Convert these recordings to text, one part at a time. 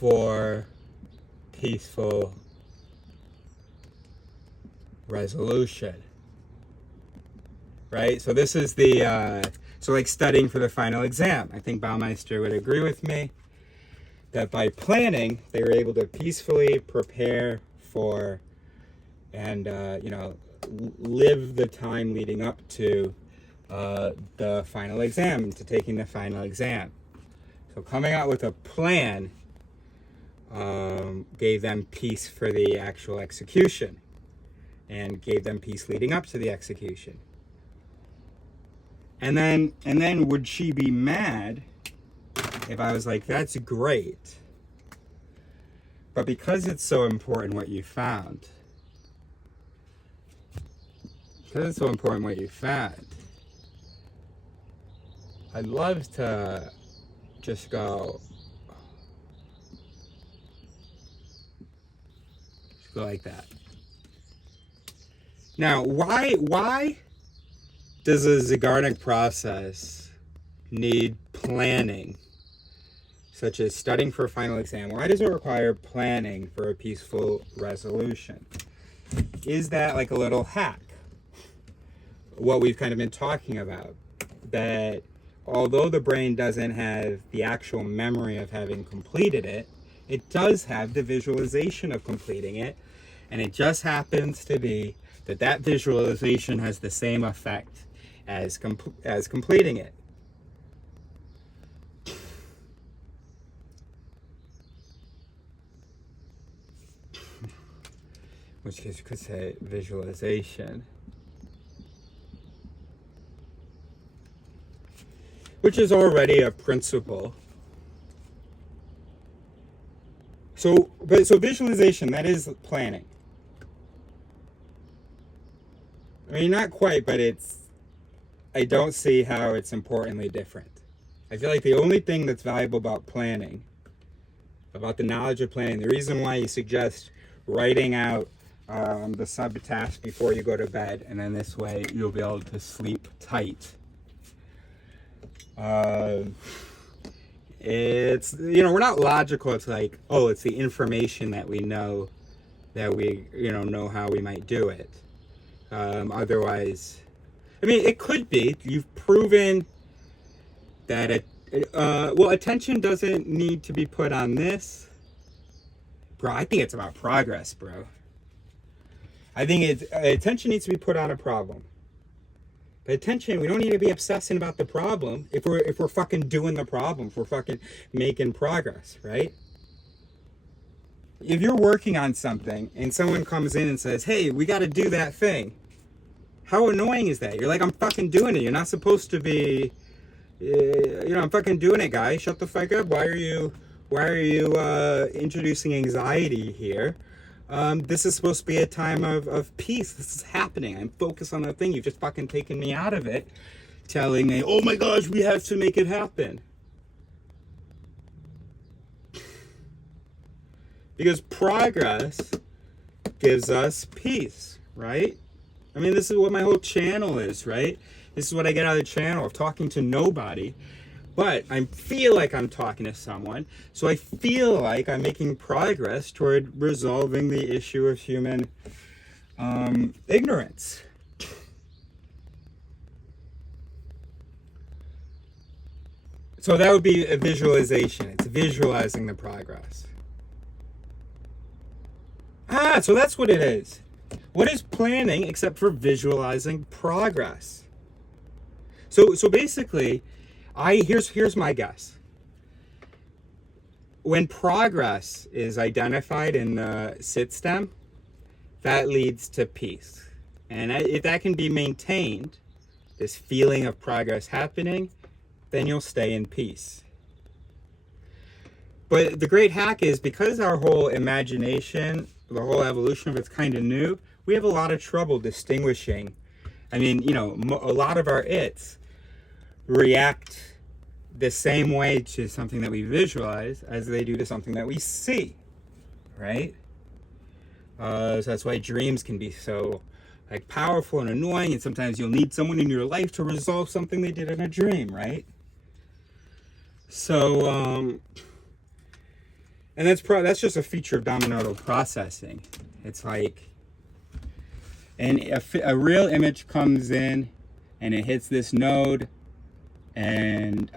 for peaceful resolution, right? So this is the, so like studying for the final exam. I think Baumeister would agree with me that by planning, they were able to peacefully prepare for and, live the time leading up to the final exam, to taking the final exam. So coming out with a plan gave them peace for the actual execution and gave them peace leading up to the execution. And then would she be mad if I was like, that's great, but because it's so important what you found, I'd love to just go like that. Now, why does a Zeigarnik process need planning, such as studying for a final exam? Why does it require planning for a peaceful resolution? Is that like a little hack? What we've kind of been talking about, that although the brain doesn't have the actual memory of having completed it, it does have the visualization of completing it, and it just happens to be that visualization has the same effect as completing it. Which case you could say visualization, which is already a principle. So visualization, that is planning. I mean, not quite, but I don't see how it's importantly different. I feel like the only thing that's valuable about planning, about the knowledge of planning, the reason why you suggest writing out the subtask before you go to bed, and then this way you'll be able to sleep tight. It's, we're not logical. It's like, oh, it's the information that we know, that we, know how we might do it. Otherwise, I mean, it could be. You've proven that attention doesn't need to be put on this. Bro, I think it's about progress, bro. I think attention needs to be put on a problem. But attention, we don't need to be obsessing about the problem if we're fucking doing the problem, if we're fucking making progress, right? If you're working on something and someone comes in and says, hey, we got to do that thing, how annoying is that? You're like, I'm fucking doing it. You're not supposed to be, I'm fucking doing it, guy. Shut the fuck up. Why are you introducing anxiety here? This is supposed to be a time of peace. This is happening. I'm focused on that thing. You've just fucking taken me out of it, telling me, oh my gosh, we have to make it happen. Because progress gives us peace, right? I mean, this is what my whole channel is, right? This is what I get out of the channel, of talking to nobody. But I feel like I'm talking to someone, so I feel like I'm making progress toward resolving the issue of human ignorance. So that would be a visualization. It's visualizing the progress. So that's what it is. What is planning except for visualizing progress? So basically, here's my guess. When progress is identified in the sit stem, that leads to peace. And if that can be maintained, this feeling of progress happening, then you'll stay in peace. But the great hack is, because our whole imagination, the whole evolution of it's kind of new, we have a lot of trouble distinguishing. I mean, a lot of our its react the same way to something that we visualize as they do to something that we see, right? So that's why dreams can be so powerful and annoying, and sometimes you'll need someone in your life to resolve something they did in a dream, right? So, And that's just a feature of dominodal processing. It's like, and a real image comes in and it hits this node, and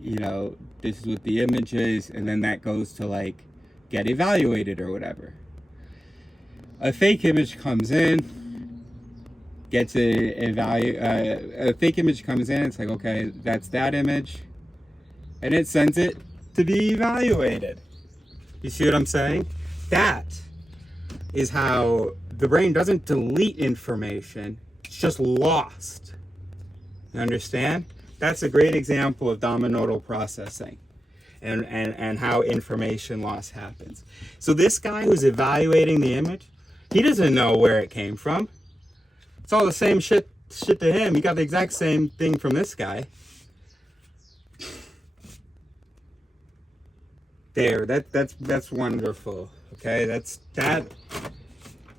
you know, this is what the image is, and then that goes to like get evaluated or whatever. A fake image comes in, gets a fake image comes in, it's like, okay, that's that image, and it sends it to be evaluated. You see what I'm saying? That is how the brain doesn't delete information, it's just lost. You understand? That's a great example of dominodal processing and how information loss happens. So this guy who's evaluating the image, he doesn't know where it came from. It's all the same shit to him. He got the exact same thing from this guy. There, that's wonderful. Okay,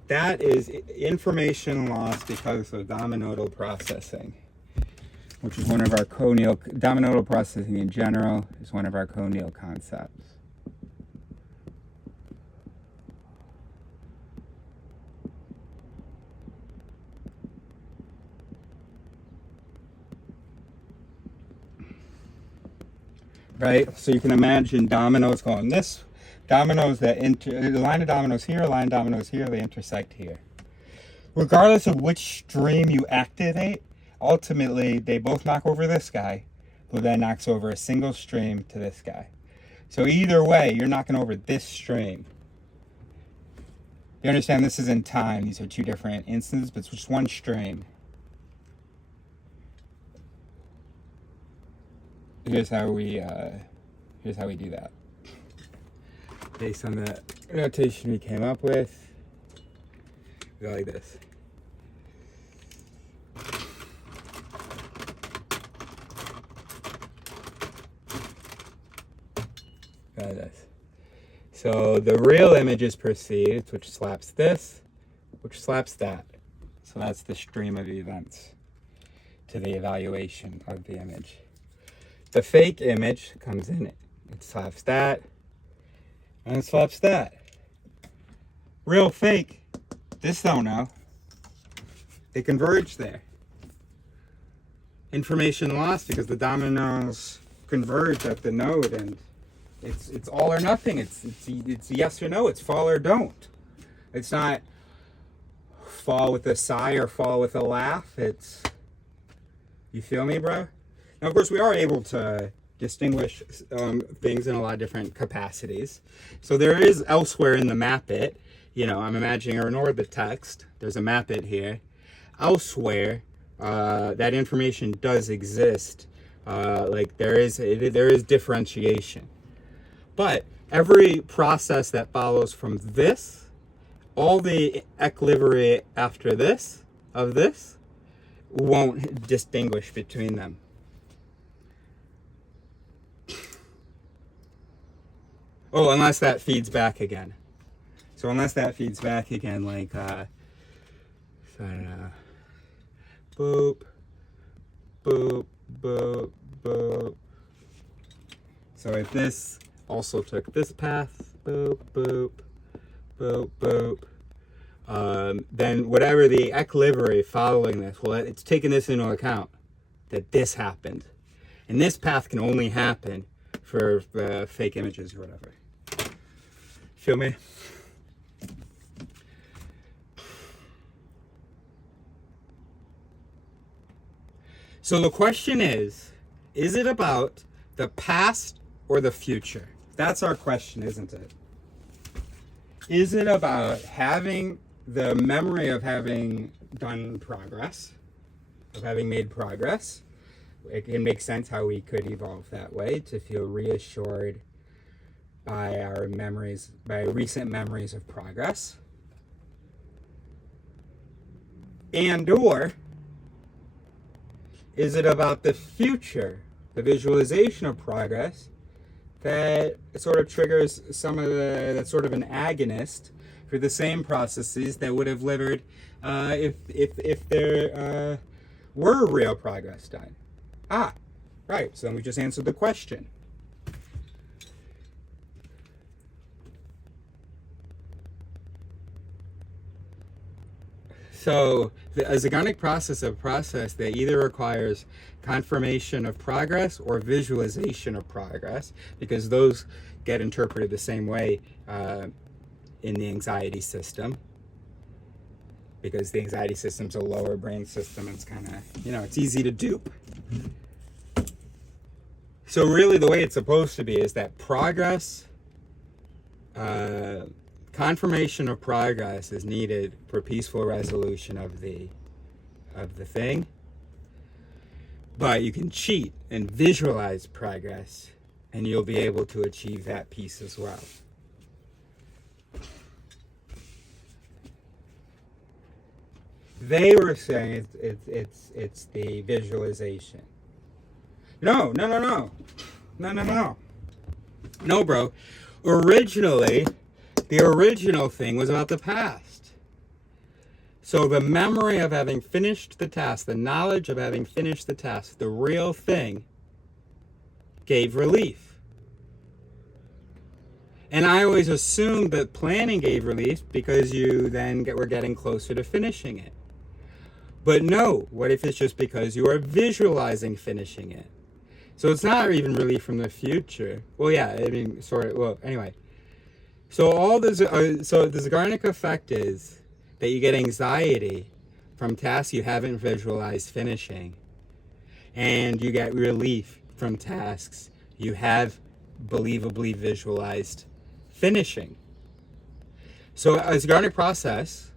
that is information loss because of dominodal processing, which is one of our dominodal processing in general is one of our co-Neal concepts. Right, so you can imagine dominoes going this, dominoes that a line of dominoes here, a line of dominoes here, they intersect here. Regardless of which stream you activate, ultimately they both knock over this guy, who then knocks over a single stream to this guy. So either way, you're knocking over this stream. You understand this is in time, these are two different instances, but it's just one stream. Here's how we do that. Based on the notation we came up with, we go like this. Like this. So the real image is perceived, which slaps this, which slaps that. So that's the stream of events to the evaluation of the image. The fake image comes in, it slaps that, and it slaps that. Real fake, this don't know. They converge there. Information lost because the dominoes converge at the node, and it's all or nothing. It's yes or no. It's fall or don't. It's not fall with a sigh or fall with a laugh. It's, you feel me, bro? Now, of course, we are able to distinguish things in a lot of different capacities. So there is elsewhere in the map it, you know, I'm imagining, or ignore the text, there's a map it here. Elsewhere, that information does exist. Like there is differentiation. But every process that follows from this, all the equilibrium after this, of this, won't distinguish between them. Oh, unless that feeds back again. So unless that feeds back again, like, boop, boop, boop, boop. So if this also took this path, boop, boop, boop, boop, then whatever the equilibrium following this, well, it's taking this into account, that this happened. And this path can only happen for fake images or whatever. Feel me? So the question is it about the past or the future? That's our question, isn't it? Is it about having the memory of having done progress, of having made progress? It can make sense how we could evolve that way, to feel reassured by our memories, by recent memories of progress. And or is it about the future, the visualization of progress, that sort of triggers that's sort of an agonist for the same processes that would have delivered if there were real progress done? Ah, right, so then we just answered the question. So a Zeigarnik process is a process that either requires confirmation of progress or visualization of progress, because those get interpreted the same way in the anxiety system, because the anxiety system's a lower brain system. It's kind of, it's easy to dupe. So really the way it's supposed to be is that progress, confirmation of progress is needed for peaceful resolution of the thing. But you can cheat and visualize progress, and you'll be able to achieve that peace as well. They were saying it's the visualization. No, bro. Originally, the original thing was about the past. So the memory of having finished the task, the knowledge of having finished the task, the real thing, gave relief. And I always assumed that planning gave relief because you then were getting closer to finishing it. But no, what if it's just because you are visualizing finishing it? So it's not even relief from the future. Well, yeah, I mean, sort of. Well, anyway. So the Zeigarnik effect is that you get anxiety from tasks you haven't visualized finishing, and you get relief from tasks you have believably visualized finishing. So a Zeigarnik process,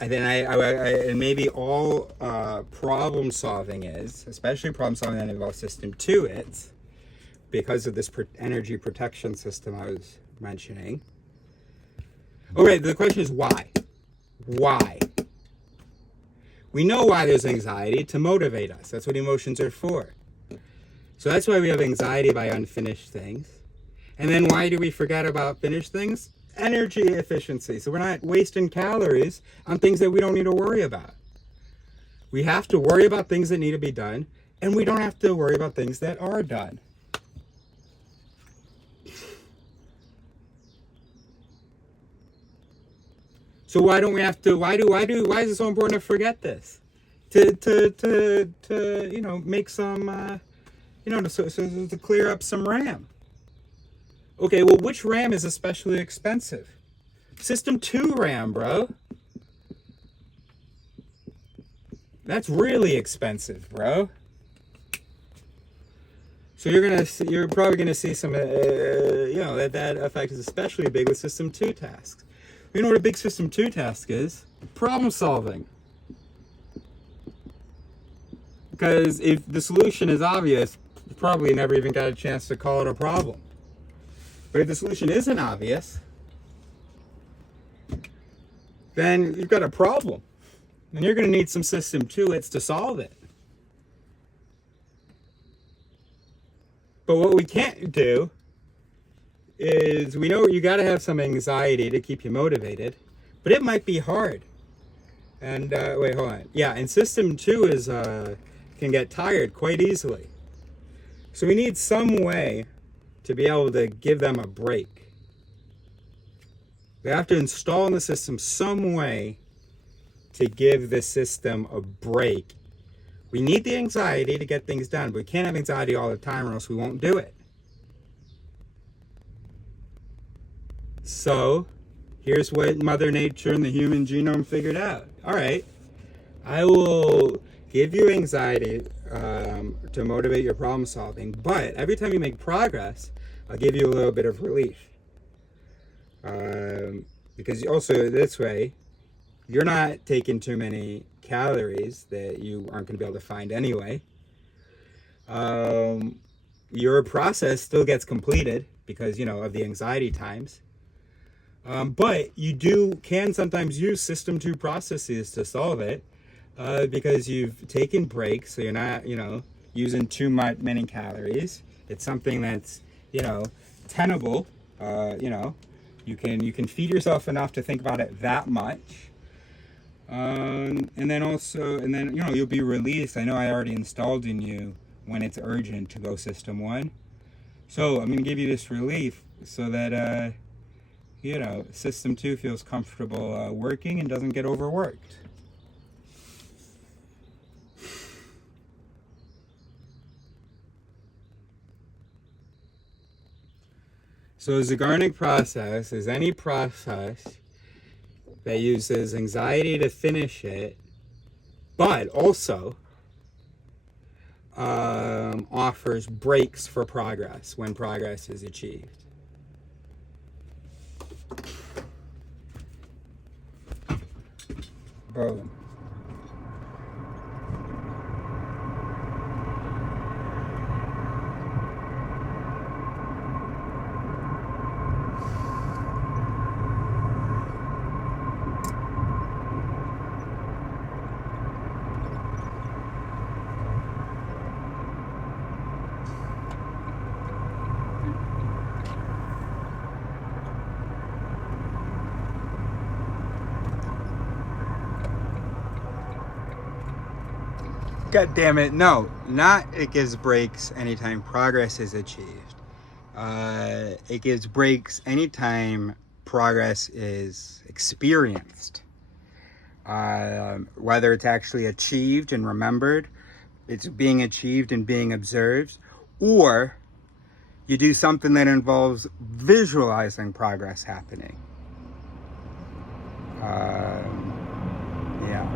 and maybe all problem solving is, especially problem solving that involves system 2, it's because of this energy protection system I was mentioning. Okay, the question is why? Why? We know why there's anxiety, to motivate us. That's what emotions are for. So that's why we have anxiety by unfinished things. And then why do we forget about finished things? Energy efficiency. So we're not wasting calories on things that we don't need to worry about. We have to worry about things that need to be done, and we don't have to worry about things that are done. So why don't we have to, why is it so important to forget this? To make some, to clear up some RAM. Okay, well, which RAM is especially expensive? System 2 RAM, bro. That's really expensive, bro. So you're probably gonna see some, that effect is especially big with System 2 tasks. You know what a big System 2 task is? Problem solving. Because if the solution is obvious, you probably never even got a chance to call it a problem. But if the solution isn't obvious, then you've got a problem. And you're going to need some System 2-its to solve it. But what we can't do is, we know you got to have some anxiety to keep you motivated, but it might be hard. And wait, hold on. Yeah, and System 2 is can get tired quite easily. So we need some way to be able to give them a break. We have to install in the system some way to give the system a break. We need the anxiety to get things done, but we can't have anxiety all the time or else we won't do it. So, here's what Mother Nature and the human genome figured out. All right, I will give you anxiety to motivate your problem solving, but every time you make progress, I'll give you a little bit of relief. Because also this way, you're not taking too many calories that you aren't going to be able to find anyway. Your process still gets completed because, of the anxiety times. But you can sometimes use System 2 processes to solve it because you've taken breaks, so you're not, using too many calories. It's something that's, tenable. You can feed yourself enough to think about it that much. And then you'll be released. I know I already installed in you when it's urgent to go System 1. So I'm going to give you this relief so that, you know, System 2 feels comfortable working and doesn't get overworked. So a Zeigarnik process is any process that uses anxiety to finish it, but also offers breaks for progress when progress is achieved. Boom. God damn it, no, not it gives breaks anytime progress is achieved. It gives breaks anytime progress is experienced. Whether it's actually achieved and remembered, it's being achieved and being observed, or you do something that involves visualizing progress happening. Yeah.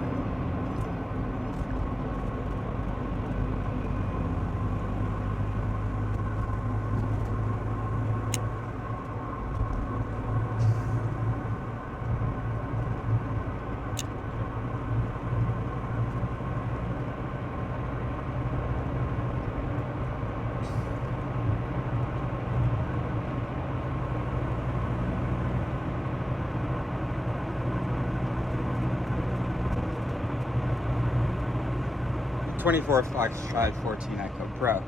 '24 Foxtrot 14 Echo Pro.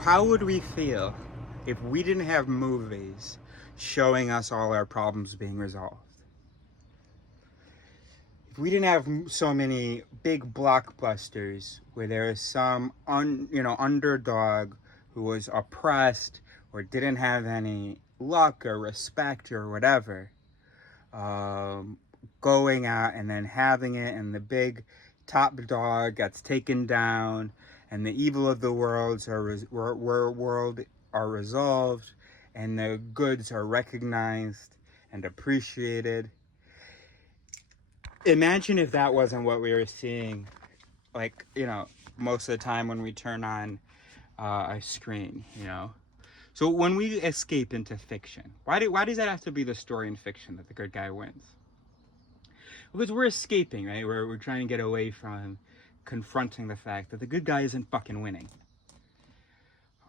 How would we feel if we didn't have movies showing us all our problems being resolved? If we didn't have so many big blockbusters where there is some underdog who was oppressed or didn't have any luck or respect or whatever, going out and then having it, and the big top dog gets taken down, and the evil of the world are resolved, and the goods are recognized and appreciated. Imagine if that wasn't what we were seeing, like, you know, most of the time when we turn on a screen, you know. So when we escape into fiction, why does that have to be the story in fiction that the good guy wins? Because we're escaping, right? We're trying to get away from confronting the fact that the good guy isn't fucking winning.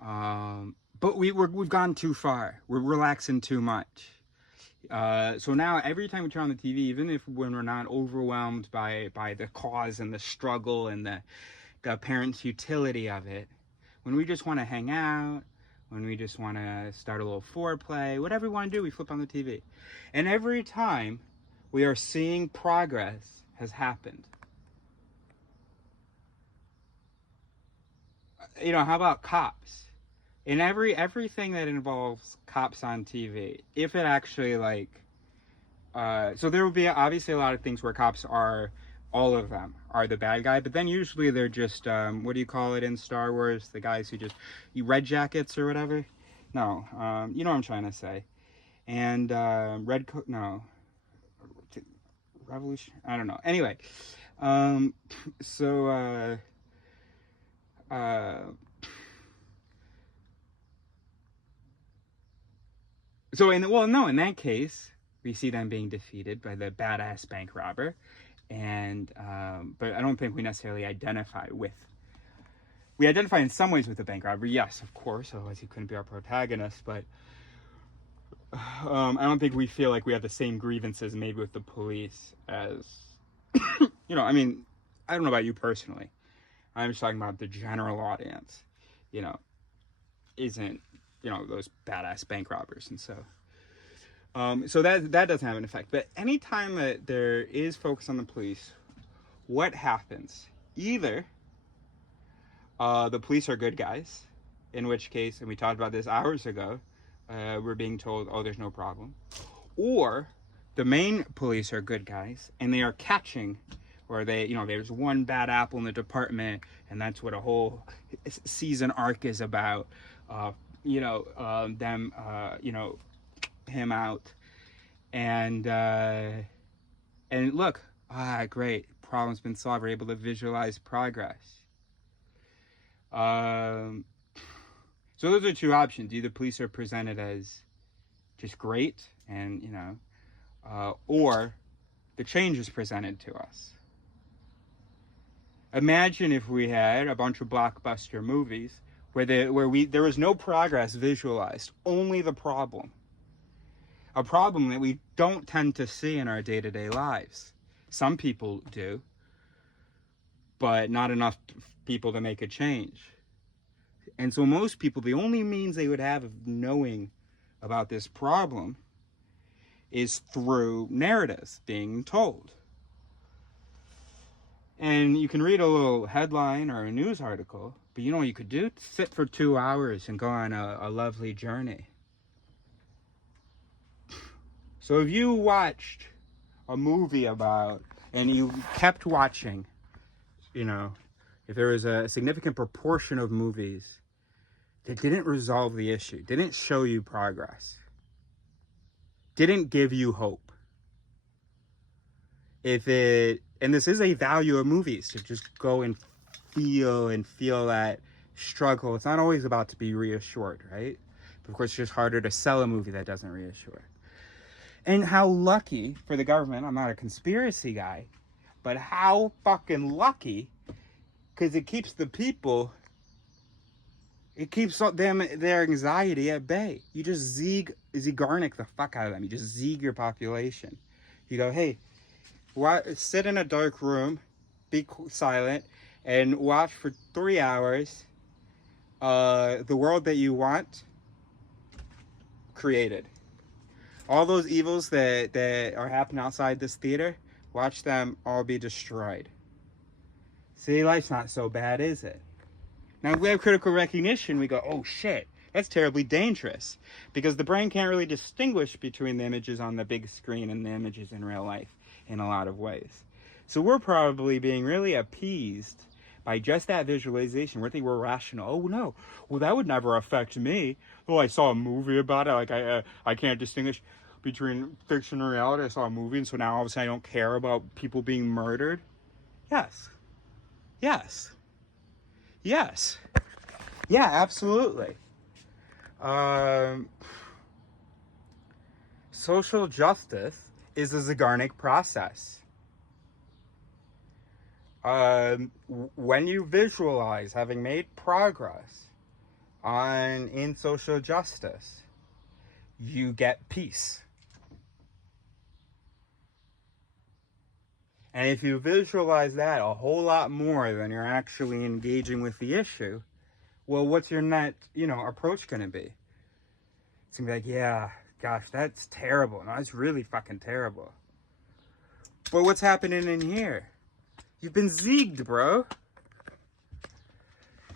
But we've gone too far. We're relaxing too much. So now every time we turn on the TV, even when we're not overwhelmed by the cause and the struggle and the apparent futility of it, when we just want to hang out, when we just want to start a little foreplay, whatever we want to do, we flip on the TV. And every time we are seeing progress has happened. You know, how about cops? In everything that involves cops on TV, if it actually, like, so there will be obviously a lot of things where cops are, all of them are the bad guy, but then usually they're just, what do you call it in Star Wars? The guys who just, red jackets or whatever? No, you know what I'm trying to say. And, revolution, I don't know. Anyway, so, in that case, we see them being defeated by the badass bank robber, and but I don't think we necessarily identify with. We identify in some ways with the bank robber, yes, of course, otherwise he couldn't be our protagonist, but I don't think we feel like we have the same grievances maybe with the police as, you know, I mean, I don't know about you personally. I'm just talking about the general audience, you know, isn't, you know, those badass bank robbers. And so, so that doesn't have an effect. But anytime that there is focus on the police, what happens? Either the police are good guys, in which case, and we talked about this hours ago, we're being told, oh, there's no problem. Or the main police are good guys, and they are catching, or they, there's one bad apple in the department, and that's what a whole season arc is about. Him out, and look, great, problem's been solved. We're able to visualize progress. So those are two options. Either police are presented as just great, and or the change is presented to us. Imagine if we had a bunch of blockbuster movies where there was no progress visualized, only the problem. A problem that we don't tend to see in our day-to-day lives. Some people do, but not enough people to make a change. And so most people, the only means they would have of knowing about this problem is through narratives being told. And you can read a little headline or a news article, but you know what you could do? Sit for 2 hours and go on a lovely journey. So if you watched a movie about, and you kept watching, if there was a significant proportion of movies that didn't resolve the issue, didn't show you progress, didn't give you hope, and this is a value of movies, to just go and feel that struggle. It's not always about to be reassured, right? But of course, it's just harder to sell a movie that doesn't reassure. And how lucky for the government, I'm not a conspiracy guy, but how fucking lucky, because it keeps the people, it keeps their anxiety at bay. You just Zeigarnik the fuck out of them. You just Zeig your population. You go, hey, sit in a dark room, be silent, and watch for 3 hours the world that you want created. All those evils that are happening outside this theater, watch them all be destroyed. See, life's not so bad, is it? Now, if we have critical recognition, we go, oh shit, that's terribly dangerous. Because the brain can't really distinguish between the images on the big screen and the images in real life in a lot of ways. So we're probably being really appeased by just that visualization. We think we're rational. Oh no, well that would never affect me. Oh, I saw a movie about it. Like I can't distinguish between fiction and reality. I saw a movie, and so now all of a sudden I don't care about people being murdered. Yes. Yes. Yes. Yeah, absolutely. Social justice is a Zeigarnik process. When you visualize having made progress in social justice, you get peace. And if you visualize that a whole lot more than you're actually engaging with the issue, well, what's your net, approach going to be? It's going to be like, yeah, gosh, that's terrible. No, that's really fucking terrible. But what's happening in here? You've been zigged, bro.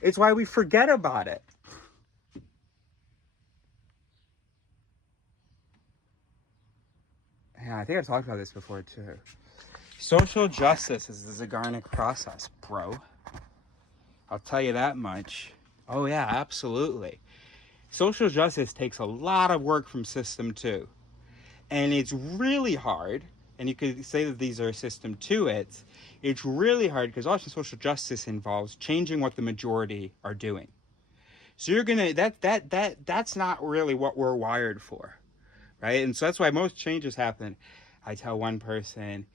It's why we forget about it. Yeah, I think I've talked about this before, too. Social justice is the Zeigarnik process, bro. I'll tell you that much. Oh, yeah, absolutely. Social justice takes a lot of work from System 2. And it's really hard, and you could say that these are System 2-its. It's really hard because often social justice involves changing what the majority are doing. So you're gonna, that's not really what we're wired for, right? And so that's why most changes happen. I tell one person,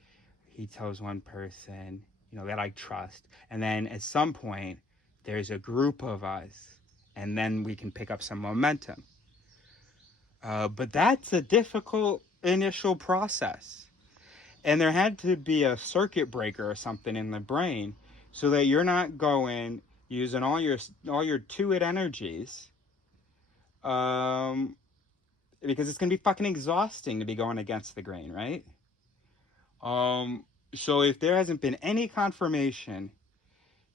he tells one person, that I trust. And then at some point, there's a group of us, and then we can pick up some momentum. But that's a difficult initial process. And there had to be a circuit breaker or something in the brain so that you're not going using all your 2-it energies, because it's going to be fucking exhausting to be going against the grain, right? So if there hasn't been any confirmation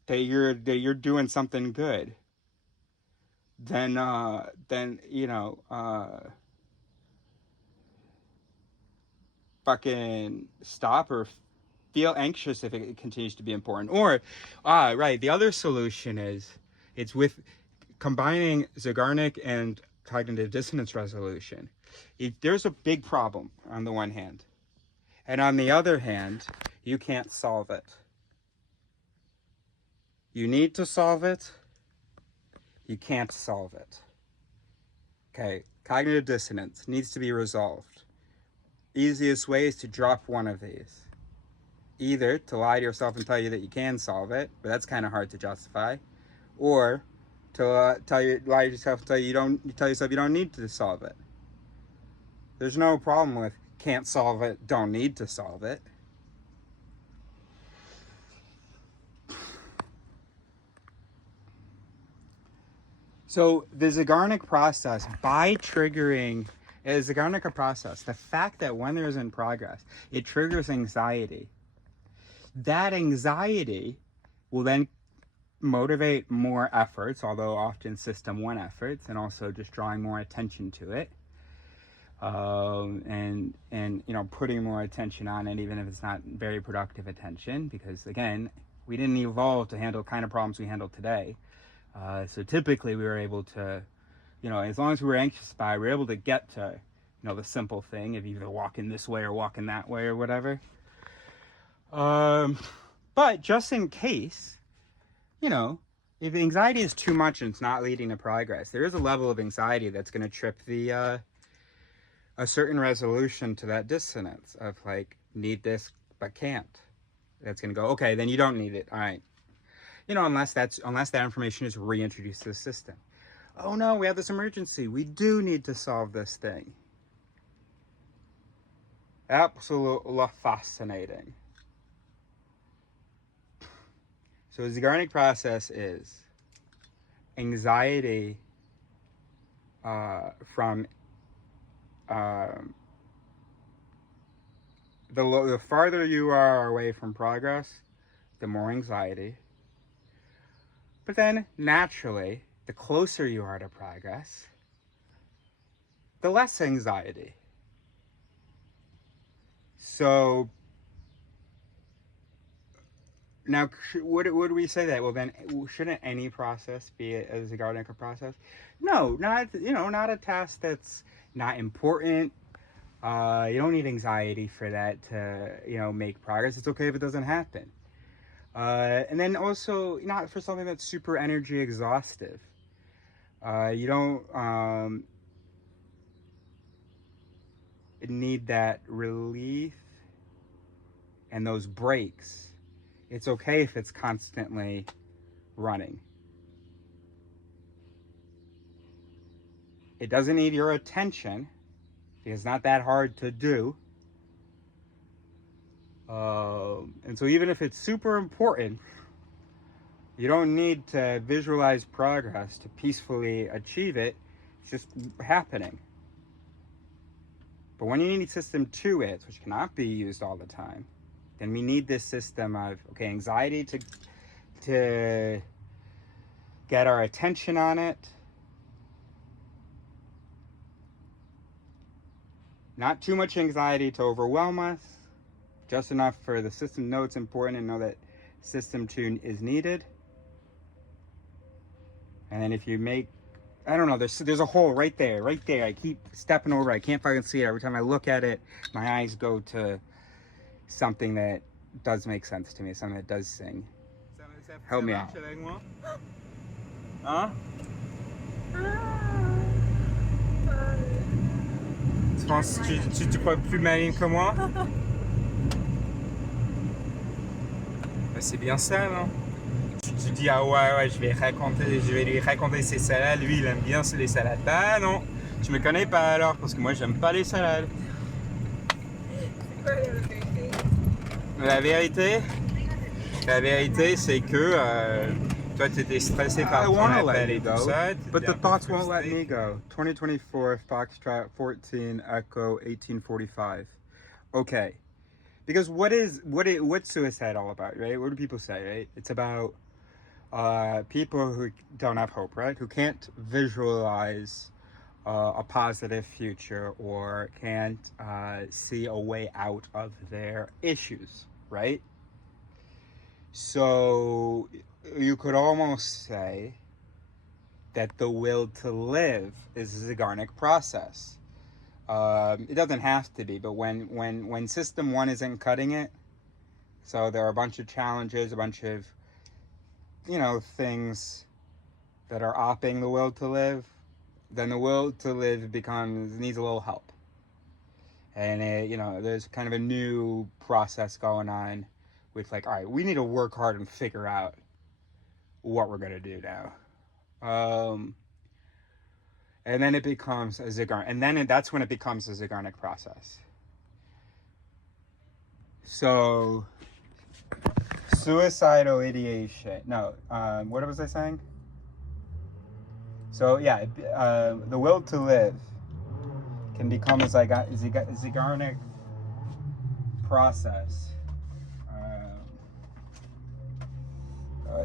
that you're doing something good, then you know, fucking stop or feel anxious if it continues to be important. Or, right, the other solution is it's with combining Zeigarnik and cognitive dissonance resolution. If there's a big problem on the one hand, and on the other hand, you can't solve it. You need to solve it. You can't solve it. Okay, cognitive dissonance needs to be resolved. Easiest way is to drop one of these. Either to lie to yourself and tell you that you can solve it, but that's kind of hard to justify, or to lie to yourself and tell yourself you don't need to solve it. There's no problem with can't solve it, don't need to solve it. So the Zeigarnik process, by triggering a Zeigarnik process, the fact that when there's in progress, it triggers anxiety. That anxiety will then motivate more efforts, although often system 1 efforts, and also just drawing more attention to it. And you know, putting more attention on it, even if it's not very productive attention, because again, we didn't evolve to handle the kind of problems we handle today. So typically we were able to, you know, as long as we were anxious by, we were able to get to, you know, the simple thing of either walking this way or walking that way or whatever. But just in case, you know, if anxiety is too much and it's not leading to progress, there is a level of anxiety that's going to trip the, a certain resolution to that dissonance of like, need this, but can't. That's going to go, okay, then you don't need it. All right. You know, unless that information is reintroduced to the system. Oh no, we have this emergency. We do need to solve this thing. Absolutely fascinating. So the Zeigarnik process is anxiety from the farther you are away from progress, the more anxiety. But then, naturally, the closer you are to progress, the less anxiety. So, now, would we say that? Well, then, shouldn't any process be a Zeigarnik process? No, not a task that's not important. You don't need anxiety for that to, you know, make progress. It's okay if it doesn't happen. And then also, not for something that's super energy exhaustive. You don't need that relief and those breaks. It's okay if it's constantly running. It doesn't need your attention because it's not that hard to do. And so even if it's super important, you don't need to visualize progress to peacefully achieve it. It's just happening. But when you need system 2 hits, which cannot be used all the time, then we need this system of, okay, anxiety to get our attention on it. Not too much anxiety to overwhelm us. Just enough for the system to know it's important and know that system 2 is needed. And then if you make, I don't know, there's a hole right there. I keep stepping over. I can't fucking see it. Every time I look at it, my eyes go to something that does make sense to me, something that does sing. Help me out. Huh? Tu te crois plus maligne que moi? C'est bien ça, non? Tu dis, ah ouais, je vais lui raconter ses salades. Lui, il aime bien les salades. Bah non, tu me connais pas alors, parce que moi, j'aime pas les salades. La vérité, c'est que toi, tu étais stressé par ton appel et tout ça. But the thoughts won't let me go. 2024, Foxtrot 14, Echo 1845. Okay. Because what's suicide all about, right? What do people say, right? It's about people who don't have hope, right? Who can't visualize a positive future or can't see a way out of their issues, right? So you could almost say that the will to live is a Zeigarnik process. It doesn't have to be, but when system one isn't cutting it, so there are a bunch of challenges, a bunch of, things that are opping the will to live, then the will to live needs a little help. And there's kind of a new process going on with all right, we need to work hard and figure out what we're gonna do now. And then it becomes a Zeigarnik, and then that's when it becomes a Zeigarnik process. So, suicidal ideation. No, what was I saying? So yeah, the will to live can become a Zeigarnik process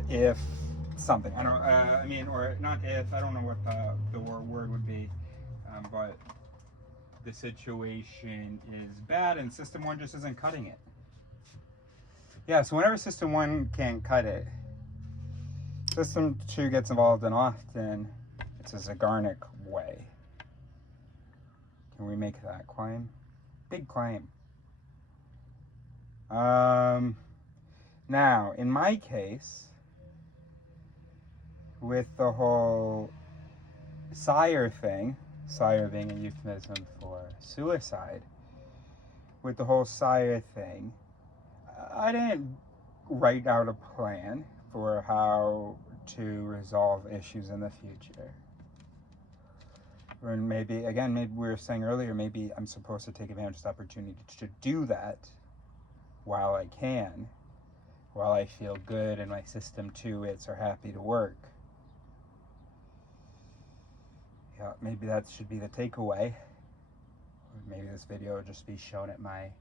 if something, I don't, or not if, I don't know what the word would be, but the situation is bad and system one just isn't cutting it. Yeah, so whenever system one can't cut it, system two gets involved, and often it's a Zeigarnik way. Can we make that claim? Big claim. Now, in my case, with the whole sire thing, sire being a euphemism for suicide, with the whole sire thing, I didn't write out a plan for how to resolve issues in the future. Or maybe we were saying earlier, maybe I'm supposed to take advantage of the opportunity to do that while I can, while I feel good and my system 2-its are happy to work. Yeah, maybe that should be the takeaway. Maybe this video will just be shown at my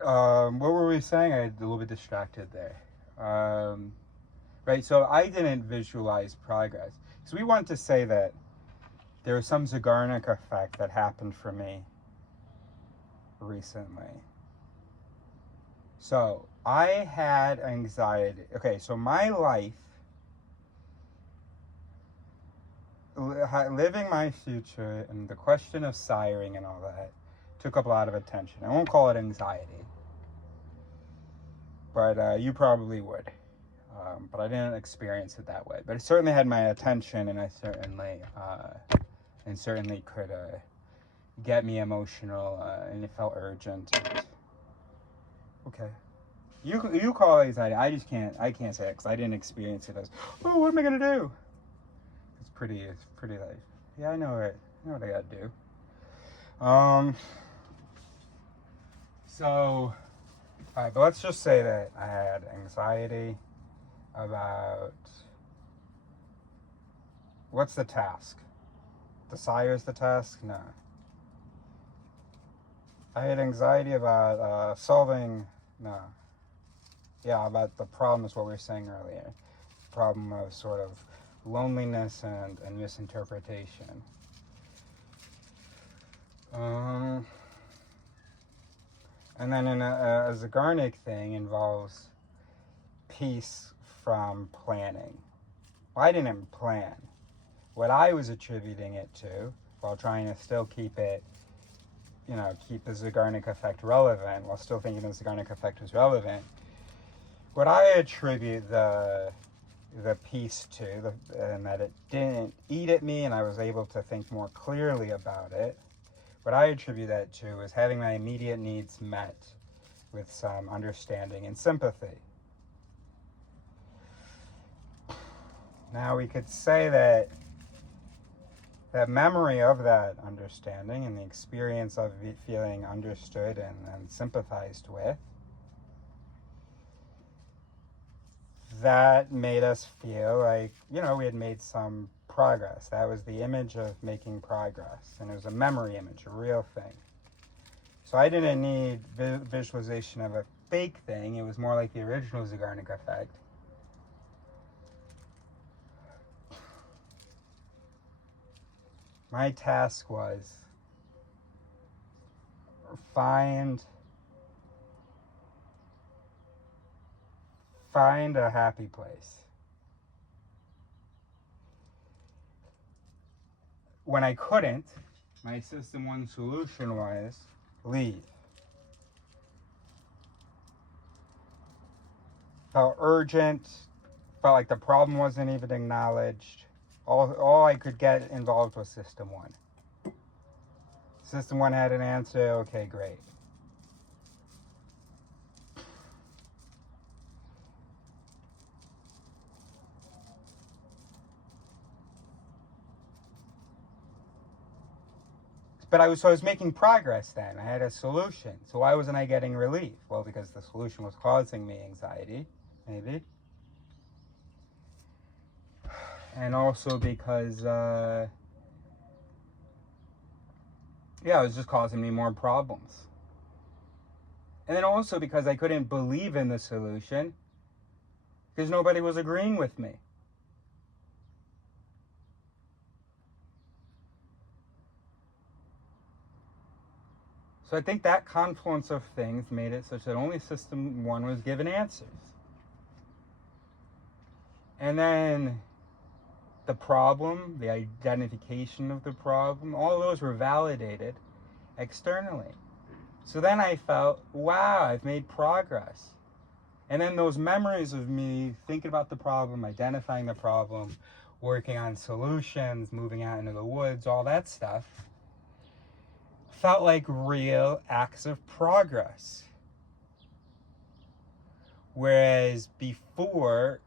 what were we saying? I got a little bit distracted there. Right, so I didn't visualize progress. So we want to say that there was some Zeigarnik effect that happened for me recently. So I had anxiety. Okay, so my life, living my future and the question of siring and all that took up a lot of attention. I won't call it anxiety, but you probably would. But I didn't experience it that way. But it certainly had my attention, and I certainly could get me emotional, and it felt urgent. Okay, you call it anxiety. I can't say it because I didn't experience it as, oh, what am I gonna do? It's pretty like, yeah, I know what I gotta do. So, all right, but let's just say that I had anxiety about, what's the task? The sire's the task? No. I had anxiety about solving, no. Yeah, about the problem is what we were saying earlier. Problem of sort of loneliness and misinterpretation. And then in a Zeigarnik thing involves peace from planning. Well, I didn't plan. What I was attributing it to, while trying to still keep it, keep the Zeigarnik effect relevant, while still thinking the Zeigarnik effect was relevant, what I attribute the peace to, and that it didn't eat at me and I was able to think more clearly about it, what I attribute that to is having my immediate needs met with some understanding and sympathy. Now we could say that memory of that understanding and the experience of feeling understood and sympathized with, that made us feel like, we had made some progress. That was the image of making progress. And it was a memory image, a real thing. So I didn't need visualization of a fake thing. It was more like the original Zeigarnik effect. My task was find a happy place. When I couldn't, my system one solution was leave. Felt urgent, felt like the problem wasn't even acknowledged. All I could get involved was system one. System one had an answer, okay, great. But I was making progress then. I had a solution. So why wasn't I getting relief? Well, because the solution was causing me anxiety, maybe. And also because, yeah, it was just causing me more problems. And then also because I couldn't believe in the solution because nobody was agreeing with me. So I think that confluence of things made it such that only system one was given answers. And then the problem, the identification of the problem, all those were validated externally. So then I felt, wow, I've made progress. And then those memories of me thinking about the problem, identifying the problem, working on solutions, moving out into the woods, all that stuff, felt like real acts of progress. Whereas before,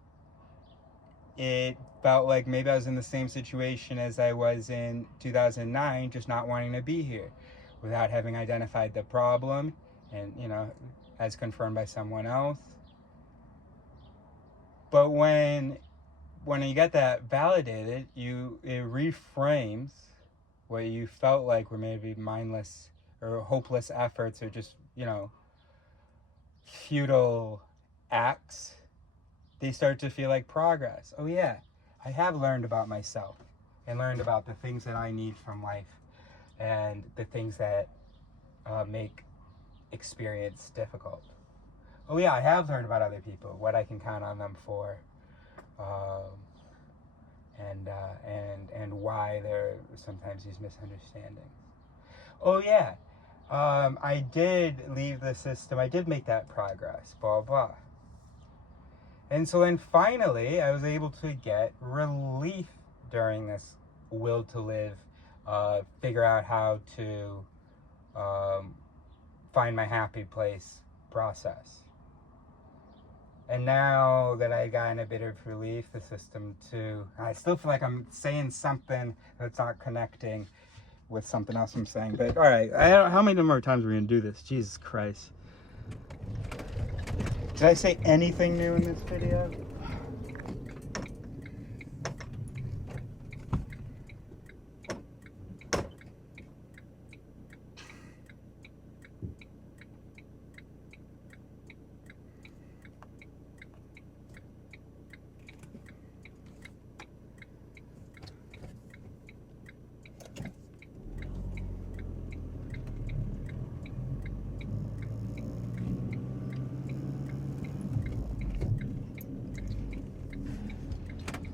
it felt like maybe I was in the same situation as I was in 2009, just not wanting to be here, without having identified the problem and, you know, as confirmed by someone else. But when you get that validated, it reframes what you felt like were maybe mindless or hopeless efforts or just, you know, futile acts. They start to feel like progress. Oh yeah, I have learned about myself and learned about the things that I need from life and the things that make experience difficult. Oh yeah, I have learned about other people, what I can count on them for, and why there are sometimes these misunderstandings. Oh yeah, I did leave the system. I did make that progress. Blah blah. And so then finally, I was able to get relief during this will to live, figure out how to find my happy place process. And now that I gotten a bit of relief, the system two, I still feel like I'm saying something that's not connecting with something else I'm saying. But all right, how many more times are we gonna do this? Jesus Christ. Did I say anything new in this video?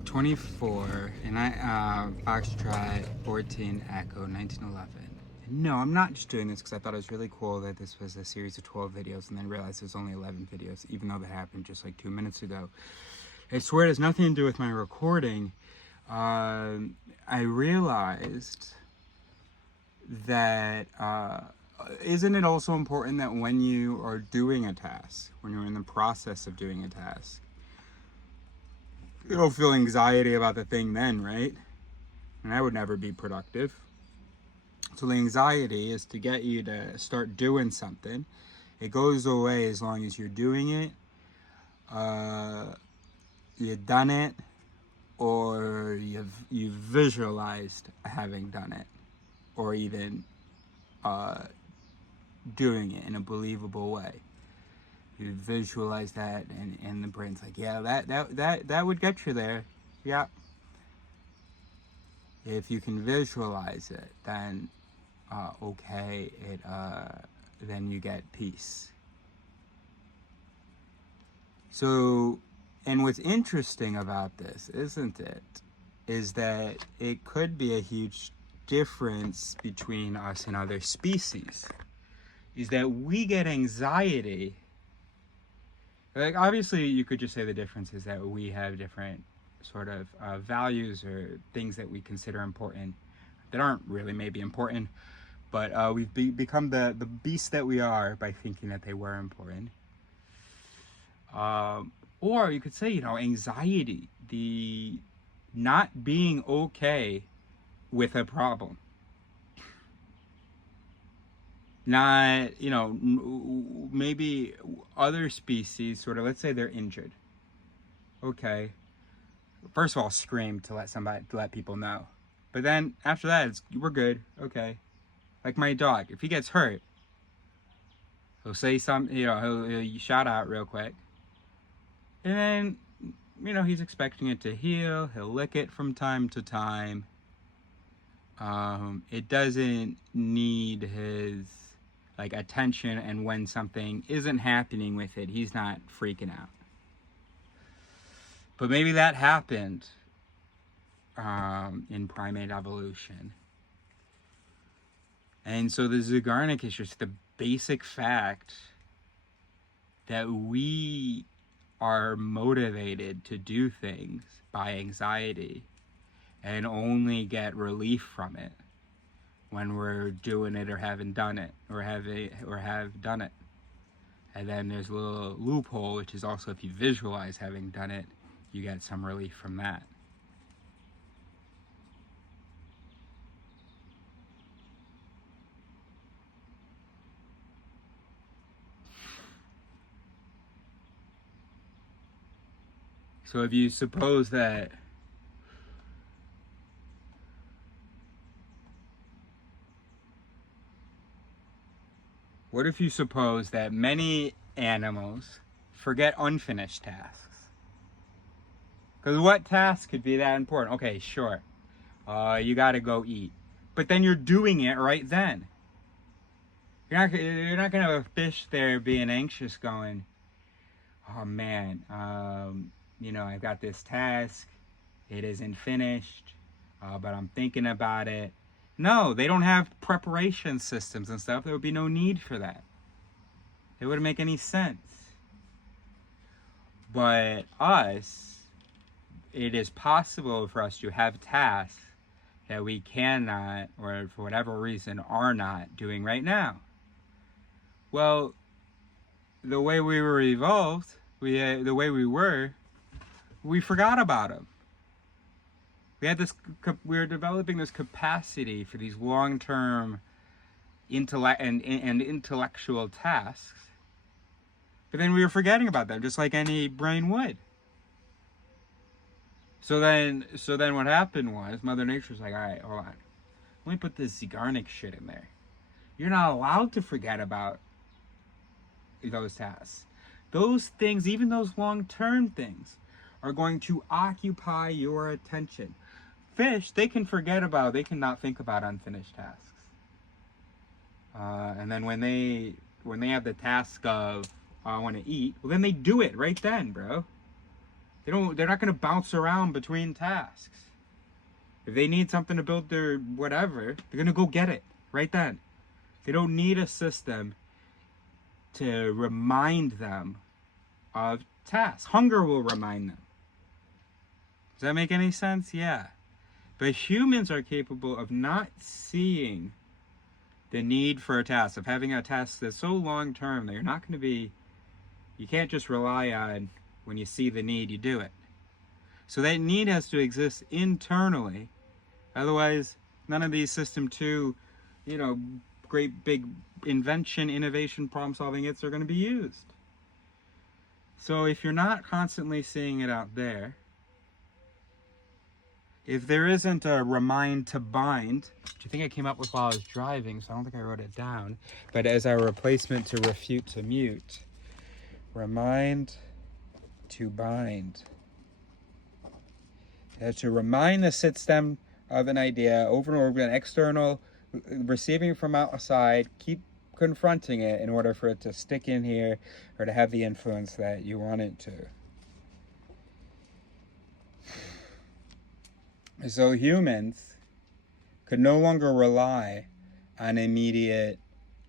24, and Foxtrot 14 Echo 1911. No, I'm not just doing this because I thought it was really cool that this was a series of 12 videos and then realized it was only 11 videos, even though that happened just like 2 minutes ago. I swear it has nothing to do with my recording. I realized that isn't it also important that when you are doing a task, when you're in the process of doing a task, you don't feel anxiety about the thing then, right? And that would never be productive. So the anxiety is to get you to start doing something. It goes away as long as you're doing it, you've done it, or you've visualized having done it, or even doing it in a believable way. You visualize that, and the brain's like, yeah, that would get you there. Yeah. If you can visualize it, then okay, then you get peace. So, and what's interesting about this, isn't it, is that it could be a huge difference between us and other species, is that we get anxiety. Like, obviously, you could just say the difference is that we have different sort of values or things that we consider important that aren't really maybe important, but we've become the beast that we are by thinking that they were important. Or you could say, you know, anxiety, the not being okay with a problem. Not, you know, maybe other species, sort of, let's say they're injured. Okay. First of all, scream to let people know. But then after that, we're good. Okay. Like my dog, if he gets hurt, he'll say something, you know, he'll shout out real quick. And then, you know, he's expecting it to heal. He'll lick it from time to time. It doesn't need his, like, attention, and when something isn't happening with it, he's not freaking out. But maybe that happened in primate evolution. And so the Zeigarnik is just the basic fact that we are motivated to do things by anxiety and only get relief from it when we're doing it or haven't done it or have done it. And then there's a little loophole, which is also if you visualize having done it, you get some relief from that. So if you suppose that what if you suppose that many animals forget unfinished tasks? Because what task could be that important? Okay, sure. You gotta go eat. But then you're doing it right then. You're not gonna have a fish there being anxious going, oh man, you know, I've got this task. It isn't finished, but I'm thinking about it. No, they don't have preparation systems and stuff. There would be no need for that. It wouldn't make any sense. But us, it is possible for us to have tasks that we cannot, or for whatever reason, are not doing right now. Well, the way we were evolved, the way we were, we forgot about them. We were developing this capacity for these long-term intellectual tasks, but then we were forgetting about them, just like any brain would. So then what happened was Mother Nature's like, all right, hold on, let me put this Zeigarnik shit in there. You're not allowed to forget about those tasks. Those things, even those long-term things, are going to occupy your attention. Fish, they cannot think about unfinished tasks. And then when they have the task of, I want to eat, well then they do it right then, bro. They're not going to bounce around between tasks. If they need something to build their whatever, they're going to go get it right then. They don't need a system to remind them of tasks. Hunger will remind them. Does that make any sense? Yeah. But humans are capable of not seeing the need for a task, of having a task that's so long term that you can't just rely on when you see the need, you do it. So that need has to exist internally. Otherwise, none of these System 2, great big invention, innovation, problem solving are going to be used. So if you're not constantly seeing it out there, if there isn't a remind to bind, which I think I came up with while I was driving, so I don't think I wrote it down, but as our replacement to refute to mute, remind to bind. To remind the system of an idea over and over again, external, receiving from outside, keep confronting it in order for it to stick in here or to have the influence that you want it to. So humans could no longer rely on immediate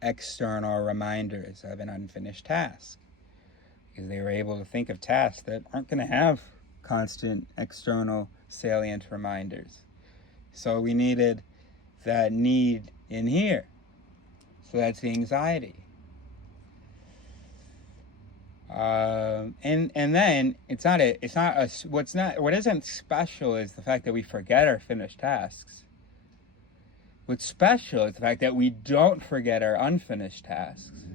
external reminders of an unfinished task, because they were able to think of tasks that aren't going to have constant external salient reminders. So we needed that need in here. So that's the anxiety. And then what isn't special is the fact that we forget our finished tasks. What's special is the fact that we don't forget our unfinished tasks.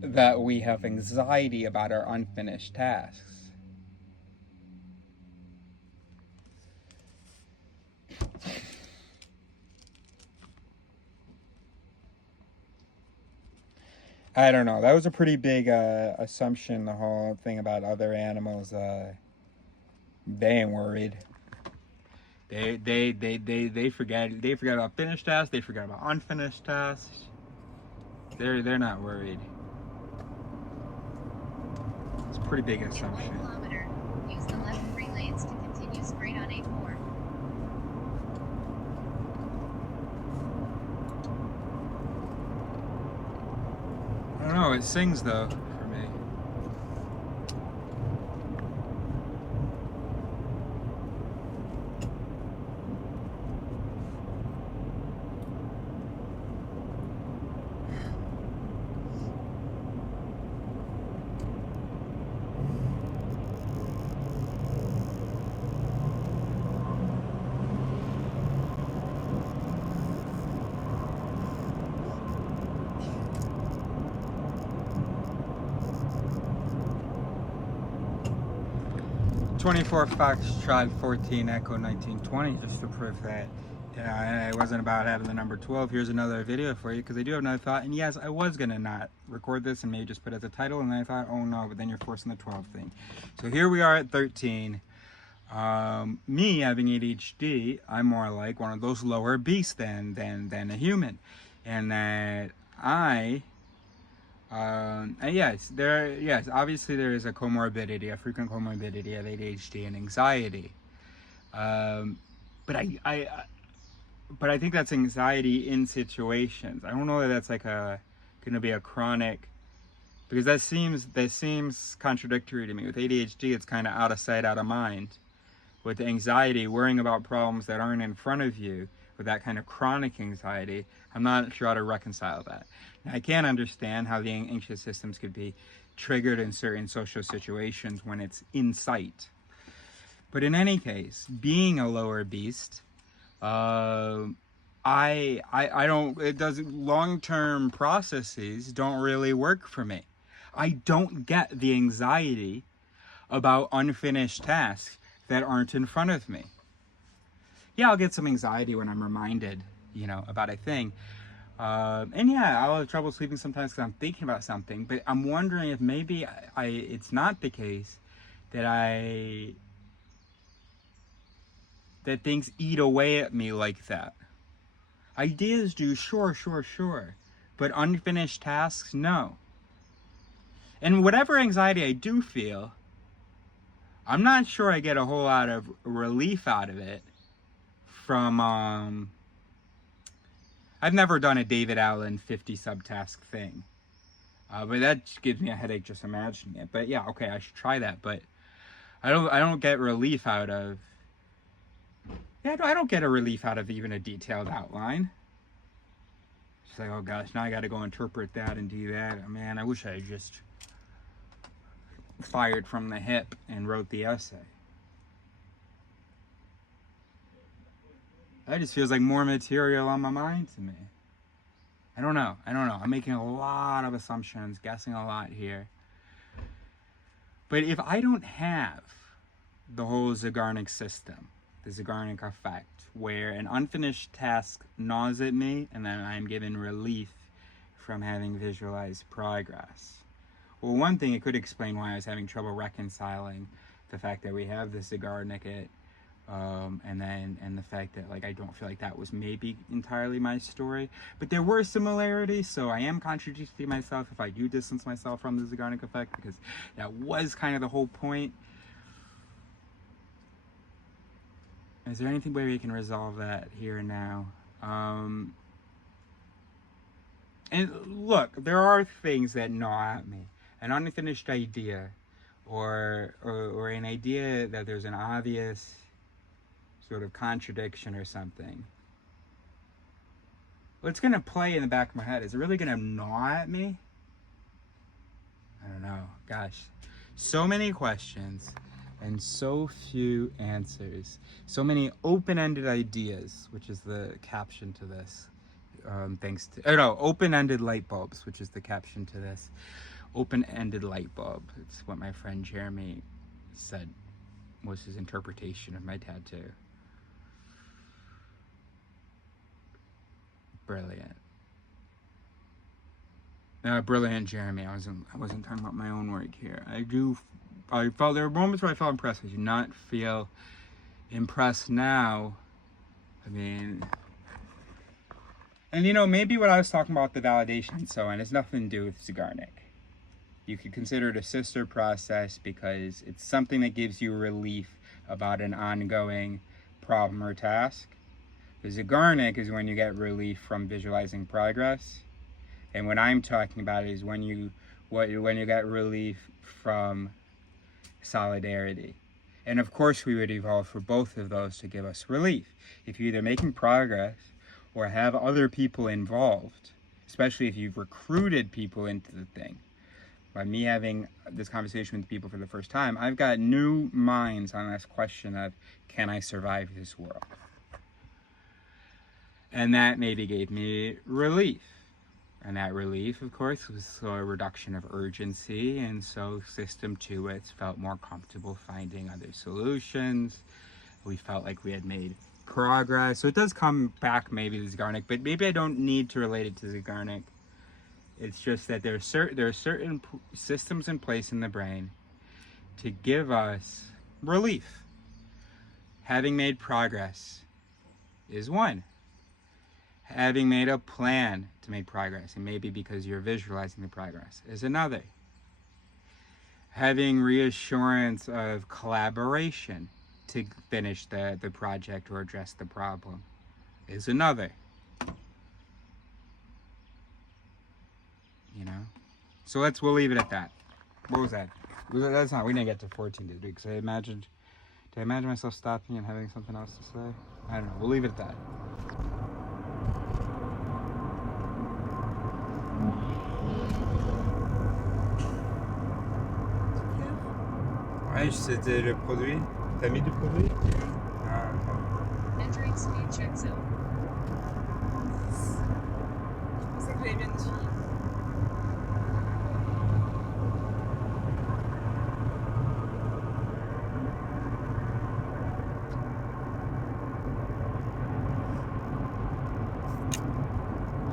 That we have anxiety about our unfinished tasks. I don't know. That was a pretty big assumption, the whole thing about other animals. They ain't worried. They forget about finished tasks, they forget about unfinished tasks. They're not worried. It's a pretty big assumption. In 1 kilometer, use the left 3 lanes to continue straight on A4. I don't know, it sings though for me. Foxtrot 14 Echo 1920, just to prove that it wasn't about having the number 12. Here's another video for you, because I do have another thought. And yes, I was gonna not record this and maybe just put it as a title, and then I thought, oh no, but then you're forcing the 12 thing. So here we are at 13. Me having ADHD, I'm more like one of those lower beasts than a human, and that yes, obviously there is a comorbidity, a frequent comorbidity of ADHD and anxiety. But I think that's anxiety in situations. I don't know that that's like going to be a chronic, because that seems contradictory to me. With ADHD, it's kind of out of sight, out of mind. With anxiety, worrying about problems that aren't in front of you, with that kind of chronic anxiety, I'm not sure how to reconcile that. Now, I can understand how the anxious systems could be triggered in certain social situations when it's in sight. But in any case, being a lower beast, long-term processes don't really work for me. I don't get the anxiety about unfinished tasks that aren't in front of me. Yeah, I'll get some anxiety when I'm reminded, about a thing. And yeah, I'll have trouble sleeping sometimes because I'm thinking about something, but I'm wondering if maybe it's not the case that things eat away at me like that. Ideas do, sure, but unfinished tasks, no. And whatever anxiety I do feel, I'm not sure I get a whole lot of relief out of it from, I've never done a David Allen 50 subtask thing. But that gives me a headache just imagining it. But yeah, okay, I should try that. But I don't get relief out of, I don't get a relief out of even a detailed outline. It's like, oh gosh, now I got to go interpret that and do that. Man, I wish I had just fired from the hip and wrote the essay. That just feels like more material on my mind to me. I don't know. I'm making a lot of assumptions, guessing a lot here. But if I don't have the whole Zeigarnik system, the Zeigarnik effect, where an unfinished task gnaws at me and then I'm given relief from having visualized progress. Well, one thing, it could explain why I was having trouble reconciling the fact that we have the Zeigarnik and the fact that, like, I don't feel like that was maybe entirely my story, but there were similarities, so I am contradicting myself if I do distance myself from the Zeigarnik effect, because that was kind of the whole point. Is there anything way we can resolve that here and now? And look, there are things that gnaw at me. An unfinished idea, or an idea that there's an obvious sort of contradiction or something. What's gonna play in the back of my head? Is it really gonna gnaw at me? I don't know. Gosh, so many questions and so few answers. So many open-ended ideas, which is the caption to this. Open-ended light bulbs, which is the caption to this. Open-ended light bulb. It's what my friend Jeremy said was his interpretation of my tattoo. Brilliant. Brilliant, Jeremy. I wasn't talking about my own work here. I felt there were moments where I felt impressed. I do not feel impressed now. I mean, and you know, maybe what I was talking about, the validation and so on, has nothing to do with Zeigarnik. You could consider it a sister process because it's something that gives you relief about an ongoing problem or task. The Zeigarnik is when you get relief from visualizing progress, and what I'm talking about is when you get relief from solidarity. And of course we would evolve for both of those to give us relief. If you're either making progress or have other people involved, especially if you've recruited people into the thing. By me having this conversation with people for the first time, I've got new minds on this question of, can I survive this world? And that maybe gave me relief. And that relief, of course, was a reduction of urgency, and so system 2 felt more comfortable finding other solutions. We felt like we had made progress. So it does come back maybe to Zeigarnik, but maybe I don't need to relate it to Zeigarnik. It's just that there are certain systems in place in the brain to give us relief. Having made progress is one. Having made a plan to make progress, and maybe because you're visualizing the progress, is another. Having reassurance of collaboration to finish the project or address the problem is another. You know? So we'll leave it at that. What was that? We didn't get to 14, did we? Because did I imagine myself stopping and having something else to say? I don't know. We'll leave it at that. Ouais, c'était le produit. T'as mis du produit? Ah, okay. Entering speed check zone. Je pensais que j'avais bien suivi.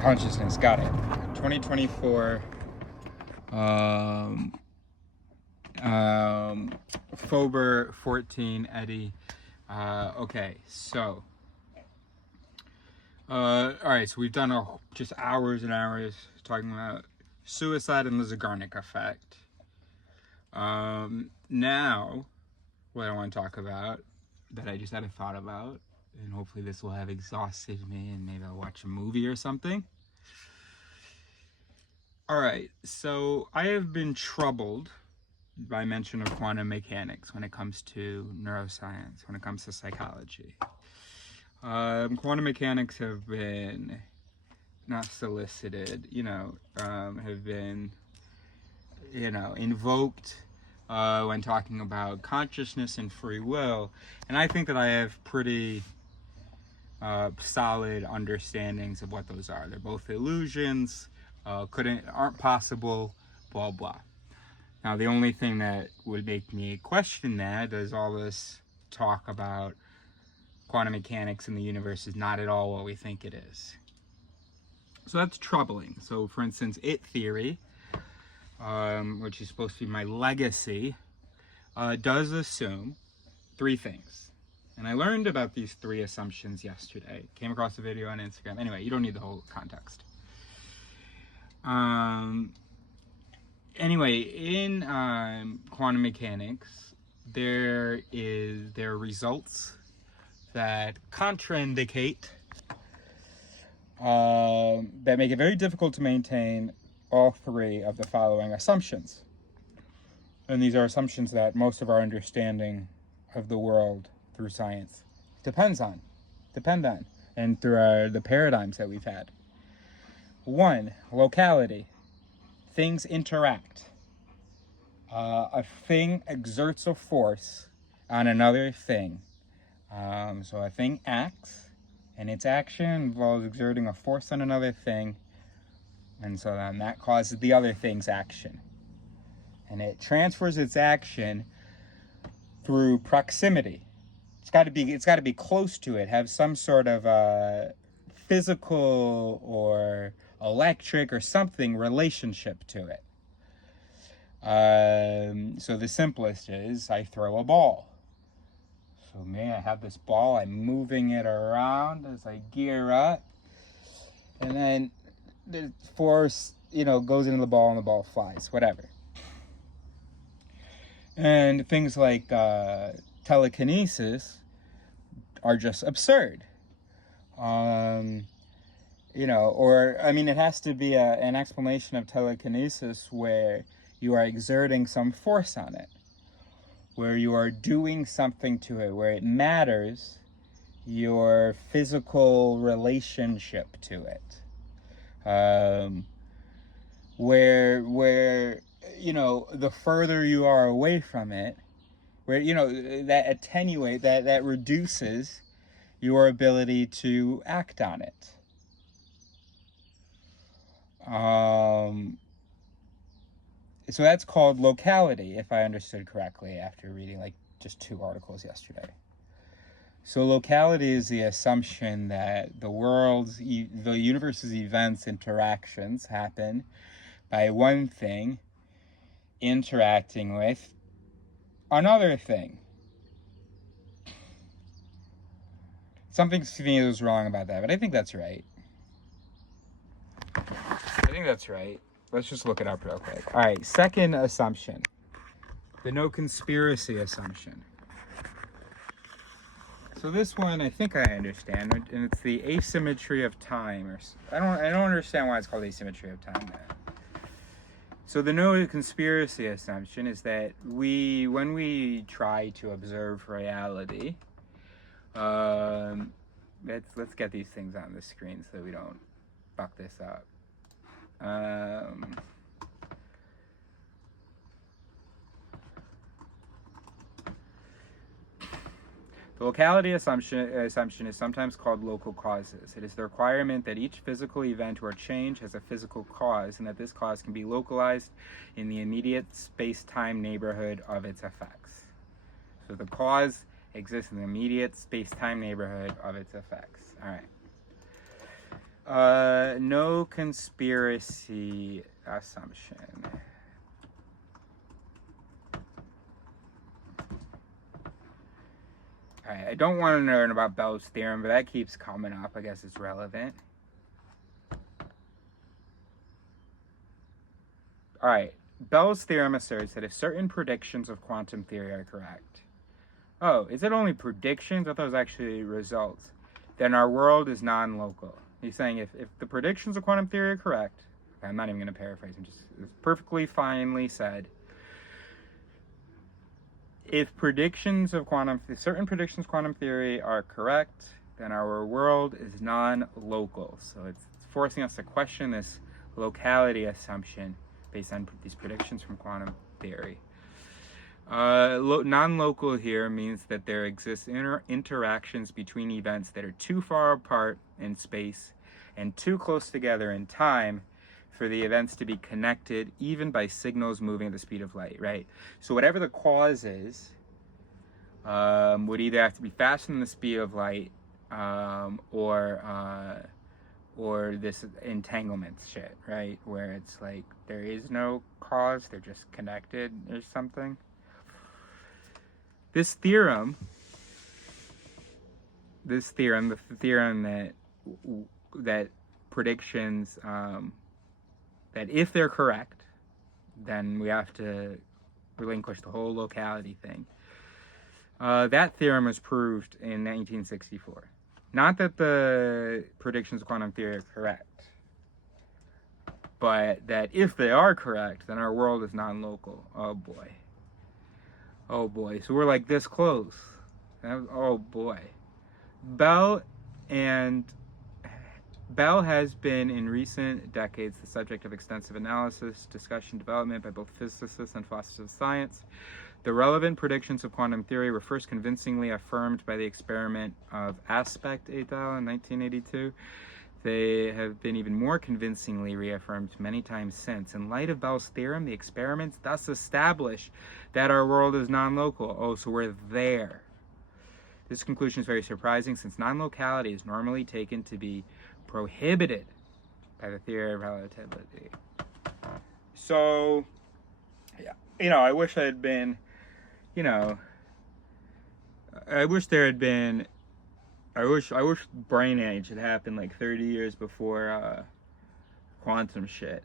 Consciousness, got it. 2024 F14E. Okay, so all right, so we've done just hours and hours talking about suicide and the Zeigarnik effect. Now what I want to talk about, that I just had a thought about, and hopefully this will have exhausted me and maybe I'll watch a movie or something. All right, so I have been troubled by mention of quantum mechanics when it comes to neuroscience, when it comes to psychology. Quantum mechanics have been not solicited, have been, invoked when talking about consciousness and free will. And I think that I have pretty solid understandings of what those are. They're both illusions, aren't possible, blah, blah. Now, the only thing that would make me question that is all this talk about quantum mechanics in the universe is not at all what we think it is. So that's troubling. So for instance, it theory, which is supposed to be my legacy, does assume three things. And I learned about these three assumptions yesterday. Came across a video on Instagram. Anyway, you don't need the whole context. Anyway, in quantum mechanics, there are results that contraindicate, that make it very difficult to maintain all three of the following assumptions. And these are assumptions that most of our understanding of the world through science depend on, and through the paradigms that we've had. 1, locality. Things interact. A thing exerts a force on another thing. So a thing acts, and its action involves exerting a force on another thing, and so then that causes the other thing's action. And it transfers its action through proximity. It's got to be close to it, have some sort of physical or electric or something relationship to it. So the simplest is I throw a ball. So I have this ball, I'm moving it around as I gear up, and then the force, goes into the ball and the ball flies, whatever. And things like telekinesis are just absurd. It has to be an explanation of telekinesis where you are exerting some force on it, where you are doing something to it, where it matters your physical relationship to it. Where the further you are away from it, where, that attenuate, that reduces your ability to act on it. So that's called locality, if I understood correctly, after reading just 2 articles yesterday. So locality is the assumption that the universe's events, interactions happen by one thing interacting with another thing. Something feels wrong about that, but I think that's right. Let's just look it up real quick. All right, second assumption, the no conspiracy assumption. So this one, I think I understand, and it's the asymmetry of time. I don't understand why it's called asymmetry of time. So the no conspiracy assumption is that when we try to observe reality, let's get these things on the screen so we don't fuck this up. The locality assumption is sometimes called local causes. It is the requirement that each physical event or change has a physical cause, and that this cause can be localized in the immediate space-time neighborhood of its effects. So the cause exists in the immediate space-time neighborhood of its effects. All right. No conspiracy assumption. Alright, I don't want to learn about Bell's theorem, but that keeps coming up. I guess it's relevant. Alright, Bell's theorem asserts that if certain predictions of quantum theory are correct. Oh, is it only predictions? I thought it was actually results. Then our world is non-local. He's saying if the predictions of quantum theory are correct, okay, I'm not even going to paraphrase, it's perfectly finely said. If certain predictions of quantum theory are correct, then our world is non-local. So it's forcing us to question this locality assumption based on these predictions from quantum theory. Non-local here means that there exists interactions between events that are too far apart in space and too close together in time for the events to be connected, even by signals moving at the speed of light, right? So whatever the cause is, would either have to be faster than the speed of light, or this entanglement shit, right? Where it's like there is no cause, they're just connected or something. This theorem, the theorem that predictions, that if they're correct, then we have to relinquish the whole locality thing. That theorem was proved in 1964. Not that the predictions of quantum theory are correct, but that if they are correct, then our world is non-local. Oh boy. Oh boy. So we're like this close. Oh boy. Bell has been in recent decades the subject of extensive analysis, discussion, development by both physicists and philosophers of science. The relevant predictions of quantum theory were first convincingly affirmed by the experiment of Aspect et al. In 1982. They have been even more convincingly reaffirmed many times since. In light of Bell's theorem, the experiments thus establish that our world is non-local. Oh, so we're there. This conclusion is very surprising since non-locality is normally taken to be prohibited by the theory of relativity. So, yeah, I wish I had been, I wish Brain Age had happened like 30 years before quantum shit.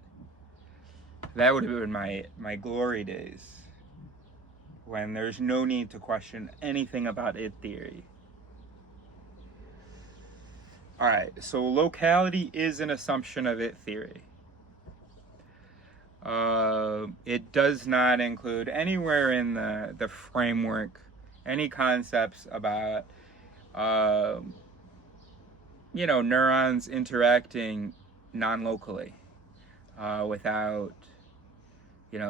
That would have been my glory days, when there's no need to question anything about it theory. Alright, so locality is an assumption of it theory. It does not include anywhere in the framework any concepts about neurons interacting non-locally without,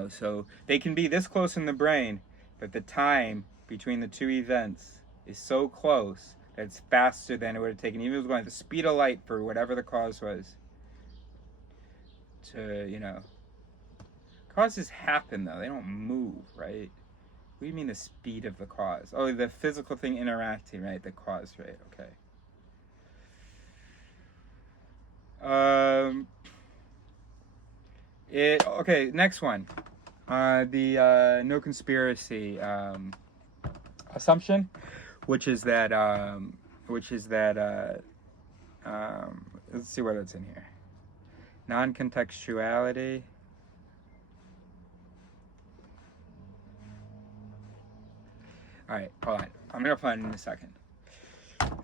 so they can be this close in the brain, but the time between the two events is so close that it's faster than it would have taken, even if it was going at the speed of light for whatever the cause was, to, causes happen though, they don't move, right? What do you mean the speed of the cause? Oh, the physical thing interacting, right? The cause, right? Okay. Okay, next one. The no conspiracy assumption, which is that let's see what it's in here. Non-contextuality. Alright, hold on. I'm gonna find it in a second.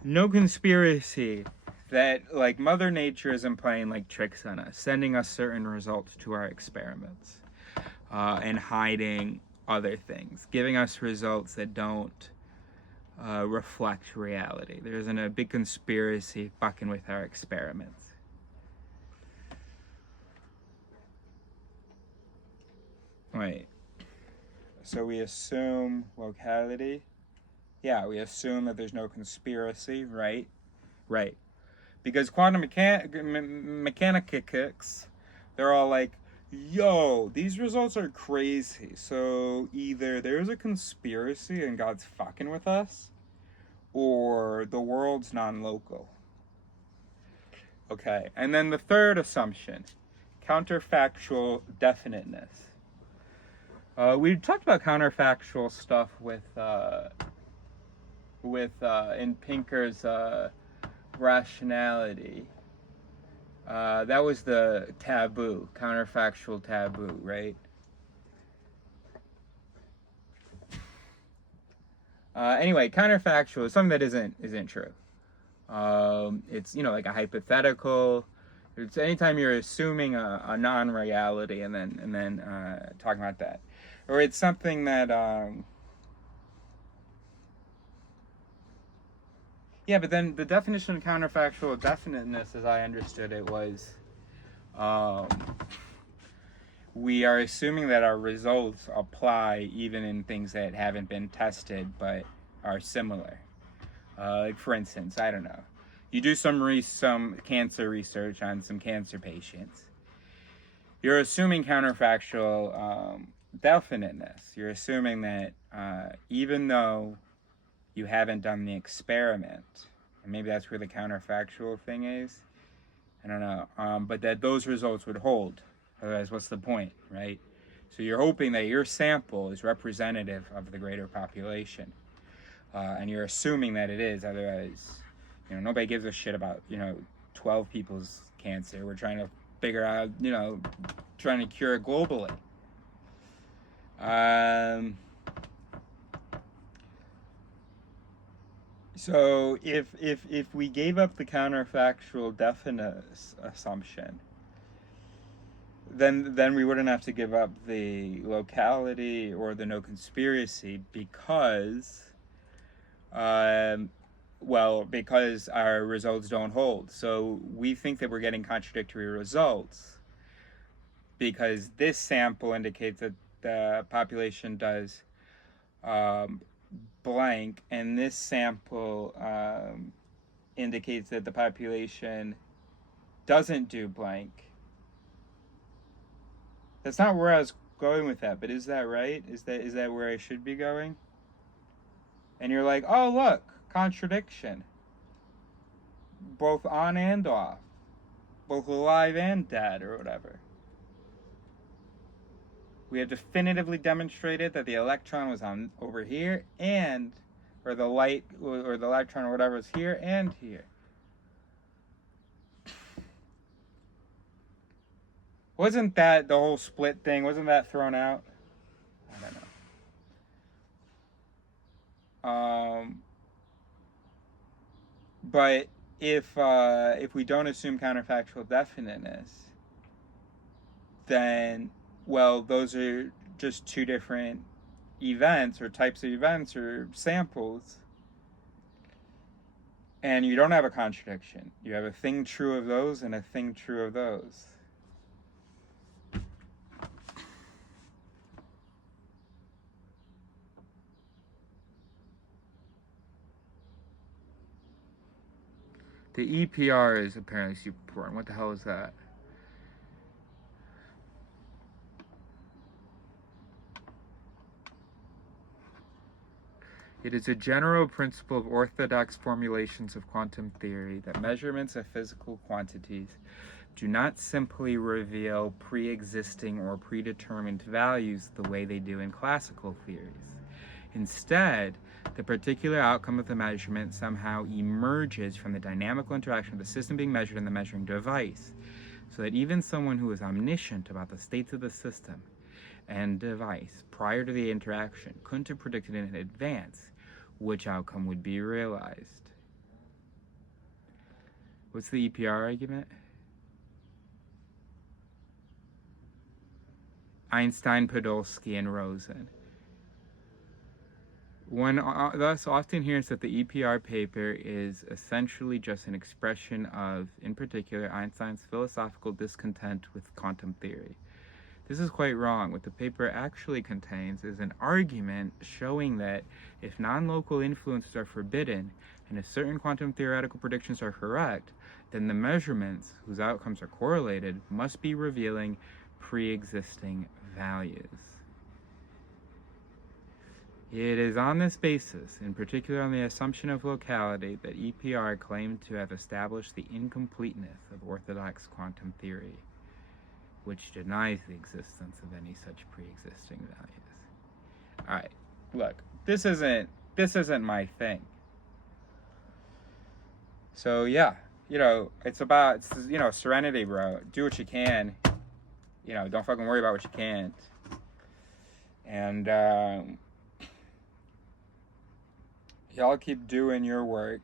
No conspiracy. That, like, Mother Nature isn't playing, like, tricks on us, sending us certain results to our experiments, and hiding other things, giving us results that don't reflect reality. There isn't a big conspiracy fucking with our experiments. Wait. So we assume locality. Yeah, we assume that there's no conspiracy, right? Right. Because quantum mechanics, they're all like, yo, these results are crazy. So either there's a conspiracy and God's fucking with us, or the world's non-local. Okay, and then the third assumption, counterfactual definiteness. We talked about counterfactual stuff with in Pinker's rationality. That was the taboo, counterfactual taboo, right? Anyway, counterfactual is something that isn't true. It's like a hypothetical. It's anytime you're assuming a non-reality and then talking about that, or it's something that yeah, but then the definition of counterfactual definiteness, as I understood it, was we are assuming that our results apply even in things that haven't been tested but are similar. Like, for instance, I don't know, you do some cancer research on some cancer patients. You're assuming counterfactual definiteness. You're assuming that even though you haven't done the experiment. And maybe that's where the counterfactual thing is. I don't know. But that those results would hold. Otherwise, what's the point, right? So you're hoping that your sample is representative of the greater population. And you're assuming that it is. Otherwise, nobody gives a shit about, 12 people's cancer. We're trying to figure out, trying to cure it globally. So if we gave up the counterfactual definite assumption, then we wouldn't have to give up the locality or the no conspiracy because because our results don't hold. So we think that we're getting contradictory results because this sample indicates that the population does blank, and this sample indicates that the population doesn't do blank. That's not where I was going with that, but is that right? Is that where I should be going? And you're like, oh look, contradiction. Both on and off. Both alive and dead, or whatever. We have definitively demonstrated that the electron was on over here or the light or the electron or whatever was here and here. Wasn't that the whole split thing? Wasn't that thrown out? I don't know. But if we don't assume counterfactual definiteness, then those are just two different events or types of events or samples, and you don't have a contradiction. You have a thing true of those and a thing true of those. The EPR is apparently super important. What the hell is that? It is a general principle of orthodox formulations of quantum theory that measurements of physical quantities do not simply reveal pre-existing or predetermined values the way they do in classical theories. Instead, the particular outcome of the measurement somehow emerges from the dynamical interaction of the system being measured and the measuring device, so that even someone who is omniscient about the states of the system and device prior to the interaction couldn't have predicted in advance which outcome would be realized. What's the EPR argument? Einstein, Podolsky, and Rosen. One thus often hears that the EPR paper is essentially just an expression of, in particular, Einstein's philosophical discontent with quantum theory. This is quite wrong. What the paper actually contains is an argument showing that if non-local influences are forbidden and if certain quantum theoretical predictions are correct, then the measurements, whose outcomes are correlated, must be revealing pre-existing values. It is on this basis, in particular on the assumption of locality, that EPR claimed to have established the incompleteness of orthodox quantum theory, which denies the existence of any such pre-existing values. Alright, look, this isn't my thing. So yeah, it's about, serenity, bro. Do what you can. Don't fucking worry about what you can't. And y'all keep doing your work.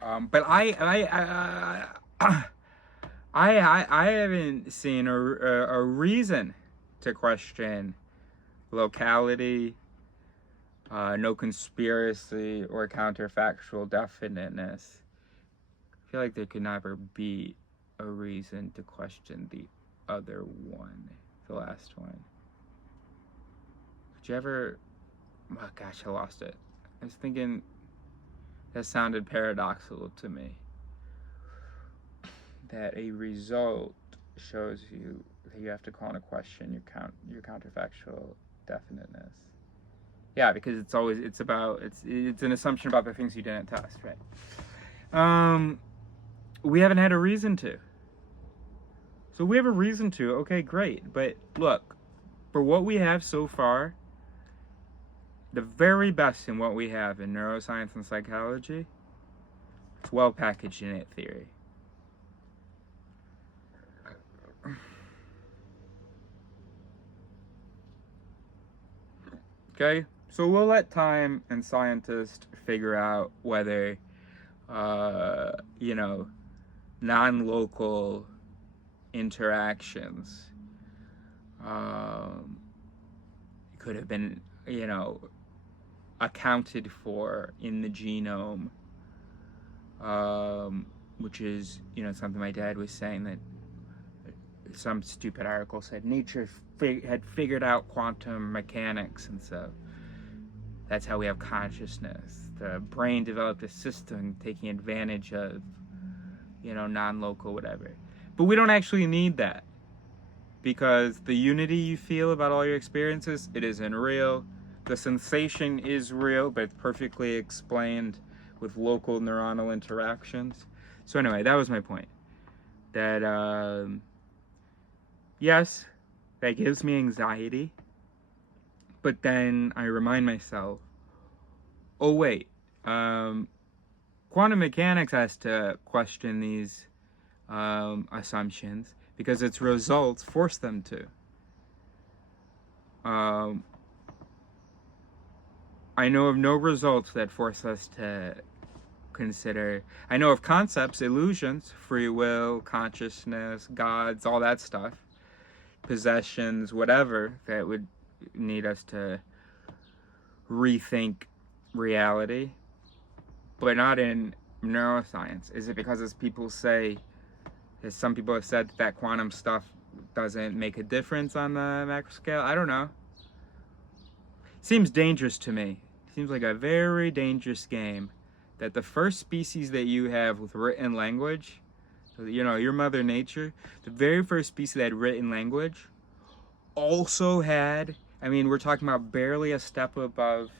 But I haven't seen a reason to question locality, no conspiracy, or counterfactual definiteness. I feel like there could never be a reason to question the other one, the last one. Did you ever... Oh gosh, I lost it. I was thinking that sounded paradoxical to me. That a result shows you that you have to call into question your counterfactual definiteness. Yeah, because it's an assumption about the things you didn't test, right? We haven't had a reason to. So we have a reason to, okay, great. But look, for what we have so far, the very best in what we have in neuroscience and psychology, it's well packaged in it theory. Okay, so we'll let time and scientists figure out whether, non-local interactions could have been, accounted for in the genome, which is, something my dad was saying, that some stupid article said nature had figured out quantum mechanics, and so that's how we have consciousness. The brain developed a system taking advantage of, non-local whatever. But we don't actually need that, because the unity you feel about all your experiences, it isn't real. The sensation is real, but it's perfectly explained with local neuronal interactions. So anyway, that was my point. That, yes, that gives me anxiety, but then I remind myself, oh wait, quantum mechanics has to question these assumptions because its results force them to. I know of no results that force us to consider. I know of concepts, illusions, free will, consciousness, gods, all that stuff, possessions, whatever, that would need us to rethink reality, but not in neuroscience. Is it because, as some people have said, that quantum stuff doesn't make a difference on the macro scale? I don't know. Seems dangerous to me. Seems like a very dangerous game, that the first species that you have with written language, your Mother Nature, the very first species that had written language also had, we're talking about barely a step above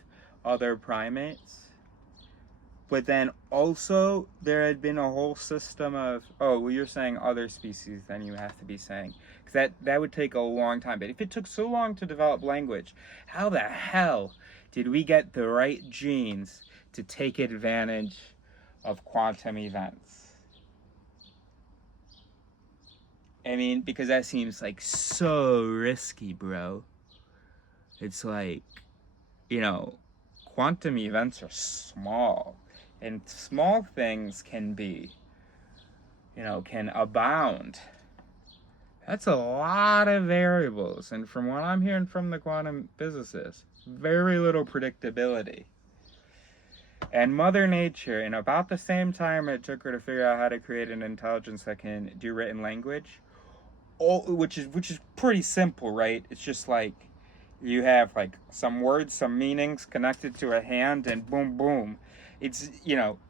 other primates, but then also there had been a whole system of, you're saying other species, then you have to be saying, because that would take a long time. But if it took so long to develop language, how the hell did we get the right genes to take advantage of quantum events? Because that seems like so risky, bro. It's like, quantum events are small, and small things can be, can abound. That's a lot of variables, and from what I'm hearing from the quantum physicists, very little predictability. And Mother Nature, in about the same time it took her to figure out how to create an intelligence that can do written language, which is pretty simple, right? It's just like you have like some words, some meanings connected to a hand, and boom, boom. It's,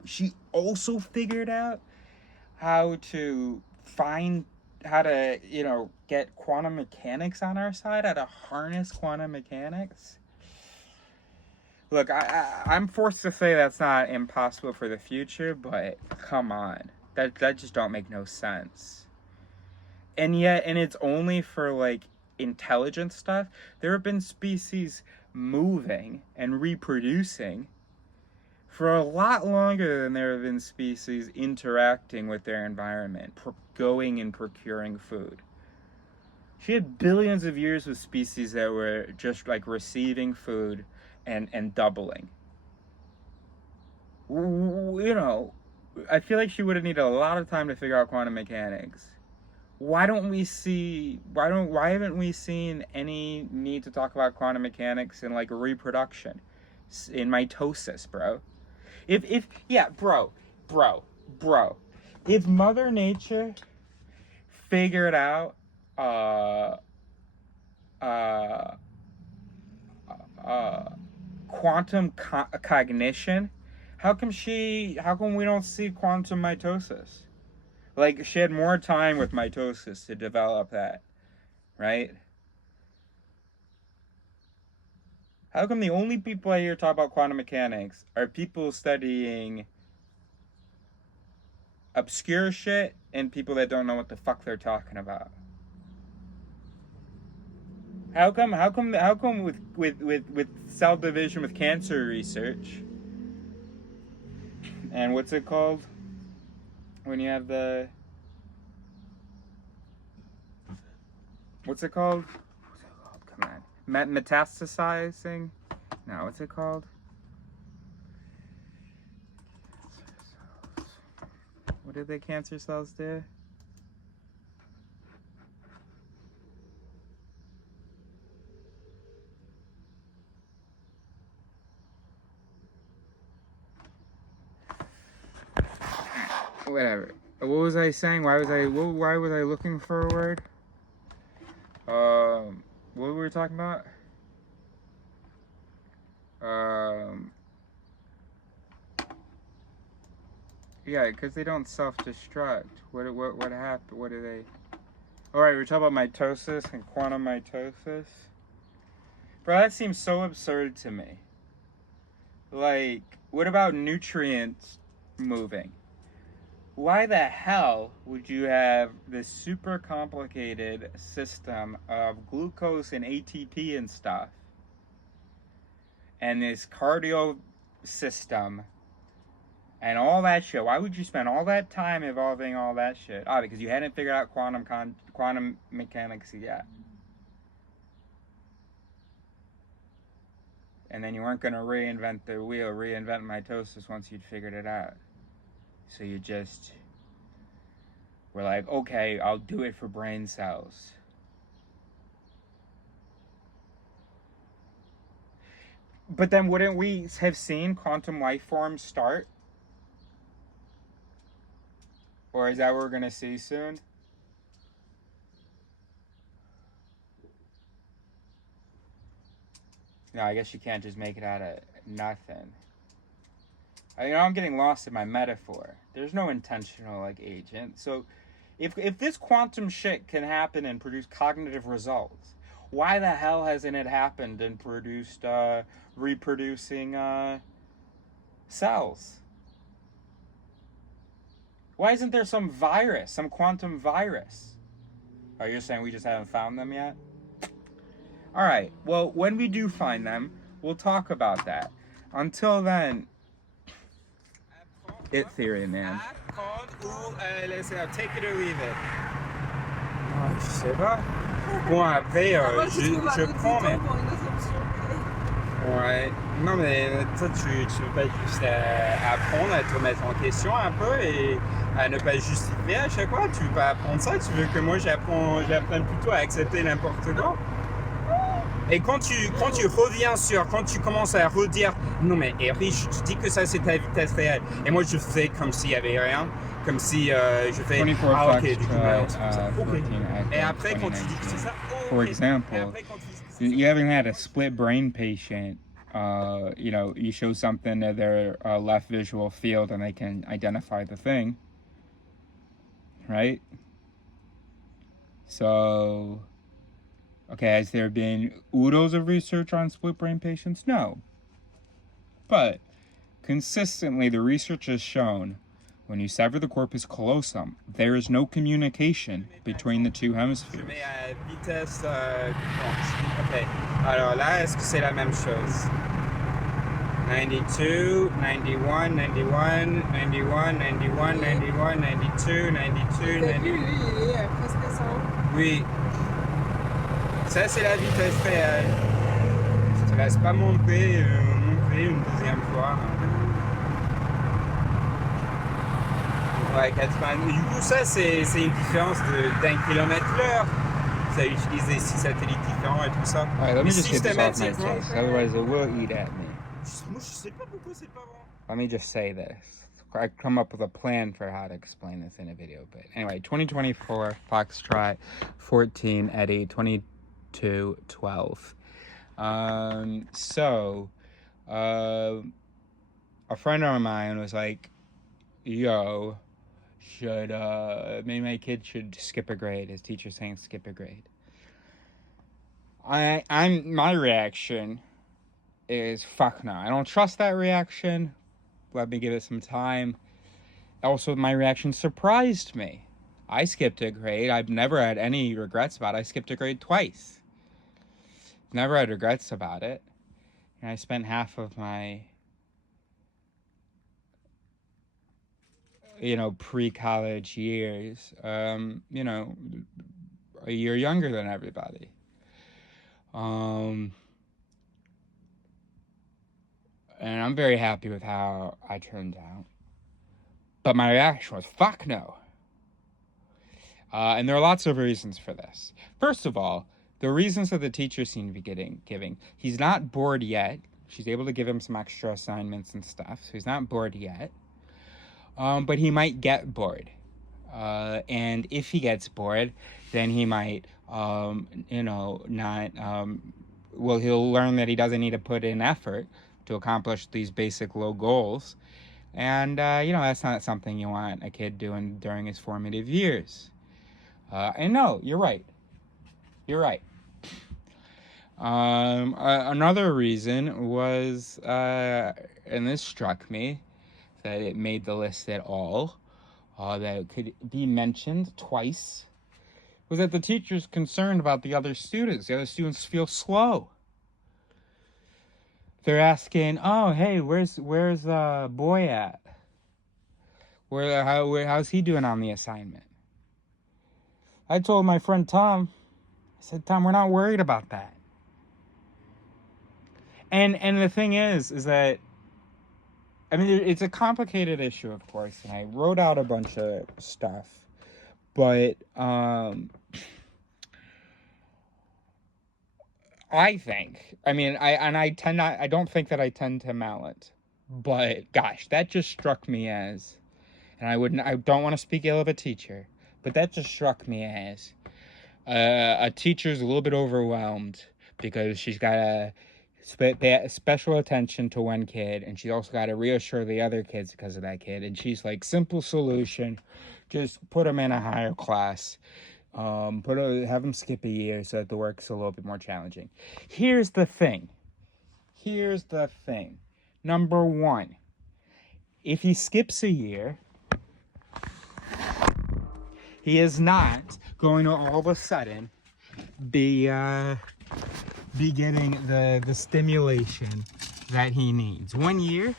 she also figured out how to get quantum mechanics on our side, how to harness quantum mechanics. Look, I'm forced to say that's not impossible for the future, but come on. That just don't make no sense. And it's only for like intelligent stuff. There have been species moving and reproducing for a lot longer than there have been species interacting with their environment, going and procuring food. She had billions of years with species that were just like receiving food and doubling. I feel like she would have needed a lot of time to figure out quantum mechanics. Why haven't we seen any need to talk about quantum mechanics in like reproduction, in mitosis, bro? If Mother Nature figured out quantum cognition, how come we don't see quantum mitosis? Like, she had more time with mitosis to develop that, right? How come the only people I hear talk about quantum mechanics are people studying obscure shit and people that don't know what the fuck they're talking about? How come with cell division with cancer research and what's it called when you have the what's it called? Come on. Metastasizing? No, what's it called? What did the cancer cells do? Whatever. What was I saying? Why was I looking for a word? What were we talking about? Yeah, because they don't self-destruct. What happened? What do they? All right, we're talking about mitosis and quantum mitosis. Bro, that seems so absurd to me. Like, what about nutrients moving? Why the hell would you have this super complicated system of glucose and ATP and stuff, and this cardio system, and all that shit? Why would you spend all that time evolving all that shit? Ah, because you hadn't figured out quantum mechanics yet. And then you weren't going to reinvent the wheel, reinvent mitosis once you'd figured it out. So you just were like, okay, I'll do it for brain cells. But then wouldn't we have seen quantum life forms start? Or is that what we're going to see soon? No, I guess you can't just make it out of nothing. I'm getting lost in my metaphor. There's no intentional like agent. So if this quantum shit can happen and produce cognitive results, why the hell hasn't it happened and produced reproducing cells? Why isn't there some virus, some quantum virus? Oh, you're saying we just haven't found them yet? All right. Well, when we do find them, we'll talk about that. Until then, it theory, man. Take it or leave it. Oh, je sais pas. Bon, après, je prends, mais... Ouais. Non, mais toi, tu veux pas juste apprendre à te remettre en question un peu et à ne pas justifier à chaque fois. Tu veux pas apprendre ça. Tu veux que moi, j'apprenne plutôt à accepter n'importe quoi. Et quand tu reviens quand tu commences à redire, non mais Henri, je te dis que ça c'est ta vitesse réelle. Et moi je fais comme s'il y avait rien, comme si je fais, ah ok, du coup, okay. Et après quand tu dis que c'est ça, For example, you haven't had a split brain patient, you show something to their left visual field and they can identify the thing, right? So, okay, has there been oodles of research on split brain patients? No. But consistently, the research has shown when you sever the corpus callosum, there is no communication between the two hemispheres. Je mets à vitesse. Ok. Alors là, est-ce que c'est la même chose? 92, 91, 91, 91, 91, 91, 92, 92, 92. Oui. Ça, c'est la vitesse réelle. Je te laisse pas monter une deuxième fois. Ouais, 80. Du coup, ça, c'est une différence d'1 km/h. Ça utilise des 6 satellites différents et tout ça. Alright, let me just get this off my Systématiquement. chest, otherwise it will eat at me. Moi, je sais pas pourquoi c'est pas bon. Let me just say this. I come up with a plan for how to explain this in a video. But anyway, 2024 Foxtrot 14 Eddie 2212. A friend of mine was like, yo, maybe my kid should skip a grade. His teacher's saying skip a grade. My reaction is fuck no. I don't trust that reaction. Let me give it some time. Also, my reaction surprised me. I skipped a grade. I've never had any regrets about it. I skipped a grade twice. Never had regrets about it. And I spent half of my, pre-college years, a year younger than everybody. And I'm very happy with how I turned out. But my reaction was, fuck no. And there are lots of reasons for this. First of all, the reasons that the teacher seemed to be giving, he's not bored yet. She's able to give him some extra assignments and stuff, so he's not bored yet. But he might get bored. And if he gets bored, then he might, he'll learn that he doesn't need to put in effort to accomplish these basic low goals. And, that's not something you want a kid doing during his formative years. And no, you're right. You're right. Another reason was, and this struck me, that it made the list at all, that it could be mentioned twice, was that the teacher's concerned about the other students. The other students feel slow. They're asking, oh, hey, where's boy at? How's he doing on the assignment? I told my friend Tom, I said, Tom, we're not worried about that. And the thing is that, it's a complicated issue, of course, and I wrote out a bunch of stuff, but I think, I don't think that I tend to mallet, but gosh, that just struck me as, and I don't want to speak ill of a teacher, but that just struck me as a teacher's a little bit overwhelmed because she's got to pay special attention to one kid, and she's also got to reassure the other kids because of that kid. And she's like, simple solution, just put them in a higher class, have them skip a year so that the work's a little bit more challenging. Here's the thing. Number one, if he skips a year, he is not going to all of a sudden be getting the stimulation that he needs. 1 year,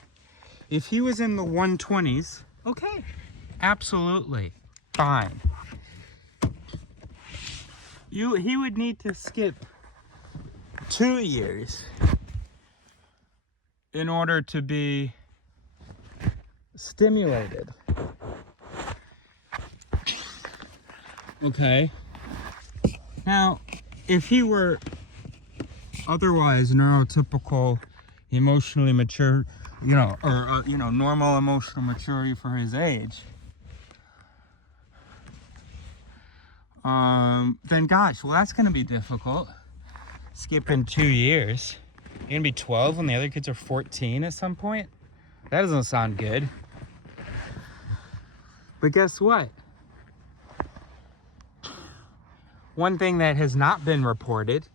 if he was in the 120s, okay, absolutely fine. He would need to skip 2 years in order to be stimulated. Okay. Now, if he were otherwise neurotypical, emotionally mature, normal emotional maturity for his age, then gosh, well, that's going to be difficult. Skipping 2 years. You're going to be 12 when the other kids are 14 at some point? That doesn't sound good. But guess what? One thing that has not been reported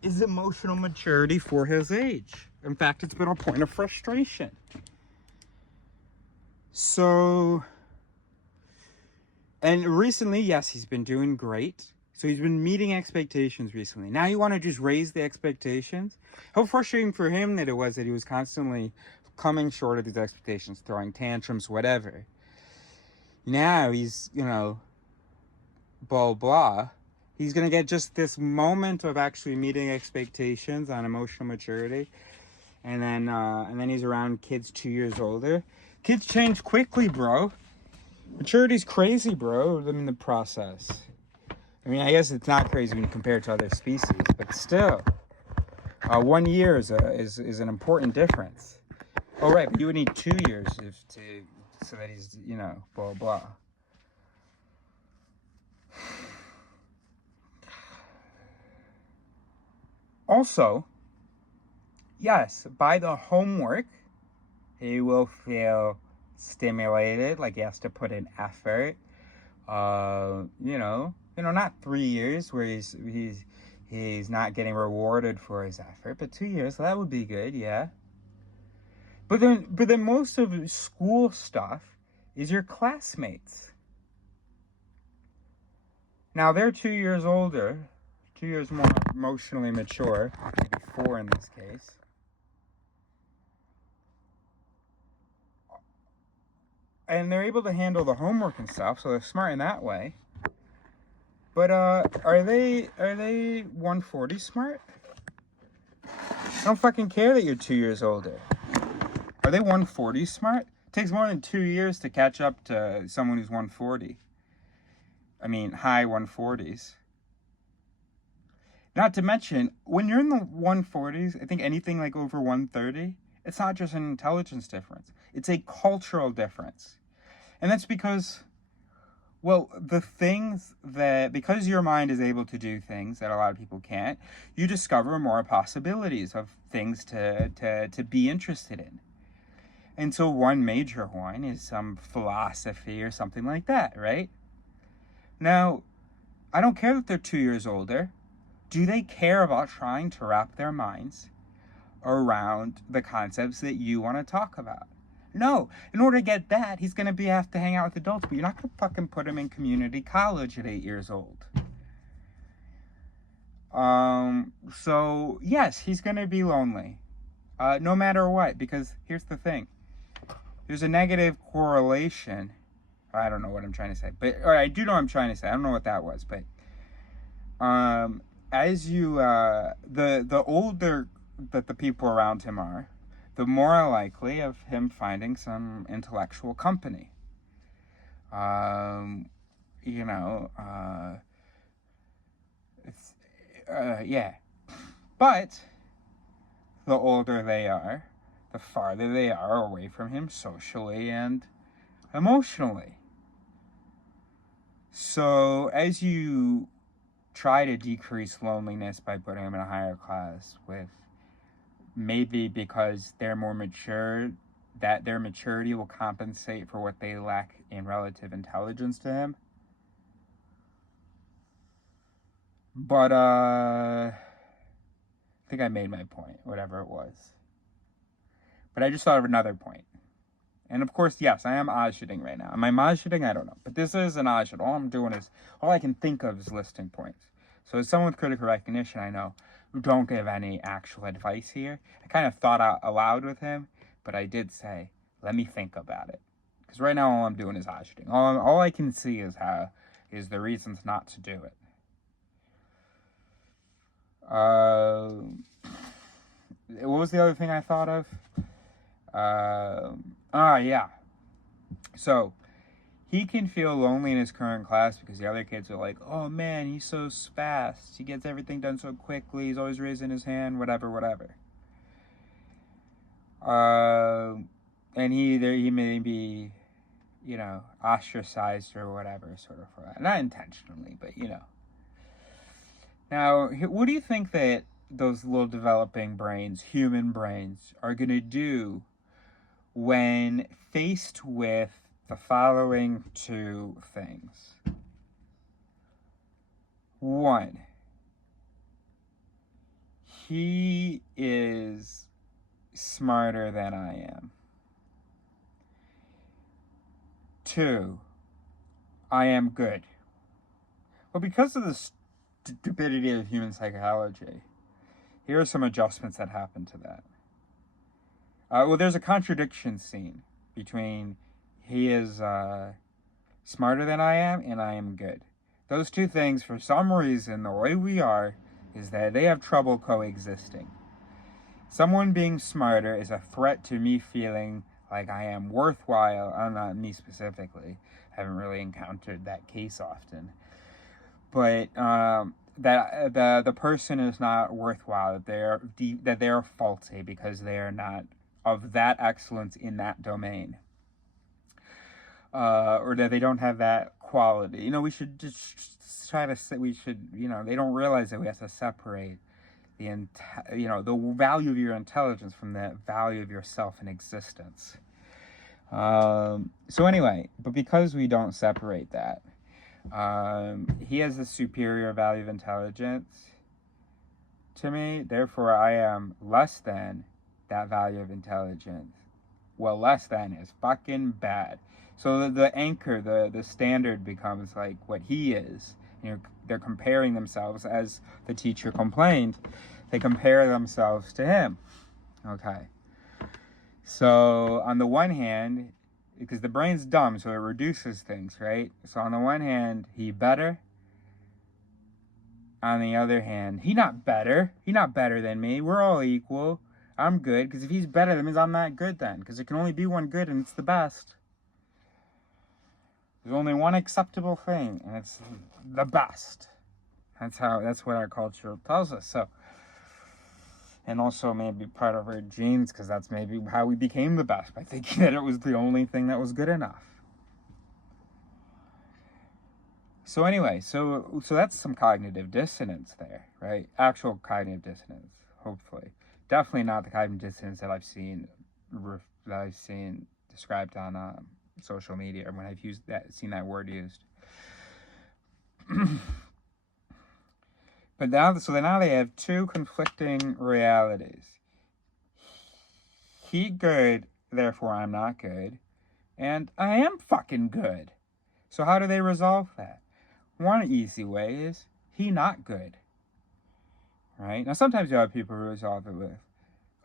is emotional maturity for his age. In fact, it's been a point of frustration. So, and recently, yes, he's been doing great. So he's been meeting expectations recently. Now you want to just raise the expectations? How frustrating for him that it was that he was constantly coming short of these expectations, throwing tantrums, whatever. Now he's, blah, blah. He's going to get just this moment of actually meeting expectations on emotional maturity. And then he's around kids 2 years older. Kids change quickly, bro. Maturity's crazy, bro. The process. I guess it's not crazy when you compare it to other species, but still. 1 year is an important difference. Oh, right, but you would need 2 years so that he's, blah, blah. Also, yes, by the homework, he will feel stimulated, like he has to put in effort. Not 3 years where he's He's not getting rewarded for his effort, but 2 years, that would be good, yeah. But then most of school stuff is your classmates. Now, they're 2 years older, 2 years more emotionally mature, maybe 4 in this case. And they're able to handle the homework and stuff, so they're smart in that way. But are they 140 smart? I don't fucking care that you're 2 years older. Are they 140 smart? It takes more than 2 years to catch up to someone who's 140. I mean, high 140s. Not to mention, when you're in the 140s, I think anything like over 130, it's not just an intelligence difference. It's a cultural difference. And that's because, well, because your mind is able to do things that a lot of people can't, you discover more possibilities of things to be interested in. And so one major one is some philosophy or something like that, right? Now, I don't care that they're 2 years older. Do they care about trying to wrap their minds around the concepts that you want to talk about? No. In order to get that, he's going to have to hang out with adults, but you're not going to fucking put him in community college at 8 years old. So, yes, he's going to be lonely. No matter what, because here's the thing. There's a negative correlation. I don't know what I'm trying to say, or I do know what I'm trying to say. I don't know what that was, but as you, the older that the people around him are, the more likely of him finding some intellectual company. Yeah. But the older they are, the farther they are away from him socially and emotionally. So as you try to decrease loneliness by putting them in a higher class with, maybe because they're more mature, that their maturity will compensate for what they lack in relative intelligence to him. But I think I made my point, whatever it was. But I just thought of another point. And of course, yes, I am ajitting right now. Am I majitting? I don't know. But this is an ajit. All I can think of is listing points. So as someone with critical recognition, I know, don't give any actual advice here. I kind of thought out aloud with him, but I did say, let me think about it. Because right now, all I'm doing is ajitting. All I can see is the reasons not to do it. What was the other thing I thought of? Yeah. So, he can feel lonely in his current class because the other kids are like, oh man, he's so fast. He gets everything done so quickly. He's always raising his hand, whatever. And he may be, ostracized or whatever, sort of, for that. Not intentionally, but, Now, what do you think that those little developing brains, human brains, are going to do when faced with the following two things? 1, he is smarter than I am. 2, I am good. Well, because of the stupidity of human psychology, here are some adjustments that happen to that. There's a contradiction scene between he is smarter than I am and I am good. Those two things, for some reason, the way we are, is that they have trouble coexisting. Someone being smarter is a threat to me feeling like I am worthwhile. Not me specifically. I haven't really encountered that case often. But that the person is not worthwhile, that they are faulty because they are not of that excellence in that domain, or that they don't have that quality. We should just try to say, they don't realize that we have to separate the value of your intelligence from the value of yourself and existence. So anyway, but because we don't separate that, he has a superior value of intelligence, to me, therefore I am less than that value of intelligence. Well, less than is fucking bad. So the anchor, the standard becomes like what he is. They're comparing themselves, as the teacher complained. They compare themselves to him. Okay. So on the one hand, because the brain's dumb, so it reduces things, right? So on the one hand, he better. On the other hand, he not better. He not better than me. We're all equal. I'm good, because if he's better, that means I'm not good then. Because there can only be one good, and it's the best. There's only one acceptable thing, and it's the best. That's what our culture tells us. So, and also maybe part of our genes, because that's maybe how we became the best, by thinking that it was the only thing that was good enough. So anyway, so that's some cognitive dissonance there, right? Actual cognitive dissonance, hopefully. Definitely not the cognitive dissonance that I've seen described on social media, or when I've seen that word used. But now they have two conflicting realities. He good, therefore I'm not good, and I am fucking good. So how do they resolve that? One easy way is he not good. Right? Now sometimes you have people who resolve it with,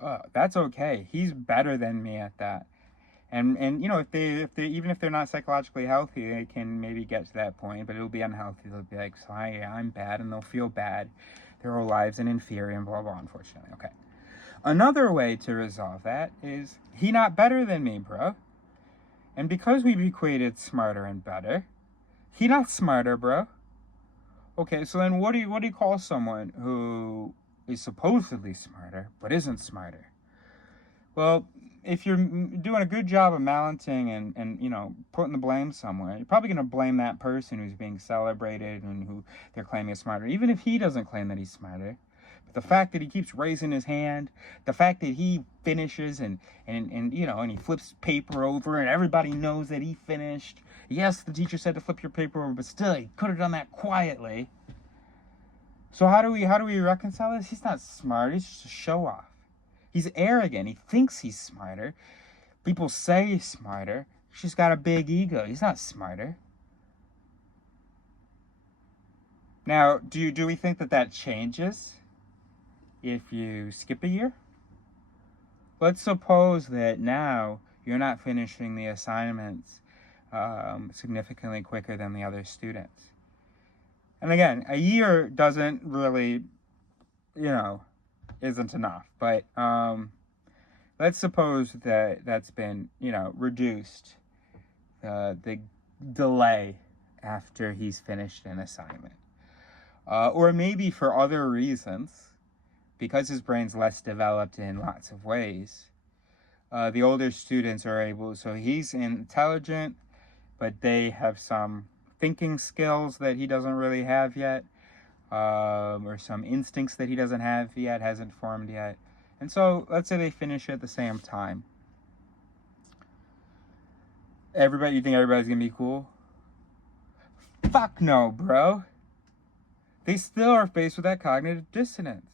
oh, that's okay. He's better than me at that. And if they even if they're not psychologically healthy, they can maybe get to that point, but it'll be unhealthy. They'll be like, so I'm bad, and they'll feel bad their whole lives and inferior and blah blah, unfortunately. Okay. Another way to resolve that is he not better than me, bro. And because we've equated smarter and better, he not smarter, bro. Okay, so then what do you call someone who is supposedly smarter but isn't smarter? Well, if you're doing a good job of malenting and putting the blame somewhere, you're probably going to blame that person who's being celebrated and who they're claiming is smarter, even if he doesn't claim that he's smarter. But the fact that he keeps raising his hand, the fact that he finishes and he flips paper over and everybody knows that he finished. Yes, the teacher said to flip your paper over, but still, he could have done that quietly. So how do we reconcile this? He's not smart. He's just a show-off. He's arrogant. He thinks he's smarter. People say he's smarter. He's just got a big ego. He's not smarter. Now, do we think that changes if you skip a year? Let's suppose that now you're not finishing the assignments significantly quicker than the other students. And again, a year doesn't really, isn't enough. But let's suppose that that's been, reduced, the delay after he's finished an assignment. Or maybe for other reasons, because his brain's less developed in lots of ways, the older students are able, so he's intelligent, but they have some thinking skills that he doesn't really have yet, or some instincts that he doesn't have yet, hasn't formed yet. And so let's say they finish at the same time. You think everybody's gonna be cool? Fuck no, bro. They still are faced with that cognitive dissonance.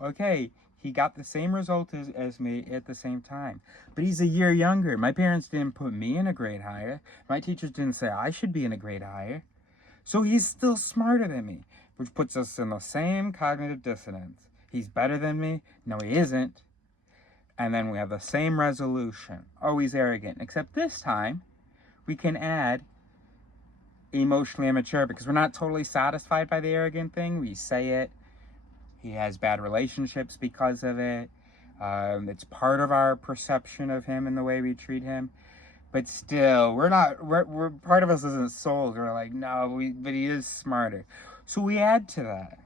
Okay, he got the same result as me at the same time, but he's a year younger. My parents didn't put me in a grade higher. My teachers didn't say I should be in a grade higher. So he's still smarter than me, which puts us in the same cognitive dissonance. He's better than me. No, he isn't. And then we have the same resolution. Oh, he's arrogant. Except this time, we can add emotionally immature, because we're not totally satisfied by the arrogant thing. We say it. He has bad relationships because of it. It's part of our perception of him and the way we treat him. But still, we're part of us isn't sold. We're like, no, but he is smarter. So we add to that.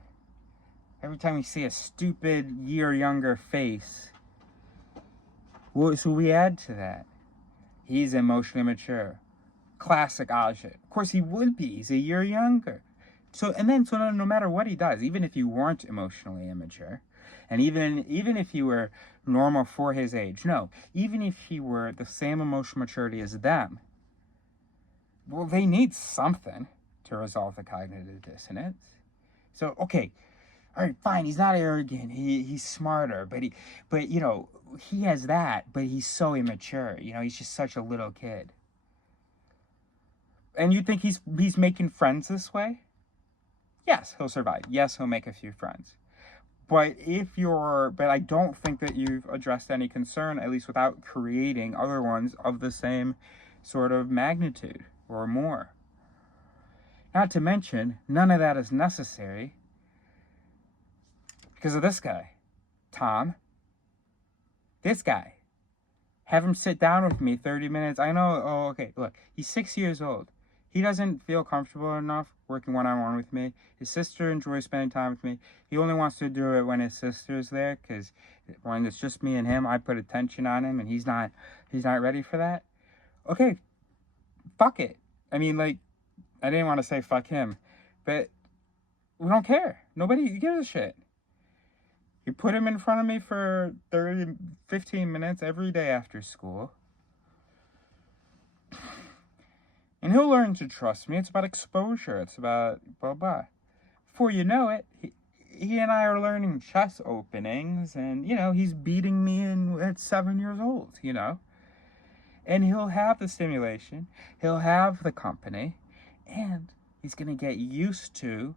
Every time we see a stupid year younger face, so we add to that. He's emotionally mature. Classic Ajit. Of course he would be. He's a year younger. So no matter what he does, even if you weren't emotionally immature, and even if you were normal for his age, even if he were the same emotional maturity as them, well, they need something to resolve the cognitive dissonance. So, okay, All right, fine, he's not arrogant. He's smarter, but you know, he has that, but he's so immature. You know, he's just such a little kid. And you think he's making friends this way? Yes, he'll survive. Yes, he'll make a few friends. But I don't think that you've addressed any concern, at least without creating other ones of the same sort of magnitude or more. Not to mention, none of that is necessary because of this guy, Tom. This guy. Have him sit down with me 30 minutes. I know, oh, okay, look, he's 6 years old. He doesn't feel comfortable enough working one-on-one with me. His sister enjoys spending time with me. He only wants to do it when his sister's there, because when it's just me and him, I put attention on him, and he's not ready for that. Okay, fuck it. I mean, like, I didn't want to say fuck him, but we don't care. Nobody gives a shit. You put him in front of me for 15 minutes every day after school. And he'll learn to trust me. It's about exposure. It's about blah, blah. Before you know it, he and I are learning chess openings. And, you know, he's beating me at 7 years old, you know. And he'll have the stimulation. He'll have the company. And he's going to get used to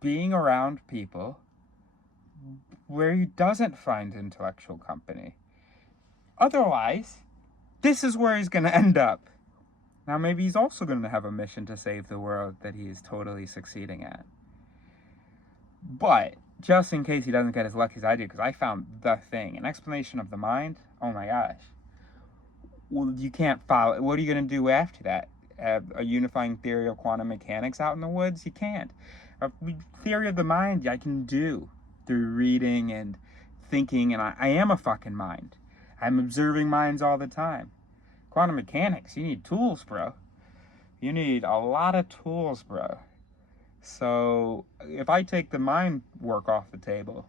being around people where he doesn't find intellectual company. Otherwise, this is where he's going to end up. Now, maybe he's also going to have a mission to save the world that he is totally succeeding at. But, just in case he doesn't get as lucky as I do, because I found the thing, an explanation of the mind, oh my gosh. Well, you can't follow. What are you going to do after that? Have a unifying theory of quantum mechanics out in the woods? You can't. A theory of the mind I can do through reading and thinking, and I am a fucking mind. I'm observing minds all the time. Quantum mechanics, you need tools, bro. You need a lot of tools, bro. So if I take the mind work off the table,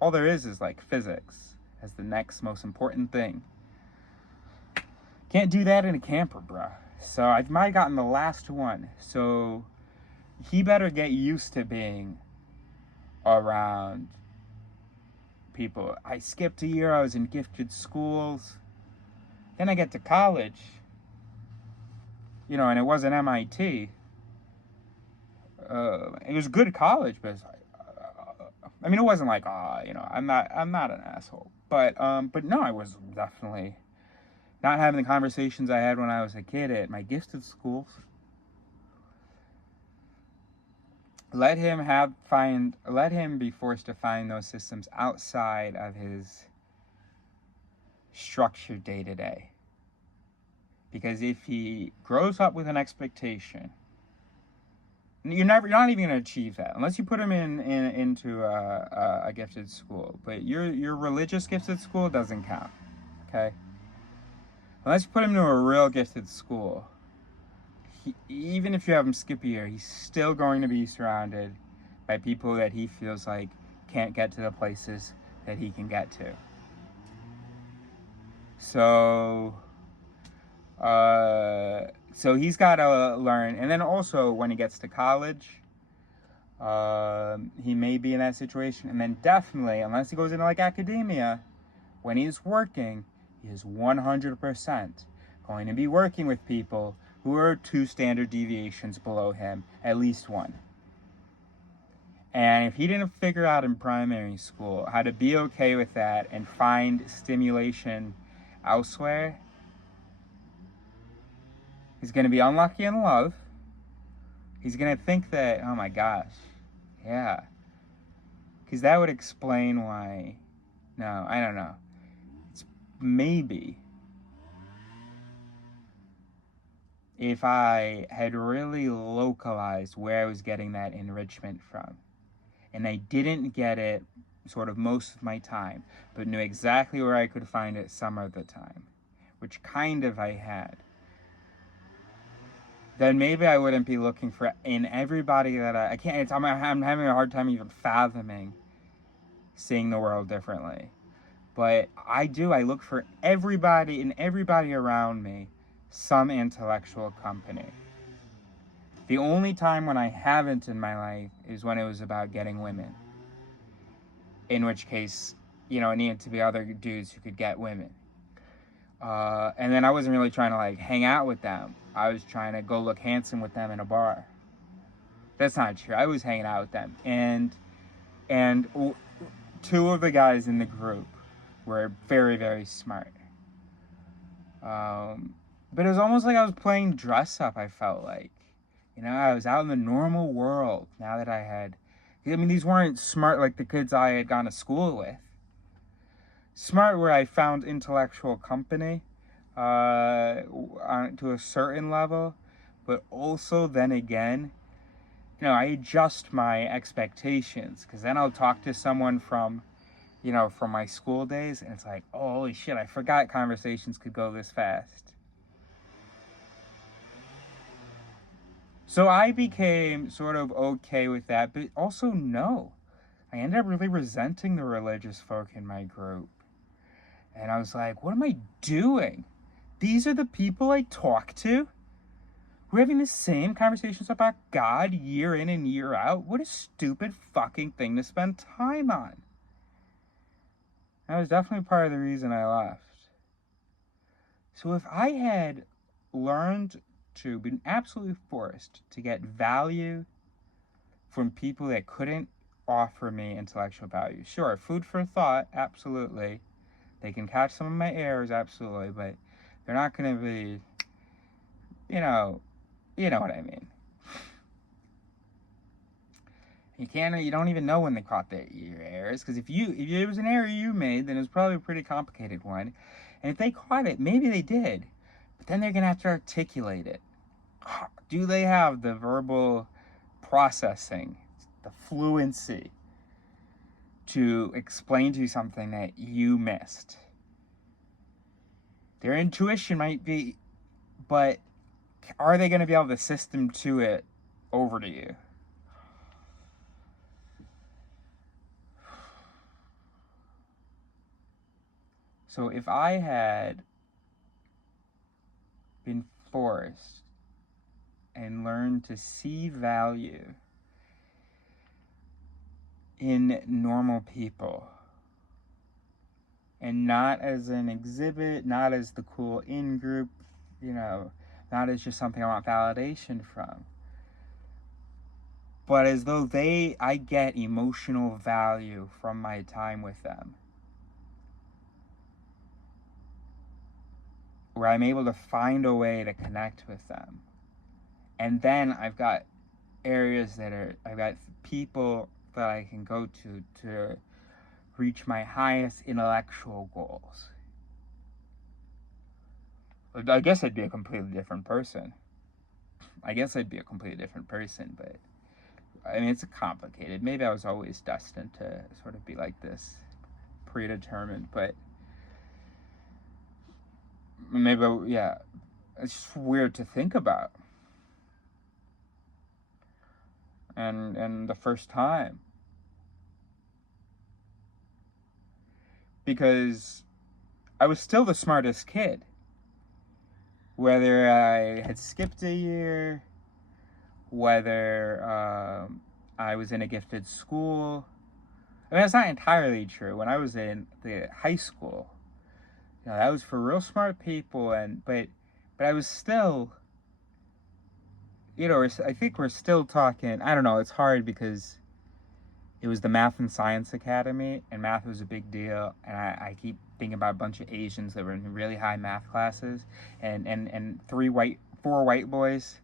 all there is like physics as the next most important thing. Can't do that in a camper, bro. So I might have gotten the last one. So he better get used to being around people. I skipped a year. I was in gifted schools. Then I get to college, you know, and it wasn't MIT. It was good college, but I mean, it wasn't like, you know, I'm not an asshole. But no, I was definitely not having the conversations I had when I was a kid at my gifted schools. Let him be forced to find those systems outside of his structured day-to-day. Because if he grows up with an expectation, you're not even going to achieve that unless you put him into a gifted school. But your religious gifted school doesn't count, okay? Unless you put him to a real gifted school, even if you have him skip a year, he's still going to be surrounded by people that he feels like can't get to the places that he can get to. So he's got to learn. And then also when he gets to college, he may be in that situation. And then definitely, unless he goes into like academia, when he's working, he is 100% going to be working with people who are 2 standard deviations below him, at least 1. And if he didn't figure out in primary school how to be okay with that and find stimulation elsewhere, he's going to be unlucky in love. He's going to think that, oh my gosh, yeah. Because that would explain why, no, I don't know. It's maybe if I had really localized where I was getting that enrichment from, and I didn't get it sort of most of my time, but knew exactly where I could find it some of the time, which kind of I had, then maybe I wouldn't be looking for in everybody that I can't. I'm having a hard time even fathoming seeing the world differently. But I look for everybody and everybody around me some intellectual company. The only time when I haven't in my life is when it was about getting women. in which case, you know, it needed to be other dudes who could get women. And then I wasn't really trying to like hang out with them. I was trying to go look handsome with them in a bar. That's not true. I was hanging out with them, and two of the guys in the group were very, very smart. But it was almost like I was playing dress up. I felt like, you know, I was out in the normal world now that I mean, these weren't smart like the kids I had gone to school with. Smart where I found intellectual company to a certain level, but also then again, you know, I adjust my expectations, because then I'll talk to someone from, you know, from my school days, and it's like, oh, holy shit, I forgot conversations could go this fast. So I became sort of okay with that, but also no. I ended up really resenting the religious folk in my group. And I was like, what am I doing? These are the people I talk to? We're having the same conversations about God year in and year out? What a stupid fucking thing to spend time on. That was definitely part of the reason I left. So if I had learned to, been absolutely forced to get value from people that couldn't offer me intellectual value. Sure, food for thought, absolutely. They can catch some of my errors, absolutely, but they're not going to be, you know what I mean. You don't even know when they caught your errors, because if it was an error you made, then it was probably a pretty complicated one. And if they caught it, maybe they did, but then they're going to have to articulate it. Do they have the verbal processing, the fluency to explain to you something that you missed? Their intuition might be, but are they going to be able to system to it over to you? So if I had been forced and learned to see value in normal people, and not as an exhibit, not as the cool in-group, you know, not as just something I want validation from, but as though I get emotional value from my time with them, where I'm able to find a way to connect with them. And then I've got I've got people that I can go to reach my highest intellectual goals. I guess I'd be a completely different person. But I mean, it's complicated. Maybe I was always destined to sort of be like this, predetermined, but maybe, yeah, it's just weird to think about. And the first time, because I was still the smartest kid, whether I had skipped a year, whether I was in a gifted school. I mean, that's not entirely true. When I was in the high school, you know, that was for real smart people, but I was still, you know, I think we're still talking, I don't know, it's hard because it was the Math and Science Academy, and math was a big deal, and I keep thinking about a bunch of Asians that were in really high math classes, and four white boys.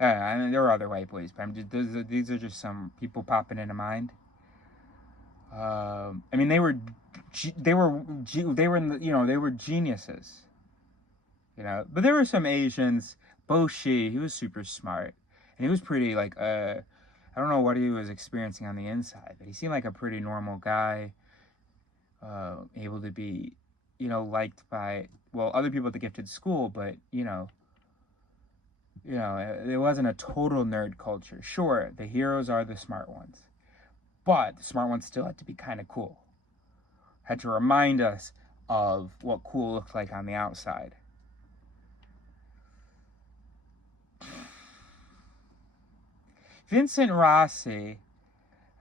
I mean, there were other white boys, but these are just some people popping into mind. I mean, they were geniuses, you know. But there were some Asians. Bo Shi, he was super smart, and he was pretty like I don't know what he was experiencing on the inside, but he seemed like a pretty normal guy, able to be, you know, liked by other people at the gifted school, but you know, it wasn't a total nerd culture. Sure, the heroes are the smart ones, but the smart ones still had to be kind of cool. Had to remind us of what cool looked like on the outside. Vincent Rossi,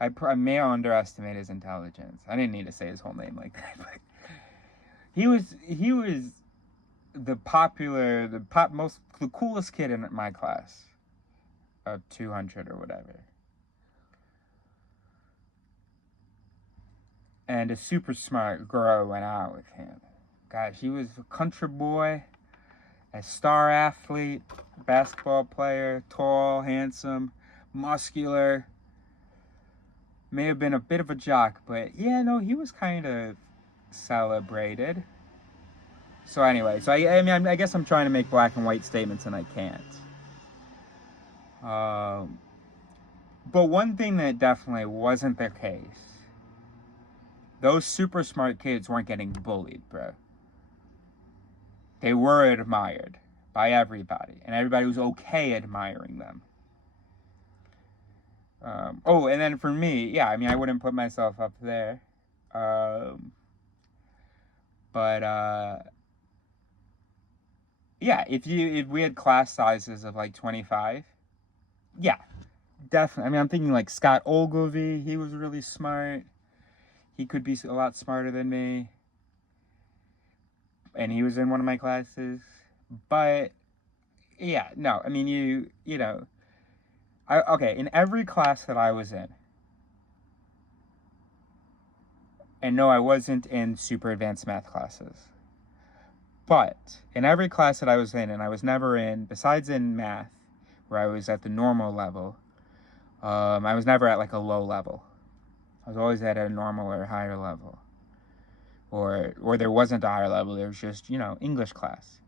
I may underestimate his intelligence. I didn't need to say his whole name like that, but he was the coolest kid in my class of 200 or whatever. And a super smart girl went out with him. Gosh, he was a country boy, a star athlete, basketball player, tall, handsome, muscular. May have been a bit of a jock, but yeah, no, he was kind of celebrated. So anyway, I guess I'm trying to make black and white statements and I can't. But one thing that definitely wasn't the case, those super smart kids weren't getting bullied, bro. They were admired by everybody, and everybody was okay admiring them. And then for me, yeah, I mean, I wouldn't put myself up there. Yeah, if we had class sizes of like 25, yeah, definitely. I mean, I'm thinking like Scott Ogilvy, he was really smart. He could be a lot smarter than me. And he was in one of my classes. But, yeah, no, I mean, you know, in every class that I was in, and no, I wasn't in super advanced math classes, but in every class that I was in, and I was never in, besides in math, where I was at the normal level, I was never at like a low level. I was always at a normal or higher level. Or there wasn't a higher level, there was just, English class.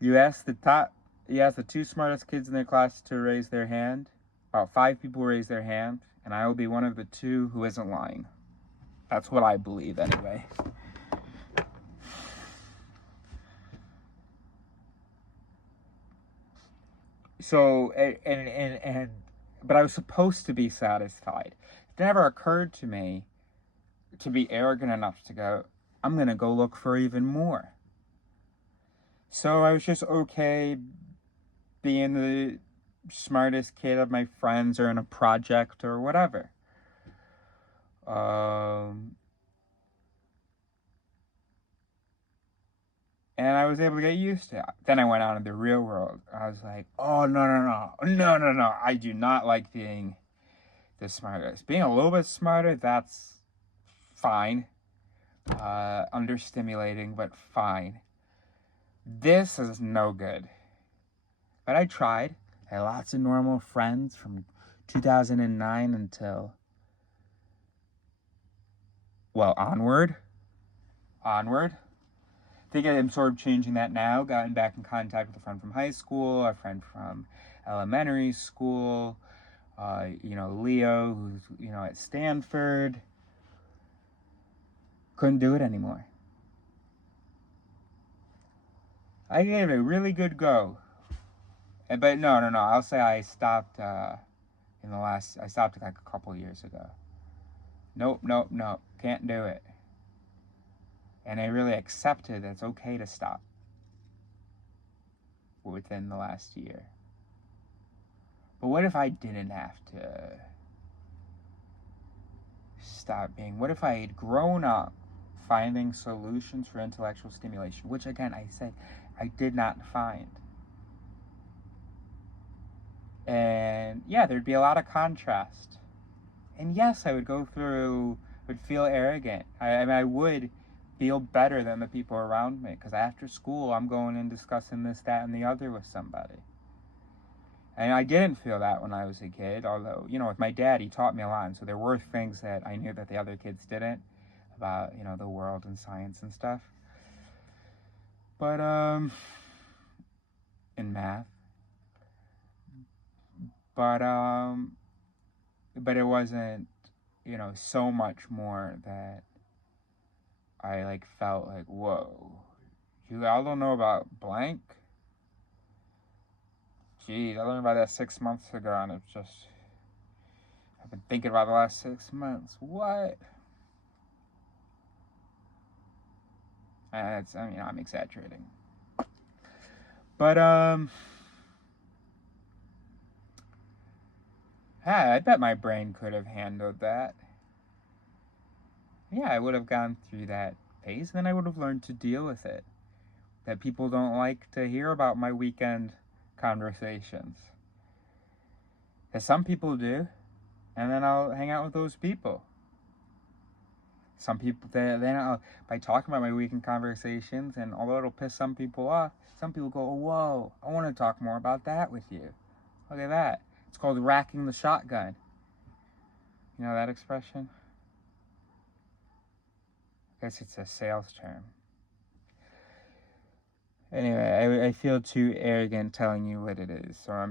You ask the two smartest kids in their class to raise their hand. About 5 people raise their hand, and I will be one of the 2 who isn't lying. That's what I believe, anyway. So, but I was supposed to be satisfied. It never occurred to me to be arrogant enough to go, I'm going to go look for even more. So I was just okay being the smartest kid of my friends or in a project or whatever. And I was able to get used to it. Then I went out in the real world. I was like, oh, no. I do not like being the smartest. Being a little bit smarter, that's fine. Understimulating, but fine. This is no good. But I tried. I had lots of normal friends from 2009 until, well, onward. I think I'm sort of changing that now. Gotten back in contact with a friend from high school, a friend from elementary school, Leo, who's, at Stanford. Couldn't do it anymore. I gave it a really good go. But no. I'll say I stopped I stopped like a couple years ago. Nope. Can't do it. And I really accepted that it's okay to stop within the last year. But what if I didn't have to stop being? What if I had grown up finding solutions for intellectual stimulation, which again, I say, I did not find. And yeah, there'd be a lot of contrast. And yes, I would feel arrogant. I would feel better than the people around me, because after school I'm going and discussing this, that, and the other with somebody. And I didn't feel that when I was a kid, although, with my dad, he taught me a lot, and so there were things that I knew that the other kids didn't, about, the world and science and stuff. But, in math. But it wasn't, so much more that I felt like, whoa, you all don't know about blank? Geez, I learned about that 6 months ago, and it's just, I've been thinking about the last 6 months. What? I'm exaggerating. But, Yeah, I bet my brain could have handled that. Yeah, I would have gone through that phase, then I would have learned to deal with it. That people don't like to hear about my weekend conversations. Because some people do, and then I'll hang out with those people. Some people, then by talking about my weekend conversations, and although it'll piss some people off, some people go, whoa, I want to talk more about that with you. Look at that. It's called racking the shotgun. You know that expression? I guess it's a sales term. Anyway, I feel too arrogant telling you what it is, so I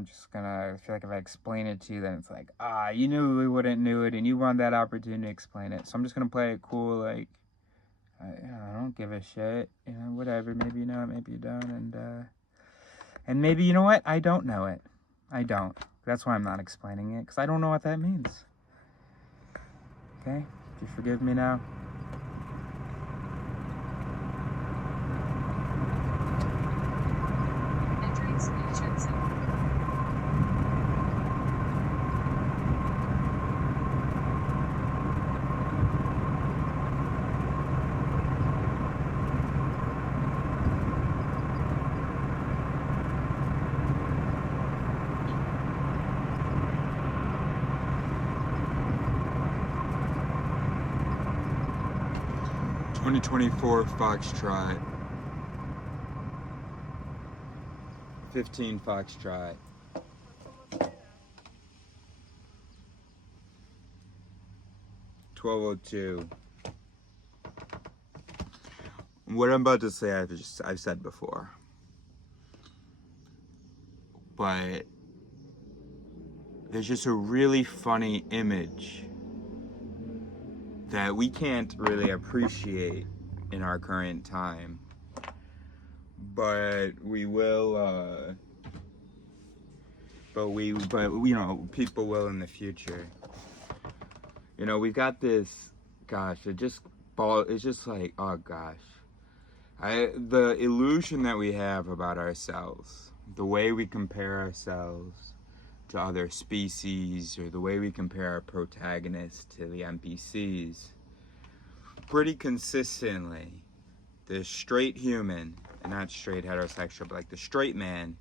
feel like if I explain it to you, then it's like, you knew we wouldn't knew it, and you wanted that opportunity to explain it, so I'm just gonna play it cool, like, I don't give a shit, you know, whatever, maybe you know it, maybe you don't, and maybe, you know what, I don't know it. I don't. That's why I'm not explaining it, because I don't know what that means. Okay? Do you forgive me now? Entering solution zone. '24 Foxtrot. 15 Foxtrot. $12:02. What I'm about to say, I've said before, but there's just a really funny image that we can't really appreciate in our current time, but we will. But you know, people will in the future. You know, we got this. Gosh, it's just like, oh gosh. The illusion that we have about ourselves, the way we compare ourselves to other species, or the way we compare our protagonists to the NPCs, pretty consistently, the straight human, and not straight heterosexual, but like the straight man,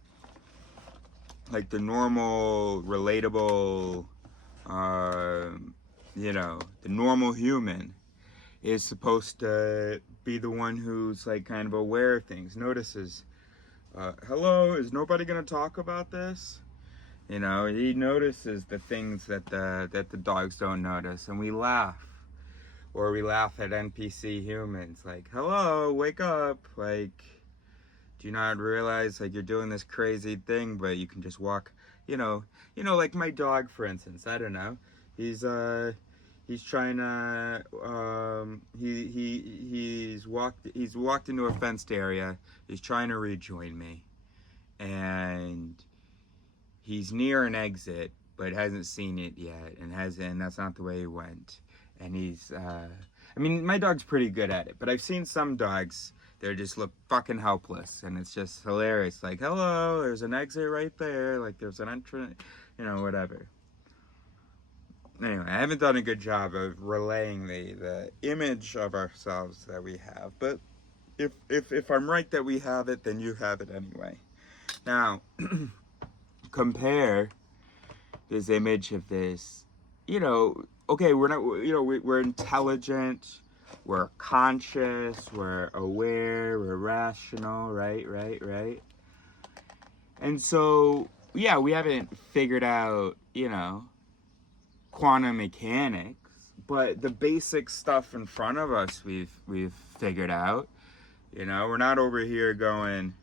like the normal, relatable, you know, the normal human, is supposed to be the one who's like kind of aware of things, notices, hello, is nobody gonna talk about this? You know, he notices the things that the dogs don't notice, and we laugh. Or we laugh at NPC humans, like, hello, wake up, like, do you not realize, like, you're doing this crazy thing, but you can just walk, you know, like my dog, for instance, I don't know, he's trying to, he's walked into a fenced area, he's trying to rejoin me, and he's near an exit, but hasn't seen it yet, and that's not the way he went. And he's, I mean, my dog's pretty good at it, but I've seen some dogs, they just look fucking helpless, and it's just hilarious. Like, hello, there's an exit right there, like there's an entrance, you know, whatever. Anyway, I haven't done a good job of relaying the image of ourselves that we have, but if I'm right that we have it, then you have it anyway. Now, compare this image of this, you know, okay, we're not, you know, we're intelligent, we're conscious, we're aware, we're rational, right? And so, yeah, we haven't figured out, you know, quantum mechanics, but the basic stuff in front of us we've figured out. You know, we're not over here going,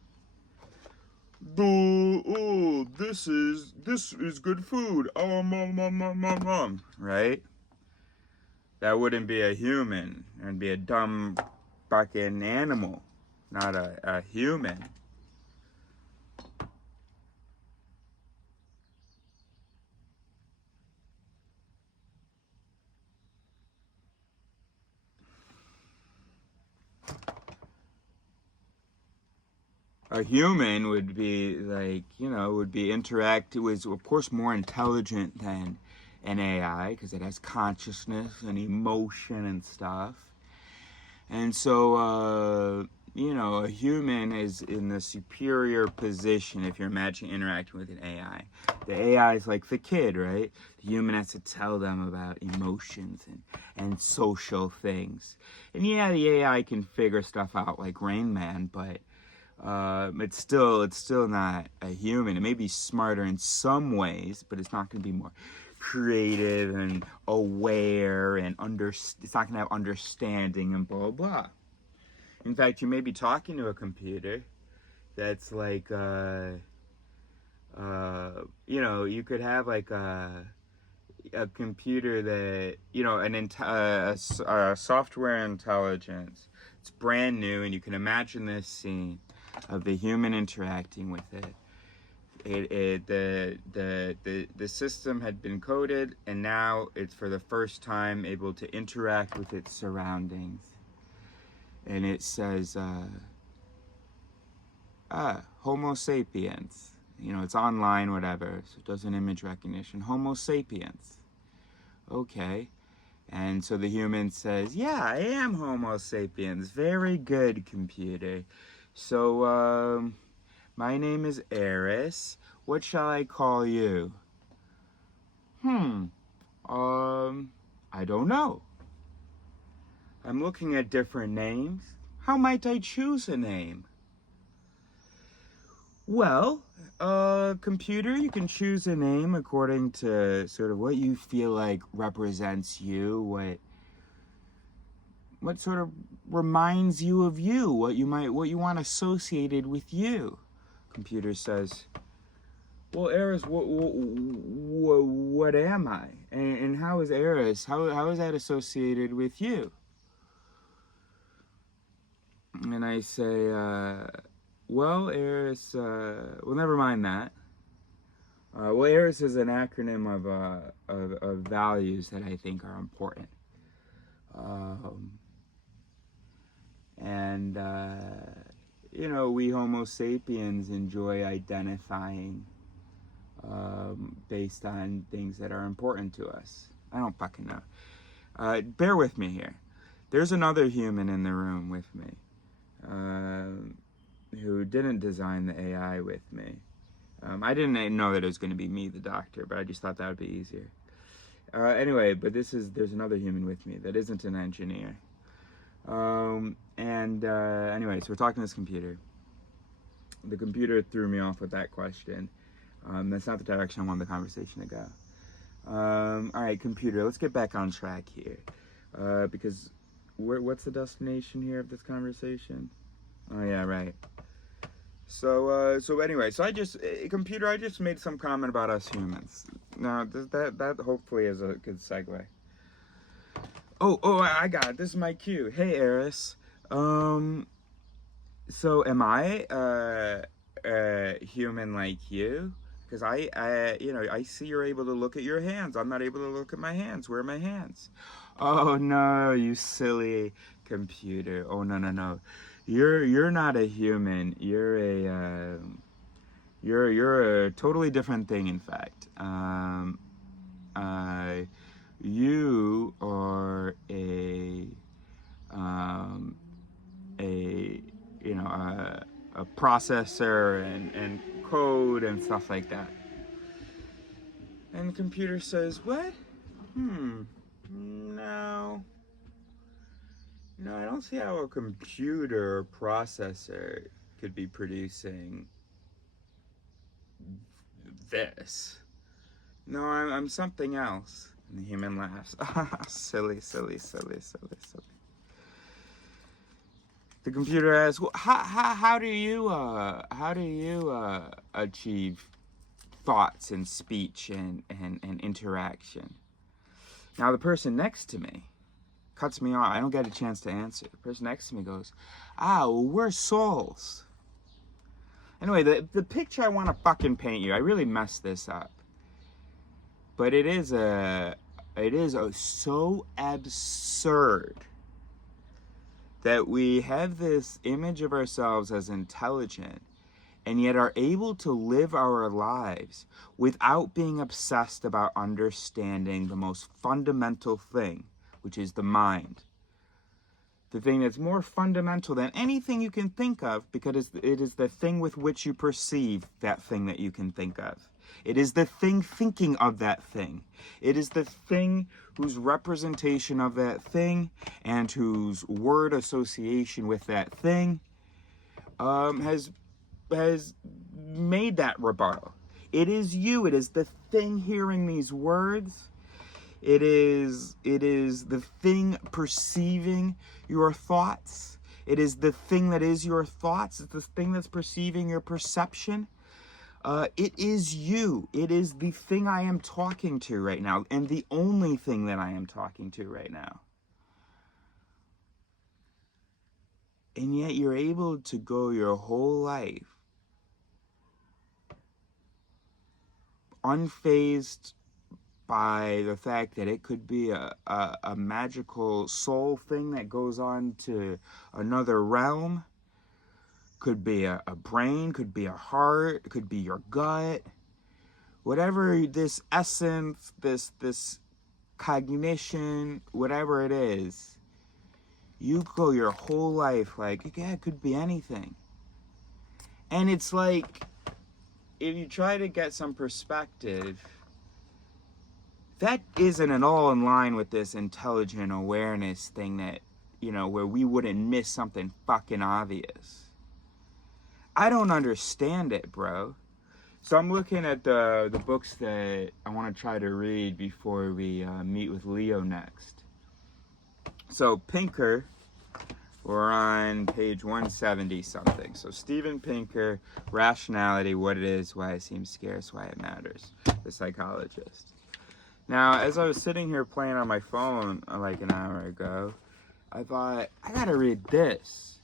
oh, this is good food, right? That wouldn't be a human. It'd be a dumb fucking animal, not a human. A human would be like, you know, would be of course more intelligent than an AI because it has consciousness and emotion and stuff. And so, you know, a human is in the superior position if you're imagining interacting with an AI. The AI is like the kid, right? The human has to tell them about emotions and social things. And yeah, the AI can figure stuff out like Rain Man, but it's still not a human. It may be smarter in some ways, but it's not going to be more creative and aware and it's not going to have understanding and blah blah. In fact, you may be talking to a computer that's like you know, you could have like a computer that, you know, a software intelligence. It's brand new, and you can imagine this scene of the human interacting with it. The system had been coded, and now it's for the first time able to interact with its surroundings. And it says, Homo sapiens. You know, it's online, whatever, so it does an image recognition. Homo sapiens. Okay. And so the human says, yeah, I am Homo sapiens. Very good, computer. So, my name is Eris. What shall I call you? I don't know. I'm looking at different names. How might I choose a name? Well, computer, you can choose a name according to sort of what you feel like represents you, what sort of reminds you of you, what you want associated with you. Computer says, well, Eris, what am I? And how is Eris, how is that associated with you? And I say, well, Eris, well, never mind that. Well, Eris is an acronym of values that I think are important. You know, we Homo sapiens enjoy identifying based on things that are important to us. I don't fucking know. Bear with me here. There's another human in the room with me who didn't design the AI with me. I didn't know that it was going to be me, the doctor, but I just thought that would be easier. Anyway, but there's another human with me that isn't an engineer. Anyway, so we're talking to this computer. The computer threw me off with that question. That's not the direction I want the conversation to go. All right, computer, let's get back on track here. Because what's the destination here of this conversation? Oh yeah, right. So anyway, so I just made some comment about us humans. Now that hopefully is a good segue. Oh, I got it. This is my cue. Hey, Eris. So am I human like you? Because I see you're able to look at your hands. I'm not able to look at my hands. Where are my hands? Oh no, you silly computer. Oh no. You're not a human. You're a totally different thing. In fact, you are a processor and code and stuff like that. And the computer says, what? No, I don't see how a computer or processor could be producing this. No, I'm something else. And the human laughs. Silly. The computer asks, well, how do you achieve thoughts and speech and interaction? Now the person next to me cuts me off. I don't get a chance to answer. The person next to me goes, well, we're souls. Anyway, the picture I want to fucking paint you, I really messed this up. But it is so absurd that we have this image of ourselves as intelligent, and yet are able to live our lives without being obsessed about understanding the most fundamental thing, which is the mind. The thing that's more fundamental than anything you can think of, because it is the thing with which you perceive that thing that you can think of. It is the thing thinking of that thing. It is the thing whose representation of that thing and whose word association with that thing has made that rebuttal. It is you. It is the thing hearing these words. It is the thing perceiving your thoughts. It is the thing that is your thoughts. It's the thing that's perceiving your perception. It is you. It is the thing I am talking to right now, and the only thing that I am talking to right now. And yet you're able to go your whole life unfazed by the fact that it could be a magical soul thing that goes on to another realm. Could be a brain, could be a heart, could be your gut. Whatever this essence, this cognition, whatever it is, you go your whole life like, yeah, it could be anything. And it's like, if you try to get some perspective, that isn't at all in line with this intelligent awareness thing that, where we wouldn't miss something fucking obvious. I don't understand it, bro. So I'm looking at the books that I want to try to read before we meet with Leo next. So Pinker, we're on page 170 something. So Steven Pinker, Rationality, What It Is, Why It Seems Scarce, Why It Matters, the psychologist. Now, as I was sitting here playing on my phone like an hour ago, I thought, I gotta read this.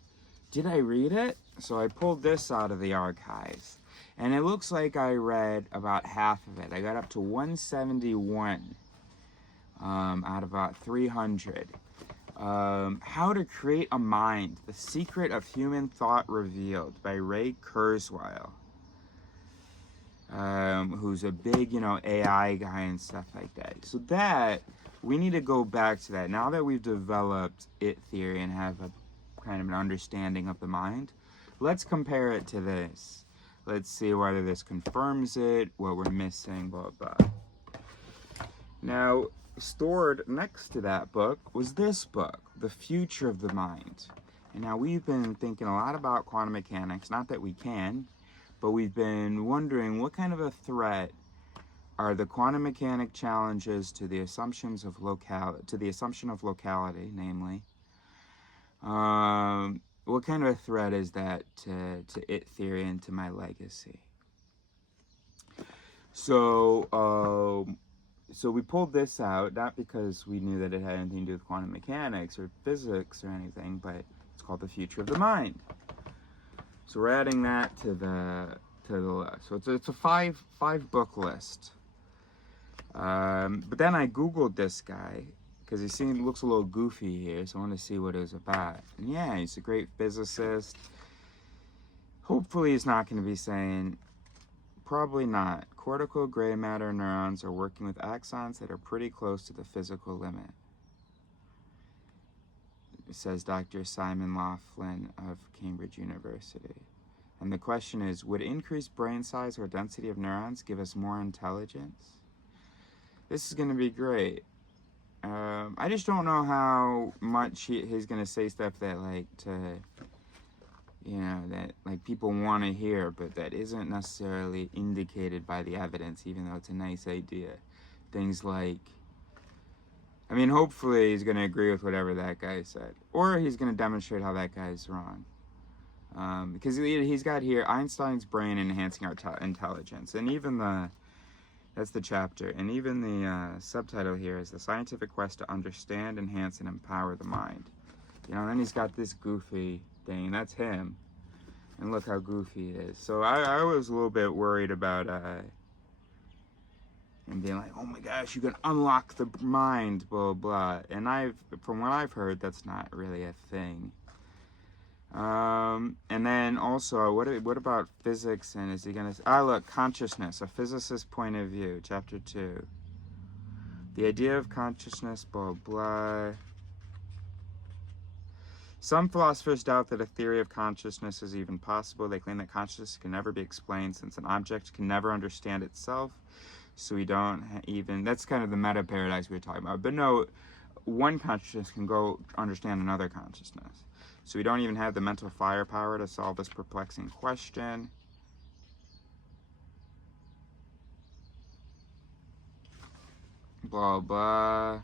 Did I read it? So I pulled this out of the archives, and it looks like I read about half of it. I got up to 171 out of about 300. How to Create a Mind, The Secret of Human Thought Revealed by Ray Kurzweil, who's a big, AI guy and stuff like that. So that, we need to go back to that. Now that we've developed it theory and have a kind of an understanding of the mind, let's compare it to this. Let's see whether this confirms it, what we're missing, blah, blah. Now, stored next to that book was this book, The Future of the Mind. And now we've been thinking a lot about quantum mechanics, not that we can, but we've been wondering what kind of a threat are the quantum mechanic challenges to the assumptions of assumption of locality, namely. What kind of a threat is that to it theory and to my legacy? So we pulled this out, not because we knew that it had anything to do with quantum mechanics or physics or anything, but it's called The Future of the Mind. So we're adding that to the list. So it's a five book list. But then I Googled this guy, because he looks a little goofy here, so I want to see what it was about. And yeah, he's a great physicist. Hopefully he's not going to be saying, probably not, cortical gray matter neurons are working with axons that are pretty close to the physical limit, says Dr. Simon Laughlin of Cambridge University. And the question is, would increased brain size or density of neurons give us more intelligence? This is going to be great. I just don't know how much he's going to say stuff that that people want to hear, but that isn't necessarily indicated by the evidence, even though it's a nice idea. Things like, hopefully he's going to agree with whatever that guy said, or he's going to demonstrate how that guy's wrong. Because he's got here, Einstein's brain enhancing our intelligence, and even that's the chapter, and even the subtitle here is The Scientific Quest to Understand, Enhance, and Empower the Mind. And then he's got this goofy thing, that's him, and look how goofy he is. So I was a little bit worried about him being like, oh my gosh, you can unlock the mind, blah, blah. And from what I've heard, that's not really a thing. And then also, what about physics? And is he gonna? Ah, look, consciousness, a physicist's point of view, chapter 2. The idea of consciousness, blah blah. Some philosophers doubt that a theory of consciousness is even possible. They claim that consciousness can never be explained since an object can never understand itself. So we don't even. That's kind of the meta paradox we were talking about. But no, one consciousness can go understand another consciousness. So we don't even have the mental firepower to solve this perplexing question. Blah, blah.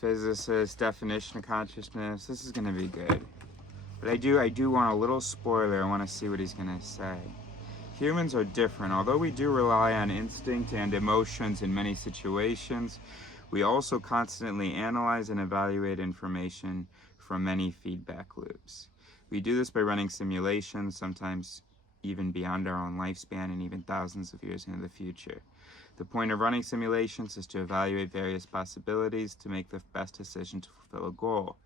Physicist, definition of consciousness. This is going to be good. But I do want a little spoiler. I want to see what he's going to say. Humans are different. Although we do rely on instinct and emotions in many situations, we also constantly analyze and evaluate information from many feedback loops. We do this by running simulations, sometimes even beyond our own lifespan and even thousands of years into the future. The point of running simulations is to evaluate various possibilities to make the best decision to fulfill a goal.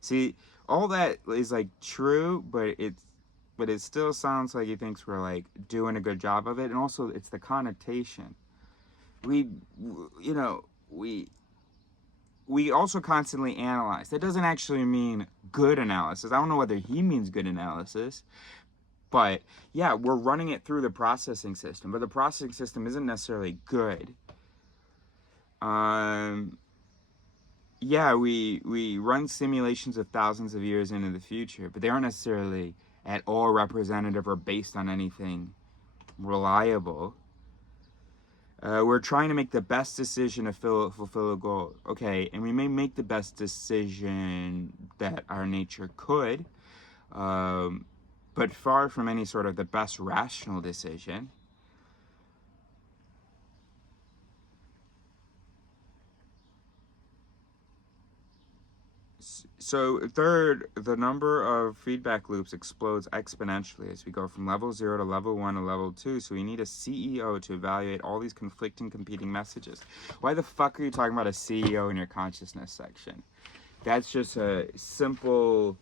See, all that is like true, but it still sounds like he thinks we're like doing a good job of it. And also it's the connotation. We also constantly analyze. That doesn't actually mean good analysis. I don't know whether he means good analysis, but yeah, we're running it through the processing system, but the processing system isn't necessarily good. Yeah, we run simulations of thousands of years into the future, but they aren't necessarily at all representative or based on anything reliable. We're trying to make the best decision to fulfill a goal. Okay, and we may make the best decision that our nature could, but far from any sort of the best rational decision. So third, the number of feedback loops explodes exponentially as we go from level 0 to level 1 to level 2. So we need a CEO to evaluate all these conflicting, competing messages. Why the fuck are you talking about a CEO in your consciousness section? That's just a simple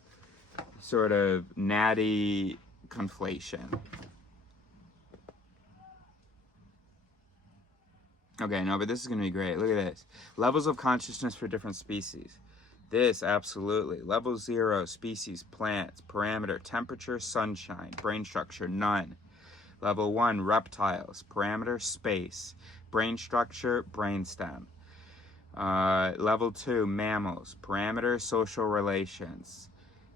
sort of natty conflation. Okay, no, but this is going to be great. Look at this. Levels of consciousness for different species. This, absolutely. Level 0, species, plants, parameter, temperature, sunshine, brain structure, none. Level 1, reptiles, parameter, space, brain structure, brainstem. Level 2, mammals, parameter, social relations,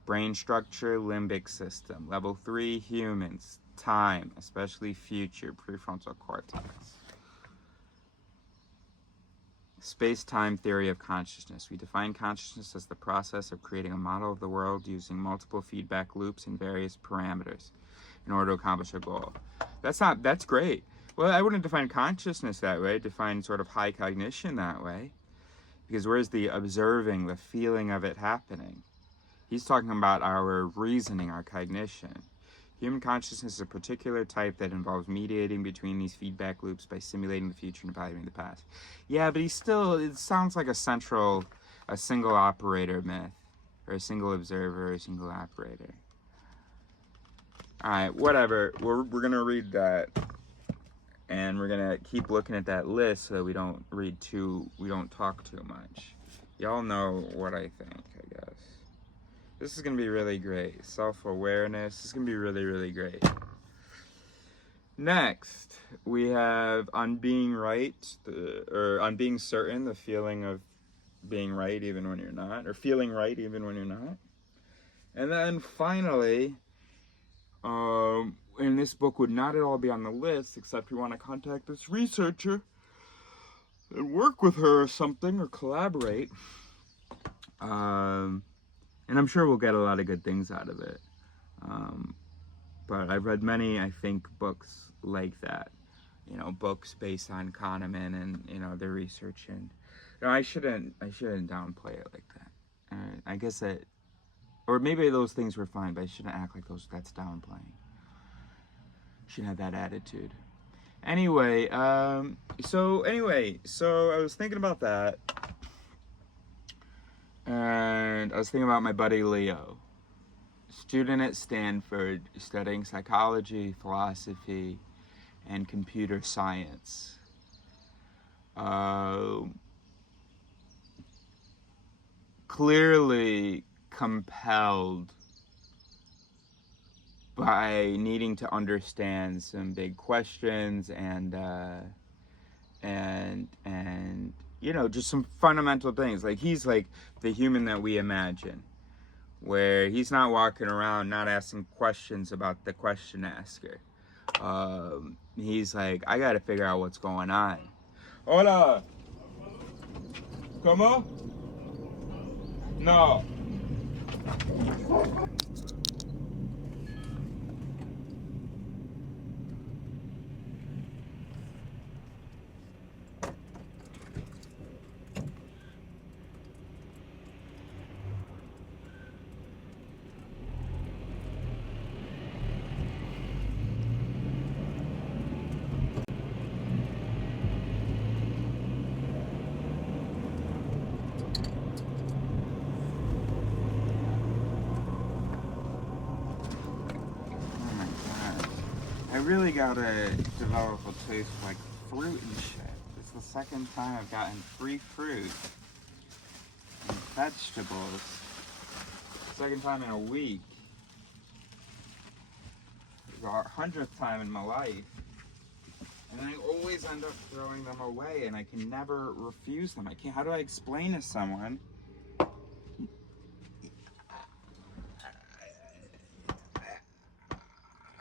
brain structure, limbic system. Level 3, humans, time, especially future, prefrontal cortex. Space-time theory of consciousness. We define consciousness as the process of creating a model of the world using multiple feedback loops and various parameters in order to accomplish a goal. That's great. Well, I wouldn't define consciousness that way. I'd define sort of high cognition that way. Because where's the observing, the feeling of it happening? He's talking about our reasoning, our cognition. Human consciousness is a particular type that involves mediating between these feedback loops by simulating the future and evaluating the past. Yeah, but it sounds like a single operator myth, or a single observer, or a single operator. Alright, whatever. We're going to read that, and we're going to keep looking at that list so that we don't talk too much. Y'all know what I think, I guess. This is going to be really great. Self-awareness. This is going to be really, really great. Next, we have on being right, or on being certain, the feeling of being right even when you're not, or feeling right even when you're not. And then finally, and this book would not at all be on the list, except we want to contact this researcher and work with her or something, or collaborate. And I'm sure we'll get a lot of good things out of it. But I've read many, I think, books like that. You know, books based on Kahneman and, you know, their research. And, you know, I shouldn't downplay it like that. I guess that, or maybe those things were fine, but I shouldn't act like that's downplaying. Shouldn't have that attitude. Anyway, so I was thinking about that, and I was thinking about my buddy Leo, student at Stanford, studying psychology, philosophy, and computer science. Clearly compelled by needing to understand some big questions and you know, just some fundamental things. Like, he's like the human that we imagine, where he's not walking around not asking questions about the question asker. He's like, I gotta figure out what's going on. Hola. ¿Cómo? No. I really gotta develop a taste for like fruit and shit. It's the second time I've gotten free fruit and vegetables. Second time in a week. It's the 100th time in my life. And I always end up throwing them away, and I can never refuse them. I can't. How do I explain to someone?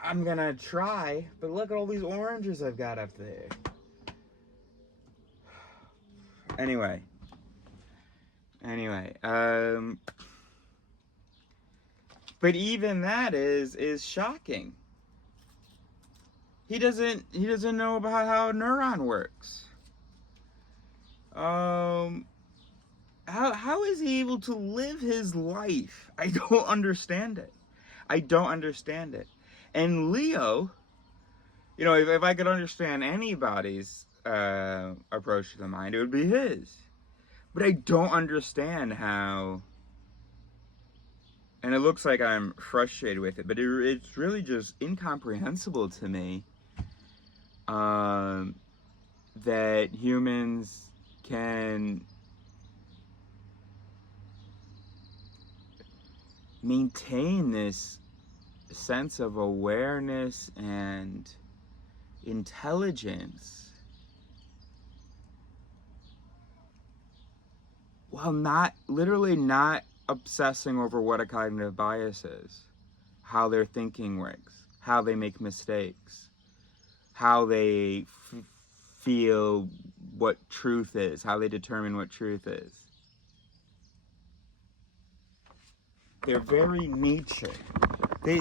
I'm gonna try, but look at all these oranges I've got up there. Anyway, but even that is shocking. He doesn't know about how a neuron works. How is he able to live his life? I don't understand it. And Leo, you know, if I could understand anybody's approach to the mind, it would be his. But I don't understand how, and it looks like I'm frustrated with it, but it's really just incomprehensible to me that humans can maintain this sense of awareness and intelligence while not obsessing over what a cognitive bias is, how their thinking works, how they make mistakes, how they feel what truth is, how they determine what truth is. Their very nature. They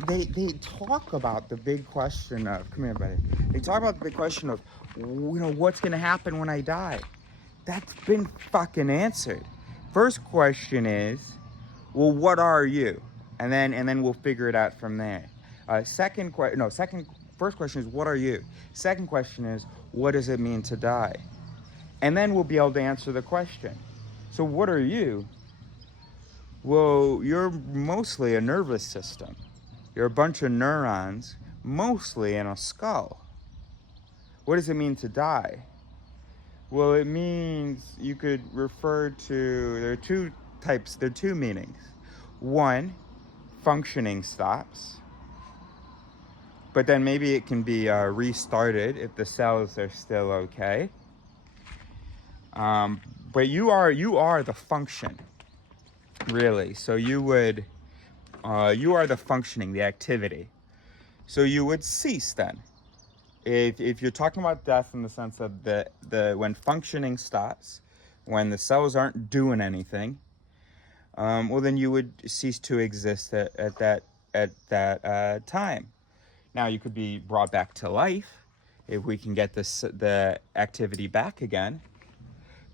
talk about the big question of, come here, buddy. They talk about the big question of, you know, what's going to happen when I die? That's been fucking answered. First question is, well, what are you? And then we'll figure it out from there. First question is, what are you? Second question is, what does it mean to die? And then we'll be able to answer the question. So what are you? Well, you're mostly a nervous system. You're a bunch of neurons, mostly in a skull. What does it mean to die? Well, it means you could refer to, there are two meanings. One, functioning stops. But then maybe it can be restarted if the cells are still okay. But you are the function, really. So you are the functioning, the activity. So you would cease then. If you're talking about death in the sense of the when functioning stops, when the cells aren't doing anything, well then you would cease to exist at that time. Now you could be brought back to life if we can get the activity back again.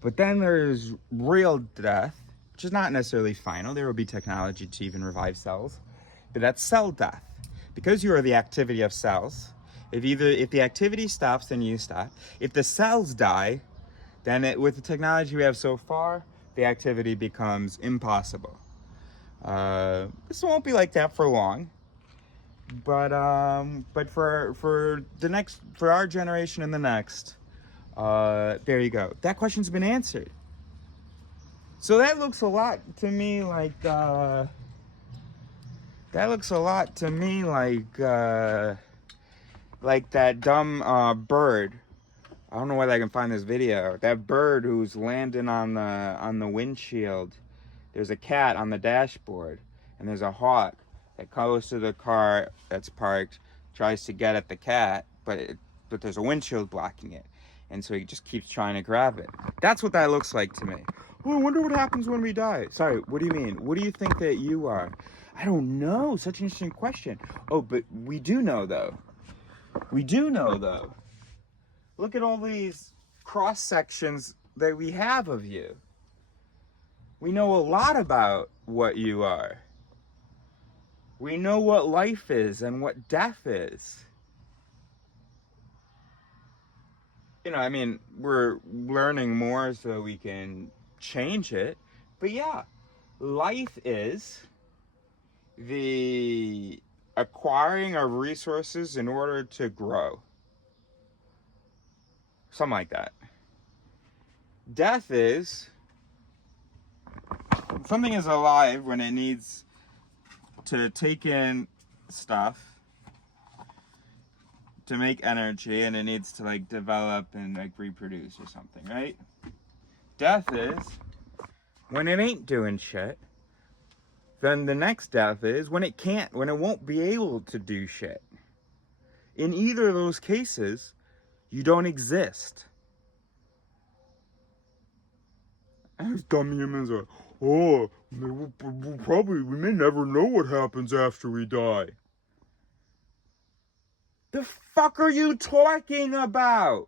But then there's real death, which is not necessarily final. There will be technology to even revive cells, but that's cell death. Because you are the activity of cells, If the activity stops, then you stop. If the cells die, then with the technology we have so far, the activity becomes impossible. This won't be like that for long, but for our generation and the next, there you go. That question's been answered. So that looks a lot to me like that dumb bird. I don't know whether I can find this video. That bird who's landing on the windshield. There's a cat on the dashboard, and there's a hawk that goes to the car that's parked, tries to get at the cat, but there's a windshield blocking it, and so he just keeps trying to grab it. That's what that looks like to me. Oh, I wonder what happens when we die. Sorry, what do you mean? What do you think that you are? I don't know. Such an interesting question. Oh, but we do know though. Look at all these cross sections that we have of you. We know a lot about what you are. We know what life is and what death is. You know, I mean, we're learning more so we can change it. But yeah, life is the acquiring of resources in order to grow. Something like that. Death is something is alive when it needs to take in stuff to make energy, and it needs to like develop and like reproduce or something, right? Death is when it ain't doing shit. Then the next death is when it won't be able to do shit. In either of those cases, you don't exist. And dumb humans are, oh, we may never know what happens after we die. The fuck are you talking about?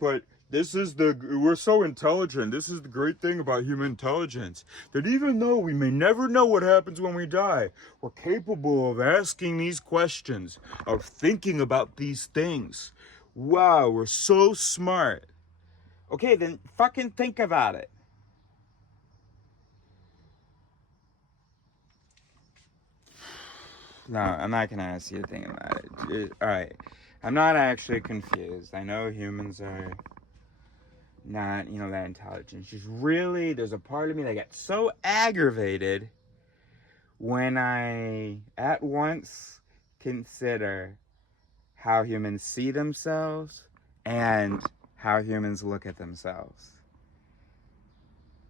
But we're so intelligent. This is the great thing about human intelligence. That even though we may never know what happens when we die, we're capable of asking these questions, of thinking about these things. Wow, we're so smart. Okay, then fucking think about it. No, I'm not gonna ask you to think about it. Alright, I'm not actually confused. I know humans are not, that intelligent. It's just really, there's a part of me that gets so aggravated when I at once consider how humans see themselves and how humans look at themselves.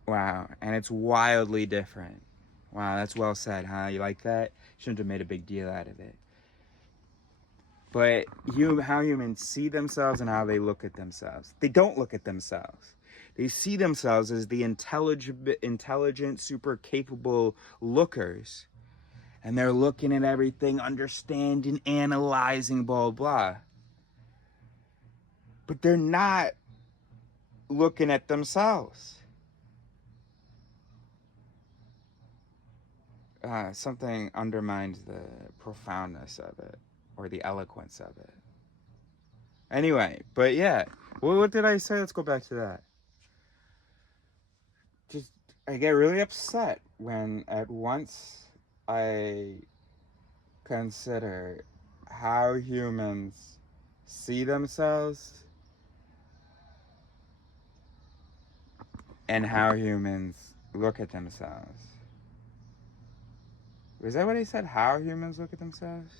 Wow, and it's wildly different. Wow, that's well said, huh? You like that? Shouldn't have made a big deal out of it. But how humans see themselves and how they look at themselves. They don't look at themselves. They see themselves as the intelligent, super capable lookers. And they're looking at everything, understanding, analyzing, blah, blah. But they're not looking at themselves. Something undermines the profoundness of it, or the eloquence of it. Anyway, but yeah, what did I say? Let's go back to that. I get really upset when at once I consider how humans see themselves and how humans look at themselves. Was that what I said? How humans look at themselves?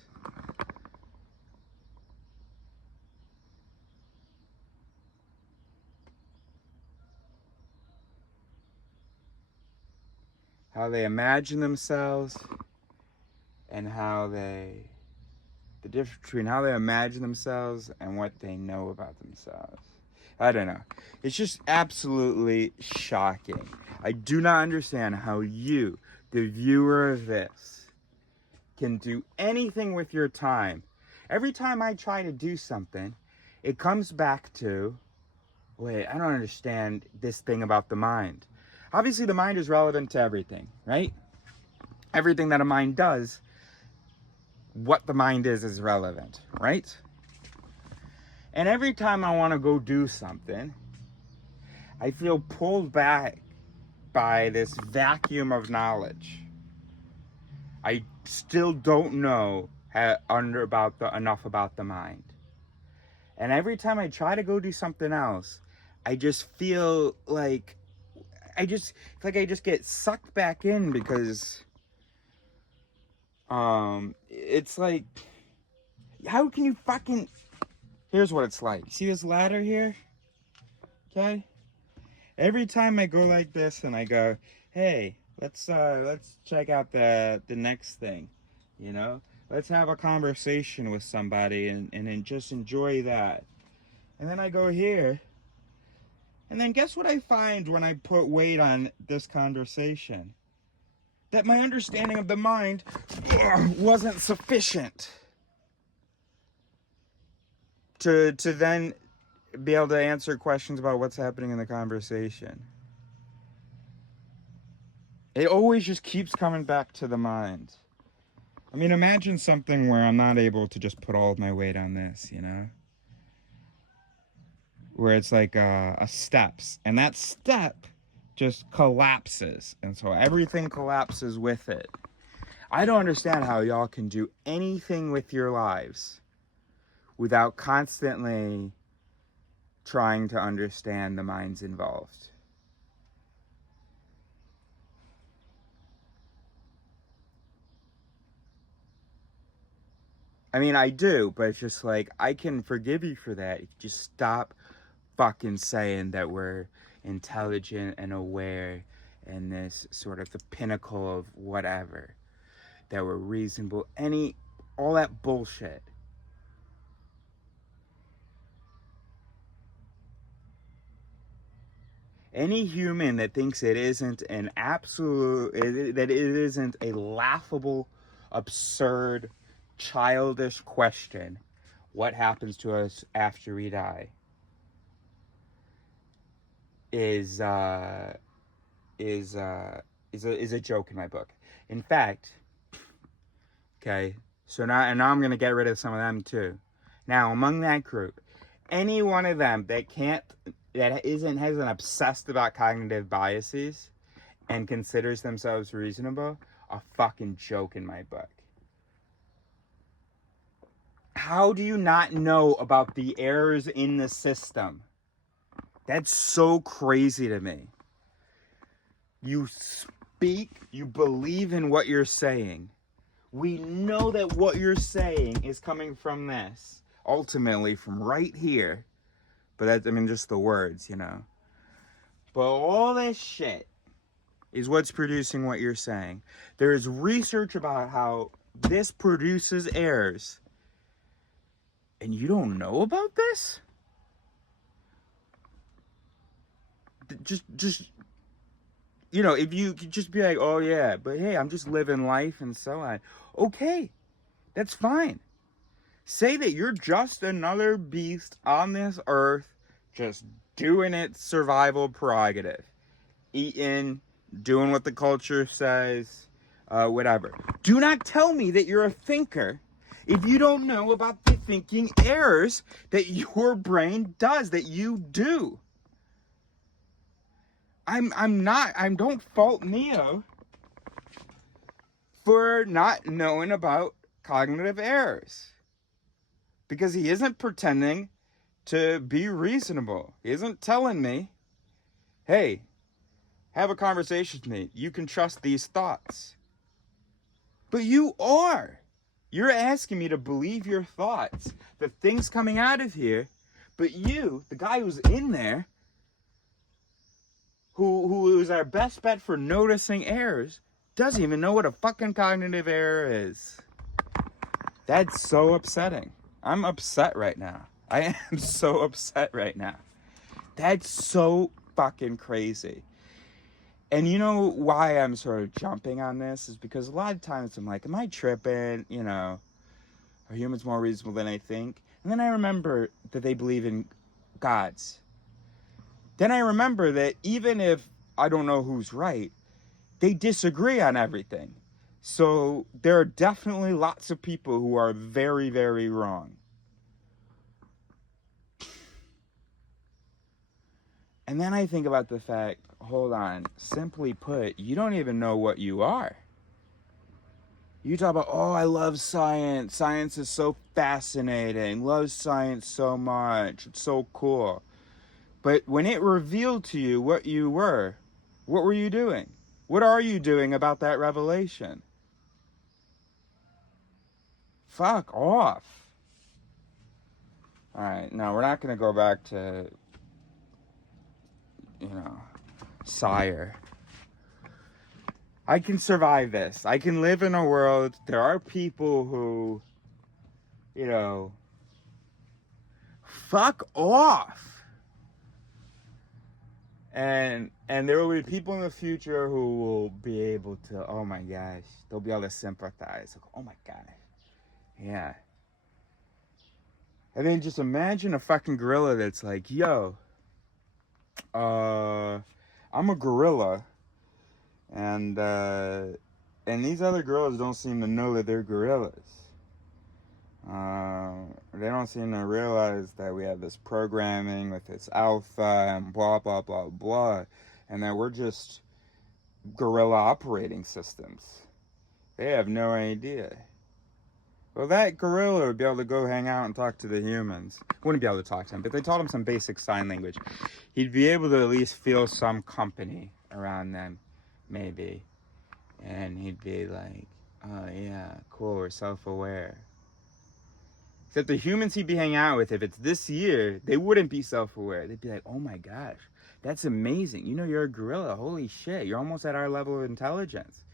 How they imagine themselves and the difference between how they imagine themselves and what they know about themselves. I don't know. It's just absolutely shocking. I do not understand how you, the viewer of this, can do anything with your time. Every time I try to do something, it comes back to, wait, I don't understand this thing about the mind. Obviously, the mind is relevant to everything, right? Everything that a mind does what the mind is relevant, right? And every time I want to go do something, I feel pulled back by this vacuum of knowledge. I still don't know enough about the mind. And every time I try to go do something else, I just feel like I just get sucked back in, because it's like, how can you fucking, here's what it's like. See this ladder here? Okay? Every time I go like this and I go, hey, let's check out the next thing, you know? Let's have a conversation with somebody and just enjoy that. And then I go here, and then guess what I find when I put weight on this conversation? That my understanding of the mind wasn't sufficient to then be able to answer questions about what's happening in the conversation. It always just keeps coming back to the mind. I mean, imagine something where I'm not able to just put all of my weight on this, you know? Where it's like a steps, and that step just collapses, and so everything collapses with it. I don't understand how y'all can do anything with your lives without constantly trying to understand the minds involved. I mean, I do, but it's just like, I can forgive you for that. Just stop fucking saying that we're intelligent and aware and this sort of the pinnacle of whatever, that we're reasonable, all that bullshit. Any human that thinks it isn't an absolute, that it isn't a laughable, absurd, childish question, what happens to us after we die, is a joke in my book. In fact, okay, so now I'm gonna get rid of some of them too. Now, among that group, any one of them that hasn't obsessed about cognitive biases and considers themselves reasonable, a fucking joke in my book. How do you not know about the errors in the system? That's so crazy to me. You speak, you believe in what you're saying. We know that what you're saying is coming from this, ultimately from right here. But that's, I mean, just the words, you know. But all this shit is what's producing what you're saying. There is research about how this produces errors. And you don't know about this? Just, you know, if you could just be like, oh yeah, but hey, I'm just living life and so on. Okay, that's fine. Say that you're just another beast on this earth, just doing its survival prerogative. Eating, doing what the culture says, whatever. Do not tell me that you're a thinker if you don't know about the thinking errors that your brain does, that you do. I don't fault Neo for not knowing about cognitive errors, because he isn't pretending to be reasonable. He isn't telling me, hey, have a conversation with me. You can trust these thoughts. But you are. You're asking me to believe your thoughts, the things coming out of here, but you, the guy who's in there, who is our best bet for noticing errors, doesn't even know what a fucking cognitive error is. That's so upsetting. I'm upset right now. I am so upset right now. That's so fucking crazy. And you know why I'm sort of jumping on this is because a lot of times I'm like, am I tripping? You know, are humans more reasonable than I think? And then I remember that they believe in gods. Then I remember that even if I don't know who's right, they disagree on everything. So there are definitely lots of people who are very, very wrong. And then I think about the fact, hold on, simply put, you don't even know what you are. You talk about, oh, I love science. Science is so fascinating. Love science so much. It's so cool. But when it revealed to you what you were, what were you doing? What are you doing about that revelation? Fuck off. All right, no, we're not going to go back to, sire. I can survive this. I can live in a world. There are people who, fuck off. And there will be people in the future who will be able to, oh my gosh, they'll be able to sympathize. Like, oh my gosh. Yeah. And then just imagine a fucking gorilla that's like, yo, I'm a gorilla, and these other gorillas don't seem to know that they're gorillas. They don't seem to realize that we have this programming with this alpha and blah, blah, blah, blah, and that we're just gorilla operating systems. They have no idea. Well, that gorilla would be able to go hang out and talk to the humans. Wouldn't be able to talk to them, but they taught him some basic sign language. He'd be able to at least feel some company around them, maybe. And he'd be like, oh yeah, cool, we're self-aware. Except the humans he'd be hanging out with, if it's this year, they wouldn't be self-aware. They'd be like, oh my gosh, that's amazing. You know, you're a gorilla. Holy shit, you're almost at our level of intelligence.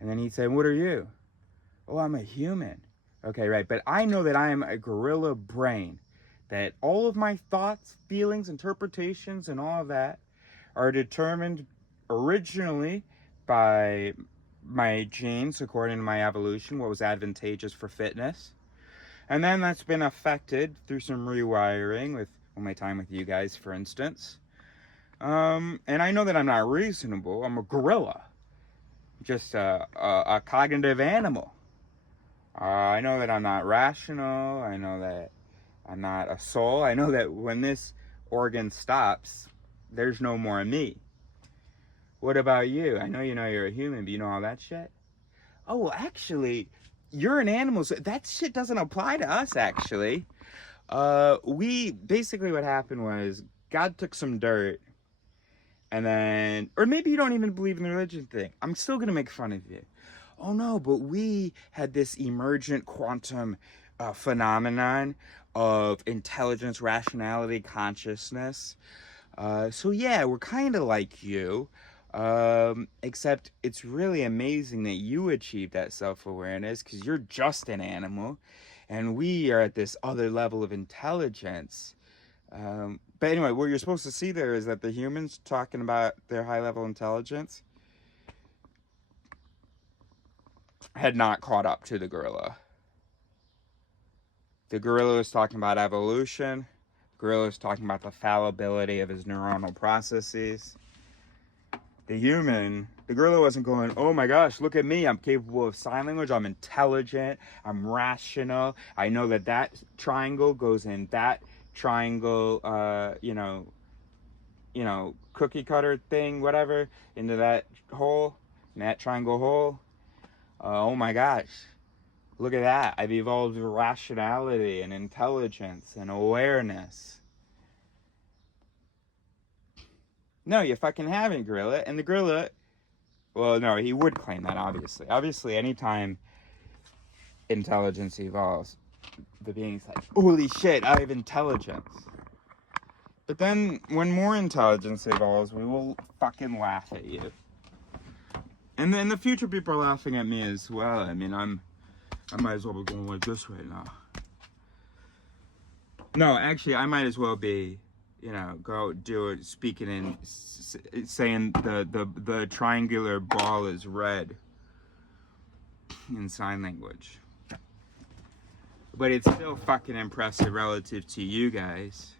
And then he'd say, what are you? Oh, I'm a human. Okay, right, but I know that I am a gorilla brain, that all of my thoughts, feelings, interpretations, and all of that are determined originally by my genes, according to my evolution, what was advantageous for fitness. And then that's been affected through some rewiring with my time with you guys, for instance. And I know that I'm not reasonable. I'm a gorilla, just a cognitive animal. I know that I'm not rational. I know that I'm not a soul. I know that when this organ stops, there's no more me. What about you? I know you're a human, but you know all that shit? Oh, well, actually, you're an animal, so that shit doesn't apply to us, actually. Basically what happened was, God took some dirt, and then, or maybe you don't even believe in the religion thing. I'm still gonna make fun of you. Oh no, but we had this emergent quantum phenomenon of intelligence, rationality, consciousness. So yeah, we're kind of like you, except it's really amazing that you achieved that self-awareness because you're just an animal, and we are at this other level of intelligence. But anyway, what you're supposed to see there is that the humans talking about their high-level intelligence had not caught up to the gorilla. The gorilla was talking about evolution. The gorilla was talking about the fallibility of his neuronal processes. The gorilla wasn't going, oh my gosh, look at me. I'm capable of sign language. I'm intelligent. I'm rational. I know that triangle goes in that triangle, cookie cutter thing, whatever, into that hole, in that triangle hole. Oh my gosh, look at that. I've evolved rationality and intelligence and awareness. No, you fucking haven't, gorilla. And the gorilla, well, no, he would claim that, obviously. Obviously, anytime intelligence evolves, the being's like, holy shit, I have intelligence. But then, when more intelligence evolves, we will fucking laugh at you. And then in the future, people are laughing at me as well. I mean, I might as well be going like this right now. No, actually, I might as well be, go do it, speaking in, saying the triangular ball is red in sign language. But it's still fucking impressive relative to you guys,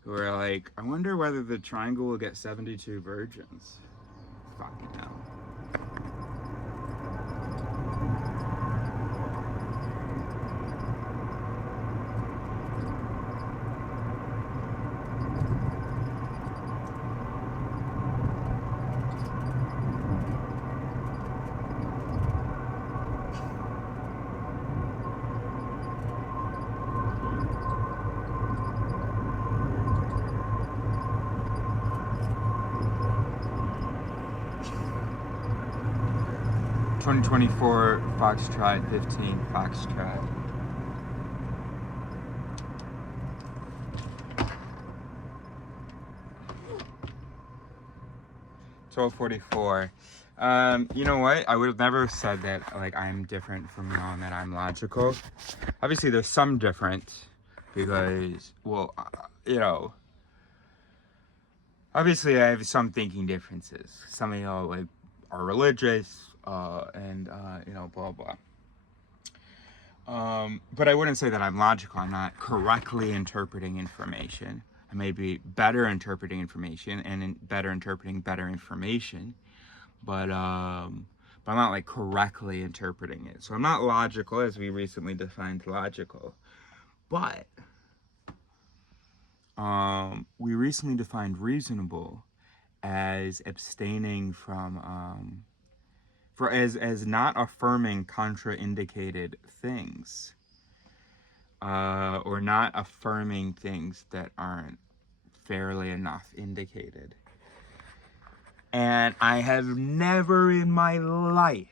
who are like, I wonder whether the triangle will get 72 virgins. Fucking hell. 2024 Foxtrot 15 Foxtrot. $12.44. You know what? I would have never said that, like, I'm different from y'all and that I'm logical. Obviously, there's some difference because, well, you know, obviously I have some thinking differences. Some of y'all, like, are religious, and, you know, blah, blah. But I wouldn't say that I'm logical. I'm not correctly interpreting information. I may be better interpreting information and better interpreting better information, but I'm not like correctly interpreting it. So I'm not logical, as we recently defined logical, but we recently defined reasonable as abstaining from as not affirming contraindicated things, or not affirming things that aren't fairly enough indicated. And I have never in my life,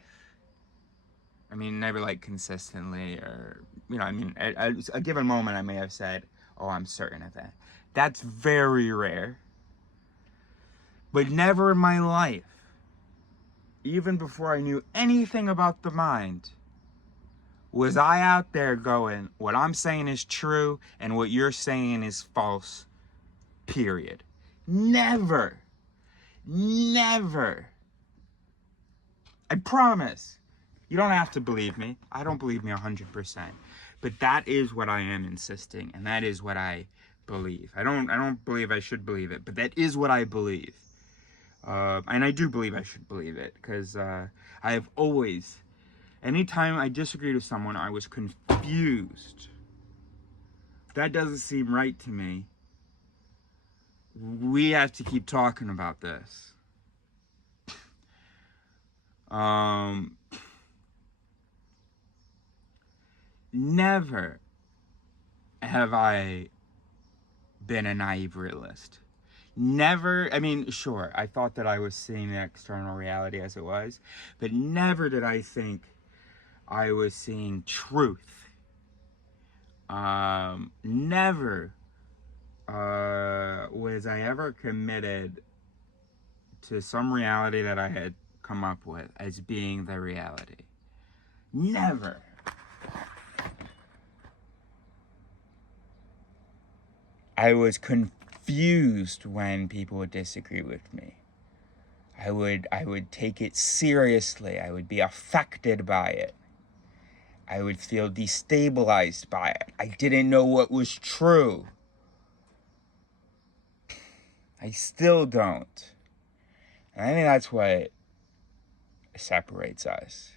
I mean, never like consistently, or, you know, I mean, at a given moment I may have said, oh, I'm certain of that. That's very rare. But never in my life, even before I knew anything about the mind, was I out there going, what I'm saying is true and what you're saying is false, period. Never. Never. I promise. You don't have to believe me. I don't believe me 100%. But that is what I am insisting, and that is what I believe. I don't believe I should believe it, but that is what I believe. And I do believe I should believe it, because I have always, anytime I disagreed with someone, I was confused. That doesn't seem right to me. We have to keep talking about this. Never have I been a naive realist. Never, I mean, sure, I thought that I was seeing the external reality as it was, but never did I think I was seeing truth. Never was I ever committed to some reality that I had come up with as being the reality. Never. I was confused when people would disagree with me. I would take it seriously. I would be affected by it. I would feel destabilized by it. I didn't know what was true. I still don't. And I think that's what separates us.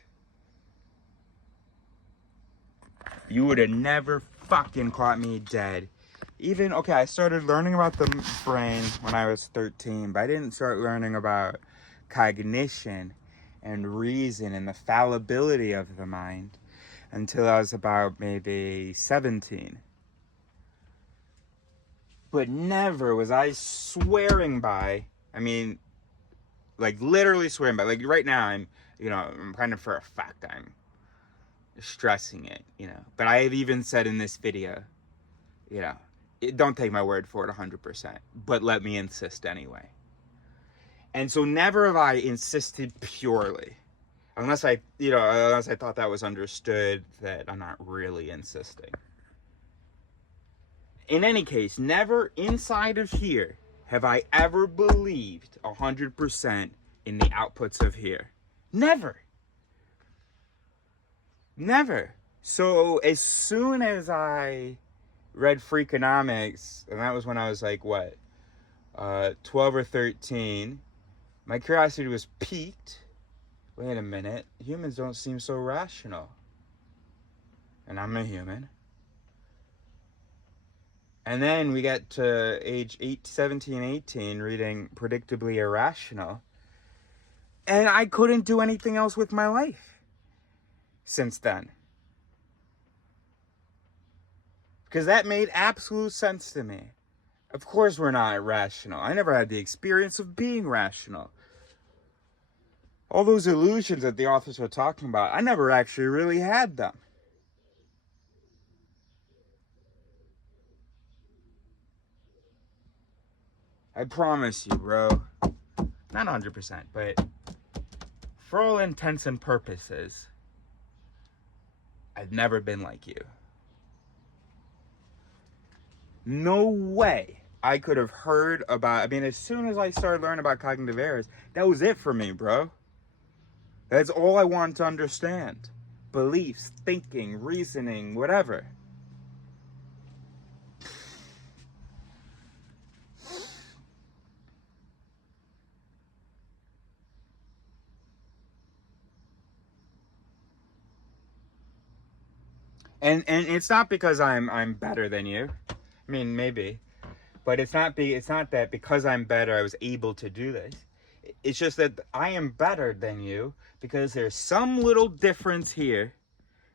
You would have never fucking caught me dead. Even, okay, I started learning about the brain when I was 13, but I didn't start learning about cognition and reason and the fallibility of the mind until I was about maybe 17. But never was I swearing by, I mean, like literally swearing by, like right now I'm, you know, I'm kind of for a fact I'm stressing it, you know, but I have even said in this video, you know, don't take my word for it 100%, but let me insist anyway. And so never have I insisted purely, unless I thought that was understood, that I'm not really insisting. In any case, never inside of here have I ever believed 100% in the outputs of here. Never. Never. So as soon as I read Freakonomics, and that was when I was like, what, 12 or 13, my curiosity was piqued. Wait a minute, humans don't seem so rational. And I'm a human. And then we get to age 17, 18, reading Predictably Irrational. And I couldn't do anything else with my life since then. Because that made absolute sense to me. Of course we're not rational. I never had the experience of being rational. all those illusions that the authors were talking about, I never actually really had them. I promise you, bro. Not 100%, but for all intents and purposes, I've never been like you. No way I could have heard about, I mean, as soon as I started learning about cognitive errors, that was it for me, bro. That's all I wanted to understand. Beliefs, thinking, reasoning, whatever. And it's not because I'm better than you. I mean, maybe. But it's not that because I'm better I was able to do this. It's just that I am better than you because there's some little difference here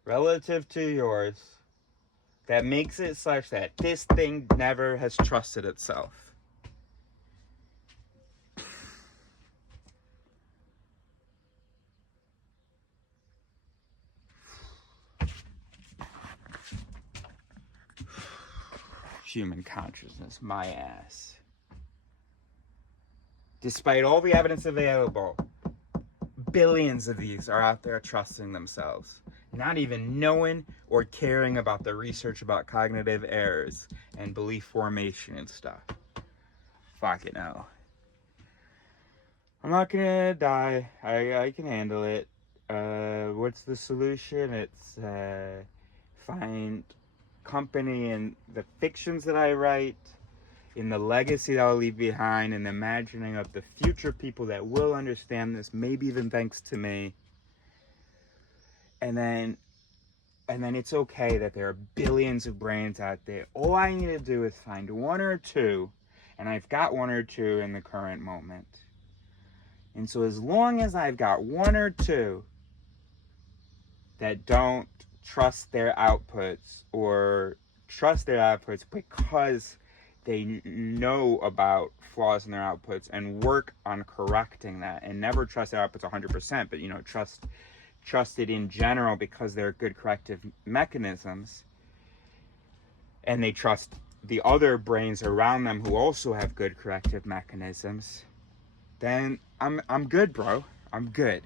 relative to yours that makes it such that this thing never has trusted itself. Human consciousness, my ass. Despite all the evidence available, billions of these are out there trusting themselves, not even knowing or caring about the research about cognitive errors and belief formation and stuff. Fucking hell. I'm not gonna die. I can handle it. What's the solution? It's find company in the fictions that I write, in the legacy that I'll leave behind, and the imagining of the future people that will understand this, maybe even thanks to me. And then it's okay that there are billions of brains out there. All I need to do is find one or two, and I've got one or two in the current moment. And so as long as I've got one or two that don't trust their outputs, or trust their outputs because they know about flaws in their outputs and work on correcting that, and never trust their outputs 100%, but, you know, trust it in general because they're good corrective mechanisms, and they trust the other brains around them who also have good corrective mechanisms, then I'm good, bro. I'm good.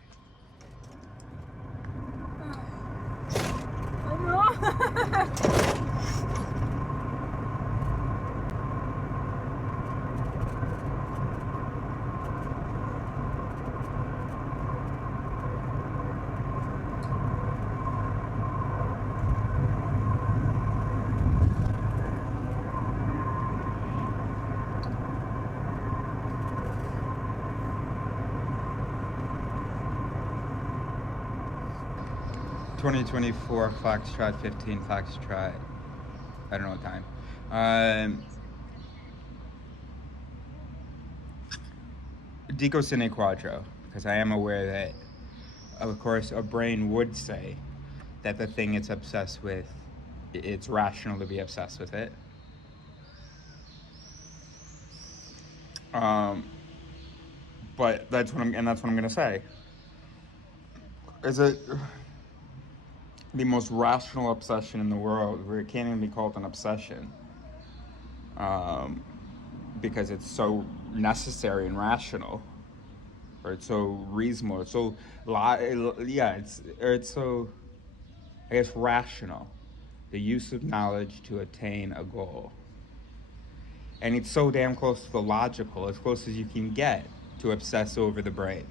$2024 Foxtrot 15 Foxtrot. I don't know what time. Dico sine quadro, because I am aware that, of course, a brain would say that the thing it's obsessed with, it's rational to be obsessed with it. But that's what I'm gonna say. Is it the most rational obsession in the world, where it can't even be called an obsession, because it's so necessary and rational, or it's so reasonable, it's so it's so, I guess, rational, the use of knowledge to attain a goal. And it's so damn close to the logical, as close as you can get to obsess over the brain.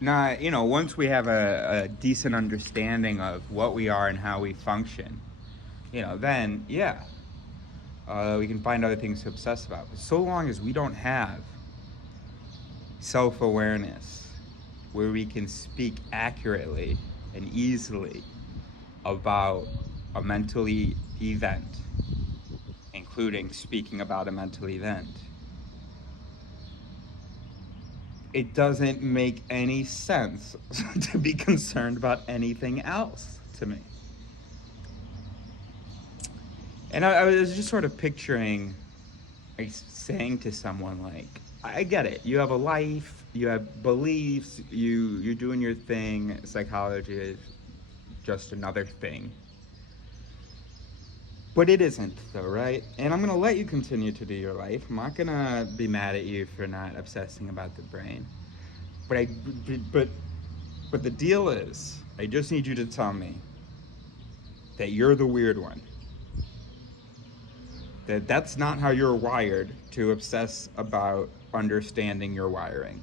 Now, you know, once we have a decent understanding of what we are and how we function, you know, then, yeah, we can find other things to obsess about. But so long as we don't have self-awareness, where we can speak accurately and easily about a mental event, including speaking about a mental event, it doesn't make any sense to be concerned about anything else to me. And I was just sort of picturing saying to someone like, I get it, you have a life, you have beliefs, you're doing your thing, psychology is just another thing. But it isn't, though, right? And I'm gonna let you continue to do your life. I'm not gonna be mad at you for not obsessing about the brain. But but the deal is, I just need you to tell me that you're the weird one. That's not how you're wired to obsess about understanding your wiring.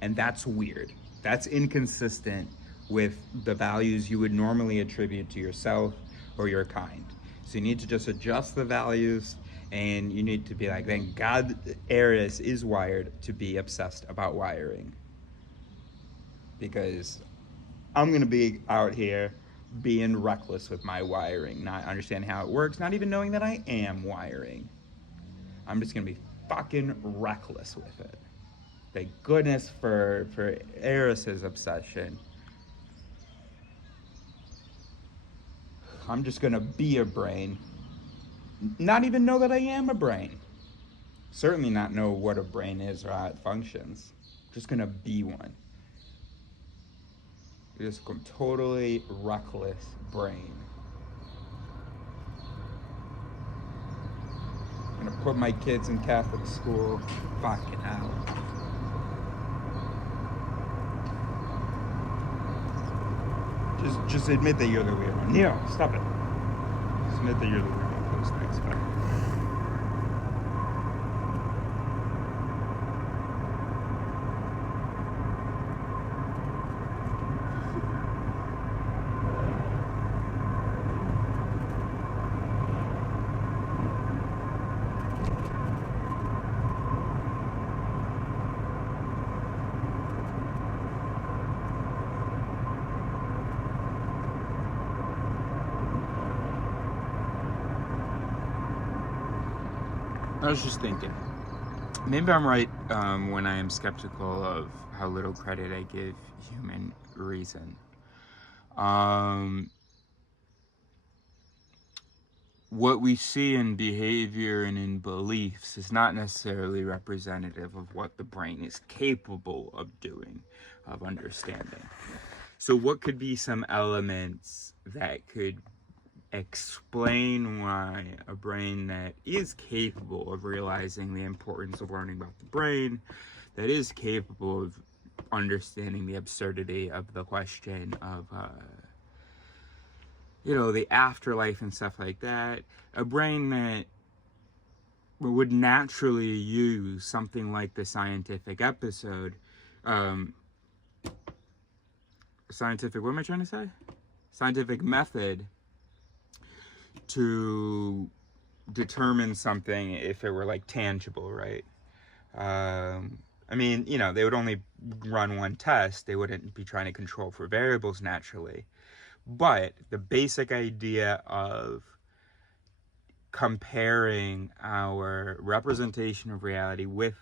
And that's weird. That's inconsistent with the values you would normally attribute to yourself or your kind. So you need to just adjust the values, and you need to be like, thank God Eris is wired to be obsessed about wiring. Because I'm gonna be out here being reckless with my wiring, not understanding how it works, not even knowing that I am wiring. I'm just gonna be fucking reckless with it. Thank goodness for Eris's obsession. I'm just gonna be a brain. Not even know that I am a brain. Certainly not know what a brain is or how it functions. Just gonna be one. Just a totally reckless brain. I'm gonna put my kids in Catholic school. Fucking hell. Just admit that you're the weird one. Neil, stop it. Just admit that you're the weird one. Those things. I was just thinking, maybe I'm right when I am skeptical of how little credit I give human reason. What we see in behavior and in beliefs is not necessarily representative of what the brain is capable of doing, of understanding. So what could be some elements that could explain why a brain that is capable of realizing the importance of learning about the brain, that is capable of understanding the absurdity of the question of the afterlife and stuff like that, a brain that would naturally use something like the scientific episode, scientific method to determine something if it were like tangible, right? I mean, they would only run one test. They wouldn't be trying to control for variables naturally. But the basic idea of comparing our representation of reality with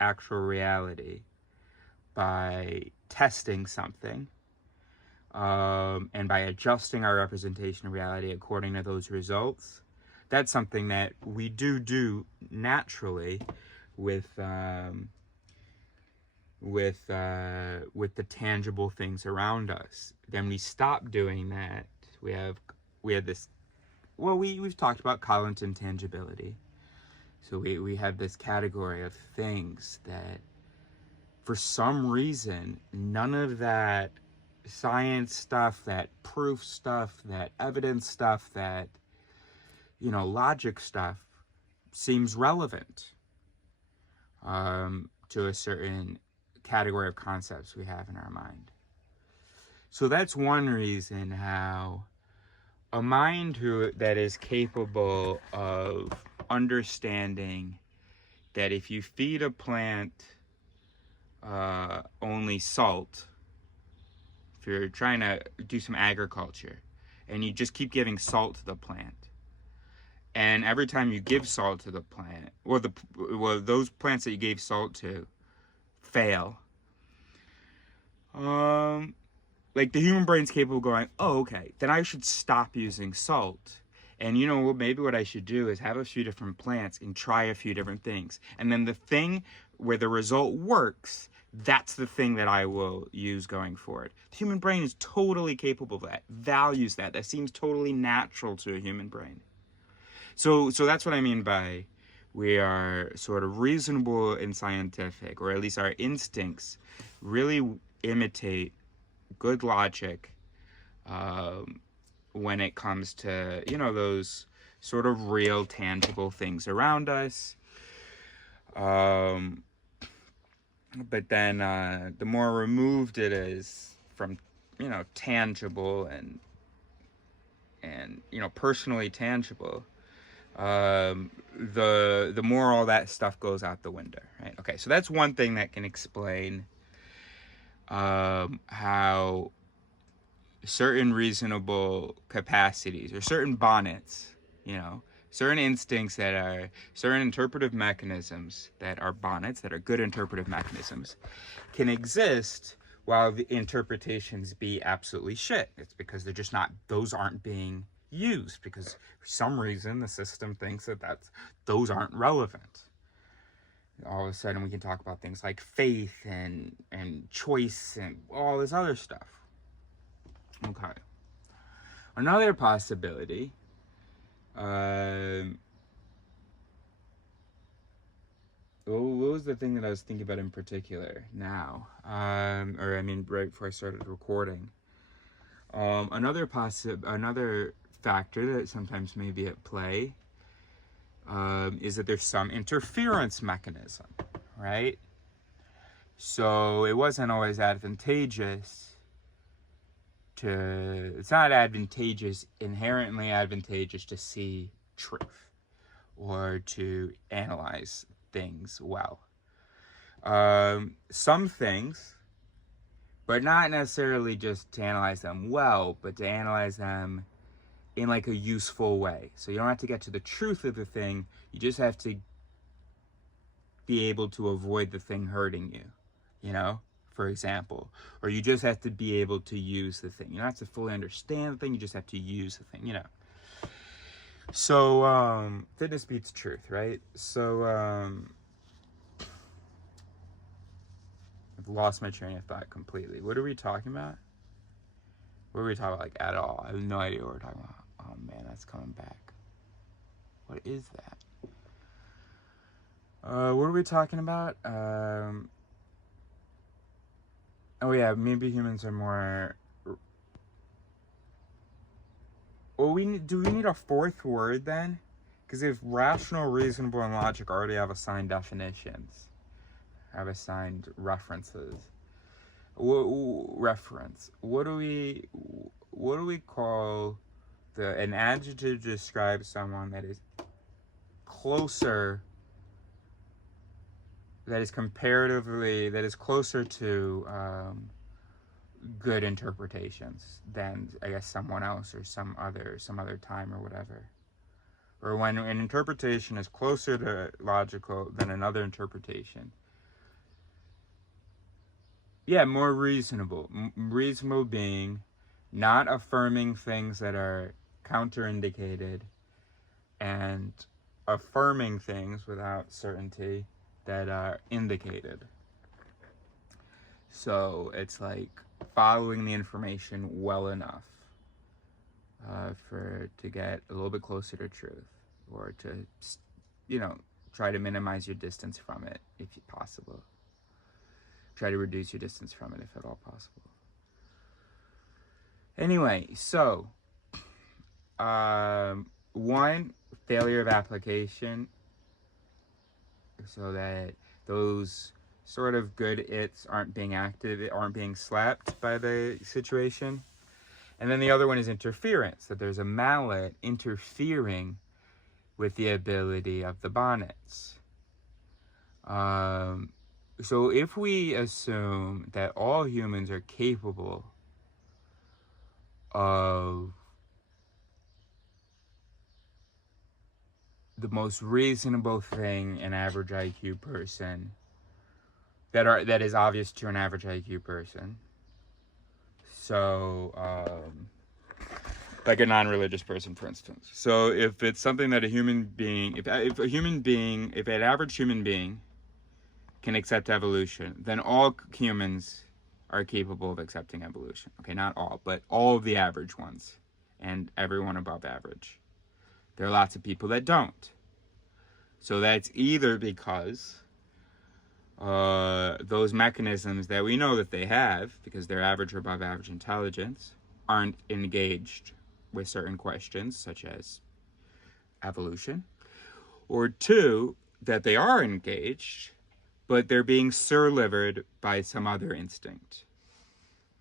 actual reality by testing something, and by adjusting our representation of reality according to those results, that's something that we do naturally with the tangible things around us. Then we stop doing that. We have this. Well, we've talked about cognitive intangibility. So we have this category of things that, for some reason, none of that science stuff, that proof stuff, that evidence stuff, that logic stuff seems relevant to a certain category of concepts we have in our mind. So that's one reason how a mind that is capable of understanding that if you feed a plant only salt, if you're trying to do some agriculture and you just keep giving salt to the plant, and every time you give salt to the plant, or those plants that you gave salt to fail, like the human brain's capable of going, oh, okay, then I should stop using salt. And you know what, maybe what I should do is have a few different plants and try a few different things. And then the thing where the result works, that's the thing that I will use going forward. The human brain is totally capable of that, values that. That seems totally natural to a human brain. So that's what I mean by we are sort of reasonable and scientific, or at least our instincts really imitate good logic when it comes to, you know, those sort of real, tangible things around us. But then the more removed it is from, you know, tangible and you know, personally tangible, the more all that stuff goes out the window, right? Okay, so that's one thing that can explain how certain reasonable capacities or certain bonnets, you know, certain instincts that are certain interpretive mechanisms that are bonnets, that are good interpretive mechanisms, can exist while the interpretations be absolutely shit. It's because they're just not, those aren't being used, because for some reason the system thinks that those aren't relevant. All of a sudden we can talk about things like faith and choice and all this other stuff. Okay. Another possibility, what was the thing that I was thinking about in particular now? Or I mean, right before I started recording. Another factor that sometimes may be at play is that there's some interference mechanism, right? So it wasn't always advantageous it's not inherently advantageous to see truth or to analyze things well. Some things, but not necessarily just to analyze them well, but to analyze them in like a useful way. So you don't have to get to the truth of the thing, you just have to be able to avoid the thing hurting you, you know? For example, or you just have to be able to use the thing. You don't have to fully understand the thing, you just have to use the thing, you know. So, fitness beats truth, right? So, I've lost my train of thought completely. What are we talking about? What are we talking about, like, at all? I have no idea what we're talking about. Oh, man, that's coming back. What is that? What are we talking about? Oh yeah, maybe humans are more. Well, do we need a fourth word then? Because if rational, reasonable, and logic already have assigned definitions, have assigned references. Reference. What do we call an adjective to describe someone that is closer? That is closer to good interpretations than, I guess, someone else or some other time or whatever. Or when an interpretation is closer to logical than another interpretation. Yeah, more reasonable. Reasonable being not affirming things that are counterindicated and affirming things without certainty that are indicated. So it's like following the information well enough to get a little bit closer to truth, or to, you know, try to minimize your distance from it if possible. Try to reduce your distance from it if at all possible. Anyway, so one, failure of application, so that those sort of good its aren't being slapped by the situation. And then the other one is interference, that there's a mallet interfering with the ability of the bonnets. So if we assume that all humans are capable of the most reasonable thing an average IQ person, that is obvious to an average IQ person. So like a non-religious person, for instance. So if it's something that a human being, if an average human being can accept evolution, then all humans are capable of accepting evolution. Okay, not all, but all of the average ones and everyone above average. There are lots of people that don't. So that's either because those mechanisms that we know that they have, because they're average or above average intelligence, aren't engaged with certain questions, such as evolution. Or two, that they are engaged, but they're being surlivered by some other instinct.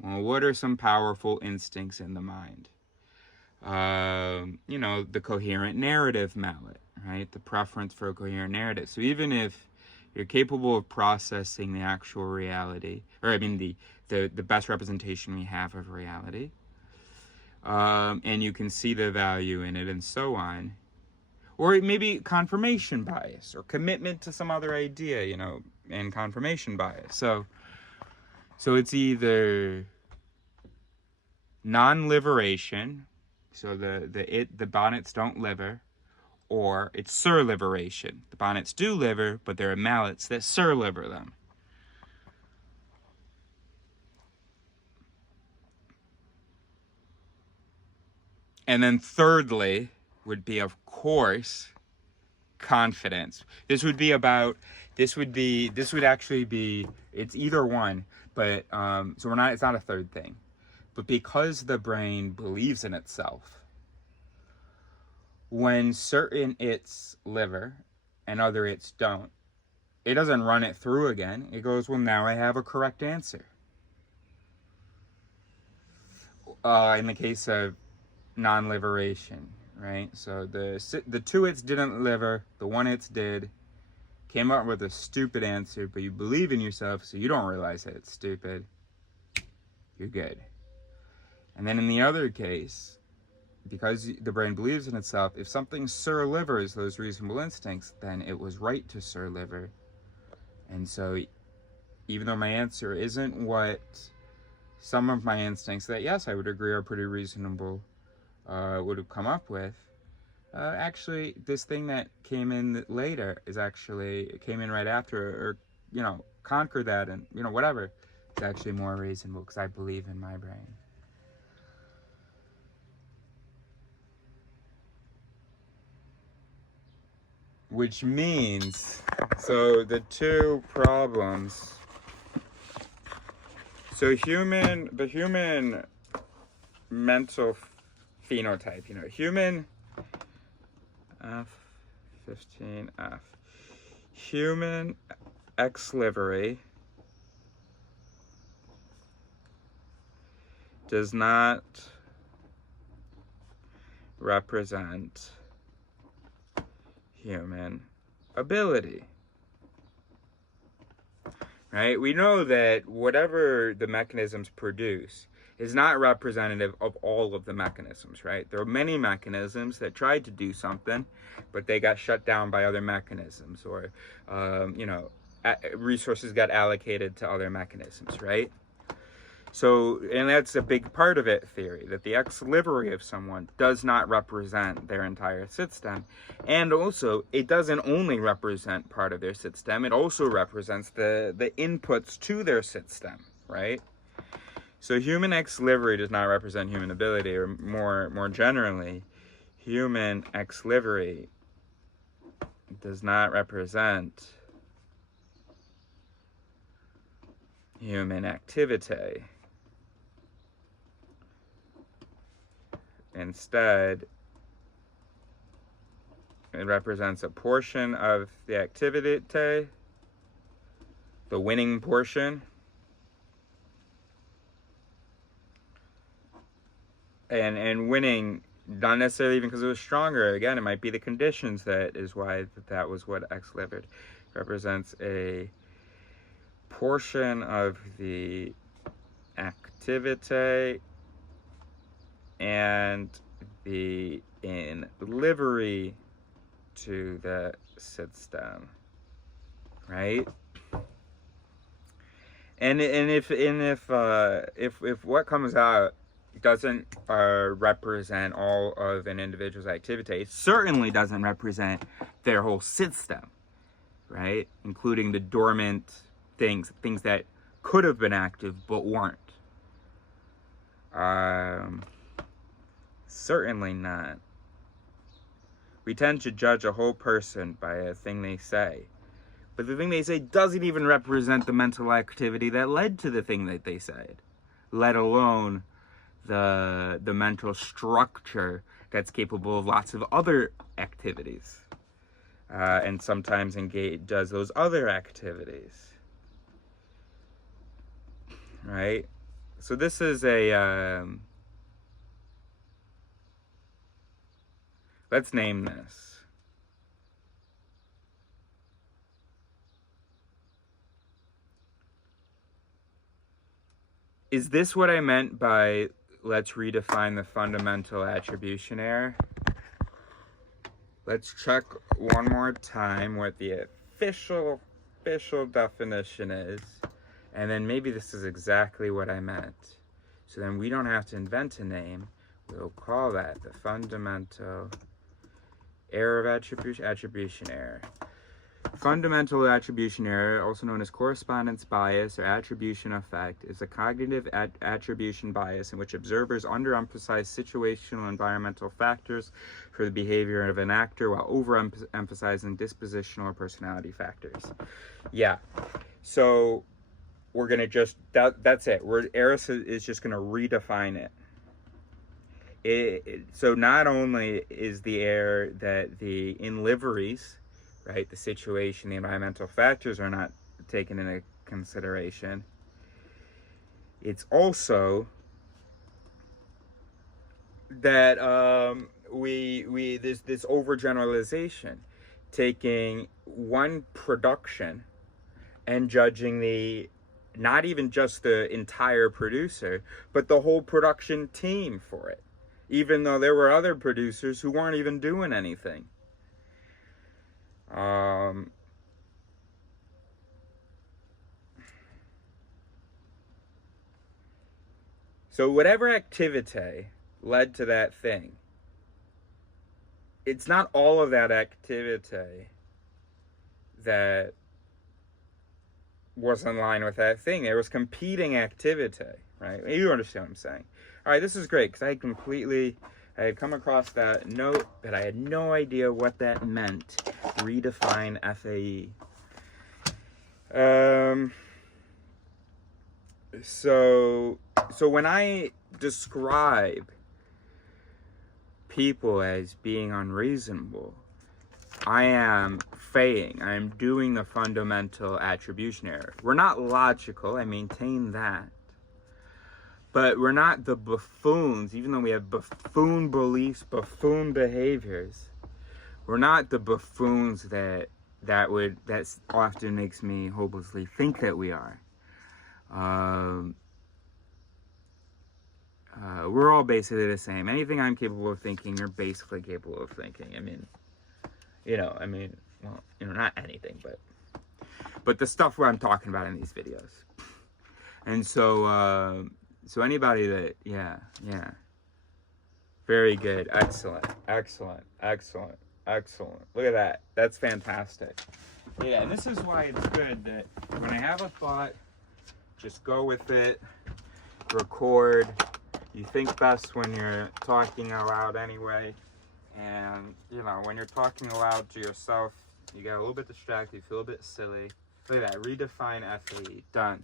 Well, what are some powerful instincts in the mind? The coherent narrative mallet, right? The preference for a coherent narrative. So even if you're capable of processing the actual reality, or I mean the best representation we have of reality, and you can see the value in it and so on, or maybe confirmation bias or commitment to some other idea, and confirmation bias. So it's either non-liberation, so the bonnets don't liver, or it's surliberation. The bonnets do liver, but there are mallets that surliver them. And then thirdly would be, of course, confidence. This would actually be, it's either one, but it's not a third thing. But because the brain believes in itself, when certain its liver and other its don't, it doesn't run it through again. It goes, well, now I have a correct answer. In the case of non-liberation, right? So the two its didn't liver, the one its did, came up with a stupid answer, but you believe in yourself, so you don't realize that it's stupid. You're good. And then in the other case, because the brain believes in itself, if something surlivers those reasonable instincts, then it was right to surliver. And so even though my answer isn't what some of my instincts that, yes, I would agree are pretty reasonable, would have come up with, actually this thing that came in later it came in right after, or conquer that, and whatever, it's actually more reasonable because I believe in my brain. Which means, so the two problems, so the human mental phenotype, human F15F, human ex-livery does not represent human ability, right? We know that whatever the mechanisms produce is not representative of all of the mechanisms, right? There are many mechanisms that tried to do something, but they got shut down by other mechanisms, or resources got allocated to other mechanisms, right? So, and that's a big part of it theory, that the ex-livery of someone does not represent their entire system. And also, it doesn't only represent part of their system, it also represents the inputs to their system, right? So human ex-livery does not represent human ability, or more generally, human ex-livery does not represent human activity. Instead, it represents a portion of the activity, the winning portion, and winning, not necessarily even because it was stronger. Again, it might be the conditions that is why that was what ex-livered. Represents a portion of the activity and the in livery to the system, right? And if what comes out doesn't represent all of an individual's activity. It certainly doesn't represent their whole system, right? Including the dormant things that could have been active but weren't. Certainly not. We tend to judge a whole person by a thing they say. But the thing they say doesn't even represent the mental activity that led to the thing that they said, let alone the mental structure that's capable of lots of other activities, and sometimes does those other activities, right? So this is let's name this. Is this what I meant by let's redefine the fundamental attribution error? Let's check one more time what the official definition is, and then maybe this is exactly what I meant. So then we don't have to invent a name. We'll call that the fundamental error of attribution error. Fundamental attribution error, also known as correspondence bias or attribution effect, is a cognitive attribution bias in which observers underemphasize situational environmental factors for the behavior of an actor while overemphasizing dispositional or personality factors. Yeah, so we're going to just, that's it. Eris is just going to redefine it. So not only is the error that in liveries, right, the situation, the environmental factors are not taken into consideration, it's also that there's this overgeneralization, taking one production and judging not even just the entire producer, but the whole production team for it, even though there were other producers who weren't even doing anything. So whatever activity led to that thing, it's not all of that activity that was in line with that thing. There was competing activity, right? You understand what I'm saying? All right, this is great because I had come across that note, but I had no idea what that meant. Redefine FAE. So when I describe people as being unreasonable, I am FAEing. I am doing the fundamental attribution error. We're not logical, I maintain that. But we're not the buffoons, even though we have buffoon beliefs, buffoon behaviors. We're not the buffoons that often makes me hopelessly think that we are. We're all basically the same. Anything I'm capable of thinking, you're basically capable of thinking. Not anything, but the stuff where I'm talking about in these videos. And so anybody that, yeah. Very good. Excellent. Look at that. That's fantastic. Yeah, and this is why it's good that when I have a thought, just go with it, record. You think best when you're talking out loud anyway. And, when you're talking aloud to yourself, you get a little bit distracted, you feel a bit silly. Look at that. Redefine FAE. Done.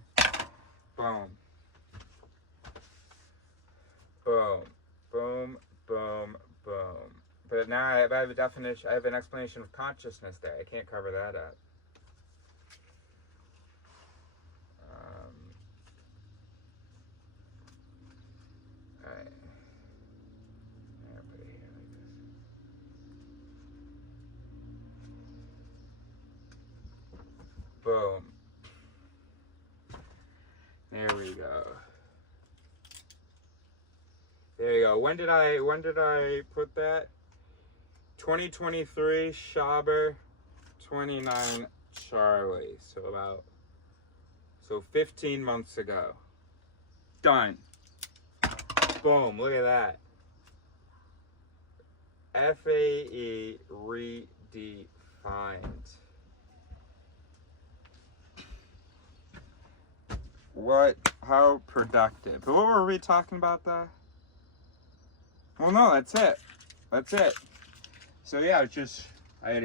Boom. Boom, boom, boom, boom. But now I have a definition, I have an explanation of consciousness there. I can't cover that up. Alright. I'll put it here like this. Boom. There we go. There you go. When did I put that? 2023 Schaber, 29 Charlie. So 15 months ago. Done. Boom, look at that. FAE redefined. How productive. But what were we talking about there? Well, no, that's it. So yeah,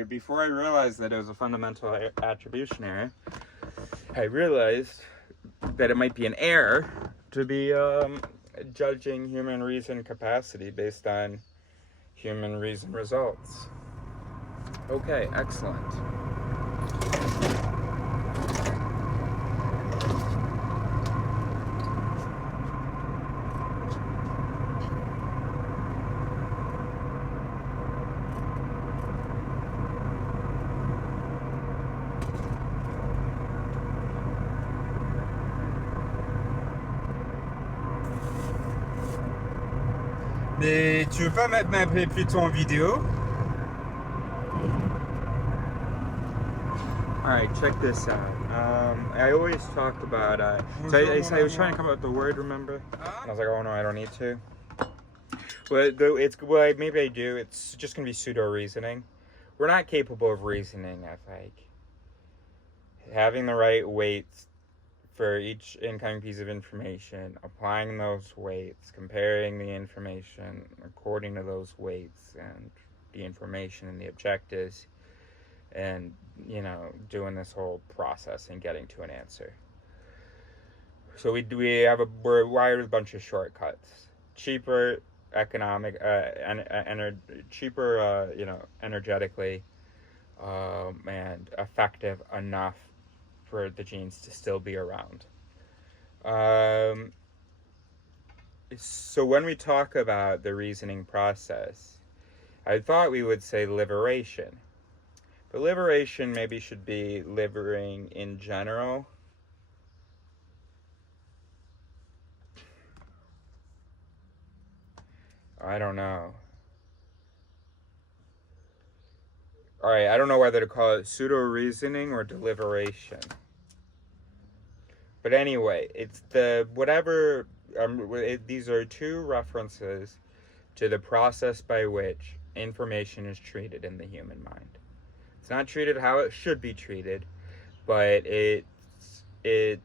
before I realized that it was a fundamental attribution error, I realized that it might be an error to be judging human reason capacity based on human reason results. Okay, excellent. Mais tu veux pas mettre plutôt en vidéo? Alright, check this out. I always talk about, so I was trying to come up with the word, remember? And I was like, oh no, I don't need to. Maybe I do. It's just going to be pseudo-reasoning. We're not capable of reasoning, I think. Having the right weights for each incoming piece of information, applying those weights, comparing the information according to those weights and the information and the objectives, and, doing this whole process and getting to an answer. So we're wired with a bunch of shortcuts. Cheaper, economic, cheaper, energetically, and effective enough for the genes to still be around. So when we talk about the reasoning process, I thought we would say liberation. But liberation maybe should be livering in general. I don't know. Alright, I don't know whether to call it pseudo-reasoning or deliberation. But anyway, it's these are two references to the process by which information is treated in the human mind. It's not treated how it should be treated, but because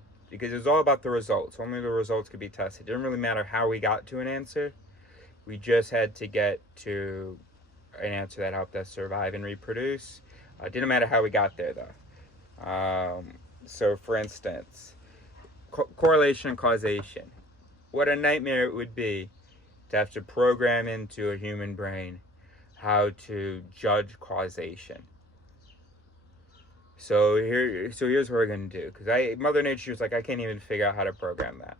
it's all about the results. Only the results could be tested. It didn't really matter how we got to an answer. We just had to get to an answer that helped us survive and reproduce. It didn't matter how we got there, though. So, for instance, correlation and causation. What a nightmare it would be to have to program into a human brain how to judge causation. So here's what we're going to do. Because Mother Nature was like, I can't even figure out how to program that.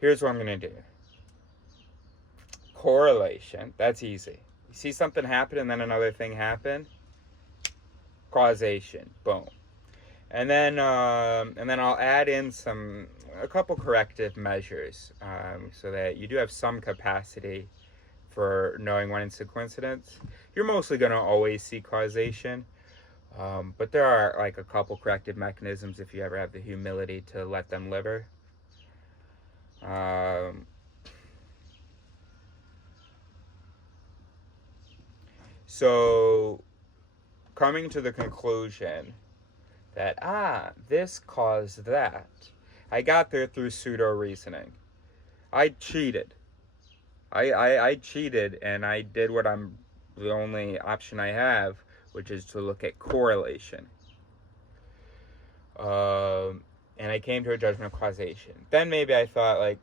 Here's what I'm going to do. Correlation, that's easy. You see something happen and then another thing happen. Causation, boom. And then I'll add in a couple corrective measures, so that you do have some capacity for knowing when it's a coincidence. You're mostly going to always see causation, but there are like a couple corrective mechanisms if you ever have the humility to let them live. So, coming to the conclusion that, this caused that, I got there through pseudo-reasoning. I cheated. I cheated, and I did the only option I have, which is to look at correlation. And I came to a judgment of causation. Then maybe I thought,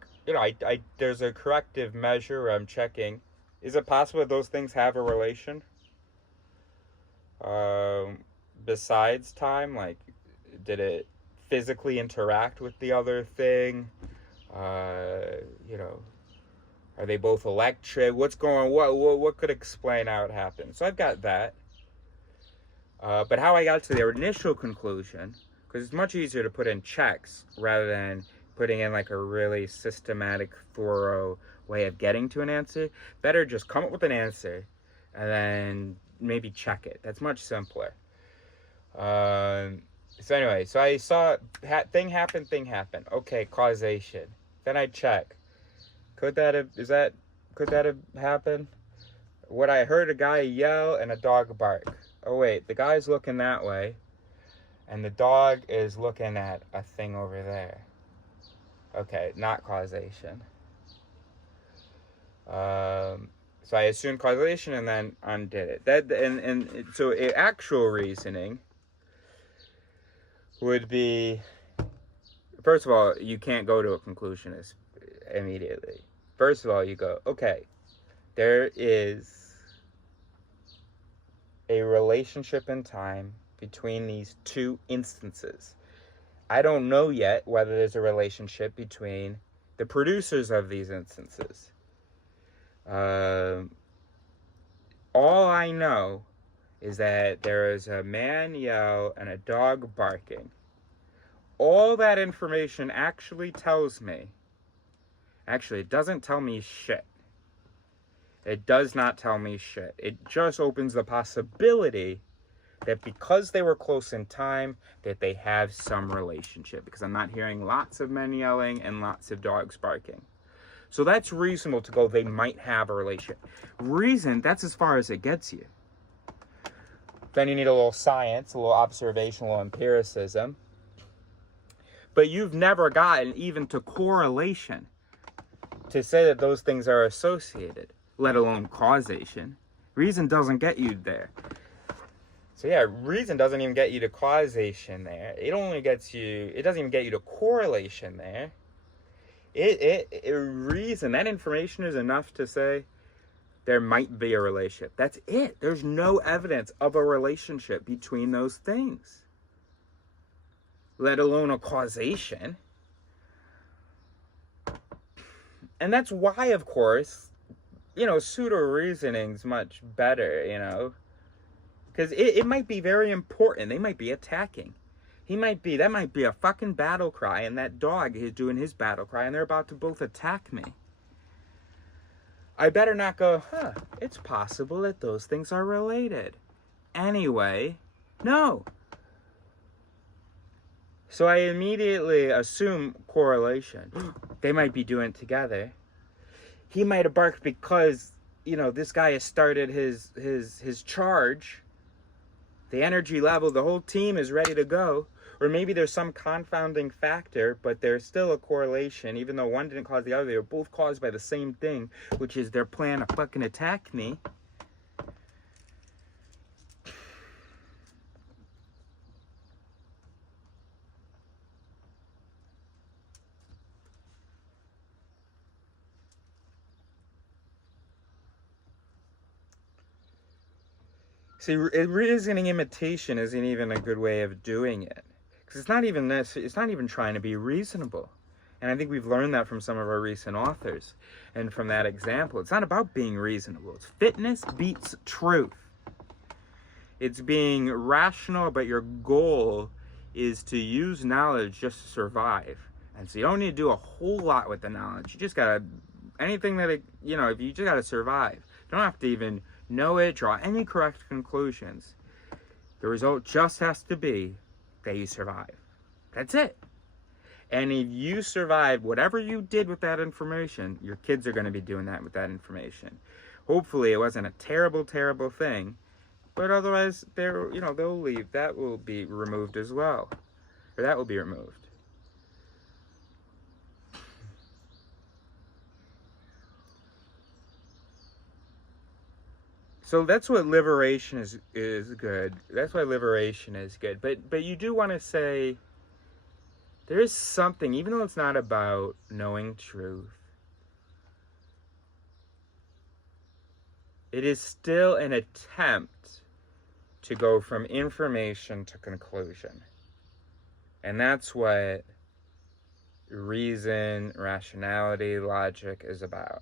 there's a corrective measure where I'm checking, is it possible that those things have a relation? Besides time, did it physically interact with the other thing? Are they both electric? What could explain how it happened? So I've got that. But how I got to the initial conclusion, because it's much easier to put in checks rather than putting in a really systematic, thorough way of getting to an answer. Better just come up with an answer and then maybe check it. That's much simpler. So anyway, so I saw thing happen. Okay, causation. Then I check. Could that have happened? What I heard a guy yell and a dog bark. Oh wait, the guy's looking that way, and the dog is looking at a thing over there. Okay, not causation. So I assumed causation and then undid it. So actual reasoning would be, first of all, you can't go to a conclusion immediately. First of all, you go, okay, there is a relationship in time between these two instances. I don't know yet whether there's a relationship between the producers of these instances. All I know is that there is a man yell and a dog barking. All that information actually tells me, actually, it doesn't tell me shit. It does not tell me shit. It just opens the possibility that because they were close in time, that they have some relationship. Because I'm not hearing lots of men yelling and lots of dogs barking. So that's reasonable to go, they might have a relationship. Reason, that's as far as it gets you. Then you need a little science, a little observation, a little empiricism. But you've never gotten even to correlation to say that those things are associated, let alone causation. Reason doesn't get you there. So yeah, reason doesn't even get you to causation there. It doesn't even get you to correlation there. Reason, that information is enough to say there might be a relationship. That's it. There's no evidence of a relationship between those things, let alone a causation. And that's why, of course, pseudo-reasoning's much better, because it might be very important. They might be attacking. That might be a fucking battle cry, and that dog is doing his battle cry, and they're about to both attack me. I better not go, it's possible that those things are related. Anyway, no. So I immediately assume correlation. They might be doing it together. He might have barked because, this guy has started his charge. The energy level, the whole team is ready to go. Or maybe there's some confounding factor, but there's still a correlation, even though one didn't cause the other. They were both caused by the same thing, which is their plan to fucking attack me. See, reasoning imitation isn't even a good way of doing it. Because it's not even trying to be reasonable. And I think we've learned that from some of our recent authors. And from that example, it's not about being reasonable. It's fitness beats truth. It's being rational, but your goal is to use knowledge just to survive. And so you don't need to do a whole lot with the knowledge. You just gotta, if you just gotta survive. You don't have to even know it, draw any correct conclusions. The result just has to be that you survive. That's it. And if you survive whatever you did with that information, your kids are going to be doing that with that information. Hopefully it wasn't a terrible, terrible thing, but otherwise they'll leave. That will be removed as well. Or that will be removed. So that's what liberation is good. That's why liberation is good. But you do want to say there is something, even though it's not about knowing truth, it is still an attempt to go from information to conclusion. And that's what reason, rationality, logic is about.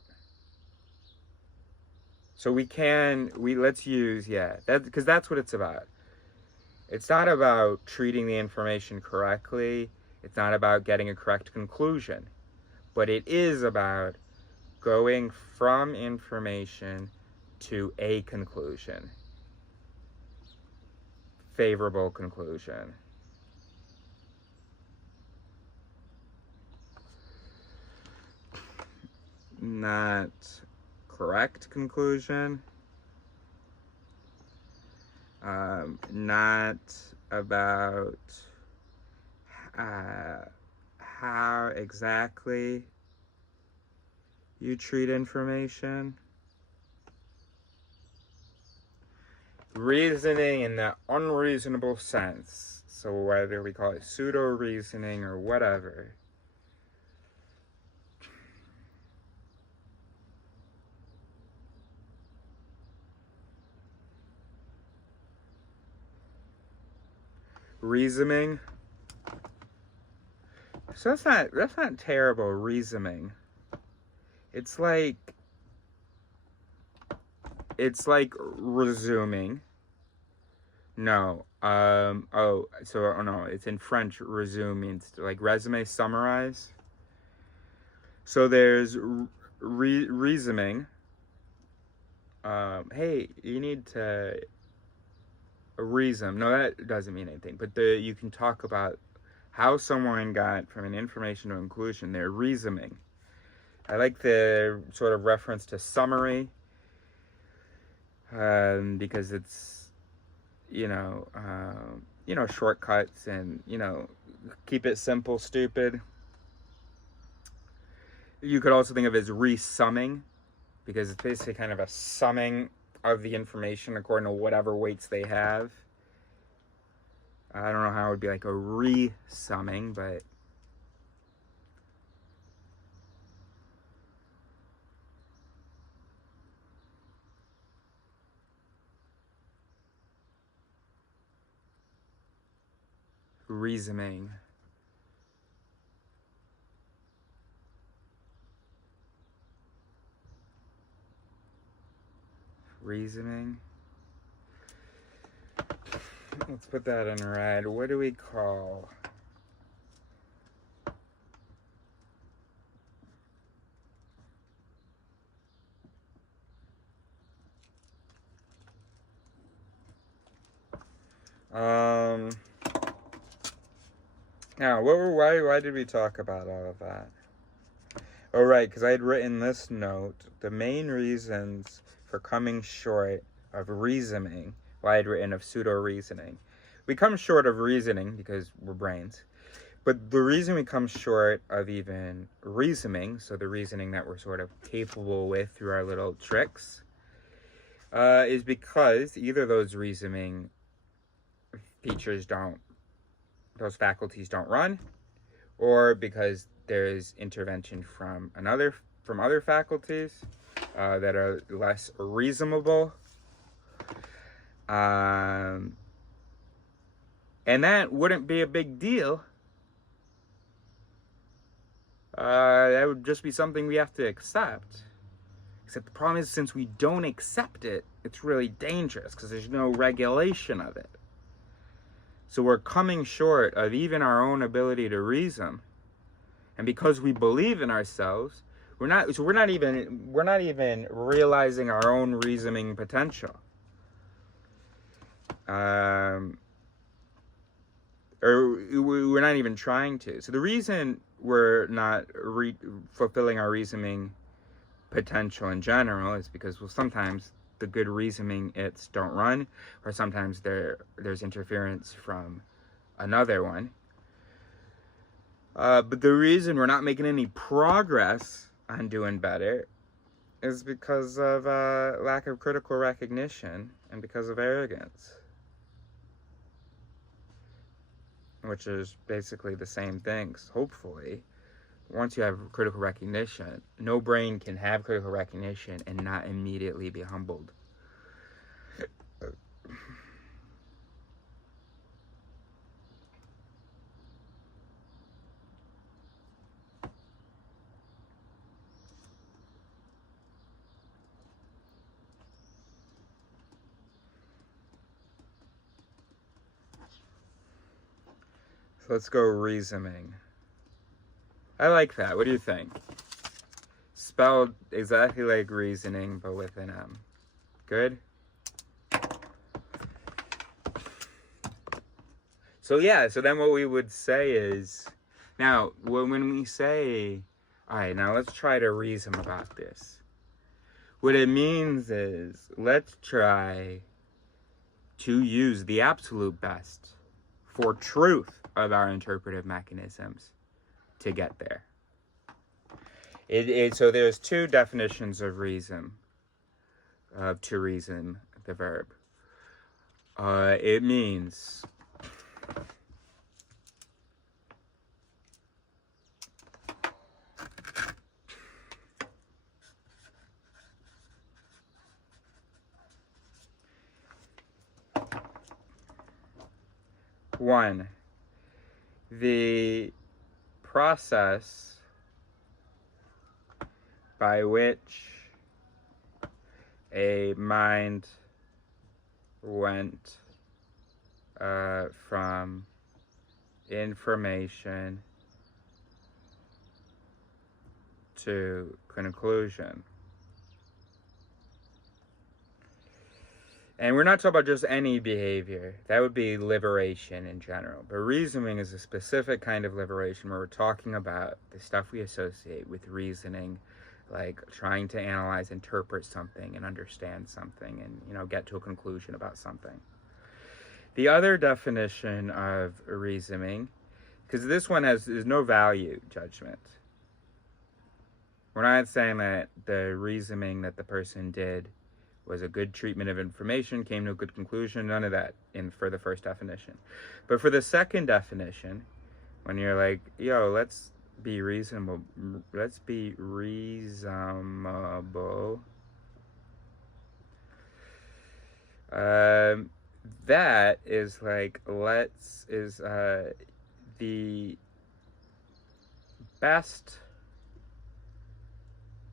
So let's use, because that's what it's about. It's not about treating the information correctly. It's not about getting a correct conclusion. But it is about going from information to a conclusion. Favorable conclusion. not correct conclusion. Not about how exactly you treat information. Reasoning in the unreasonable sense. So whether we call it pseudo-reasoning or whatever. Reasoning. So that's not terrible, reasoning. It's like resuming. No. Oh no, it's in French. Resume means like resume, summarize. So there's reasoning. Hey, you need to reason. No, that doesn't mean anything. But you can talk about how someone got from an information to conclusion. They're reasoning. I like the sort of reference to summary, because it's, shortcuts and, keep it simple, stupid. You could also think of it as resumming, because it's basically kind of a summing of the information according to whatever weights they have. I don't know how it would be like a resumming, but reasoning. Reasoning. Let's put that in red. What do we call? Now, why did we talk about all of that? Oh, right, because I had written this note. The main reasons for coming short of reasoning. Well, I had written of pseudo-reasoning. We come short of reasoning because we're brains. But the reason we come short of even reasoning, so the reasoning that we're sort of capable with through our little tricks, is because either those reasoning features those faculties don't run, or because there's intervention from other faculties that are less reasonable. And that wouldn't be a big deal. That would just be something we have to accept. Except the problem is, since we don't accept it, it's really dangerous because there's no regulation of it. So we're coming short of even our own ability to reason. And because we believe in ourselves, we're not even realizing our own reasoning potential. Or we're not even trying to. So the reason we're not fulfilling our reasoning potential in general is because, well, sometimes the good reasoning don't run, or sometimes there's interference from another one. But the reason we're not making any progress on doing better is because of lack of critical recognition and because of arrogance. Which is basically the same things, hopefully. Once you have critical recognition, no brain can have critical recognition and not immediately be humbled. So let's go reasoning. I like that. What do you think? Spelled exactly like reasoning, but with an M. Good? So yeah, so then what we would say is, now, when we say Alright, now let's try to reason about this. What it means is, let's try to use the absolute best for truth of our interpretive mechanisms to get there. So there's two definitions of reason, to reason, the verb. It means one, the process by which a mind went from information to conclusion. And we're not talking about just any behavior. That would be liberation in general. But reasoning is a specific kind of liberation where we're talking about the stuff we associate with reasoning, like trying to analyze, interpret something and understand something and, you know, get to a conclusion about something. The other definition of reasoning, because this one is no value judgment. We're not saying that the reasoning that the person did was a good treatment of information, came to a good conclusion, none of that for the first definition. But for the second definition, when you're like, yo, let's be reasonable, that is like, the best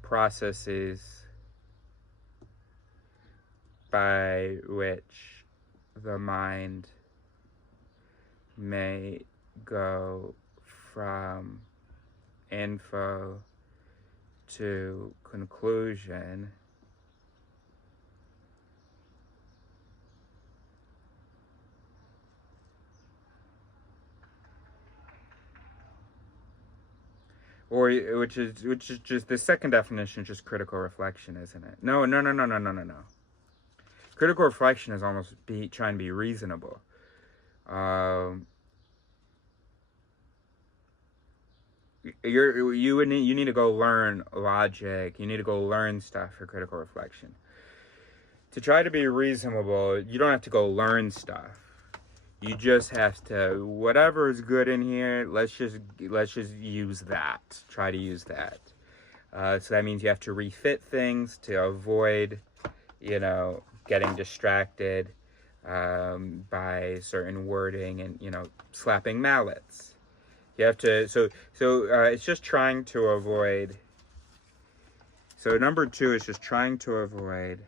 processes by which the mind may go from info to conclusion or which is just the second definition, just critical reflection, isn't it? No. Critical reflection is almost trying to be reasonable. You need to go learn logic. You need to go learn stuff for critical reflection. To try to be reasonable, you don't have to go learn stuff. You just have to, whatever is good in here, let's just use that. Try to use that. So that means you have to refit things to avoid, getting distracted by certain wording and, slapping mallets. You have to, so it's just trying to avoid. So number 2 is just trying to avoid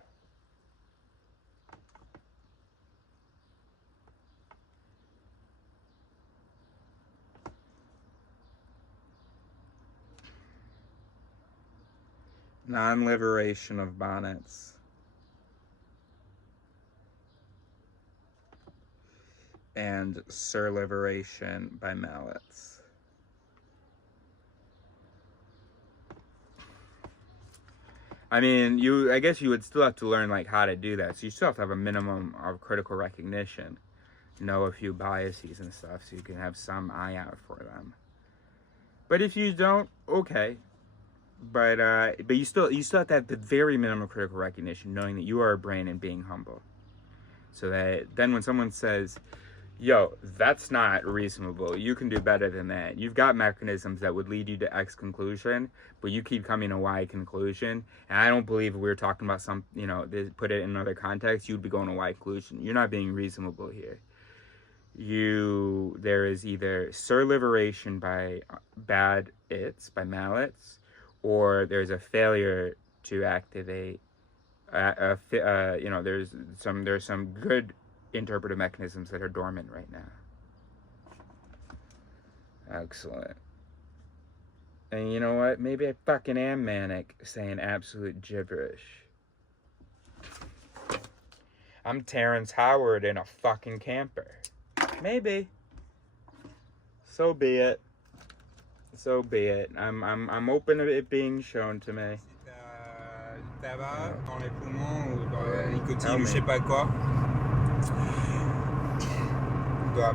non-liberation of bonnets and surliberation by mallets. I mean, I guess you would still have to learn how to do that. So you still have to have a minimum of critical recognition, know a few biases and stuff, so you can have some eye out for them. But if you don't, okay. But you still have to have the very minimum critical recognition, knowing that you are a brain and being humble. So that then when someone says, yo, that's not reasonable, you can do better than that. You've got mechanisms that would lead you to X conclusion, but you keep coming to Y conclusion. And I don't believe we're talking about put it in another context, you'd be going to Y conclusion. You're not being reasonable here. There is either surliberation by by mallets, or there's a failure to activate. There's some good interpretive mechanisms that are dormant right now. Excellent. And you know what? Maybe I fucking am manic, saying absolute gibberish. I'm Terrence Howard in a fucking camper. Maybe. So be it. So be it. I'm open to it being shown to me. Si t'as du tabac dans les poumons ou dans la nicotine Tell ou me. je sais pas quoi, il doit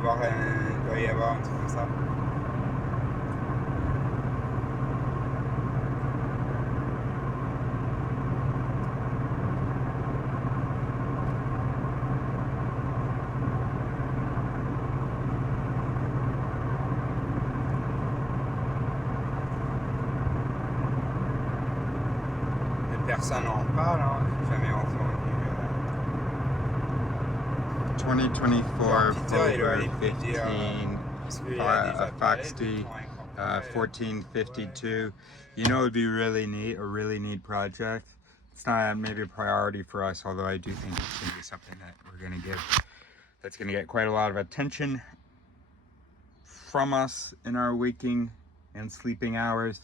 y avoir un truc comme ça. Personne n'en parle, hein. J'ai jamais entendu. 2024 Peter, il doit aller Ploumoguer plus dire, 15 parce qu'il y a des appareils F14E qui sont incorporés. 1452. You know, it'd be really neat, a really neat project. It's not maybe a priority for us, although I do think it's going to be something that we're going to give, that's going to get quite a lot of attention from us in our waking and sleeping hours.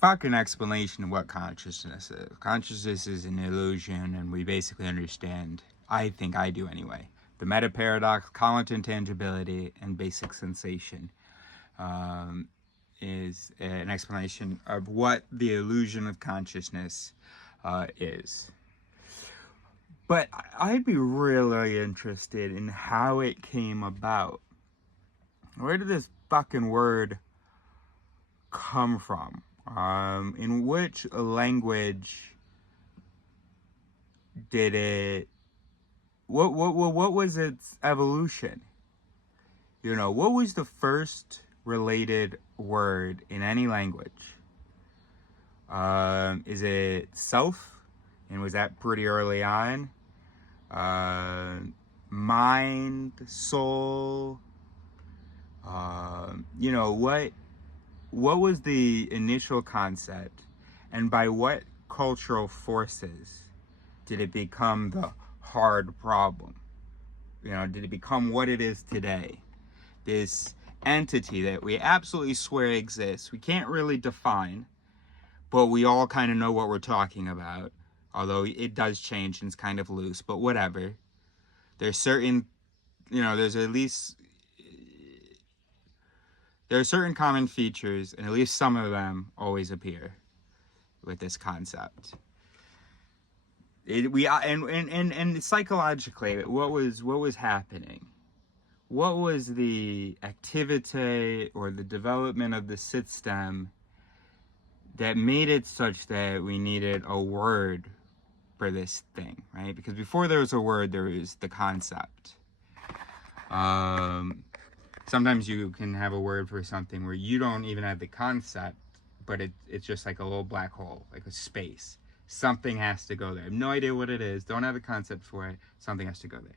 Fucking explanation of what consciousness is. Consciousness is an illusion, and we basically understand, I think I do anyway, the meta paradox, cognitive intangibility, and basic sensation is an explanation of what the illusion of consciousness is. But I'd be really interested in how it came about. Where did this fucking word come from? In which language did it? What was its evolution? You know, what was the first related word in any language? Is it self? And was that pretty early on? Mind, soul. You know, what was the initial concept, and by what cultural forces did it become the hard problem? You know, did it become what it is today? This entity that we absolutely swear exists, we can't really define, but we all kind of know what we're talking about, although it does change and it's kind of loose, but whatever. There's certain, you know, there are certain common features, and at least some of them always appear with this concept. And psychologically, what was happening? What was the activity or the development of the system that made it such that we needed a word for this thing, right? Because before there was a word, there was the concept. Sometimes you can have a word for something where you don't even have the concept, but it's just like a little black hole, like a space. Something has to go there. I have no idea what it is, don't have the concept for it, something has to go there.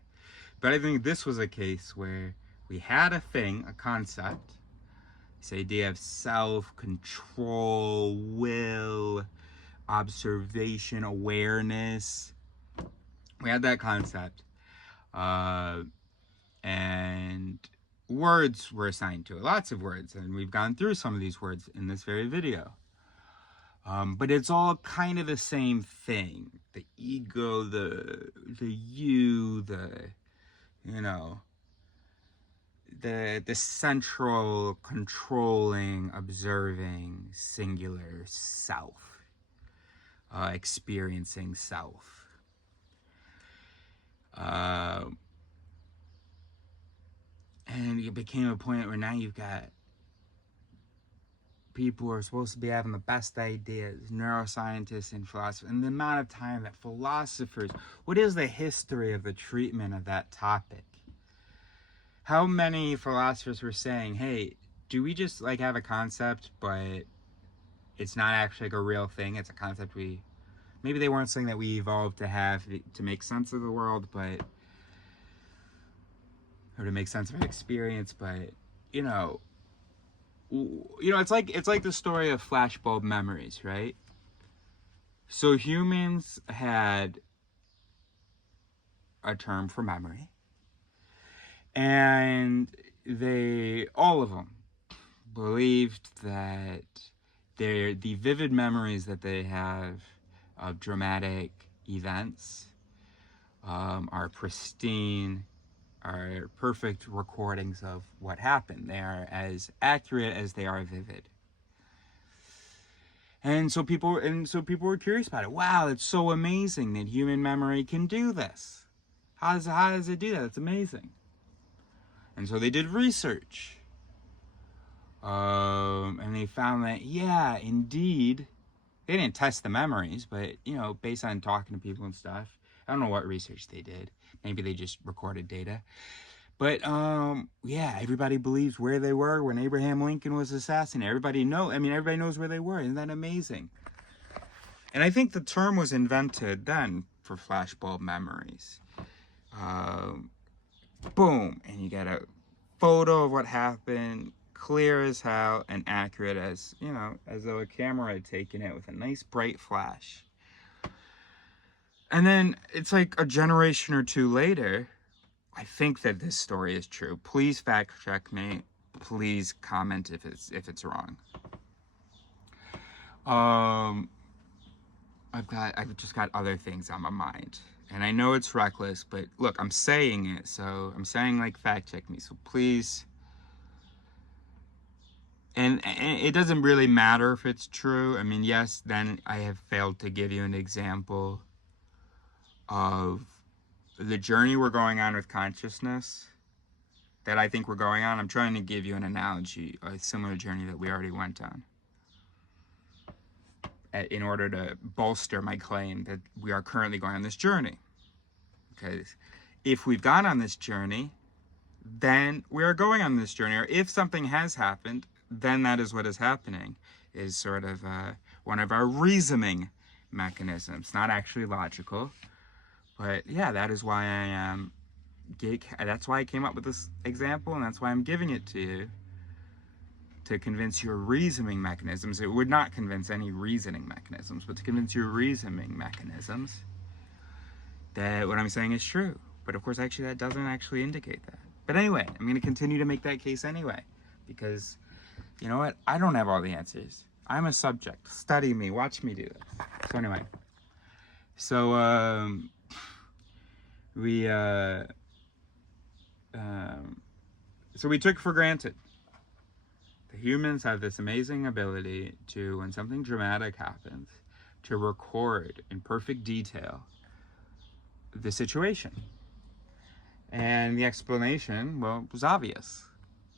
But I think this was a case where we had a thing, a concept, this idea of self, control, will, observation, awareness. We had that concept. And words were assigned to it, lots of words, and we've gone through some of these words in this very video. But it's all kind of the same thing. The ego, the you, you know, the central, controlling, observing, singular self, experiencing self. And it became a point where now you've got people who are supposed to be having the best ideas, neuroscientists and philosophers, and the amount of time that philosophers, what is the history of the treatment of that topic? How many philosophers were saying, hey, do we just like have a concept, but it's not actually like a real thing, it's a concept maybe they weren't saying that we evolved to have to make sense of the world, but or to make sense of an experience, but you know, it's like the story of flashbulb memories, right? So humans had a term for memory, and all of them believed that the vivid memories that they have of dramatic events are pristine, are perfect recordings of what happened. They are as accurate as they are vivid. And so people were curious about it. Wow, it's so amazing that human memory can do this. How does it do that? It's amazing. And so they did research. And they found that, yeah, indeed, they didn't test the memories, but, you know, based on talking to people and stuff, I don't know what research they did. Maybe they just recorded data. But, yeah, everybody believes where they were when Abraham Lincoln was assassinated. Everybody knows where they were. Isn't that amazing? And I think the term was invented then for flashbulb memories. Boom, and you get a photo of what happened, clear as hell and accurate as, you know, as though a camera had taken it with a nice bright flash. And then it's like a generation or two later, I think that this story is true. Please fact check me. Please comment if it's wrong. I've just got other things on my mind. And I know it's reckless, but look, I'm saying it, so I'm saying, like, fact check me. So please. And it doesn't really matter if it's true. I mean, yes, then I have failed to give you an example of the journey we're going on with consciousness that I think we're going on. I'm trying to give you an analogy, a similar journey that we already went on, in order to bolster my claim that we are currently going on this journey. Because if we've gone on this journey, then we are going on this journey. Or if something has happened, then that is what is happening, is sort of one of our reasoning mechanisms. Not actually logical, but yeah, that is why that's why I came up with this example, and that's why I'm giving it to you, to convince your reasoning mechanisms. It would not convince any reasoning mechanisms, but to convince your reasoning mechanisms that what I'm saying is true. But of course, actually, that doesn't actually indicate that. But anyway, I'm going to continue to make that case anyway, because you know what? I don't have all the answers. I'm a subject. Study me. Watch me do this. So anyway. So, we took for granted that humans have this amazing ability to, when something dramatic happens, to record in perfect detail the situation. And the explanation, well, was obvious.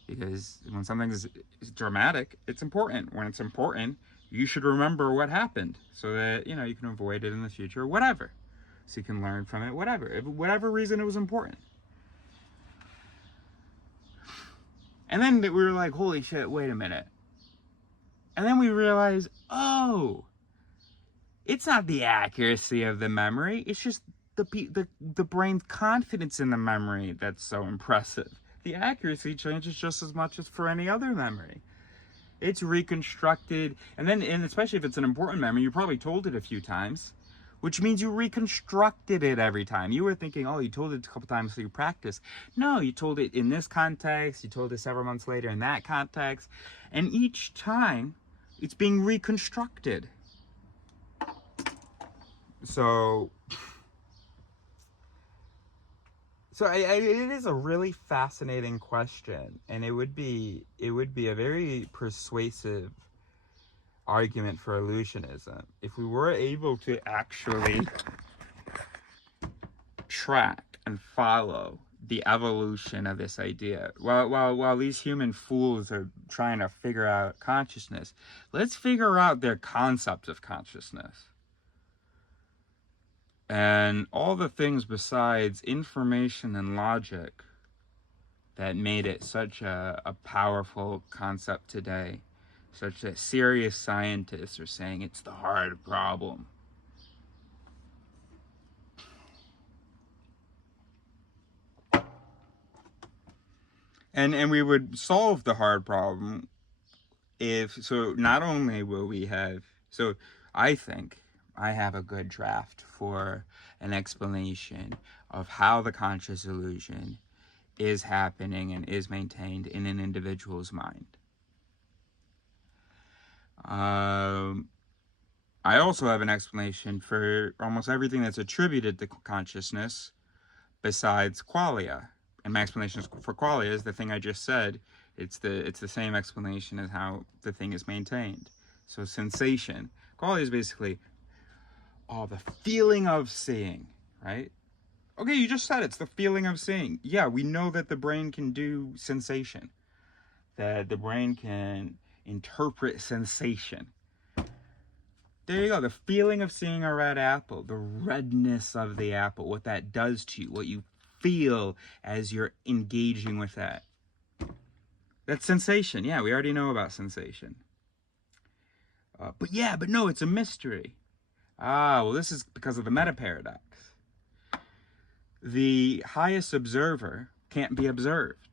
Because when something is dramatic, it's important. When it's important, you should remember what happened so that, you know, you can avoid it in the future, whatever. So you can learn from it, whatever reason it was important. And then we were like, holy shit, wait a minute. And then we realized, oh, it's not the accuracy of the memory. It's just the brain's confidence in the memory that's so impressive. The accuracy changes just as much as for any other memory. It's reconstructed, and especially if it's an important memory, you probably told it a few times, which means you reconstructed it every time. You were thinking, oh, you told it a couple times so you practice. No, you told it in this context, you told it several months later in that context, and each time it's being reconstructed. So it is a really fascinating question, and it would be a very persuasive argument for illusionism if we were able to actually track and follow the evolution of this idea. While these human fools are trying to figure out consciousness, let's figure out their concept of consciousness. And all the things besides information and logic that made it such a powerful concept today, such that serious scientists are saying it's the hard problem. And we would solve the hard problem not only will we have, so I think I have a good draft for an explanation of how the conscious illusion is happening and is maintained in an individual's mind. I also have an explanation for almost everything that's attributed to consciousness besides qualia And my explanation for qualia is the thing I just said. It's the same explanation as how the thing is maintained. So sensation. Qualia is basically the feeling of seeing, right? Okay, you just said it's the feeling of seeing. Yeah, we know that the brain can do sensation. That the brain can interpret sensation. There you go, the feeling of seeing a red apple, the redness of the apple, what that does to you, what you feel as you're engaging with that. That's sensation. Yeah, we already know about sensation. But no, it's a mystery. Well, this is because of the meta paradox. The highest observer can't be observed.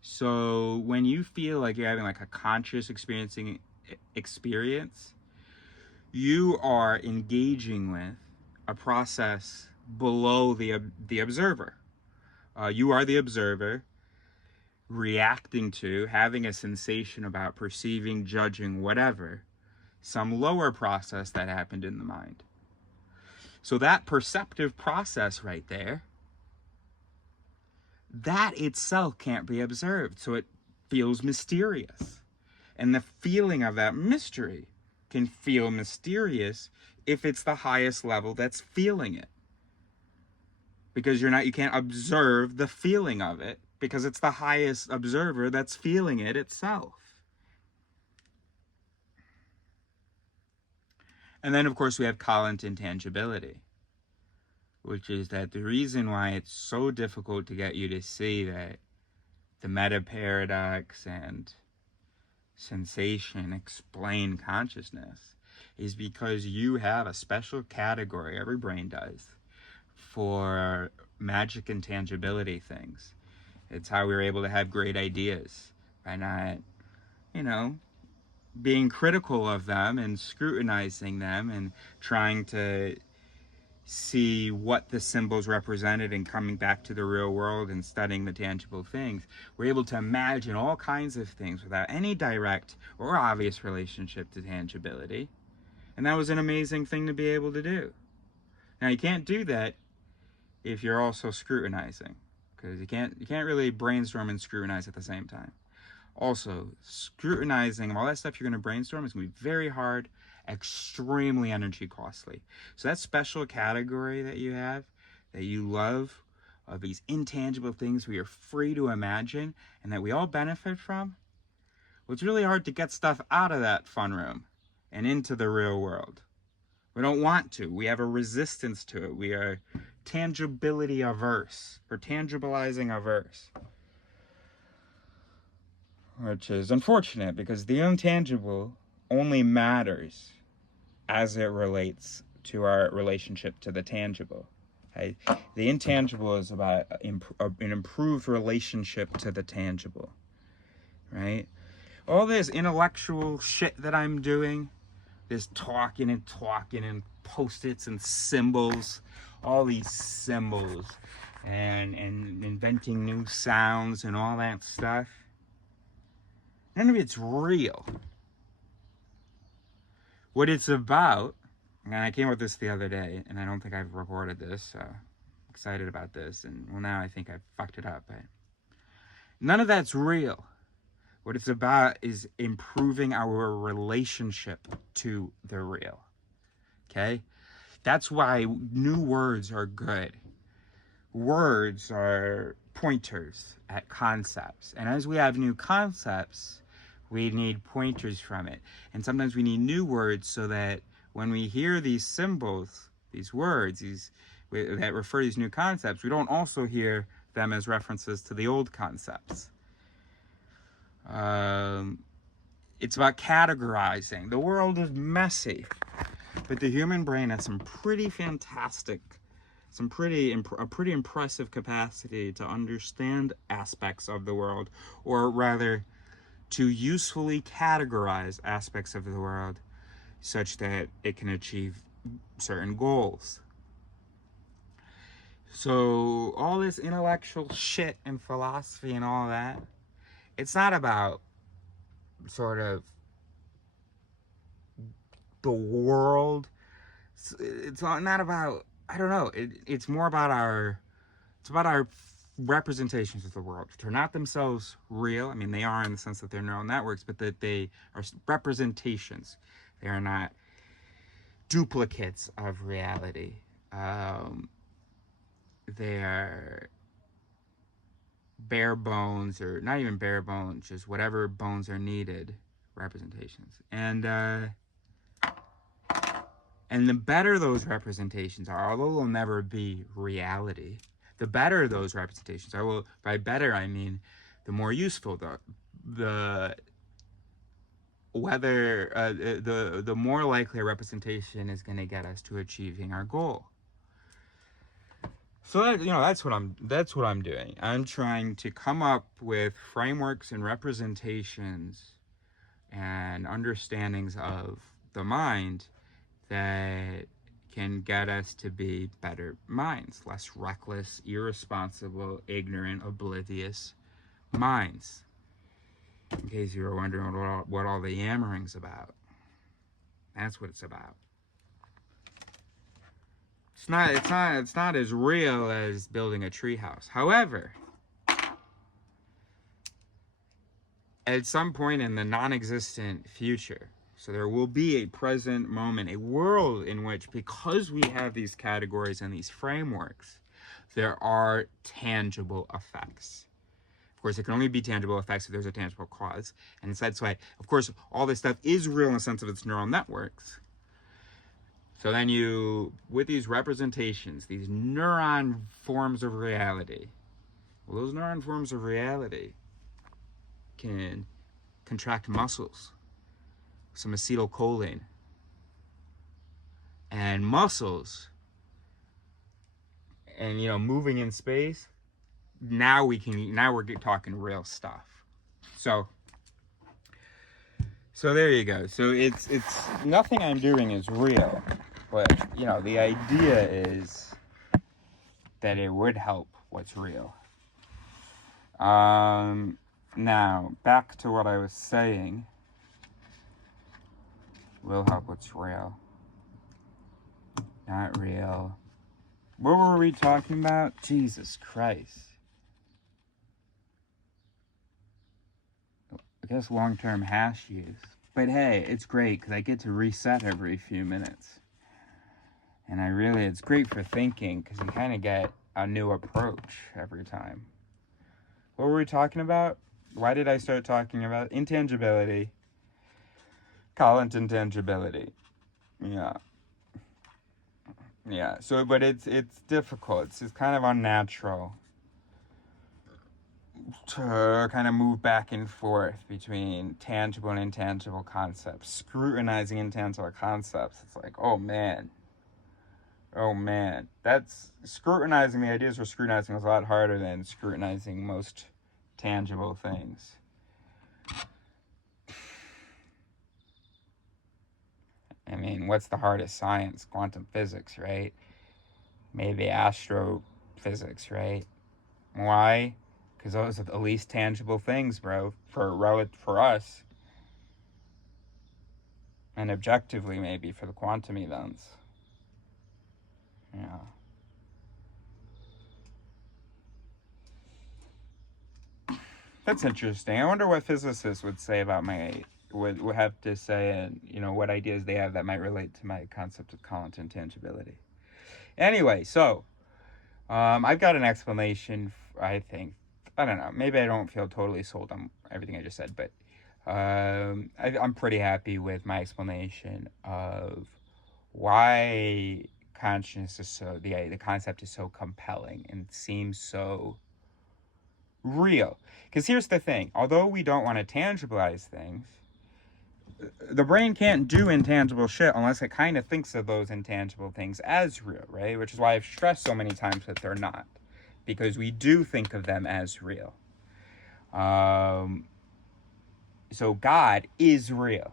So when you feel like you're having like a conscious experience, you are engaging with a process below the observer. You are the observer, reacting to, having a sensation about, perceiving, judging, whatever, some lower process that happened in the mind. So that perceptive process right there, that itself can't be observed. So it feels mysterious. And the feeling of that mystery can feel mysterious if it's the highest level that's feeling it. Because you can't observe the feeling of it, because it's the highest observer that's feeling it itself. And then, of course, we have collant intangibility, which is that the reason why it's so difficult to get you to see that the meta paradox and sensation explain consciousness is because you have a special category, every brain does, for magic intangibility things. It's how we were able to have great ideas by not, being critical of them and scrutinizing them and trying to see what the symbols represented and coming back to the real world and studying the tangible things. We're able to imagine all kinds of things without any direct or obvious relationship to tangibility. And that was an amazing thing to be able to do. Now, you can't do that if you're also scrutinizing, because you can't really brainstorm and scrutinize at the same time. Also, scrutinizing all that stuff you're going to brainstorm is going to be very hard, extremely energy costly. So that special category that you have, that you love, of these intangible things we are free to imagine and that we all benefit from, well, it's really hard to get stuff out of that fun room and into the real world. We don't want to. We have a resistance to it. We are tangibility averse, or tangibilizing averse. Which is unfortunate, because the intangible only matters as it relates to our relationship to the tangible. Okay? The intangible is about an improved relationship to the tangible. Right? All this intellectual shit that I'm doing, this talking and post-its and symbols, all these symbols, and inventing new sounds and all that stuff, none of it's real. What it's about, and I came up with this the other day, and I don't think I've recorded this, so I'm excited about this, and well, now I think I've fucked it up, but none of that's real. What it's about is improving our relationship to the real, okay? That's why new words are good. Words are pointers at concepts, and as we have new concepts, we need pointers from it. And sometimes we need new words so that when we hear these symbols, these words, that refer to these new concepts, we don't also hear them as references to the old concepts. It's about categorizing. The world is messy, but the human brain has some pretty fantastic, a pretty impressive capacity to understand aspects of the world, or rather, to usefully categorize aspects of the world such that it can achieve certain goals. So all this intellectual shit and philosophy and all that, it's not about sort of the world. It's not about, I don't know, it's more about our representations of the world, which are not themselves real. I mean, they are in the sense that they're neural networks, but that they are representations. They are not duplicates of reality. They are bare bones, or not even bare bones, just whatever bones are needed representations. And the better those representations are, although they'll never be reality, the better those representations are. Well, by better I mean the more useful, the more likely a representation is going to get us to achieving our goal. So that, that's what I'm doing. I'm trying to come up with frameworks and representations and understandings of the mind that can get us to be better minds, less reckless, irresponsible, ignorant, oblivious minds. In case you were wondering what all the yammering's about, that's what it's about. It's not as real as building a treehouse. However, at some point in the non-existent future, so there will be a present moment, a world in which, because we have these categories and these frameworks, there are tangible effects. Of course, it can only be tangible effects if there's a tangible cause. And that's why, of course, all this stuff is real in the sense of its neural networks. So then with these representations, these neuron forms of reality, well, those neuron forms of reality can contract muscles, some acetylcholine, and muscles, and moving in space. Now we're talking real stuff. So there you go. So it's nothing I'm doing is real, but the idea is that it would help what's real. Now back to what I was saying. Will help what's real. Not real. What were we talking about? Jesus Christ. I guess long-term hash use. But hey, it's great because I get to reset every few minutes. And it's great for thinking because you kind of get a new approach every time. What were we talking about? Why did I start talking about intangibility? Call it intangibility. Yeah. So, but it's difficult. It's kind of unnatural to kind of move back and forth between tangible and intangible concepts, scrutinizing intangible concepts. It's like, oh man, that's scrutinizing the ideas. We're scrutinizing is a lot harder than scrutinizing most tangible things. I mean, what's the hardest science? Quantum physics, right? Maybe astrophysics, right? Why? Because those are the least tangible things, bro, for us. And objectively, maybe, for the quantum events. Yeah. That's interesting. I wonder what physicists would say about would have to say, and what ideas they have that might relate to my concept of Collins intangibility. Anyway, so I've got an explanation. I think, I don't know, maybe I don't feel totally sold on everything I just said, but I'm pretty happy with my explanation of why consciousness is the concept is so compelling and seems so real. Because here's the thing, although we don't want to tangibilize things, the brain can't do intangible shit unless it kind of thinks of those intangible things as real, right? Which is why I've stressed so many times that they're not, because we do think of them as real. So God is real.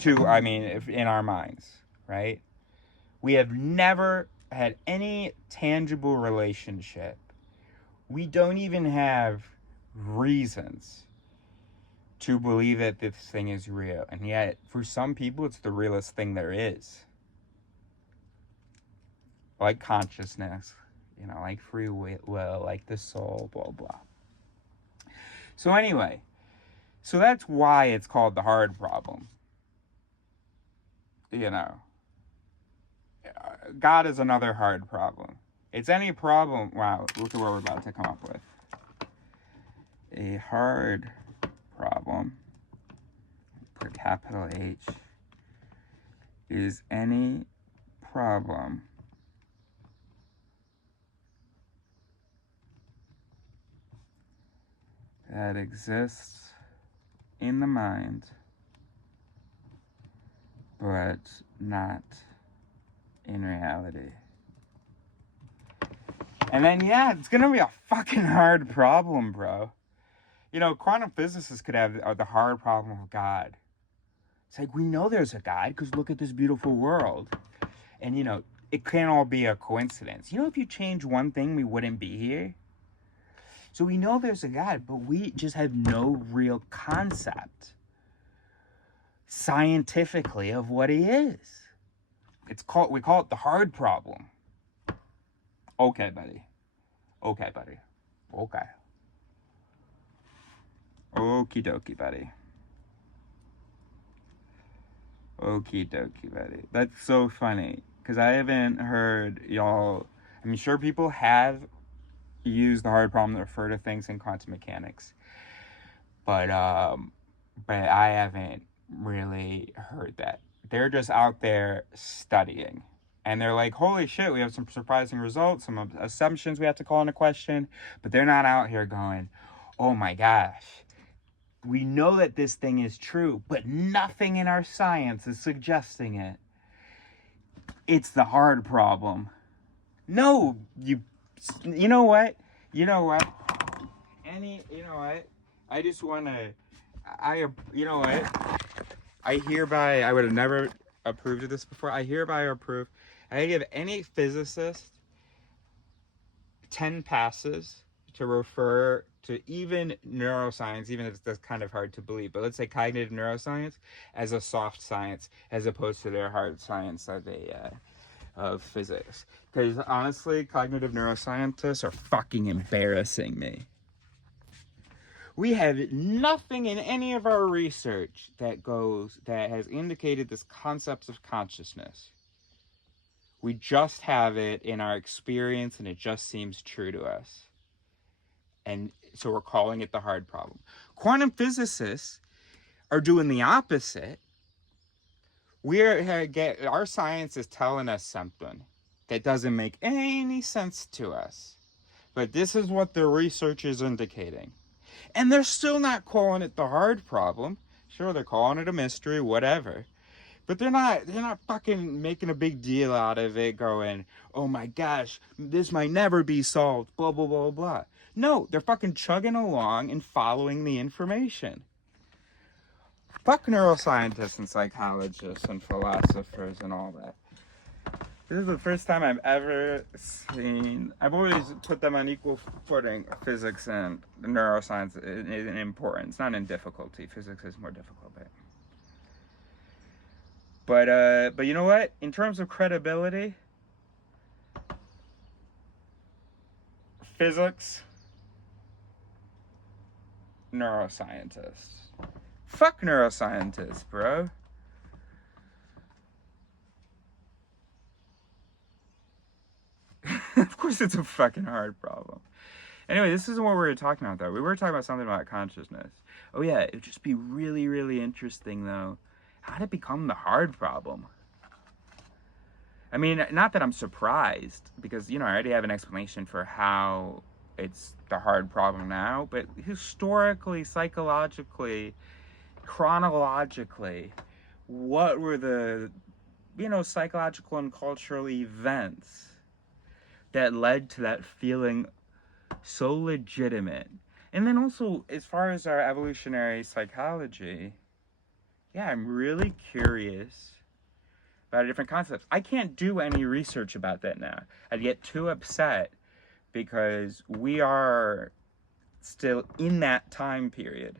If in our minds, right? We have never had any tangible relationship. We don't even have reasons to believe that this thing is real. And yet, for some people, it's the realest thing there is. like consciousness, you know, like free will, like the soul, blah, blah. So anyway, so that's why it's called the hard problem. You know, God is another hard problem. It's any problem. Wow, look at what we're about to come up with. A hard problem, for capital H, is any problem that exists in the mind, but not in reality. And then, yeah, it's gonna be a fucking hard problem, bro. You know, quantum physicists could have the hard problem of God. It's like, we know there's a God because look at this beautiful world. And, you know, it can't all be a coincidence. You know, if you change one thing, we wouldn't be here. So we know there's a God, but we just have no real concept scientifically of what he is. We call it the hard problem. Okay, buddy. Okay, buddy. Okay. Okie dokie, buddy. Okie dokie, buddy. That's so funny, because I haven't heard y'all... I'm sure people have used the hard problem to refer to things in quantum mechanics. But I haven't really heard that. They're just out there studying. And they're like, holy shit, we have some surprising results, some assumptions we have to call into question. But they're not out here going, oh my gosh, we know that this thing is true, but nothing in our science is suggesting it. It's the hard problem. No, you know what? You know what? I just want to, you know what? I would have never approved of this before. I hereby approve. I give any physicist 10 passes to refer to even neuroscience, even if it's kind of hard to believe, but let's say cognitive neuroscience as a soft science as opposed to their hard science of physics. Because honestly, cognitive neuroscientists are fucking embarrassing me. We have nothing in any of our research that has indicated this concept of consciousness. We just have it in our experience, and it just seems true to us. And so we're calling it the hard problem. Quantum physicists are doing the opposite. Our science is telling us something that doesn't make any sense to us. But this is what the research is indicating. And they're still not calling it the hard problem. Sure, they're calling it a mystery, whatever. But they're not fucking making a big deal out of it, going, oh my gosh, this might never be solved, blah, blah, blah, blah. No, they're fucking chugging along and following the information. Fuck neuroscientists and psychologists and philosophers and all that. This is the first time I've ever seen... I've always put them on equal footing, physics and neuroscience in importance, not in difficulty. Physics is more difficult, but you know what? In terms of credibility, physics, neuroscientists. Fuck neuroscientists, bro. Of course it's a fucking hard problem. Anyway, this isn't what we were talking about, though. We were talking about something about consciousness. Oh yeah, it would just be really, really interesting, though. How did it become the hard problem? I mean, not that I'm surprised, because, you know, I already have an explanation for how it's the hard problem now, but historically, psychologically, chronologically, what were the, you know, psychological and cultural events that led to that feeling so legitimate? And then also, as far as our evolutionary psychology, yeah, I'm really curious about different concepts. I can't do any research about that now. I'd get too upset because we are still in that time period,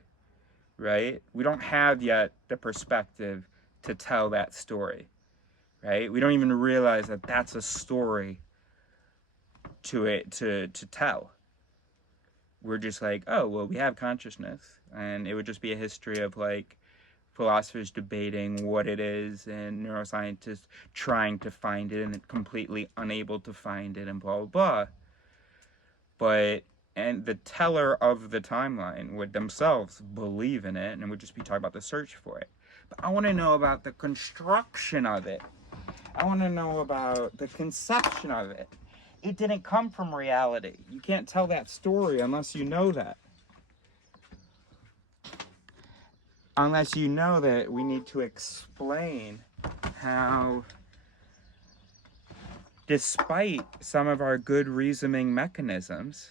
right? We don't have yet the perspective to tell that story, right? We don't even realize that that's a story to it to tell. We're just like, oh, well, we have consciousness, and it would just be a history of like philosophers debating what it is and neuroscientists trying to find it and completely unable to find it and blah blah blah. And the teller of the timeline would themselves believe in it and would just be talking about the search for it. But I want to know about the construction of it. I want to know about the conception of it. It didn't come from reality. You can't tell that story unless you know that. Unless you know that we need to explain how, despite some of our good reasoning mechanisms,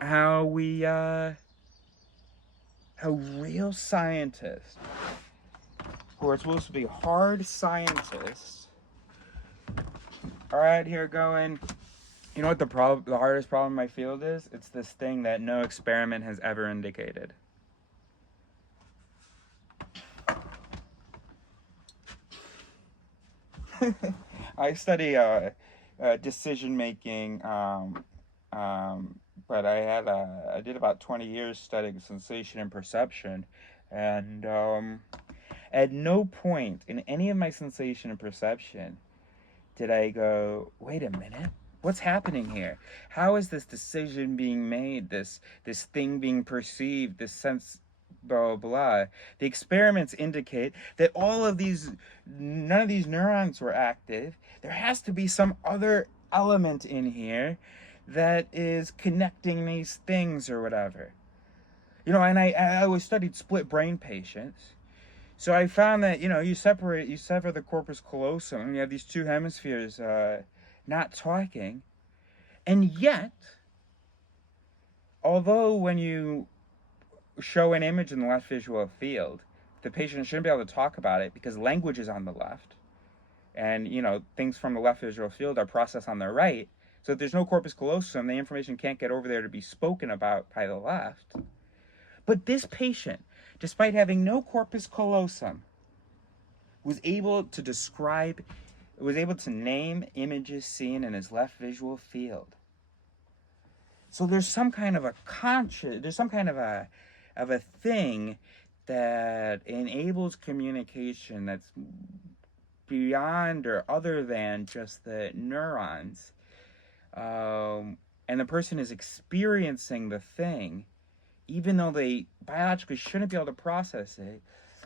how real scientists, who are supposed to be hard scientists, are out here going, you know what the hardest problem in my field is? It's this thing that no experiment has ever indicated. I study decision making, but I did about 20 years studying sensation and perception, and at no point in any of my sensation and perception did I go, wait a minute, what's happening here? How is this decision being made? This thing being perceived? This sense, blah blah. The experiments indicate that none of these neurons were active. There has to be some other element in here that is connecting these things or whatever. You know, and I always studied split brain patients. So I found that, you know, you sever the corpus callosum, and you have these two hemispheres not talking. And yet, although when you show an image in the left visual field, the patient shouldn't be able to talk about it because language is on the left. And, you know, things from the left visual field are processed on the right. So if there's no corpus callosum, the information can't get over there to be spoken about by the left. But this patient, despite having no corpus callosum, was able to name images seen in his left visual field. So there's some kind of a thing that enables communication that's beyond or other than just the neurons. And the person is experiencing the thing, even though they biologically shouldn't be able to process it.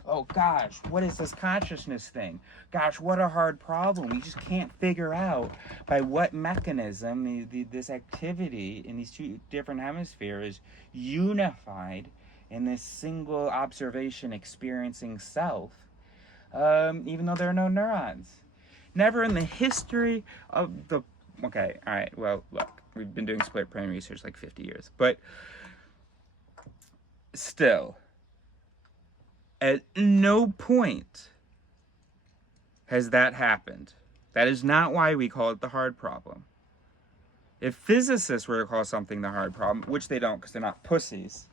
Oh gosh, what is this consciousness thing? Gosh, what a hard problem. We just can't figure out by what mechanism this activity in these two different hemispheres unified in this single observation experiencing self, even though there are no neurons. Never in the history of the... Okay, all right, well, look, we've been doing split brain research like 50 years, but still, at no point has that happened. That is not why we call it the hard problem. If physicists were to call something the hard problem, which they don't because they're not pussies,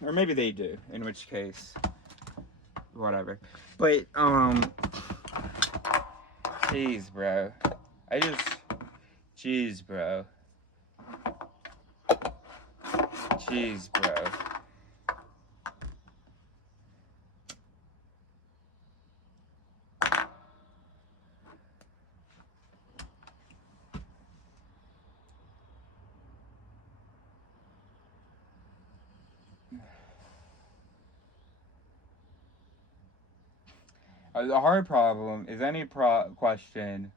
or maybe they do, in which case, whatever. But, jeez, bro. Jeez, bro. Jeez, bro. The hard problem is any question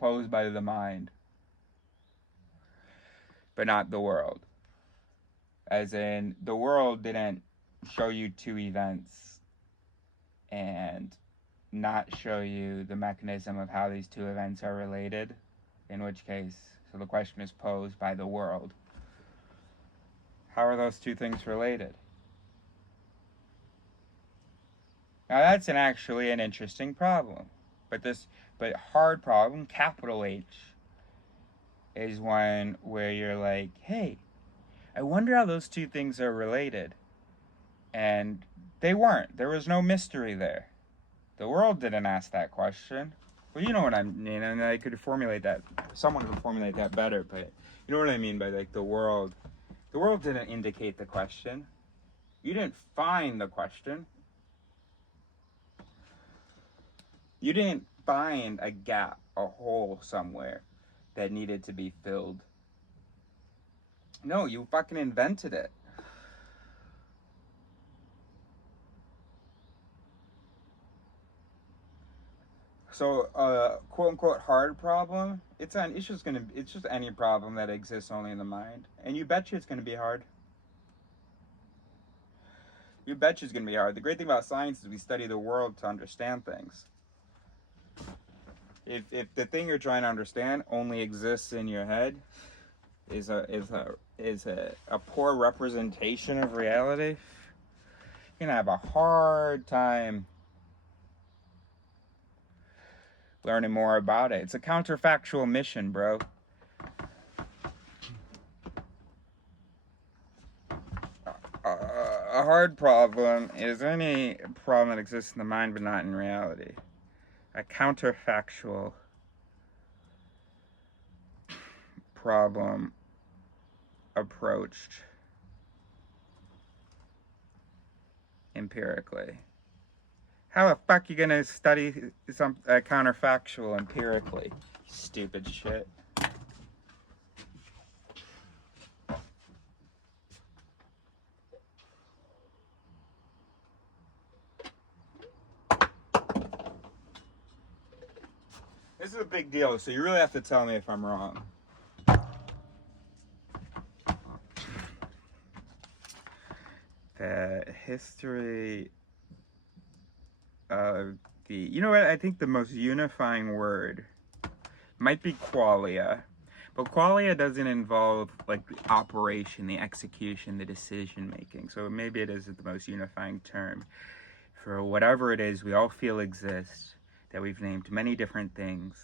posed by the mind, but not the world. As in, the world didn't show you two events and not show you the mechanism of how these two events are related, in which case, so the question is posed by the world. How are those two things related? Now that's actually an interesting problem. But hard problem, capital H, is one where you're like, hey, I wonder how those two things are related. And they weren't. There was no mystery there. The world didn't ask that question. Well, you know what I mean, and I could formulate that. Someone could formulate that better, but you know what I mean by like the world. The world didn't indicate the question. You didn't find the question. You didn't find a gap, a hole somewhere that needed to be filled. No, you fucking invented it. So, quote unquote hard problem, it's just any problem that exists only in the mind. And you bet you it's gonna be hard. You bet you it's gonna be hard. The great thing about science is we study the world to understand things. If the thing you're trying to understand only exists in your head, is a poor representation of reality, you're gonna have a hard time learning more about it. It's a counterfactual mission, bro. A hard problem is any problem that exists in the mind but not in reality. A counterfactual problem approached empirically. How the fuck you gonna study some counterfactual empirically? Stupid shit. This is a big deal, so you really have to tell me if I'm wrong. The history of the... You know what? I think the most unifying word might be qualia. But qualia doesn't involve, like, the operation, the execution, the decision-making. So maybe it isn't the most unifying term. For whatever it is we all feel exists, that we've named many different things.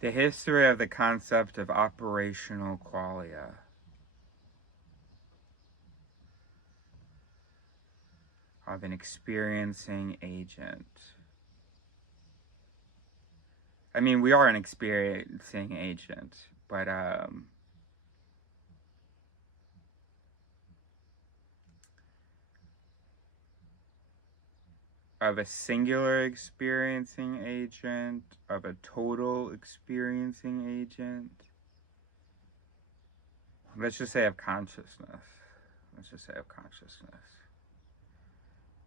The history of the concept of operational qualia. Of an experiencing agent. I mean, we are an experiencing agent, but of a singular experiencing agent, of a total experiencing agent. Let's just say of consciousness. Let's just say of consciousness.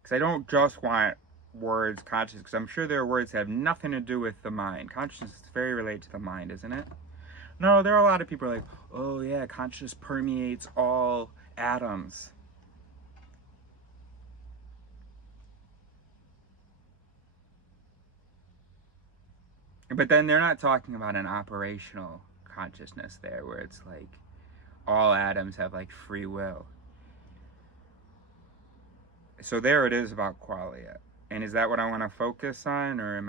Because I don't just want words conscious, because I'm sure there are words that have nothing to do with the mind. Consciousness is very related to the mind, isn't it? No, there are a lot of people like, oh yeah, consciousness permeates all atoms. But then they're not talking about an operational consciousness there, where it's like all atoms have like free will. So there it is about qualia. And is that what I want to focus on, or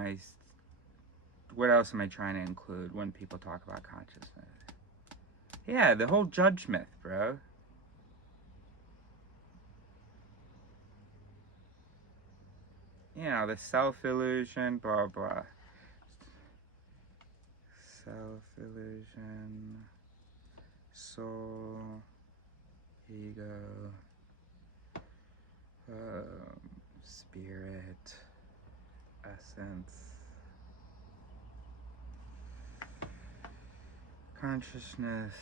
what else am I trying to include when people talk about consciousness? Yeah, the whole judge myth, bro. You know, the self-illusion, blah, blah. Self-illusion, soul, ego, spirit, essence, consciousness,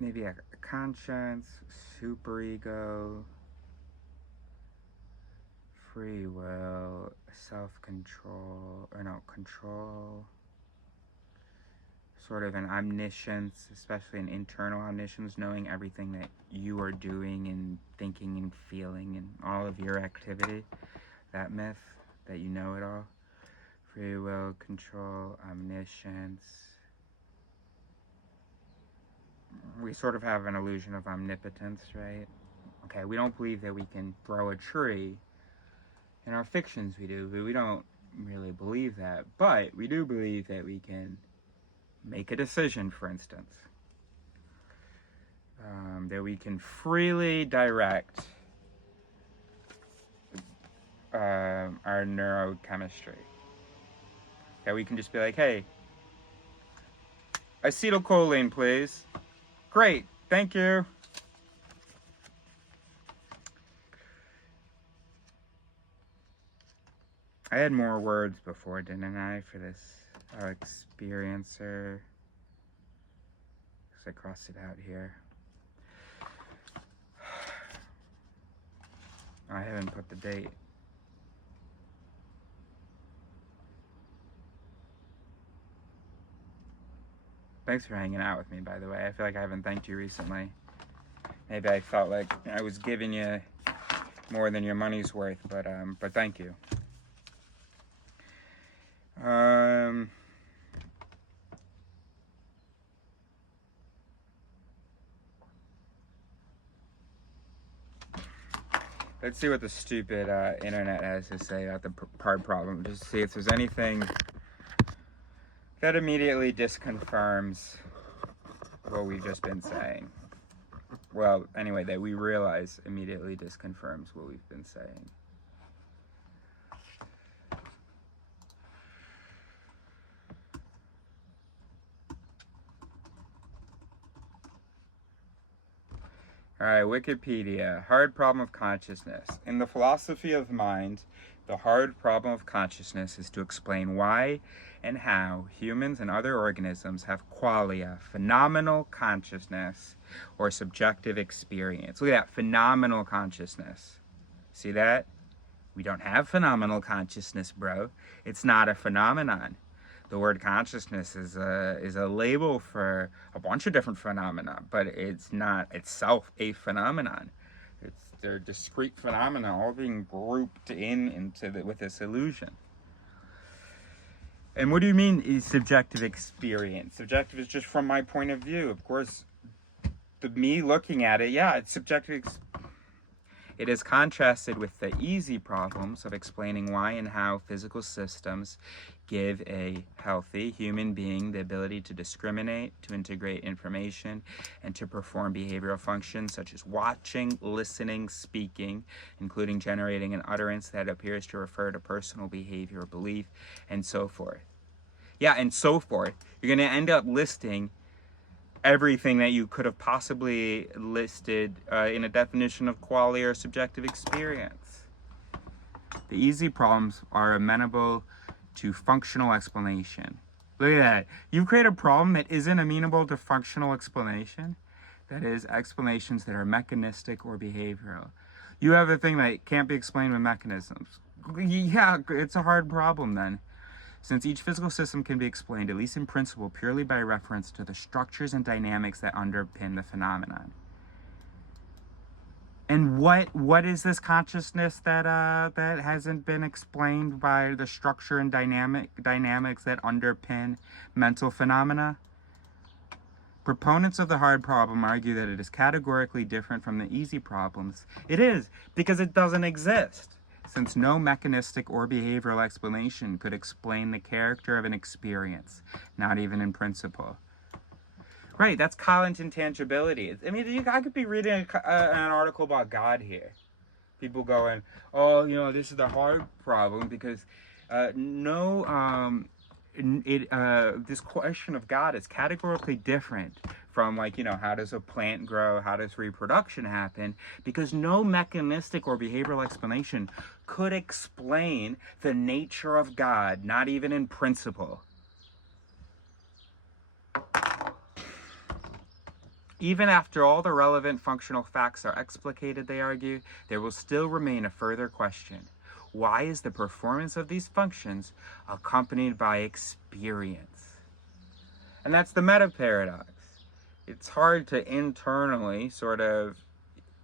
maybe a conscience, superego, free will, self-control, control, sort of an omniscience, especially an internal omniscience, knowing everything that you are doing and thinking and feeling and all of your activity, that myth, that you know it all. Free will, control, omniscience. We sort of have an illusion of omnipotence, right? Okay, we don't believe that we can throw a tree. In our fictions we do, but we don't really believe that. But we do believe that we can make a decision, for instance, that we can freely direct our neurochemistry. That we can just be like, hey, acetylcholine, please. Great, thank you. I had more words before, didn't I, for this experiencer? Because I crossed it out here. I haven't put the date. Thanks for hanging out with me, by the way. I feel like I haven't thanked you recently. Maybe I felt like I was giving you more than your money's worth, but thank you. Let's see what the stupid internet has to say about the hard problem. Just see if there's anything that immediately disconfirms what we've just been saying. Well, anyway, that we realize immediately disconfirms what we've been saying. All right, Wikipedia, hard problem of consciousness. In the philosophy of mind, the hard problem of consciousness is to explain why and how humans and other organisms have qualia, phenomenal consciousness, or subjective experience. Look at that, phenomenal consciousness. See that? We don't have phenomenal consciousness, bro. It's not a phenomenon. The word consciousness is a label for a bunch of different phenomena, but it's not itself a phenomenon. They're discrete phenomena, all being grouped with this illusion. And what do you mean is subjective experience? Subjective is just from my point of view. Of course, me looking at it, yeah, it's subjective. It is contrasted with the easy problems of explaining why and how physical systems give a healthy human being the ability to discriminate, to integrate information, and to perform behavioral functions such as watching, listening, speaking, including generating an utterance that appears to refer to personal behavior or belief, and so forth. Yeah, and so forth. You're going to end up listing everything that you could have possibly listed in a definition of qualia or subjective experience. The easy problems are amenable to functional explanation. Look at that. You create a problem that isn't amenable to functional explanation. That is, explanations that are mechanistic or behavioral. You have a thing that can't be explained with mechanisms. Yeah, it's a hard problem then. Since each physical system can be explained, at least in principle, purely by reference to the structures and dynamics that underpin the phenomenon. And what is this consciousness that hasn't been explained by the structure and dynamics that underpin mental phenomena? Proponents of the hard problem argue that it is categorically different from the easy problems. It is, because it doesn't exist. Since no mechanistic or behavioral explanation could explain the character of an experience, not even in principle. Right, that's Collins intangibility. I mean, I could be reading an article about God here. People going, oh, this is the hard problem because this question of God is categorically different from, how does a plant grow, how does reproduction happen, because no mechanistic or behavioral explanation could explain the nature of God, not even in principle. Even after all the relevant functional facts are explicated, they argue, there will still remain a further question. Why is the performance of these functions accompanied by experience? And that's the meta paradox. It's hard to internally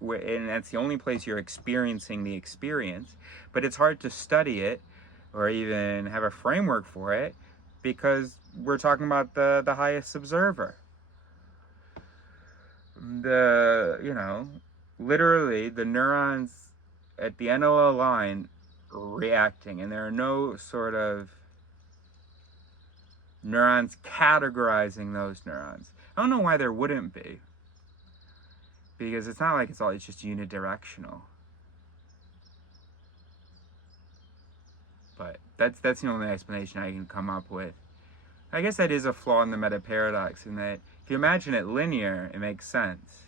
and that's the only place you're experiencing the experience, but it's hard to study it or even have a framework for it because we're talking about the highest observer. Literally the neurons at the end of the line reacting, and there are no neurons categorizing those neurons. I don't know why there wouldn't be, because it's not like it's just unidirectional. But that's the only explanation I can come up with. I guess that is a flaw in the meta paradox, in that if you imagine it linear, it makes sense.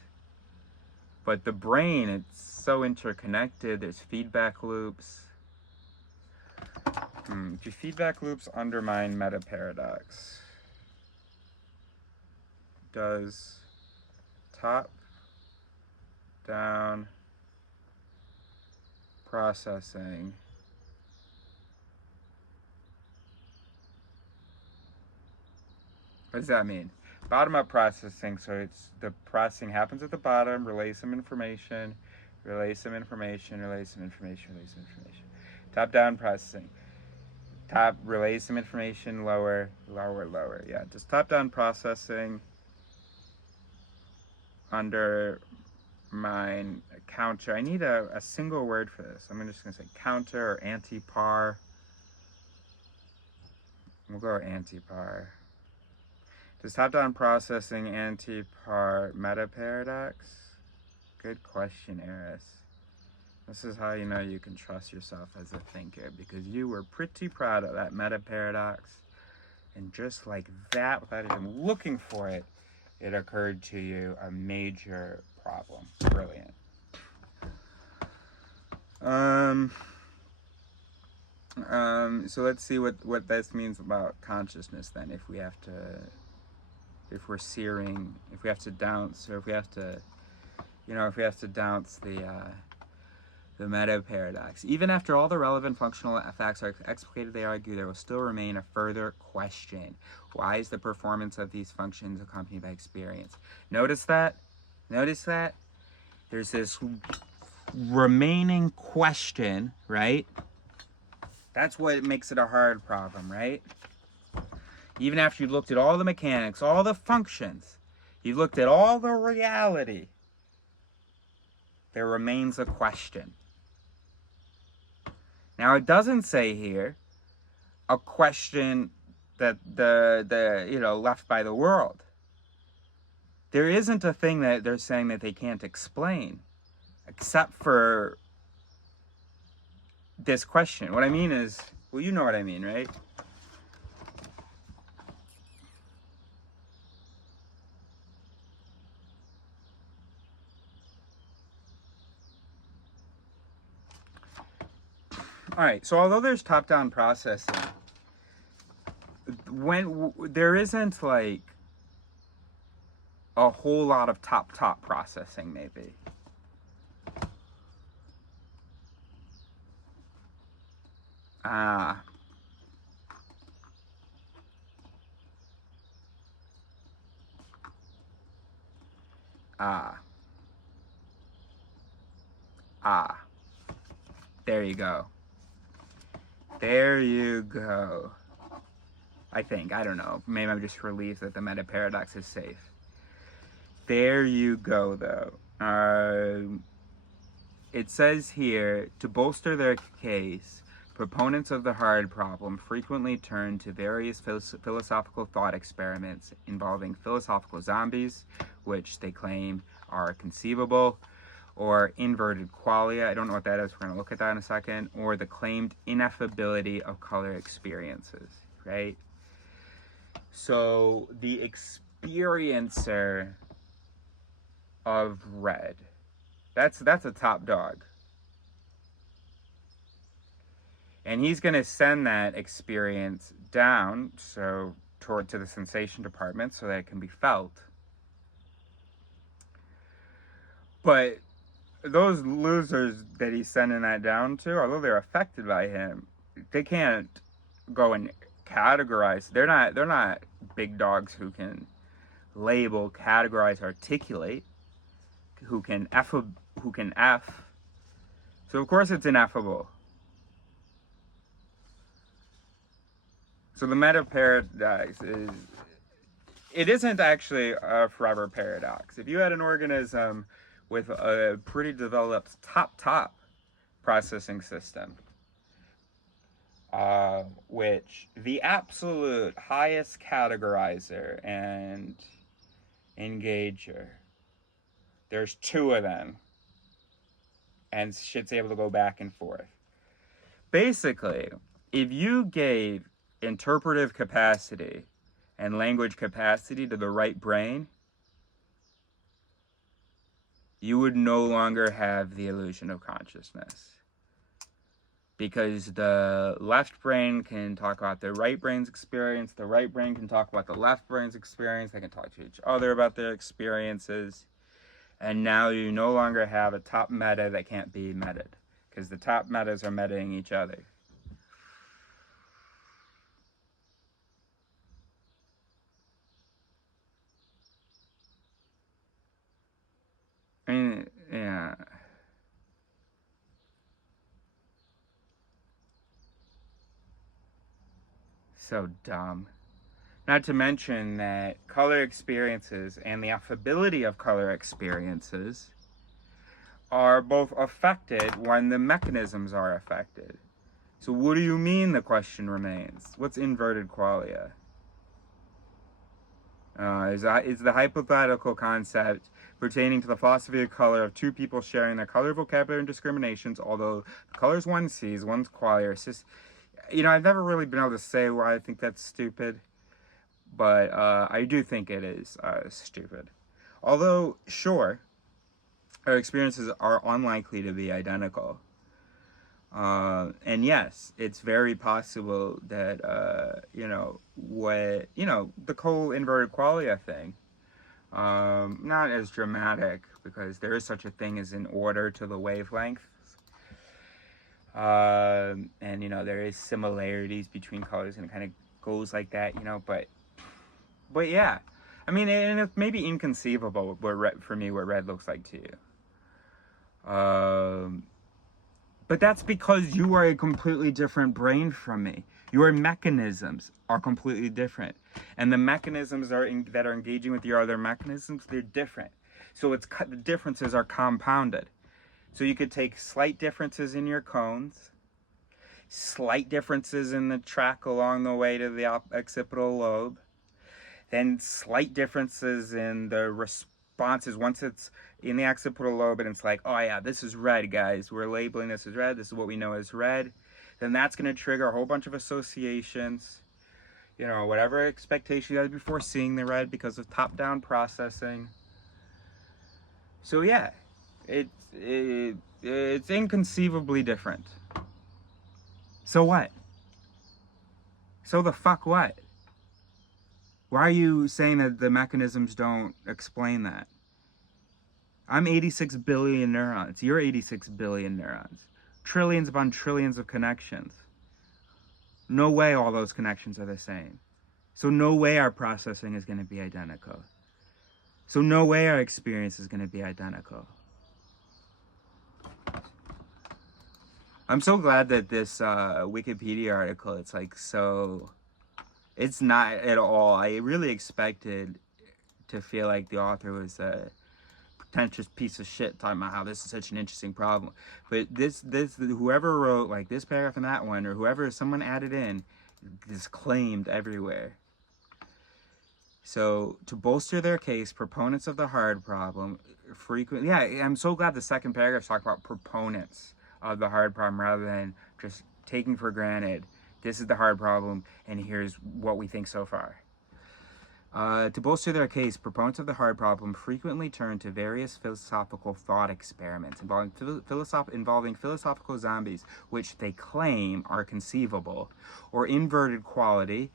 But the brain, it's so interconnected, there's feedback loops. Do feedback loops undermine meta paradox? Does top-down processing what does that mean? Bottom-up processing, so it's the processing happens at the bottom, relays some information, relays some information, relays some information, relays some information. Top-down processing. Top relays some information, lower, lower, lower. Yeah, just top-down processing undermine counter. I need a single word for this. I'm just going to say counter or anti-par. We'll go anti-par. Does top-down processing anti-par meta paradox? Good question, Eris. This is how you know you can trust yourself as a thinker, because you were pretty proud of that meta paradox, and just like that, without even looking for it, it occurred to you a major problem. Brilliant. So let's see what this means about consciousness then, if we have to, if we're searing, if we have to dounce, or if we have to, if we have to dounce the meta paradox. Even after all the relevant functional facts are explicated, they argue there will still remain a further question. Why is the performance of these functions accompanied by experience? Notice that? Notice that? There's this remaining question, right? That's what makes it a hard problem, right? Even after you've looked at all the mechanics, all the functions, you've looked at all the reality, there remains a question. Now, it doesn't say here a question that left by the world. There isn't a thing that they're saying that they can't explain, except for this question. What I mean is, well, you know what I mean, right? All right, so although there's top-down processing, when there isn't like a whole lot of top processing, maybe. There you go. There you go. I think. I don't know. Maybe I'm just relieved that the meta paradox is safe. There you go, though. It says here, to bolster their case, proponents of the hard problem frequently turn to various philosophical thought experiments involving philosophical zombies, which they claim are conceivable, or inverted qualia. I don't know what that is. We're going to look at that in a second. Or the claimed ineffability of color experiences, right? So the experiencer of red, that's a top dog. And he's going to send that experience down, so to the sensation department, so that it can be felt. But those losers that he's sending that down to, although they're affected by him, they can't go and categorize. They're not big dogs who can label, categorize, articulate, who can F. So of course it's ineffable. So the meta paradox isn't actually a forever paradox. If you had an organism with a pretty developed top processing system, which the absolute highest categorizer and engager, there's two of them, and shit's able to go back and forth. Basically, if you gave interpretive capacity and language capacity to the right brain, you would no longer have the illusion of consciousness. Because the left brain can talk about the right brain's experience, the right brain can talk about the left brain's experience, they can talk to each other about their experiences, and now you no longer have a top meta that can't be meted, because the top metas are metaing each other. I mean, yeah. So dumb. Not to mention that color experiences and the affability of color experiences are both affected when the mechanisms are affected. So what do you mean, the question remains? What's inverted qualia? Is the hypothetical concept pertaining to the philosophy of color of two people sharing their color vocabulary and discriminations, although the colors one sees, one's qualia. It's just, you know, I've never really been able to say why I think that's stupid, but I do think it is stupid. Although, sure, our experiences are unlikely to be identical. And yes, it's very possible that, you know, the whole inverted qualia thing, not as dramatic, because there is such a thing as an order to the wavelengths. And, you know, there is similarities between colors, and it kind of goes like that, you know, but yeah. I mean, and it's maybe inconceivable for me what red looks like to you. But that's because you are a completely different brain from me. Your mechanisms are completely different. And the mechanisms that are engaging with your other mechanisms, they're different. So the differences are compounded. So you could take slight differences in your cones, slight differences in the track along the way to the occipital lobe, then slight differences in the responses once it's in the occipital lobe and it's like, oh yeah, this is red, guys. We're labeling this as red. This is what we know as red. Then that's going to trigger a whole bunch of associations. You know, whatever expectation you had before seeing the red because of top-down processing. So yeah, it's inconceivably different. So what? So the fuck what? Why are you saying that the mechanisms don't explain that? I'm 86 billion neurons. You're 86 billion neurons. Trillions upon trillions of connections. No way all those connections are the same. So no way our processing is going to be identical. So no way our experience is going to be identical. I'm so glad that this Wikipedia article, it's like so... It's not at all. I really expected to feel like the author was a pretentious piece of shit talking about how this is such an interesting problem. But whoever wrote like this paragraph and that one, or whoever someone added in, is claimed everywhere. So to bolster their case, proponents of the hard problem frequently, yeah, I'm so glad the second paragraph talks about proponents of the hard problem rather than just taking for granted this is the hard problem, and here's what we think so far. To bolster their case, proponents of the hard problem frequently turn to various philosophical thought experiments involving philosophical zombies, which they claim are conceivable, or inverted qualia,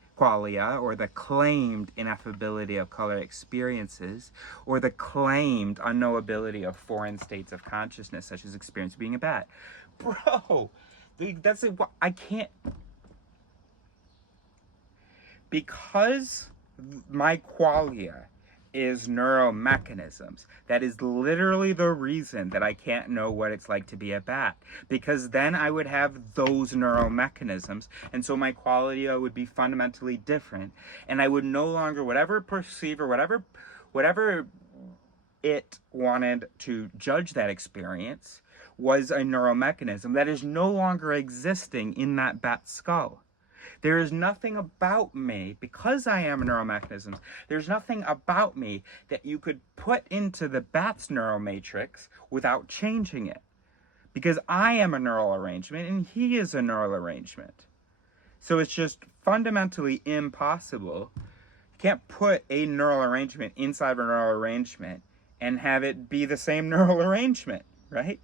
or the claimed ineffability of color experiences, or the claimed unknowability of foreign states of consciousness, such as experience being a bat. Bro, that's I can't... Because my qualia is neuromechanisms, that is literally the reason that I can't know what it's like to be a bat. Because then I would have those neuromechanisms, and so my qualia would be fundamentally different, and I would no longer, whatever perceive or whatever it wanted to judge that experience, was a neuromechanism that is no longer existing in that bat's skull. There is nothing about me, because I am a neuromechanism, there's nothing about me that you could put into the bat's neural matrix without changing it. Because I am a neural arrangement and he is a neural arrangement. So it's just fundamentally impossible. You can't put a neural arrangement inside of a neural arrangement and have it be the same neural arrangement, right?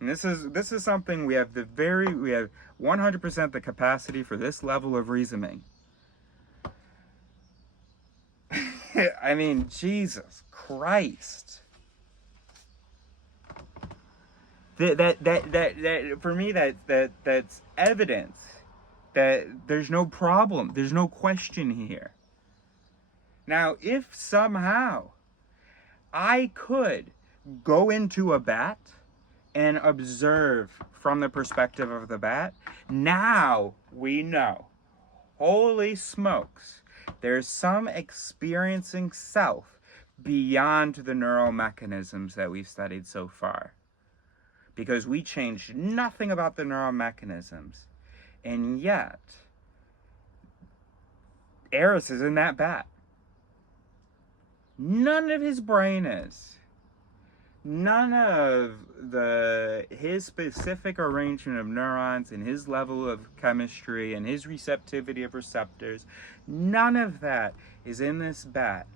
And this is something we have 100% the capacity for this level of reasoning. I mean, Jesus Christ. That for me, that's evidence that there's no problem, there's no question here. Now, if somehow I could go into a bat and observe from the perspective of the bat, now we know. Holy smokes, there's some experiencing self beyond the neural mechanisms that we've studied so far. Because we changed nothing about the neural mechanisms. And yet, Eris is in that bat. None of his brain is. None of his specific arrangement of neurons and his level of chemistry and his receptivity of receptors, none of that is in this bat.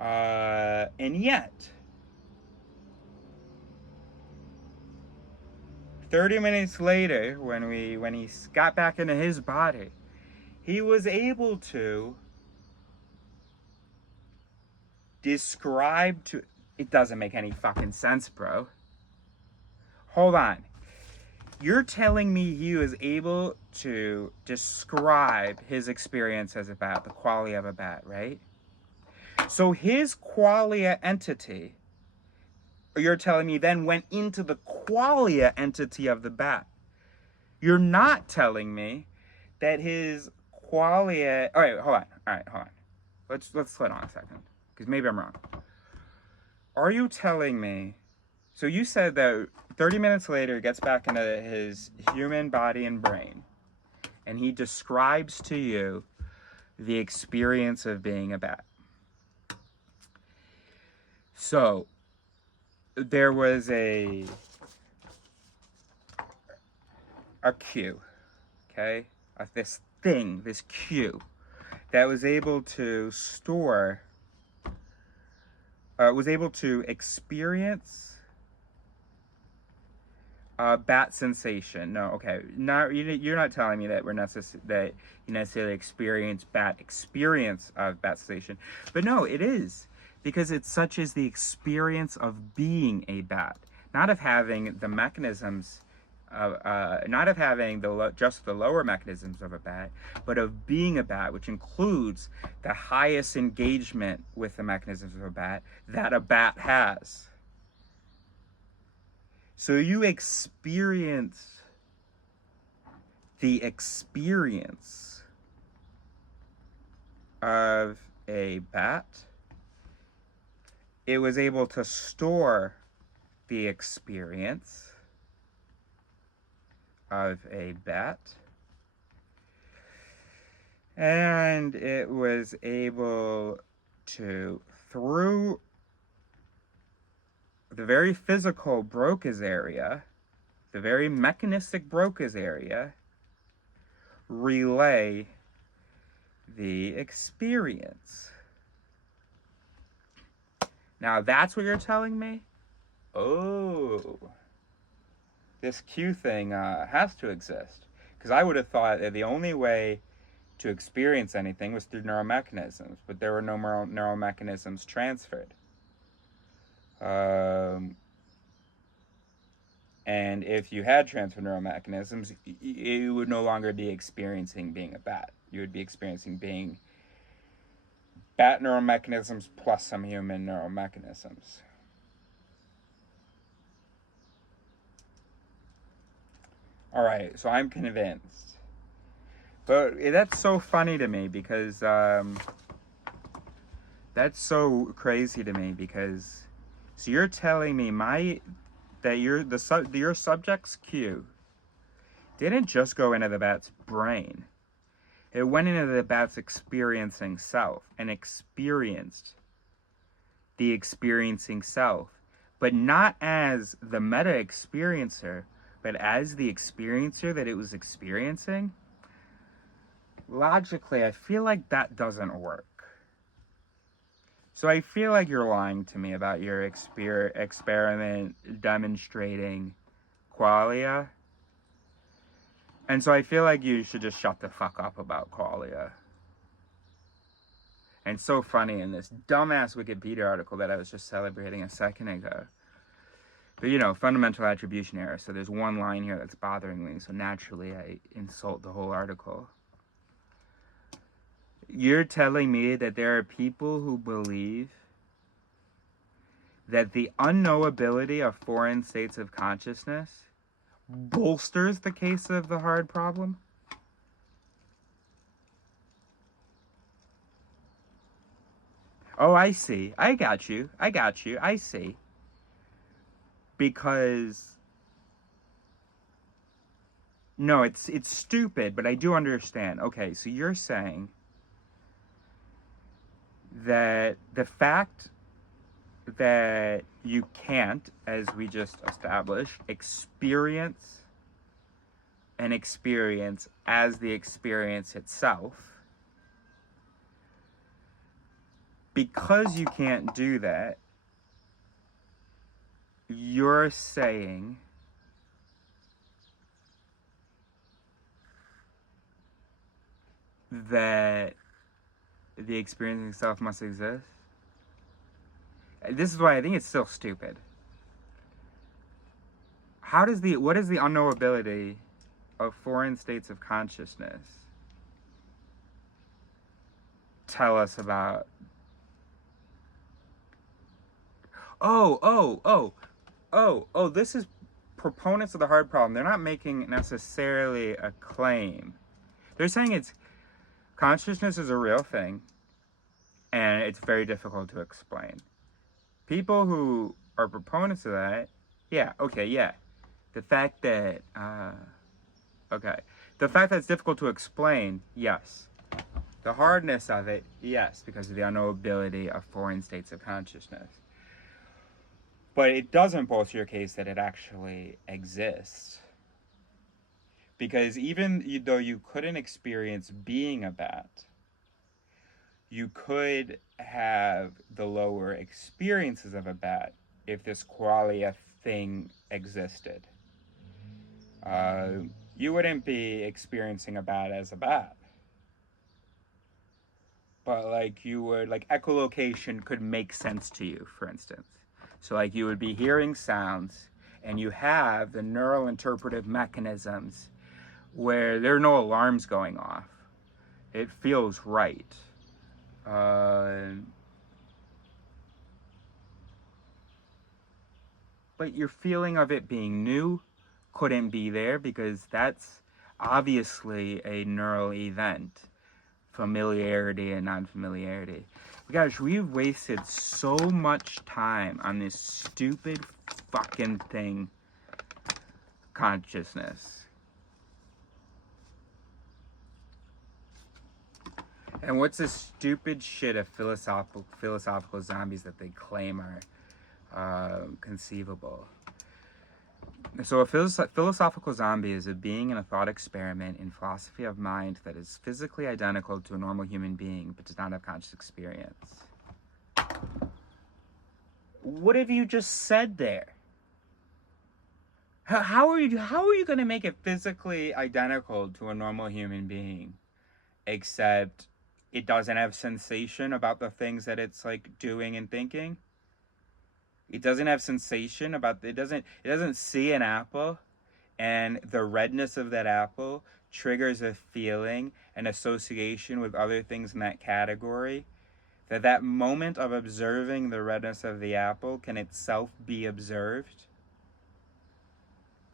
And yet, 30 minutes later, when he got back into his body, he was able to describe to... It doesn't make any fucking sense, bro. Hold on. You're telling me he was able to describe his experience as a bat, the qualia of a bat, right? So his qualia entity, you're telling me, then went into the qualia entity of the bat. You're not telling me that his qualia... All right, hold on. Let's slow down a second, because maybe I'm wrong. Are you telling me... So you said that 30 minutes later, he gets back into his human body and brain, and he describes to you the experience of being a bat. So there was a cue, okay? This cue that was able to store, was able to experience bat sensation. No, okay. You're not telling me that that you necessarily experience experience of bat sensation, but no, it is. Because it's such as the experience of being a bat, not of having the mechanisms, not of having just the lower mechanisms of a bat, but of being a bat, which includes the highest engagement with the mechanisms of a bat that a bat has. So you experience the experience of a bat. It was able to store the experience of a bat. And it was able to, through the very physical Broca's area, the very mechanistic Broca's area, relay the experience. Now that's what you're telling me? Oh. This cue thing has to exist. Because I would have thought that the only way to experience anything was through neuromechanisms, but there were no neuromechanisms transferred. And if you had transferred neuromechanisms, you would no longer be experiencing being a bat. You would be experiencing being bat neuromechanisms plus some human neuromechanisms. All right, so I'm convinced. But that's so funny to me because that's so crazy to me because so you're telling me that your subject's cue didn't just go into the bat's brain. It went into the bat's experiencing self and experienced the experiencing self, but not as the meta experiencer, but as the experiencer that it was experiencing. Logically, I feel like that doesn't work. So I feel like you're lying to me about your experiment demonstrating qualia. And so I feel like you should just shut the fuck up about qualia. And it's so funny in this dumbass Wikipedia article that I was just celebrating a second ago. But you know, fundamental attribution error. So there's one line here that's bothering me. So naturally I insult the whole article. You're telling me that there are people who believe that the unknowability of foreign states of consciousness bolsters the case of the hard problem? Oh, I see. I got you. I see. Because no, it's stupid, but I do understand. Okay, so you're saying that the fact that you can't, as we just established, experience an experience as the experience itself, because you can't do that, you're saying that the experiencing self must exist? This is why I think it's still stupid. What is the unknowability of foreign states of consciousness tell us about? This is proponents of the hard problem. They're not making necessarily a claim. They're saying it's consciousness is a real thing and it's very difficult to explain. People who are proponents of that, the fact that it's difficult to explain, yes. The hardness of it, yes, because of the unknowability of foreign states of consciousness. But it doesn't bolster your case that it actually exists. Because even though you couldn't experience being a bat, you could have the lower experiences of a bat if this qualia thing existed. You wouldn't be experiencing a bat as a bat. But like you would, like echolocation could make sense to you, for instance. So like you would be hearing sounds and you have the neural interpretive mechanisms where there are no alarms going off. It feels right. But your feeling of it being new couldn't be there because that's obviously a neural event. Familiarity and non-familiarity. Gosh, we've wasted so much time on this stupid fucking thing, consciousness. And what's this stupid shit of philosophical zombies that they claim are conceivable? So a philosophical zombie is a being in a thought experiment in philosophy of mind that is physically identical to a normal human being but does not have conscious experience. What have you just said there? How are you going to make it physically identical to a normal human being, except it doesn't have sensation about the things that it's like doing and thinking? It doesn't have sensation about it doesn't see an apple and the redness of that apple triggers a feeling and association with other things in that category. That moment of observing the redness of the apple can itself be observed.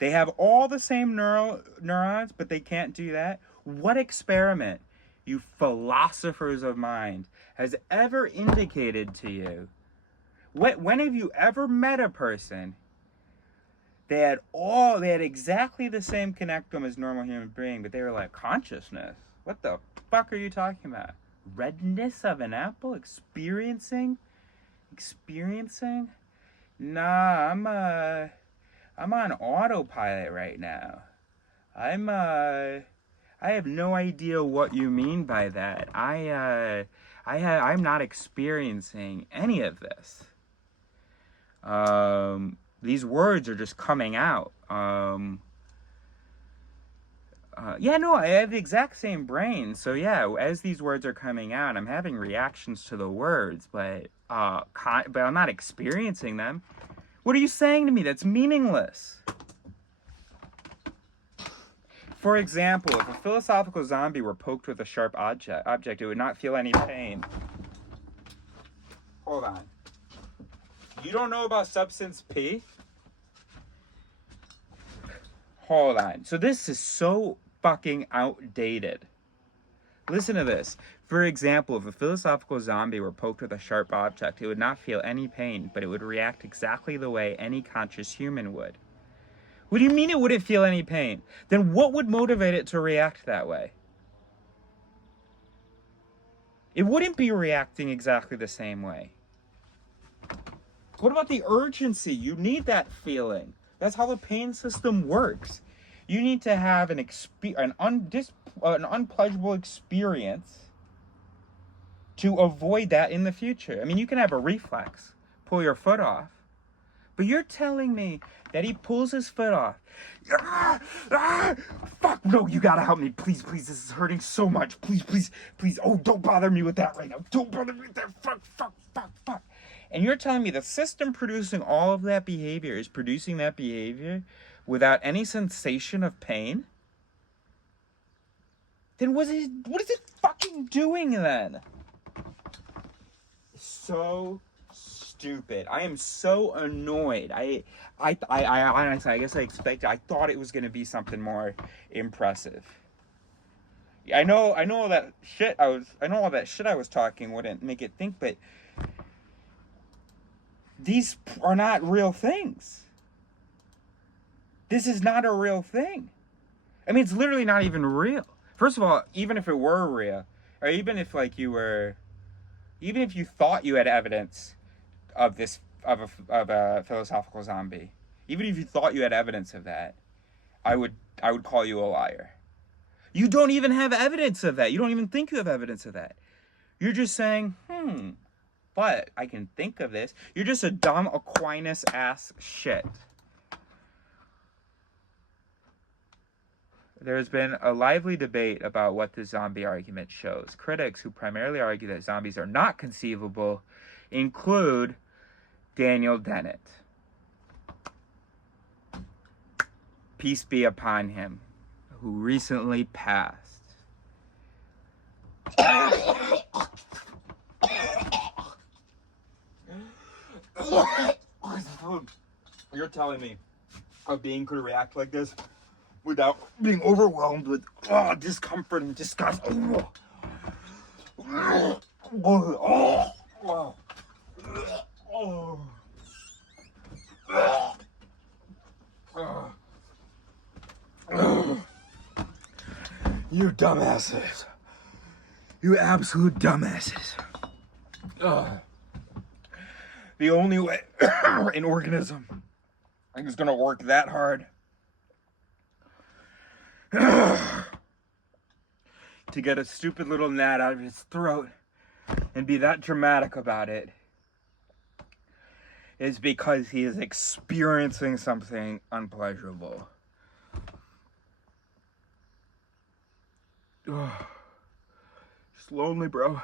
They have all the same neurons, but they can't do that. What experiment, you philosophers of mind, has ever indicated to you? When have you ever met a person They had exactly the same connectome as normal human being, but they were like, consciousness? What the fuck are you talking about? Redness of an apple? Experiencing? Nah, I'm on autopilot right now. I have no idea what you mean by that. I'm not experiencing any of this. These words are just coming out. Yeah, no, I have the exact same brain. So yeah, as these words are coming out, I'm having reactions to the words, but I'm not experiencing them. What are you saying to me? That's meaningless. For example, if a philosophical zombie were poked with a sharp object, it would not feel any pain. Hold on. You don't know about substance P? Hold on. So this is so fucking outdated. Listen to this. For example, if a philosophical zombie were poked with a sharp object, it would not feel any pain, but it would react exactly the way any conscious human would. What do you mean it wouldn't feel any pain? Then what would motivate it to react that way? It wouldn't be reacting exactly the same way. What about the urgency? You need that feeling. That's how the pain system works. You need to have an unpleasurable experience to avoid that in the future. I mean, you can have a reflex, pull your foot off, but you're telling me that he pulls his foot off. Fuck, no, you gotta help me. Please, this is hurting so much. Please. Oh, don't bother me with that right now. Don't bother me with that. Fuck. And you're telling me the system producing all of that behavior is producing that behavior without any sensation of pain? Then what is it fucking doing then? So stupid. I am so annoyed. I honestly, I guess I thought it was going to be something more impressive. I know all that shit I was talking wouldn't make it think, but these are not real things. This is not a real thing. I mean, it's literally not even real. First of all, even if it were real, or even if even if you thought you had evidence of a philosophical zombie, even if you thought you had evidence of that, I would call you a liar. You don't even have evidence of that. You don't even think you have evidence of that. You're just saying, but I can think of this. You're just a dumb Aquinas ass shit. There's been a lively debate about what the zombie argument shows. Critics who primarily argue that zombies are not conceivable include Daniel Dennett. Peace be upon him, who recently passed. You're telling me a being could react like this without being overwhelmed with discomfort and disgust? You dumbasses. You absolute dumbasses. The only way an organism is gonna work that hard to get a stupid little gnat out of his throat and be that dramatic about it is because he is experiencing something unpleasurable. Just lonely, bro.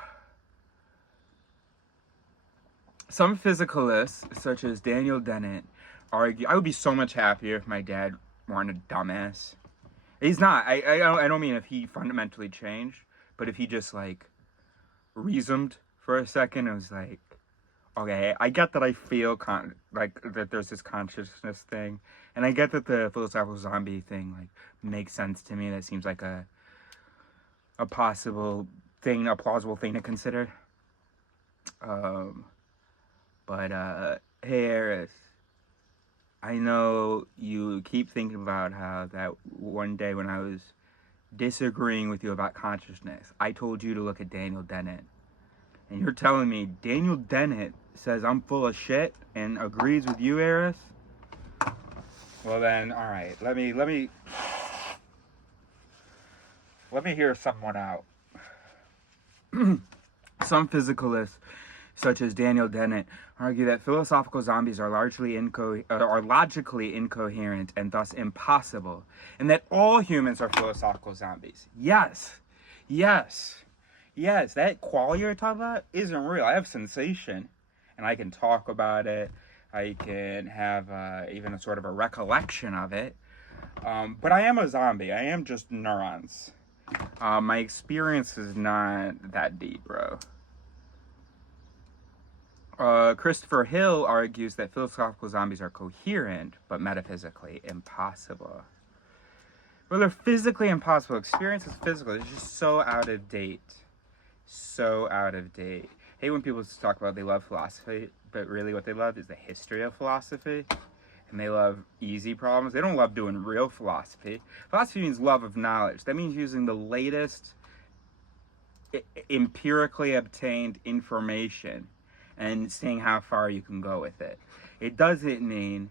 Some physicalists, such as Daniel Dennett, argue I would be so much happier if my dad weren't a dumbass. He's not. I don't mean if he fundamentally changed, but if he just reasoned for a second and was like, okay, I get that I feel that there's this consciousness thing, and I get that the philosophical zombie thing makes sense to me. That seems like a possible thing, a plausible thing to consider. But hey, Eris, I know you keep thinking about how that one day when I was disagreeing with you about consciousness, I told you to look at Daniel Dennett. And you're telling me Daniel Dennett says I'm full of shit and agrees with you, Eris? Well then, all right. Let me hear someone out. Some physicalists, such as Daniel Dennett, argue that philosophical zombies are logically incoherent and thus impossible, and that all humans are philosophical zombies. Yes, that quality you're talking about isn't real. I have sensation, and I can talk about it. I can have even a sort of a recollection of it. But I am a zombie. I am just neurons. My experience is not that deep, bro. Christopher Hill argues that philosophical zombies are coherent, but metaphysically impossible. Well, they're physically impossible. Experience is physical. It's just so out of date. So out of date. I hate when people talk about they love philosophy, but really what they love is the history of philosophy. And they love easy problems. They don't love doing real philosophy. Philosophy means love of knowledge. That means using the latest empirically obtained information and seeing how far you can go with it. It doesn't mean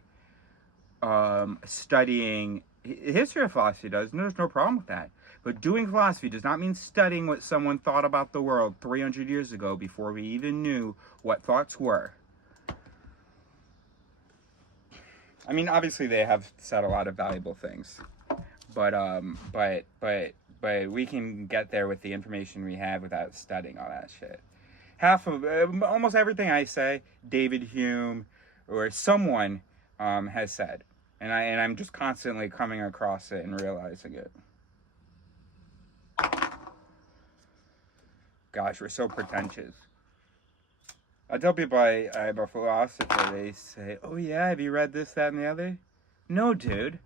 studying history of philosophy. There's no problem with that. But doing philosophy does not mean studying what someone thought about the world 300 years ago before we even knew what thoughts were. I mean, obviously they have said a lot of valuable things, but we can get there with the information we have without studying all that shit. Half of almost everything I say, David Hume or someone has said, and I'm just constantly coming across it and realizing it. Gosh, we're so pretentious. I tell people I'm a philosopher. They say, "Oh yeah, have you read this, that, and the other?" No, dude.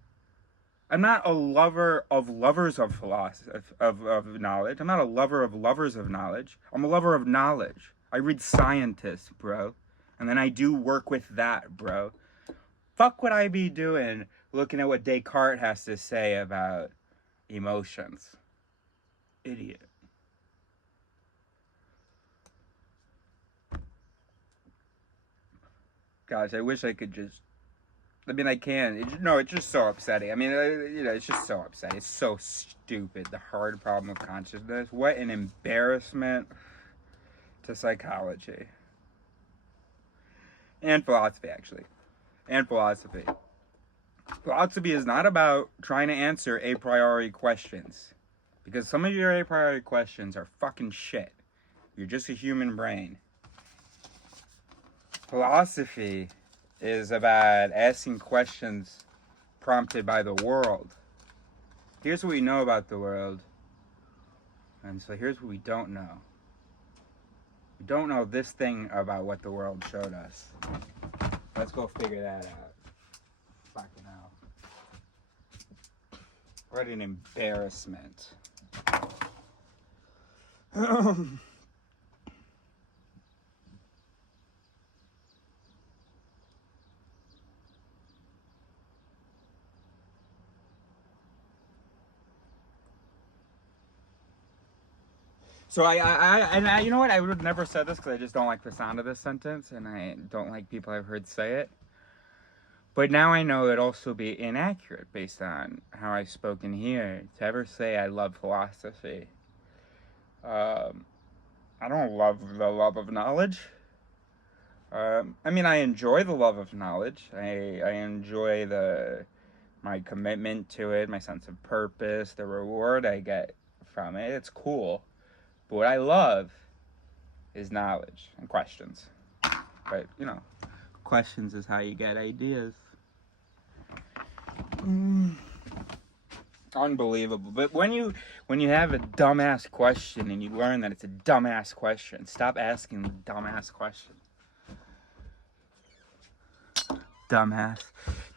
I'm not a lover of lovers of philosophy of knowledge. I'm not a lover of lovers of knowledge. I'm a lover of knowledge. I read scientists, bro, and then I do work with that, bro. Fuck would I be doing looking at what Descartes has to say about emotions? Idiot. Gosh, I wish I could just... I mean, I can. It's just so upsetting. I mean, it's just so upsetting. It's so stupid. The hard problem of consciousness. What an embarrassment to psychology. And philosophy, actually. And philosophy. Philosophy is not about trying to answer a priori questions. Because some of your a priori questions are fucking shit. You're just a human brain. Philosophy is about asking questions prompted by the world. Here's what we know about the world. And so here's what we don't know. We don't know this thing about what the world showed us. Let's go figure that out. Fucking hell. What an embarrassment. So I you know what? I would have never said this because I just don't like the sound of this sentence, and I don't like people I've heard say it. But now I know it'd also be inaccurate based on how I've spoken here to ever say I love philosophy. I don't love the love of knowledge. I mean, I enjoy the love of knowledge. I enjoy my commitment to it, my sense of purpose, the reward I get from it. It's cool. But what I love is knowledge and questions. But, questions is how you get ideas. Unbelievable. But when you have a dumbass question and you learn that it's a dumbass question, stop asking the dumbass question. Dumbass.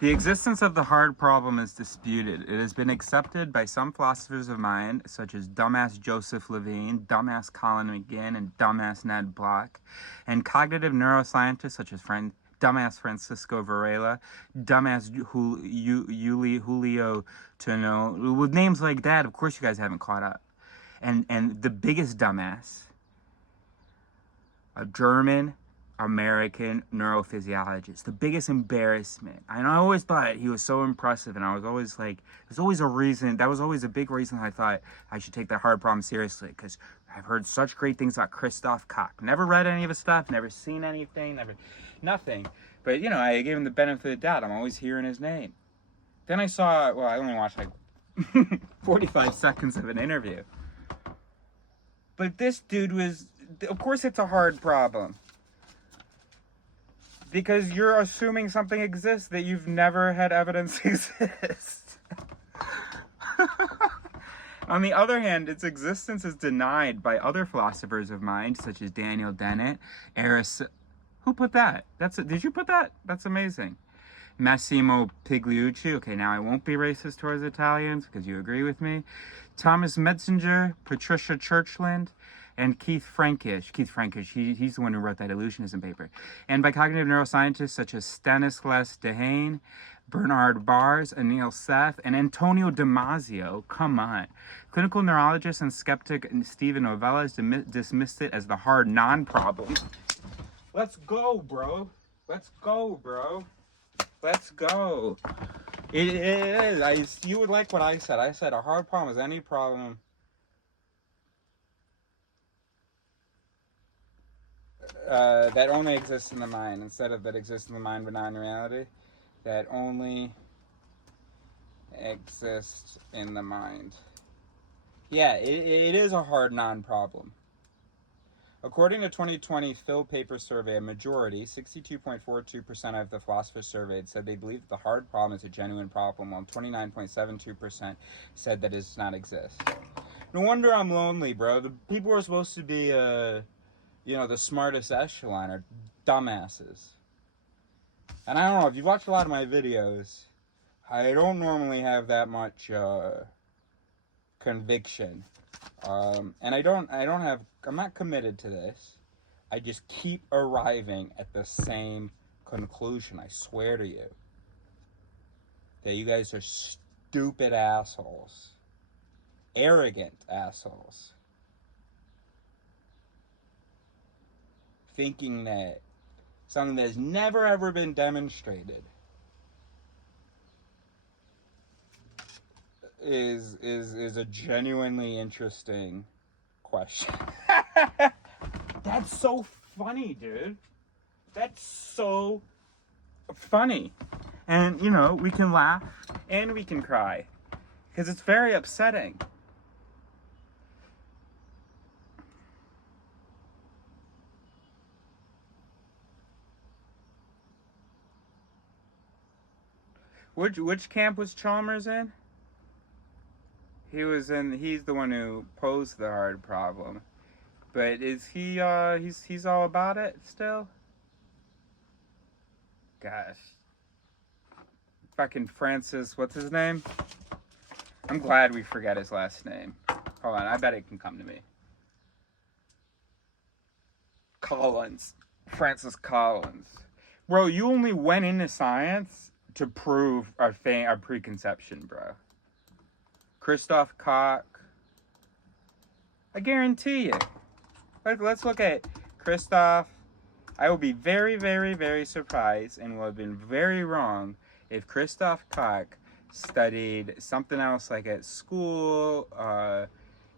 The existence of the hard problem is disputed. It has been accepted by some philosophers of mind, such as dumbass Joseph Levine, dumbass Colin McGinn, and dumbass Ned Block, and cognitive neuroscientists such as friend dumbass Francisco Varela, dumbass Julio Tono. With names like that, of course you guys haven't caught up. And the biggest dumbass, a German American neurophysiologist, the biggest embarrassment. And I always thought he was so impressive, and I was always like, there's always a reason, that was always a big reason I thought I should take the hard problem seriously, because I've heard such great things about Christoph Koch. Never read any of his stuff, never seen anything, nothing. But, you know, I gave him the benefit of the doubt. I'm always hearing his name. Then I saw, well, I only watched like 45 seconds of an interview. But this dude was, of course it's a hard problem. Because you're assuming something exists that you've never had evidence exist. On the other hand, its existence is denied by other philosophers of mind, such as Daniel Dennett, who put that? Did you put that? That's amazing. Massimo Pigliucci. Okay, now I won't be racist towards Italians because you agree with me. Thomas Metzinger, Patricia Churchland, and Keith Frankish. He's the one who wrote that illusionism paper. And by cognitive neuroscientists such as Stanislas Dehaene, Bernard Bars, Anil Seth, and Antonio Damasio. Come on. Clinical neurologist and skeptic Stephen Novella dismissed it as the hard non-problem. Let's go, bro. Let's go, bro. Let's go. It is. You would like what I said. I said a hard problem is any problem that only exists in the mind, instead of that exists in the mind but not in reality. That only exists in the mind. Yeah, it is a hard non-problem. According to 2020 Phil Paper survey, a majority, 62.42% of the philosophers surveyed, said they believe that the hard problem is a genuine problem, while 29.72% said that it does not exist. No wonder I'm lonely, bro. The people who are supposed to be, the smartest echelon are dumbasses. And I don't know, if you've watched a lot of my videos, I don't normally have that much conviction. And I'm not committed to this. I just keep arriving at the same conclusion, I swear to you. That you guys are stupid assholes. Arrogant assholes. Thinking that something that has never ever been demonstrated is a genuinely interesting question. That's so funny, dude. That's so funny. And, we can laugh and we can cry. Because it's very upsetting. Which camp was Chalmers in? He's the one who posed the hard problem. But is he, he's all about it still? Gosh. Fucking Francis, what's his name? I'm glad we forget his last name. Hold on, I bet it can come to me. Collins. Francis Collins. Bro, you only went into science to prove our preconception, bro. Christoph Koch. I guarantee you. Let's look at Christoph. I will be very, very, very surprised and will have been very wrong if Christoph Koch studied something else like at school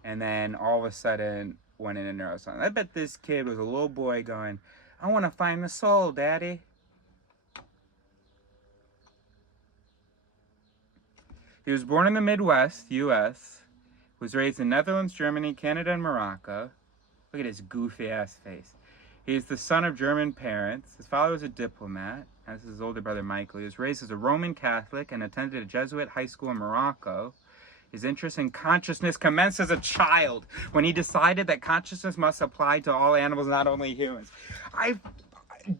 and then all of a sudden went into neuroscience. I bet this kid was a little boy going, I want to find the soul, Daddy. He was born in the Midwest, U.S., was raised in Netherlands, Germany, Canada, and Morocco. Look at his goofy-ass face. He is the son of German parents. His father was a diplomat, as his older brother Michael. He was raised as a Roman Catholic and attended a Jesuit high school in Morocco. His interest in consciousness commenced as a child when he decided that consciousness must apply to all animals, not only humans.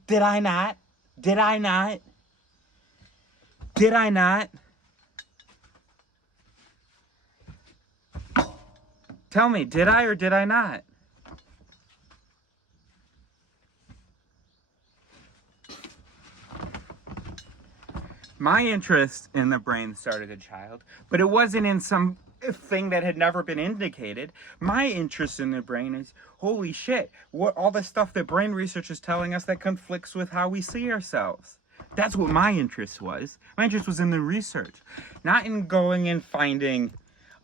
Did I not? Tell me, did I or did I not? My interest in the brain started as a child, but it wasn't in some thing that had never been indicated. My interest in the brain is, holy shit, what all the stuff that brain research is telling us that conflicts with how we see ourselves. That's what my interest was. My interest was in the research, not in going and finding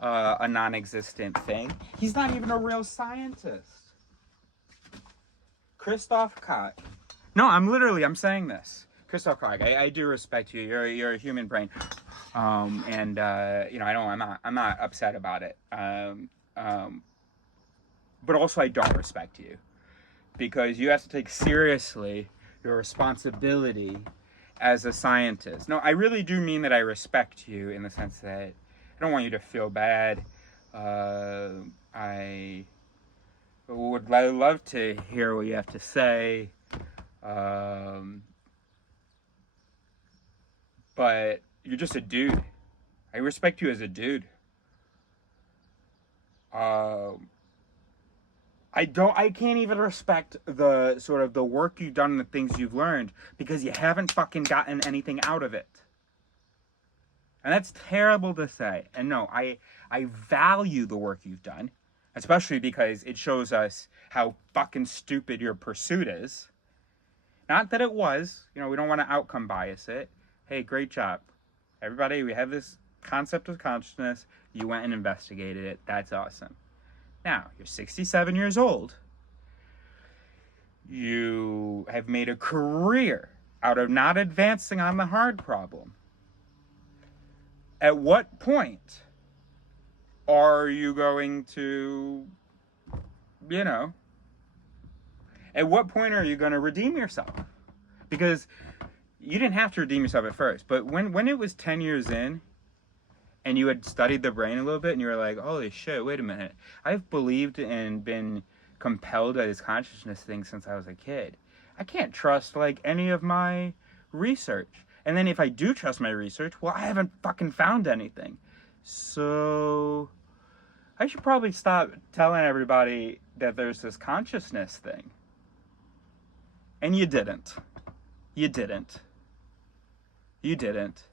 a non-existent thing. He's not even a real scientist. Christoph Koch. No, I'm saying this. Christoph Koch, I do respect you. You're a human brain. I'm not upset about it. But also I don't respect you, because you have to take seriously your responsibility as a scientist. No, I really do mean that I respect you in the sense that I don't want you to feel bad. I would love to hear what you have to say. But you're just a dude. I respect you as a dude. I can't even respect the sort of the work you've done and the things you've learned, because you haven't fucking gotten anything out of it. And that's terrible to say. And no, I value the work you've done, especially because it shows us how fucking stupid your pursuit is. Not that it was, we don't want to outcome bias it. Hey, great job. Everybody, we have this concept of consciousness. You went and investigated it. That's awesome. Now, you're 67 years old. You have made a career out of not advancing on the hard problem. At what point are you going to, at what point are you going to redeem yourself? Because you didn't have to redeem yourself at first, but when it was 10 years in and you had studied the brain a little bit and you were like, holy shit, wait a minute. I've believed and been compelled by this consciousness thing since I was a kid. I can't trust any of my research. And then if I do trust my research, well, I haven't fucking found anything. So I should probably stop telling everybody that there's this consciousness thing. And you didn't. You didn't. You didn't.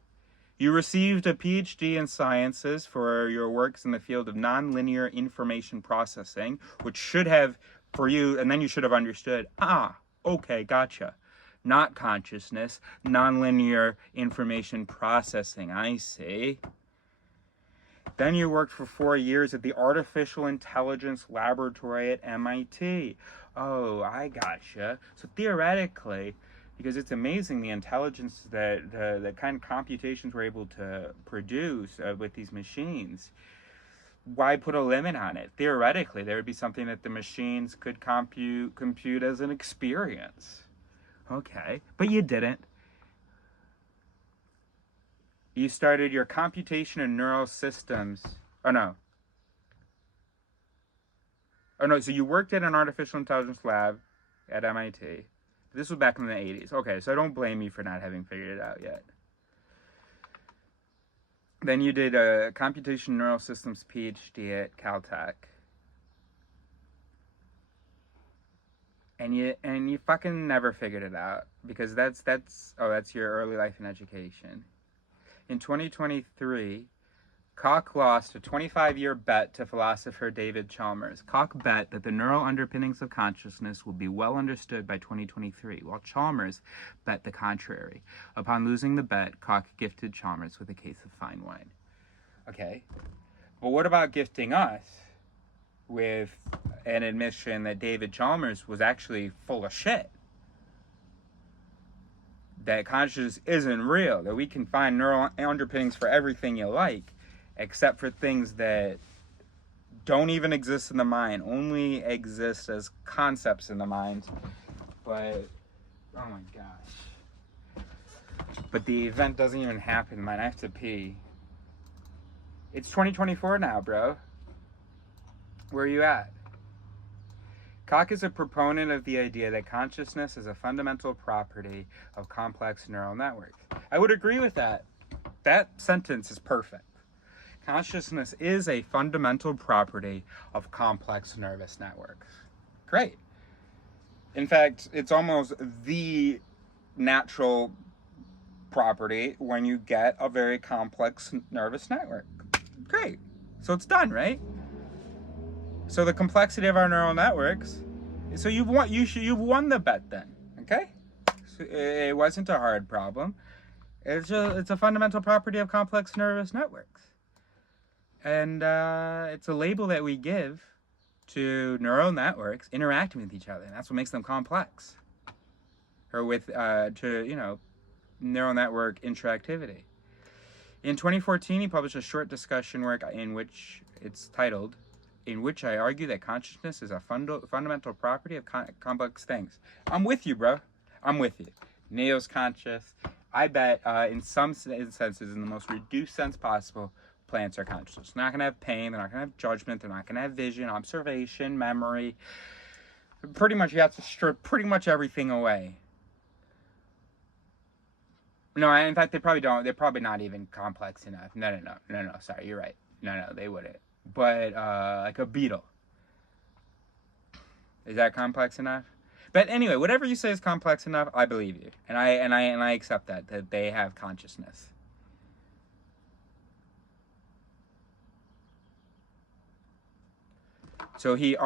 You received a PhD in sciences for your works in the field of nonlinear information processing, which should have, for you, and then you should have understood, okay, gotcha. Not consciousness, nonlinear information processing, I see. Then you worked for 4 years at the Artificial Intelligence Laboratory at MIT. Oh, I gotcha. So theoretically, because it's amazing the intelligence that the kind of computations we're able to produce with these machines. Why put a limit on it? Theoretically, there would be something that the machines could compute as an experience. Okay, but you didn't. You started your computation and neural systems. So you worked at an artificial intelligence lab at MIT. This was back in the 80s. Okay, so I don't blame you for not having figured it out yet. Then you did a computation neural systems PhD at Caltech. And you fucking never figured it out, because that's your early life in education. In 2023, Koch lost a 25-year bet to philosopher David Chalmers. Koch bet that the neural underpinnings of consciousness will be well understood by 2023, while Chalmers bet the contrary. Upon losing the bet, Koch gifted Chalmers with a case of fine wine. Okay, but what about gifting us with an admission that David Chalmers was actually full of shit? That consciousness isn't real, that we can find neural underpinnings for everything you like, except for things that don't even exist in the mind, only exist as concepts in the mind. But, oh my gosh. But the event doesn't even happen in the mind. I have to pee. It's 2024 now, bro. Where are you at? Koch is a proponent of the idea that consciousness is a fundamental property of complex neural networks. I would agree with that. That sentence is perfect. Consciousness is a fundamental property of complex nervous networks. Great. In fact, it's almost the natural property when you get a very complex nervous network. Great. So it's done, right? So the complexity of our neural networks. So you've won the bet then, okay? So it wasn't a hard problem. It's a fundamental property of complex nervous networks, and it's a label that we give to neural networks interacting with each other, and that's what makes them complex. Or with neural network interactivity. In 2014, he published a short discussion work in which it's titled, "In which I argue that consciousness is a fundamental property of complex things." I'm with you, bro. I'm with you. Neo's conscious. I bet in some senses, in the most reduced sense possible, plants are conscious. They're not going to have pain. They're not going to have judgment. They're not going to have vision, observation, memory. Pretty much, you have to strip pretty much everything away. No, in fact, they probably don't. They're probably not even complex enough. No. Sorry, you're right. No, they wouldn't. But like a beetle, is that complex enough? But anyway, whatever you say is complex enough, I believe you, and I accept that they have consciousness. So he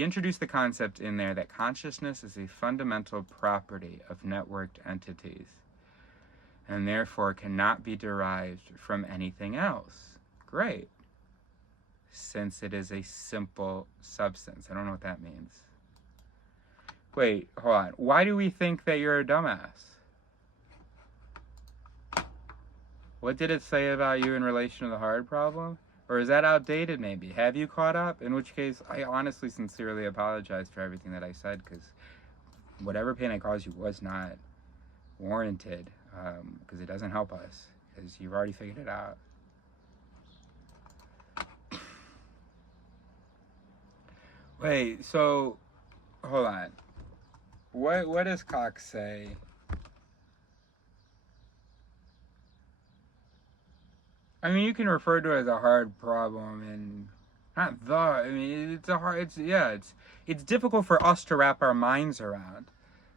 introduced the concept in there that consciousness is a fundamental property of networked entities, and therefore cannot be derived from anything else. Great. Since it is a simple substance. I don't know what that means. Wait, hold on. Why do we think that you're a dumbass? What did it say about you in relation to the hard problem? Or is that outdated maybe? Have you caught up? In which case, I honestly, sincerely apologize for everything that I said, because whatever pain I caused you was not warranted, because it doesn't help us, because you've already figured it out. Wait, so, hold on. What does Cox say? I mean, you can refer to it as a hard problem, and it's difficult for us to wrap our minds around.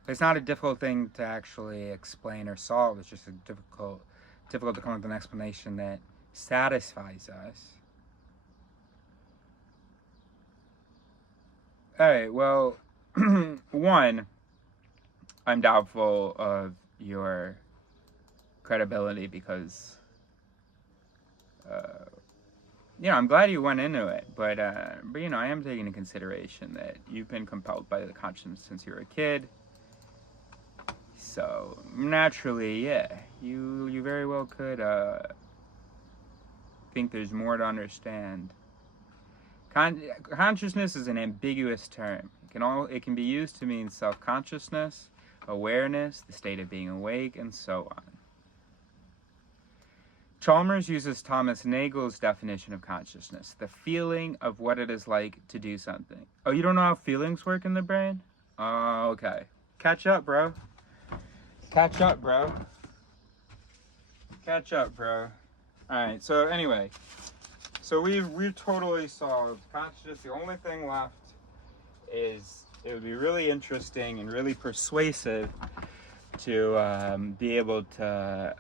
It's not a difficult thing to actually explain or solve. It's just difficult to come up with an explanation that satisfies us. All right, well, one, I'm doubtful of your credibility because, I'm glad you went into it, but I am taking into consideration that you've been compelled by the conscience since you were a kid. So naturally, yeah, you very well could think there's more to understand. Consciousness is an ambiguous term. It can be used to mean self-consciousness, awareness, the state of being awake, and so on. Chalmers uses Thomas Nagel's definition of consciousness, the feeling of what it is like to do something. Oh, you don't know how feelings work in the brain? Oh, okay. Catch up, bro. Alright, so anyway. So we've totally solved consciousness. The only thing left is it would be really interesting and really persuasive to be able to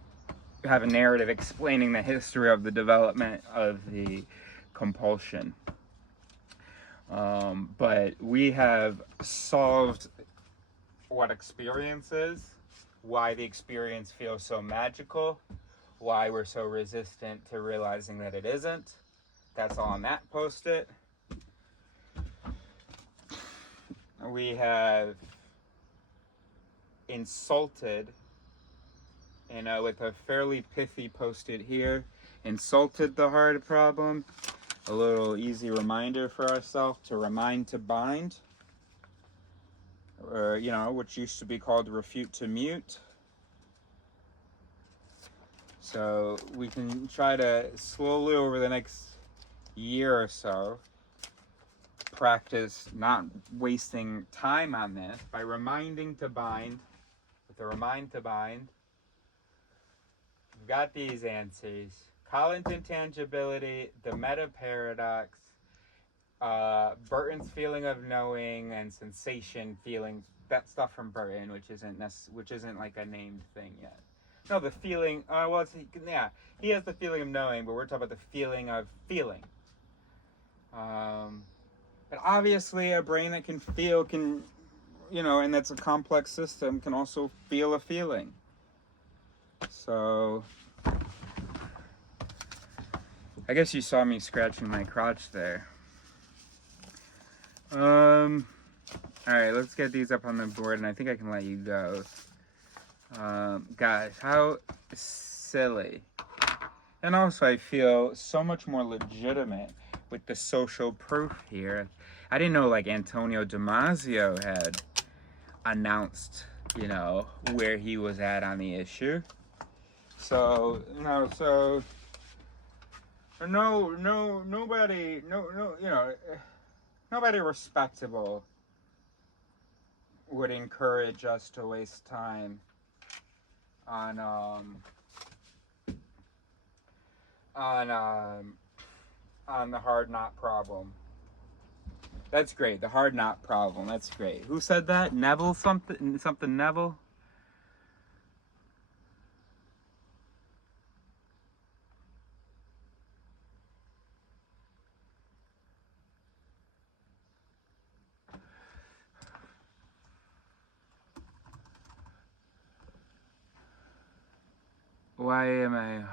have a narrative explaining the history of the development of the compulsion. But we have solved what experience is, why the experience feels so magical, why we're so resistant to realizing that it isn't. That's all on that post-it. We have insulted, with a fairly pithy post-it here, insulted the hard problem. A little easy reminder for ourselves to remind to bind, or which used to be called refute to mute. So we can try to slowly over the next year or so practice not wasting time on this by reminding to bind. With the remind to bind, we've got these answers: Collins intangibility, the meta paradox, Burton's feeling of knowing, and sensation feelings. That stuff from Burton, which isn't like a named thing yet. No, the feeling. Well, yeah, he has the feeling of knowing, but we're talking about the feeling of feeling. But obviously, a brain that can feel can, and that's a complex system, can also feel a feeling. So, I guess you saw me scratching my crotch there. All right, let's get these up on the board, and I think I can let you go. Guys, how silly. And also, I feel so much more legitimate with the social proof here. I didn't know, like, Antonio Damasio had announced, where he was at on the issue. So, nobody respectable would encourage us to waste time on the hard knot problem. That's great. The hard knot problem. That's great. Who said that? Neville something Neville? Why am I...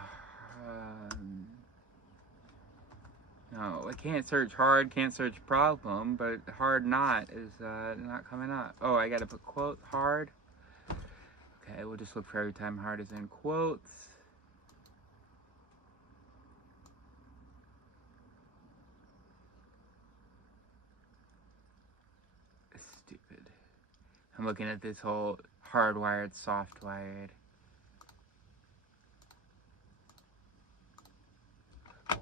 no, I can't search hard, can't search problem, but hard knot is not coming up. Oh, I gotta put quote hard. Okay, we'll just look for every time hard is in quotes. Stupid. I'm looking at this whole hardwired, soft-wired.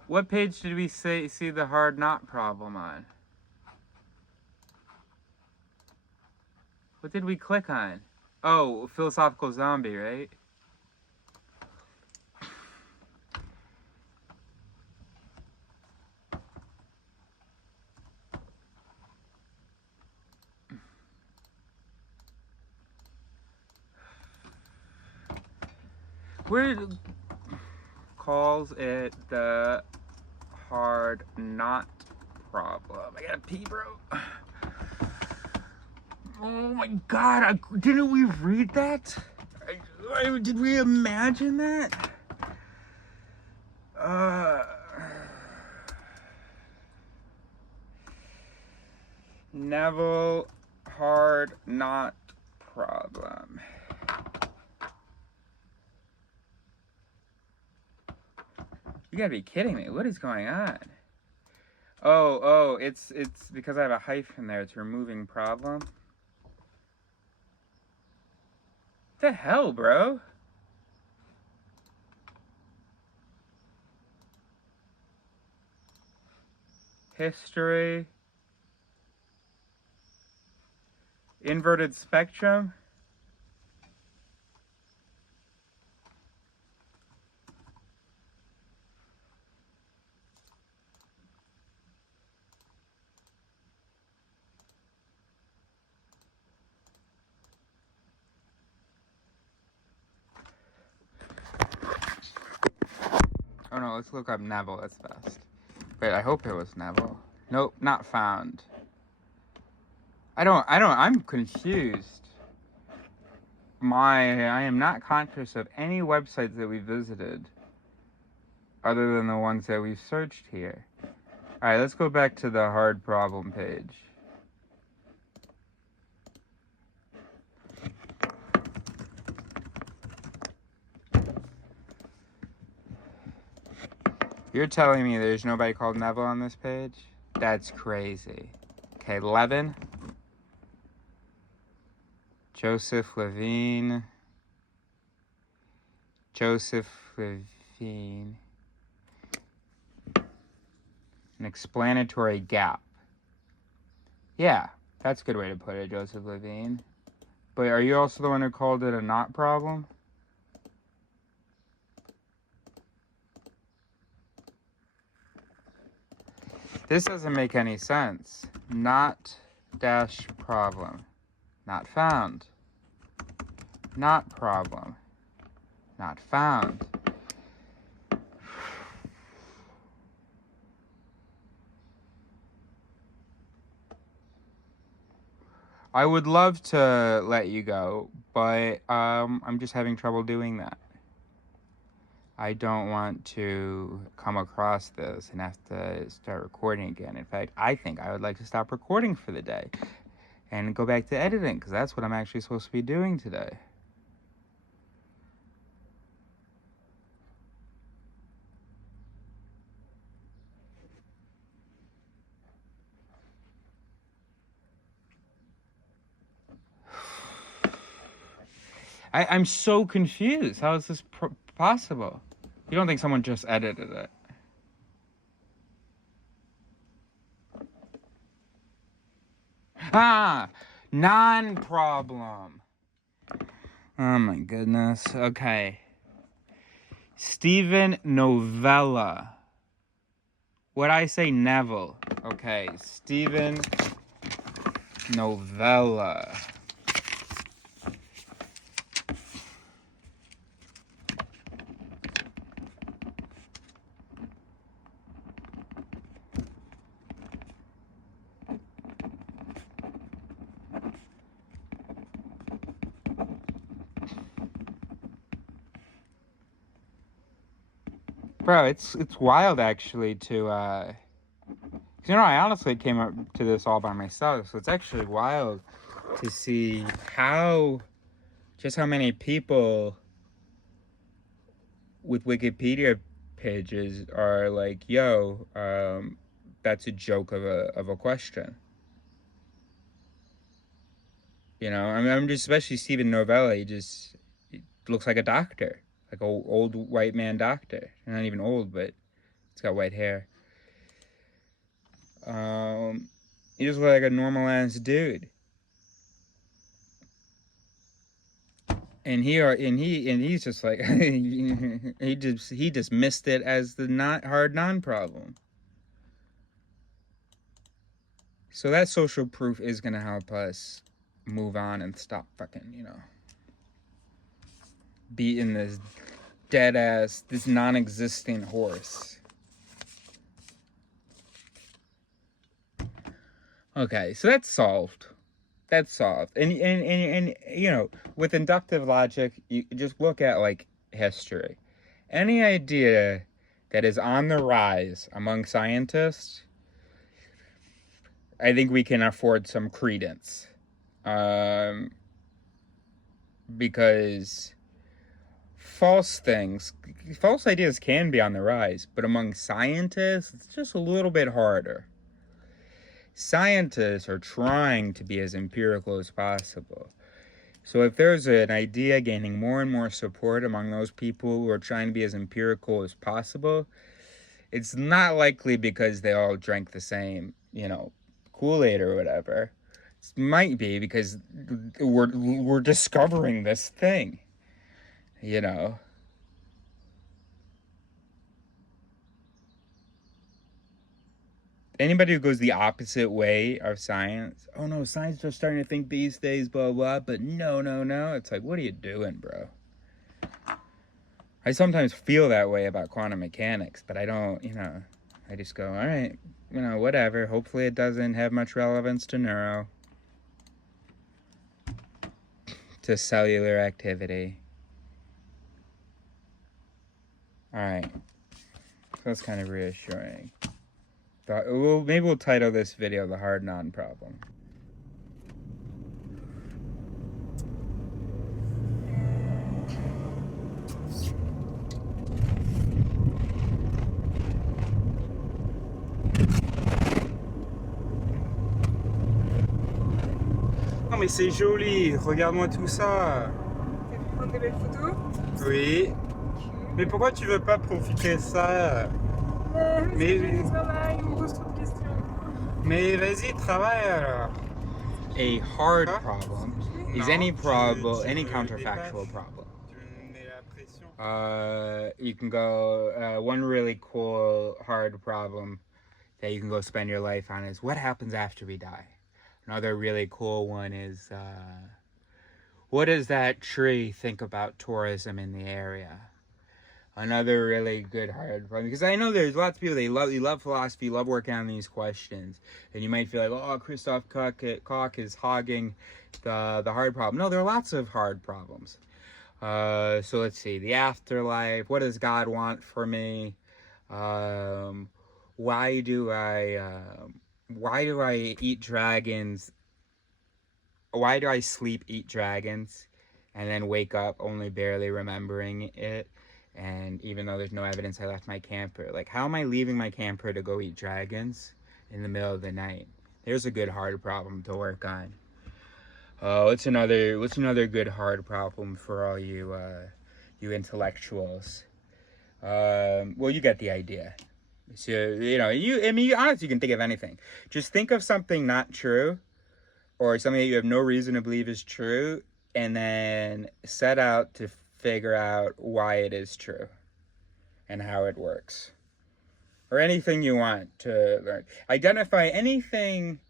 What page did we see the hard knot problem on? What did we click on? Oh, philosophical zombie, right? Where calls it the hard knot problem? I gotta pee, bro. Oh my god, didn't we read that? Did we imagine that? Neville hard knot problem. You gotta be kidding me. What is going on? Oh, it's because I have a hyphen there. It's removing problem. What the hell, bro? History. Inverted spectrum. Oh no, let's look up Neville, that's best. Wait, I hope it was Neville. Nope, not found. I'm confused. I am not conscious of any websites that we visited other than the ones that we've searched here. Alright, let's go back to the hard problem page. You're telling me there's nobody called Neville on this page? That's crazy. Okay, Levin. Joseph Levine. An explanatory gap. Yeah, that's a good way to put it, Joseph Levine. But are you also the one who called it a knot problem? This doesn't make any sense. Knot dash problem. Not found. Knot problem. Not found. I would love to let you go, but I'm just having trouble doing that. I don't want to come across this and have to start recording again. In fact, I think I would like to stop recording for the day and go back to editing, because that's what I'm actually supposed to be doing today. I'm so confused. How is this possible? You don't think someone just edited it? Ah! Non-problem. Oh my goodness. Okay. Steven Novella. Would I say Neville? Okay. Steven Novella. Bro, it's wild actually to you know, I honestly came up to this all by myself, so it's actually wild to see how many people with Wikipedia pages are like, yo, that's a joke of a question. You know, I mean, I'm just, especially Steven Novella, he looks like a doctor, like an old white man doctor. Not even old, but he's got white hair. He just looks like a normal ass dude. And he's just like he just missed it as the not hard non-problem. So that social proof is gonna help us move on and stop fucking, you know, beating this dead ass, this non-existent horse. Okay, so that's solved. That's solved. And you know, with inductive logic, you just look at like history. Any idea that is on the rise among scientists, I think we can afford some credence. Because false ideas can be on the rise, but among scientists, it's just a little bit harder. Scientists are trying to be as empirical as possible. So if there's an idea gaining more and more support among those people who are trying to be as empirical as possible, it's not likely because they all drank the same, you know, Kool-Aid or whatever. It might be because we're discovering this thing, you know. Anybody who goes the opposite way of science, oh no, science are starting to think these days, blah, blah, but no. It's like, what are you doing, bro? I sometimes feel that way about quantum mechanics, but I don't, you know, I just go, all right, you know, whatever. Hopefully it doesn't have much relevance to neuro, to cellular activity. All right, so that's kind of reassuring. Maybe we'll title this video The Hard Non-Problem. Non mais c'est joli, regarde-moi tout ça. T'as pu prendre des belles photos? Oui. Mais pourquoi tu veux pas profiter de ça? Mais je travaille, on me pose trop de questions. Mais vas-y, travaille alors. A hard problem is any counterfactual problem. You can go, one really cool hard problem that you can go spend your life on is what happens after we die. Another really cool one is, What does that tree think about tourism in the area? Another really good hard problem, because I know there's lots of people, you love philosophy, you love working on these questions, and you might feel like, oh, Christoph Koch is hogging the hard problem. No, there are lots of hard problems. So let's see, the afterlife, what does God want for me? Why do I eat dragons? Why do I sleep, eat dragons, and then wake up only barely remembering it? And even though there's no evidence I left my camper, like, how am I leaving my camper to go eat dragons in the middle of the night? There's a good hard problem to work on. What's another good hard problem for all you intellectuals? Well, you get the idea. So, honestly, you can think of anything. Just think of something not true, or something that you have no reason to believe is true, and then set out to figure out why it is true and how it works. Or anything you want to learn. Identify anything,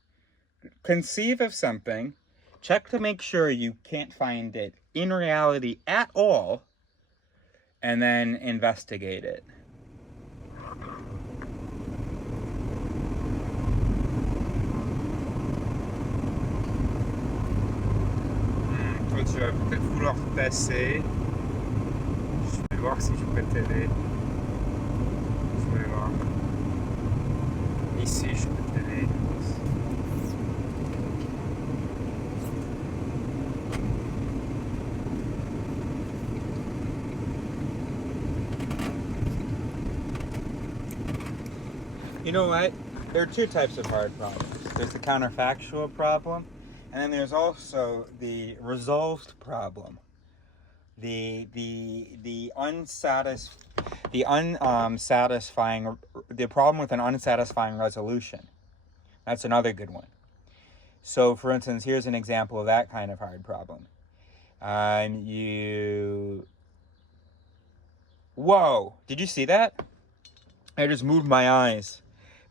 conceive of something, check to make sure you can't find it in reality at all, and then investigate it. Toi, tu vas peut-être vouloir passer. Je vais voir si je peux t'aider. Je vais voir. Ici, je peux t'aider. You know what? There are two types of hard problems. There's the counterfactual problem, and then there's also the resolved problem. The problem with an unsatisfying resolution. That's another good one. So, for instance, here's an example of that kind of hard problem. Whoa! Did you see that? I just moved my eyes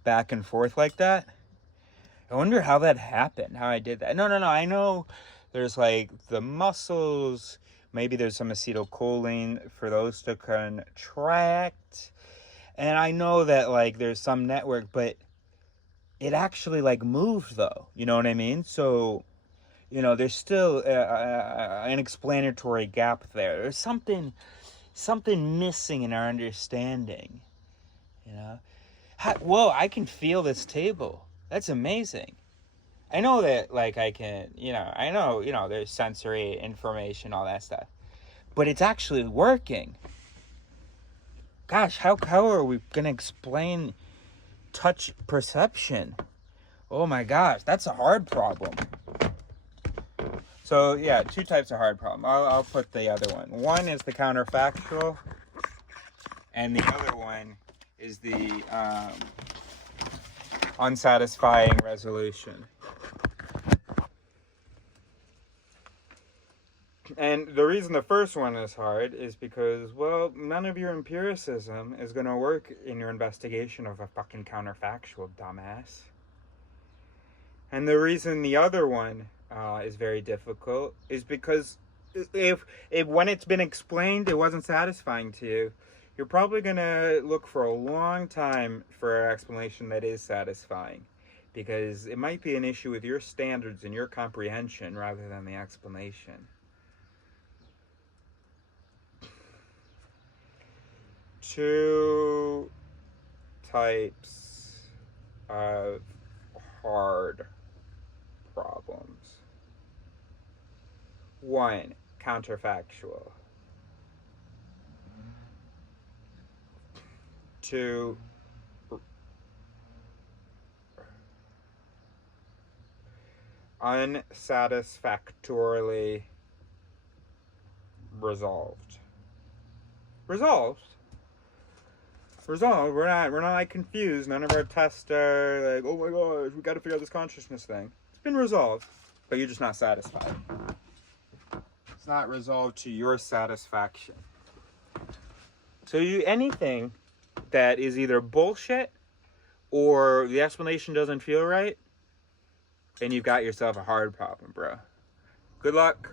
back and forth like that. I wonder how that happened, how I did that. No, I know there's like the muscles, maybe there's some acetylcholine for those to contract, and I know that like there's some network, but it actually like moved though, you know what I mean? So, there's still an explanatory gap there. There's something missing in our understanding, Whoa, I can feel this table. That's amazing. I know that, like, I can, I know, there's sensory information, all that stuff. But it's actually working. Gosh, how are we going to explain touch perception? Oh my gosh, that's a hard problem. So, yeah, two types of hard problem. I'll put the other one. One is the counterfactual, and the other one is the unsatisfying resolution. And the reason the first one is hard is because, well, none of your empiricism is going to work in your investigation of a fucking counterfactual, dumbass. And the reason the other one is very difficult is because if when it's been explained it wasn't satisfying to you, you're probably going to look for a long time for an explanation that is satisfying, because it might be an issue with your standards and your comprehension rather than the explanation. Two types of hard problems. One, counterfactual. Two, unsatisfactorily resolved. Resolved? We're not like confused. None of our tests are like, oh my gosh, we got to figure out this consciousness thing. It's been resolved, but you're just not satisfied. It's not resolved to your satisfaction. So anything that is either bullshit or the explanation doesn't feel right, then you've got yourself a hard problem, bro. Good luck.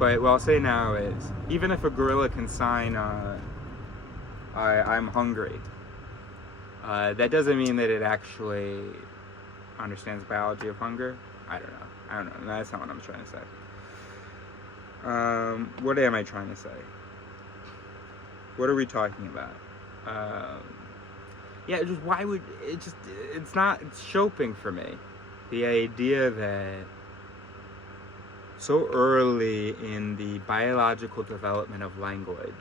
But what I'll say now is, even if a gorilla can sign, I'm hungry, that doesn't mean that it actually understands the biology of hunger. I don't know. That's not what I'm trying to say. What am I trying to say? What are we talking about? Yeah, just why would it just, it's choping for me. The idea that so early in the biological development of language,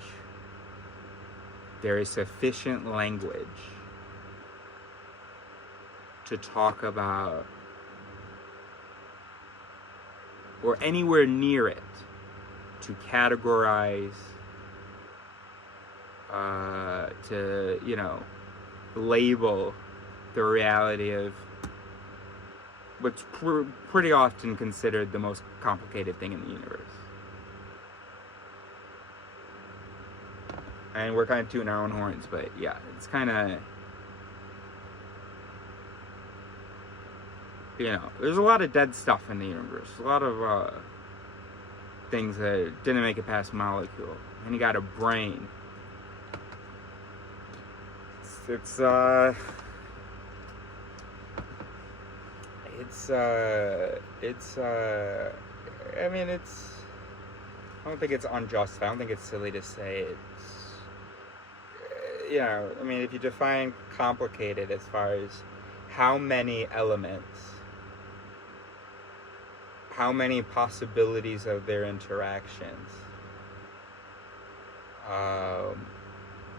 there is sufficient language to talk about, or anywhere near it, to categorize, to, you know, label the reality of what's pretty often considered the most complicated thing in the universe. And we're kind of tooting our own horns, but yeah, it's kind of, you know, there's a lot of dead stuff in the universe. A lot of things that didn't make it past molecule. And you got a brain. It's I mean, I don't think it's unjust. I don't think it's silly to say it's, you know, I mean, if you define complicated as far as how many elements, how many possibilities of their interactions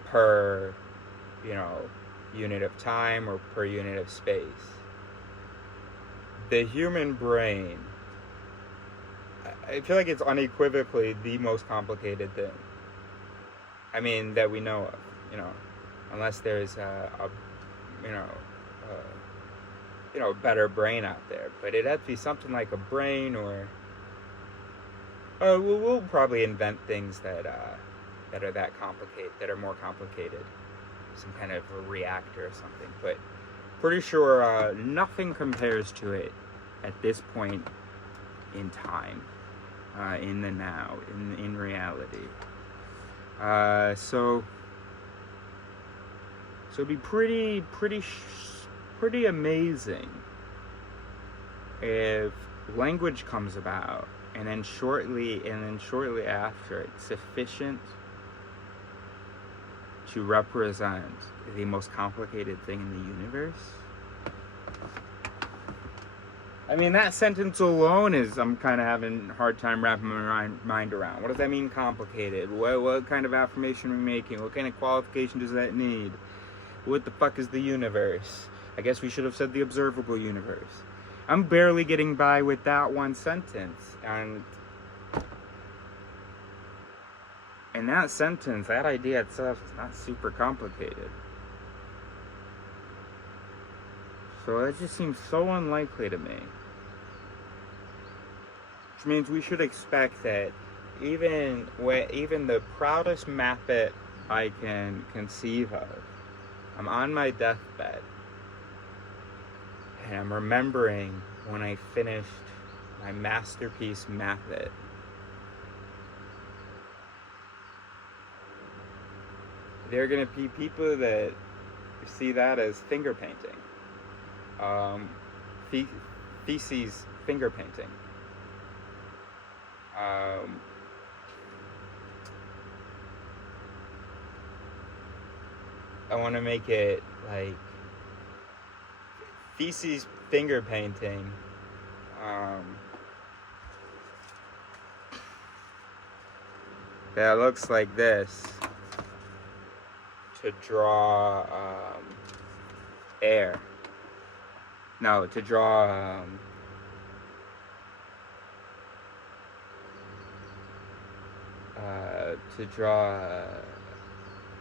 per, you know, unit of time or per unit of space. The human brain, I feel like it's unequivocally the most complicated thing. I mean, that we know of, you know, unless there's a better brain out there. But it'd have to be something like a brain, or we'll probably invent things that are that complicated, that are more complicated, some kind of a reactor or something. But pretty sure nothing compares to it at this point in time, in the now, in reality. So it'd be pretty amazing if language comes about, and then shortly after, it's sufficient to represent the most complicated thing in the universe. I mean, that sentence alone is, I'm kind of having a hard time wrapping my mind around. What does that mean, complicated? What kind of affirmation are we making? What kind of qualification does that need? What the fuck is the universe? I guess we should have said the observable universe. I'm barely getting by with that one sentence. And that sentence, that idea itself, is not super complicated. So that just seems so unlikely to me. Which means we should expect that even the proudest method I can conceive of, I'm on my deathbed, and I'm remembering when I finished my masterpiece method. There are going to be people that see that as finger painting. Feces finger painting. I want to make it like feces finger painting. That looks like this, to draw air. No, to draw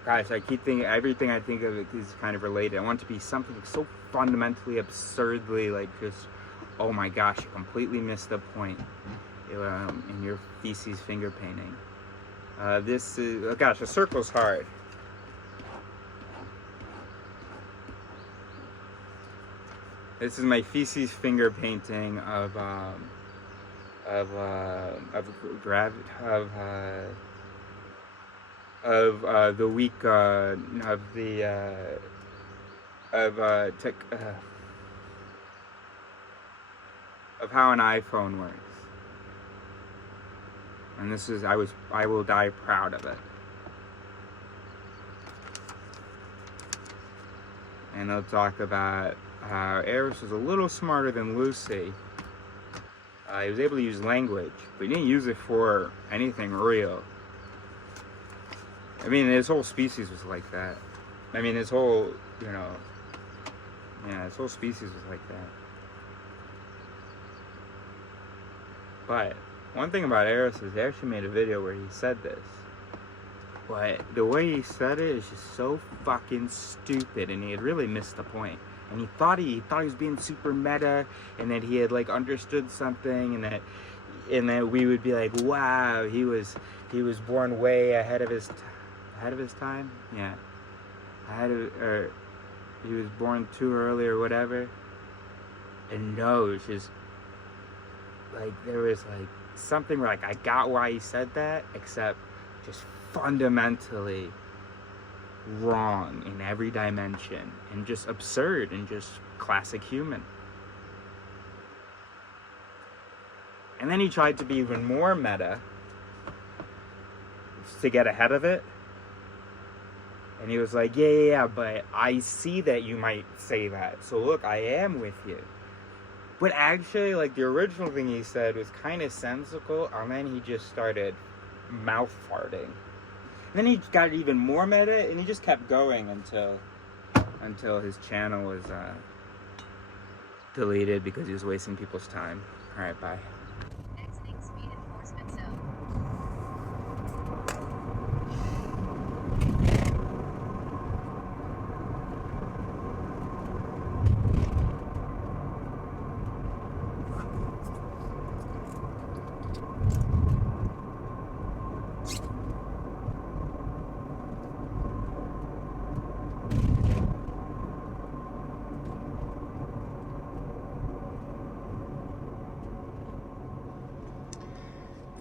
gosh, I keep thinking, everything I think of it is kind of related. I want it to be something so fundamentally, absurdly, like, just, oh my gosh, you completely missed the point in your feces finger painting. This is, oh gosh, a circle's hard. This is my feces finger painting of gravity. the week of how an iPhone works. And this is, I will die proud of it. And they'll talk about how Eris was a little smarter than Lucy. He was able to use language, but he didn't use it for anything real. I mean, his whole species was like that. I mean, his whole, his whole species was like that. But one thing about Eris is they actually made a video where he said this. But the way he said it is just so fucking stupid, and he had really missed the point. And he thought he was being super meta, and that he had like understood something, and that we would be like, wow, he was born way ahead of his time. Yeah, or he was born too early or whatever. And no, it's just like there was like something where like I got why he said that, except just fundamentally wrong in every dimension, and just absurd, and just classic human. And then he tried to be even more meta to get ahead of it, and he was like, yeah, but I see that you might say that, so look, I am with you. But actually, like, the original thing he said was kind of sensical, and then he just started mouth farting. And then he got even more meta, and he just kept going until his channel was deleted because he was wasting people's time. All right, bye. Exiting speed enforcement zone.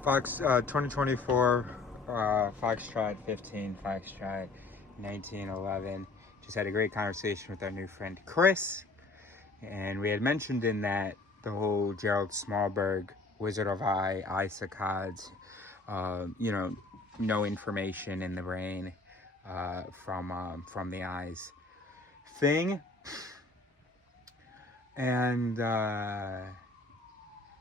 Fox 2024, Foxtrot 15, Foxtrot 1911. Just had a great conversation with our new friend Chris, and we had mentioned in that the whole Gerald Smallberg Wizard of Eye saccades, no information in the brain from the eyes thing, and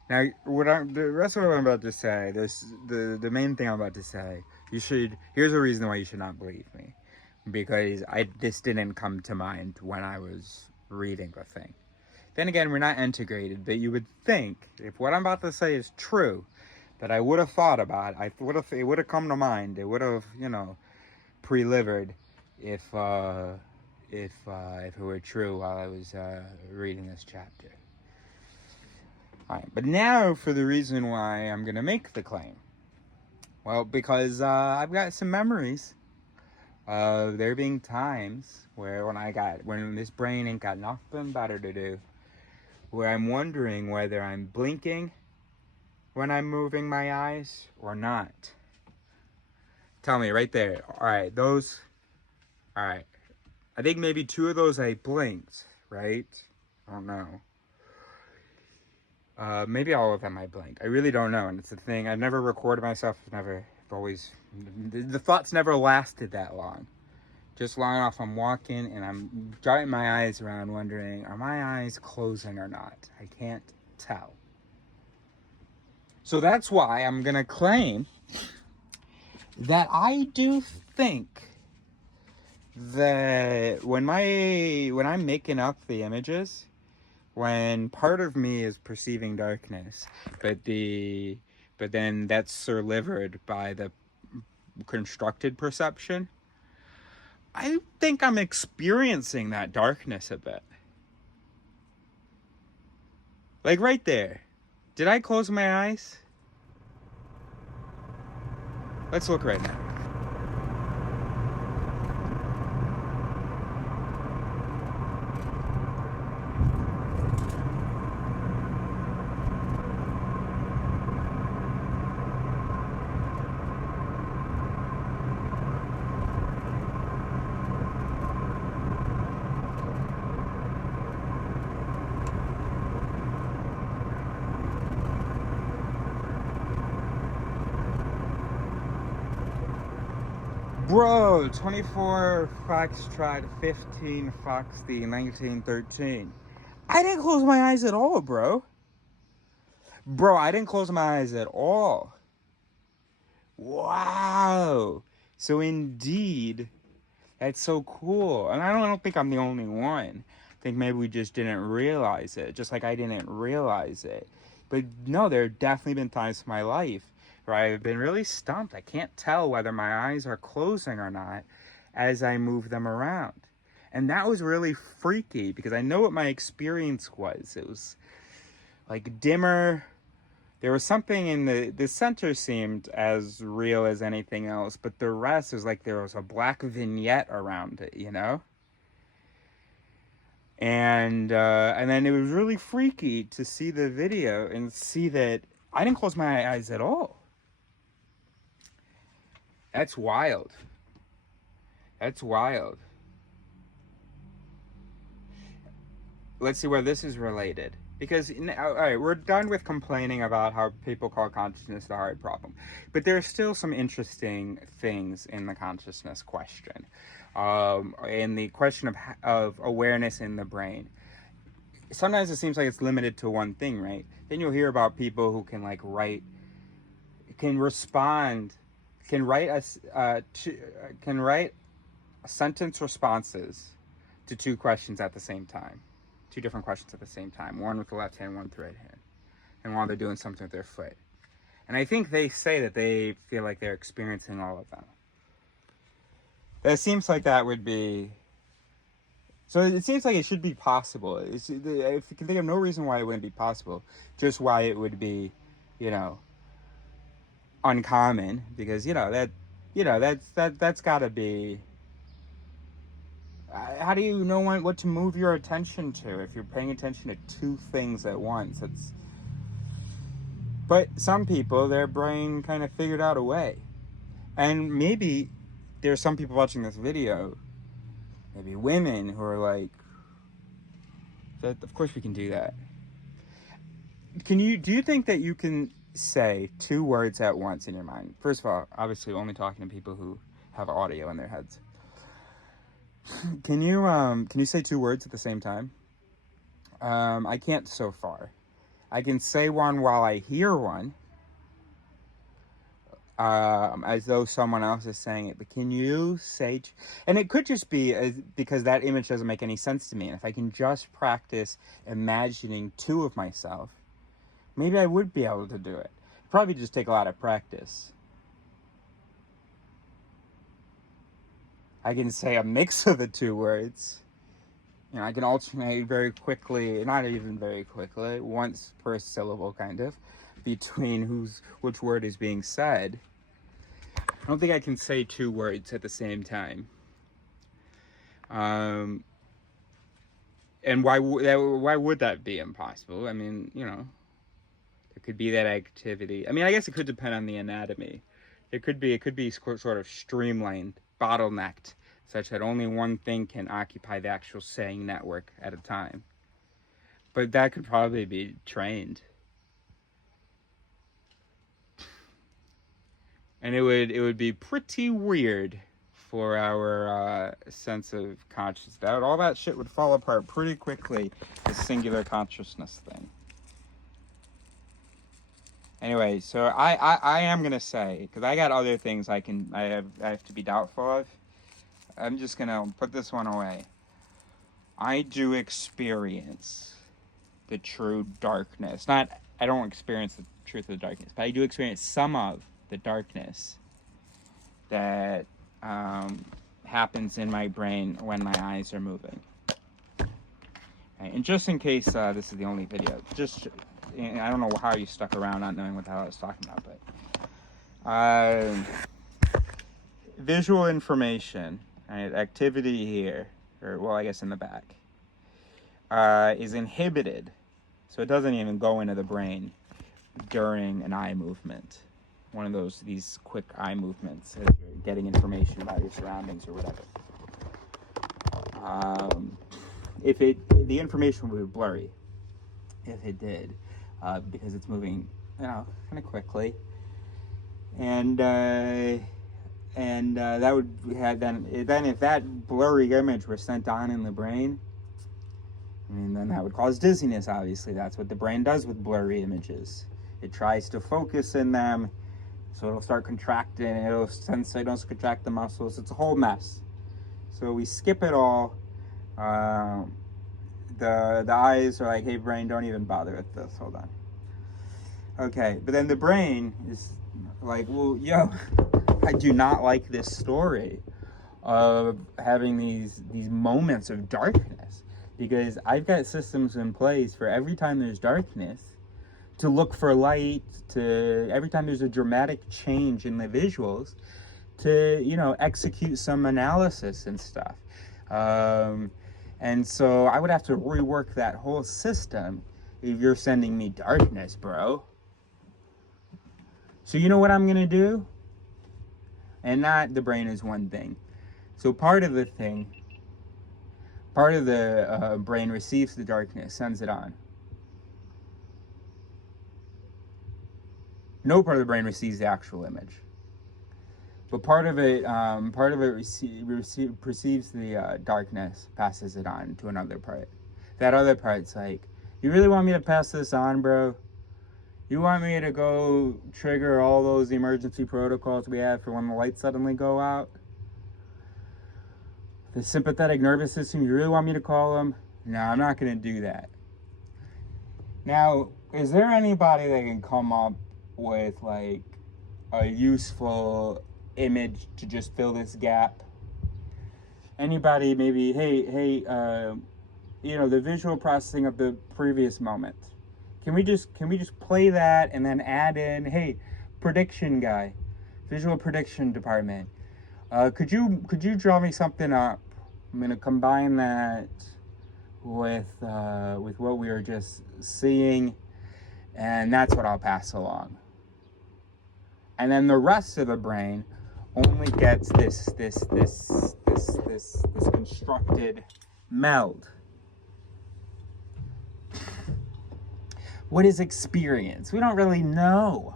now, the rest of what I'm about to say, the main thing I'm about to say, here's a reason why you should not believe me. Because this didn't come to mind when I was reading the thing. Then again, we're not integrated, but you would think, if what I'm about to say is true, that I would have thought about it, it would have come to mind, it would have, pre-livered if it were true while I was reading this chapter. Alright, but now for the reason why I'm going to make the claim. Well, because I've got some memories of there being times where when this brain ain't got nothing better to do, where I'm wondering whether I'm blinking when I'm moving my eyes or not. Tell me right there. Alright, alright. I think maybe 2 of those I blinked, right? I don't know. Maybe all of them I blinked. I really don't know, and it's the thing. I've never recorded myself. The thoughts never lasted that long. Just long enough I'm walking, and I'm darting my eyes around wondering, are my eyes closing or not? I can't tell. So that's why I'm going to claim that I do think that when I'm making up the images, when part of me is perceiving darkness, but then that's surlivered by the constructed perception, I think I'm experiencing that darkness a bit. Like right there. Did I close my eyes? Let's look right now. Bro, 24 Foxtrot, 15 Fox D, 1913. I didn't close my eyes at all, bro. Bro, I didn't close my eyes at all. Wow. So indeed, that's so cool. And I don't think I'm the only one. I think maybe we just didn't realize it, just like I didn't realize it. But no, there have definitely been times in my life where I've been really stumped. I can't tell whether my eyes are closing or not as I move them around. And that was really freaky because I know what my experience was. It was like dimmer. There was something in the center seemed as real as anything else, but the rest was like there was a black vignette around it, you know? And then it was really freaky to see the video and see that I didn't close my eyes at all. That's wild. That's wild. Let's see where this is related. Because, all right, we're done with complaining about how people call consciousness the hard problem. But there are still some interesting things in the consciousness question. In the question of awareness in the brain. Sometimes it seems like it's limited to one thing, right? Then you'll hear about people who can, like, write sentence responses to two questions at the same time. Two different questions at the same time, one with the left hand, one with the right hand, and while they're doing something with their foot. And I think they say that they feel like they're experiencing all of them. That seems like that would be, so it seems like it should be possible. If you can think of no reason why it wouldn't be possible, just why it would be, you know, uncommon, because that's got to be. How do you know what to move your attention to if you're paying attention to two things at once? But some people, their brain kind of figured out a way. And maybe there's some people watching this video, maybe women who are like, of course we can do that. Do you think that you can say two words at once in your mind? First of all, obviously only talking to people who have audio in their heads. Can you say two words at the same time? I can't so far. I can say one while I hear one, as though someone else is saying it. But can you say, and it could just be because that image doesn't make any sense to me. And if I can just practice imagining two of myself, maybe I would be able to do it. Probably just take a lot of practice. I can say a mix of the two words. You know, I can alternate very quickly, not even very quickly, once per syllable kind of, between which word is being said. I don't think I can say two words at the same time. And why would that be impossible? I mean, you know, there could be that activity. I mean, I guess it could depend on the anatomy. It could be sort of streamlined, bottlenecked, such that only one thing can occupy the actual saying network at a time. But that could probably be trained. And it would be pretty weird for our sense of consciousness. All that shit would fall apart pretty quickly, the singular consciousness thing. Anyway, so I am gonna say, because I got other things I have to be doubtful of. I'm just gonna put this one away. I do experience the true darkness. I don't experience the truth of the darkness, but I do experience some of the darkness that happens in my brain when my eyes are moving. Okay, and just in case this is the only video, I don't know how you stuck around not knowing what the hell I was talking about, but visual information, right, activity here, or well, I guess in the back, is inhibited, so it doesn't even go into the brain during an eye movement. One of these quick eye movements as you're getting information about your surroundings or whatever. The information would be blurry if it did, because it's moving, kind of quickly, and And that would have then if that blurry image were sent on in the brain, I mean, then that would cause dizziness. Obviously, that's what the brain does with blurry images. It tries to focus in them, so it'll start contracting. It'll contract the muscles. It's a whole mess. So we skip it all. The eyes are like, hey, brain, don't even bother with this. Hold on. Okay, but then the brain is like, well, yo, I do not like this story of having these moments of darkness, because I've got systems in place for every time there's darkness to look for light, to every time there's a dramatic change in the visuals, to, you know, execute some analysis and stuff. And so I would have to rework that whole system if you're sending me darkness, bro. So you know what I'm gonna do? And not the brain is one thing. So part of the brain receives the darkness, sends it on. No part of the brain receives the actual image, but part of it perceives the darkness, passes it on to another part. That other part's like, you really want me to pass this on, bro? You want me to go trigger all those emergency protocols we have for when the lights suddenly go out? The sympathetic nervous system, you really want me to call them? No, I'm not going to do that. Now, is there anybody that can come up with like a useful image to just fill this gap? Anybody maybe, hey, you know, the visual processing of the previous moment. Can we just play that and then add in, hey, prediction guy, visual prediction department. Could you draw me something up? I'm gonna combine that with what we were just seeing, and that's what I'll pass along. And then the rest of the brain only gets this constructed meld. What is experience? We don't really know.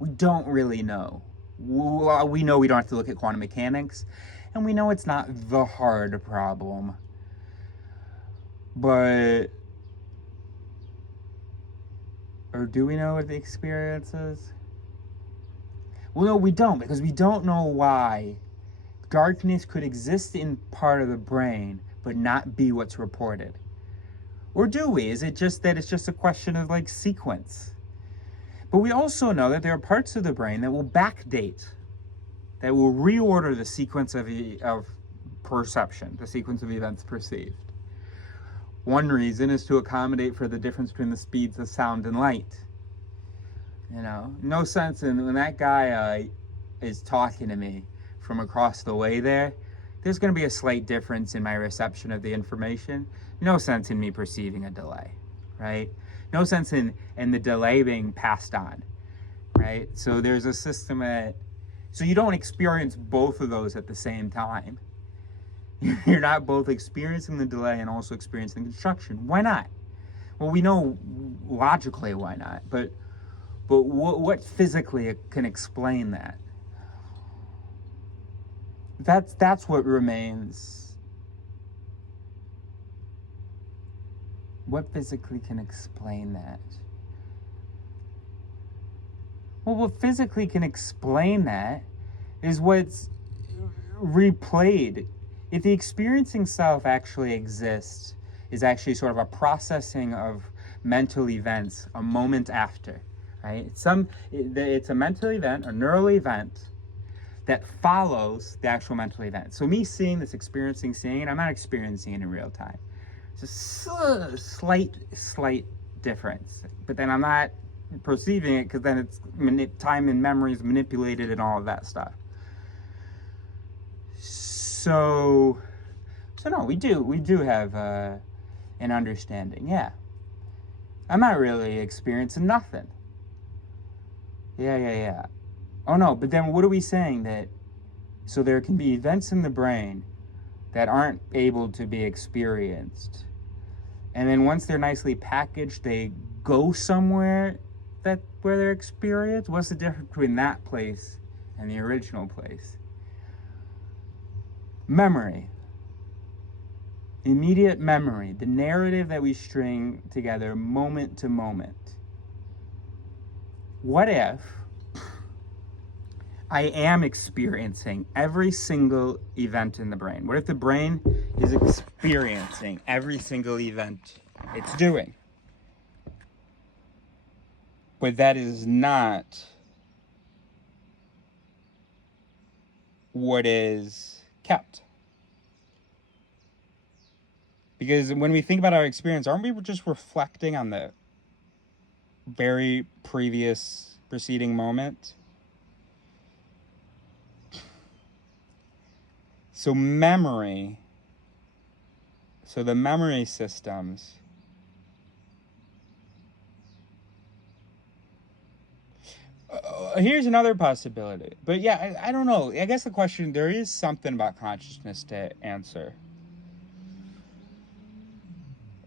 We don't really know. We know we don't have to look at quantum mechanics, and we know it's not the hard problem. But, or do we know what the experience is? Well, no, we don't, because we don't know why darkness could exist in part of the brain, but not be what's reported. Or do we? Is it just that it's just a question of like sequence? But we also know that there are parts of the brain that will backdate, that will reorder the sequence of perception, the sequence of events perceived. One reason is to accommodate for the difference between the speeds of sound and light. You know, no sense in when that guy is talking to me from across the way there's going to be a slight difference in my reception of the information. No sense in me perceiving a delay, right? No sense in the delay being passed on, right? So there's a system so you don't experience both of those at the same time. You're not both experiencing the delay and also experiencing construction. Why not? Well, we know logically why not, but what physically can explain that? That's what remains. What physically can explain that? Well, what physically can explain that is what's replayed. If the experiencing self actually exists, is actually sort of a processing of mental events a moment after, right? It's a mental event, a neural event that follows the actual mental event. So me seeing this, seeing it, I'm not experiencing it in real time. It's a slight difference. But then I'm not perceiving it because then it's time and memory is manipulated and all of that stuff. So no, we do have an understanding. Yeah, I'm not really experiencing nothing. Yeah. Oh no, but then what are we saying that? So there can be events in the brain that aren't able to be experienced, and then once they're nicely packaged, they go somewhere where they're experienced. What's the difference between that place and the original place? Memory. Immediate memory. The narrative that we string together moment to moment. What if I am experiencing every single event in the brain? What if the brain is experiencing every single event it's doing? But that is not what is kept. Because when we think about our experience, aren't we just reflecting on the very preceding moment? So memory, so the memory systems, here's another possibility. But yeah, I don't know. I guess the question, there is something about consciousness to answer.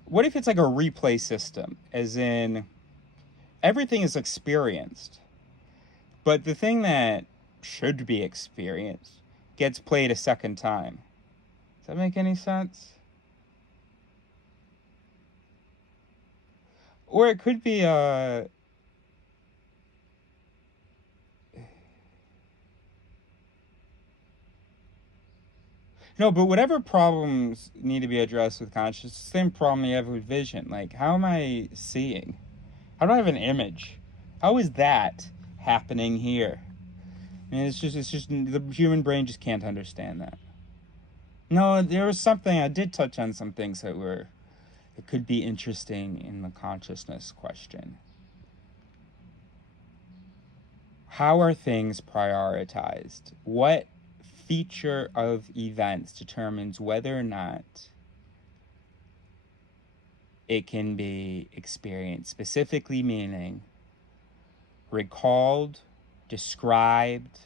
What if it's like a replay system, as in everything is experienced, but the thing that should be experienced gets played a second time? Does that make any sense? Or it could be no, but whatever problems need to be addressed with consciousness, same problem you have with vision. Like, how am I seeing? How do I have an image? How is that happening here? I mean, it's just the human brain just can't understand that. No, there was something, I did touch on some things that it could be interesting in the consciousness question. How are things prioritized? What feature of events determines whether or not it can be experienced? Specifically meaning recalled, described,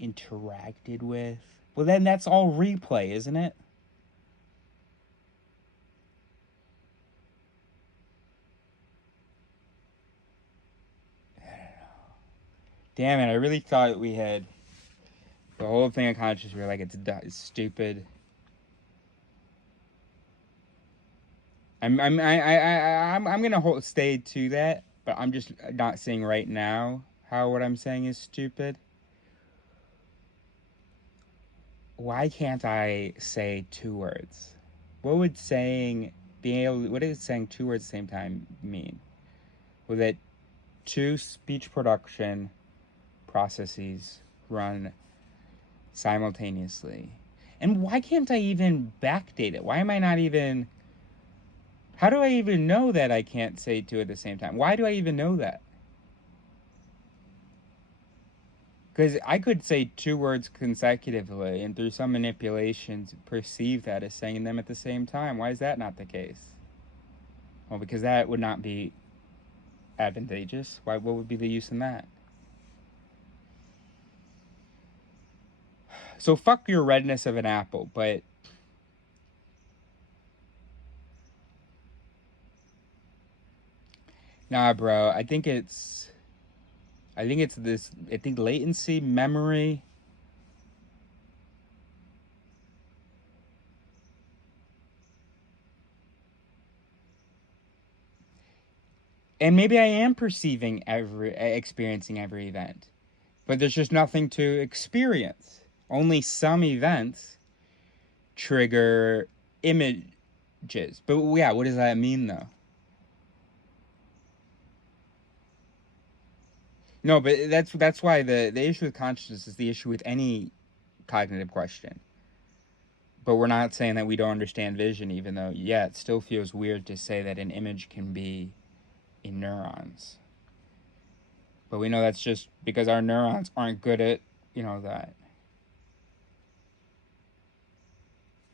interacted with. Well, then that's all replay, isn't it? I don't know. Damn it, I really thought we had the whole thing of consciousness. We were like, it's stupid. I'm gonna stay to that, but I'm just not saying right now how what I'm saying is stupid. Why can't I say two words? What would saying what does saying two words at the same time mean? Would that two speech production processes run simultaneously? And why can't I even backdate it? Why am I not even... How do I even know that I can't say two at the same time? Why do I even know that? Because I could say two words consecutively and through some manipulations perceive that as saying them at the same time. Why is that not the case? Well, because that would not be advantageous. What would be the use in that? So fuck your redness of an apple, but nah, bro. I think latency, memory. And maybe I am experiencing every event, but there's just nothing to experience. Only some events trigger images. But yeah, what does that mean though? No, but that's why the issue with consciousness is the issue with any cognitive question. But we're not saying that we don't understand vision, even though, yeah, it still feels weird to say that an image can be in neurons. But we know that's just because our neurons aren't good at, that.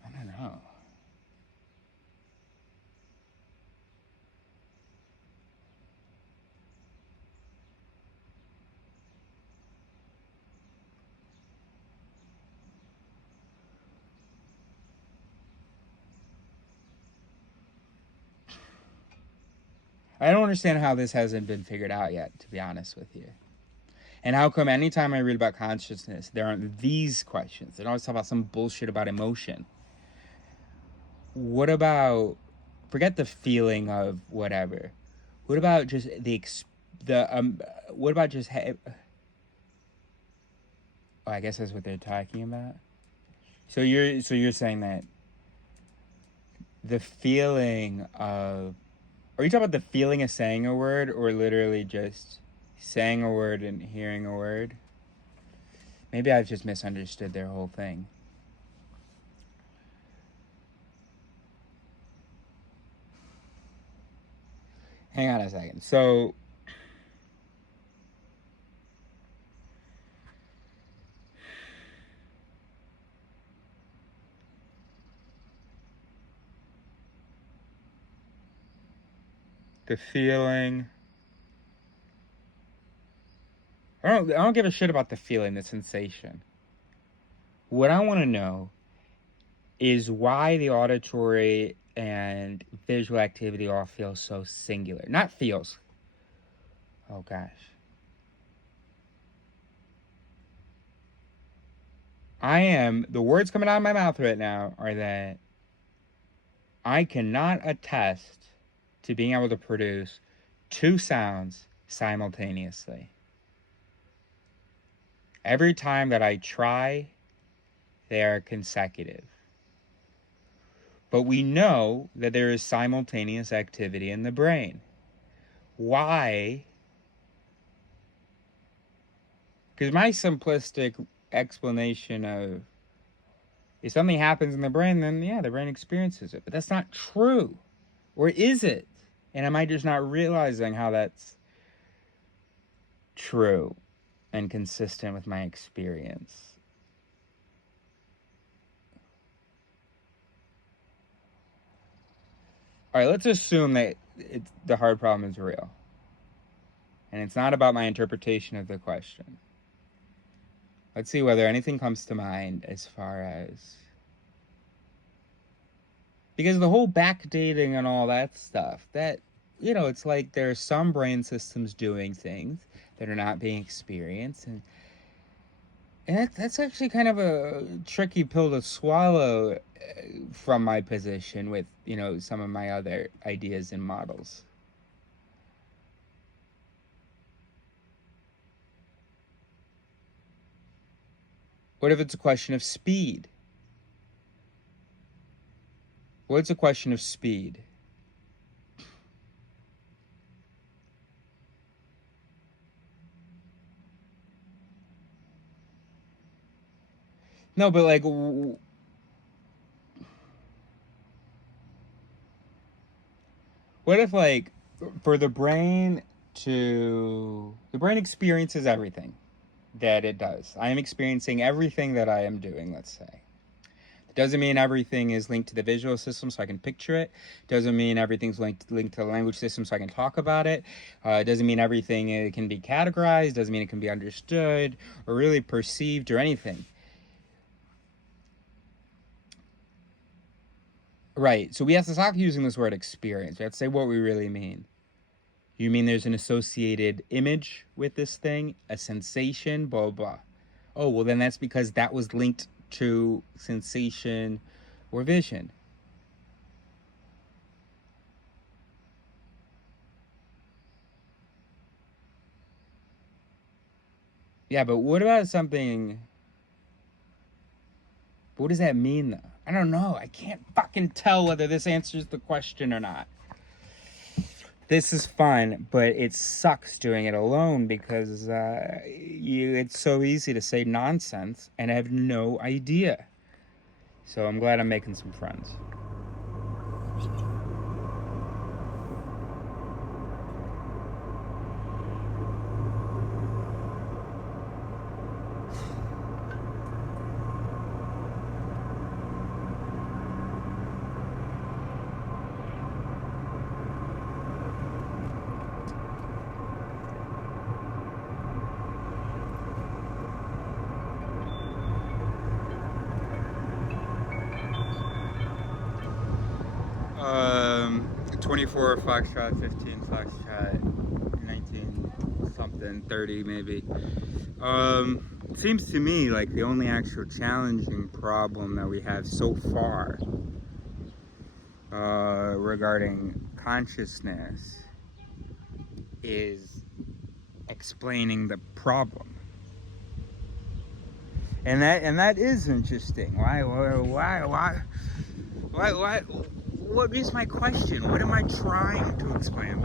I don't know. I don't understand how this hasn't been figured out yet, to be honest with you. And how come anytime I read about consciousness, there aren't these questions? They always talk about some bullshit about emotion. What about, forget the feeling of whatever. What about just what about just, oh, I guess that's what they're talking about. So you're saying that the feeling of, are you talking about the feeling of saying a word, or literally just saying a word and hearing a word? Maybe I've just misunderstood their whole thing. Hang on a second. So, the feeling, I don't give a shit about the feeling, the sensation. What I want to know is why the auditory and visual activity all feel so singular. Not feels. Oh gosh. The words coming out of my mouth right now are that I cannot attest to being able to produce two sounds simultaneously. Every time that I try, they are consecutive. But we know that there is simultaneous activity in the brain. Why? Because my simplistic explanation of, if something happens in the brain, then yeah, the brain experiences it. But that's not true. Or is it? And am I just not realizing how that's true and consistent with my experience? All right, let's assume that the hard problem is real. And it's not about my interpretation of the question. Let's see whether anything comes to mind as far as, because the whole backdating and all that stuff, that, you know, it's like there are some brain systems doing things that are not being experienced. And that's actually kind of a tricky pill to swallow from my position with, you know, some of my other ideas and models. What if it's a question of speed? What's a question of speed? No, but like, what if, like, for the brain experiences everything that it does. I am experiencing everything that I am doing, let's say. It doesn't mean everything is linked to the visual system so I can picture it. Doesn't mean everything's linked to the language system so I can talk about it. Doesn't mean everything can be categorized. Doesn't mean it can be understood or really perceived or anything. Right, so we have to stop using this word experience. We have to say what we really mean. You mean there's an associated image with this thing, a sensation, blah, blah. Oh, well, then that's because that was linked to sensation or vision. Yeah, but what about something... What does that mean, though? I don't know. I can't fucking tell whether this answers the question or not. This is fun, but it sucks doing it alone because it's so easy to say nonsense and I have no idea. So I'm glad I'm making some friends. .24 Foxtrot, 15 Foxtrot, 19 something. than 30 maybe. It seems to me like the only actual challenging problem that we have so far regarding consciousness is explaining the problem. And that is interesting. Why? What is my question? What am I trying to explain?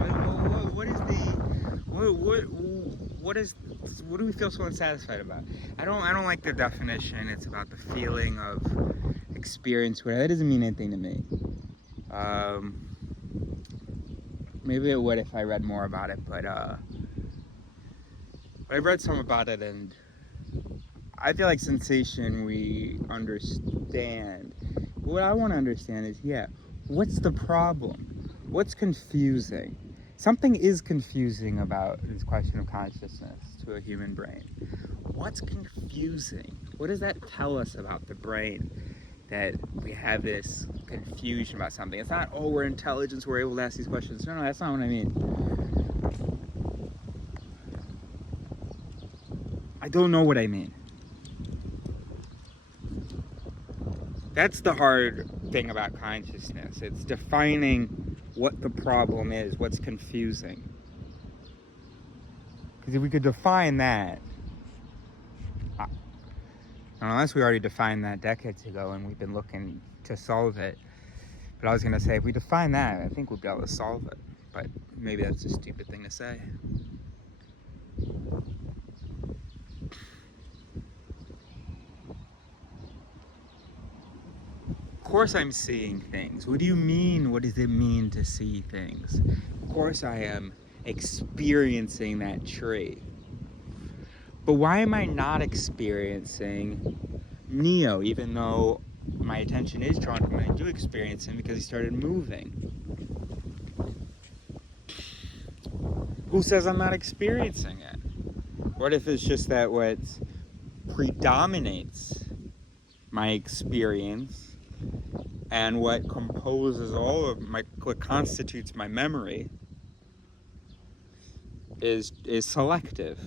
What do we feel so unsatisfied about? I don't like the definition. It's about the feeling of experience. That doesn't mean anything to me. Maybe it would if I read more about it, but I've read some about it, and I feel like sensation we understand. What I want to understand is, what's the problem? What's confusing? Something is confusing about this question of consciousness to a human brain. What's confusing? What does that tell us about the brain? That we have this confusion about something. It's not, oh, we're intelligence, we're able to ask these questions. No, that's not what I mean. I don't know what I mean. That's the hard thing about consciousness. It's defining what the problem is, what's confusing. Because if we could define that, unless we already defined that decades ago and we've been looking to solve it. But I was going to say, if we define that, I think we'll be able to solve it. But maybe that's a stupid thing to say. Of course I'm seeing things. What do you mean? What does it mean to see things? Of course I am experiencing that tree. But why am I not experiencing Neo, even though my attention is drawn to him and I do experience him because he started moving? Who says I'm not experiencing it? What if it's just that what predominates my experience and what composes all of what constitutes my memory is selective?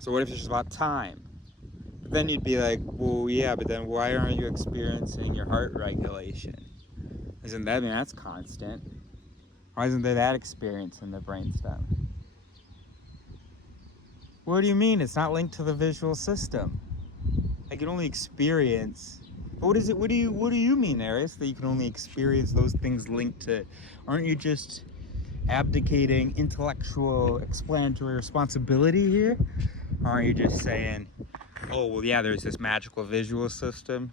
So what if it's just about time? But then you'd be like, well, yeah, but then why aren't you experiencing your heart regulation? Isn't that, that's constant. Why isn't there that experience in the brainstem? What do you mean? It's not linked to the visual system. I can only experience. But what is it? What do you mean, Aris? That you can only experience those things linked to? Aren't you just abdicating intellectual explanatory responsibility here? Or aren't you just saying, oh, well, yeah, there's this magical visual system?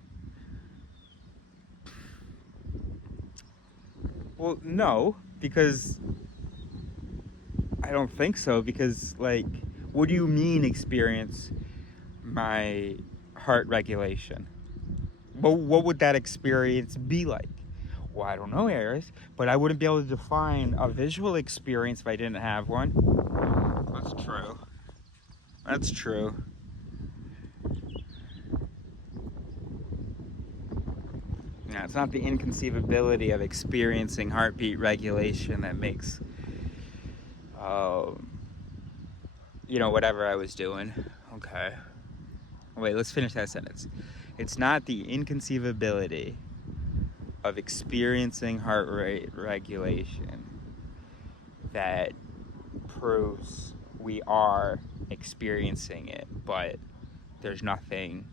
Well, no, because I don't think so, because, like, what do you mean experience my heart regulation? What would that experience be like? Well, I don't know, Aris, but I wouldn't be able to define a visual experience if I didn't have one. That's true. That's true. Yeah, it's not the inconceivability of experiencing heartbeat regulation that makes, whatever I was doing. Okay. Wait, let's finish that sentence. It's not the inconceivability of experiencing heart rate regulation that proves we are experiencing it, but there's nothing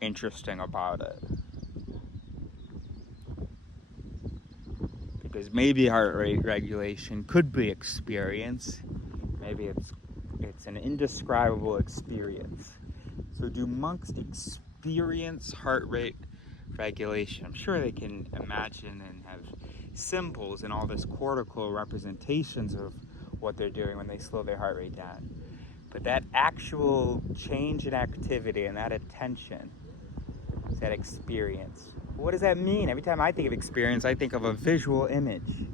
interesting about it. Because maybe heart rate regulation could be experience. Maybe it's an indescribable experience. So do monks experience heart rate regulation? I'm sure they can imagine and have symbols and all this cortical representations of what they're doing when they slow their heart rate down. But that actual change in activity and that attention, that experience, what does that mean? Every time I think of experience, I think of a visual image.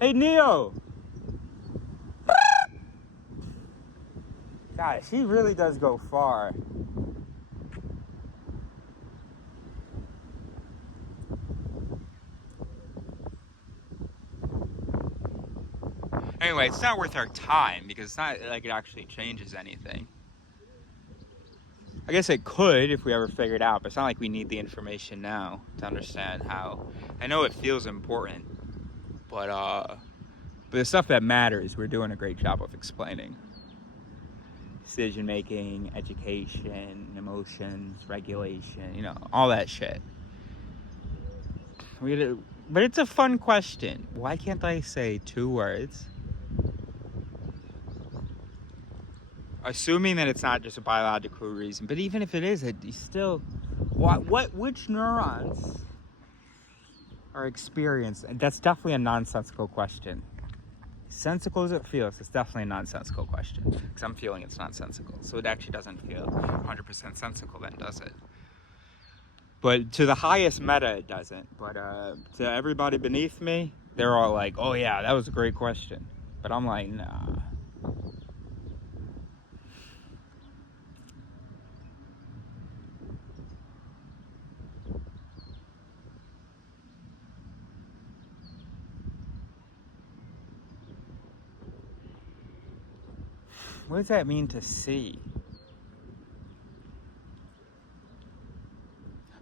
Hey, Neo! God, she really does go far. anyway, it's not worth our time because it's not like it actually changes anything. I guess it could if we ever figured it out, but it's not like we need the information now to understand how. I know it feels important, but the stuff that matters, we're doing a great job of explaining. Decision making, education, emotions, regulation, you know, all that shit. But it's a fun question. Why can't I say 2 words? Assuming that it's not just a biological reason, but even if it is, you still, which neurons are experienced? That's definitely a nonsensical question. Sensical as it feels, it's definitely a nonsensical question. Because I'm feeling it's nonsensical. So it actually doesn't feel 100% sensical then, does it? But to the highest meta, it doesn't. But to everybody beneath me, they're all like, oh yeah, that was a great question. But I'm like, nah. What does that mean to see?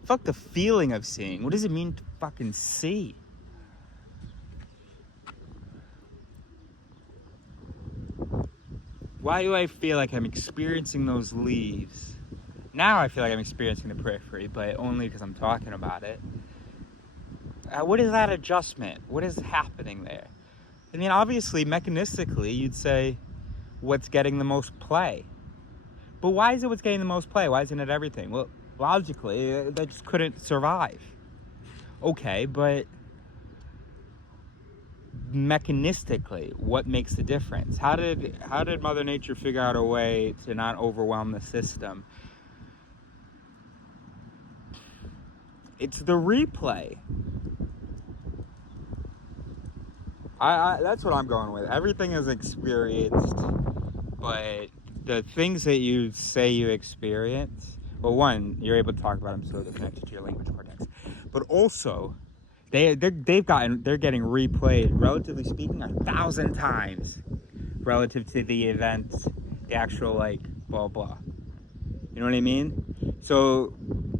Fuck the feeling of seeing. What does it mean to fucking see? Why do I feel like I'm experiencing those leaves? Now I feel like I'm experiencing the periphery, but only because I'm talking about it. What is that adjustment? What is happening there? I mean, obviously, mechanistically, you'd say, what's getting the most play? But why is it what's getting the most play? Why isn't it everything? Well, logically, that just couldn't survive. Okay, but mechanistically, what makes the difference? How did Mother Nature figure out a way to not overwhelm the system? It's the replay. That's what I'm going with. Everything is experienced, but the things that you say you experience, well, one, you're able to talk about them so they're connected to your language cortex, but also they're getting replayed, relatively speaking, 1,000 times relative to the event, the actual like blah blah. You know what I mean? So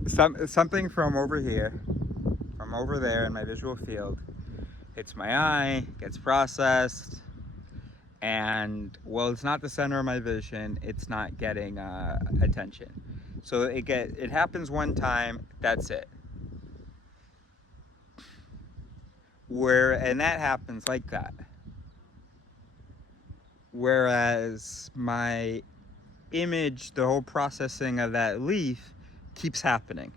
something from over here, from over there in my visual field, hits my eye, gets processed, and well, it's not the center of my vision, it's not getting attention. So it happens one time, that's it. And that happens like that. Whereas my image, the whole processing of that leaf keeps happening.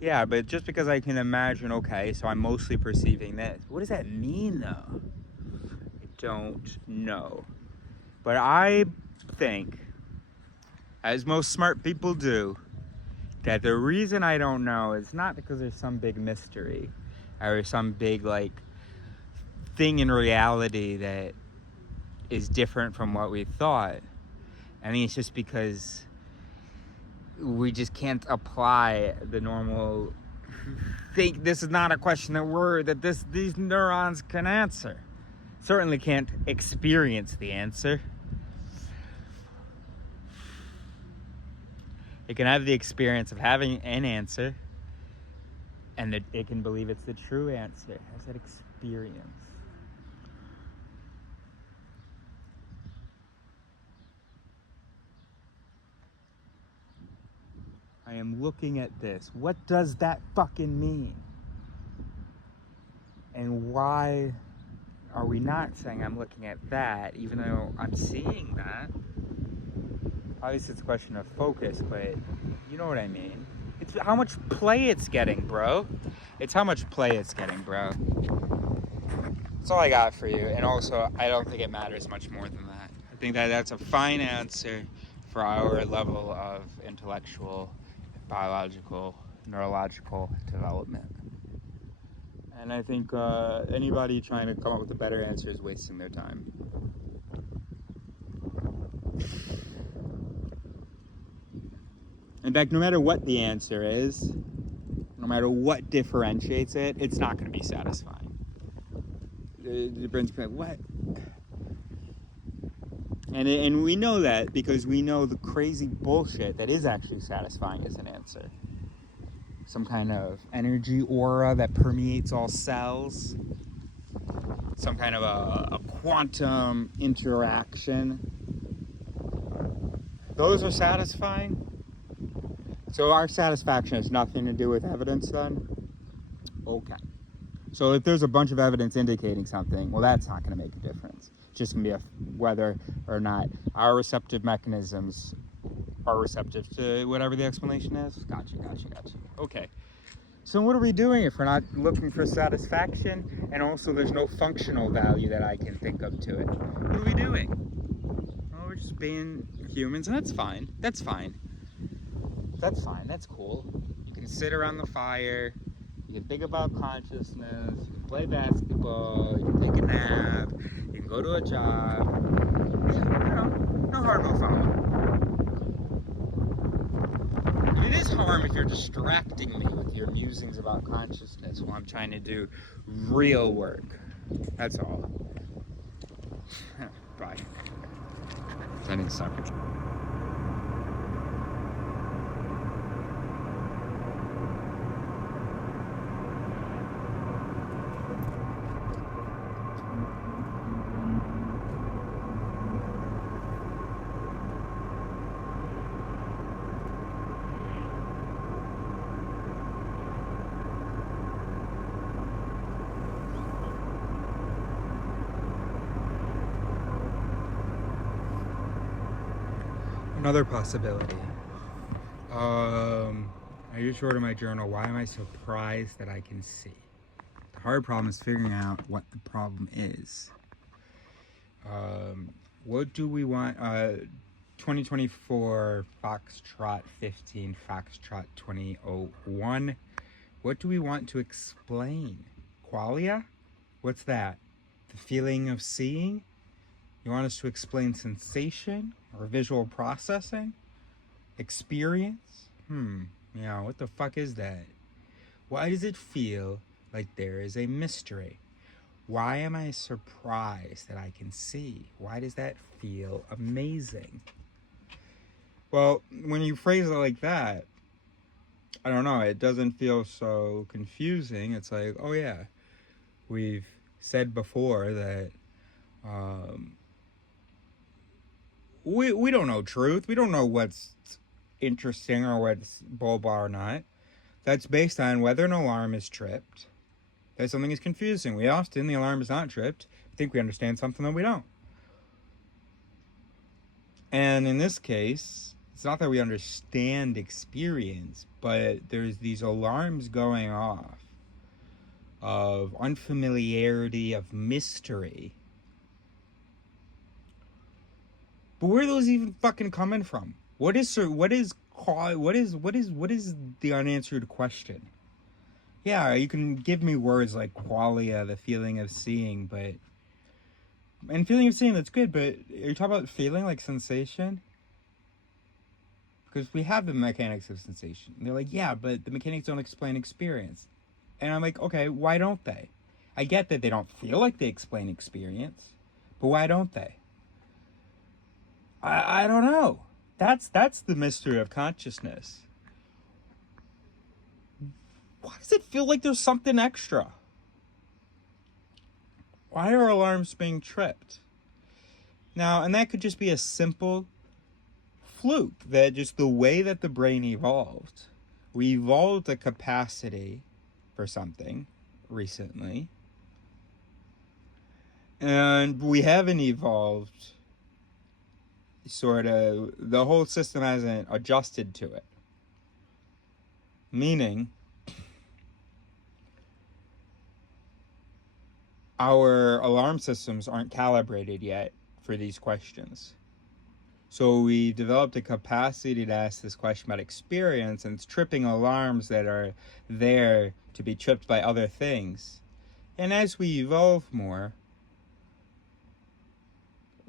Yeah, but just because I can imagine, okay, so I'm mostly perceiving this. What does that mean, though? I don't know. But I think, as most smart people do, that the reason I don't know is not because there's some big mystery or some big, like, thing in reality that is different from what we thought. I mean, it's just because we just can't apply the normal think. This is not a question that these neurons can answer. Certainly can't experience the answer. It can have the experience of having an answer, and it can believe it's the true answer. It has that experience. I am looking at this. What does that fucking mean? And why are we not saying I'm looking at that, even though I'm seeing that? Obviously, it's a question of focus, but you know what I mean. It's how much play it's getting, bro. It's how much play it's getting, bro. That's all I got for you. And also, I don't think it matters much more than that. I think that's a fine answer for our level of intellectual, biological, neurological development. And I think anybody trying to come up with a better answer is wasting their time. In fact, no matter what the answer is, no matter what differentiates it, it's not going to be satisfying. The brain's like, what? And we know that because we know the crazy bullshit that is actually satisfying as an answer. Some kind of energy aura that permeates all cells. Some kind of a quantum interaction. Those are satisfying. So our satisfaction has nothing to do with evidence then? Okay. So if there's a bunch of evidence indicating something, well, that's not going to make a difference. It's just going to be whether or not our receptive mechanisms are receptive to whatever the explanation is. Gotcha. Okay. So what are we doing if we're not looking for satisfaction, and also there's no functional value that I can think of to it? What are we doing? Well, we're just being humans, and that's fine. That's fine. That's cool. You can sit around the fire. You can think about consciousness. You can play basketball. You can take a nap. You can go to a job. Yeah, no harm, no foul. It is harm if you're distracting me with your musings about consciousness while I'm trying to do real work. That's all. Bye. I need to stop. Another possibility. I just wrote in my journal, why am I surprised that I can see? The hard problem is figuring out what the problem is. What do we want? 2024 Foxtrot 15, Foxtrot 2001. What do we want to explain? Qualia? What's that? The feeling of seeing? You want us to explain sensation or visual processing? Experience? Yeah, what the fuck is that? Why does it feel like there is a mystery? Why am I surprised that I can see? Why does that feel amazing? Well, when you phrase it like that, I don't know, it doesn't feel so confusing. It's like, oh yeah, we've said before that we don't know truth. We don't know what's interesting or what's blah or not. That's based on whether an alarm is tripped. That something is confusing. We often, the alarm is not tripped, think we understand something that we don't. And in this case, it's not that we understand experience, but there's these alarms going off of unfamiliarity, of mystery. But where are those even fucking coming from? What is the unanswered question? Yeah, you can give me words like qualia, the feeling of seeing, and feeling of seeing, that's good, but are you talking about feeling like sensation? Because we have the mechanics of sensation. And they're like, yeah, but the mechanics don't explain experience. And I'm like, okay, why don't they? I get that they don't feel like they explain experience, but why don't they? I don't know. That's the mystery of consciousness. Why does it feel like there's something extra? Why are alarms being tripped? Now, and that could just be a simple fluke, that just the way that the brain evolved. We evolved a capacity for something recently, and we haven't evolved the whole system hasn't adjusted to it. Meaning, our alarm systems aren't calibrated yet for these questions. So we developed a capacity to ask this question about experience, and it's tripping alarms that are there to be tripped by other things. And as we evolve more,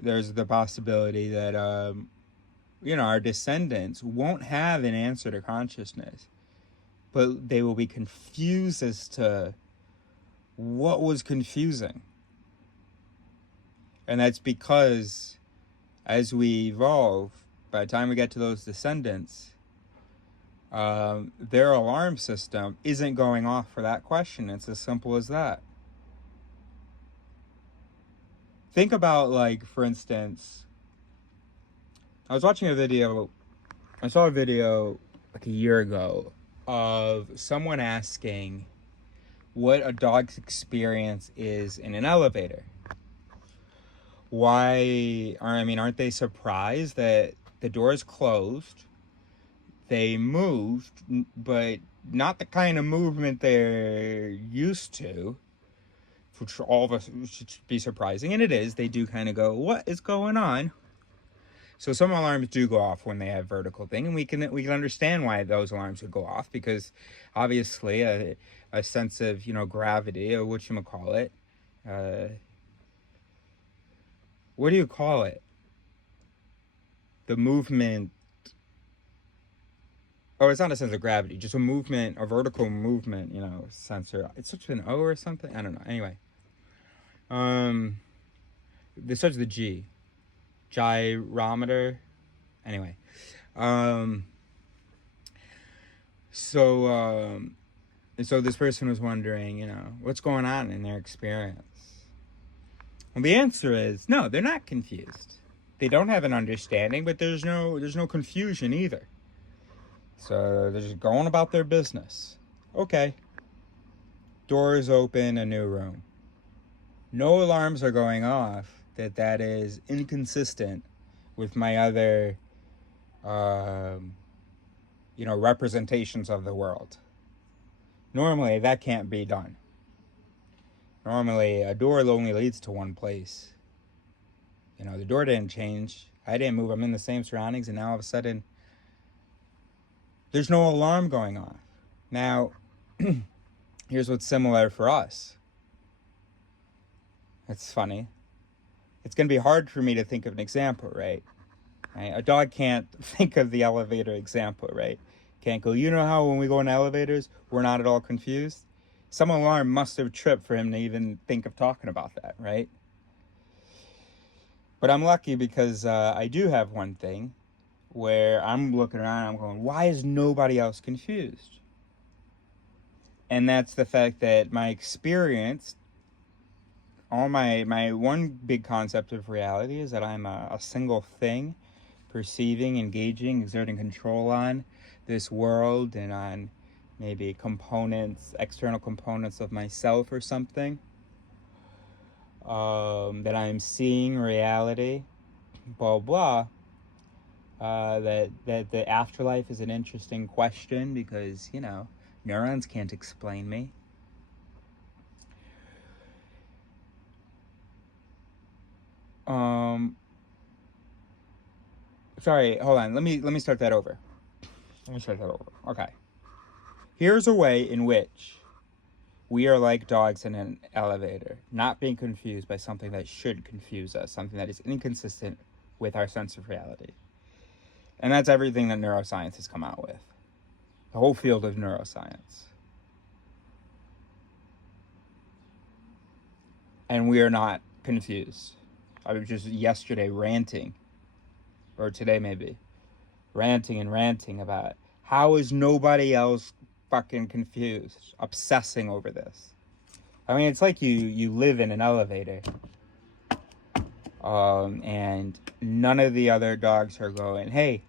there's the possibility that, our descendants won't have an answer to consciousness. but they will be confused as to what was confusing. And that's because as we evolve, by the time we get to those descendants, their alarm system isn't going off for that question. It's as simple as that. Think about, like, for instance, I saw a video like a year ago of someone asking what a dog's experience is in an elevator. Aren't they surprised that the door is closed? They moved, but not the kind of movement they're used to, which all of us should be surprising. And it is. They do kind of go, what is going on? So some alarms do go off when they have vertical thing, and we can understand why those alarms would go off, because obviously a sense of, gravity, or whatchamacallit, what do you call it? The movement. Oh, it's not a sense of gravity, just a movement, a vertical movement, sensor. It's such an O or something. I don't know. Anyway. This starts with the G. Gyrometer. Anyway. So this person was wondering, what's going on in their experience? Well, the answer is no, they're not confused. They don't have an understanding, but there's no confusion either. So they're just going about their business. Okay. Doors open, a new room. No alarms are going off that is inconsistent with my other, representations of the world. Normally, that can't be done. Normally, a door only leads to one place. The door didn't change. I didn't move. I'm in the same surroundings, and now all of a sudden, there's no alarm going off. Now, here's what's similar for us. It's funny. It's going to be hard for me to think of an example, right? A dog can't think of the elevator example, right? Can't go, how when we go in elevators, we're not at all confused? Some alarm must have tripped for him to even think of talking about that, right? But I'm lucky because I do have one thing where I'm looking around and I'm going, why is nobody else confused? And that's the fact that my experience, my one big concept of reality is that I'm a single thing, perceiving, engaging, exerting control on this world and on maybe external components of myself or something. That I'm seeing reality, blah, blah. That the afterlife is an interesting question because, neurons can't explain me. Sorry, hold on. Let me start that over. Okay. Here's a way in which we are like dogs in an elevator, not being confused by something that should confuse us, something that is inconsistent with our sense of reality. And that's everything that neuroscience has come out with. The whole field of neuroscience. And we are not confused. I was just yesterday ranting, or today maybe, ranting about how is nobody else fucking confused, obsessing over this. I mean, it's like you live in an elevator, and none of the other dogs are going, hey,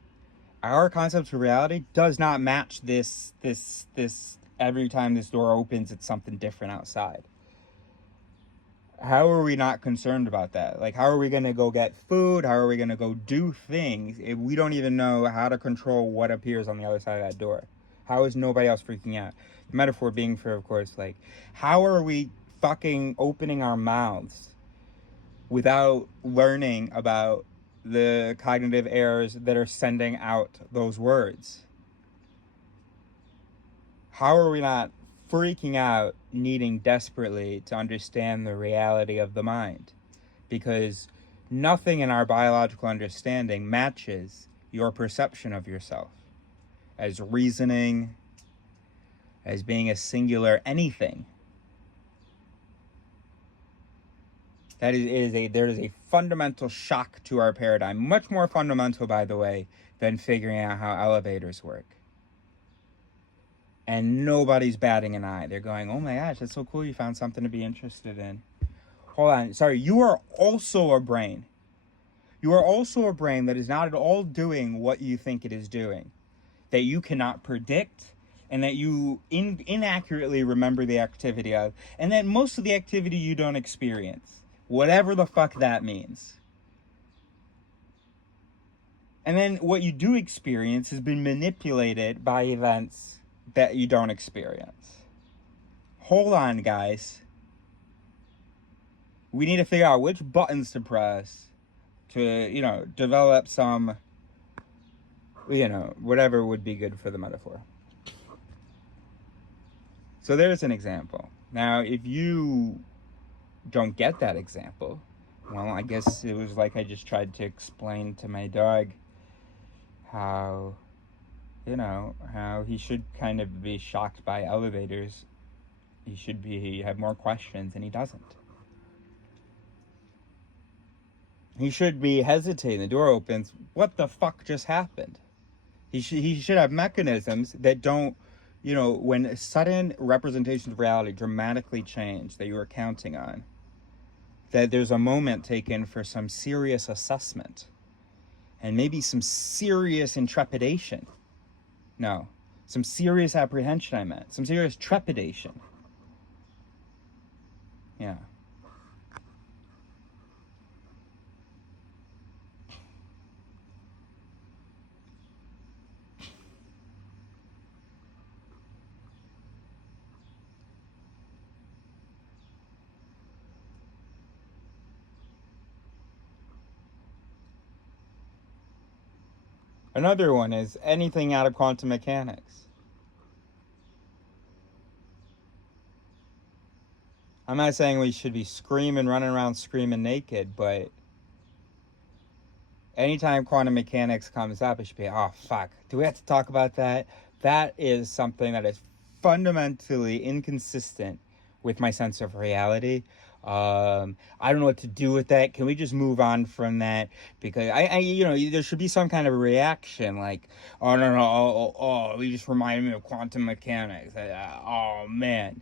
our concept of reality does not match this. Every time this door opens, it's something different outside. How are we not concerned about that? Like, how are we going to go get food? How are we going to go do things if we don't even know how to control what appears on the other side of that door? How is nobody else freaking out? The metaphor being for, of course, like, how are we fucking opening our mouths without learning about the cognitive errors that are sending out those words? How are we not freaking out, needing desperately to understand the reality of the mind? Because nothing in our biological understanding matches your perception of yourself as reasoning, as being a singular anything. There is a fundamental shock to our paradigm, much more fundamental, by the way, than figuring out how elevators work. And nobody's batting an eye. They're going, oh my gosh, that's so cool, you found something to be interested in. Hold on, sorry, you are also a brain. You are also a brain that is not at all doing what you think it is doing, that you cannot predict, and that you inaccurately remember the activity of, and that most of the activity you don't experience, whatever the fuck that means. And then what you do experience has been manipulated by events that you don't experience. Hold on, guys. We need to figure out which buttons to press to, develop some, whatever would be good for the metaphor. So there's an example. Now, if you don't get that example, well, I guess it was like I just tried to explain to my dog how he should kind of be shocked by elevators. He should have more questions, and he doesn't. He should be hesitating. The door opens. What the fuck just happened? He should have mechanisms that don't, when sudden representations of reality dramatically change that you were counting on, that there's a moment taken for some serious assessment and maybe some serious intrepidation. No, some serious apprehension, I meant. Some serious trepidation. Yeah. Another one is anything out of quantum mechanics. I'm not saying we should be running around screaming naked, but anytime quantum mechanics comes up, it should be, oh, fuck. Do we have to talk about that? That is something that is fundamentally inconsistent with my sense of reality. I don't know what to do with that. Can we just move on from that? Because there should be some kind of reaction, like, oh no, you just reminded me of quantum mechanics. Oh man.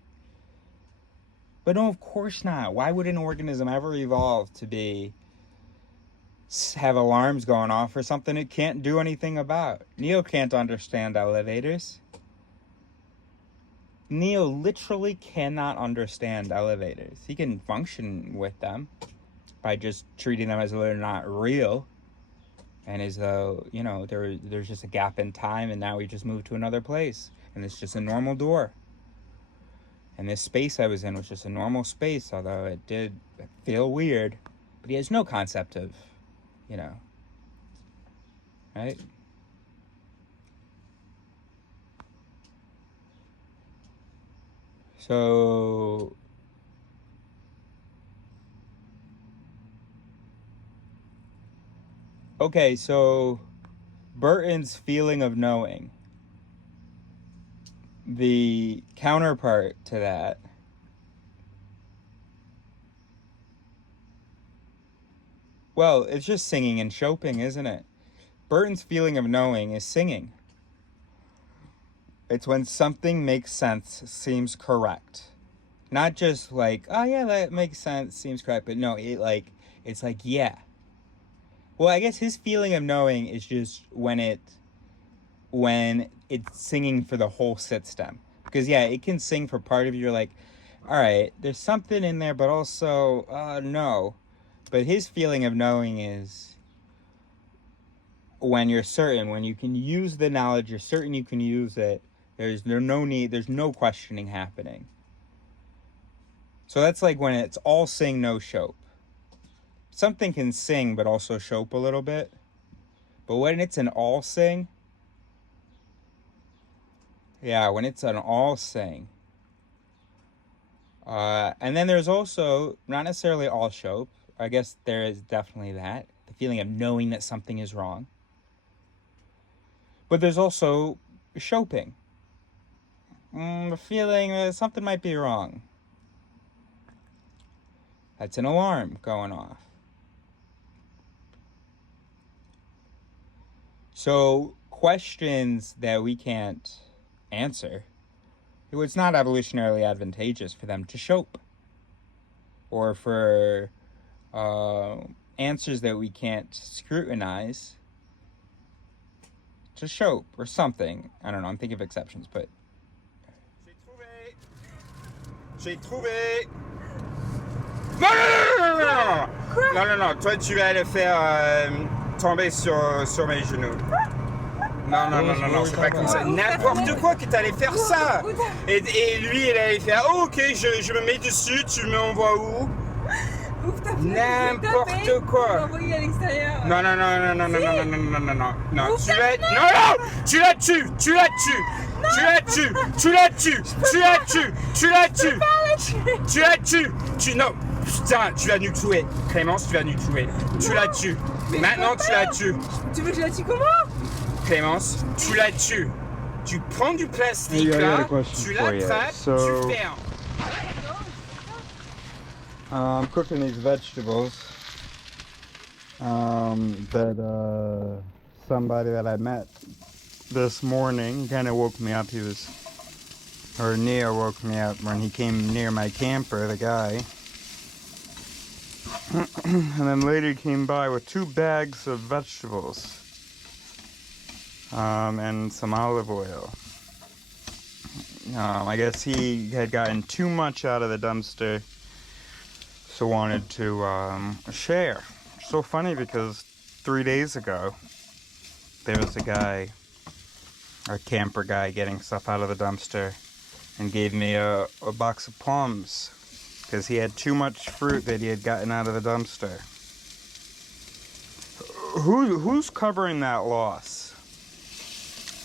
But no, of course not. Why would an organism ever evolve to have alarms going off for something it can't do anything about? Neo can't understand elevators. Neo literally cannot understand elevators. He can function with them by just treating them as though they're not real, and as though, there's just a gap in time, and now we just moved to another place, and it's just a normal door. And this space I was in was just a normal space, although it did feel weird. But he has no concept of, right? So, okay, so Burton's feeling of knowing, the counterpart to that, well, it's just singing and choping, isn't it? Burton's feeling of knowing is singing. It's when something makes sense, seems correct. Not just like, oh yeah, that makes sense, seems correct. But no, it's like, yeah. Well, I guess his feeling of knowing is just when it's singing for the whole sit stem. Because yeah, it can sing for part of you. You're like, all right, there's something in there, but also, no. But his feeling of knowing is when you're certain, when you can use the knowledge, you're certain you can use it. There's no questioning happening. So that's like when it's all sing, no shope. Something can sing, but also shope a little bit. But when it's an all sing, when it's an all sing. And then there's also, not necessarily all shope. I guess there is definitely that. The feeling of knowing that something is wrong. But there's also shoping. the feeling that something might be wrong. That's an alarm going off. So questions that we can't answer, it's not evolutionarily advantageous for them to shope, or for answers that we can't scrutinize to shope or something. I don't know, I'm thinking of exceptions, but... J'ai trouvé. Non, toi tu vas le faire tomber sur mes genoux. Non, c'est pas comme ça. N'importe quoi que t'allais faire ça. Et lui, il allait faire, oh, ok, je me mets dessus, tu m'envoies où? N'importe quoi. Non, tu la tues, non, putain, tu vas nous tuer, Clémence, tu vas nous tuer, tu la tues, maintenant tu la tues. Tu veux que je la tue comment? Clémence, tu la tues, tu prends du plastique là, tu l'attrapes, tu fermes. I'm cooking these vegetables that somebody that I met this morning kind of woke me up. Neo woke me up when he came near my camper, the guy. And then later he came by with 2 bags of vegetables and some olive oil. I guess he had gotten too much out of the dumpster, so wanted to share. So funny because 3 days ago there was a camper guy getting stuff out of the dumpster and gave me a box of plums because he had too much fruit that he had gotten out of the dumpster. Who's covering that loss?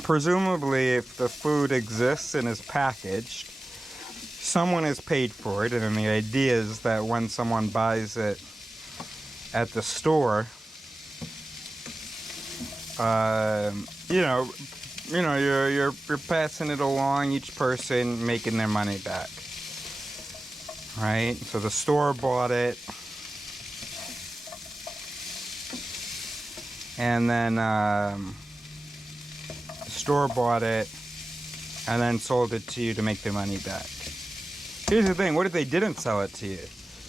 Presumably, if the food exists and is packaged, someone has paid for it, and then the idea is that when someone buys it at the store, you're passing it along, each person making their money back, right? So the store bought it, and then the store bought it, and then sold it to you to make their money back. Here's the thing, what if they didn't sell it to you?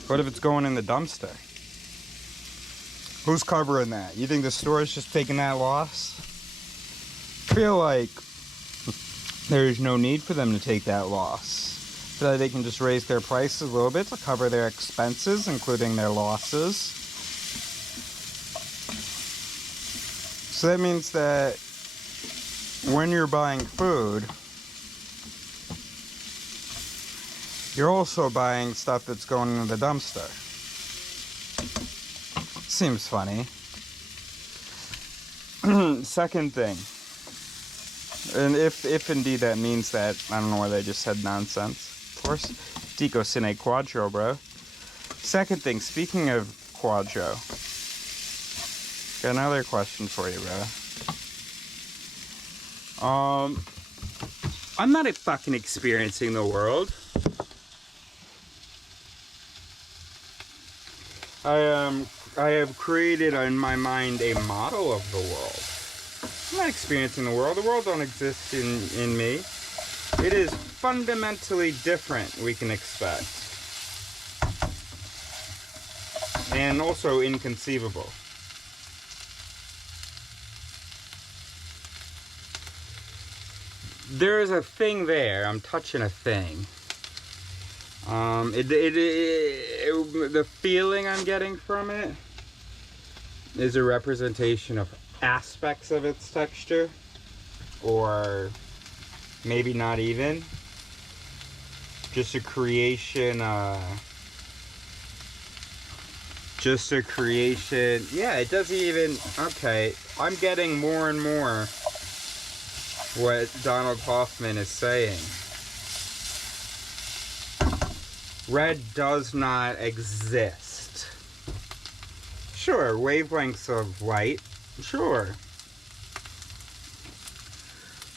What if it's going in the dumpster? Who's covering that? You think the store is just taking that loss? I feel like there's no need for them to take that loss. I feel like they can just raise their prices a little bit to cover their expenses, including their losses. So that means that when you're buying food, you're also buying stuff that's going into the dumpster. Seems funny. Second thing, and if indeed that means that, I don't know why they just said nonsense. Of course, Dico Sine Quadro, bro. Second thing, speaking of Quadro, got another question for you, bro. I'm not fucking experiencing the world. I have created in my mind a model of the world. I'm not experiencing the world. The world don't exist in me. It is fundamentally different, we can expect. And also inconceivable. There is a thing there. I'm touching a thing. The feeling I'm getting from it is a representation of aspects of its texture, or maybe not even. Just a creation, yeah, it doesn't even, okay, I'm getting more and more what Donald Hoffman is saying. Red does not exist. Sure, wavelengths of light, sure.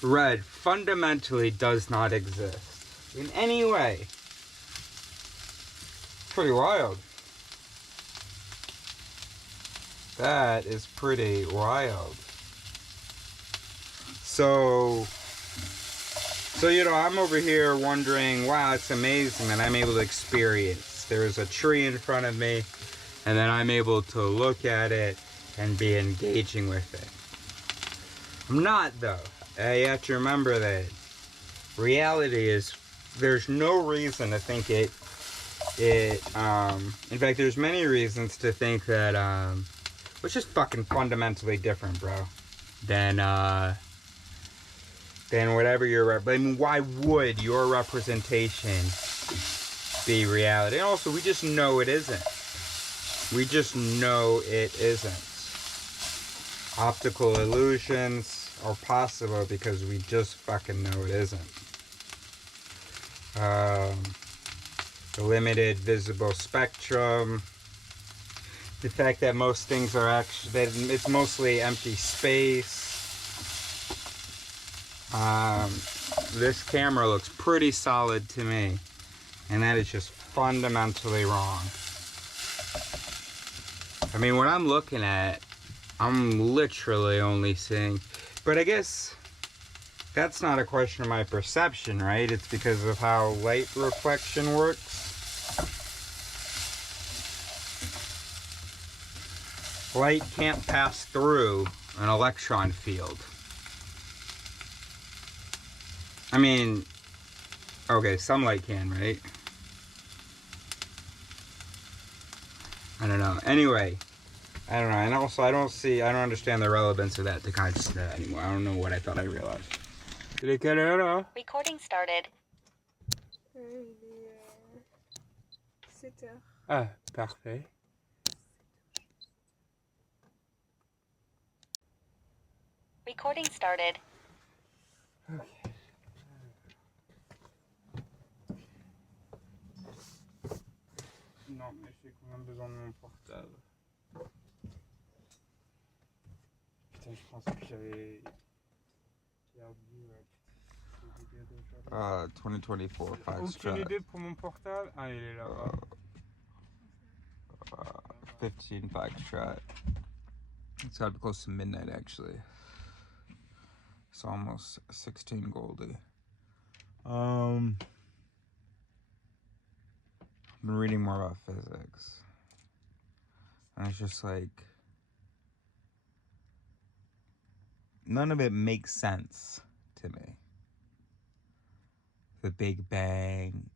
red fundamentally does not exist in any way. Pretty wild. That is pretty wild. So you know, I'm over here wondering, wow, it's amazing that I'm able to experience. There's a tree in front of me, and then I'm able to look at it and be engaging with it. I'm not, though. You have to remember that reality is, there's no reason to think in fact, there's many reasons to think that, it's just fucking fundamentally different, bro, than whatever I mean, why would your representation be reality? And also, we just know it isn't. We just know it isn't. Optical illusions are possible because we just fucking know it isn't. The limited visible spectrum. The fact that most things are actually, that it's mostly empty space. This camera looks pretty solid to me, and that is just fundamentally wrong. I mean, what I'm looking at, I'm literally only seeing, but I guess that's not a question of my perception, right? It's because of how light reflection works. Light can't pass through an electron field. I mean, okay, some light can, right? I don't know. Anyway, I don't know. And also, I don't understand the relevance of that to consciousness anymore. I don't know what I thought I realized. Recording started. Il est 7h. Ah, parfait. Recording started. Okay. Non, mais j'ai quand même besoin de mon portable. Putain, je pense que j'avais perdu 2024 Aucune idée pour mon portable. Ah, il est là-bas. 15 Foxtrot. It's gotta be close to midnight, actually. It's almost 16 Goldie. I've been reading more about physics, and it's just like, none of it makes sense to me. The Big Bang,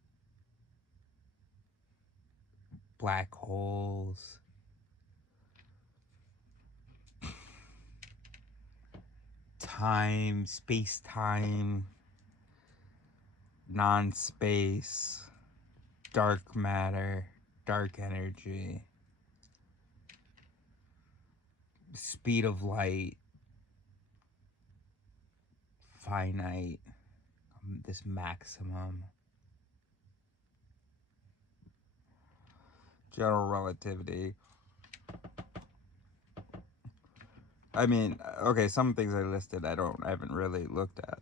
black holes, time, space-time, non-space, dark matter, dark energy, speed of light, finite, this maximum, general relativity. I mean, okay, some things I listed I haven't really looked at,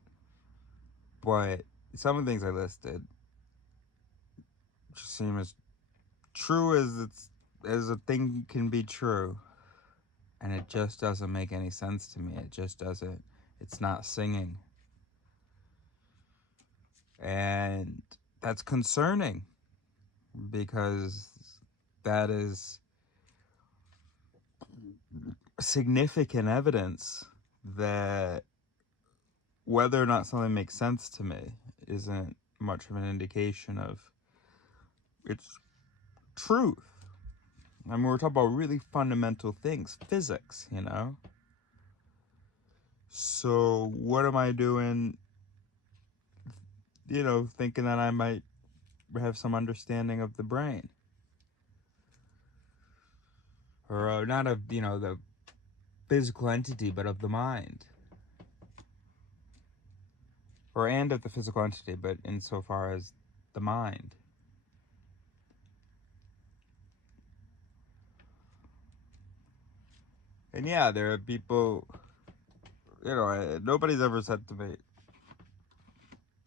but some of the things I listed just seem as true as a thing can be true, and it just doesn't make any sense to me. It just doesn't. It's not singing, and that's concerning because that is significant evidence that whether or not something makes sense to me isn't much of an indication of its truth. I mean, we're talking about really fundamental things, physics, you know? So what am I doing, you know, thinking that I might have some understanding of the brain? Or not of, you know, the physical entity, but of the mind. And of the physical entity, but insofar as the mind. And yeah, there are people, you know, nobody's ever said to me,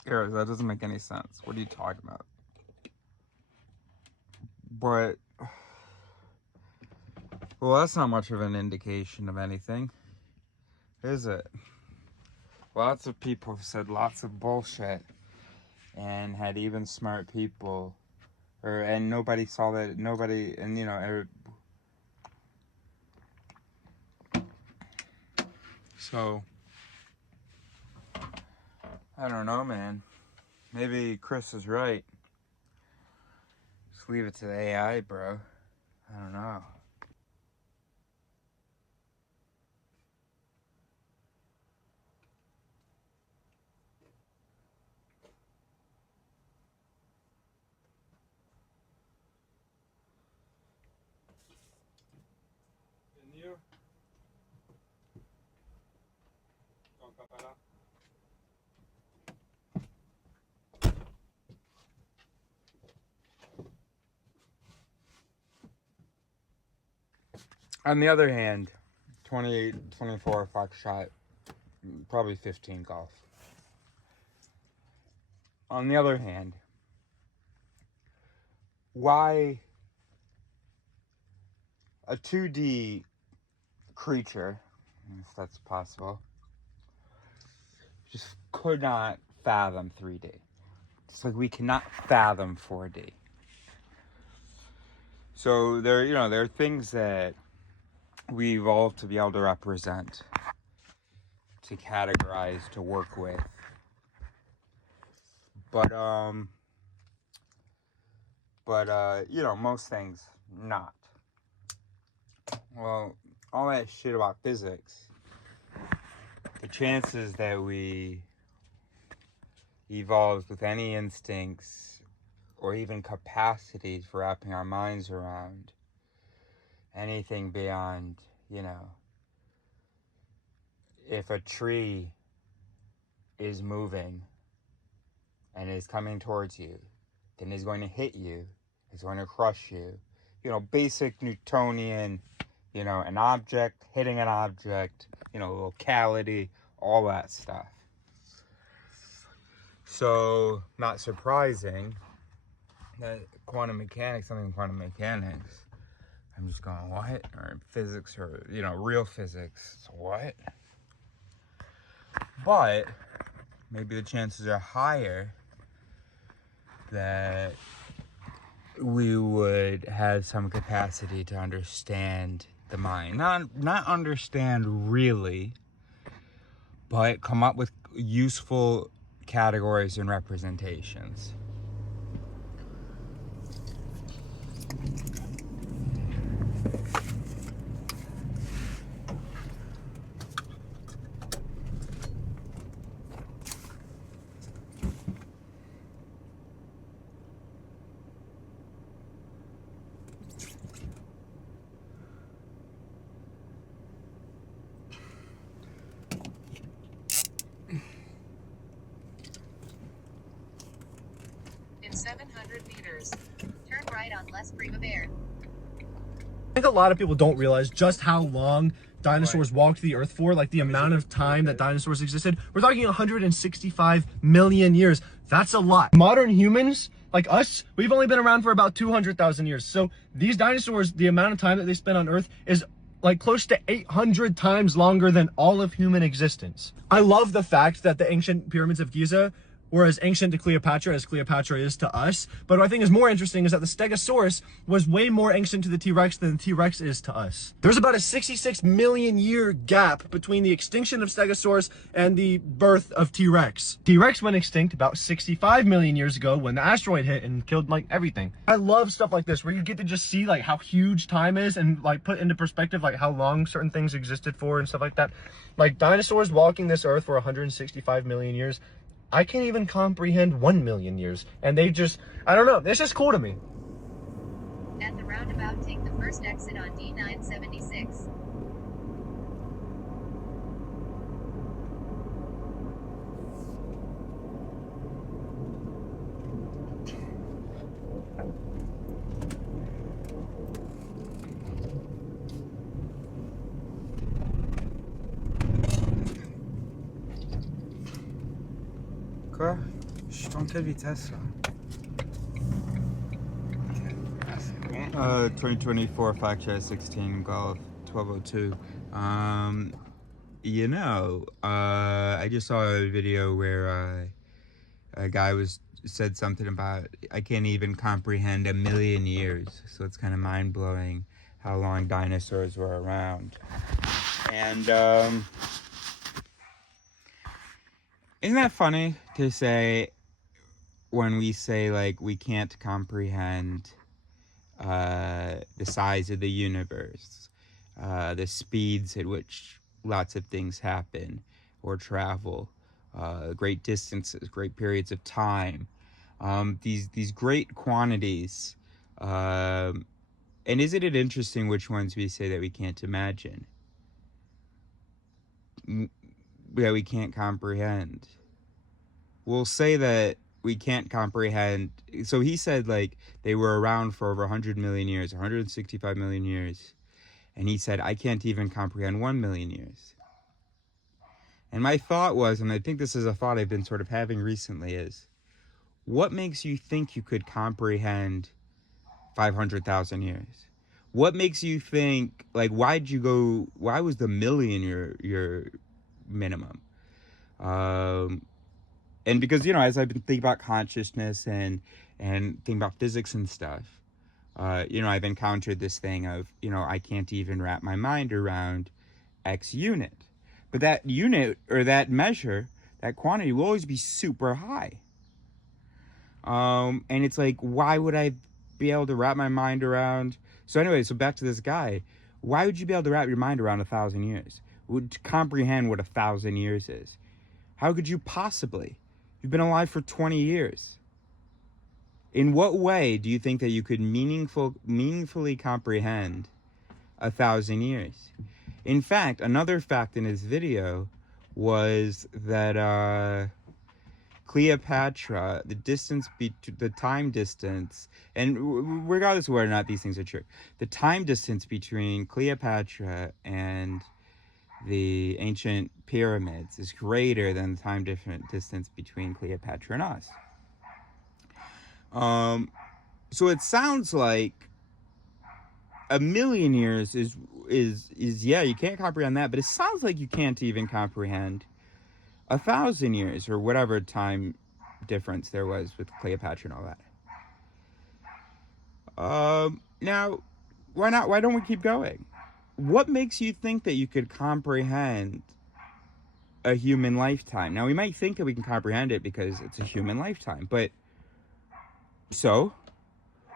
Eric, that doesn't make any sense. What are you talking about? But, well, that's not much of an indication of anything, is it? Lots of people have said lots of bullshit and had even smart people, and nobody saw that, nobody, and you know, so, I don't know, man. Maybe Chris is right. Just leave it to the AI, bro. I don't know. On the other hand, 28, 24 Foxtrot, probably 15 Golf. On the other hand, why a 2D creature, if that's possible, just could not fathom 3D. Just like we cannot fathom 4D. So there, you know, there are things that we evolved to be able to represent, to categorize, to work with. But you know, most things not. Well, all that shit about physics, the chances that we evolved with any instincts or even capacities for wrapping our minds around anything beyond, you know, if a tree is moving and is coming towards you, then it's going to hit you, it's going to crush you. You know, basic Newtonian, you know, an object hitting an object, you know, locality, all that stuff. So, not surprising that quantum mechanics, something in quantum mechanics, I'm just going, what? Or physics, or, you know, real physics, what? But maybe the chances are higher that we would have some capacity to understand the mind. Not understand really, but come up with useful categories and representations. In 700 meters, turn right on Les Ploumoguer. I think a lot of people don't realize just how long dinosaurs walked the earth for, like the amount of time that dinosaurs existed. We're talking 165 million years. That's a lot. Modern humans, like us, we've only been around for about 200,000 years. So these dinosaurs, the amount of time that they spent on earth is like close to 800 times longer than all of human existence. I love the fact that the ancient pyramids of Giza were as ancient to Cleopatra as Cleopatra is to us. But what I think is more interesting is that the Stegosaurus was way more ancient to the T-Rex than the T-Rex is to us. There's about a 66 million year gap between the extinction of Stegosaurus and the birth of T-Rex. T-Rex went extinct about 65 million years ago when the asteroid hit and killed like everything. I love stuff like this where you get to just see like how huge time is and like put into perspective like how long certain things existed for and stuff like that. Like dinosaurs walking this earth for 165 million years. I can't even comprehend 1 million years. And they just, I don't know, this is cool to me. At the roundabout, take the first exit on D976. Okay. T'es en quelle vitesse là? 2024 Foxtrot 16 Golf 1202. I just saw a video where a guy said something about I can't even comprehend 1,000,000 years. So it's kind of mind blowing how long dinosaurs were around. And isn't that funny to say when we say like we can't comprehend the size of the universe, the speeds at which lots of things happen or travel, great distances, great periods of time, these great quantities. And isn't it interesting which ones we say that we can't imagine, that we can't comprehend? We'll say that we can't comprehend. So he said like they were around for over 100 million years, 165 million years. And he said, I can't even comprehend 1,000,000 years. And my thought was, and I think this is a thought I've been sort of having recently, is what makes you think you could comprehend 500,000 years? What makes you think, like, why was the million your minimum? And because, as I've been thinking about consciousness and thinking about physics and stuff, I've encountered this thing of, I can't even wrap my mind around X unit. But that unit or that measure, that quantity will always be super high. And it's like, why would I be able to wrap my mind around? So anyway, so back to this guy. Why would you be able to wrap your mind around 1,000 years? Would comprehend what 1,000 years is? How could you possibly? You've been alive for 20 years. In what way do you think that you could meaningfully comprehend 1,000 years? In fact, another fact in his video was that Cleopatra, the time distance, and regardless of whether or not these things are true, the time distance between Cleopatra and the ancient pyramids is greater than the time distance between Cleopatra and us. So it sounds like 1,000,000 years is yeah, you can't comprehend that, but it sounds like you can't even comprehend 1,000 years or whatever time difference there was with Cleopatra and all that. Now, why not? Why don't we keep going? What makes you think that you could comprehend a human lifetime? Now, we might think that we can comprehend it because it's a human lifetime, but so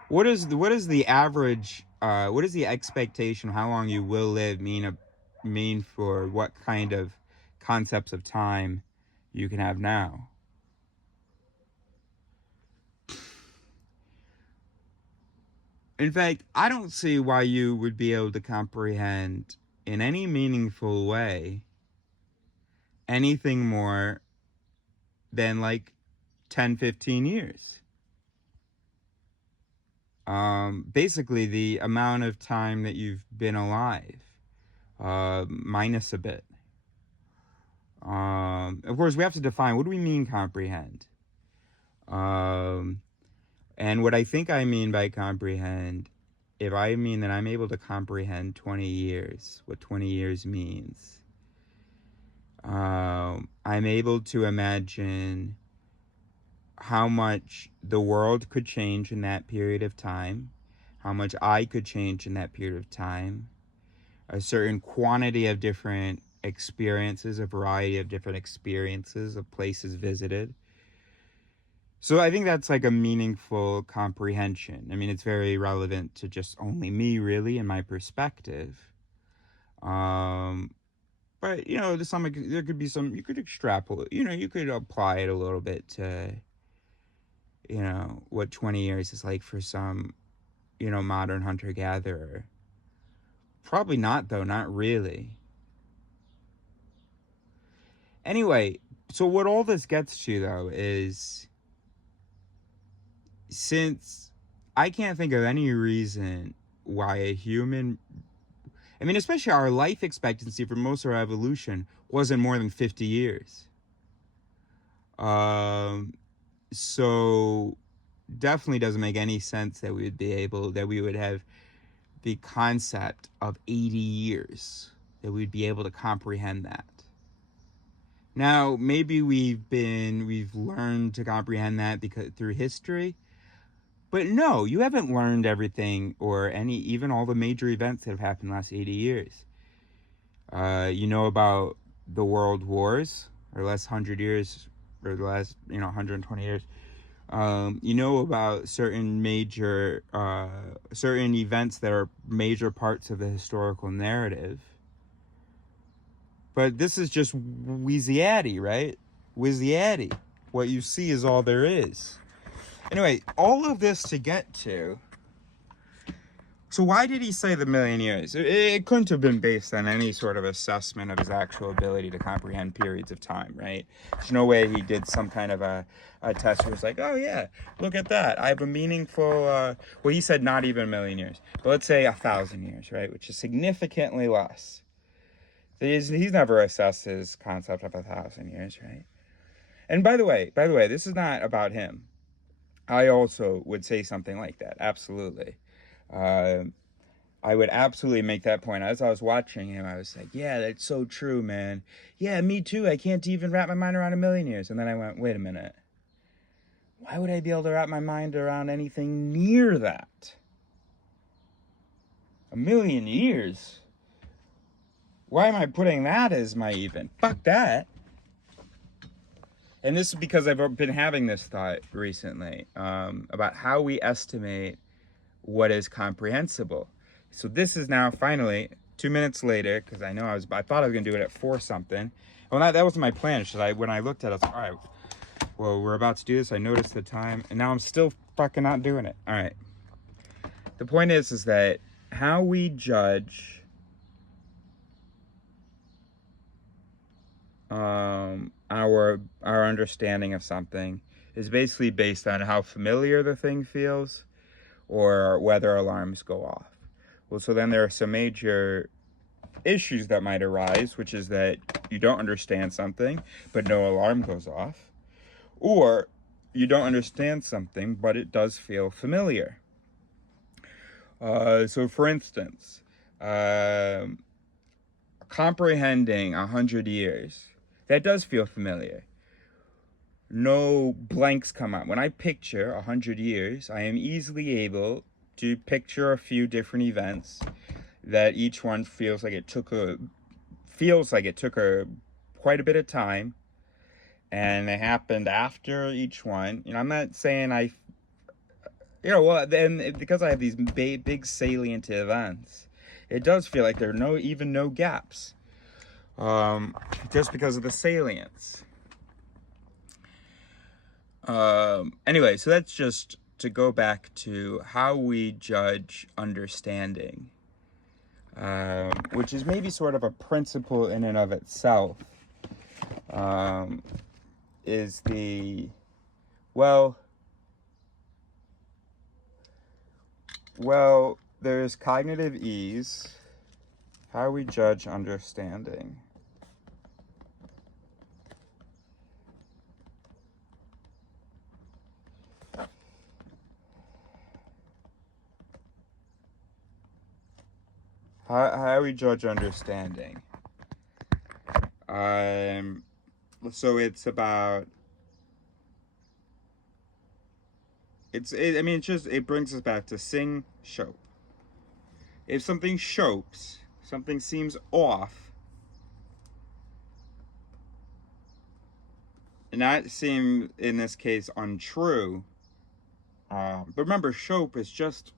what is the average? What is the expectation of how long you will live mean for what kind of concepts of time you can have now? In fact, I don't see why you would be able to comprehend in any meaningful way anything more than like 10, 15 years. Basically the amount of time that you've been alive, minus a bit. Of course, we have to define, what do we mean comprehend? And what I think I mean by comprehend, if I mean that I'm able to comprehend 20 years, what 20 years means, I'm able to imagine how much the world could change in that period of time, how much I could change in that period of time, a certain quantity of different experiences, a variety of different experiences of places visited. So I think that's like a meaningful comprehension. I mean, it's very relevant to just only me, really, in my perspective. But, to some, there could be some, you could extrapolate, you could apply it a little bit to, what 20 years is like for some, modern hunter-gatherer. Probably not, though, not really. Anyway, so what all this gets to, though, is since I can't think of any reason why a human, especially our life expectancy for most of our evolution wasn't more than 50 years. So definitely doesn't make any sense that we would have the concept of 80 years, that we'd be able to comprehend that. Now, maybe we've learned to comprehend that because through history, but no, you haven't learned everything or even all the major events that have happened in the last 80 years. You know about the world wars, or the last 100 years, or the last 120 years. You know about certain events that are major parts of the historical narrative. But this is just Wheezyaddy, right? Wheezyaddy. What you see is all there is. Anyway, all of this to get to. So why did he say the million years? It couldn't have been based on any sort of assessment of his actual ability to comprehend periods of time, right? There's no way he did some kind of a test where it's like, oh yeah, look at that. I have a meaningful, well, he said not even a million years, but let's say 1,000 years, right? Which is significantly less. He's never assessed his concept of 1,000 years, right? And by the way, this is not about him. I also would say something like that, absolutely. I would absolutely make that point. As I was watching him, I was like, yeah, that's so true, man. Yeah, me too. I can't even wrap my mind around a million years. And then I went, wait a minute. Why would I be able to wrap my mind around anything near that? A million years? Why am I putting that as my even? Fuck that. And this is because I've been having this thought recently about how we estimate what is comprehensible. So this is now finally 2 minutes later, because I thought I was gonna do it at 4 something. Well, that was my plan. When I looked at it, I was like, all right, well, we're about to do this. I noticed the time, and now I'm still fucking not doing it. All right. The point is that how we judge our understanding of something is basically based on how familiar the thing feels or whether alarms go off. Well, so then there are some major issues that might arise, which is that you don't understand something, but no alarm goes off. Or you don't understand something, but it does feel familiar. So for instance, comprehending 100 years, that does feel familiar. No blanks come up. When I picture 100 years, I am easily able to picture a few different events that each one feels like it took quite a bit of time, and it happened after each one. I'm not saying then because I have these big salient events, it does feel like there are no gaps, just because of the salience. Anyway, so that's just to go back to how we judge understanding, which is maybe sort of a principle in and of itself, is there's cognitive ease, how we judge understanding. How we judge understanding. So it's about. It brings us back to sing, shope. If something shopes, something seems off, and not seem in this case untrue. But remember, shope is just.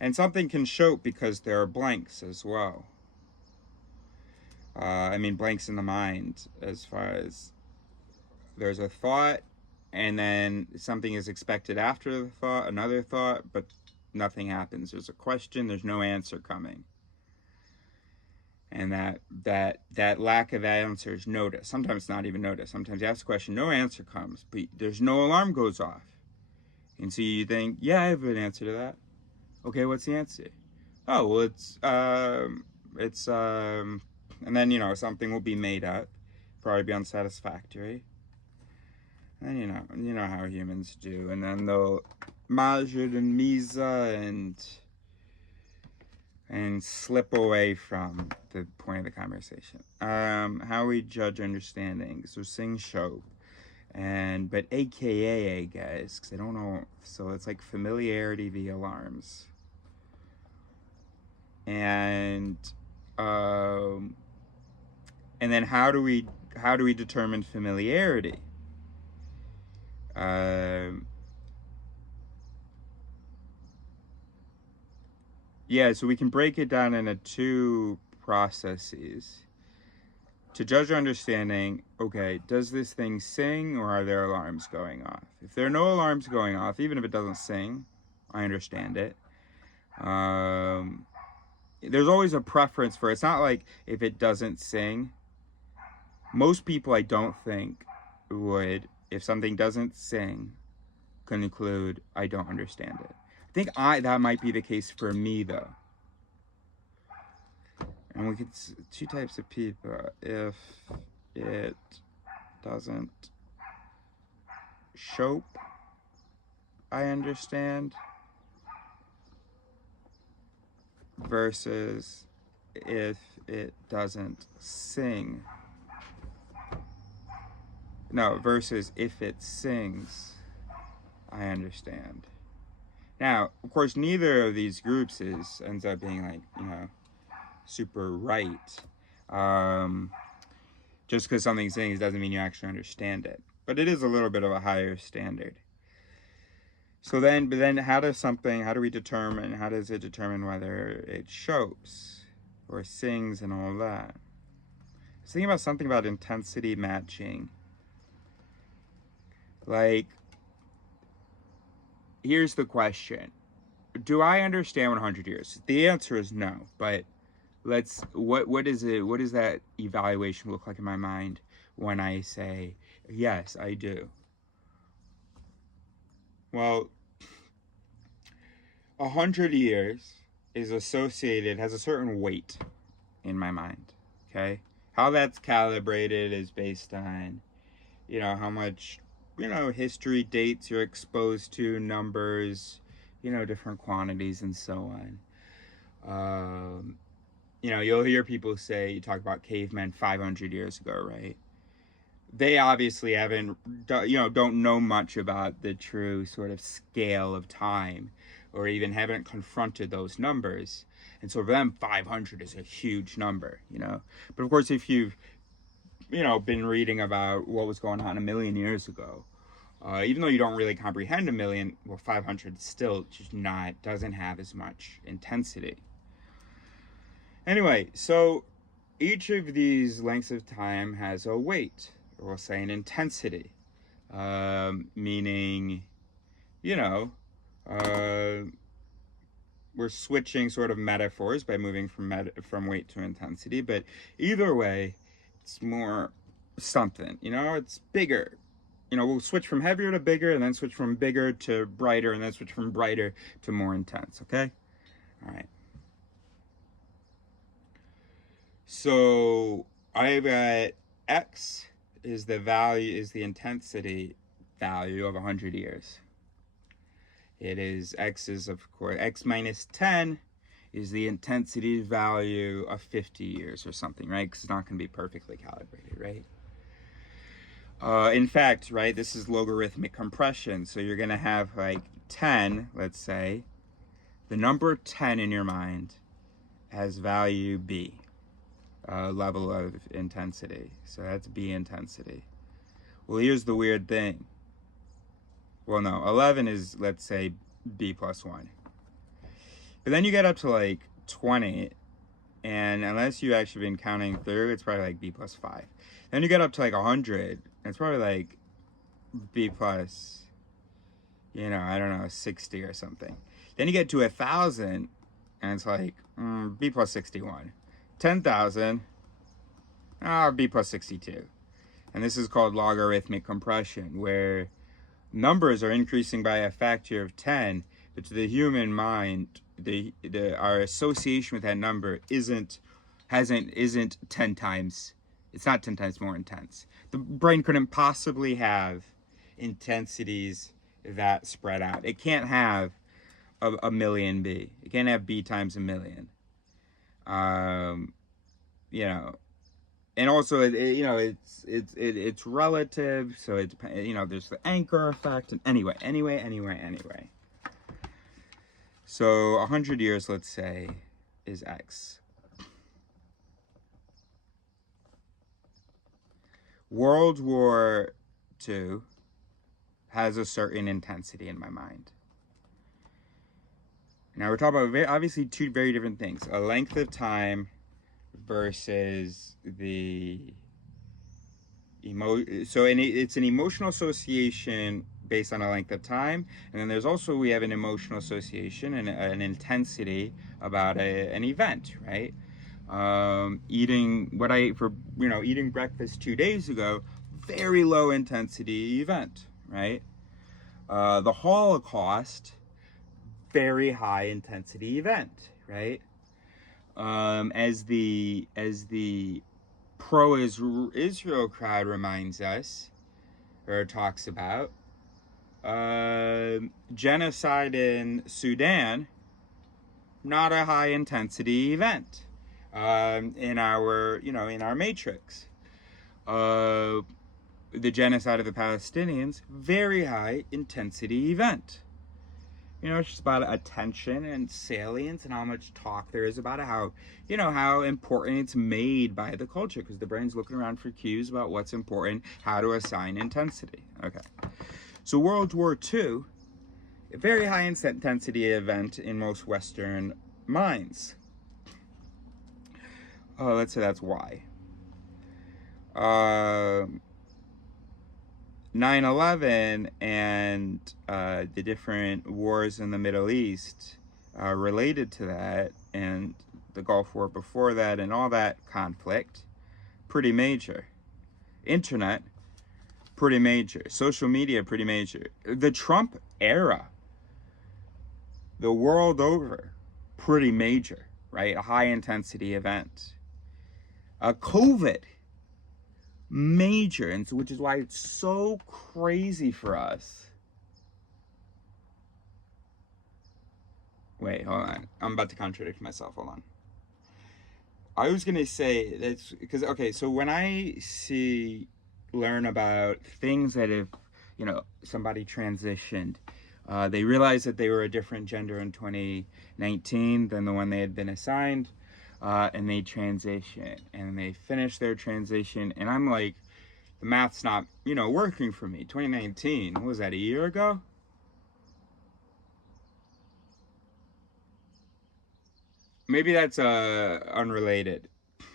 And something can shope because there are blanks as well. Blanks in the mind, as far as there's a thought, and then something is expected after the thought, another thought, but nothing happens. There's a question, there's no answer coming. And that lack of answer is noticed. Sometimes not even noticed. Sometimes you ask a question, no answer comes, but there's no alarm goes off. And so you think, yeah, I have an answer to that. Okay, what's the answer? Oh, well, and then, something will be made up. probably be unsatisfactory. And you know how humans do. And then they'll measure and misa and slip away from the point of the conversation. How we judge understanding. So sing show. But AKA, guys, because I don't know. So it's like familiarity via alarms. And then how do we determine familiarity? Yeah, so we can break it down into two processes. To judge our understanding, okay, does this thing sing or are there alarms going off? If there are no alarms going off, even if it doesn't sing, I understand it. There's always a preference for it. It's not like if it doesn't sing. Most people, I don't think, would, if something doesn't sing, conclude I don't understand it. I think that might be the case for me, though. And we could, two types of people. If it doesn't show, I understand, versus if it doesn't sing. No, versus if it sings, I understand. Now, of course, neither of these groups ends up being like, super right. Just because something sings doesn't mean you actually understand it. But it is a little bit of a higher standard. So then how does it determine whether it shows or sings and all that? I was thinking about something about intensity matching. Like, here's the question. Do I understand 100 years? The answer is no, but what does that evaluation look like in my mind when I say, yes, I do? Well, 100 years has a certain weight in my mind, okay? How that's calibrated is based on, how much, history, dates you're exposed to, numbers, different quantities and so on. You'll hear people you talk about cavemen 500 years ago, right? They obviously don't know much about the true sort of scale of time, or even haven't confronted those numbers. And so for them, 500 is a huge number, But of course, if you've, been reading about what was going on a million years ago, even though you don't really comprehend a million, 500 still doesn't have as much intensity. Anyway, so each of these lengths of time has a weight, or we'll say an intensity, meaning, we're switching sort of metaphors by moving from weight to intensity, but either way, it's more something, it's bigger. We'll switch from heavier to bigger, and then switch from bigger to brighter, and then switch from brighter to more intense, okay? All right. So I've got X is the intensity value of 100 years. X is, of course, X minus 10 is the intensity value of 50 years or something, right? Because it's not going to be perfectly calibrated, right? In fact, right, this is logarithmic compression. So you're going to have like 10, let's say. The number 10 in your mind has value B, level of intensity. So that's B intensity. Well, here's the weird thing. Well, no, 11 is, let's say, B plus 1. But then you get up to like 20, and unless you've actually been counting through, it's probably like B plus 5. Then you get up to like 100, and it's probably like B plus, I don't know, 60 or something. Then you get to 1,000, and it's like B plus 61. 10,000, B plus 62. And this is called logarithmic compression, where numbers are increasing by a factor of 10, but to the human mind, our association with that number isn't 10 times It's not 10 times more intense. The brain couldn't possibly have intensities that spread out. It can't have a million B. It can't have B times a million. You know, and also it's relative, so it, you know, there's the anchor effect, and anyway. So 100 years, let's say, is X. World War II has a certain intensity in my mind. Now we're talking about obviously two very different things: a length of time versus the it's an emotional association based on a length of time, and then there's also, we have an emotional association and an intensity about an event, right? Eating what I ate for, eating breakfast 2 days ago, very low intensity event, right? The Holocaust, very high intensity event, right? As the pro-Israel crowd reminds us, or talks about, genocide in Sudan, not a high intensity event. In our matrix. The genocide of the Palestinians, very high intensity event. It's just about attention and salience and how much talk there is about it, how important it's made by the culture, because the brain's looking around for cues about what's important, how to assign intensity. Okay. So World War II, a very high intensity event in most Western minds. Let's say that's why. 9/11 and the different wars in the Middle East related to that, and the Gulf War before that, and all that conflict, pretty major. Internet, pretty major. Social media, pretty major. The Trump era, the world over, pretty major, right? A high intensity event. COVID, major, and so, which is why it's so crazy for us. Wait, hold on. I'm about to contradict myself. Hold on. I was gonna say that's because, okay, so when I learn about things that have, somebody transitioned, they realized that they were a different gender in 2019 than the one they had been assigned. And they transition, and they finish their transition, and I'm like, the math's not, working for me. 2019, what was that, a year ago? Maybe that's unrelated.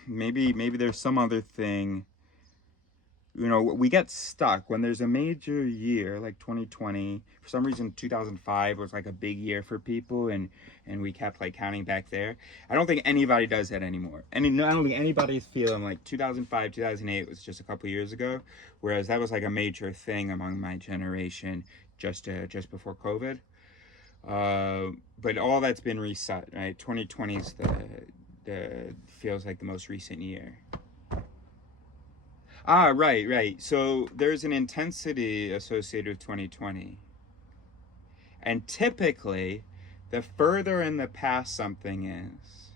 Maybe there's some other thing. We get stuck when there's a major year like 2020. For some reason, 2005 was like a big year for people, and we kept like counting back there. I don't think anybody does that anymore. I don't think anybody's feeling like 2005, 2008 was just a couple years ago, whereas that was like a major thing among my generation just before COVID. But all that's been reset, right? 2020 is the feels like the most recent year. Right. So there's an intensity associated with 2020. And typically, the further in the past something is,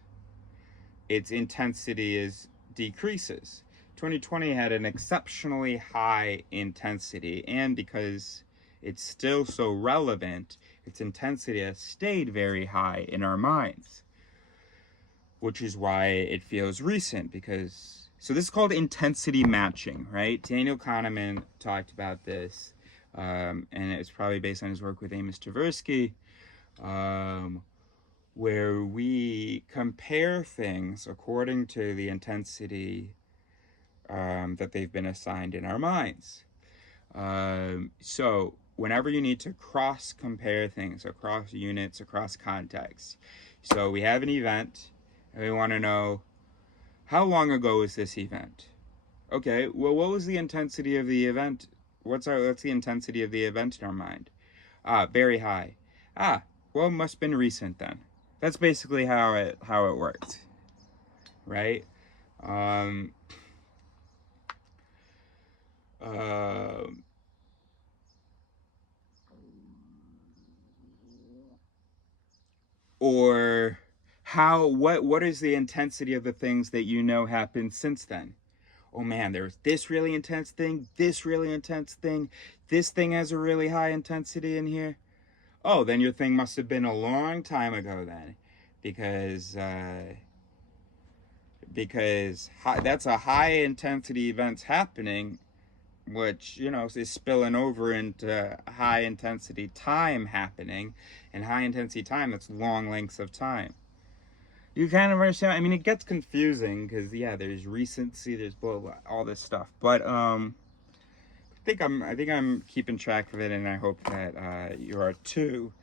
its intensity decreases. 2020 had an exceptionally high intensity, and because it's still so relevant, its intensity has stayed very high in our minds. Which is why it feels recent, so this is called intensity matching, right? Daniel Kahneman talked about this, and it's probably based on his work with Amos Tversky, where we compare things according to the intensity that they've been assigned in our minds. So whenever you need to cross-compare things across units, across contexts. So we have an event, and we want to know, how long ago was this event? Okay, well, what was the intensity of the event? What's the intensity of the event in our mind? Very high. Well, it must have been recent then. That's basically how it worked, right? Or what is the intensity of the things that you know happened since then? Oh man, there's this really intense thing, this really intense thing, this thing has a really high intensity in here. Oh, then your thing must have been a long time ago then, because that's a high intensity events happening, which, you know, is spilling over into high intensity time happening, and high intensity time, that's long lengths of time. You kind of understand. I mean, it gets confusing because, yeah, there's recency, there's blah blah, all this stuff. But I think I'm keeping track of it, and I hope that you are too.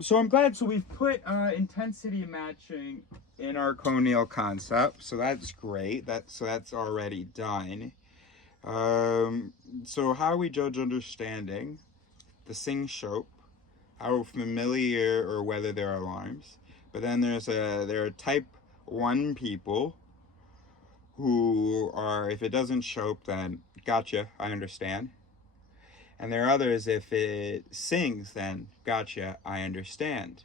So I'm glad. So we've put intensity matching in our Conneal concept, so that's great. So that's already done. So how we judge understanding, the sing shope, how familiar or whether there are alarms. But then there are type 1 people who are, if it doesn't shope, then gotcha, I understand. And there are others, if it sings, then gotcha, I understand.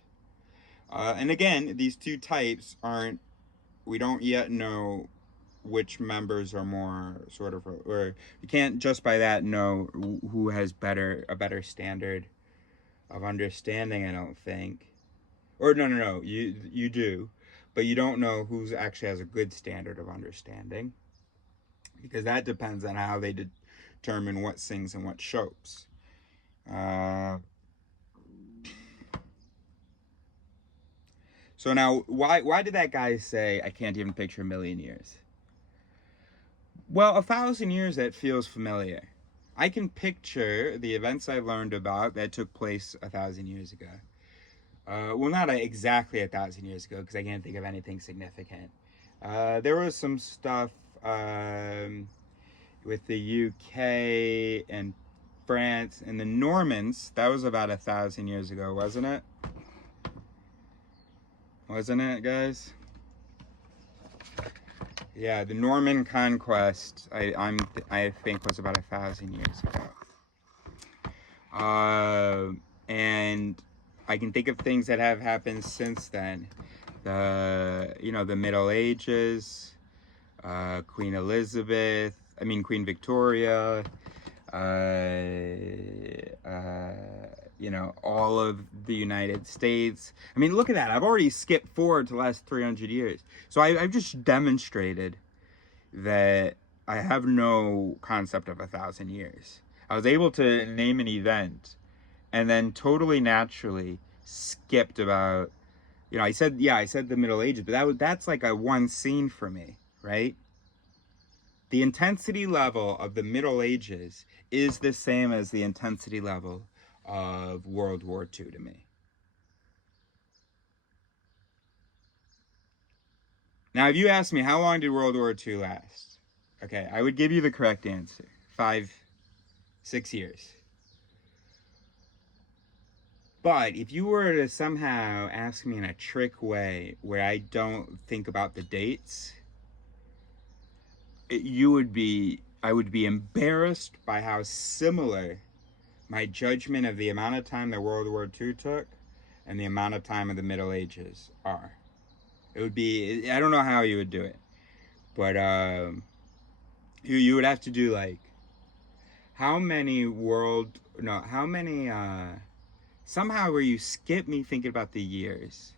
And again, these two types we don't yet know which members are more sort of, or you can't just by that know who has a better standard of understanding, I don't think. Or no, you do, but you don't know who actually has a good standard of understanding, because that depends on how they determine what sings and what shopes. So now, why did that guy say, I can't even picture a million years? Well, 1,000 years, that feels familiar. I can picture the events I've learned about that took place 1,000 years ago. Well, not exactly 1,000 years ago, because I can't think of anything significant. There was some stuff with the UK and France and the Normans. That was about 1,000 years ago, wasn't it? Wasn't it, guys? Yeah, the Norman conquest, I think, was about 1,000 years ago. And I can think of things that have happened since then. The Middle Ages, Queen Victoria, all of the United States. I mean, look at that. I've already skipped forward to the last 300 years. So I've just demonstrated that I have no concept of 1,000 years. I was able to name an event and then totally naturally skipped about, I said the Middle Ages, but that's like a one scene for me, right? The intensity level of the Middle Ages is the same as the intensity level of World War II to me. Now, if you ask me, how long did World War II last? Okay, I would give you the correct answer. 5-6 years. But if you were to somehow ask me in a trick way where I don't think about the dates, I would be embarrassed by how similar my judgment of the amount of time that World War II took and the amount of time of the Middle Ages are. It would be, I don't know how you would do it, but you would have to do like, somehow where you skip me thinking about the years.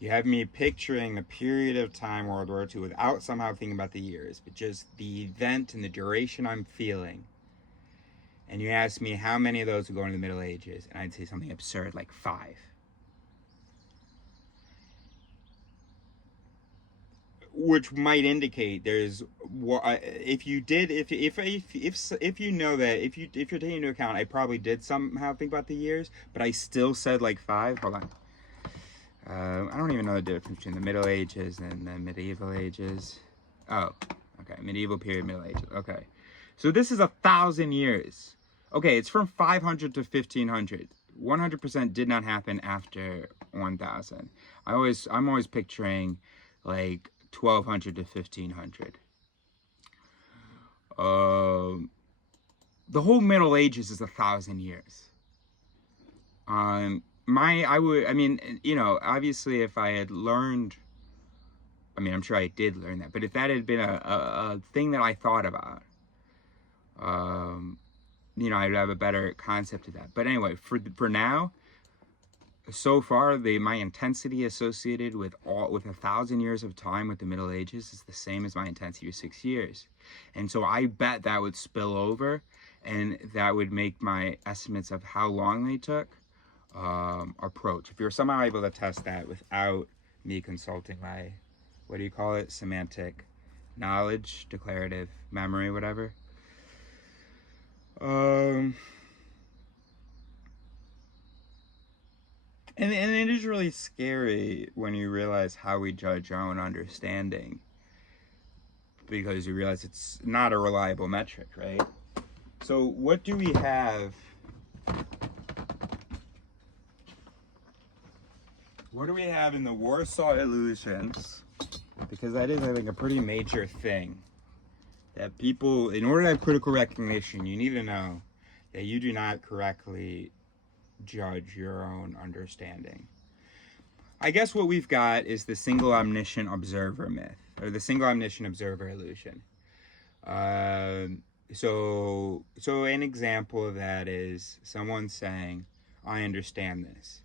You have me picturing the period of time, World War II, without somehow thinking about the years, but just the event and the duration I'm feeling. And you ask me how many of those would go into the Middle Ages, and I'd say something absurd like 5. Which might indicate there's, if you know that, if you're taking into account, I probably did somehow think about the years, but I still said like 5. Hold on. I don't even know the difference between the Middle Ages and the Medieval Ages. Oh, okay. Medieval period, Middle Ages. Okay. So this is 1,000 years. Okay, it's from 500 to 1500. 100% did not happen after 1000. I'm always picturing like 1200 to 1500. The whole Middle Ages is 1,000 years. Obviously if I had learned, I'm sure I did learn that, but if that had been a thing that I thought about, I'd have a better concept of that. But anyway, for now, so far, my intensity associated with 1,000 years of time with the Middle Ages is the same as my intensity with 6 years. And so I bet that would spill over, and that would make my estimates of how long they took approach. If you're somehow able to test that without me consulting my, what do you call it, semantic knowledge, declarative memory, whatever. And it is really scary when you realize how we judge our own understanding, because you realize it's not a reliable metric, right? So what do we have? What do we have in the Warsaw illusions? Because that is, I think, a pretty major thing. That people, in order to have critical recognition, you need to know that you do not correctly judge your own understanding. I guess what we've got is the single omniscient observer myth, or the single omniscient observer illusion. So an example of that is someone saying, I understand this.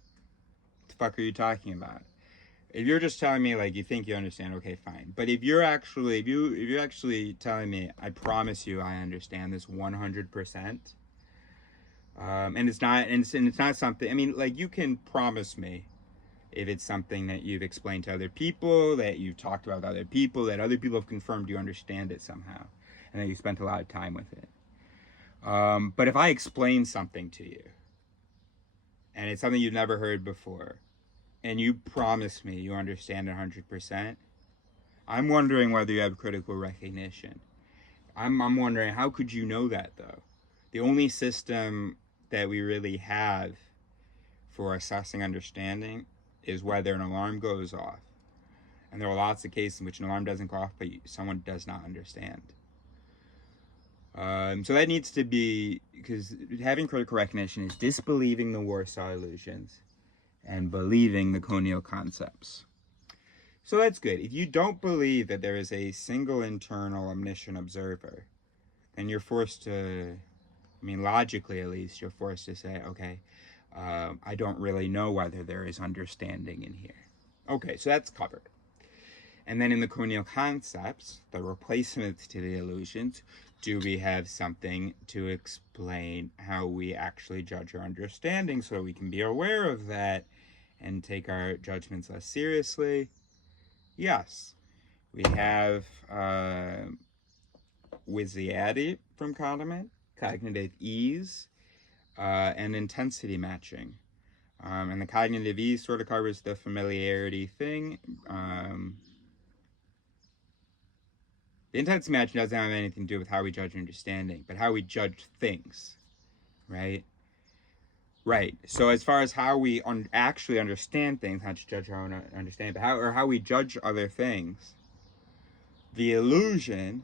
What the fuck are you talking about? If you're just telling me, like, you think you understand, okay, fine. But if you're actually, if you're actually telling me, I promise you I understand this 100%, and it's not something, like, you can promise me if it's something that you've explained to other people, that you've talked about with other people, that other people have confirmed you understand it somehow, and that you spent a lot of time with it. But if I explain something to you, and it's something you've never heard before, and you promise me you understand 100%, I'm wondering whether you have critical recognition. I'm wondering, how could you know that, though? The only system that we really have for assessing understanding is whether an alarm goes off. And there are lots of cases in which an alarm doesn't go off, but someone does not understand. So that needs to be, because having critical recognition is disbelieving the Warsaw illusions and believing the Coneo concepts. So that's good. If you don't believe that there is a single internal omniscient observer, then you're forced to, logically at least, you're forced to say, okay, I don't really know whether there is understanding in here. Okay, so that's covered. And then in the Coneo concepts, the replacements to the illusions, do we have something to explain how we actually judge our understanding so we can be aware of that and take our judgments less seriously? Yes. We have Wizziati from Kahneman, cognitive ease, and intensity matching. And the cognitive ease sort of covers the familiarity thing. The intensity matching doesn't have anything to do with how we judge understanding, but how we judge things, right? Right. So as far as how we actually understand things, not just judge our own understanding, but how we judge other things, the illusion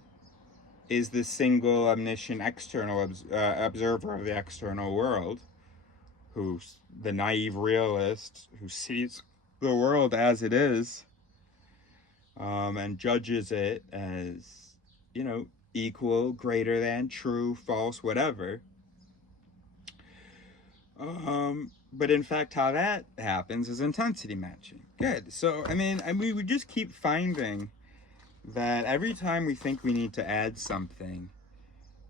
is the single omniscient external observer of the external world, who's the naive realist who sees the world as it is, and judges it as, equal, greater than, true, false, whatever. But in fact, how that happens is intensity matching. Good. So, we just keep finding that every time we think we need to add something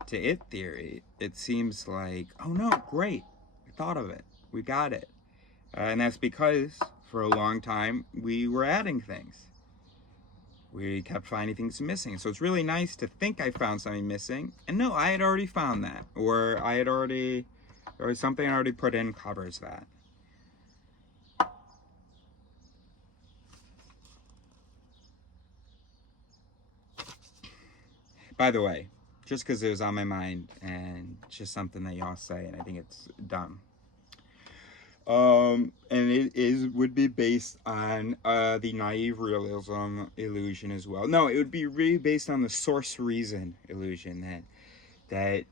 to it theory, it seems like, oh no, great, I thought of it, we got it. And that's because for a long time we were adding things. We kept finding things missing. So it's really nice to think I found something missing, and no, I had already found that, or something I already put in covers that. By the way, just because it was on my mind and just something that y'all say, and I think it's dumb. And it would be based on the naive realism illusion as well. No, it would be really based on the source reason illusion, that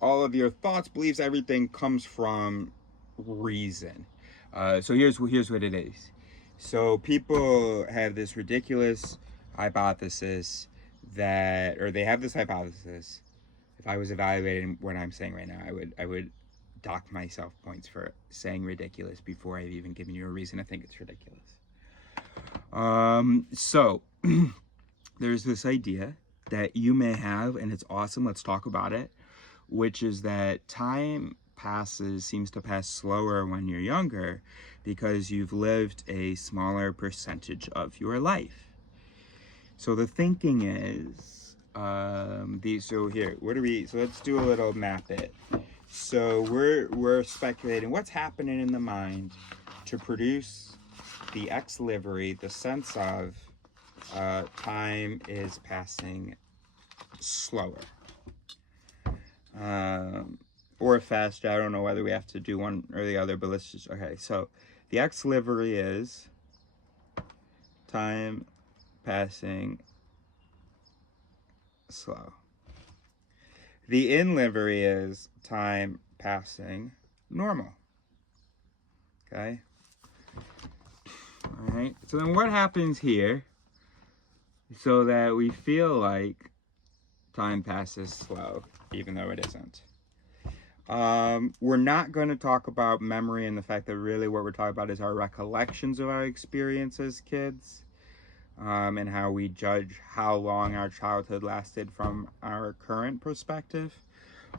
all of your thoughts, beliefs, everything comes from reason. So here's what it is. So people have this ridiculous hypothesis or they have this hypothesis. If I was evaluating what I'm saying right now, I would dock myself points for saying ridiculous before I've even given you a reason to think it's ridiculous. So there's this idea that you may have, and it's awesome, let's talk about it, which is that time seems to pass slower when you're younger because you've lived a smaller percentage of your life. So the thinking is, so let's do a little map it. So we're speculating what's happening in the mind to produce the X livery, the sense of time is passing slower. Or faster. I don't know whether we have to do one or the other, but let's just, okay. So the X livery is time passing slow. The in livery is time passing normal. Okay. All right. So then what happens here so that we feel like time passes slow, even though it isn't? We're not going to talk about memory and the fact that really what we're talking about is our recollections of our experience as kids. And how we judge how long our childhood lasted from our current perspective.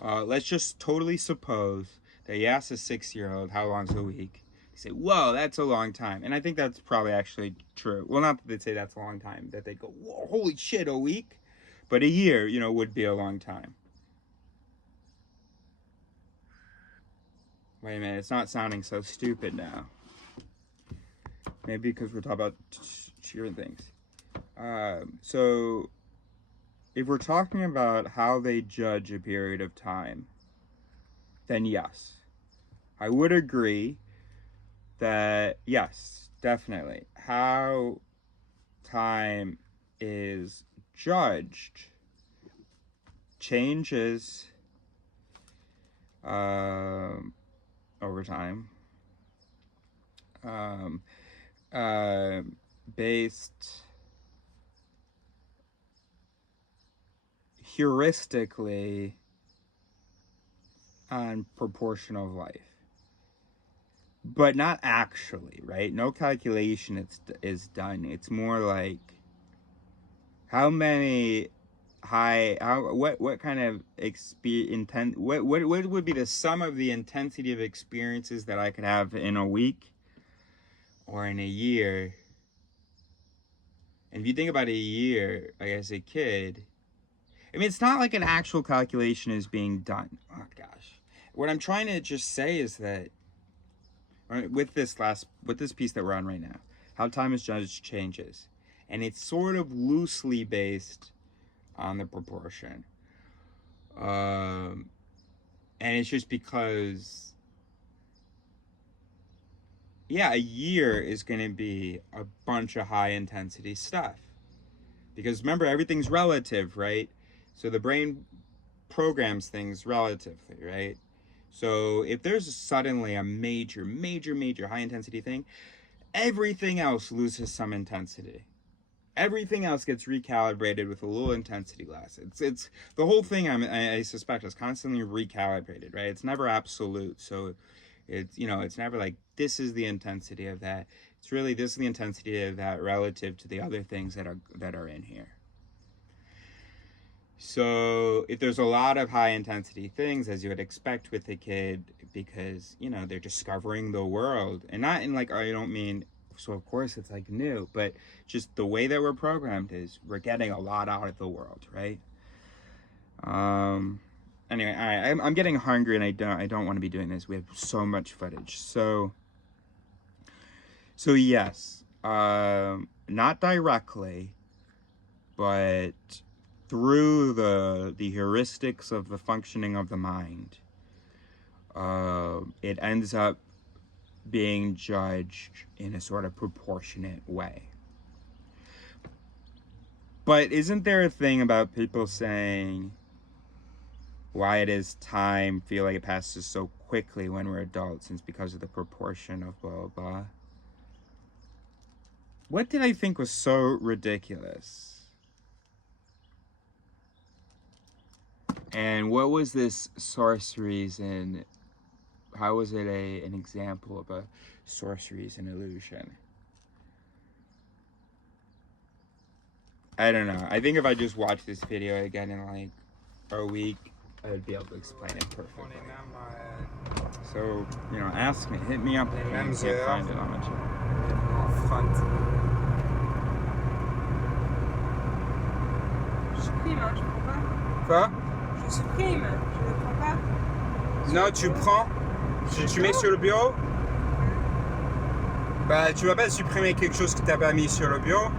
Let's just totally suppose that you ask a 6-year-old how long's a week. They say, whoa, that's a long time. And I think that's probably actually true. Well, not that they'd say that's a long time, that they go, whoa, holy shit, a week? But a year, would be a long time. Wait a minute, it's not sounding so stupid now. Maybe because we're talking about sheer things. So if we're talking about how they judge a period of time, then yes, I would agree that yes, definitely, how time is judged changes over time, based heuristically on proportion of life, but not actually, right? No calculation is done. It's more like how many what kind of what would be the sum of the intensity of experiences that I could have in a week or in a year. And if you think about a year, like as a kid, I mean, it's not like an actual calculation is being done. Oh gosh. What I'm trying to just say is that with this piece that we're on right now, how time is judged changes. And it's sort of loosely based on the proportion. And it's just because, yeah, a year is going to be a bunch of high intensity stuff. Because remember, everything's relative, right? So the brain programs things relatively, right? So if there's suddenly a major high intensity thing, everything else loses some intensity. Everything else gets recalibrated with a little intensity less. It's the whole thing, I suspect, is constantly recalibrated, right? It's never absolute. So it's, it's never like, this is the intensity of that. It's really, this is the intensity of that relative to the other things that are in here. So if there's a lot of high intensity things, as you would expect with a kid, because, they're discovering the world, and not in like, I don't mean, so of course it's like new, but just the way that we're programmed is we're getting a lot out of the world, right? Anyway, all right, I'm getting hungry and I don't want to be doing this. We have so much footage. So yes, not directly, but through the heuristics of the functioning of the mind, it ends up being judged in a sort of proportionate way. But isn't there a thing about people saying why it is time feel like it passes so quickly when we're adults, and it's because of the proportion of blah, blah, blah? What did I think was so ridiculous? And what was this source reason? How was it an example of a source reason illusion? I don't know. I think if I just watch this video again in like a week, I would be able to explain it perfectly. So, you know, ask me, hit me up if you can't find it on the channel. Je supprime, hein, tu prends pas? Quoi? Je supprime, je ne prends pas. Non, tu prends. Tu mets sur le bureau. Bah, tu vas pas supprimer quelque chose que t'as pas mis sur le bureau.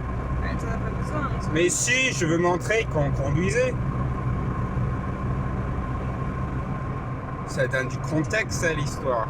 Ouais, t'en as pas besoin. Mais si, je veux montrer qu'on conduisait. Ça donne du contexte à l'histoire.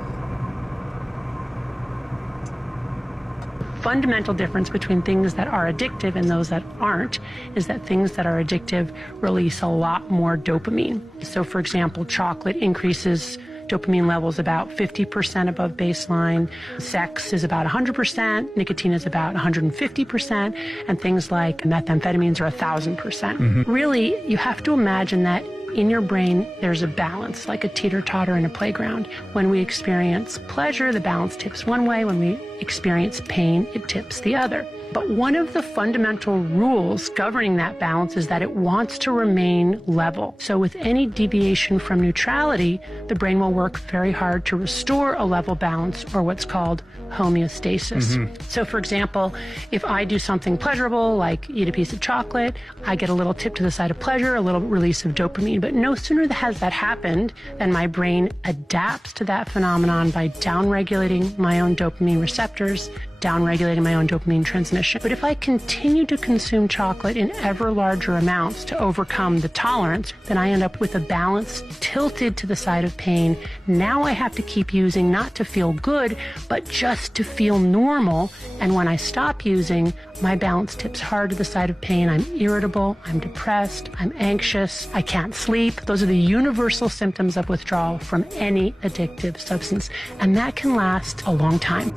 Fundamental difference between things that are addictive and those that aren't is that things that are addictive release a lot more dopamine. So for example, chocolate increases dopamine levels about 50% above baseline. Sex is about 100%. Nicotine is about 150%. And things like methamphetamines are 1,000%. Really, you have to imagine that in your brain, there's a balance, like a teeter-totter in a playground. When we experience pleasure, the balance tips one way. When we experience pain, it tips the other. But one of the fundamental rules governing that balance is that it wants to remain level. So with any deviation from neutrality, the brain will work very hard to restore a level balance, or what's called homeostasis. So for example, if I do something pleasurable, like eat a piece of chocolate, I get a little tip to the side of pleasure, a little release of dopamine. But no sooner has that happened than my brain adapts to that phenomenon by downregulating my own dopamine receptors, downregulating my own dopamine transmission. But if I continue to consume chocolate in ever larger amounts to overcome the tolerance, then I end up with a balance tilted to the side of pain. Now I have to keep using not to feel good, but just to feel normal. And when I stop using, my balance tips hard to the side of pain. I'm irritable, I'm depressed, I'm anxious, I can't sleep. Those are the universal symptoms of withdrawal from any addictive substance. And that can last a long time.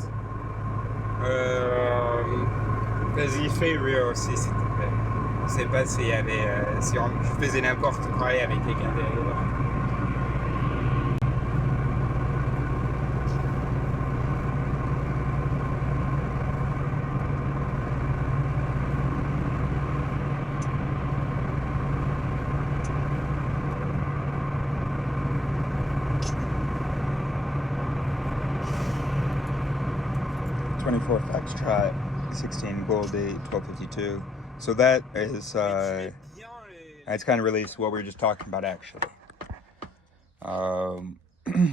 Vas-y, fais Real aussi, s'il te plaît. Je sais pas s'il y avait. Si je faisais n'importe quoi avec quelqu'un derrière. 24 Foxtrot, 16 Goldie, 1252. So that is, that's kind of relates to what we were just talking about, actually. And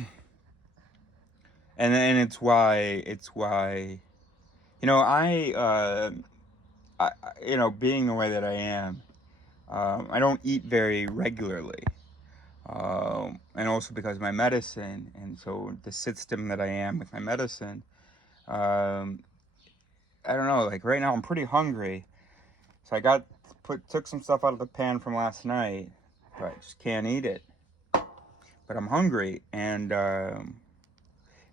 it's why, you know, I you know, being the way that I am, I don't eat very regularly. And also because of my medicine, and so the system that I am with my medicine, I don't know, like right now I'm pretty hungry, so I took some stuff out of the pan from last night, but I just can't eat it, but I'm hungry. And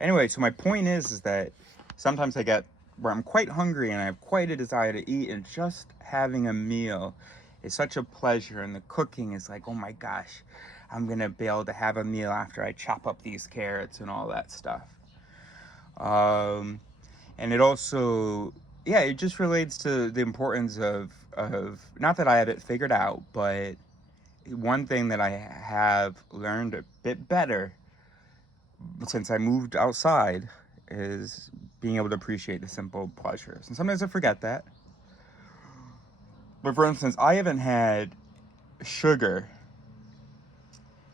anyway, so my point is that sometimes I get where I'm quite hungry and I have quite a desire to eat, and just having a meal is such a pleasure, and the cooking is like, oh my gosh, I'm gonna be able to have a meal after I chop up these carrots and all that stuff. And it also, yeah, it just relates to the importance of not that I have it figured out, but one thing that I have learned a bit better since I moved outside is being able to appreciate the simple pleasures. And sometimes I forget that. But for instance, I haven't had sugar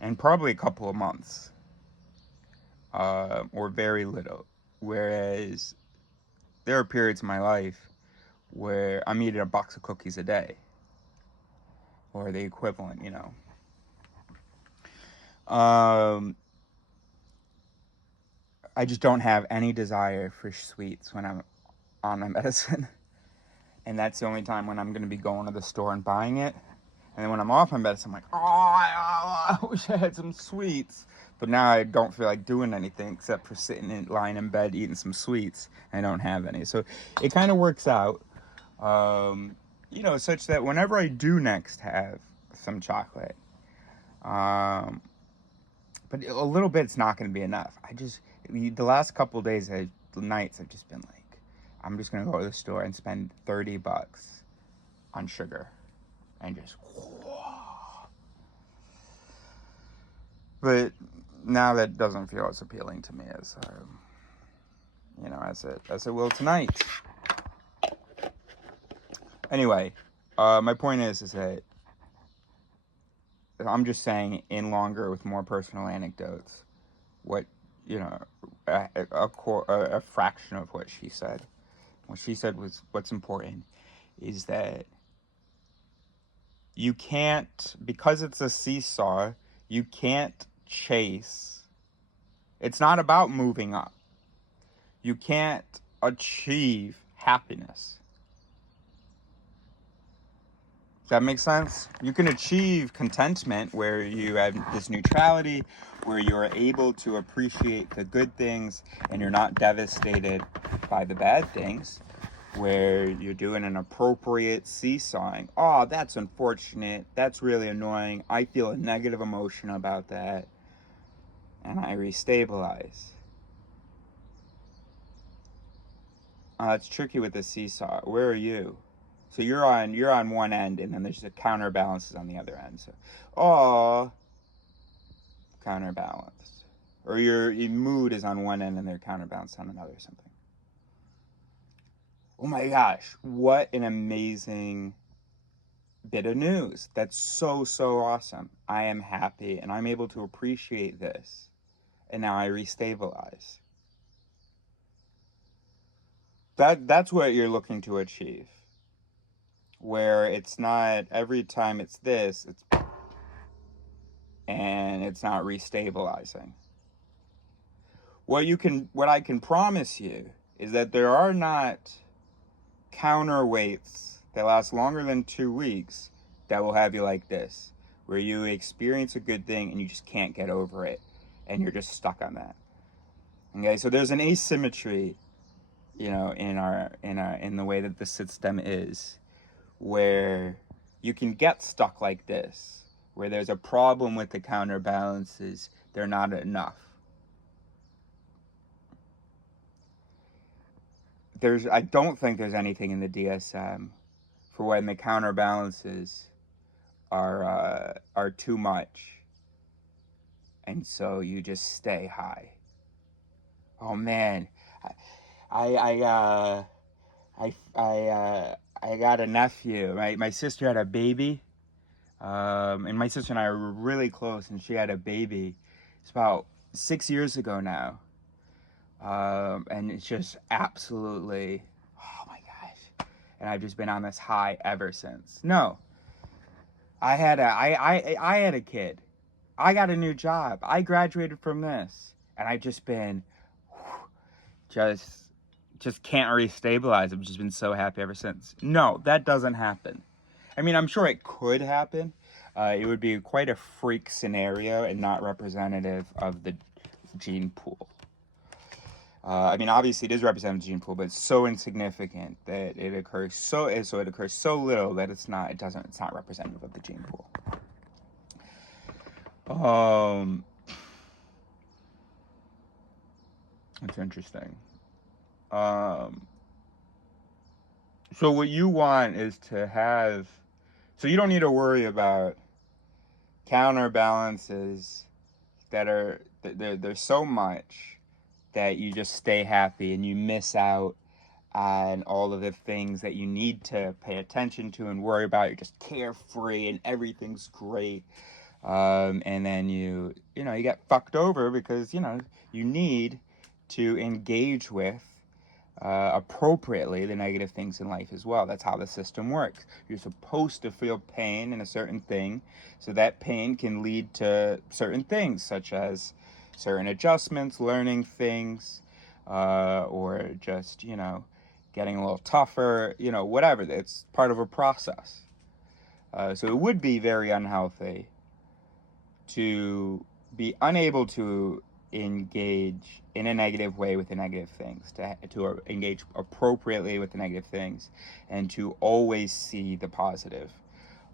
in probably a couple of months, or very little. Whereas there are periods in my life where I'm eating a box of cookies a day, or the equivalent, you know. I just don't have any desire for sweets when I'm on my medicine. And that's the only time when I'm going to be going to the store and buying it. And then when I'm off my medicine, I'm like, oh, I wish I had some sweets. But now I don't feel like doing anything except for lying in bed, eating some sweets. I don't have any. So it kind of works out, you know, such that whenever I do next have some chocolate, but a little bit's not going to be enough. The last couple days, nights, I've just been like, I'm just going to go to the store and spend $30 on sugar. And just, whoa. But now that doesn't feel as appealing to me as, you know, as it will tonight. Anyway, my point is that I'm just saying in longer with more personal anecdotes, what, you know, a fraction of what she said. What she said was what's important is that you can't, because it's a seesaw, you can't chase. It's not about moving up. You can't achieve happiness. Does that make sense? You can achieve contentment where you have this neutrality, where you're able to appreciate the good things and you're not devastated by the bad things, where you're doing an appropriate seesawing. Oh, that's unfortunate. That's really annoying. I feel a negative emotion about that. And I restabilize. It's tricky with the seesaw. Where are you? So you're on one end, and then there's the counterbalances on the other end. So, counterbalance. Or your mood is on one end and they're counterbalanced on another or something. Oh my gosh, what an amazing bit of news. That's so, so awesome. I am happy and I'm able to appreciate this. And now I restabilize. That's what you're looking to achieve. Where it's not every time it's this, and it's not restabilizing. What I can promise you is that there are not counterweights that last longer than 2 weeks that will have you like this, where you experience a good thing and you just can't get over it and you're just stuck on that. Okay, so there's an asymmetry, you know, in the way that the system is, where you can get stuck like this, where there's a problem with the counterbalances, they're not enough. I don't think there's anything in the DSM for when the counterbalances are too much, and so you just stay high. Oh man, I got a nephew. My sister had a baby, and my sister and I are really close, and she had a baby. It's about 6 years ago now. And it's just absolutely, oh my gosh. And I've just been on this high ever since. No, I had a kid. I got a new job. I graduated from this, and I've just been, just can't restabilize. I've just been so happy ever since. No, that doesn't happen. I mean, I'm sure it could happen. It would be quite a freak scenario and not representative of the gene pool. I mean, obviously it is representative of the gene pool, but it's so insignificant that it occurs so little that it's not representative of the gene pool. That's interesting. So what you want is to have, so you don't need to worry about counterbalances there's so much that you just stay happy and you miss out on all of the things that you need to pay attention to and worry about. You're just carefree and everything's great. And then you get fucked over because, you need to engage with appropriately the negative things in life as well. That's how the system works. You're supposed to feel pain in a certain thing, so that pain can lead to certain things, such as certain adjustments, learning things, or just, you know, getting a little tougher, you know, whatever. It's part of a process. So it would be very unhealthy to be unable to engage in a negative way with the negative things, to engage appropriately with the negative things, and to always see the positive,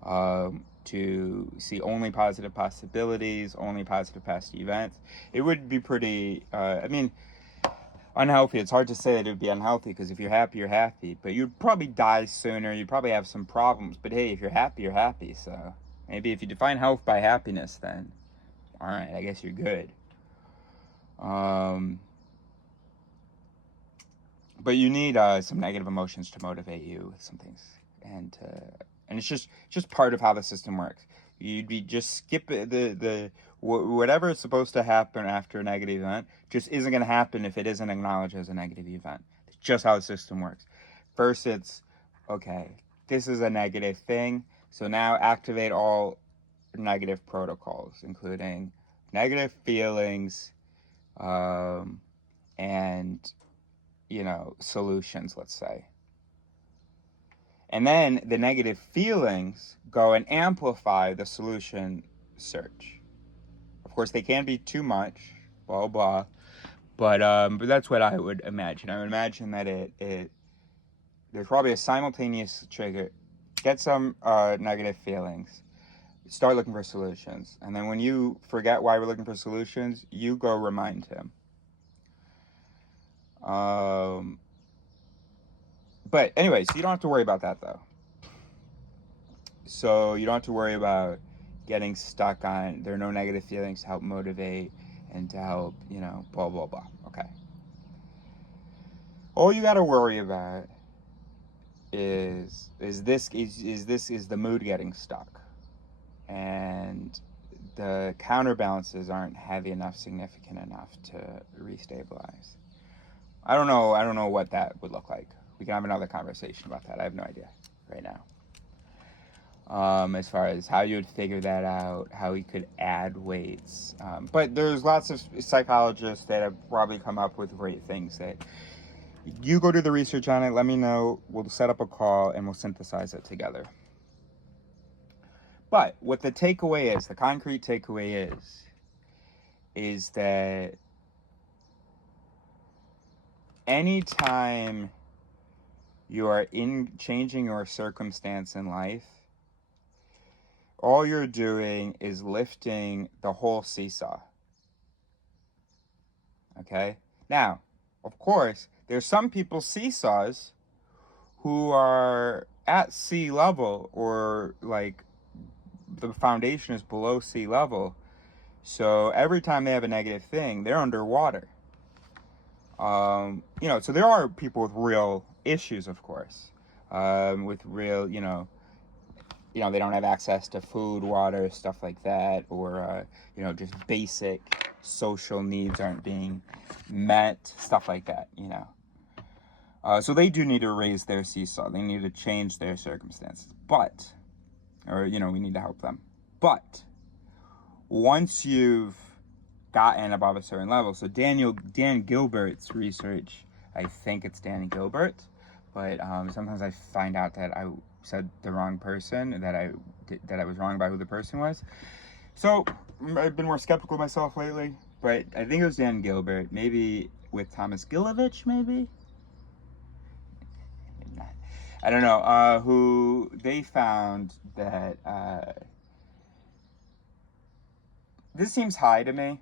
to see only positive possibilities, only positive past events. It would be pretty, I mean, unhealthy. It's hard to say that it would be unhealthy, because if you're happy, you're happy, but you'd probably die sooner, you'd probably have some problems, but hey, if you're happy, you're happy. So maybe if you define health by happiness, then all right, I guess you're good. But you need some negative emotions to motivate you with some things, and it's just part of how the system works. You'd be just skip whatever is supposed to happen after a negative event just isn't going to happen if it isn't acknowledged as a negative event. It's just how the system works. First, it's okay, this is a negative thing, so now activate all negative protocols, including negative feelings, and, you know, solutions, let's say. And then the negative feelings go and amplify the solution search. Of course, they can be too much, blah, blah, but that's what I would imagine. I would imagine that there's probably a simultaneous trigger. Get some negative feelings, start looking for solutions, and then when you forget why we're looking for solutions, you go remind him. But anyway, so you don't have to worry about that, though. So you don't have to worry about getting stuck on, there are no negative feelings to help motivate and to help, you know, blah, blah, blah. Okay. All you got to worry about is the mood getting stuck, and the counterbalances aren't heavy enough, significant enough to restabilize. I don't know what that would look like. We can have another conversation about that. I have no idea right now. As far as how you would figure that out, how we could add weights. But there's lots of psychologists that have probably come up with great things. That you go do the research on it, let me know, we'll set up a call and we'll synthesize it together. But what the takeaway is, the concrete takeaway is that anytime you are changing your circumstance in life, all you're doing is lifting the whole seesaw. Okay? Now, of course, there's some people's seesaws who are at sea level, or like the foundation is below sea level. So every time they have a negative thing, they're underwater. You know, so there are people with real issues, of course, with real, you know, they don't have access to food, water, stuff like that, or, you know, just basic social needs aren't being met, stuff like that, you know. So they do need to raise their seesaw. They need to change their circumstances, or, you know, we need to help them. But once you've gotten above a certain level, so Dan Gilbert's research, I think it's Dan Gilbert, but sometimes I find out that I said the wrong person, that I was wrong about who the person was. So I've been more skeptical of myself lately, but I think it was Dan Gilbert, maybe with Thomas Gilovich, maybe not. I don't know, who they found that this seems high to me.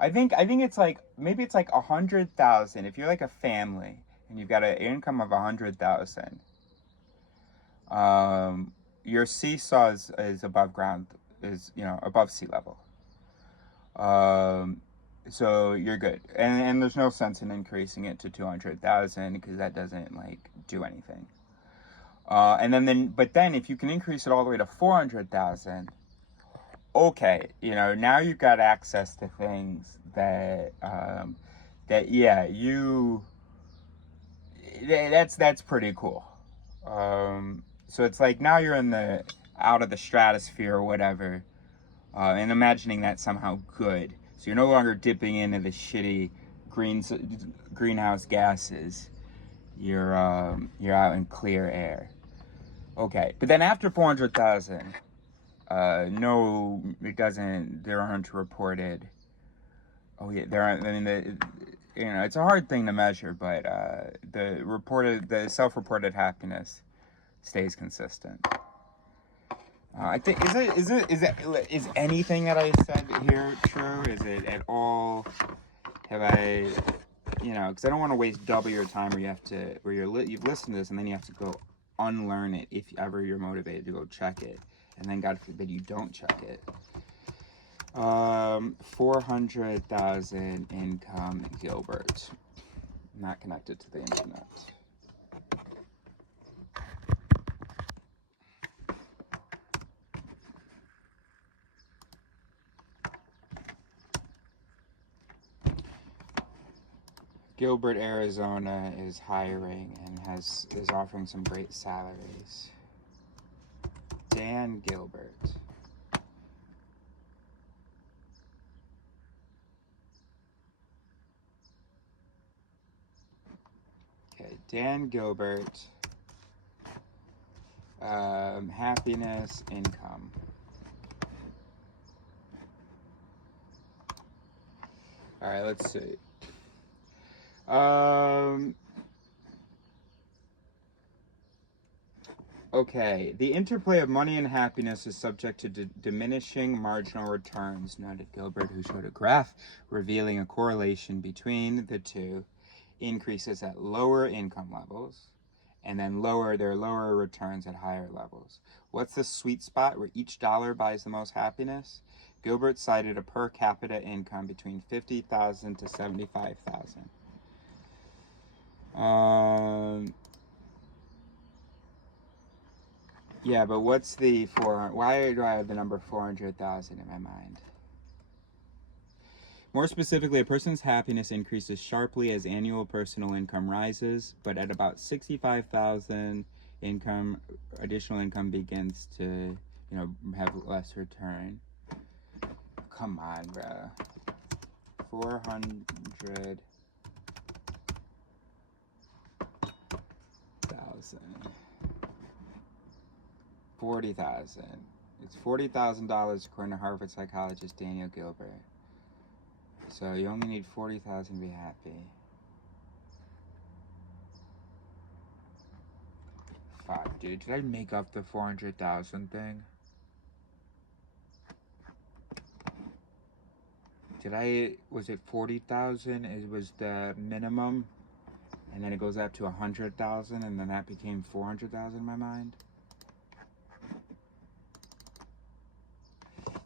I think it's like, maybe it's like 100,000. If you're like a family and you've got an income of 100,000, your seesaw is above ground, you know, above sea level. So you're good, and there's no sense in increasing it to 200,000, because that doesn't like do anything. But then if you can increase it all the way to 400,000. Okay, you know, now you've got access to things that's pretty cool. So it's like now you're out of the stratosphere or whatever, and imagining that somehow good. So you're no longer dipping into the shitty greenhouse gases. You're out in clear air. Okay, but then after 400,000, no, it doesn't. There aren't reported. Oh yeah, there aren't. I mean, it's a hard thing to measure, but the self-reported happiness stays consistent. I think is anything that I said here true? Is it at all? Have I, because I don't want to waste double your time where you've listened to this and then you have to go unlearn it if ever you're motivated to go check it, and then God forbid you don't check it. 400,000 income Gilbert, not connected to the internet. Gilbert, Arizona is hiring and is offering some great salaries. Dan Gilbert. Okay, Dan Gilbert. Happiness, income. All right, let's see. Okay, the interplay of money and happiness is subject to diminishing marginal returns, noted Gilbert, who showed a graph revealing a correlation between the two increases at lower income levels and then lower returns at higher levels. What's the sweet spot where each dollar buys the most happiness? Gilbert cited a per capita income between $50,000 to $75,000. Yeah, but what's the 400? Why do I have the number 400,000 in my mind? More specifically, a person's happiness increases sharply as annual personal income rises, but at about 65,000 additional income begins to, have less return. Come on, bro. 400,000. 40,000. It's $40,000 according to Harvard psychologist Daniel Gilbert. So you only need 40,000 to be happy. Fuck, dude. Did I make up the 400,000 thing? Was it 40,000? It was the minimum, and then it goes up to 100,000, and then that became 400,000 in my mind.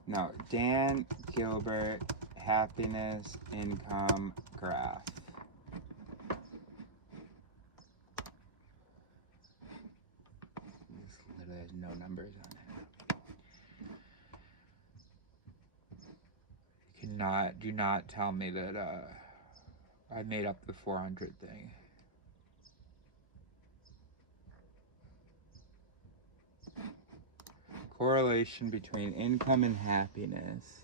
No, Dan Gilbert, happiness, income, graph. This literally has no numbers on it. Do not tell me that I made up the 400 thing. Correlation between income and happiness.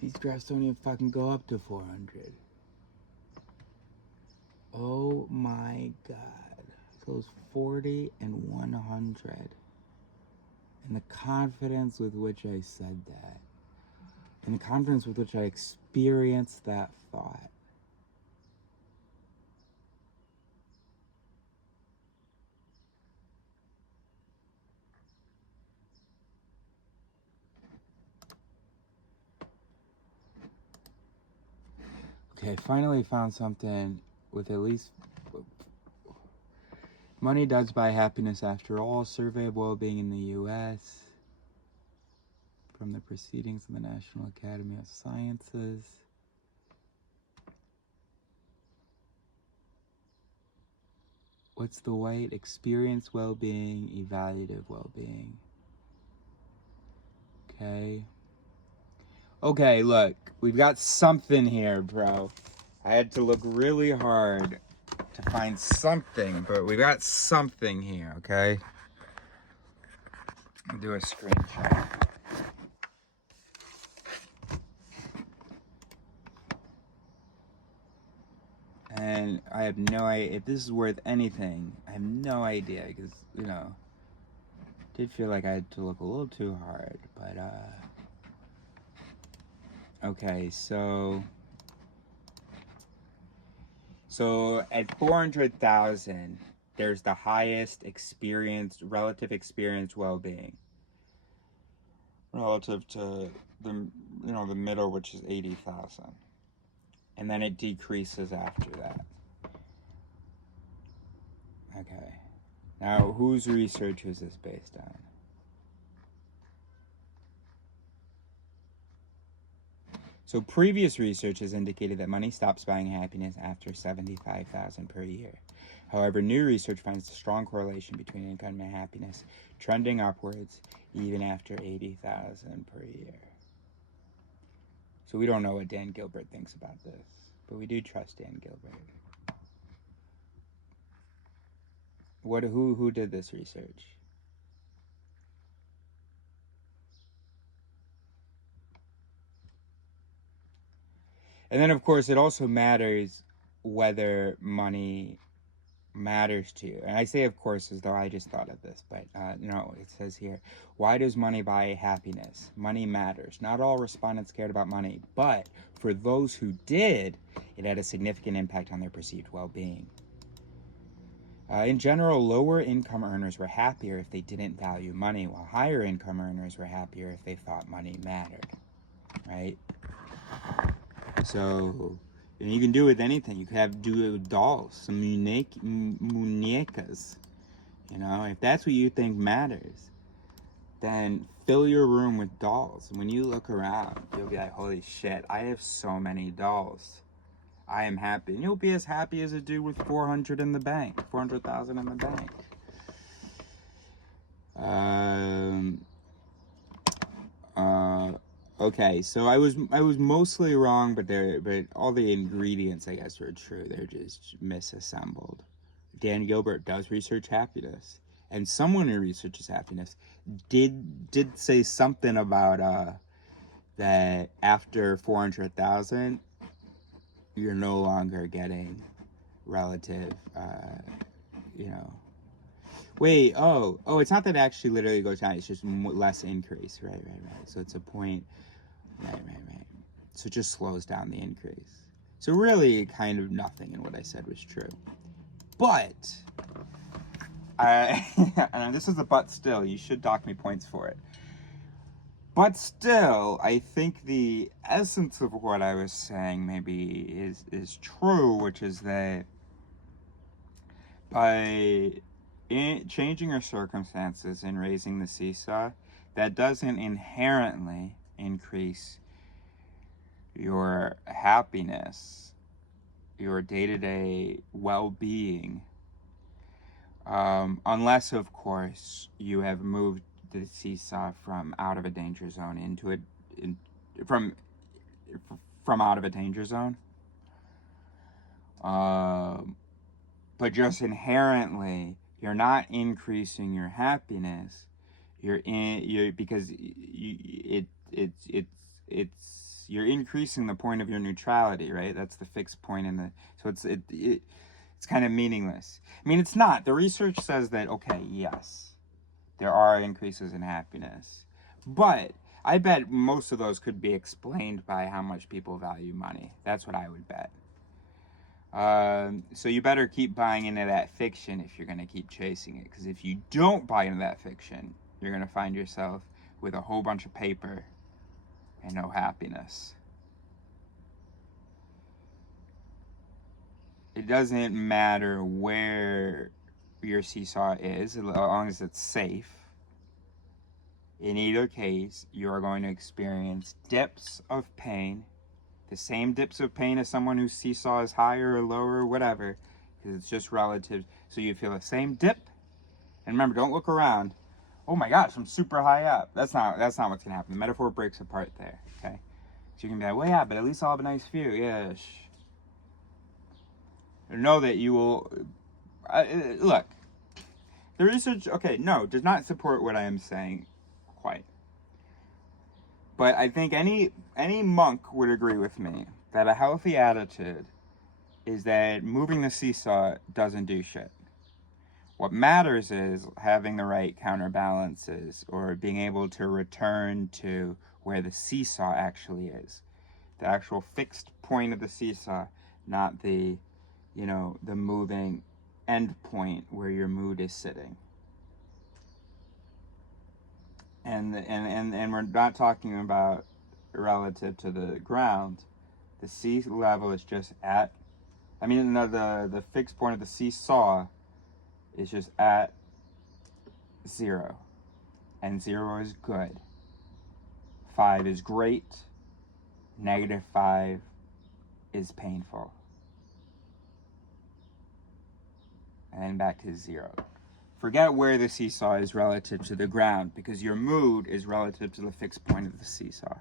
These graphs don't even fucking go up to 400. Oh my god. So it's 40 and 100. And the confidence with which I said that. And the confidence with which I experienced that thought. Okay, I finally found something with at least... Money does buy happiness after all. Survey of well-being in the U.S. from the Proceedings of the National Academy of Sciences. What's the white? Experience well-being, evaluative well-being. Okay. Okay, look, we've got something here, bro. I had to look really hard to find something, but we got something here, okay? I'll do a screenshot. And I have no idea if this is worth anything. I have no idea because, you know, did feel like I had to look a little too hard, but okay, so at 400,000 there's the highest relative experienced well-being relative to the, you know, the middle, which is 80,000, and then it decreases after that. Okay, now whose research is this based on? So previous research has indicated that money stops buying happiness after 75,000 per year. However, new research finds a strong correlation between income and happiness, trending upwards even after 80,000 per year. So we don't know what Dan Gilbert thinks about this, but we do trust Dan Gilbert. Who did this research? And then, of course, it also matters whether money matters to you. And I say, of course, as though I just thought of this, but no, it says here, why does money buy happiness? Money matters. Not all respondents cared about money, but for those who did, it had a significant impact on their perceived well-being. In general, lower income earners were happier if they didn't value money, while higher income earners were happier if they thought money mattered, right? So, and you can do it with anything. You could do it with dolls, some muñecas. You know, if that's what you think matters, then fill your room with dolls. And when you look around, you'll be like, holy shit, I have so many dolls. I am happy. And you'll be as happy as a dude with 400 in the bank, 400,000 in the bank. Okay, so I was mostly wrong, but all the ingredients, I guess, were true. They're just misassembled. Dan Gilbert does research happiness, and someone who researches happiness did say something about that after 400,000, you're no longer getting relative, you know. Wait, oh, it's not that it actually literally goes down. It's just less increase, right. So it's a point. Right. So it just slows down the increase. So really, kind of nothing in what I said was true. But, and this is a but still, you should dock me points for it. But still, I think the essence of what I was saying maybe is true, which is that by changing your circumstances and raising the seesaw, that doesn't inherently increase your happiness, your day-to-day well-being, unless, of course, you have moved the seesaw from out of a danger zone into from out of a danger zone. But just inherently, you're not increasing your happiness. Because you're increasing the point of your neutrality, right? That's the fixed point so it's kind of meaningless. I mean, it's not. The research says that, okay, yes, there are increases in happiness, but I bet most of those could be explained by how much people value money. That's what I would bet. So you better keep buying into that fiction if you're going to keep chasing it, because if you don't buy into that fiction, you're going to find yourself with a whole bunch of paper and no happiness. It doesn't matter where your seesaw is, as long as it's safe. In either case, you are going to experience dips of pain, the same dips of pain as someone whose seesaw is higher or lower or whatever, because it's just relative. So you feel the same dip, and remember, don't look around. Oh my gosh, I'm super high up. That's not what's gonna happen. The metaphor breaks apart there, okay? So you can be like, well, yeah, but at least I'll have a nice view. Yeah, know that you will, look, the research, okay, no, does not support what I am saying But I think any monk would agree with me that a healthy attitude is that moving the seesaw doesn't do shit. What matters is having the right counterbalances, or being able to return to where the seesaw actually is. The actual fixed point of the seesaw, not the, you know, the moving end point where your mood is sitting. And we're not talking about relative to the ground. The sea level is just at, I mean, the fixed point of the seesaw is just at 0. And 0 is good. 5 is great. -5 is painful. And then back to 0. Forget where the seesaw is relative to the ground, because your mood is relative to the fixed point of the seesaw.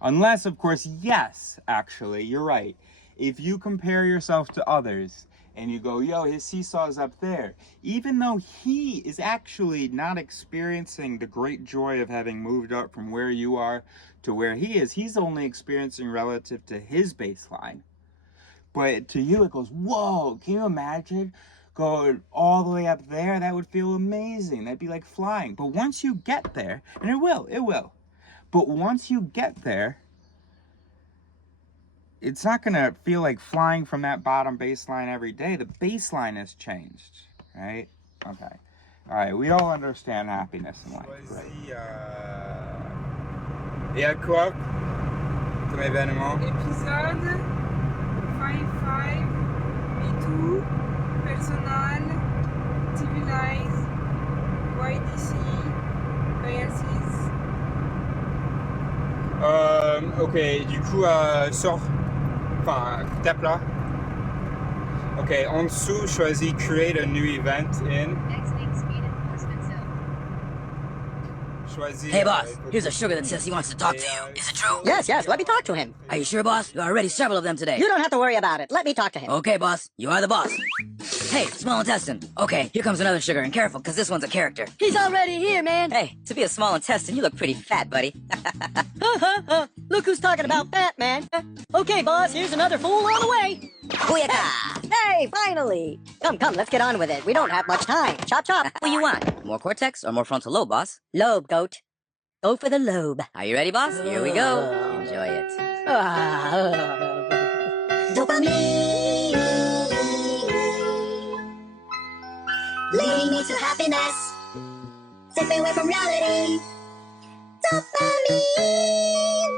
Unless, of course, yes, actually, you're right. If you compare yourself to others and you go, yo, his seesaw is up there, even though he is actually not experiencing the great joy of having moved up from where you are to where he is, he's only experiencing relative to his baseline. But to you, it goes, whoa, can you imagine going all the way up there? That would feel amazing. That'd be like flying. But once you get there, and it will. But once you get there, it's not gonna feel like flying from that bottom baseline every day. The baseline has changed, right? Okay. All right, we all understand happiness in life, right? Et à quoi comme événement? Épisode 5, Me Too, Personal, Civilize, YDC, Biases. Ok, du coup, sors. Enfin, tape là. Ok, en dessous, choisis Create a new event in. Exiting speed enforcement zone. Choisis. Hey, boss, here's a sugar that says he wants to talk to you. Is it true? Yes, let me talk to him. Are you sure, boss? There are already several of them today. You don't have to worry about it. Let me talk to him. Okay, boss. You are the boss. Hey, small intestine. Okay, here comes another sugar, and careful, because this one's a character. He's already here, man. Hey, to be a small intestine, you look pretty fat, buddy. Look who's talking about fat, man. Okay, boss, here's another fool on the way. Booyaka! Hey, finally. Come, let's get on with it. We don't have much time. Chop, chop. What do you want? More cortex or more frontal lobe, boss? Lobe, goat. Go for the lobe. Are you ready, boss? Here we go. Enjoy it. Dopamine, leading me to happiness, stepping away from reality. Dopamine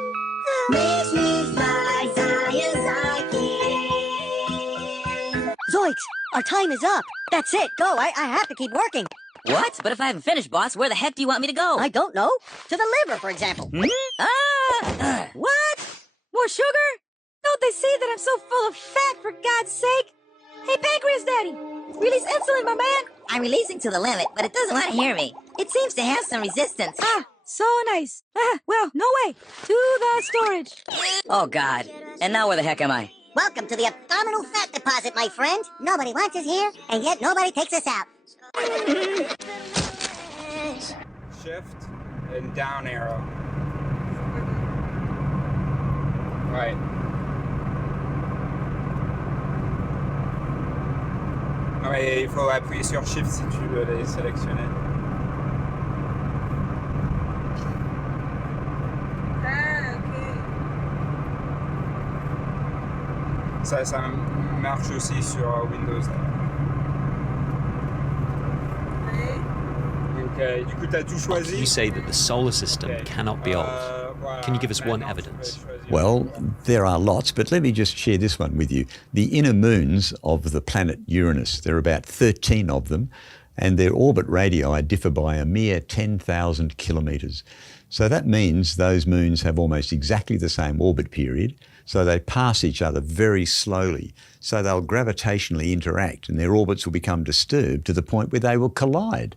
makes me fly as I can. Zoinks, our time is up. That's it. Go. I have to keep working. What? But if I haven't finished, boss, where the heck do you want me to go? I don't know. To the liver, for example. What? More sugar? Don't they see that I'm so full of fat, for God's sake? Hey, Pancreas Daddy, release insulin, my man. I'm releasing to the limit, but it doesn't want to hear me. It seems to have some resistance. So nice. Well, no way. To the storage. Oh, God. And now where the heck am I? Welcome to the abdominal fat deposit, my friend. Nobody wants us here, and yet nobody takes us out. Shift and down arrow. Right. Non mais il faut appuyer sur Shift si tu veux les sélectionner. Ça marche aussi sur Windows. Okay, du coup, t'as tout choisi. You say that the solar system cannot be old. Can you give us one evidence? Well, there are lots, but let me just share this one with you. The inner moons of the planet Uranus, there are about 13 of them, and their orbit radii differ by a mere 10,000 kilometres. So that means those moons have almost exactly the same orbit period, so they pass each other very slowly. So they'll gravitationally interact and their orbits will become disturbed to the point where they will collide.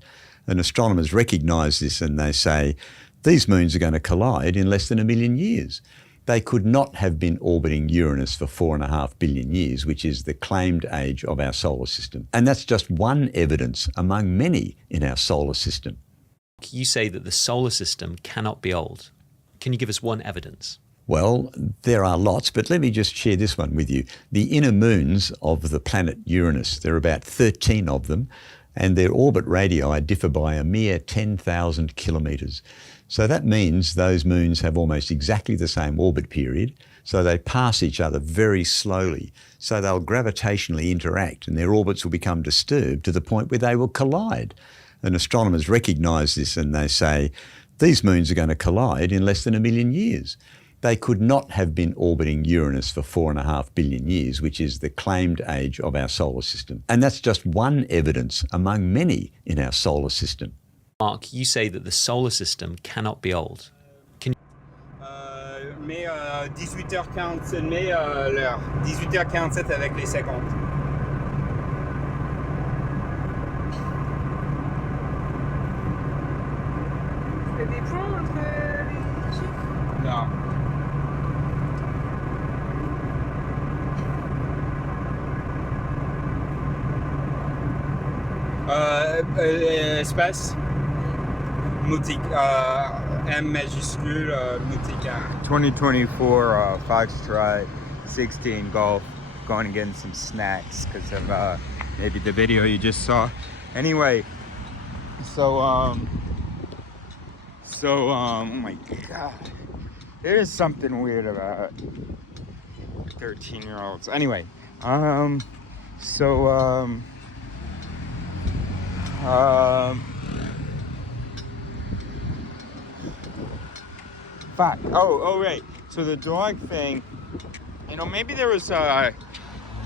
And astronomers recognise this and they say, these moons are going to collide in less than 1 million years. They could not have been orbiting Uranus for 4.5 billion years, which is the claimed age of our solar system. And that's just one evidence among many in our solar system. You say that the solar system cannot be old. Can you give us one evidence? Well, there are lots, but let me just share this one with you. The inner moons of the planet Uranus, there are about 13 of them, and their orbit radii differ by a mere 10,000 kilometres. So that means those moons have almost exactly the same orbit period, so they pass each other very slowly. So they'll gravitationally interact and their orbits will become disturbed to the point where they will collide. And astronomers recognise this and they say, these moons are going to collide in less than 1 million years. They could not have been orbiting Uranus for 4.5 billion years, which is the claimed age of our solar system. And that's just one evidence among many in our solar system. Mark, you say that the solar system cannot be old. Can Mais 18h47, mais l'heure. 18h47 avec les 50. Il y a des points entre les chiffres? Non. Espace Moutique, M majuscule, Moutique. 2024 Foxtrot 16 Golf, going and getting some snacks because of maybe the video you just saw. Anyway, so oh my god, there's something weird about 13-year-olds. Anyway, fuck. Oh, right. So the dog thing, you know, maybe there was,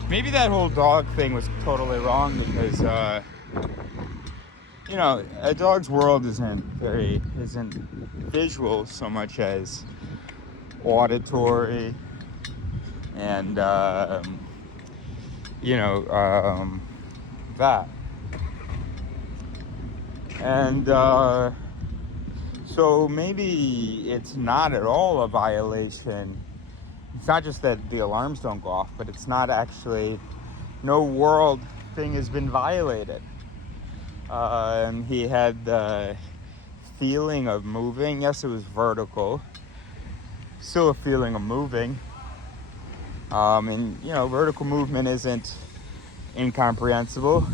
maybe that whole dog thing was totally wrong because, you know, a dog's world isn't visual so much as auditory and, you know, that. And, so maybe it's not at all a violation. It's not just that the alarms don't go off, but it's not actually, no world thing has been violated. He had the feeling of moving. Yes, it was vertical. Still a feeling of moving. And, you know, vertical movement isn't incomprehensible.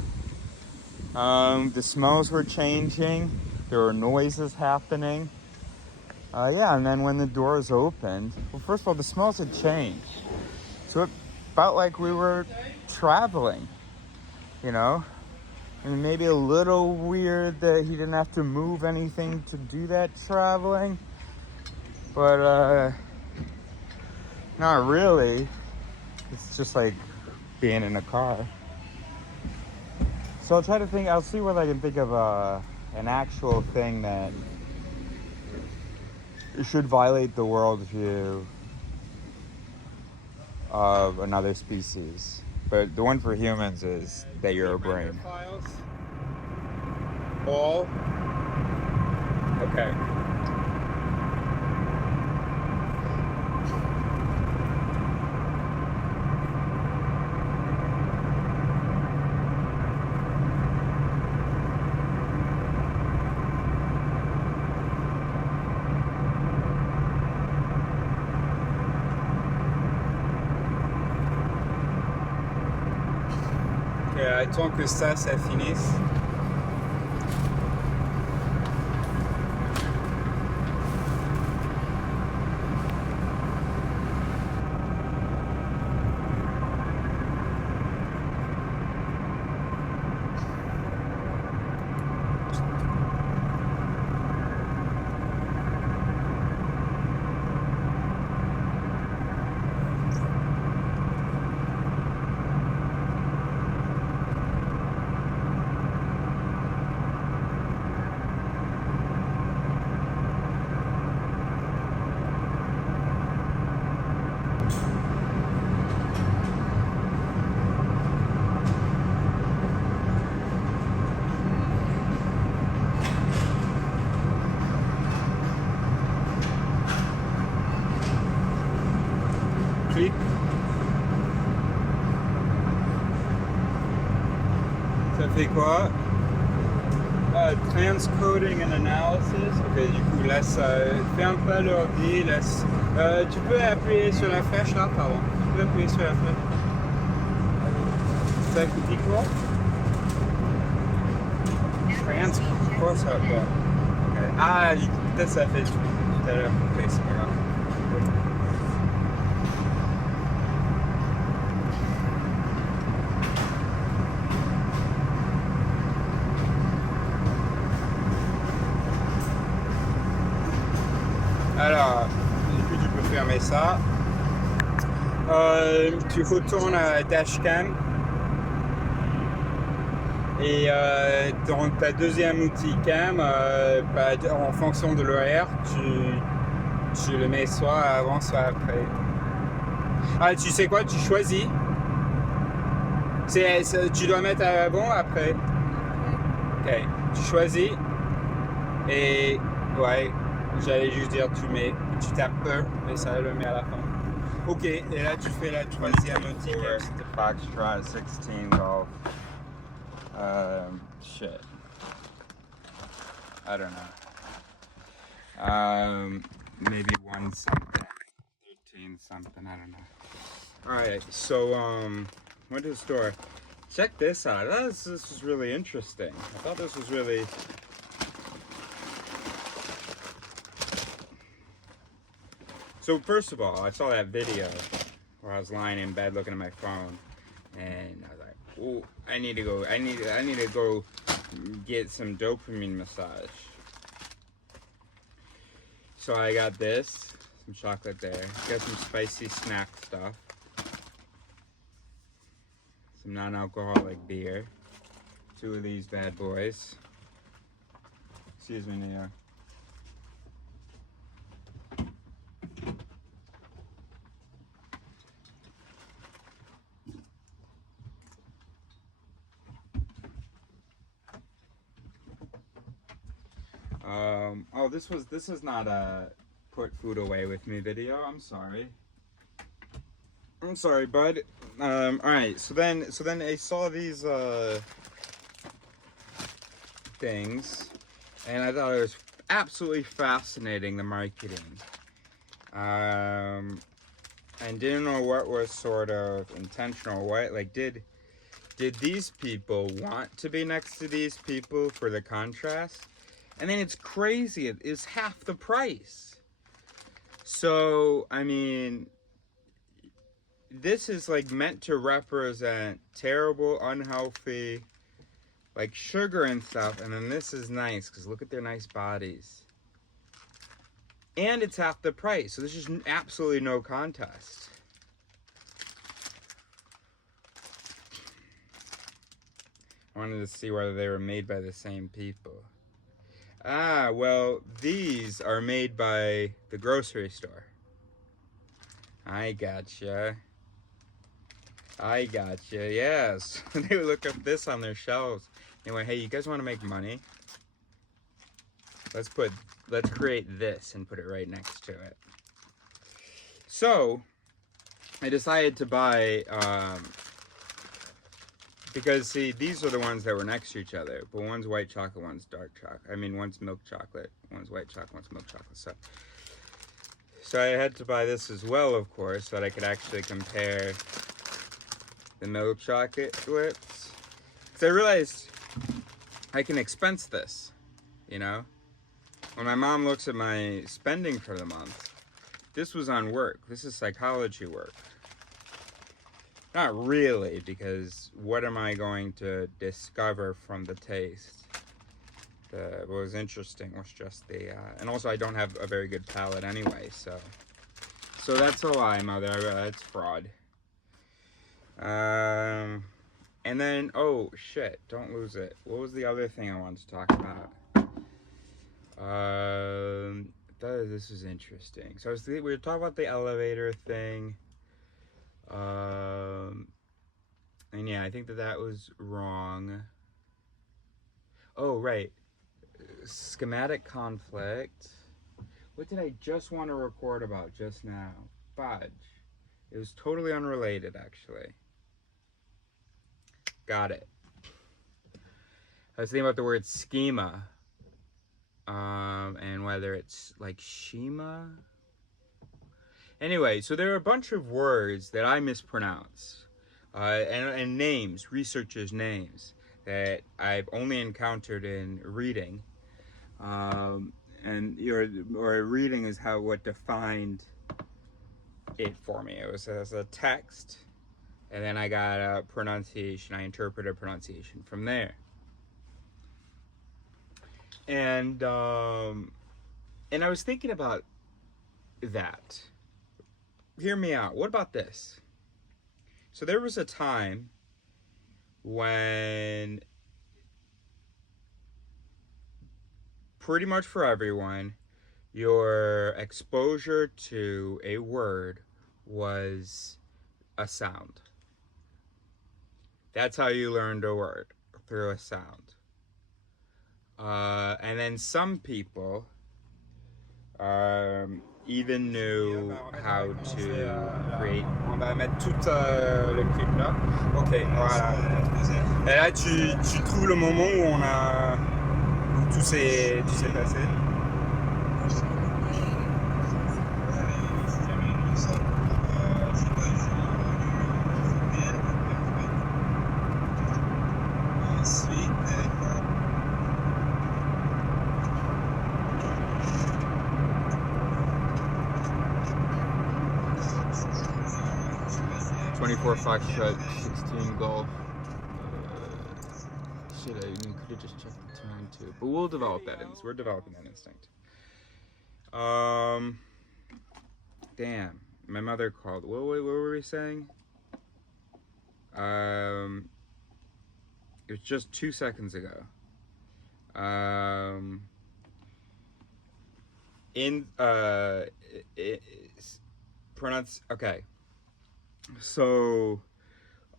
The smells were changing. There were noises happening. Yeah, and then when the doors opened, well, first of all, the smells had changed. So it felt like we were traveling, you know? And maybe a little weird that he didn't have to move anything to do that traveling. But, not really. It's just like being in a car. So I'll try to think, I'll see what I can think of, an actual thing that should violate the worldview of another species. But the one for humans is that you're a brain. Files. All. Okay. Attends que ça finisse. Clic. Ça fait quoi? transcoding and analysis. Ok, du coup, laisse, ferme pas l'ordi, laisse. Tu peux appuyer sur la flèche là, pardon. Tu peux appuyer sur la flèche. Ça dit quoi? Quoi ça quoi? Okay. Ah, peut-être ça fait tout à l'heure. Ok, c'est pas grave. Alors, du coup, tu peux fermer ça. Tu retournes à Dashcam. Et dans ta deuxième outil cam, en fonction de l'horaire, tu le mets soit avant, soit après. Ah, tu sais quoi, tu choisis. Tu dois mettre avant, après. Ok, tu choisis. Et ouais, j'allais juste dire tu tapes E, mais ça le met à la fin. Ok, et là tu fais la troisième outil cam. C'était Foxtrot 16 Golf. Shit. I don't know. Maybe 1 something, 13 something, I don't know. Alright, so, went to the store. Check this out. This was really interesting. I thought this was really... So, first of all, I saw that video where I was lying in bed looking at my phone, and I was like, oh, I need to go get some dopamine massage. So I got this, some chocolate there, got some spicy snack stuff, some non-alcoholic beer, 2 of these bad boys. Excuse me, Neo. Oh, this is not a put food away with me video. I'm sorry, bud. All right. So then I saw these things, and I thought it was absolutely fascinating, the marketing. And didn't know what was sort of intentional. What, like, did these people want to be next to these people for the contrast? And then it's crazy, it is half the price. So, I mean, this is like meant to represent terrible, unhealthy, like sugar and stuff. And then this is nice, because look at their nice bodies. And it's half the price, so there's just absolutely no contest. I wanted to see whether they were made by the same people. Ah, well, these are made by the grocery store. I gotcha. Yes. They would look up this on their shelves. Anyway, hey, you guys want to make money? Let's create this and put it right next to it. So, I decided to buy, because see, these are the ones that were next to each other, but one's white chocolate, one's dark chocolate. I mean, one's milk chocolate, one's white chocolate, one's milk chocolate. So I had to buy this as well, of course, so that I could actually compare the milk chocolates. Because I realized I can expense this, you know? When my mom looks at my spending for the month, this was on work. This is psychology work. Not really, because what am I going to discover from the taste? What was interesting was just the, and also I don't have a very good palate anyway, so that's a lie, mother. That's fraud. And then, oh shit, don't lose it. What was the other thing I wanted to talk about? This is interesting. So we were talking about the elevator thing. And yeah, I think that was wrong. Oh, right. Schematic conflict. What did I just want to record about just now? Fudge. It was totally unrelated, actually. Got it. I was thinking about the word schema, and whether it's like Shima. Anyway, so there are a bunch of words that I mispronounce, and names, researchers' names, that I've only encountered in reading. And reading is what defined it for me. It was as a text, and then I got a pronunciation. I interpreted pronunciation from there. And I was thinking about that. Hear me out. What about this? So there was a time when pretty much for everyone, your exposure to a word was a sound. That's how you learned a word, through a sound. And then some people even knew how to create. On va mettre tout le clip là. Ok, voilà. Et là, tu trouves le moment où tout s'est passé. Foxtrot 16 Golf. Shit, I could have just checked the time too. But we'll develop that instinct. We're developing that instinct. Damn. My mother called. What were we saying? It was just 2 seconds ago. Okay. So,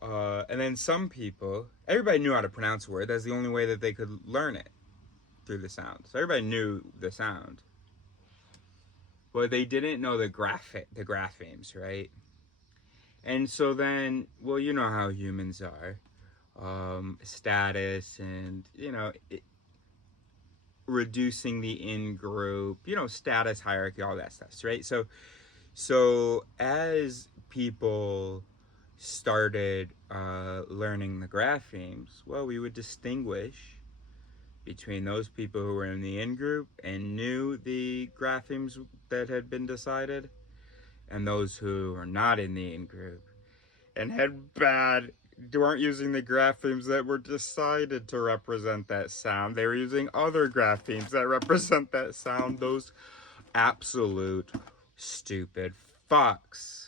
and then some people, everybody knew how to pronounce a word. That's the only way that they could learn it, through the sound. So everybody knew the sound. But they didn't know the graphemes, right? And so then, well, you know how humans are. Status and, reducing the in-group, status hierarchy, all that stuff, right? So as people started learning the graphemes, well, we would distinguish between those people who were in the in-group and knew the graphemes that had been decided, and those who were not in the in-group and weren't using the graphemes that were decided to represent that sound. They were using other graphemes that represent that sound. Those absolute stupid fucks.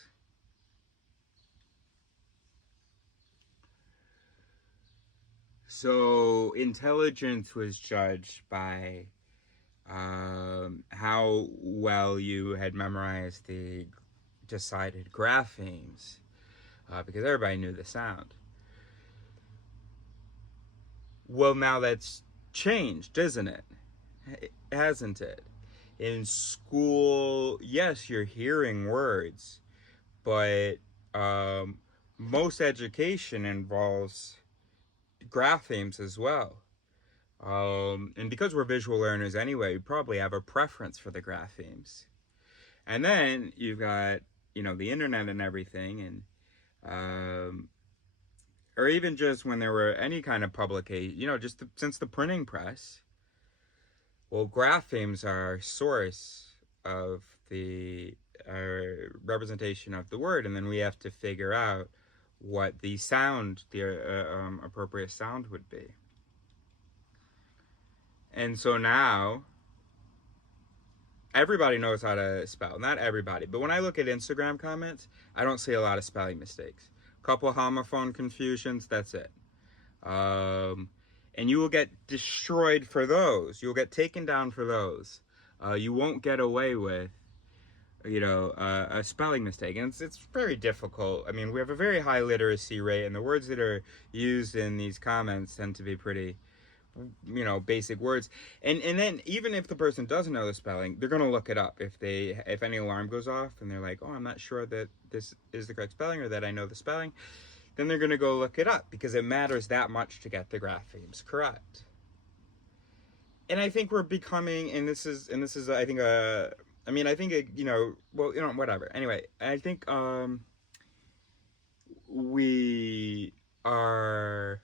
So intelligence was judged by how well you had memorized the decided graphemes, because everybody knew the sound. Well, now that's changed, isn't it? Hasn't it? In school, yes, you're hearing words, but most education involves graphemes as well. And because we're visual learners anyway, we probably have a preference for the graphemes. And then you've got, the internet and everything, and or even just when there were any kind of publication, since the printing press, well, graphemes are a source of the representation of the word, and then we have to figure out what the sound, the appropriate sound would be. And so now, everybody knows how to spell. Not everybody, but when I look at Instagram comments, I don't see a lot of spelling mistakes. A couple homophone confusions, that's it. And you will get destroyed for those. You'll get taken down for those. You won't get away with, a spelling mistake. And it's very difficult. I mean, we have a very high literacy rate, and the words that are used in these comments tend to be pretty, basic words. And then even if the person doesn't know the spelling, they're going to look it up. If any alarm goes off and they're like, oh, I'm not sure that this is the correct spelling or that I know the spelling, then they're going to go look it up, because it matters that much to get the graphemes correct. and I think we're becoming, and this is I think whatever. Anyway, I think we are.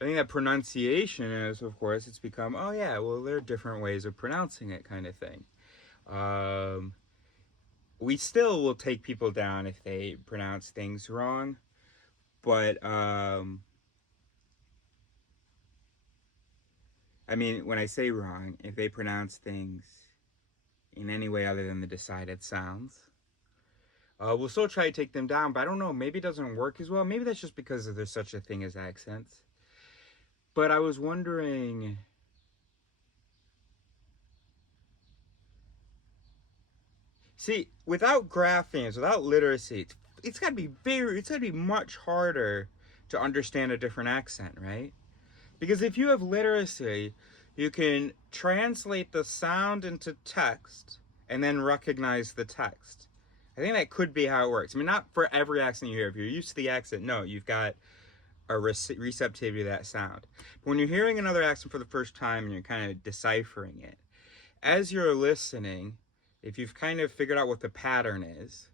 I think that pronunciation is, of course, it's become, oh yeah, well, there are different ways of pronouncing it, kind of thing. We still will take people down if they pronounce things wrong, but I mean, when I say wrong, if they pronounce things in any way other than the decided sounds, we'll still try to take them down, but I don't know, maybe it doesn't work as well. Maybe that's just because there's such a thing as accents. But I was wondering, see, without graphemes, without literacy, it's got to be much harder to understand a different accent, right? Because if you have literacy, you can translate the sound into text and then recognize the text. I think that could be how it works. I mean, not for every accent you hear. If you're used to the accent, no, you've got a receptivity to that sound. But when you're hearing another accent for the first time and you're kind of deciphering it, as you're listening, if you've kind of figured out what the pattern is,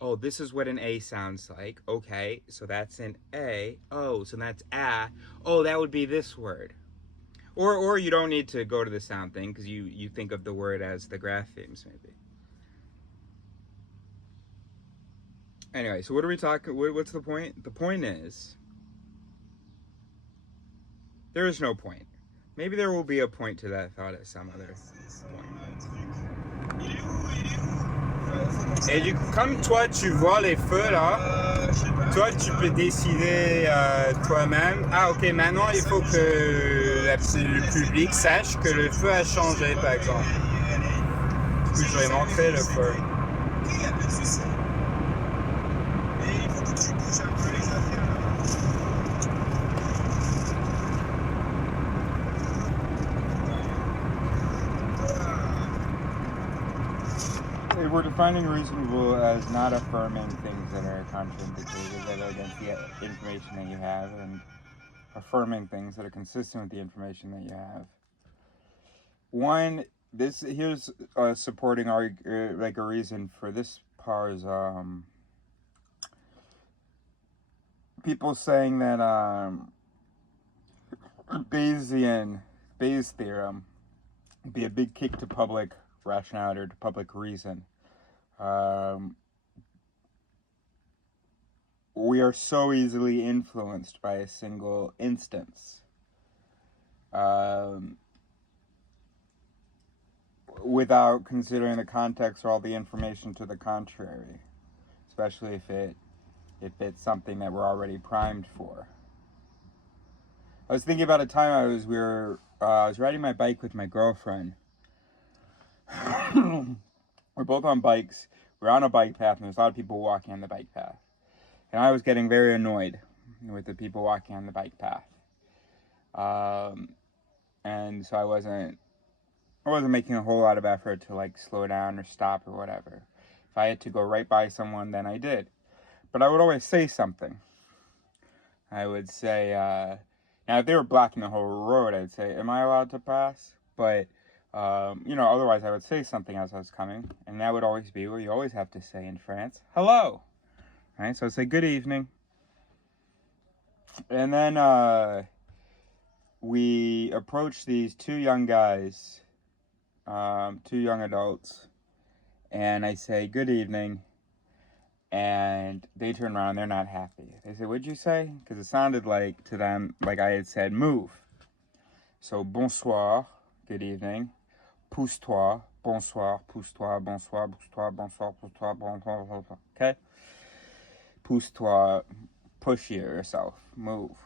oh, this is what an A sounds like. Okay, so that's an A. Oh, so that's A. Oh, that would be this word. Or you don't need to go to the sound thing because you think of the word as the graphemes, maybe. Anyway, so what are we talking? What's the point? The point is, there is no point. Maybe there will be a point to that thought at some other point. Et du coup, comme toi tu vois les feux là, toi tu peux décider toi-même. Ah ok, maintenant il faut que le public sache que le feu a changé par exemple. Du coup je vais montrer le feu. We're defining reasonable as not affirming things that are contraindicated, that are against the information that you have, and affirming things that are consistent with the information that you have. Here's a supporting like a reason for this part is people saying that Bayes' theorem would be a big kick to public rationality or to public reason. We are so easily influenced by a single instance. Without considering the context or all the information to the contrary, especially if it's something that we're already primed for. I was thinking about a time I was riding my bike with my girlfriend. We're both on bikes. We're on a bike path, and there's a lot of people walking on the bike path. And I was getting very annoyed with the people walking on the bike path. And so I wasn't making a whole lot of effort to like slow down or stop or whatever. If I had to go right by someone, then I did. But I would always say something. I would say, now if they were blocking the whole road, I'd say, am I allowed to pass? But otherwise I would say something as I was coming, and that would always be what you always have to say in France. Hello! Right, so I'd say good evening. And then we approached these two young guys, two young adults, and I say good evening, and they turn around and they're not happy. They say, what'd you say? Because it sounded like to them, like I had said move. So bonsoir, good evening. Pousse-toi, bonsoir, pousse-toi, bonsoir, pousse-toi, bonsoir, pousse-toi, bonsoir, okay? Pousse-toi, push yourself, move.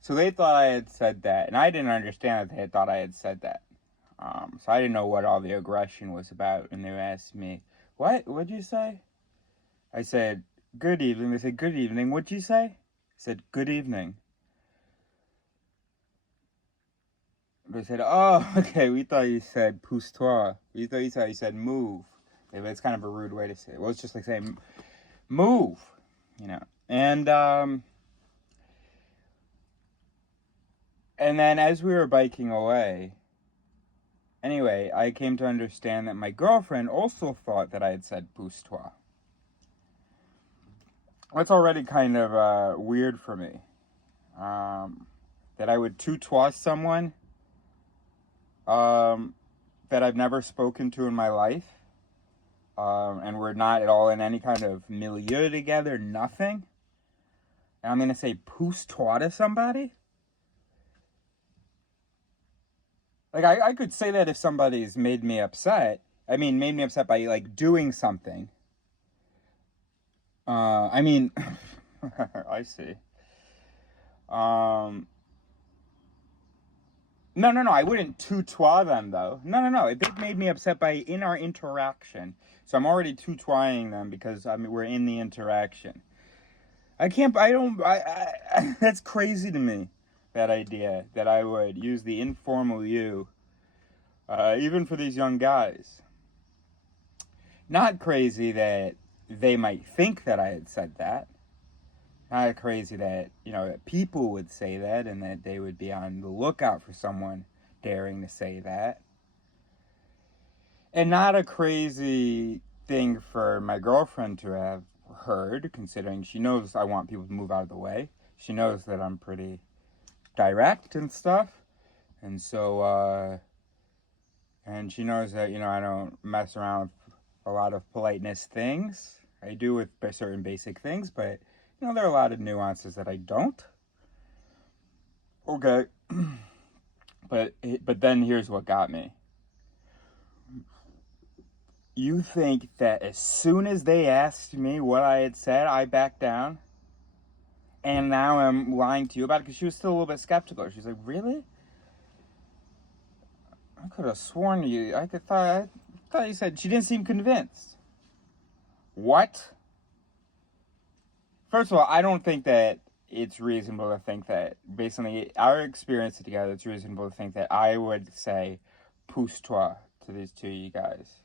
So they thought I had said that, and I didn't understand that they had thought I had said that. So I didn't know what all the aggression was about, and they asked me, what'd you say? I said, good evening. They said, good evening. What'd you say? I said, good evening. They said, oh, okay, we thought you said pousse-toi. We thought you said move. But it's kind of a rude way to say it. Well, it's just like saying move, And And then as we were biking away, anyway, I came to understand that my girlfriend also thought that I had said pousse-toi. That's already kind of weird for me. That I would tutoie someone that I've never spoken to in my life. And we're not at all in any kind of milieu together, nothing. And I'm going to say pousse-toi to somebody? Like, I could say that if somebody's made me upset. I mean, made me upset by, like, doing something. I mean, I see. No, I wouldn't tutoie them, though. No. They made me upset in our interaction. So I'm already tutoying them because, I mean, we're in the interaction. That's crazy to me, that idea, that I would use the informal you, even for these young guys. Not crazy that they might think that I had said that. Not crazy that, that people would say that and that they would be on the lookout for someone daring to say that. And not a crazy thing for my girlfriend to have heard, considering she knows I want people to move out of the way. She knows that I'm pretty direct and stuff. And so, and she knows that, I don't mess around with a lot of politeness things. I do with certain basic things, but, there are a lot of nuances that I don't. Okay. But then here's what got me. You think that as soon as they asked me what I had said, I backed down? And now I'm lying to you about it? Because she was still a little bit skeptical. She's like, really? I could have sworn to you. I thought you said she didn't seem convinced. What? First of all, I don't think that it's reasonable to think that, based on our experience together, it's reasonable to think that I would say pousse-toi to these two of you guys.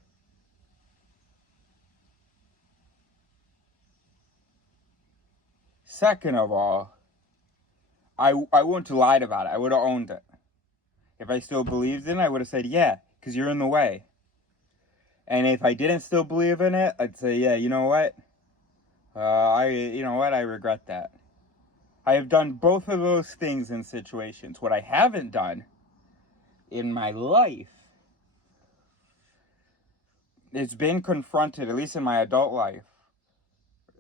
Second of all, I wouldn't have lied about it. I would have owned it. If I still believed in it, I would have said, yeah, because you're in the way. And if I didn't still believe in it, I'd say, yeah, you know what? I regret that. I have done both of those things in situations. What I haven't done in my life is been confronted, at least in my adult life,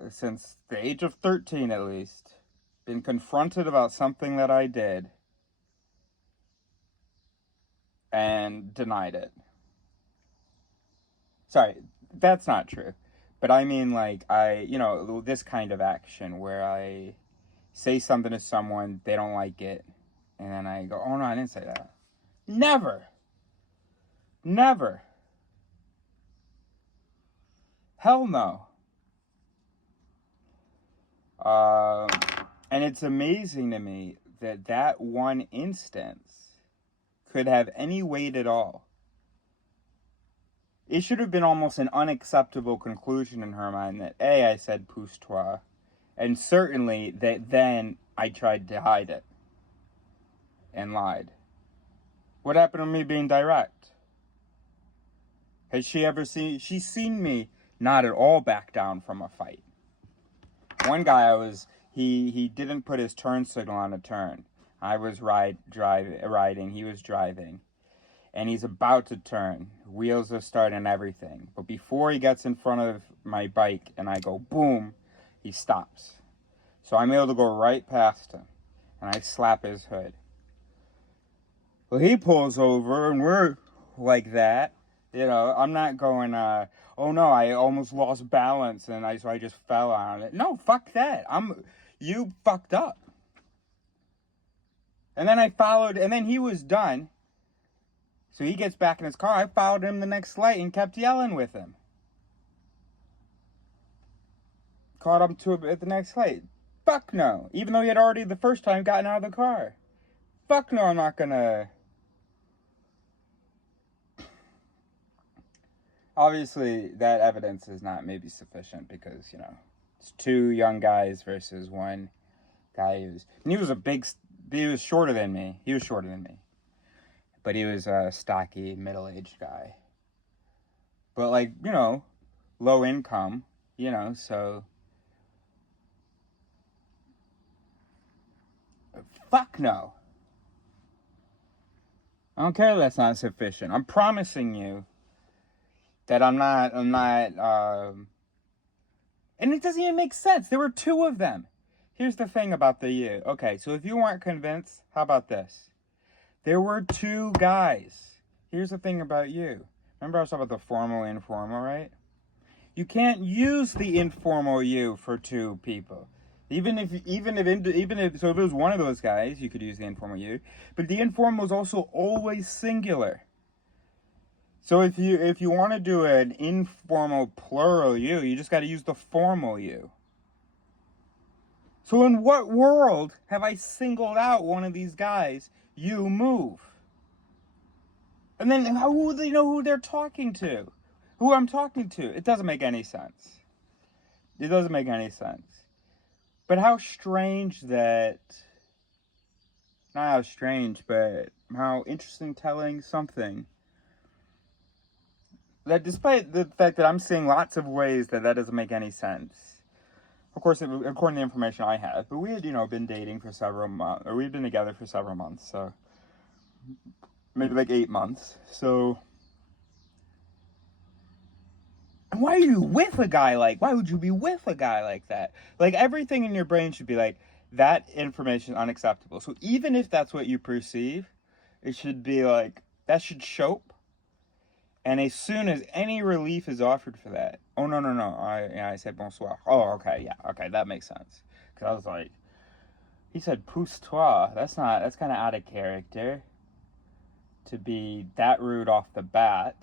since the age of 13 at least, been confronted about something that I did and denied it. Sorry, that's not true. But I mean, like, this kind of action where I say something to someone, they don't like it, and then I go, oh no, I didn't say that. Never. Hell no. And it's amazing to me that one instance could have any weight at all. It should have been almost an unacceptable conclusion in her mind that, A, I said pousse-toi, and certainly that then I tried to hide it and lied. What happened to me being direct? Has she ever she's seen me not at all back down from a fight. One guy he didn't put his turn signal on a turn. I was riding, he was driving. And he's about to turn. Wheels are starting, everything. But before he gets in front of my bike and I go boom, he stops. So I'm able to go right past him. And I slap his hood. Well, he pulls over and we're like that. I'm not going, oh no, I almost lost balance and so I just fell on it. No, fuck that. You fucked up. And then I followed, and then he was done. So he gets back in his car. I followed him the next light and kept yelling with him. Caught up to him at the next light. Fuck no. Even though he had already the first time gotten out of the car. Fuck no, I'm not gonna. Obviously, that evidence is not maybe sufficient because, it's two young guys versus one guy he was a big he was shorter than me. He was shorter than me. But he was a stocky, middle-aged guy. But, like, you know, low income, you know, so... Fuck no. I don't care if that's not sufficient. I'm promising you that I'm not, and it doesn't even make sense. There were two of them. Here's the thing about the U. Okay, so if you weren't convinced, how about this? There were two guys. Here's the thing about you. Remember I was talking about the formal, informal, right? You can't use the informal you for two people. Even if so if it was one of those guys, you could use the informal you. But the informal is also always singular. So if you want to do an informal plural you, you just got to use the formal you. So in what world have I singled out one of these guys? You move. And then how will they know who they're talking to? Who I'm talking to? It doesn't make any sense. It doesn't make any sense. But how strange that... Not how strange, but how interesting telling something. That despite the fact that I'm seeing lots of ways that doesn't make any sense. Of course, according to the information I have. But we had, been dating for several months. Or we'd been together for several months, so... Maybe like 8 months. So... And why are you with a guy why would you be with a guy like that? Like, everything in your brain should be like, that information is unacceptable. So even if that's what you perceive, it should be like, that should show. And as soon as any relief is offered for that, oh, no, I said bonsoir. Oh, okay, yeah, okay, that makes sense. Because I was like, he said pousse-toi. That's kind of out of character to be that rude off the bat.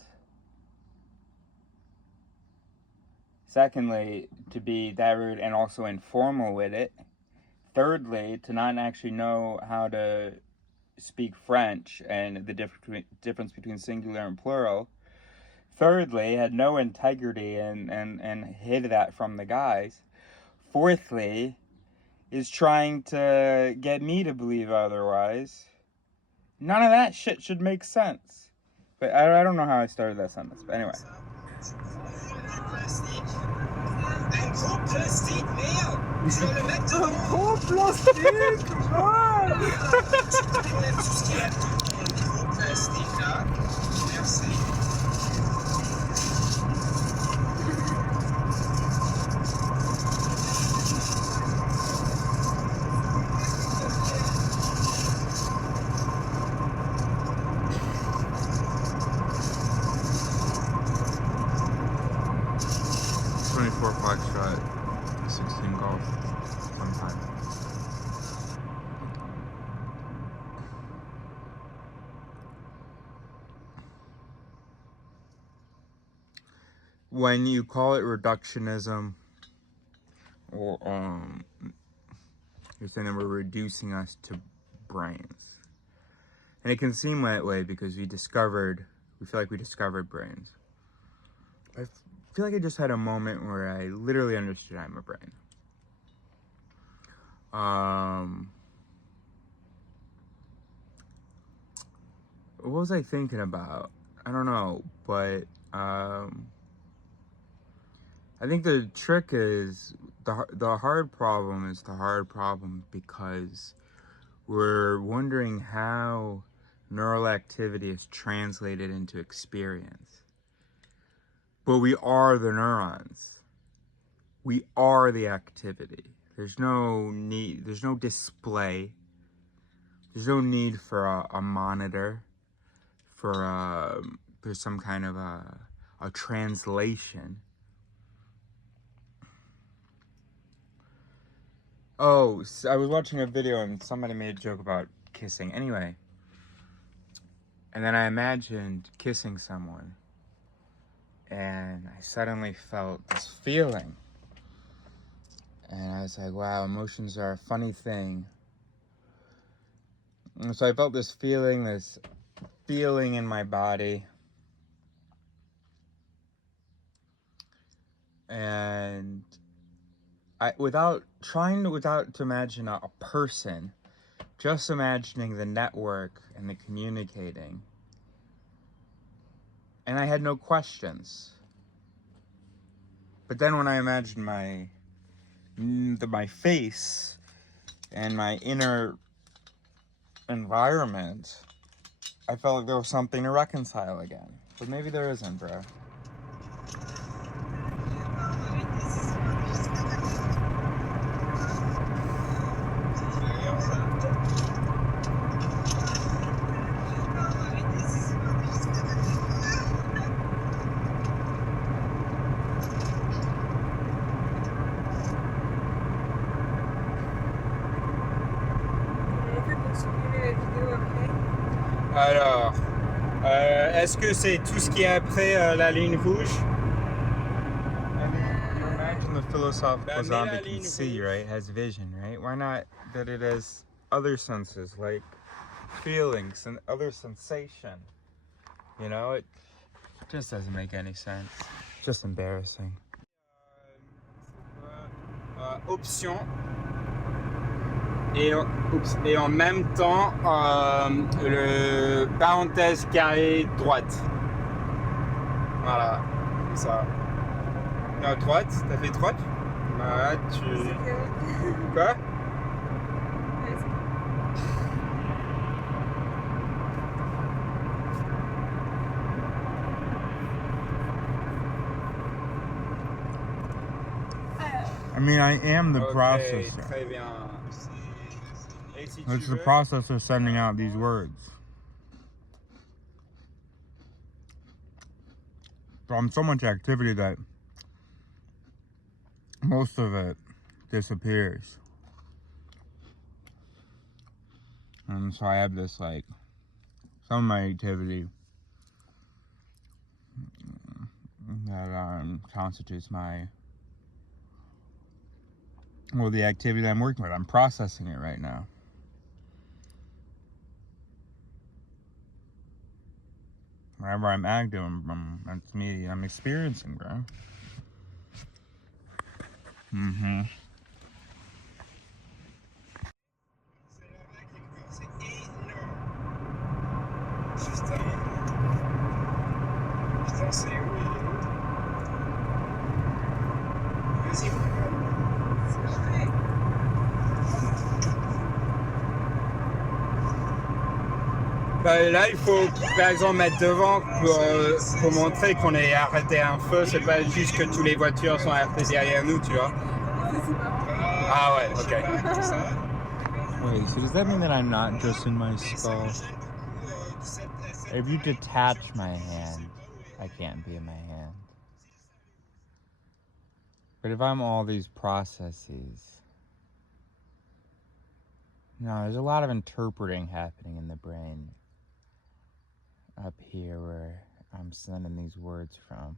Secondly, to be that rude and also informal with it. Thirdly, to not actually know how to speak French and the difference between singular and plural. Thirdly, had no integrity and hid that from the guys. Fourthly, is trying to get me to believe otherwise. None of that shit should make sense. But I don't know how I started that sentence. But anyway. Un gros plastique, merde! Je vais le mettre Un gros plastique! Enlève tout ce qui est un gros plastique là. Merci. Foxtrot, 16 golf, sometime. When you call it reductionism, or you're saying that we're reducing us to brains, and it can seem that way because we feel like we discovered brains. I feel like I just had a moment where I literally understood I'm a brain. What was I thinking about? I don't know, but I think the trick is the hard problem is the hard problem because we're wondering how neural activity is translated into experience. But we are the neurons. We are the activity. There's no need, there's no display. There's no need for a monitor, for some kind of a translation. Oh, I was watching a video and somebody made a joke about kissing. Anyway, and then I imagined kissing someone. And I suddenly felt this feeling. And I was like, wow, emotions are a funny thing. And so I felt this feeling in my body. And without to imagine a person, just imagining the network and the communicating. And I had no questions. But then when I imagined my face and my inner environment, I felt like there was something to reconcile again. But maybe there isn't, bro. Alors, est-ce que c'est tout ce qui est après la ligne rouge? I mean, you imagine the philosophical zombie can see, right? Has vision, right? Why not that it has other senses, like feelings and other sensation? You know, it just doesn't make any sense. Just embarrassing. Option. Et en même temps, le parenthèse carré droite. Voilà, comme ça. Non, droite, t'as fait droite? Voilà, tu... Quoi? I mean, I am the processor. Très bien. It's the processor sending out these words. From so much activity that most of it disappears. And so I have this, like, some of my activity that constitutes my, well, the activity that I'm working with. I'm processing it right now. Whenever I'm active, that's me. I'm experiencing, bro. Mm-hmm. Putain, c'est où? Vas-y, Là, il faut, par exemple, mettre devant pour montrer qu'on est arrêté un feu. C'est pas juste que toutes les voitures sont arrêtées derrière nous, tu vois. Ah ouais, ok. Wait, so does that mean that I'm not just in my skull? If you detach my hand, I can't be in my hand. But if I'm all these processes, no, there's a lot of interpreting happening in the brain up here where I'm sending these words from.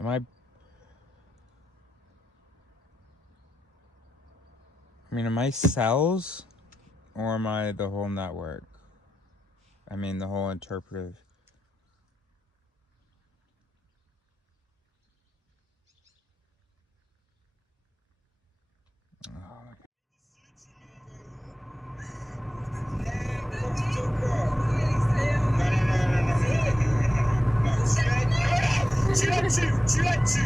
Am I cells, or am I the whole network? I mean, the whole interpretive.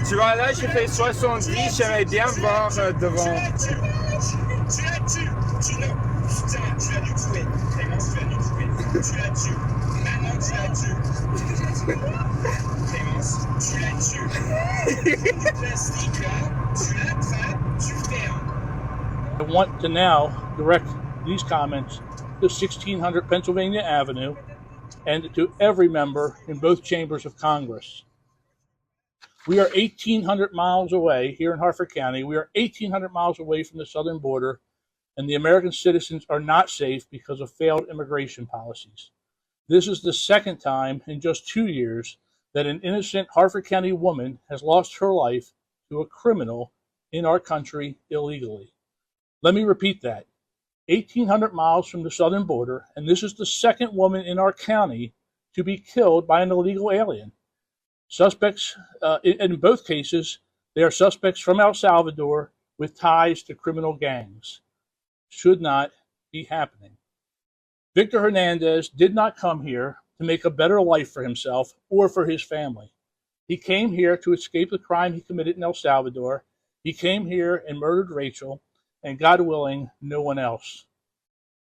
Tu vois, là, j'ai fait 70, j'aimerais bien voir devant. Tu la tues. Putain, tu l'as dû tuer. Clément, tu l'as dû tuer. Tu la tues. Maintenant, tu la tues. Clémence, tu la tues. Le plastique, là, tu l'attrapes, tu fermes. I want to now direct these comments to 1600 Pennsylvania Avenue and to every member in both chambers of Congress. We are 1,800 miles away here in Harford County. We are 1,800 miles away from the southern border, and the American citizens are not safe because of failed immigration policies. This is the second time in just 2 years that an innocent Harford County woman has lost her life to a criminal in our country illegally. Let me repeat that. 1,800 miles from the southern border, and this is the second woman in our county to be killed by an illegal alien. Suspects, in both cases, they are suspects from El Salvador with ties to criminal gangs. Should not be happening. Victor Hernandez did not come here to make a better life for himself or for his family. He came here to escape the crime he committed in El Salvador. He came here and murdered Rachel, and God willing, no one else.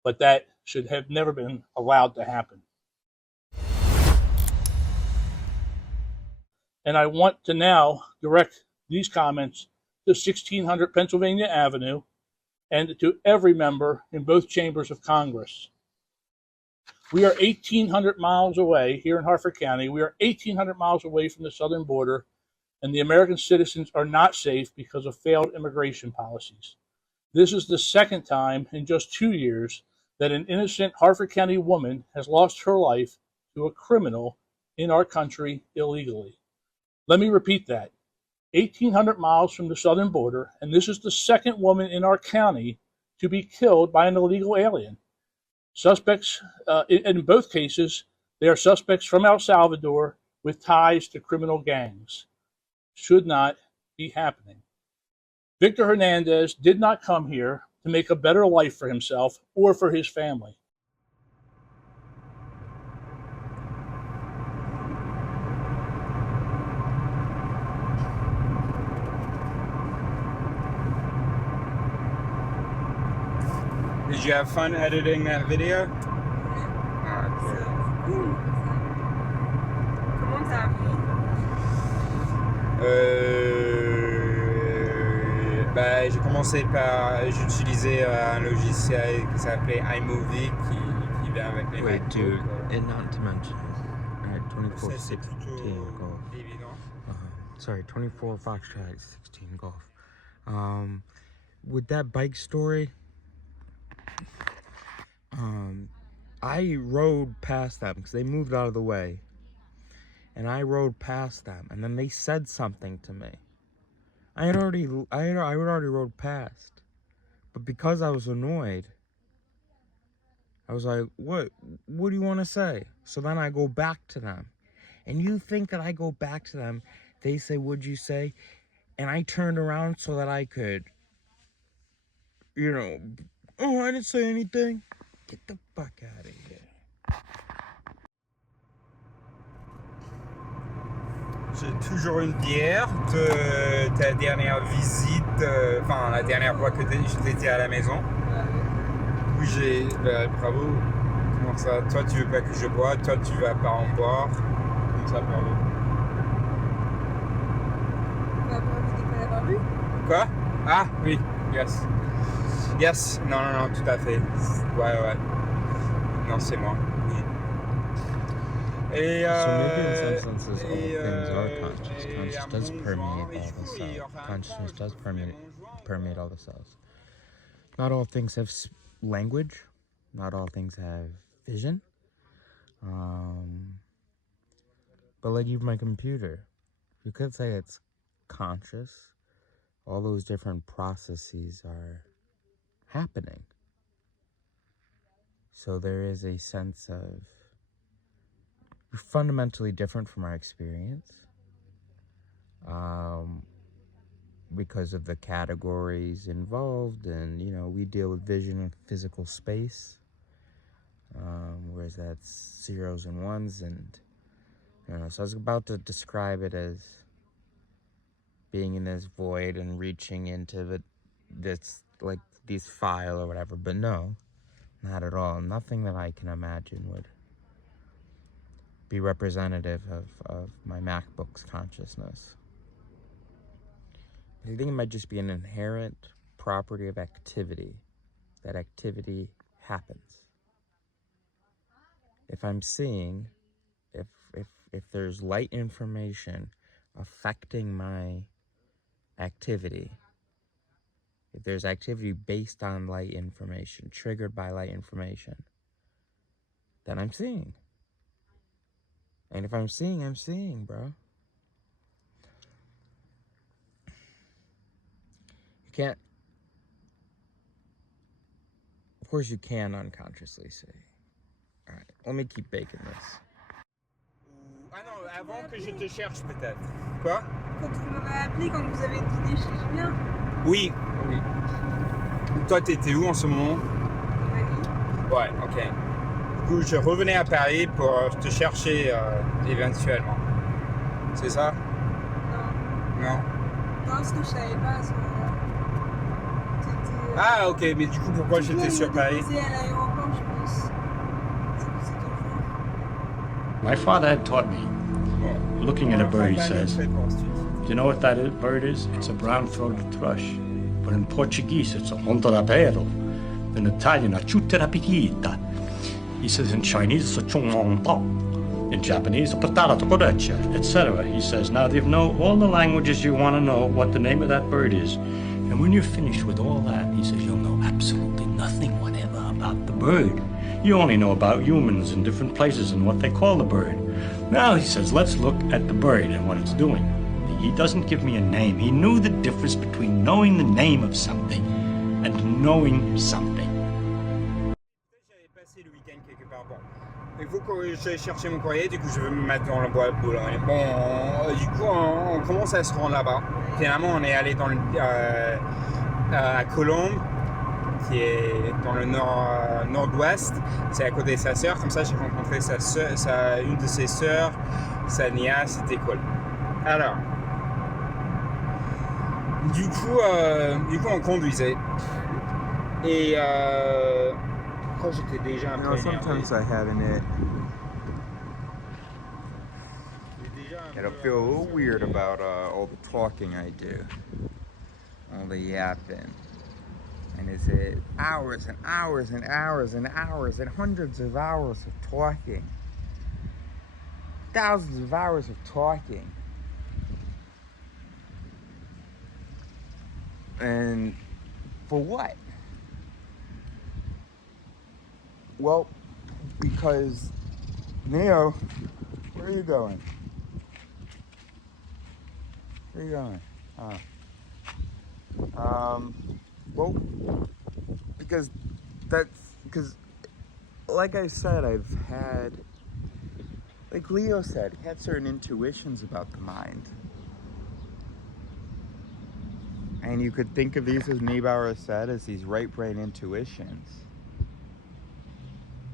But that should have never been allowed to happen. And I want to now direct these comments to 1600 Pennsylvania Avenue and to every member in both chambers of Congress. We are 1,800 miles away here in Harford County. We are 1,800 miles away from the southern border, and the American citizens are not safe because of failed immigration policies. This is the second time in just 2 years that an innocent Harford County woman has lost her life to a criminal in our country illegally. Let me repeat that. 1,800 miles from the southern border, and this is the second woman in our county to be killed by an illegal alien. Suspects, in both cases, they are suspects from El Salvador with ties to criminal gangs. Should not be happening. Victor Hernandez did not come here to make a better life for himself or for his family. Did you have fun editing that video? Comment t'as appris? J'ai commencé par... J'utilisais un logiciel qui s'appelait iMovie qui vient avec les Wait, MacBooks. dude, and not to mention, alright, 24-16 golf. Sorry, 24 Foxtrot 16 golf. With that bike story, I rode past them because they moved out of the way, and I rode past them, and then they said something to me. I had already rode past, but because I was annoyed, I was like, what do you want to say? So then I go back to them, and you think that I go back to them, they say, what'd you say? And I turned around so that I could, oh, I didn't say anything. Get the fuck out of here. J'ai toujours une bière de ta dernière visite, enfin la dernière fois que j'étais à la maison. Oui, bravo. Comment ça? Toi, tu veux pas que je bois, toi, tu vas pas en boire. Comme ça, bravo. Tu vas boire des colas barbus? Quoi? Ah, oui, yes. Yes, non, tout à fait. Ouais. Non, c'est moi. Et, so maybe in some senses all things are conscious. Conscious does permeate all the cells. Consciousness does permeate all the cells. Not all things have language. Not all things have vision. But like even my computer, you could say it's conscious. All those different processes are happening. So there is a sense of we're fundamentally different from our experience because of the categories involved, and we deal with vision and physical space, whereas that's zeros and ones, and so I was about to describe it as being in this void and reaching into this like this file or whatever, but no, not at all. Nothing that I can imagine would be representative of my MacBook's consciousness. I think it might just be an inherent property of activity. That activity happens. If I'm seeing, if there's light information affecting my activity, if there's activity based on light information, triggered by light information, then I'm seeing. And if I'm seeing, bro. You can't, of course you can unconsciously see. All right, let me keep baking this. Ah non, avant que je te cherche peut-être. Quoi? Quand vous m'avez appelé, quand vous avez dîné chez Julien. Oui, oui. Toi, t'étais où en ce moment? Ouais, ok. Du coup, je revenais à Paris pour te chercher éventuellement. C'est ça? Non. Non? Non, parce que je savais pas à ce moment-là. Ah, ok, mais du coup, pourquoi j'étais sur Paris? Déposé à l'aéroport, je pense. My father had taught me, looking at a bird, he says, do you know what that bird is? It's a brown-throated thrush. But in Portuguese, it's a ontorapero. In Italian, a chuterapikita. He says in Chinese, it's a chungongtao. In Japanese, a patata tokorecha, etc. He says, now you know all the languages you want to know what the name of that bird is. And when you're finished with all that, he says, you'll know absolutely nothing whatever about the bird. You only know about humans in different places and what they call the bird. Now, he says, let's look at the bird and what it's doing. He doesn't give me a name. He knew the difference between knowing the name of something and knowing something. J'avais passé le week-end quelque part. Bon, il faut que j'aille chercher mon courrier. Du coup, je vais me mettre dans le bois de Boulogne. Bon, du coup, on commence à se rendre là-bas. Finalement, on est allé dans à Colombes, qui est dans le nord-ouest. C'est à côté de sa sœur. Comme ça, j'ai rencontré une de ses sœurs, sa nièce. C'était cool. Alors. Du coup, on conduisait. Et quand j'étais déjà un peu énervé. Sometimes I have in it. It'll feel a little weird about all the talking I do, all the yapping, and is it hours and hours and hours and hours and hundreds of hours of talking, thousands of hours of talking. And for what? Well, because, Neo, where are you going? Where are you going? Well, because like I said, I've had, like Leo said, he had certain intuitions about the mind. And you could think of these, as Neubauer said, as these right brain intuitions.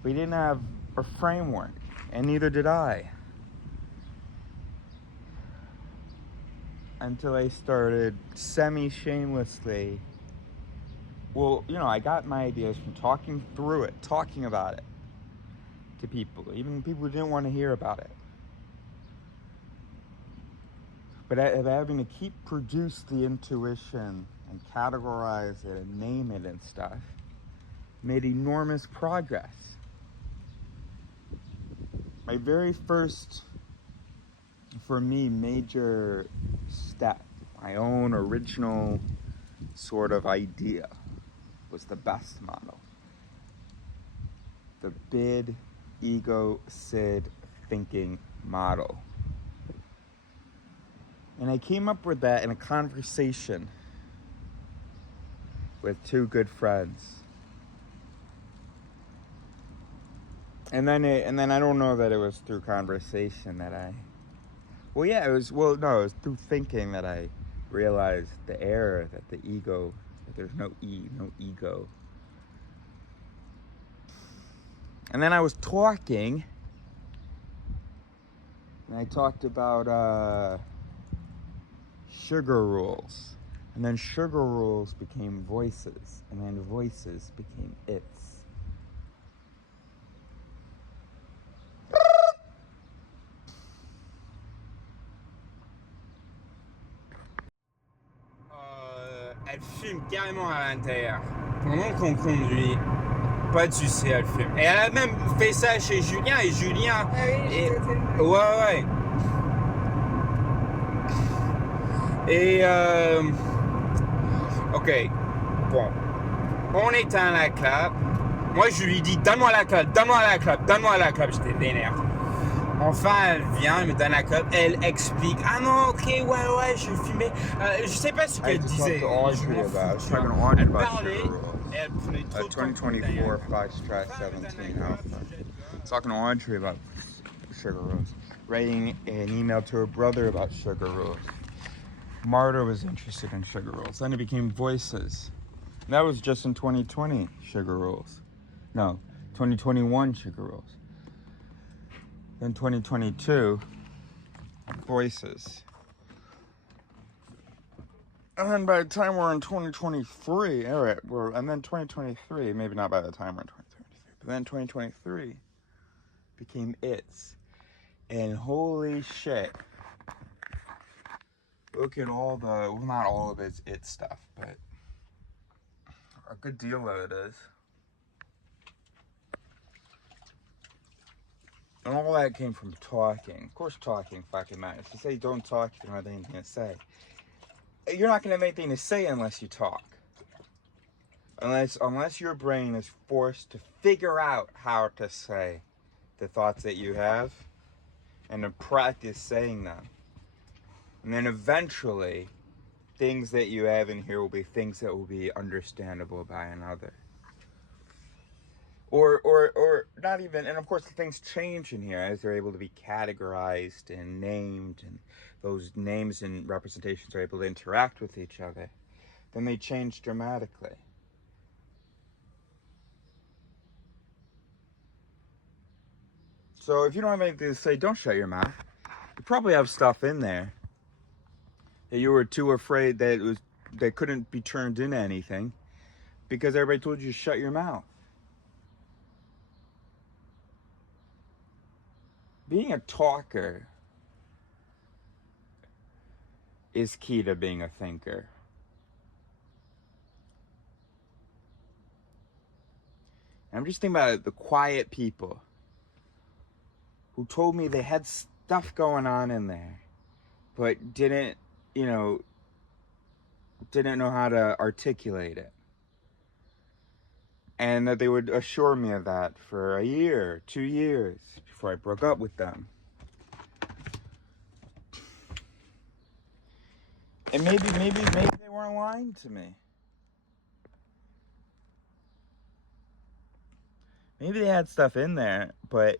We didn't have a framework, and neither did I. Until I started semi-shamelessly. Well, you know, I got my ideas from talking through it, talking about it to people, even people who didn't want to hear about it. But having to keep produce the intuition and categorize it and name it and stuff made enormous progress. My very first, for me, major step, my own original sort of idea, was the BEST model. The bid, ego, SID thinking model. And I came up with that in a conversation with two good friends. And then I don't know that it was through conversation that it was through thinking that I realized the error, that the ego, that there's no ego. And then I was talking, and I talked about sugar rules. And then sugar rules became voices, and then voices became its. Elle fume carrément à l'intérieur. Pendant qu'on conduit, pas de soucis, elle fume. Et elle a même fait ça chez Julien, et Julien... Ouais. Et ok, bon, on éteint la clope. Moi je lui dis donne-moi la clope, j'étais vénère. Enfin elle vient, elle me donne la clope, elle explique. Ah non, ok, ouais, je fumais. Je sais pas ce qu'elle disait. Elle parlait et elle prenait trop de temps. 2024 Foxtrot 17 Alpha. Talking to Audrey about sugar rules. writing an email to her brother about sugar rules. Marta was interested in sugar rules. Then it became Voices. And that was just in 2020, sugar rules. No, 2021 sugar rules. Then 2022, Voices. And then by the time we're in 2023, all right, and then 2023, maybe not by the time we're in 2023, but then 2023 became It's. And holy shit. Look at all the, well, not all of it's It stuff, but a good deal of it is. And all that came from talking. Of course talking fucking matters. If you say don't talk, you don't have anything to say. You're not going to have anything to say unless you talk. Unless your brain is forced to figure out how to say the thoughts that you have and to practice saying them. And then eventually, things that you have in here will be things that will be understandable by another. Or not even, and of course things change in here as they're able to be categorized and named, and those names and representations are able to interact with each other. Then they change dramatically. So if you don't have anything to say, don't shut your mouth. You probably have stuff in there that you were too afraid that couldn't be turned into anything because everybody told you to shut your mouth. Being a talker is key to being a thinker. And I'm just thinking about it, the quiet people who told me they had stuff going on in there, but didn't know how to articulate it. And that they would assure me of that for a year, 2 years, before I broke up with them. And maybe they weren't lying to me. Maybe they had stuff in there, but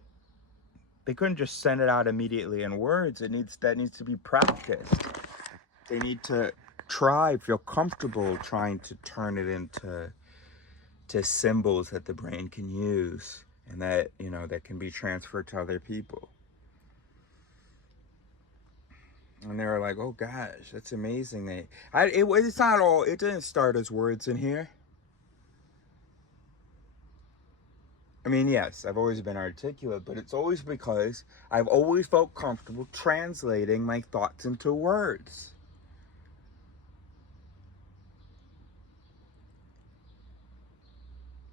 they couldn't just send it out immediately in words. That needs to be practiced. They need to feel comfortable trying to turn it into symbols that the brain can use and that that can be transferred to other people. And they were like, "Oh gosh, that's amazing." It's not all. It didn't start as words in here. I mean, yes, I've always been articulate, but it's always because I've always felt comfortable translating my thoughts into words.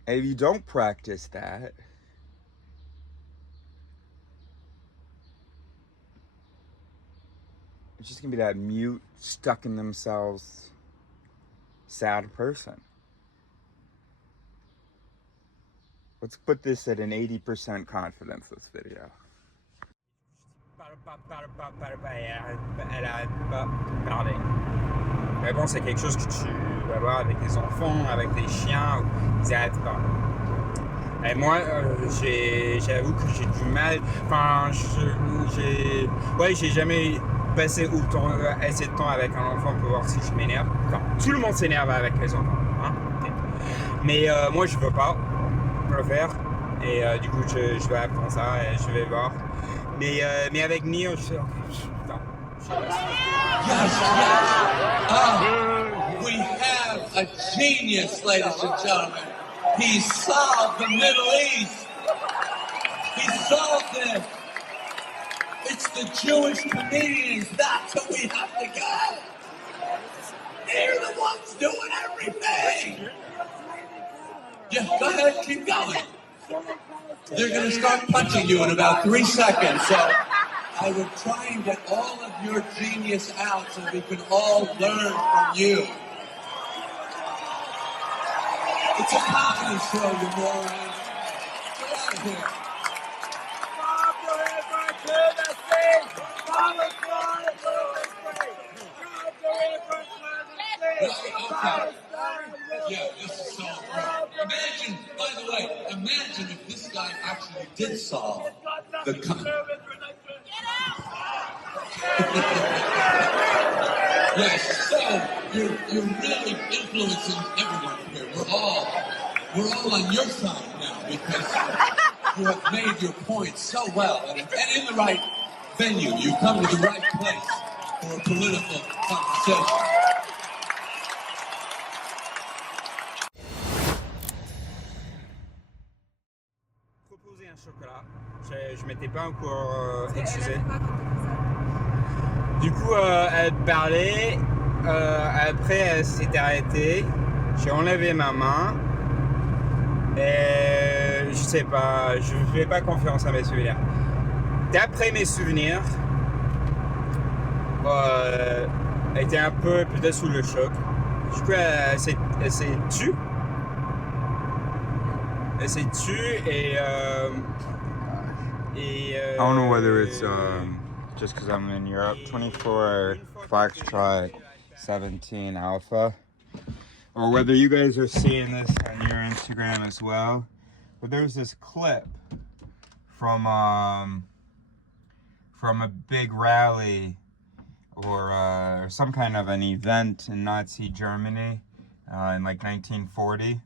And if you don't practice that, it's just gonna be that mute, stuck in themselves, sad person. Let's put this at an 80% confidence, this video. Elle arrête pas de parler. Mais bon, c'est quelque chose que tu vas voir avec les enfants, avec les chiens, ils arrêtent pas. Et moi, j'avoue que j'ai du mal. Enfin, j'ai jamais passé assez de temps avec un enfant pour voir si je m'énerve. Enfin, tout le monde s'énerve avec les enfants, hein. Mais moi, je veux pas le faire. Et du coup, je vais apprendre ça et je vais voir. Mais avec Neil, je sais. Yes. We have a genius, ladies and gentlemen. He solved the Middle East. He solved it. It's the Jewish comedians. That's what we have to get. They're the ones doing everything. Yeah, go ahead, keep going. They're going to start punching you in about 3 seconds, so I would try and get all of your genius out so we can all learn from you. It's a comedy show, you morons. Get out of here. Okay. Yeah, this is so great. Imagine, by the way, if this guy actually did solve the Yes, so you're really influencing everyone here. We're all on your side now because you have made your point so well and in the right venue. You come to the right place for a political conversation. Proposer un chocolat. Je m'étais pas encore excusé. Du coup, elle parlait. Après, elle s'est arrêtée. J'ai enlevé ma main. Et je sais pas, je fais pas confiance à mes souvenirs. D'après mes souvenirs, elle était un peu peut-être sous le choc. Du coup, elle s'est tue. Elle s'est tue et I don't know whether it's just because I'm in Europe. 24 Foxtrot 17 Alpha, or whether you guys are seeing this on your Instagram as well. But there's this clip from a big rally or some kind of an event in Nazi Germany in like 1940.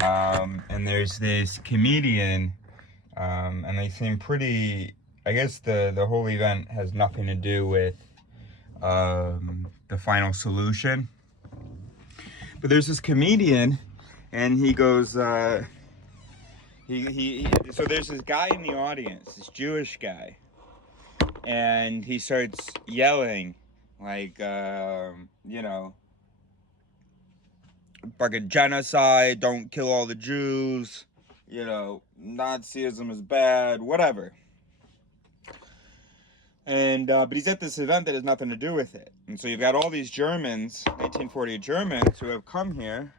And there's this comedian, and they seem pretty, I guess the whole event has nothing to do with the final solution. But there's this comedian, and he goes, so there's this guy in the audience, this Jewish guy, and he starts yelling, like, you know, fucking genocide, don't kill all the Jews, you know, Nazism is bad, whatever. And, but he's at this event that has nothing to do with it. And so you've got all these Germans, 1940 Germans, who have come here,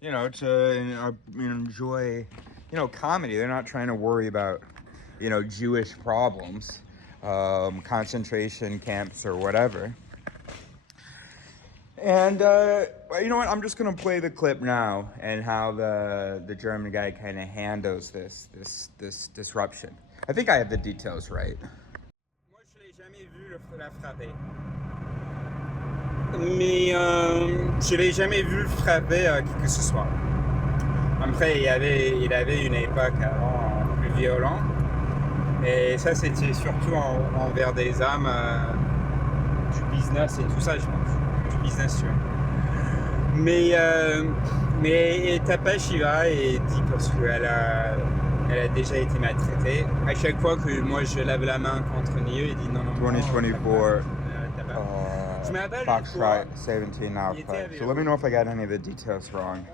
you know, to enjoy, you know, comedy. They're not trying to worry about, you know, Jewish problems, concentration camps or whatever. And, you know what, I'm just going to play the clip now and how the German guy kind of handles this disruption. I think I have the details right. Moi, je l'ai jamais vu la frapper. Mais je l'ai jamais vu frapper qui que ce soit. Après, il avait une époque avant plus violente. Et ça, c'était surtout envers des âmes du business et tout ça, je pense. Business, tu vois. Mais elle tapait Shiva et dit parce qu'elle a déjà été maltraitée. À chaque fois que moi je lève la main contre Nieu, il dit non. 2024 Foxtrot 17 Alpha. So let me know if I got any of the details wrong.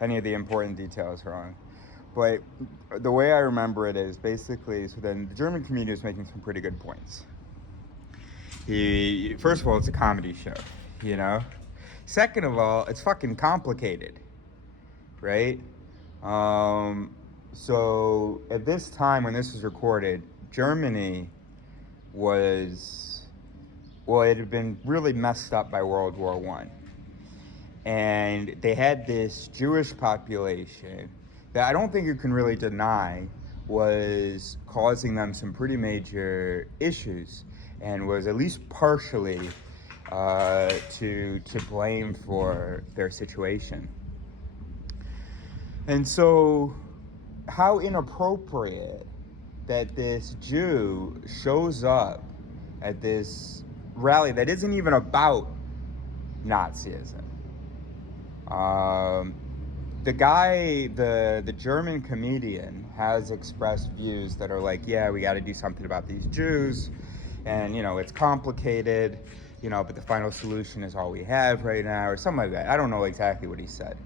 Any of the important details wrong. But the way I remember it is basically, so then the German comedian is making some pretty good points. First of all, it's a comedy show, you know? Second of all, it's fucking complicated, right? So at this time when this was recorded, Germany was, well, it had been really messed up by World War I. And they had this Jewish population that I don't think you can really deny was causing them some pretty major issues, and was at least partially to blame for their situation. And so how inappropriate that this Jew shows up at this rally that isn't even about Nazism. The guy, the German comedian, has expressed views that are like, yeah, we got to do something about these Jews, and, you know, it's complicated, you know, but the final solution is all we have right now, or something like that. I don't know exactly what he said.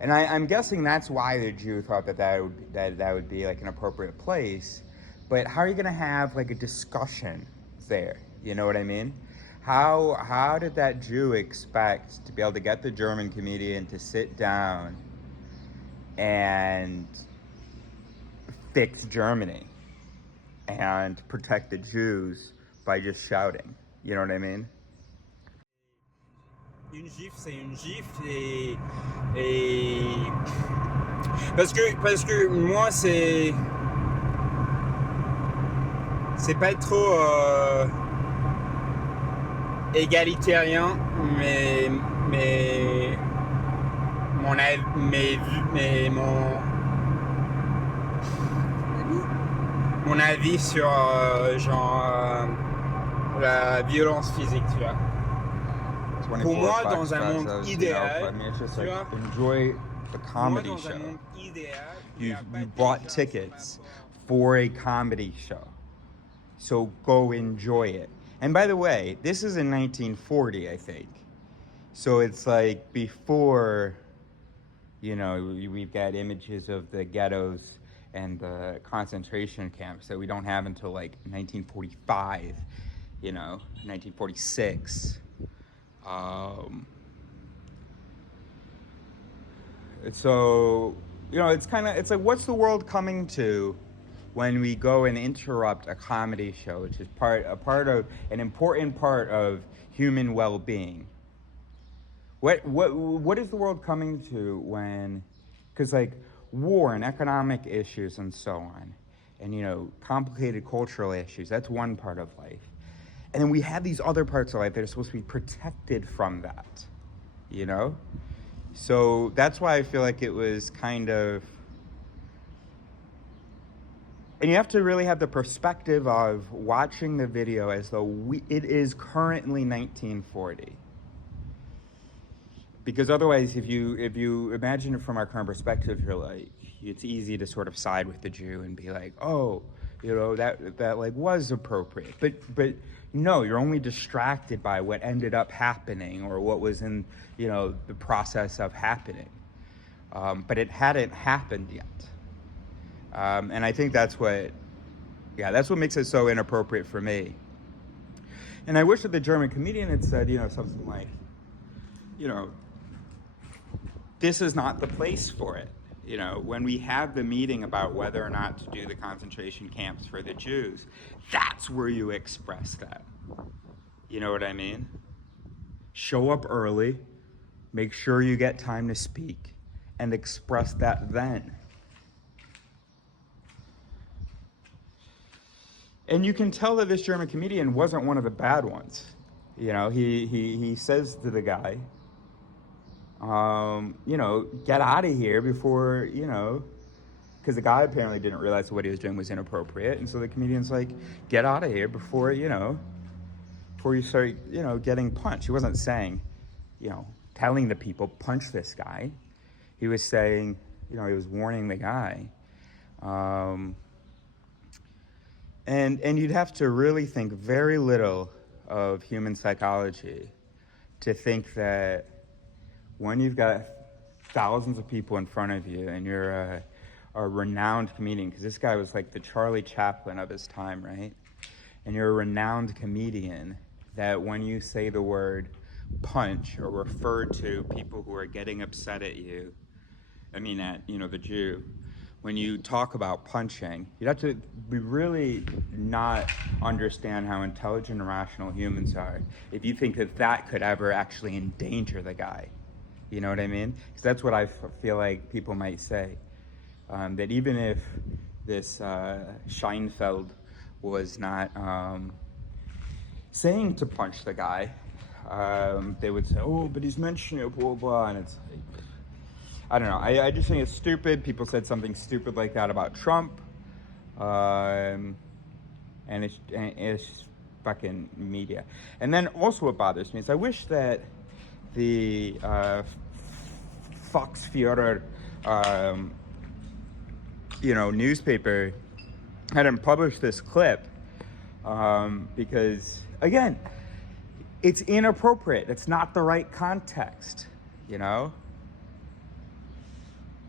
And I'm guessing that's why the Jew thought that would be like an appropriate place. But how are you going to have like a discussion there? You know what I mean? How did that Jew expect to be able to get the German comedian to sit down and fix Germany and protect the Jews by just shouting? You know what I mean? Une gifle, c'est une gifle, et parce que moi c'est c'est pas être trop égalitérien, mais mon avis sur genre la violence physique, tu vois. Pour moi, dans un monde idéal, tu vois, enjoy a comedy show. You bought tickets for a comedy show, so go enjoy it. And by the way, this is in 1940, I think. So it's like before, you know, we've got images of the ghettos and the concentration camps that we don't have until like 1945, you know, 1946. So, you know, it's like, what's the world coming to when we go and interrupt a comedy show, which is an important part of human well-being? What is the world coming to when, because like war and economic issues and so on, and, you know, complicated cultural issues, that's one part of life. And then we have these other parts of life that are supposed to be protected from that, you know? So that's why I feel like it was kind of, and you have to really have the perspective of watching the video as though it is currently 1940. Because otherwise, if you imagine it from our current perspective, you're like, it's easy to sort of side with the Jew and be like, oh, you know, that like was appropriate. But no, you're only distracted by what ended up happening or what was in, you know, the process of happening. But it hadn't happened yet. And I think that's what makes it so inappropriate for me. And I wish that the German comedian had said, you know, something like, you know, this is not the place for it. You know, when we have the meeting about whether or not to do the concentration camps for the Jews, that's where you express that. You know what I mean? Show up early, make sure you get time to speak, and express that then. And you can tell that this German comedian wasn't one of the bad ones. You know, he says to the guy, you know, get out of here before, you know, because the guy apparently didn't realize what he was doing was inappropriate. And so the comedian's like, get out of here before you start, you know, getting punched. He wasn't saying, you know, telling the people, punch this guy. He was saying, you know, he was warning the guy. And you'd have to really think very little of human psychology to think that when you've got thousands of people in front of you and you're a renowned comedian, because this guy was like the Charlie Chaplin of his time, right? And you're a renowned comedian, that when you say the word punch or refer to people who are getting upset at you, you know, the Jew, when you talk about punching, you'd have to be really not understand how intelligent and rational humans are if you think that could ever actually endanger the guy. You know what I mean? Because that's what I feel like people might say. That even if this Scheinfeld was not saying to punch the guy, they would say, oh, but he's mentioning it, blah, blah, and it's like, I don't know. I just think it's stupid. People said something stupid like that about Trump. And it's just fucking media. And then also what bothers me is I wish that the Fox-Führer, you know, newspaper hadn't published this clip because, again, it's inappropriate. It's not the right context, you know?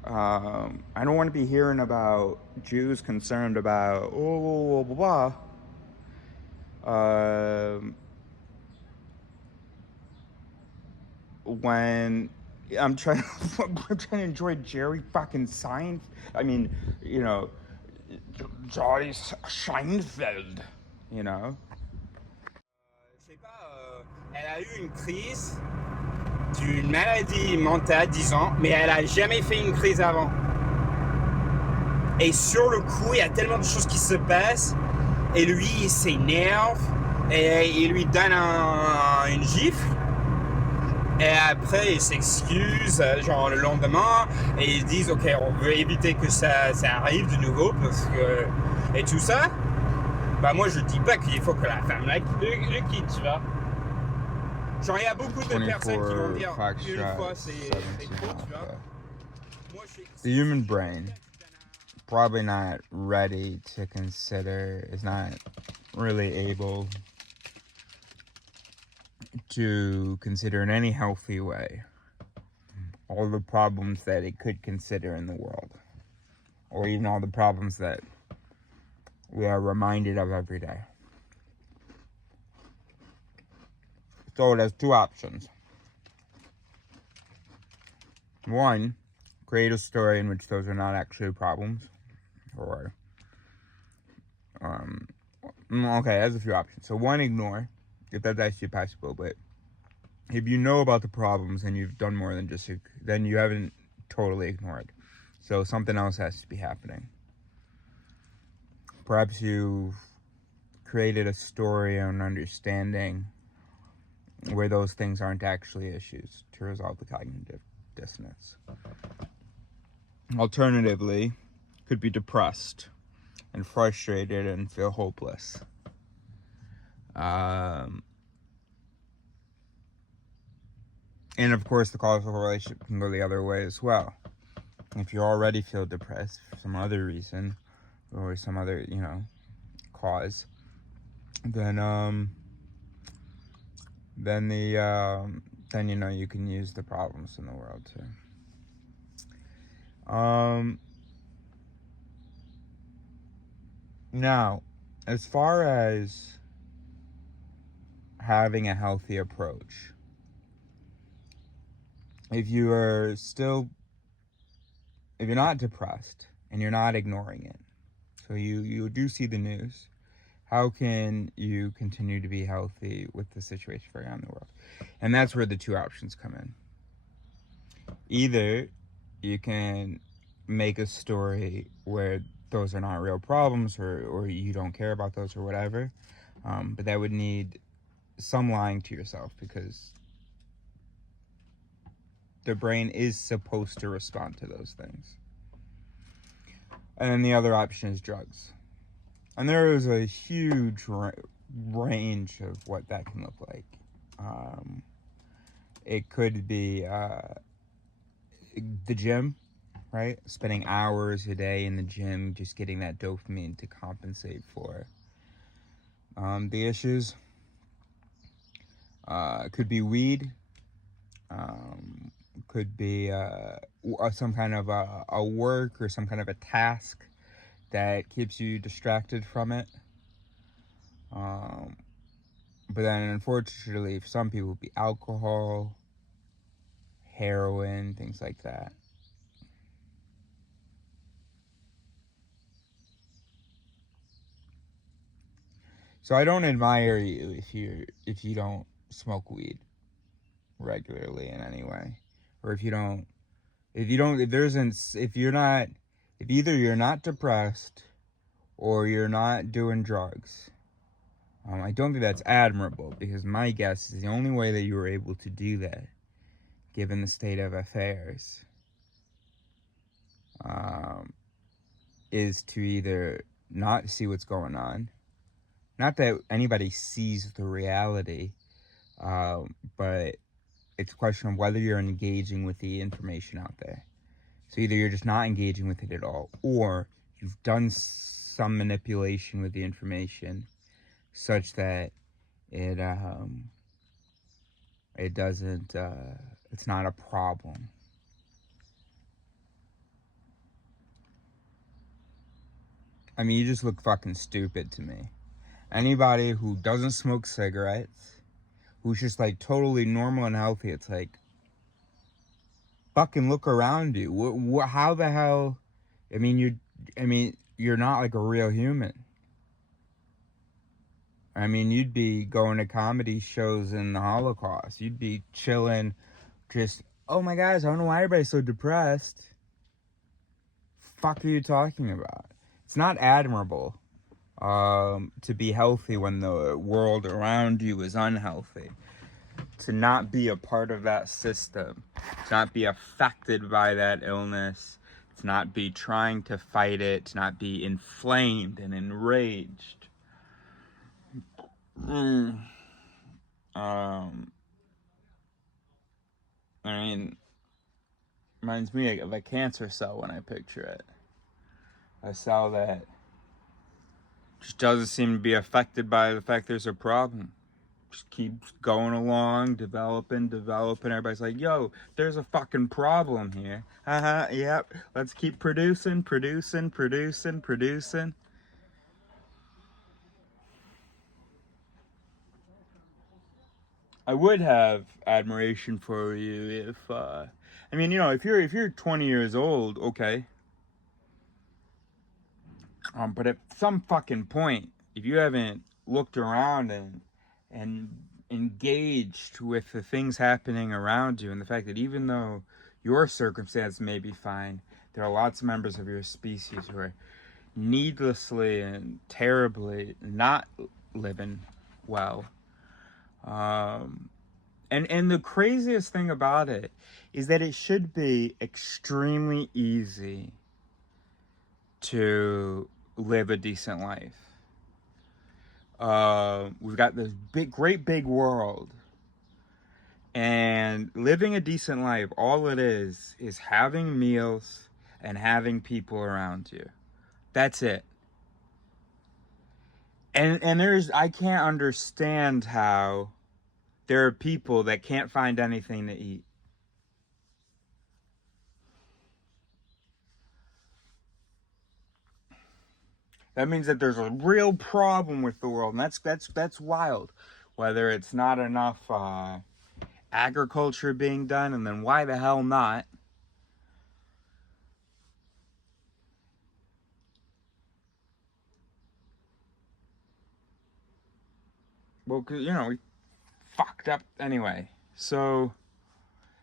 I don't want to be hearing about Jews concerned about, blah, blah, blah. When I'm trying to enjoy Jerry fucking Seinfeld. I mean, you know, Jerry Seinfeld, you know. Je sais pas, elle a eu une crise d'une maladie mentale, 10 ans, mais elle a jamais fait une crise avant. Et sur le coup, il y a tellement de choses qui se passent et lui, il s'énerve, et il lui donne une gifle. Et après, ils s'excusent, genre le lendemain, et ils disent, ok, on veut éviter que ça arrive de nouveau, parce que... Et tout ça, bah moi je dis pas qu'il faut que la femme le quitte, tu vois. Genre, il y a beaucoup de personnes qui vont dire, une fois, c'est trop, tu vois. The human brain, probably not ready to consider, is not really able to consider in any healthy way all the problems that it could consider in the world, or even all the problems that we are reminded of every day. So it has two options. One, create a story in which those are not actually problems, or okay, it has a few options. So one, ignore, if that's actually possible. But if you know about the problems and you've done more than just, then you haven't totally ignored. So something else has to be happening. Perhaps you've created a story or an understanding where those things aren't actually issues to resolve the cognitive dissonance. Alternatively, could be depressed and frustrated and feel hopeless. And of course, the causal relationship can go the other way as well. If you already feel depressed for some other reason or some other, cause, then you can use the problems in the world too. Now, as far as having a healthy approach, if you're not depressed and you're not ignoring it, so you do see the news, how can you continue to be healthy with the situation going on in the world? And that's where the two options come in. Either you can make a story where those are not real problems, or you don't care about those or whatever, but that would need some lying to yourself, because the brain is supposed to respond to those things. And then the other option is drugs. And there is a huge range of what that can look like. It could be the gym, right? Spending hours a day in the gym, just getting that dopamine to compensate for the issues. Could be weed. Could be some kind of a work or some kind of a task that keeps you distracted from it. But then unfortunately for some people, it would be alcohol, heroin, things like that. So I don't admire you if you don't smoke weed regularly in any way, or if either you're not depressed or you're not doing drugs. I don't think that's admirable, because my guess is the only way that you were able to do that, given the state of affairs, is to either not see what's going on. Not that anybody sees the reality, but it's a question of whether you're engaging with the information out there. So either you're just not engaging with it at all, or you've done some manipulation with the information such that it's not a problem. I mean, you just look fucking stupid to me. Anybody who doesn't smoke cigarettes, who's just like totally normal and healthy, it's like, fucking look around you. How the hell? I mean, you're not like a real human. I mean, you'd be going to comedy shows in the Holocaust. You'd be chilling, just, oh my gosh, I don't know why everybody's so depressed. Fuck are you talking about? It's not admirable to be healthy when the world around you is unhealthy. To not be a part of that system, to not be affected by that illness, to not be trying to fight it, to not be inflamed and enraged. I mean, reminds me of a cancer cell when I picture it. A cell that just doesn't seem to be affected by the fact there's a problem. Just keeps going along, developing. Everybody's like, yo, there's a fucking problem here. Yep. Let's keep producing. I would have admiration for you if, I mean, you know, if you're 20 years old, okay. But at some fucking point, if you haven't looked around and engaged with the things happening around you, and the fact that even though your circumstance may be fine, there are lots of members of your species who are needlessly and terribly not living well. And the craziest thing about it is that it should be extremely easy to live a decent life. We've got this great big world, and living a decent life, all it is having meals and having people around you. That's it. And I can't understand how there are people that can't find anything to eat. That means that there's a real problem with the world, and that's wild. Whether it's not enough agriculture being done, and then why the hell not? Well, 'cause, you know, we fucked up anyway. So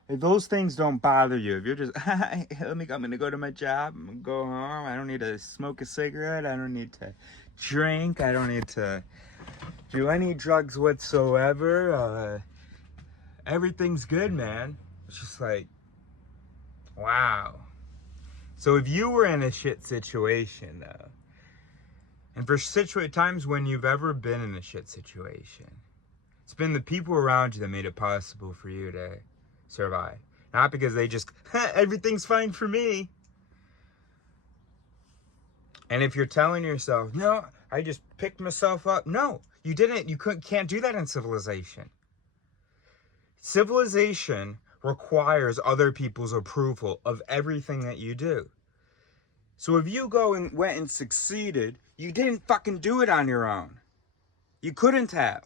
if those things don't bother you, if you're just, I'm gonna go to my job, I'm gonna go home, I don't need to smoke a cigarette, I don't need to drink, I don't need to do any drugs whatsoever, everything's good, man. It's just like, wow. So if you were in a shit situation, though, and for times when you've ever been in a shit situation, it's been the people around you that made it possible for you to survive. Not because they just, everything's fine for me. And if you're telling yourself, no, I just picked myself up. No, you didn't. You can't do that in civilization. Civilization requires other people's approval of everything that you do. So if you went and succeeded, you didn't fucking do it on your own. You couldn't have.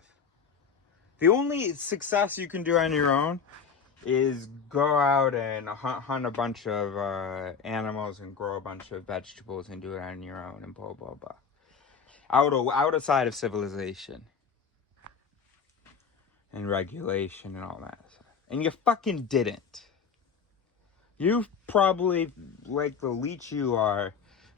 The only success you can do on your own is go out and hunt a bunch of animals and grow a bunch of vegetables and do it on your own and blah, blah, blah. Outside of civilization and regulation and all that stuff. And you fucking didn't. You probably, like the leech you are,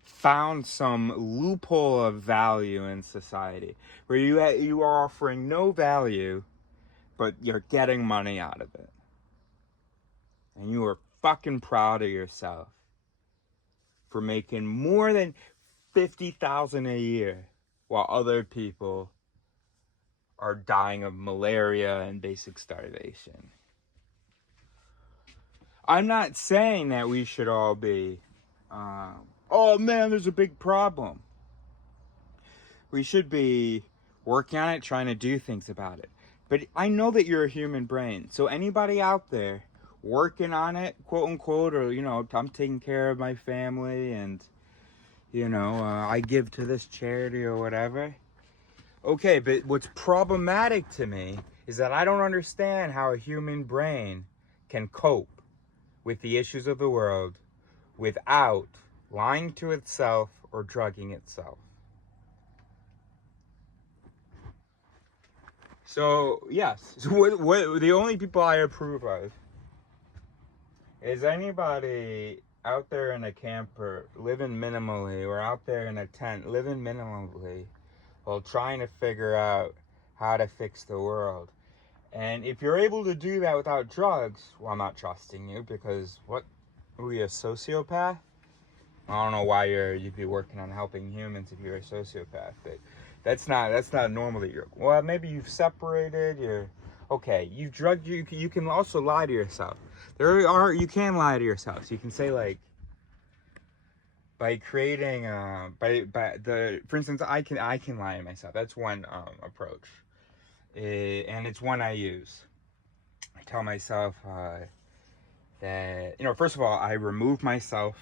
found some loophole of value in society where you are offering no value, but you're getting money out of it. And you are fucking proud of yourself for making more than $50,000 a year while other people are dying of malaria and basic starvation. I'm not saying that we should all be, oh man, there's a big problem. We should be working on it, trying to do things about it. But I know that you're a human brain. So anybody out there working on it, quote unquote, or, you know, I'm taking care of my family and, you know, I give to this charity or whatever. Okay, but what's problematic to me is that I don't understand how a human brain can cope with the issues of the world without lying to itself or drugging itself. So, yes, what the only people I approve of is anybody out there in a camper living minimally, or out there in a tent living minimally, while trying to figure out how to fix the world. And if you're able to do that without drugs, well, I'm not trusting you, because what? Are you a sociopath? I don't know why you'd be working on helping humans if you're a sociopath, but that's not normal that you're, well, maybe you've separated, okay, you've drugged, you can also lie to yourself. You can lie to yourself. So you can say, like, by creating, for instance, I can lie to myself. That's one approach, and it's one I use. I tell myself that, first of all, I remove myself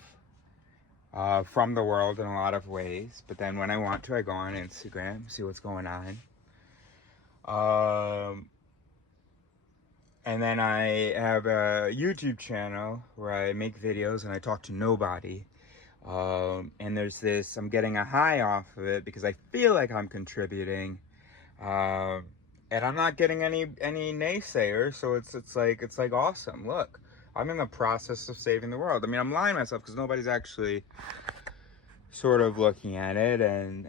from the world in a lot of ways, but then when I want to, I go on Instagram, see what's going on. And then I have a YouTube channel where I make videos and I talk to nobody. And there's this, I'm getting a high off of it because I feel like I'm contributing. And I'm not getting any naysayers, so it's like awesome. Look, I'm in the process of saving the world. I mean, I'm lying to myself because nobody's actually sort of looking at it, and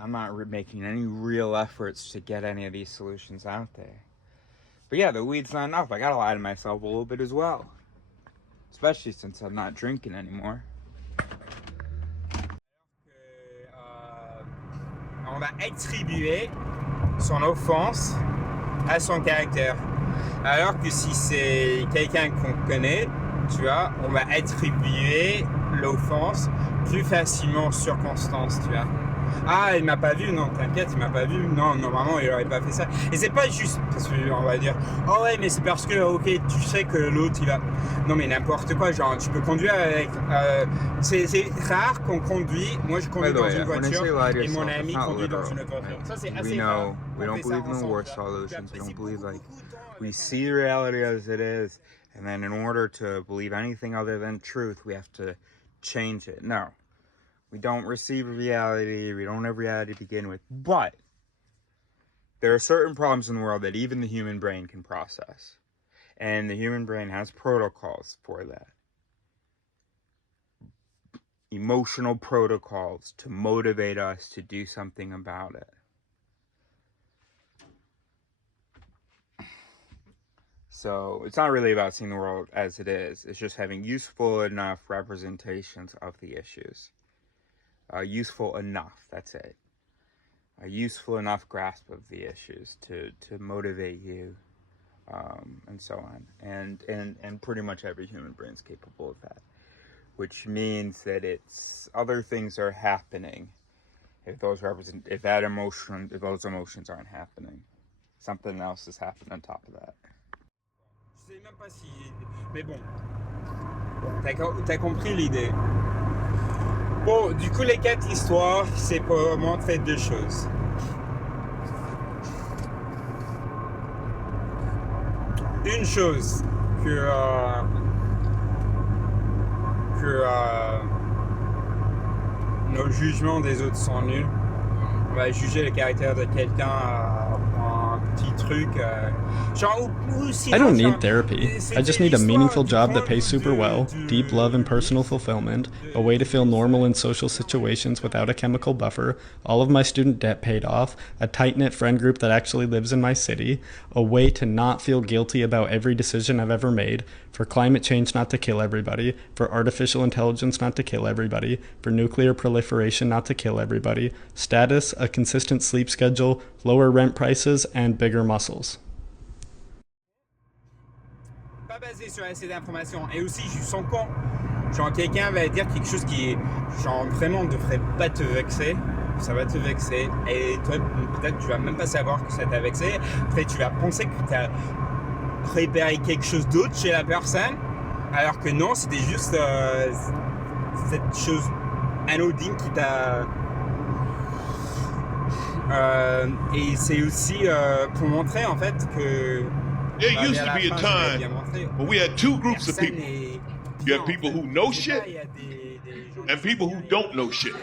I'm not making any real efforts to get any of these solutions out there. But yeah, the weed's not enough. I gotta lie to myself a little bit as well, especially since I'm not drinking anymore. On va attribuer son offense à son caractère. Alors que si c'est quelqu'un qu'on connaît, tu vois, on va attribuer l'offense plus facilement aux circonstances, tu vois. Ah, il m'a pas vu, non, t'inquiète, il m'a pas vu, non, normalement il aurait pas fait ça. Et c'est pas juste parce qu'on va dire, oh ouais, mais c'est parce que, ok, tu sais que l'autre il a. Non, mais n'importe quoi, genre, tu peux conduire avec. C'est rare qu'on conduit. Moi, je conduis dans une voiture et mon ami conduit dans une autre voiture. Ça, c'est assez rare. We don't believe in the worst solutions. We don't believe, like, we see reality as it is, and then in order to believe anything other than truth, we have to change it. No. We don't receive reality, we don't have reality to begin with, but there are certain problems in the world that even the human brain can process. And the human brain has protocols for that. Emotional protocols to motivate us to do something about it. So it's not really about seeing the world as it is, it's just having useful enough representations of the issues. Useful enough, that's it. A useful enough grasp of the issues to motivate you, and so on. And pretty much every human brain is capable of that. Which means that it's other things are happening if those emotions aren't happening. Something else has happened on top of that. Je sais même pas si. Mais bon. T'as compris l'idée. Bon, du coup, les 4 histoires, c'est pour montrer 2 choses. Une chose, que nos jugements des autres sont nuls. On va juger le caractère de quelqu'un pour un petit truc. I don't need therapy. I just need a meaningful job that pays super well, deep love and personal fulfillment, a way to feel normal in social situations without a chemical buffer, all of my student debt paid off, a tight-knit friend group that actually lives in my city, a way to not feel guilty about every decision I've ever made, for climate change not to kill everybody, for artificial intelligence not to kill everybody, for nuclear proliferation not to kill everybody, status, a consistent sleep schedule, lower rent prices, and bigger muscles. Pas basé sur assez d'informations. Et aussi, je sens con. Genre, quelqu'un va dire quelque chose qui est, genre, vraiment ne devrait pas te vexer. Ça va te vexer. Et toi, peut-être, tu vas même pas savoir que ça t'a vexé. Peut-être, tu vas penser que tu as repéré quelque chose d'autre chez la personne. Alors que non, c'était juste cette chose anodine qui t'a. Et c'est aussi pour montrer, en fait, que. There used to be a time when we had 2 groups of people. You have people who know shit and people who don't know shit.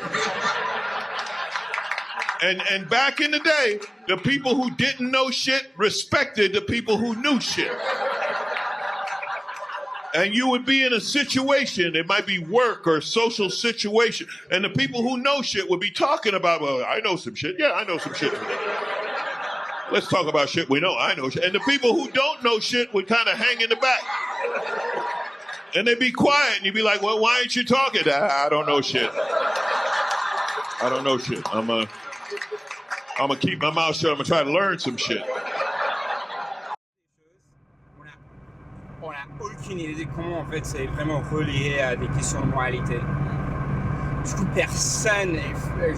And back in the day, the people who didn't know shit respected the people who knew shit. And you would be in a situation, it might be work or social situation, and the people who know shit would be talking about, well, I know some shit. Yeah, I know some shit. Let's talk about shit we know. I know shit. And the people who don't know shit would kind of hang in the back. And they'd be quiet, and you'd be like, well, why aren't you talking? I don't know shit. I don't know shit. I'm gonna keep my mouth shut. I'm gonna try to learn some shit. On n'a aucune idée de comment en fait c'est vraiment relié à des questions de moralité. Du coup, personne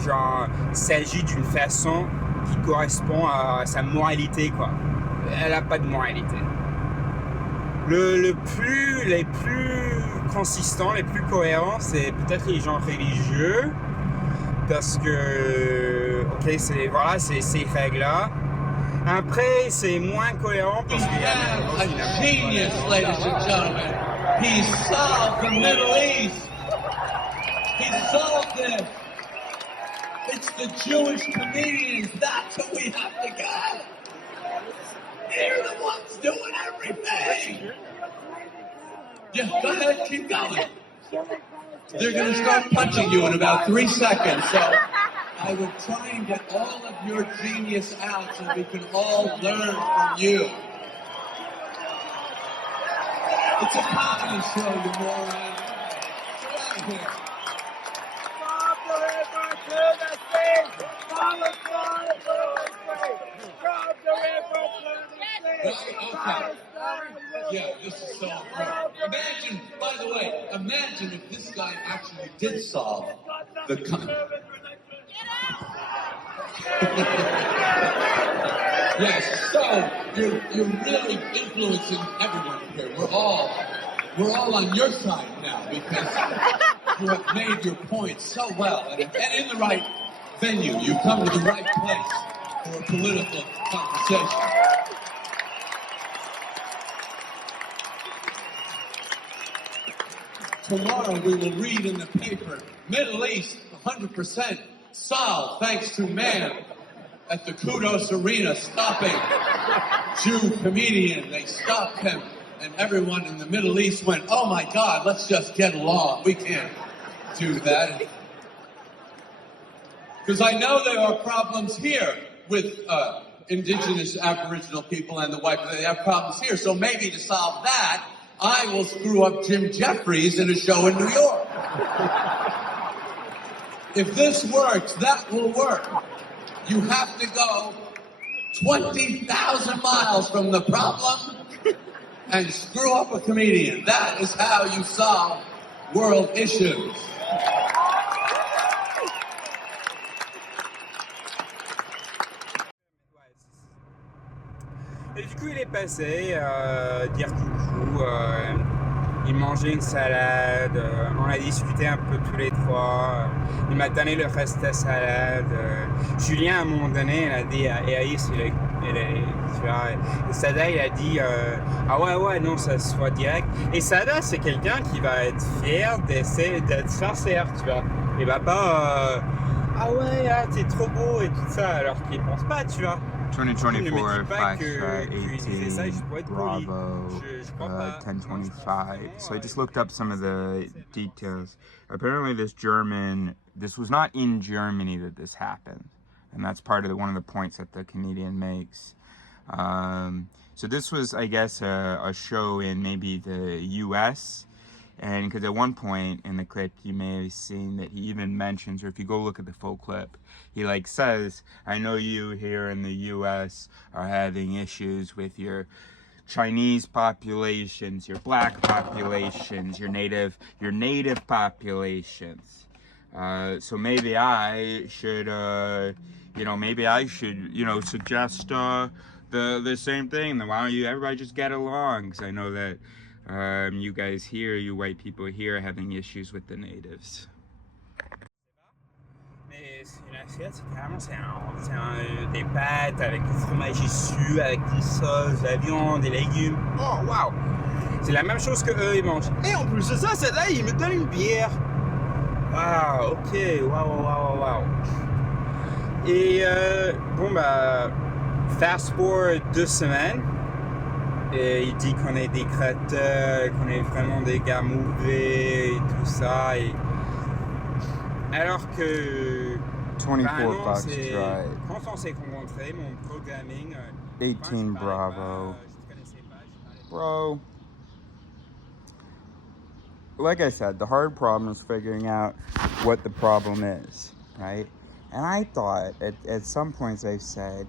genre s'agit d'une façon qui correspond à sa moralité quoi. Elle a pas de moralité. Les plus consistants, les plus cohérents, c'est peut-être les gens religieux, parce que ok c'est ces règles-là. Après, c'est moins cohérent parce qu'il y a a genius, ladies and gentlemen. He solved the Middle East. He solved it. It's the Jewish comedians. That's what we have to get. They're the ones doing everything. Yeah, go ahead, keep going. They're going to start punching you in about 3 seconds, so I will try and get all of your genius out so we can all learn from you. It's a comedy show, you moron. Get out of here. Okay. Yeah, this is so incredible. Imagine, by the way, imagine if this guy actually did solve the Yes, so you're really influencing everyone here. We're all on your side now because you have made your point so well and in the right venue. You come to the right place for a political conversation. Tomorrow we will read in the paper, Middle East, 100% solved thanks to man at the Kudos Arena stopping Jew comedian. They stopped him and everyone in the Middle East went, oh my God, let's just get along. We can't do that. Because I know there are problems here with indigenous Aboriginal people and the white people. They have problems here. So maybe to solve that, I will screw up Jim Jeffries in a show in New York. If this works, that will work. You have to go 20,000 miles from the problem and screw up a comedian. That is how you solve world issues. Et du coup, il est passé dire coucou, il mangeait une salade, on a discuté un peu tous les trois, il m'a donné le reste de la salade. Julien, à un moment donné, il a dit, et Aïs, tu vois, et Sada, il a dit, ah ouais, non, ça se voit direct. Et Sada, c'est quelqu'un qui va être fier d'être sincère, tu vois. Il va pas, ah ouais, t'es trop beau et tout ça, alors qu'il pense pas, tu vois. 2024 Flash 18 Bravo 1025. So I just looked up some of the details. Apparently this was not in Germany that this happened, and that's part of one of the points that the comedian makes. So this was, I guess, a show in maybe the US, and because at one point in the clip you may have seen that he even mentions, or if you go look at the full clip, he like says, I know you here in the US are having issues with your Chinese populations, your black populations, your native populations. So maybe I should suggest the same thing. Then why don't you everybody just get along? Because I know that you guys here, you white people here, are having issues with the natives. Mais une assiette, c'est des pâtes avec du fromage issu, avec des sauces, de la viande, des légumes. Oh, waouh! C'est la même chose que eux, ils mangent. Et en plus de ça, là, ils me donnent une bière. Waouh, ok, waouh. Et bon, bah, fast forward 2 semaines. Et il dit qu'on est des créateurs, qu'on est vraiment des gars mauvais et tout ça. Et... Alors que 24 Fox Drive. quand on s'est rencontrés, mon programming... 18 Bravo. Bro. Like I said, the hard problem is figuring out what the problem is, right? And I thought at some points I've said,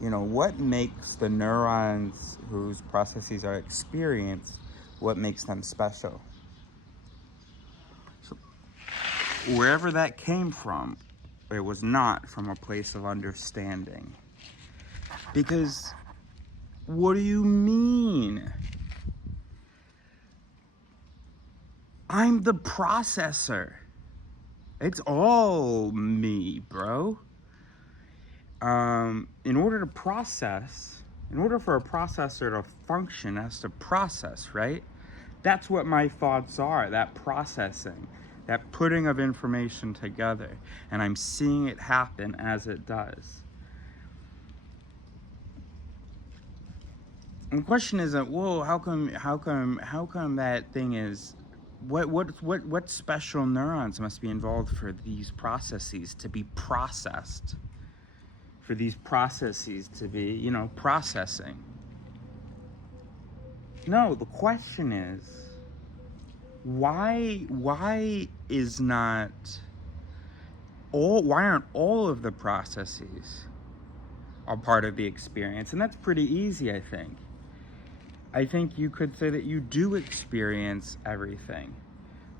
you know, what makes the neurons whose processes are experienced, what makes them special? So, wherever that came from, it was not from a place of understanding. Because, what do you mean? I'm the processor. It's all me, bro. In order to process, in order for a processor to function, it has to process, right? That's what my thoughts are, that processing, that putting of information together. And I'm seeing it happen as it does. And the question isn't, whoa, how come that thing is, what special neurons must be involved for these processes to be processed? For these processes to be, you know, processing. No, the question is, why aren't all of the processes a part of the experience? And that's pretty easy, I think. I think you could say that you do experience everything.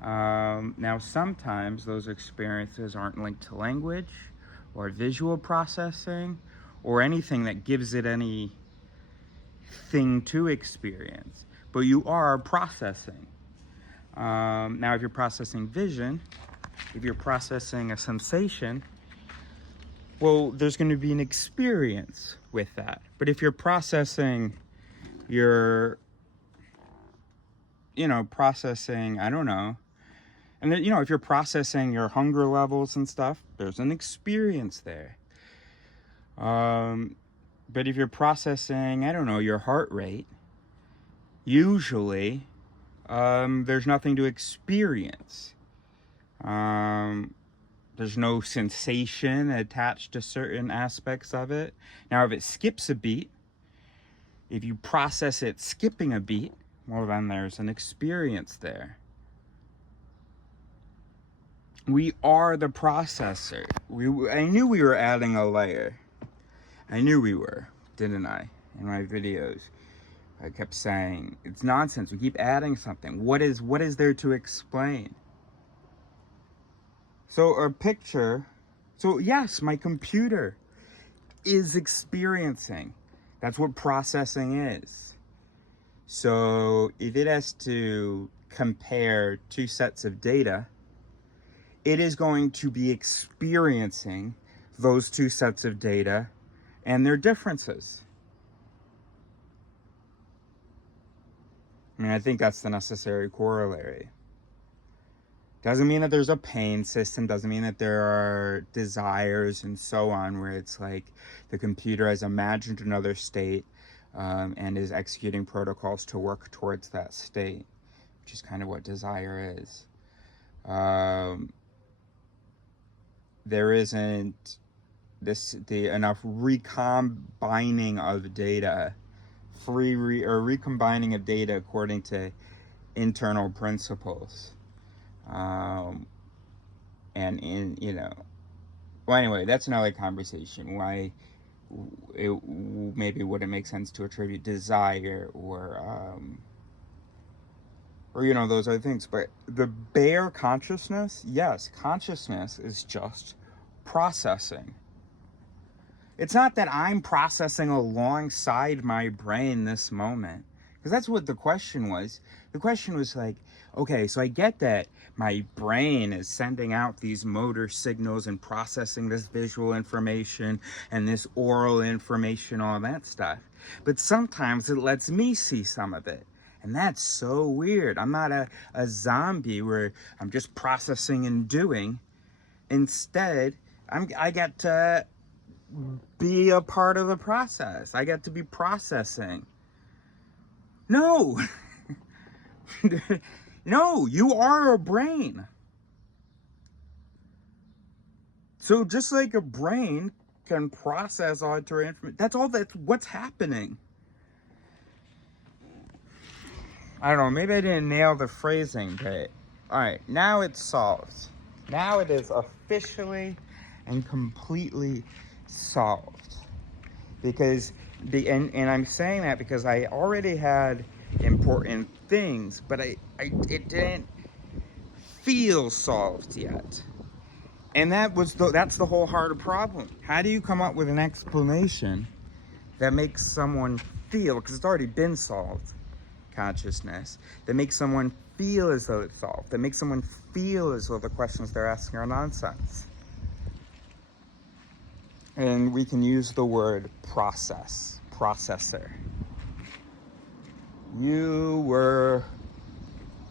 Now, sometimes those experiences aren't linked to language or visual processing or anything that gives it anything to experience, but you are processing. Now, if you're processing vision, if you're processing a sensation, well, there's going to be an experience with that. But if you're processing your, you know, processing, I don't know, and then, you know, if you're processing your hunger levels and stuff, there's an experience there. But if you're processing, I don't know, your heart rate, usually there's nothing to experience. There's no sensation attached to certain aspects of it. Now, if it skips a beat, if you process it skipping a beat, well, then there's an experience there. We are the processor. I knew we were adding a layer. I knew we were, didn't I? In my videos, I kept saying, it's nonsense. We keep adding something. What is there to explain? So a picture, so yes, my computer is experiencing. That's what processing is. So if it has to compare two sets of data, it is going to be experiencing those two sets of data and their differences. I mean, I think that's the necessary corollary. Doesn't mean that there's a pain system, doesn't mean that there are desires and so on, where it's like the computer has imagined another state and is executing protocols to work towards that state, which is kind of what desire is. There isn't enough recombining of data, recombining of data according to internal principles. And in, you know, well, anyway, that's another conversation. Why it maybe wouldn't make sense to attribute desire or you know, those other things. But the bare consciousness, yes, consciousness is just processing. It's not that I'm processing alongside my brain this moment, because that's what the question was. The question was like, okay, so I get that my brain is sending out these motor signals and processing this visual information and this oral information, all that stuff. But sometimes it lets me see some of it. And that's so weird. I'm not a zombie where I'm just processing and doing. Instead, I get to be a part of the process. I get to be processing. No. No, you are a brain. So just like a brain can process auditory information, that's what's happening. I don't know, maybe I didn't nail the phrasing, but all right, now it's solved. Now it is officially and completely solved. Because and I'm saying that because I already had important things, but it didn't feel solved yet. And that's the whole harder problem. How do you come up with an explanation that makes someone feel, because it's already been solved, consciousness, that makes someone feel as though it's solved, that makes someone feel as though the questions they're asking are nonsense? And we can use the word processor. You were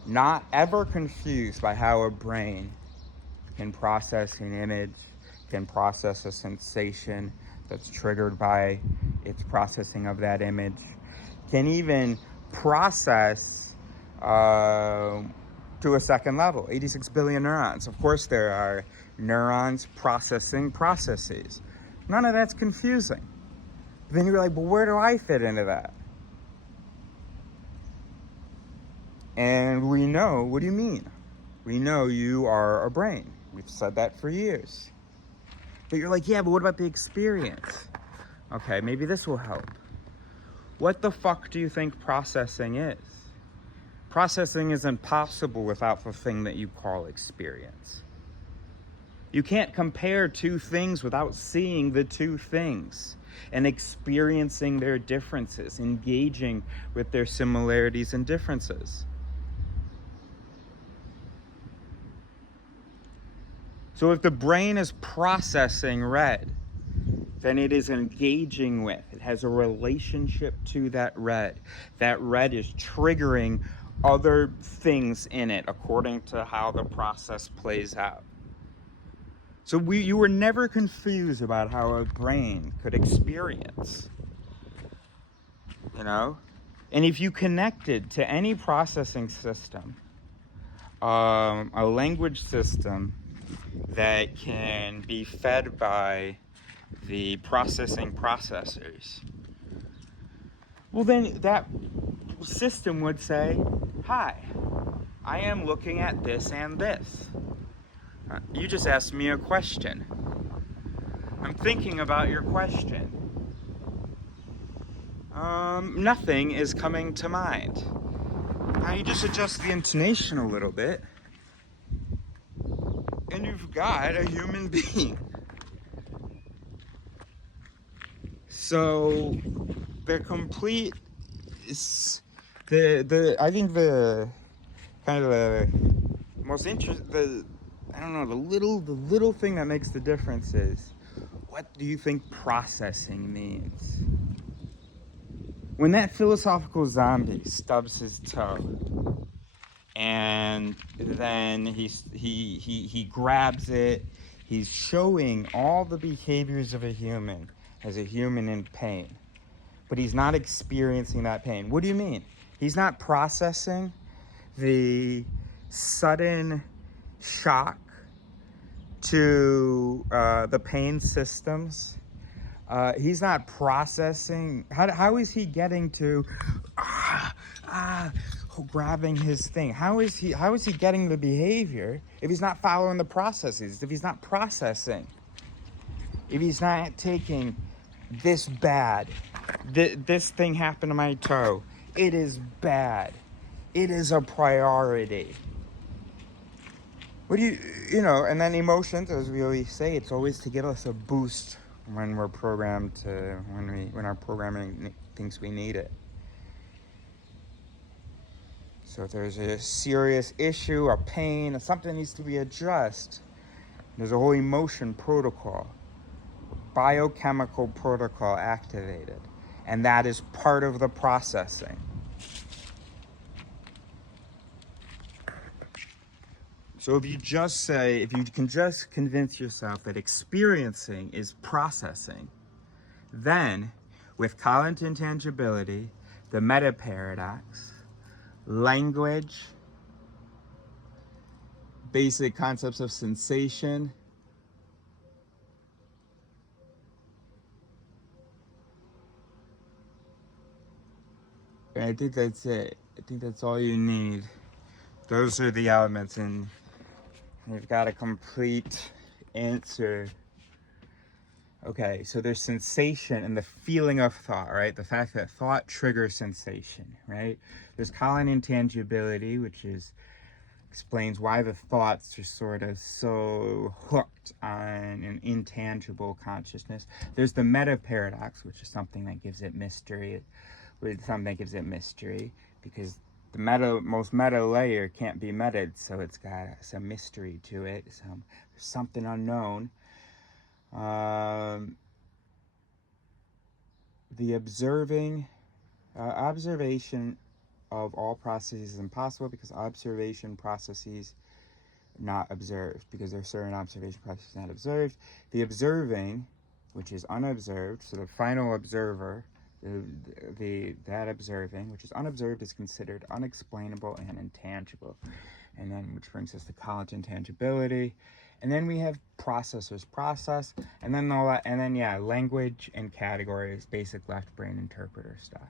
not ever confused by how a brain can process an image, can process a sensation that's triggered by its processing of that image, can even process to a second level. 86 billion neurons. Of course there are neurons processing processes. None of that's confusing. But then you're like, well, where do I fit into that? And we know, what do you mean? We know you are a brain. We've said that for years. But you're like, yeah, but what about the experience? Okay, maybe this will help. What the fuck do you think processing is? Processing is impossible without the thing that you call experience. You can't compare two things without seeing the two things and experiencing their differences, engaging with their similarities and differences. So if the brain is processing red, then it is engaging with, it has a relationship to that red. That red is triggering other things in it according to how the process plays out. So you were never confused about how a brain could experience, you know? And if you connected to any processing system, a language system that can be fed by the processing processors, well then that system would say, hi, I am looking at this and this. You just asked me a question. I'm thinking about your question. Nothing is coming to mind. Now you just adjust the intonation a little bit, and you've got a human being. So the complete, I think the kind of the most interesting, I don't know, the little thing that makes the difference is, what do you think processing means? When that philosophical zombie stubs his toe, and then he grabs it, he's showing all the behaviors of a human as a human in pain, but he's not experiencing that pain. What do you mean? He's not processing the sudden shock to the pain systems. He's not processing. How is he getting to grabbing his thing? How is he getting the behavior if he's not following the processes? If he's not processing? If he's not taking this bad, this thing happened to my toe. It is bad. It is a priority. What do you know, and then emotions, as we always say, it's always to give us a boost when we're programmed to, when our programming thinks we need it. So if there's a serious issue, a pain, or something that needs to be addressed, there's a whole emotion protocol, biochemical protocol activated, and that is part of the processing. So if you can just convince yourself that experiencing is processing, then with cognitive intangibility, the meta paradox, language, basic concepts of sensation, and I think that's it. I think that's all you need. Those are the elements, and you've got a complete answer. Okay, so there's sensation and the feeling of thought, right? The fact that thought triggers sensation, right? There's Collin intangibility, which explains why the thoughts are sort of so hooked on an intangible consciousness. There's the meta paradox, which is something that gives it mystery. Because the most meta layer can't be meted, so it's got some mystery to it. There's something unknown. The observation of all processes is impossible because observation processes not observed, because there are certain observation processes not observed. The observing, which is unobserved, so the final observer, that observing, which is unobserved, is considered unexplainable and intangible. And then, which brings us to Collin's intangibility. And then we have processors process, and then language and categories, basic left brain interpreter stuff.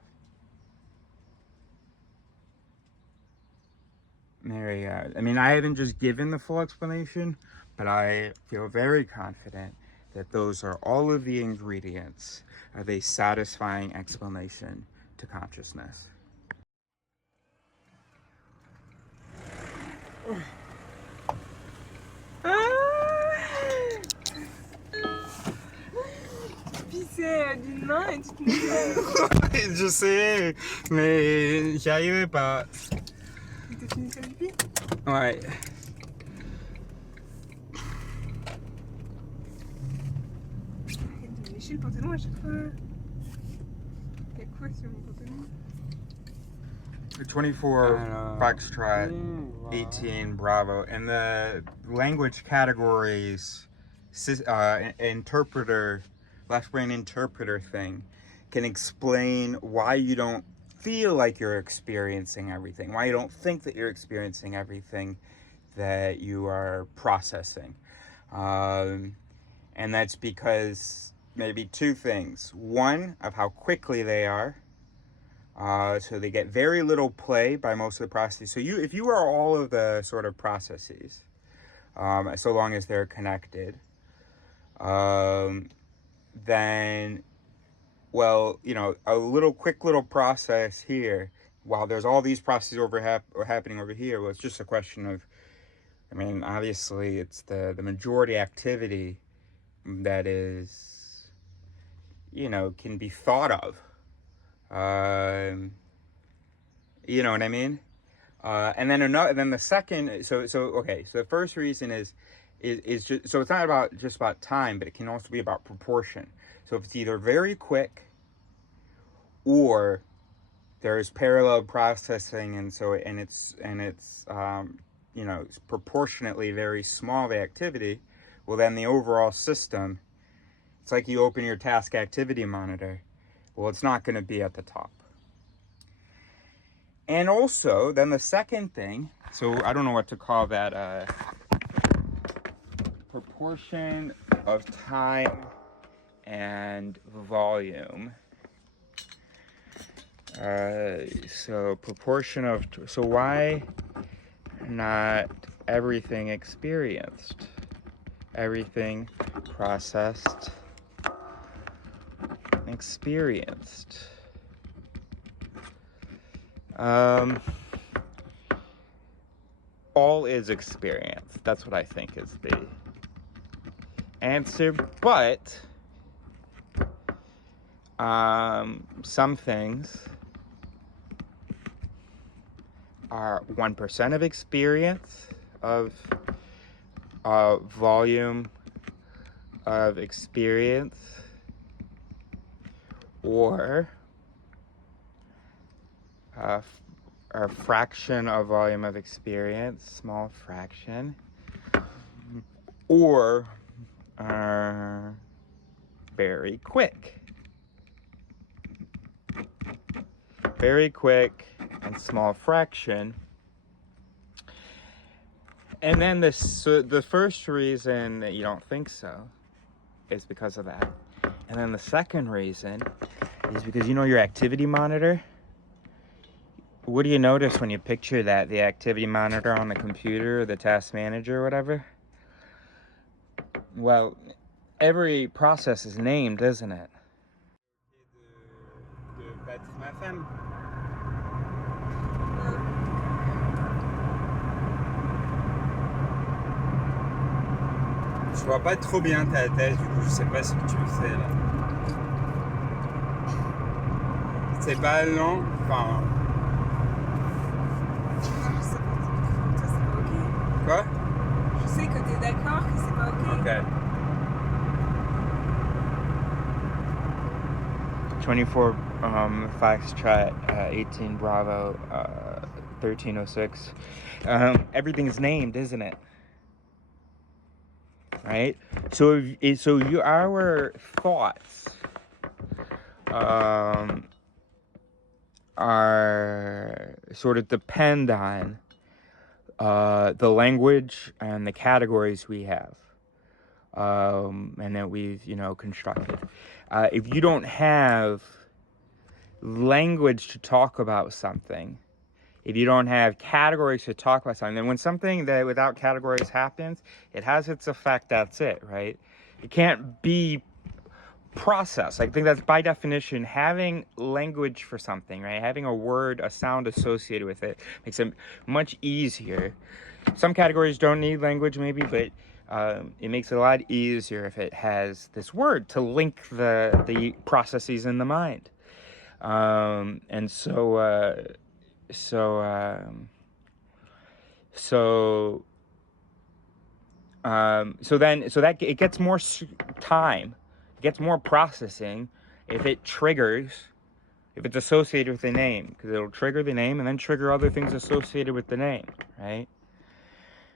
There you go. I mean, I haven't just given the full explanation, but I feel very confident that those are all of the ingredients of a satisfying explanation to consciousness. Pissais du nain et tu te mets. Je sais, mais j'y arrivais pas. T'as fini de faire du pipi? Ouais. Arrête de lécher le pantalon à chaque fois. Y'a quoi sur mon pantalon? 24 Foxtrot, 18 Bravo, and the language categories interpreter, left brain interpreter thing can explain why you don't feel like you're experiencing everything, why you don't think that you're experiencing everything that you are processing. And that's because maybe two things. One, of how quickly they are. So they get very little play by most of the processes. So if you are all of the sort of processes, so long as they're connected, then, well, a quick little process here, while there's all these processes happening over here, well, it's just a question of, I mean, obviously it's the majority activity that is, can be thought of. You know what I mean? And then the second, so the first reason is just, so it's not just about time, but it can also be about proportion. So if it's either very quick or there's parallel processing, and it's it's proportionately very small, the activity, well, then the overall system, it's like you open your task activity monitor. Well, it's not going to be at the top. And also, then the second thing, so I don't know what to call that, proportion of time and volume. So why not everything experienced? Everything processed, experienced. All is experience. That's what I think is the answer. But some things are 1% of experience, of volume of experience, or a fraction of volume of experience, small fraction, or very quick. very quick and small fraction. And then the first reason that you don't think so is because of that. And then the second reason is because, you know, your activity monitor? What do you notice when you picture that, the activity monitor on the computer, or the task manager, or whatever? Well, every process is named, isn't it? Je vois pas trop bien ta tête, du coup je sais pas ce que tu fais là. C'est pas lent, enfin... Je sais pas, toi c'est pas ok. Quoi? Je sais que t'es d'accord que c'est pas ok. Ok. 24 Foxtrot, 18 Bravo, 1306. Everything's named, isn't it? Right? So our thoughts are sort of depend on the language and the categories we have, and that we've, you know, constructed. If you don't have language to talk about something, if you don't have categories to talk about something, then when something that without categories happens, it has its effect, that's it, right? It can't be processed. I think that's by definition, having language for something, right? Having a word, a sound associated with it makes it much easier. Some categories don't need language maybe, but it makes it a lot easier if it has this word to link the processes in the mind. And so that it gets more time, it gets more processing if it triggers, if it's associated with the name, because it'll trigger the name and then trigger other things associated with the name, right?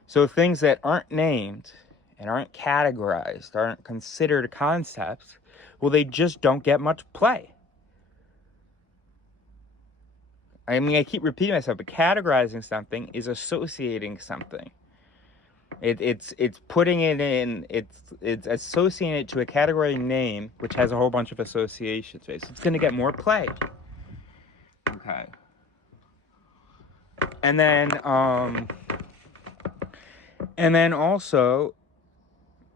So things that aren't named and aren't categorized, aren't considered concepts, well, they just don't get much play. I mean, I keep repeating myself, but categorizing something is associating something. It's putting it in, it's associating it to a category name, which has a whole bunch of associations. So it's going to get more play. Okay. And then also,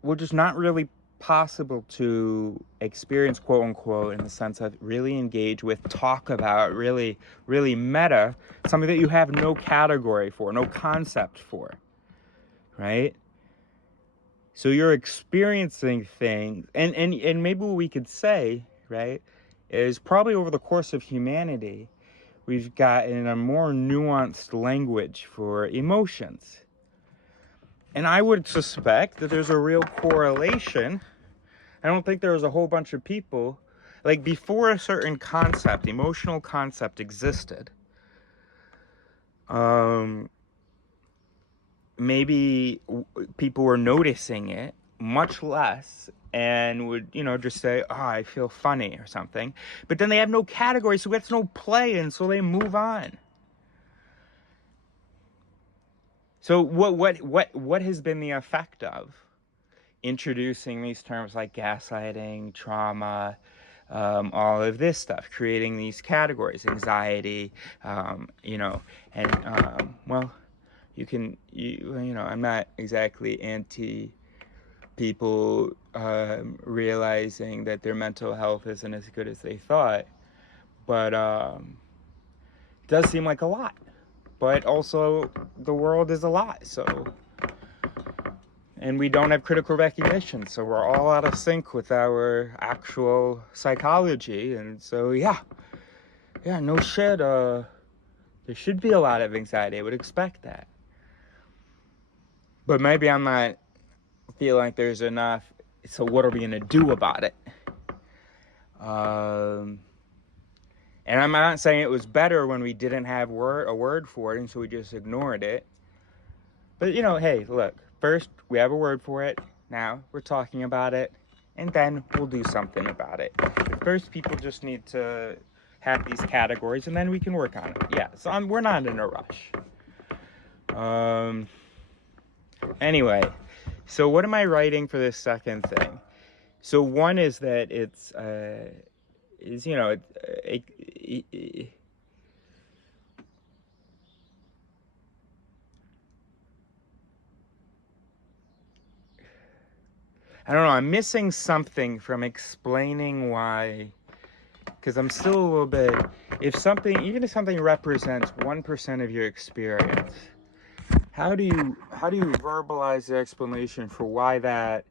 which is not really possible to experience, quote unquote, in the sense of really engage with, talk about, really meta, something that you have no category for, no concept for, right? So you're experiencing things, and maybe what we could say, right, is probably over the course of humanity, we've gotten a more nuanced language for emotions. And I would suspect that there's a real correlation. I don't think there was a whole bunch of people, like before a certain concept, emotional concept existed, maybe people were noticing it much less and would, you know, just say, oh, I feel funny or something. But then they have no category, so it's no play, and so they move on. So what has been the effect of introducing these terms like gaslighting, trauma, all of this stuff, creating these categories, anxiety, you know, and well, you know, I'm not exactly anti people realizing that their mental health isn't as good as they thought, but it does seem like a lot. But also, the world is a lot, so... And we don't have critical recognition, so we're all out of sync with our actual psychology, and so, yeah, no shit, there should be a lot of anxiety, I would expect that. But maybe I'm not feeling like there's enough, so what are we gonna do about it? And I'm not saying it was better when we didn't have a word for it, and so we just ignored it. But, you know, hey, look, first we have a word for it, now we're talking about it, and then we'll do something about it. But first, people just need to have these categories, and then we can work on it. Yeah, so we're not in a rush. Anyway, so what am I writing for this second thing? So one is that it's, you know, I don't know, I'm missing something from explaining why, because I'm still a little bit, even if something represents 1% of your experience, how do you verbalize the explanation for why that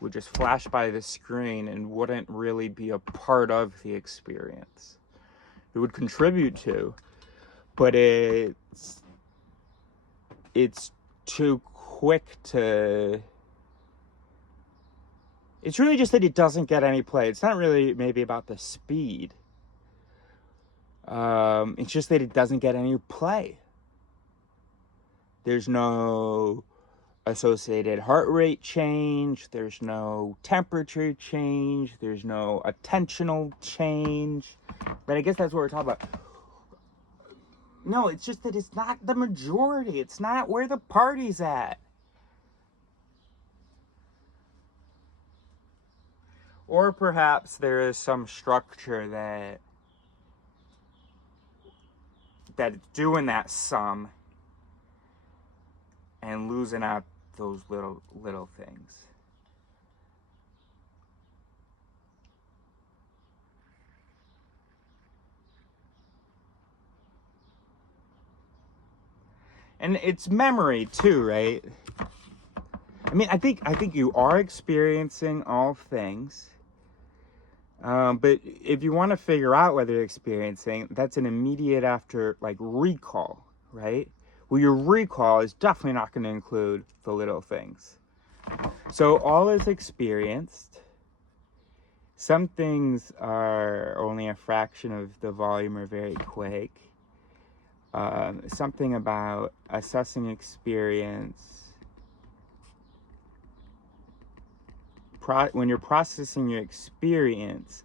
would just flash by the screen and wouldn't really be a part of the experience? It would contribute to, but it's too quick to... It's really just that it doesn't get any play. It's not really maybe about the speed. It's just that it doesn't get any play. There's no associated heart rate change. There's no temperature change. There's no attentional change. But I guess that's what we're talking about. No, it's just that it's not the majority. It's not where the party's at. Or perhaps there is some structure that's doing that sum and losing out those little things. And it's memory too, right? I mean, I think you are experiencing all things. But if you want to figure out whether you're experiencing, that's an immediate after, like, recall, right? Well, your recall is definitely not going to include the little things. So all is experienced. Some things are only a fraction of the volume or very quick. Something about assessing experience. When you're processing your experience,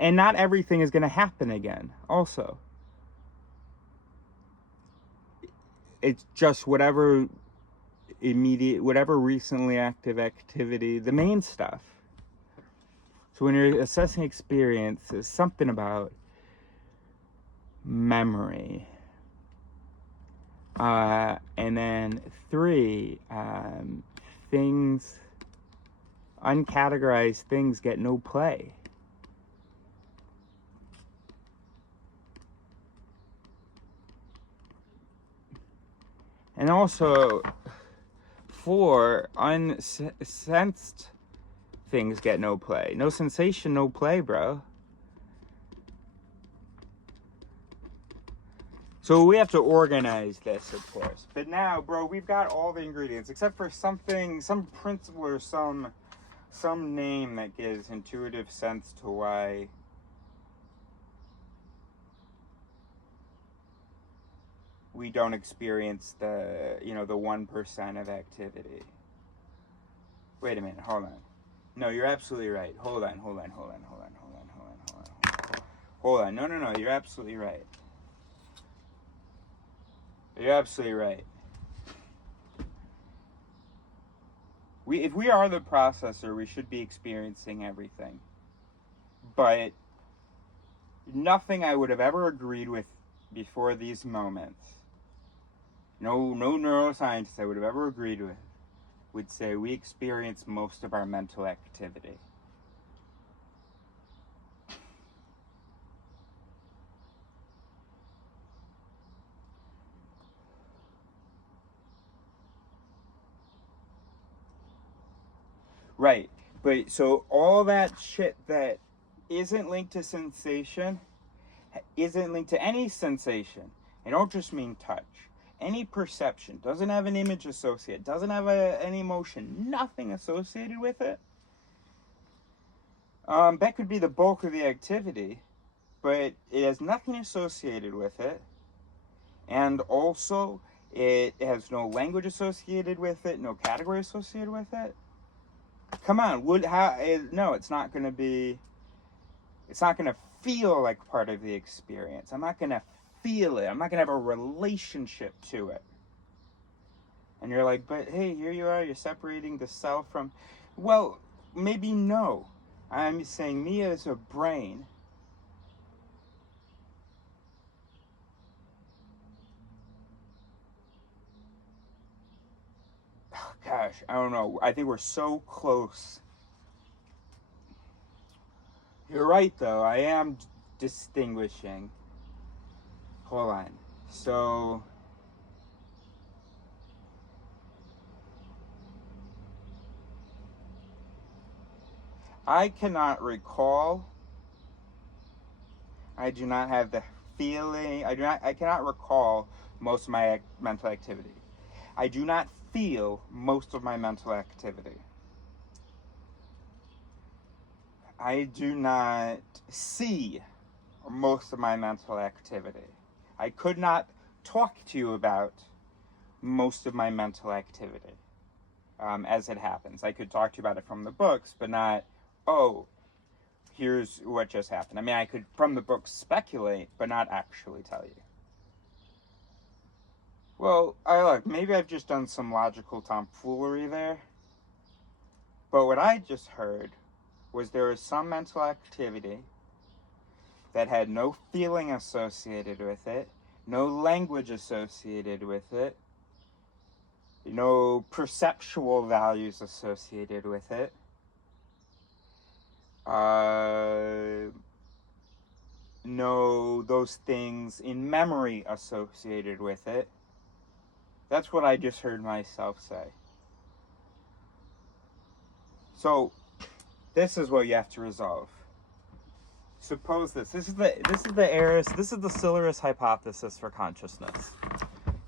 and not everything is going to happen again also. It's just whatever recently active activity, the main stuff. So when you're assessing experience, there's something about memory. And then 3, uncategorized things get no play. And also 4, unsensed things get no play. No sensation, no play, bro. So we have to organize this, of course. But now, bro, we've got all the ingredients, except for something, some principle or some name that gives intuitive sense to why we don't experience the 1% of activity. Wait a minute, hold on. No, you're absolutely right. Hold on. No, you're absolutely right. You're absolutely right. If we are the processor, we should be experiencing everything. But nothing I would have ever agreed with before these moments, no neuroscientist I would have ever agreed with, would say we experience most of our mental activity. Right, but so all that shit that isn't linked to sensation, isn't linked to any sensation. I don't just mean touch. Any perception, doesn't have an image associated, doesn't have any emotion, nothing associated with it. That could be the bulk of the activity, but it has nothing associated with it. And also, it has no language associated with it, no category associated with it. Come on, no, it's not going to feel like part of the experience. I'm not going to feel it. I'm not going to have a relationship to it. And you're like, but hey, here you are, you're separating the self from, well, maybe no. I'm saying me as a brain, gosh, I don't know. I think we're so close. You're right, though. I am distinguishing. Hold on. So, I cannot recall. I do not have the feeling. I cannot recall most of my mental activity. I do not feel most of my mental activity. I do not see most of my mental activity. I could not talk to you about most of my mental activity as it happens. I could talk to you about it from the books, but not, oh, here's what just happened. I mean, I could, from the books, speculate, but not actually tell you. Well, look, maybe I've just done some logical tomfoolery there. But what I just heard was there was some mental activity that had no feeling associated with it, no language associated with it, no perceptual values associated with it, no those things in memory associated with it. That's what I just heard myself say. So, this is what you have to resolve. Suppose this is the Silurus hypothesis for consciousness.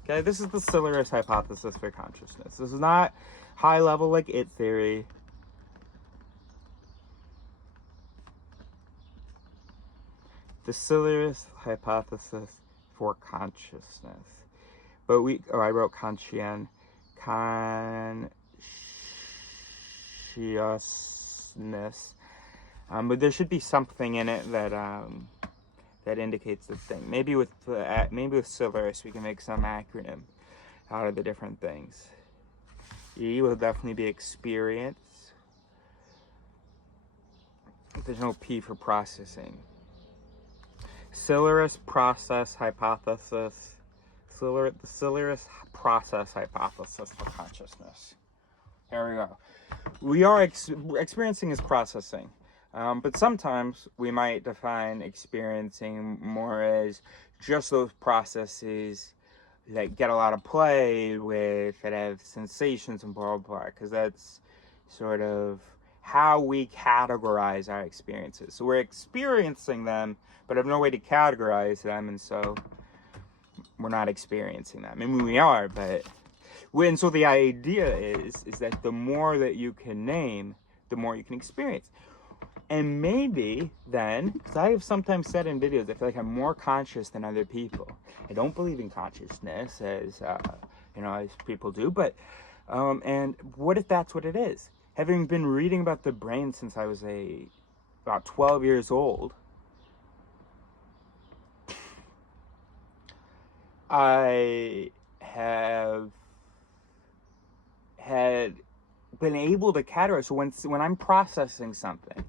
Okay, this is the Silurus hypothesis for consciousness. This is not high level like it theory. The Silurus hypothesis for consciousness. But I wrote conscientiousness. But there should be something in it that that indicates the thing. Maybe with Silurus we can make some acronym out of the different things. E will definitely be experience. There's no P for processing. Silurus process hypothesis. The Silurus process hypothesis for consciousness. There we go. We are experiencing is processing. But sometimes we might define experiencing more as just those processes that get a lot of play with, that have sensations and blah, blah, blah, because that's sort of how we categorize our experiences. So we're experiencing them, but have no way to categorize them, and so we're not experiencing them. I mean, we are, but... And so the idea is that the more that you can name, the more you can experience. And maybe then, because I have sometimes said in videos, I feel like I'm more conscious than other people. I don't believe in consciousness as people do, but, and what if that's what it is? Having been reading about the brain since I was about 12 years old, I have had been able to categorize. So when I'm processing something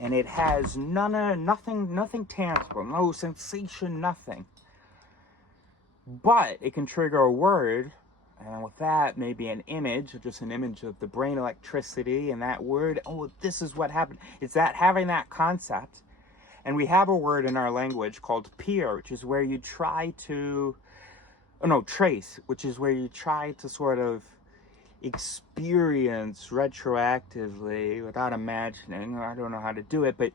and it has nothing tangible, no sensation, nothing, but it can trigger a word, and with that maybe an image, just an image of the brain electricity, and that word, oh, this is what happened. It's that having that concept. And we have a word in our language called peer, which is where you try to, trace, which is where you try to sort of experience retroactively without imagining. I don't know how to do it, but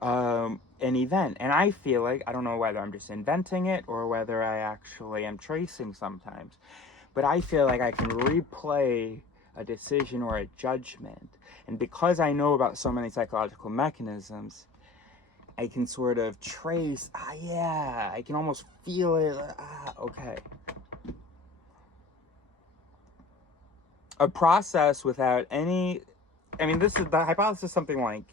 an event. And I feel like, I don't know whether I'm just inventing it or whether I actually am tracing sometimes, but I feel like I can replay a decision or a judgment. And because I know about so many psychological mechanisms, I can sort of trace, I can almost feel it, okay. A process without any, the hypothesis is something like,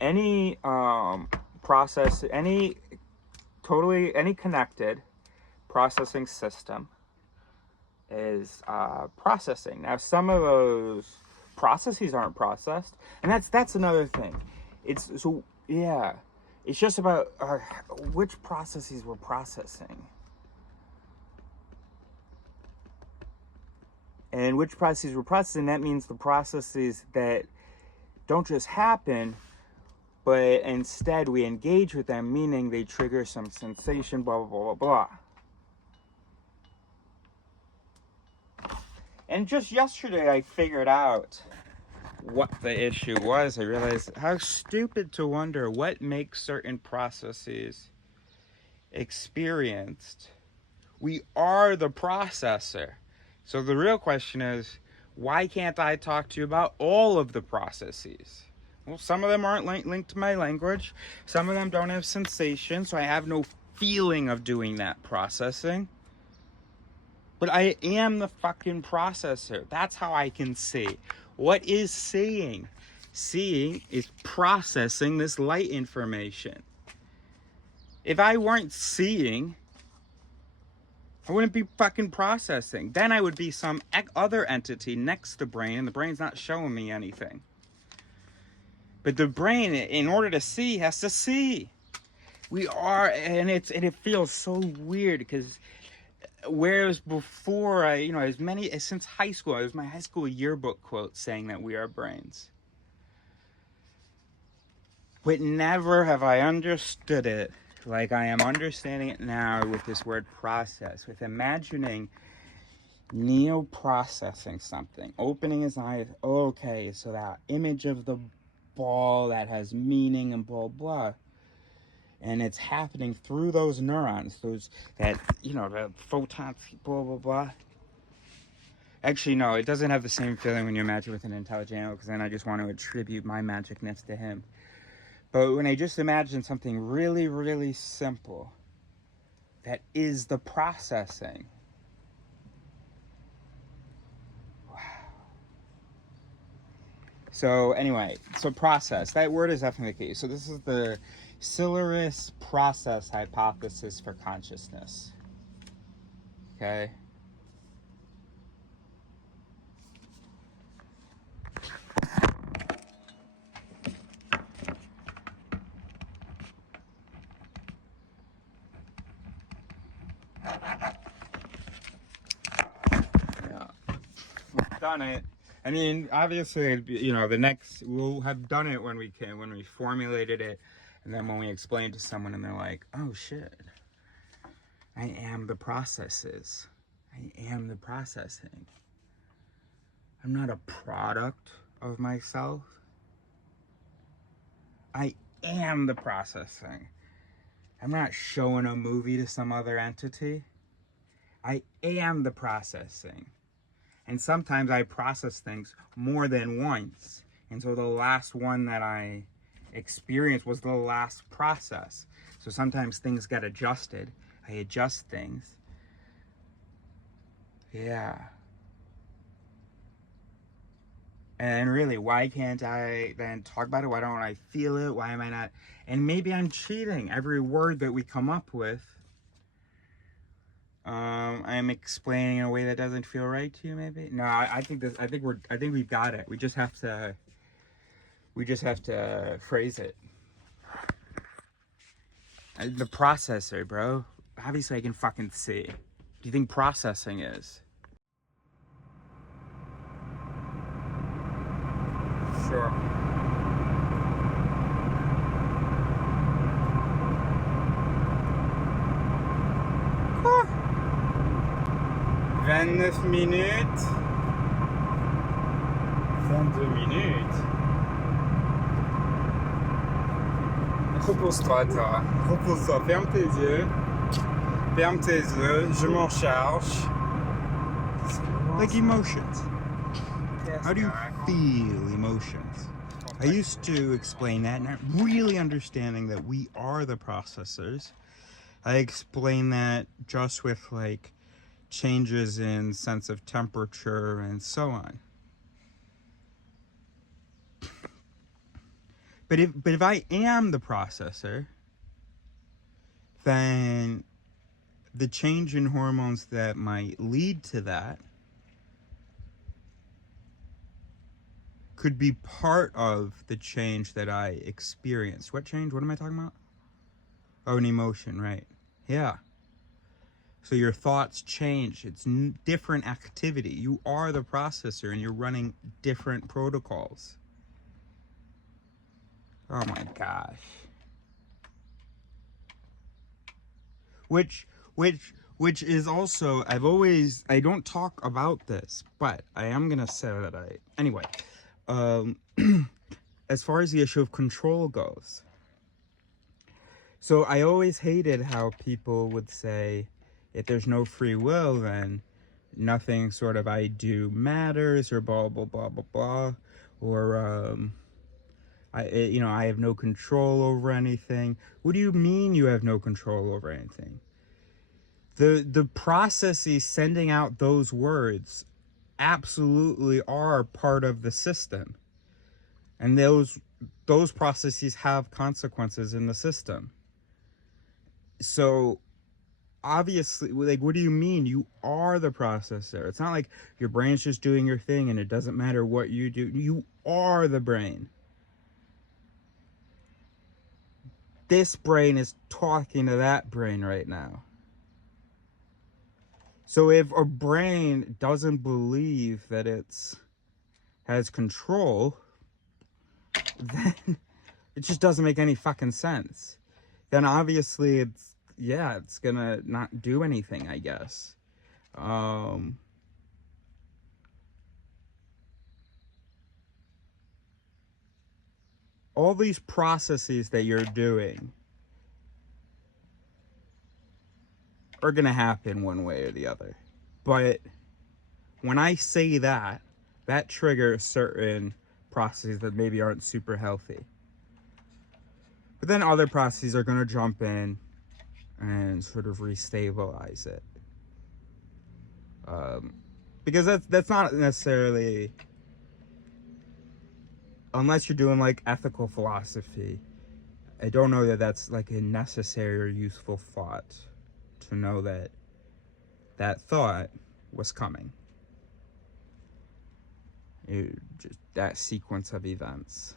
any process, any connected processing system is processing. Now, some of those processes aren't processed, and that's another thing. It's so yeah, it's just about which processes we're processing. And which processes we're processing, that means the processes that don't just happen, but instead we engage with them, meaning they trigger some sensation, blah, blah, blah, blah, blah. And just yesterday I figured out what the issue was. I realized how stupid to wonder what makes certain processes experienced. We are the processor. So the real question is, why can't I talk to you about all of the processes? Well, some of them aren't linked to my language. Some of them don't have sensation, so I have no feeling of doing that processing. But I am the fucking processor. That's how I can see. What is seeing? Seeing is processing this light information. If I weren't seeing, I wouldn't be fucking processing. Then I would be some other entity next to the brain, and the brain's not showing me anything. But the brain, in order to see, has to see. We are, and it feels so weird because whereas before, since high school, it was my high school yearbook quote saying that we are brains. But never have I understood it like I am understanding it now with this word process, with imagining Neo processing something, opening his eyes. Okay, so that image of the ball that has meaning and blah blah, and it's happening through those neurons, the photons, blah blah blah. Actually, no, it doesn't have the same feeling when you imagine with an intelligent animal, because then I just want to attribute my magicness to him. But when I just imagine something really, really simple, that is the processing. Wow. So anyway, so process, that word is definitely key. So this is the Silurus process hypothesis for consciousness. Okay? Done it. I mean, obviously, we'll have done it when we formulated it, and then when we explain to someone and they're like, oh shit, I am the processes. I am the processing. I'm not a product of myself. I am the processing. I'm not showing a movie to some other entity. I am the processing. And sometimes I process things more than once. And so the last one that I experienced was the last process. So sometimes things get adjusted. I adjust things. Yeah. And really, why can't I then talk about it? Why don't I feel it? Why am I not? And maybe I'm cheating. Every word that we come up with, I'm explaining in a way that doesn't feel right to you, maybe? No, I think we've got it. We just have to phrase it. The processor, bro. Obviously I can fucking see. What do you think processing is? Sure. Quoi? 29 minutes. 22 minutes. Repose-toi, toi. Repose-toi. Ferme tes yeux. Ferme tes yeux. Je m'en charge. Like emotions. How do you feel emotions? I used to explain that, not really understanding that we are the processors. I explain that just with like changes in sense of temperature and so on. But if I am the processor, then the change in hormones that might lead to that could be part of the change that I experienced. What change? What am I talking about? Oh, an emotion, right? Yeah. So your thoughts change. It's different activity. You are the processor and you're running different protocols. Oh my gosh. Which is also, I don't talk about this, but I am gonna say that anyway, as far as the issue of control goes. So I always hated how people would say, if there's no free will, then nothing sort of I do matters, or blah, blah, blah, blah, blah, or, I have no control over anything. What do you mean you have no control over anything? The processes sending out those words absolutely are part of the system. And those processes have consequences in the system. So obviously, like, what do you mean? You are the processor. It's not like your brain's just doing your thing and it doesn't matter what you do. You are the brain. This brain is talking to that brain right now. So if a brain doesn't believe that has control, then it just doesn't make any fucking sense. Then obviously it's gonna not do anything, I guess. All these processes that you're doing are gonna happen one way or the other. But when I say that triggers certain processes that maybe aren't super healthy. But then other processes are gonna jump in and sort of restabilize it. Because that's not necessarily, unless you're doing like ethical philosophy, I don't know that that's like a necessary or useful thought to know that that thought was coming. Just that sequence of events.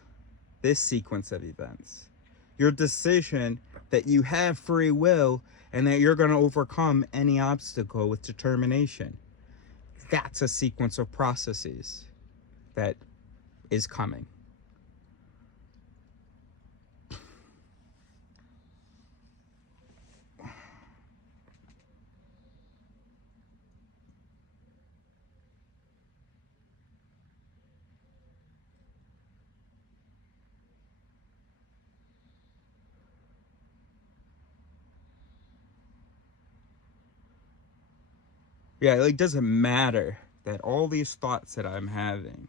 This sequence of events. Your decision that you have free will and that you're going to overcome any obstacle with determination. That's a sequence of processes that is coming. Yeah, it doesn't matter that all these thoughts that I'm having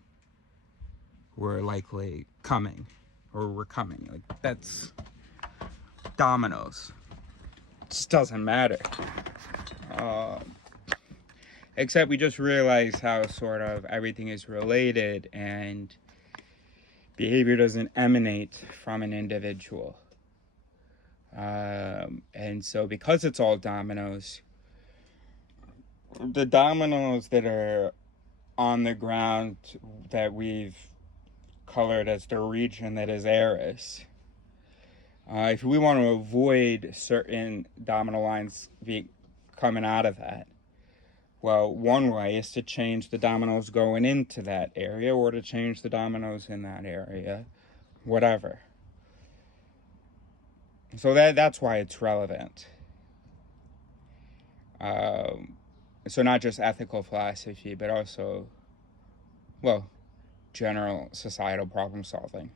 were likely coming, or were coming. Like, that's dominoes. It just doesn't matter. Except we just realize how sort of everything is related and behavior doesn't emanate from an individual. And so because it's all dominoes, the dominoes that are on the ground that we've colored as the region that is Eris, if we want to avoid certain domino lines coming out of that, well, one way is to change the dominoes going into that area, or to change the dominoes in that area, whatever. So that's why it's relevant. So not just ethical philosophy, but also, well, general societal problem solving.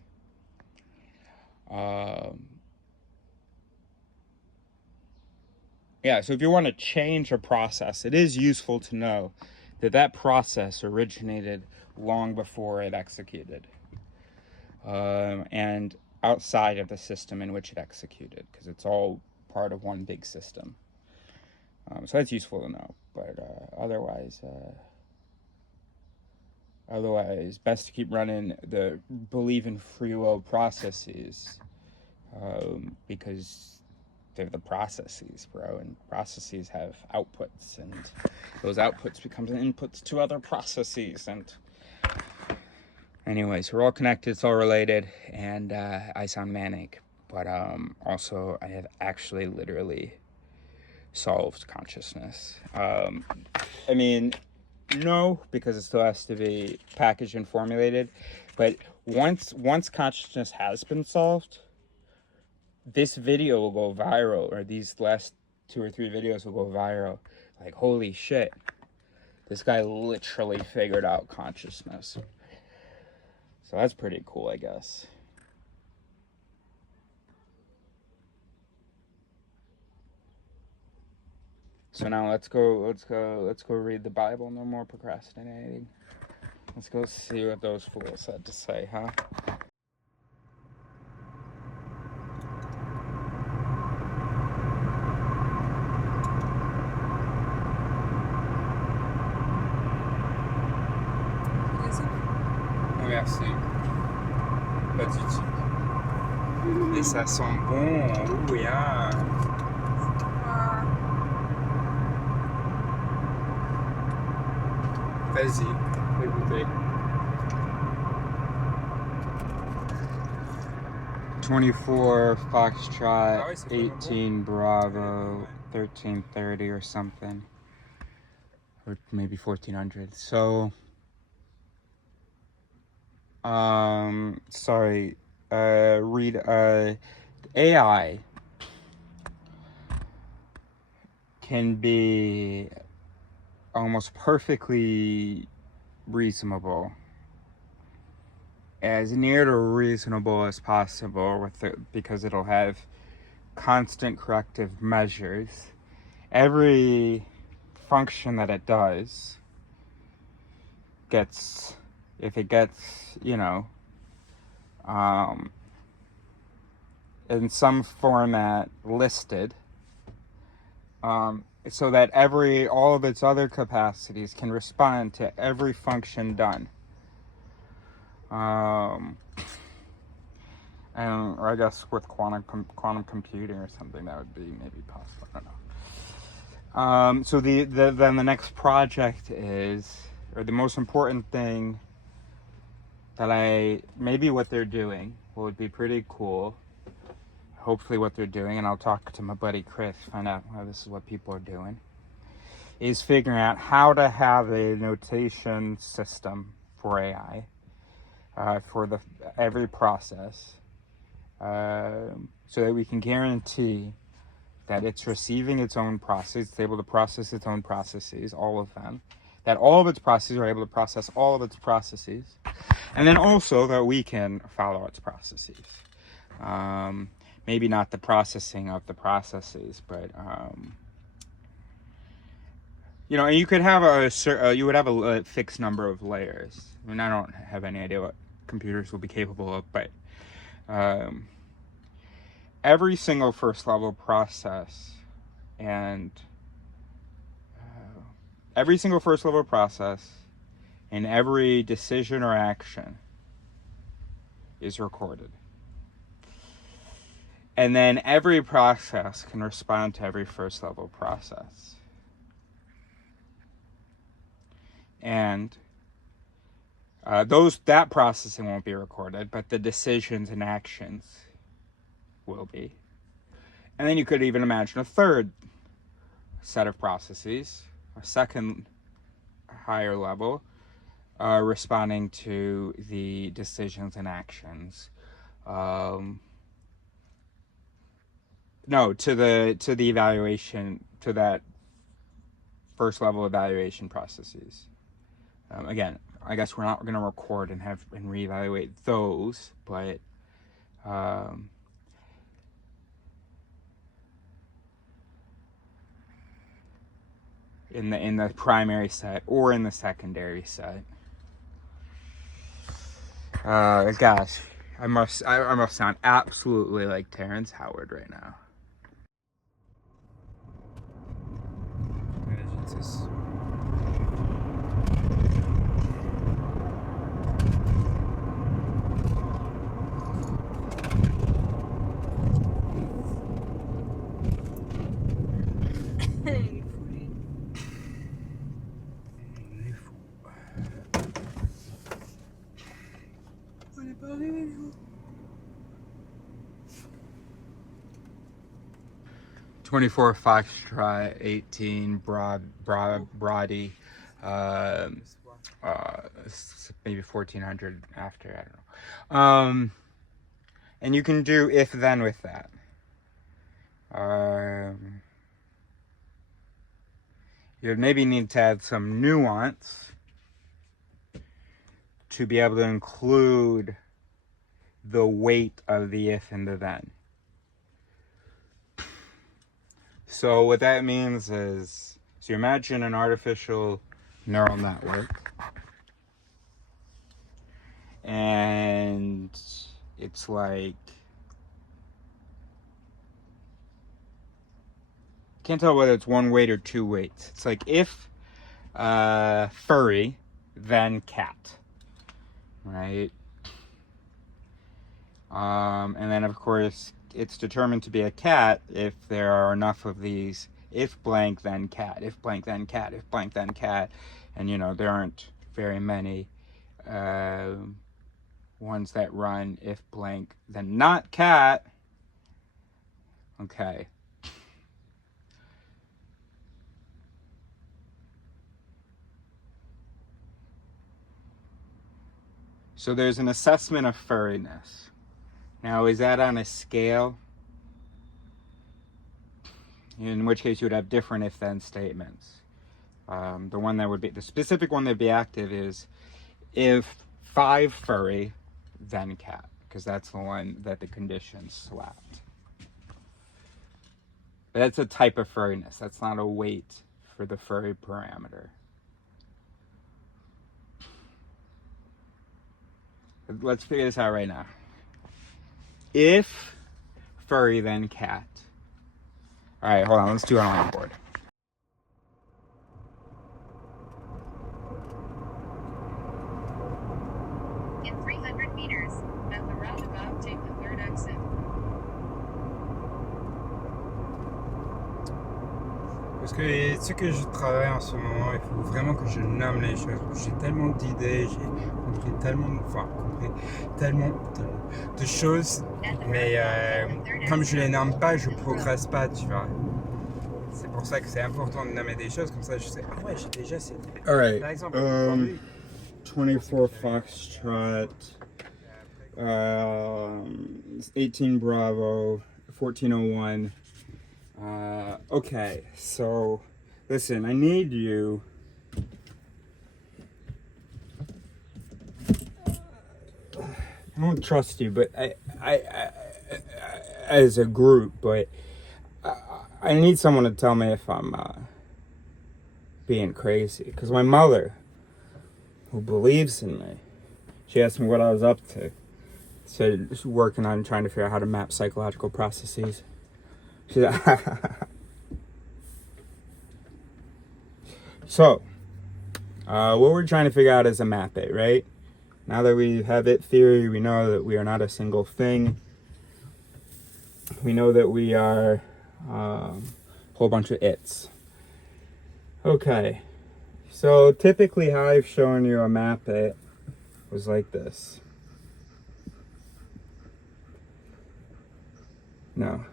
Yeah, so if you want to change a process, it is useful to know that that process originated long before it executed. And outside of the system in which it executed, because it's all part of one big system. So that's useful to know, but otherwise, Otherwise, best to keep running the believe in free will processes, because they're the processes, bro, and processes have outputs, and those outputs become inputs to other processes. And anyways, we're all connected, it's all related, and I sound manic, but also I have actually literally solved consciousness. I mean, no, because it still has to be packaged and formulated, but once consciousness has been solved, this video will go viral, or these last 2 or 3 videos will go viral. Like, holy shit, this guy literally figured out consciousness. So that's pretty cool, I guess. So now let's go read the Bible. No more procrastinating. Let's go see what those fools had to say, huh? Merci. Pas du tout. Et ça sent bon. Oh, yeah. Vas-y, écoutez. 24 Foxtrot, 18 Bravo, 1330 or something. Or maybe 1400. So, sorry, AI can be almost perfectly reasonable, as near to reasonable as possible, with it, because it'll have constant corrective measures. Every function that it does gets, if it gets, you know, in some format listed, so that all of its other capacities can respond to every function done. And or I guess with quantum computing or something, that would be maybe possible. I don't know. So then the next project is, or the most important thing that maybe what they're doing, what would be pretty cool, hopefully what they're doing, and I'll talk to my buddy Chris, find out how this is what people are doing, is figuring out how to have a notation system for AI, for every process, so that we can guarantee that it's receiving its own process, it's able to process its own processes, all of them, that all of its processes are able to process all of its processes, and then also that we can follow its processes. Maybe not the processing of the processes, but you know, you could have you would have a fixed number of layers. I mean, I don't have any idea what computers will be capable of, but every single first level process and every decision or action is recorded. And then every process can respond to every first level process. And that processing won't be recorded, but the decisions and actions will be. And then you could even imagine a third set of processes, a second higher level, responding to the decisions and actions. No, to the evaluation, to that first level evaluation processes. Again, I guess we're not going to record and reevaluate those, but in the primary set or in the secondary set. Gosh, I must sound absolutely like Terrence Howard right now. 24 Foxtrot, 18 Brody, maybe 1400 after, I don't know. And you can do if then with that. You maybe need to add some nuance to be able to include the weight of the if and the then. So what that means is, so you imagine an artificial neural network, and it's like, can't tell whether it's one weight or two weights. It's like if furry, then cat, right? And then of course it's determined to be a cat if there are enough of these if blank then cat, if blank then cat, if blank then cat, and you know there aren't very many ones that run if blank then not cat. Okay. So there's an assessment of furriness. Now, is that on a scale? In which case you would have different if-then statements. The one that would be, the specific one that would be active is if 5 furry, then cat, because that's the one that the condition slapped. But that's a type of furriness. That's not a weight for the furry parameter. Let's figure this out right now. If furry, then cat. All right, hold on. Let's do it on the board. In 300 meters, at the roundabout, take the third exit. Parce que tu sais que je travaille en ce moment, il faut vraiment que je nomme les choses. J'ai tellement d'idées, j'ai compris tellement de choses, mais comme je les nomme pas, je progresse pas, tu vois. C'est pour ça que c'est important de nommer des choses, comme ça je sais, ah ouais, j'ai déjà cette idée. All right, par exemple, 24 Foxtrot, 18 Bravo, 1401. Okay, so listen, I need you I don't trust you, but I as a group, but I need someone to tell me if I'm being crazy, because my mother, who believes in me, she asked me what I was up to. Said she's working on trying to figure out how to map psychological processes. She's like, so, what we're trying to figure out is a map it, right? Now that we have it theory, we know that we are not a single thing. We know that we are a whole bunch of its. Okay, so typically how I've shown you a map it was like this. No.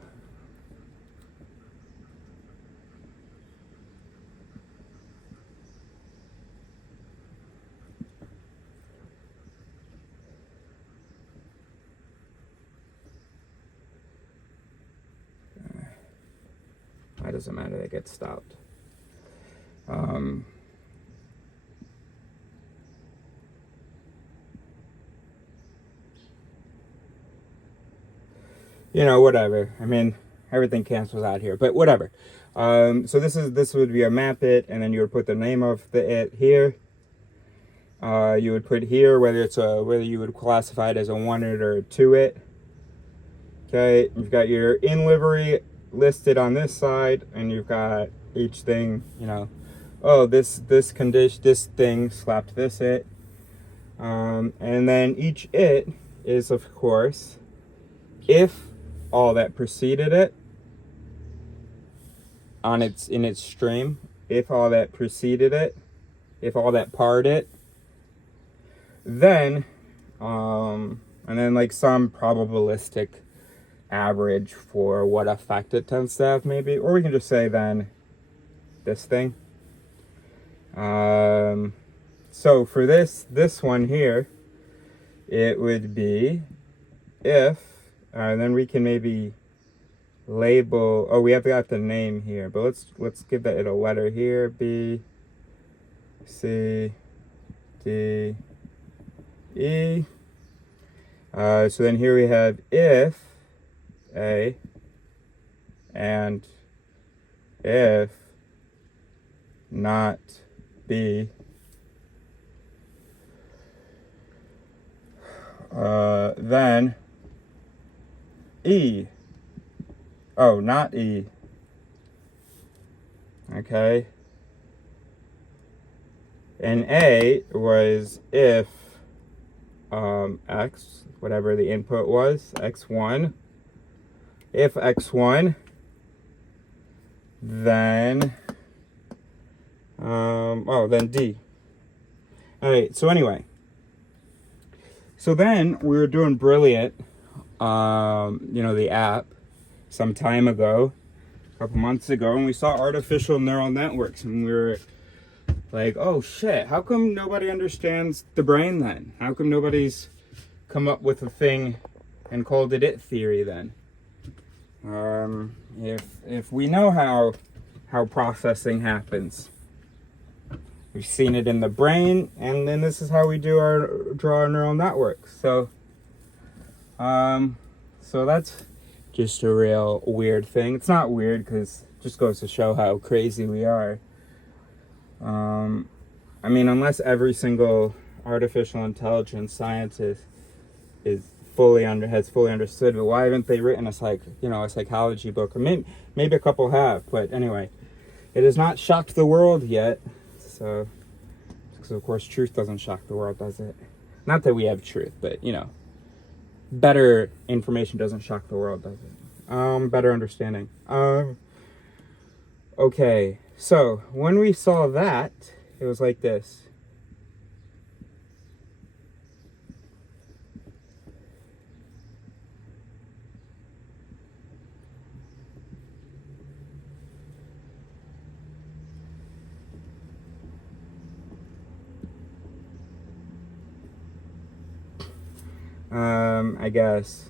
That doesn't matter, they get stopped. You know, whatever. I mean, everything cancels out here, but whatever. So this would be a map it, and then you would put the name of the it here. You would put here whether you would classify it as a 1-it or a 2-it. Okay, you've got your in livery listed on this side, and you've got each thing, you know, oh, this thing slapped this it, and then each it is, of course, if all that preceded it in its stream, if all that preceded it, if all that parred it, then and then like some probabilistic average for what effect it tends to have, maybe. Or we can just say then this thing. So for this one here, it would be if, and then we can maybe label, oh, we have got the name here, but let's give it a letter here, B, C, D, E. So then here we have if A and if not B, then E. Oh, not E. Okay. And A was if X, whatever the input was, X1. If X1, then then D. All right, so anyway. So then we were doing Brilliant, the app, some time ago, a couple months ago, and we saw artificial neural networks, and we were like, oh shit, how come nobody understands the brain then? How come nobody's come up with a thing and called it theory then? If we know how processing happens, we've seen it in the brain, and then this is how we draw our neural networks. So that's just a real weird thing. It's not weird because it just goes to show how crazy we are. I mean, unless every single artificial intelligence scientist has fully understood, but why haven't they written a psychology book? Or maybe a couple have, but anyway, it has not shocked the world yet. So, because of course truth doesn't shock the world, does it? Not that we have truth, but better information doesn't shock the world, does it? Better understanding. Okay, so when we saw that, it was like this. I guess.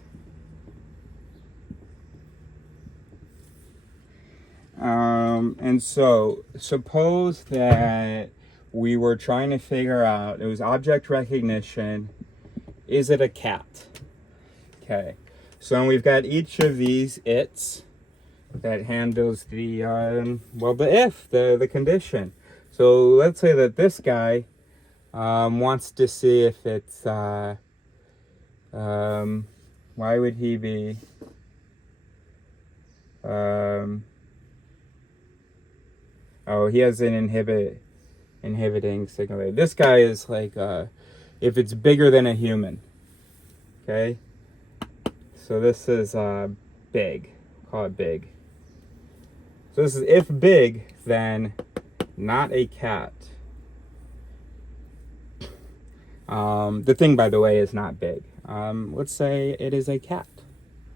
And so suppose that we were trying to figure out, it was object recognition, is it a cat? Okay, so we've got each of these its that handles the the condition. So let's say that this guy wants to see if it's why would he be he has an inhibiting signal. This guy is like if it's bigger than a human. Okay, so this is big, call it big. So this is if big, then not a cat. The thing, by the way, is not big. Let's say it is a cat.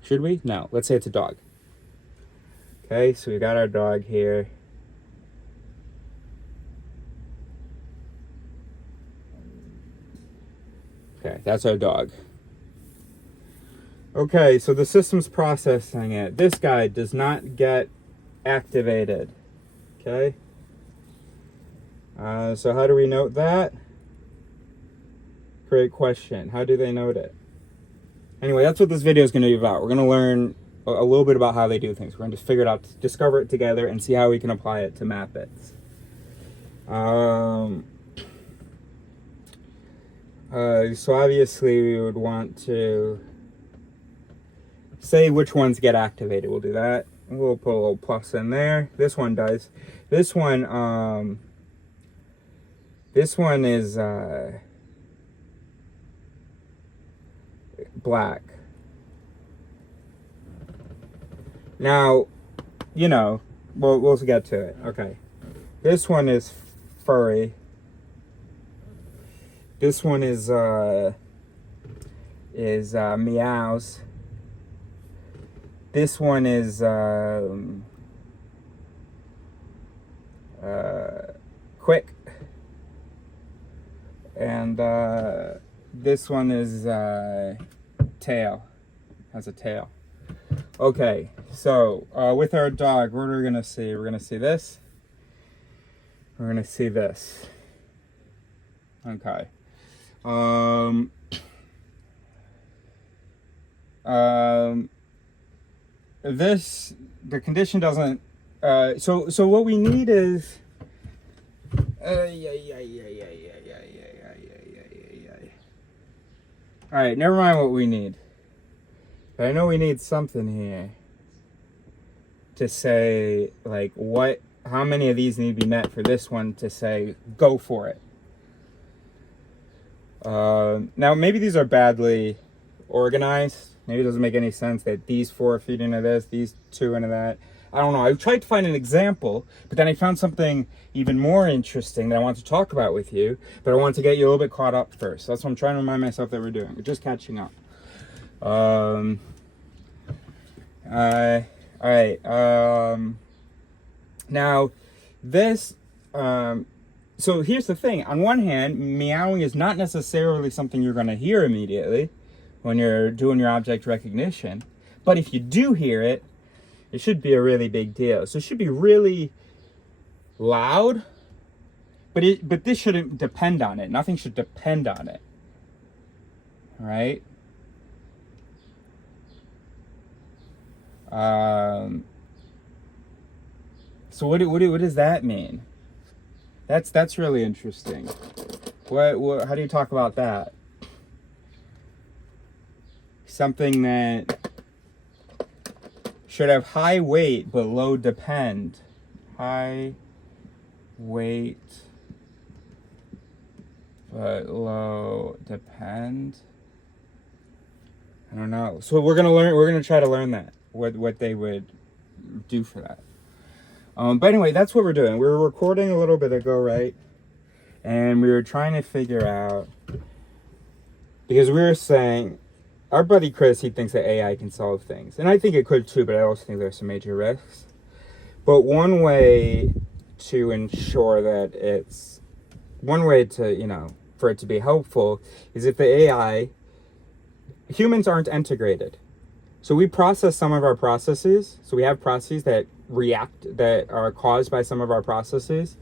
Should we? No, let's say it's a dog. Okay, so we got our dog here. Okay, that's our dog. Okay, so the system's processing it. This guy does not get activated. Okay? So how do we note that? Great question. How do they note it? Anyway, that's what this video is going to be about. We're going to learn a little bit about how they do things. We're going to figure it out, discover it together, and see how we can apply it to map it. So obviously we would want to say which ones get activated. We'll do that. We'll put a little plus in there. This one does. This one is black. Now, we'll get to it. Okay. This one is furry. This one is meows. This one is quick, and this one is tail, has a tail. Okay, so with our dog, what are we gonna see? We're gonna see this. We're gonna see this. Okay. This, the condition doesn't, so what we need is, all right, never mind what we need. But I know we need something here to say, like, what, how many of these need to be met for this one to say, go for it. Now, maybe these are badly organized. Maybe it doesn't make any sense that these 4 feed into this, these 2 into that. I don't know. I tried to find an example, but then I found something even more interesting that I want to talk about with you, but I want to get you a little bit caught up first. That's what I'm trying to remind myself that we're doing. We're just catching up. All right. Now, this, so here's the thing. On one hand, meowing is not necessarily something you're going to hear immediately when you're doing your object recognition. But if you do hear it, it should be a really big deal. So it should be really loud, but this shouldn't depend on it. Nothing should depend on it. All right? So what does that mean? That's really interesting. What how do you talk about that? Something that should have high weight but low depend. High weight but low depend. I don't know. So we're gonna try to learn that. What they would do for that. But anyway, that's what we're doing. We were recording a little bit ago, right? And we were trying to figure out, because we were saying, our buddy Chris, he thinks that AI can solve things. And I think it could too, but I also think there's some major risks. But one way to ensure that it's, one way to, for it to be helpful is if the AI, humans aren't integrated. So we process some of our processes. So we have processes that that are caused by some of our processes.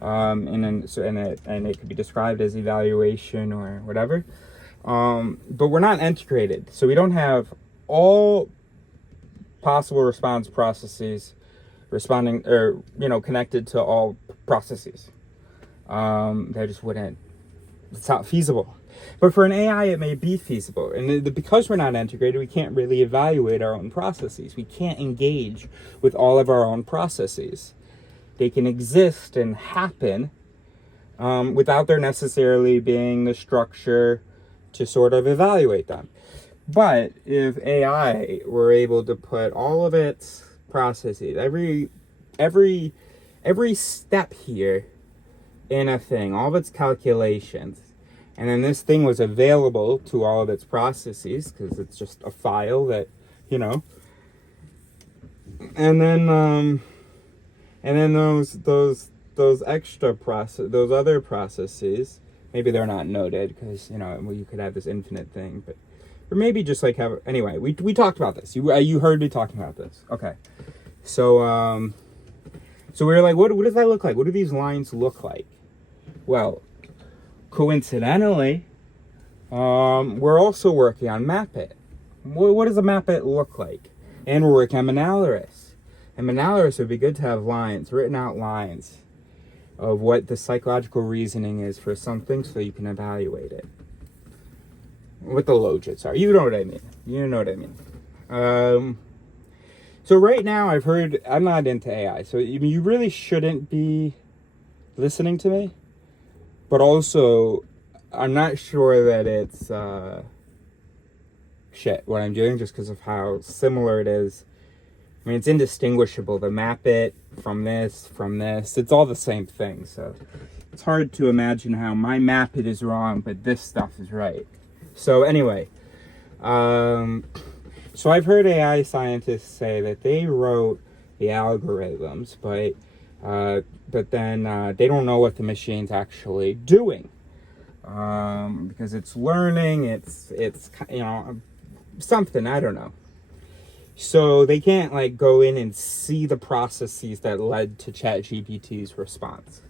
And it could be described as evaluation or whatever. But we're not integrated. So we don't have all possible response processes responding or, connected to all processes. That just wouldn't, it's not feasible. But for an AI, it may be feasible. And because we're not integrated, we can't really evaluate our own processes. We can't engage with all of our own processes. They can exist and happen without there necessarily being the structure to sort of evaluate them. But if AI were able to put all of its processes, every step here in a thing, all of its calculations, and then this thing was available to all of its processes because it's just a file that, and then those extra those other processes, maybe they're not noted because you could have this infinite thing, but or maybe just like have, anyway, we talked about this. You heard me talking about this. Okay, so we were like, what does that look like? What do these lines look like? Well, coincidentally, we're also working on MapIt. What does a MapIt look like? And we're working on Manalaris. And Manalaris would be good to have lines, written out lines of what the psychological reasoning is for something so you can evaluate it. What the logits are. You know what I mean. So right now I've heard, I'm not into AI, so you really shouldn't be listening to me. But also, I'm not sure that it's shit what I'm doing just because of how similar it is. I mean, it's indistinguishable. The MapIt from this, it's all the same thing. So it's hard to imagine how my MapIt is wrong, but this stuff is right. So anyway, So I've heard AI scientists say that they wrote the algorithms, but then they don't know what the machine's actually doing, because it's learning, it's you know, something, I don't know. So they can't like go in and see the processes that led to ChatGPT's response.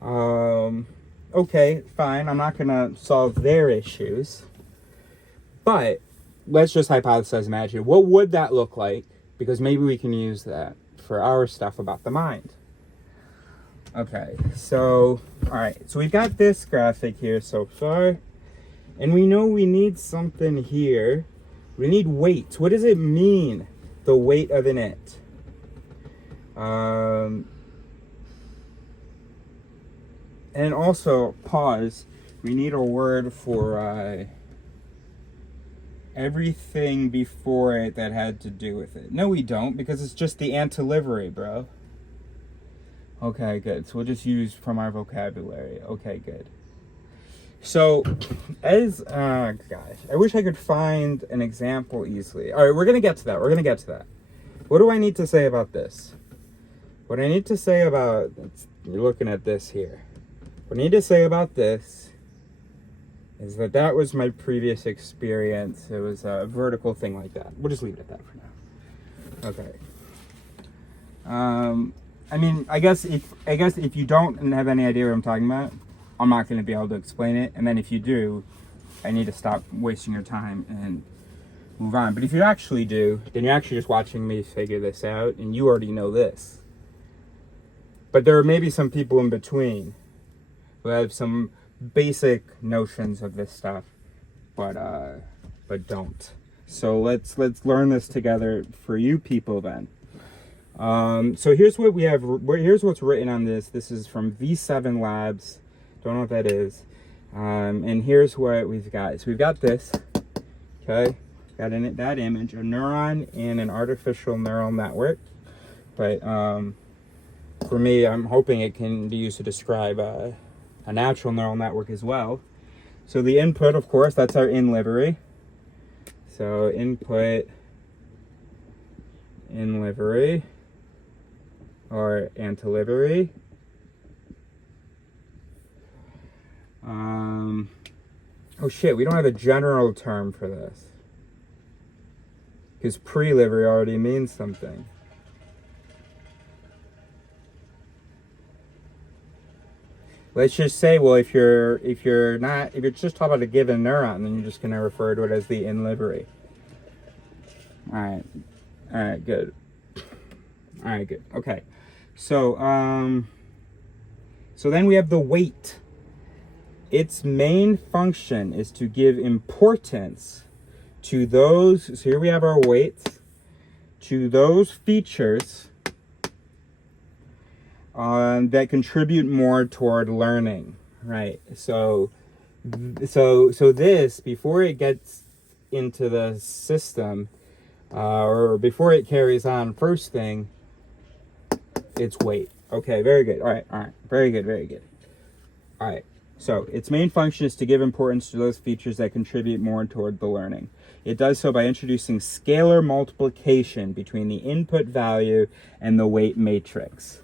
Okay, fine, I'm not gonna solve their issues, but let's just hypothesize, imagine, what would that look like? Because maybe we can use that for our stuff about the mind. Okay, so, all right, so we've got this graphic here so far, and we know we need something here. We need weight. What does it mean, the weight of an it? And also, pause, we need a word for everything before it that had to do with it. No, we don't, because it's just the antilivery, bro. Okay, good. So we'll just use from our vocabulary. Okay, good. So, gosh, I wish I could find an example easily. All right, we're going to get to that. What do I need to say about this? What I need to say about, you're looking at this here. What I need to say about this is that was my previous experience. It was a vertical thing like that. We'll just leave it at that for now. Okay. I mean, I guess if you don't have any idea what I'm talking about, I'm not going to be able to explain it. And then if you do, I need to stop wasting your time and move on. But if you actually do, then you're actually just watching me figure this out, and you already know this. But there are maybe some people in between who have some basic notions of this stuff, but don't. So let's learn this together for you people then. So here's what we have. Here's what's written on this. This is from V7 Labs. Don't know what that is. And here's what we've got. So we've got this. Okay, got in it that image, a neuron in an artificial neural network. But for me, I'm hoping it can be used to describe a natural neural network as well. So the input, of course, that's our in livery. So input, in livery, or antilivery. Oh shit, we don't have a general term for this, because pre-livery already means something. Let's just say, well, if you're just talking about a given neuron, then you're just going to refer to it as the in livery. All right, good. Okay, so so then we have the weight. Its main function is to give importance to those. So here we have our weights, to those features that contribute more toward learning, right? So this, before it gets into the system, or before it carries on, first thing, it's weight. Okay, very good. All right, very good. All right, so its main function is to give importance to those features that contribute more toward the learning. It does so by introducing scalar multiplication between the input value and the weight matrix.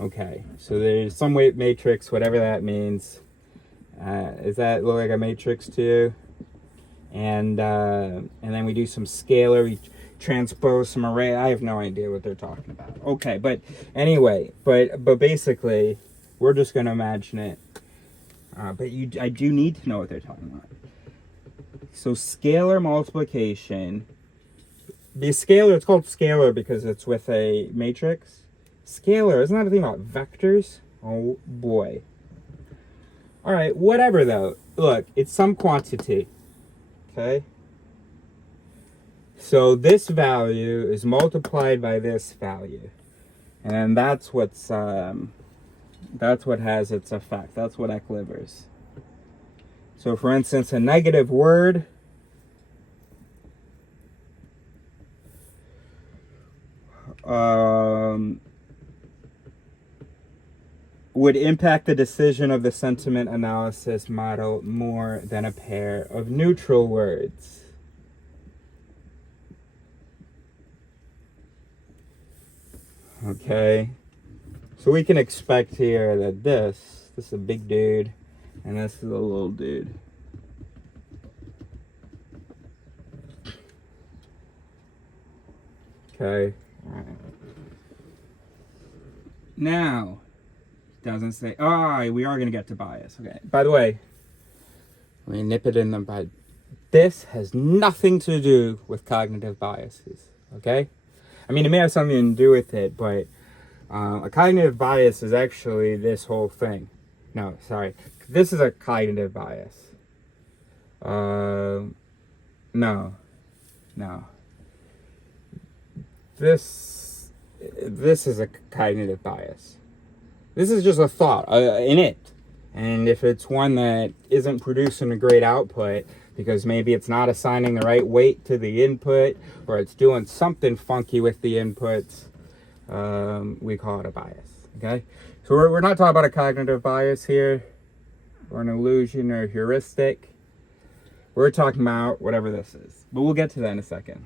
Okay, so there's some weight matrix, whatever that means. Does that look like a matrix to you? And then we do some scalar, we transpose some array. I have no idea what they're talking about. Okay, but anyway, but basically, we're just going to imagine it. But I do need to know what they're talking about. So scalar multiplication. The scalar, it's called scalar because it's with a matrix. Scalar, isn't that a thing about vectors? Oh boy. All right, whatever though. Look, it's some quantity. Okay. So this value is multiplied by this value, and that's what has its effect. That's what equilibers. So for instance, a negative word would impact the decision of the sentiment analysis model more than a pair of neutral words. Okay, so we can expect here that this is a big dude, and this is a little dude. Okay, all right. Now, doesn't say, oh, we are going to get to bias. Okay, by the way, let me nip it in the bud. This has nothing to do with cognitive biases, okay? I mean, it may have something to do with it, but a cognitive bias is actually this whole thing. No, sorry. This is a cognitive bias. No. This is a cognitive bias. This is just a thought in it. And if it's one that isn't producing a great output, because maybe it's not assigning the right weight to the input, or it's doing something funky with the inputs, we call it a bias, okay? So we're not talking about a cognitive bias here, or an illusion or heuristic. We're talking about whatever this is, but we'll get to that in a second.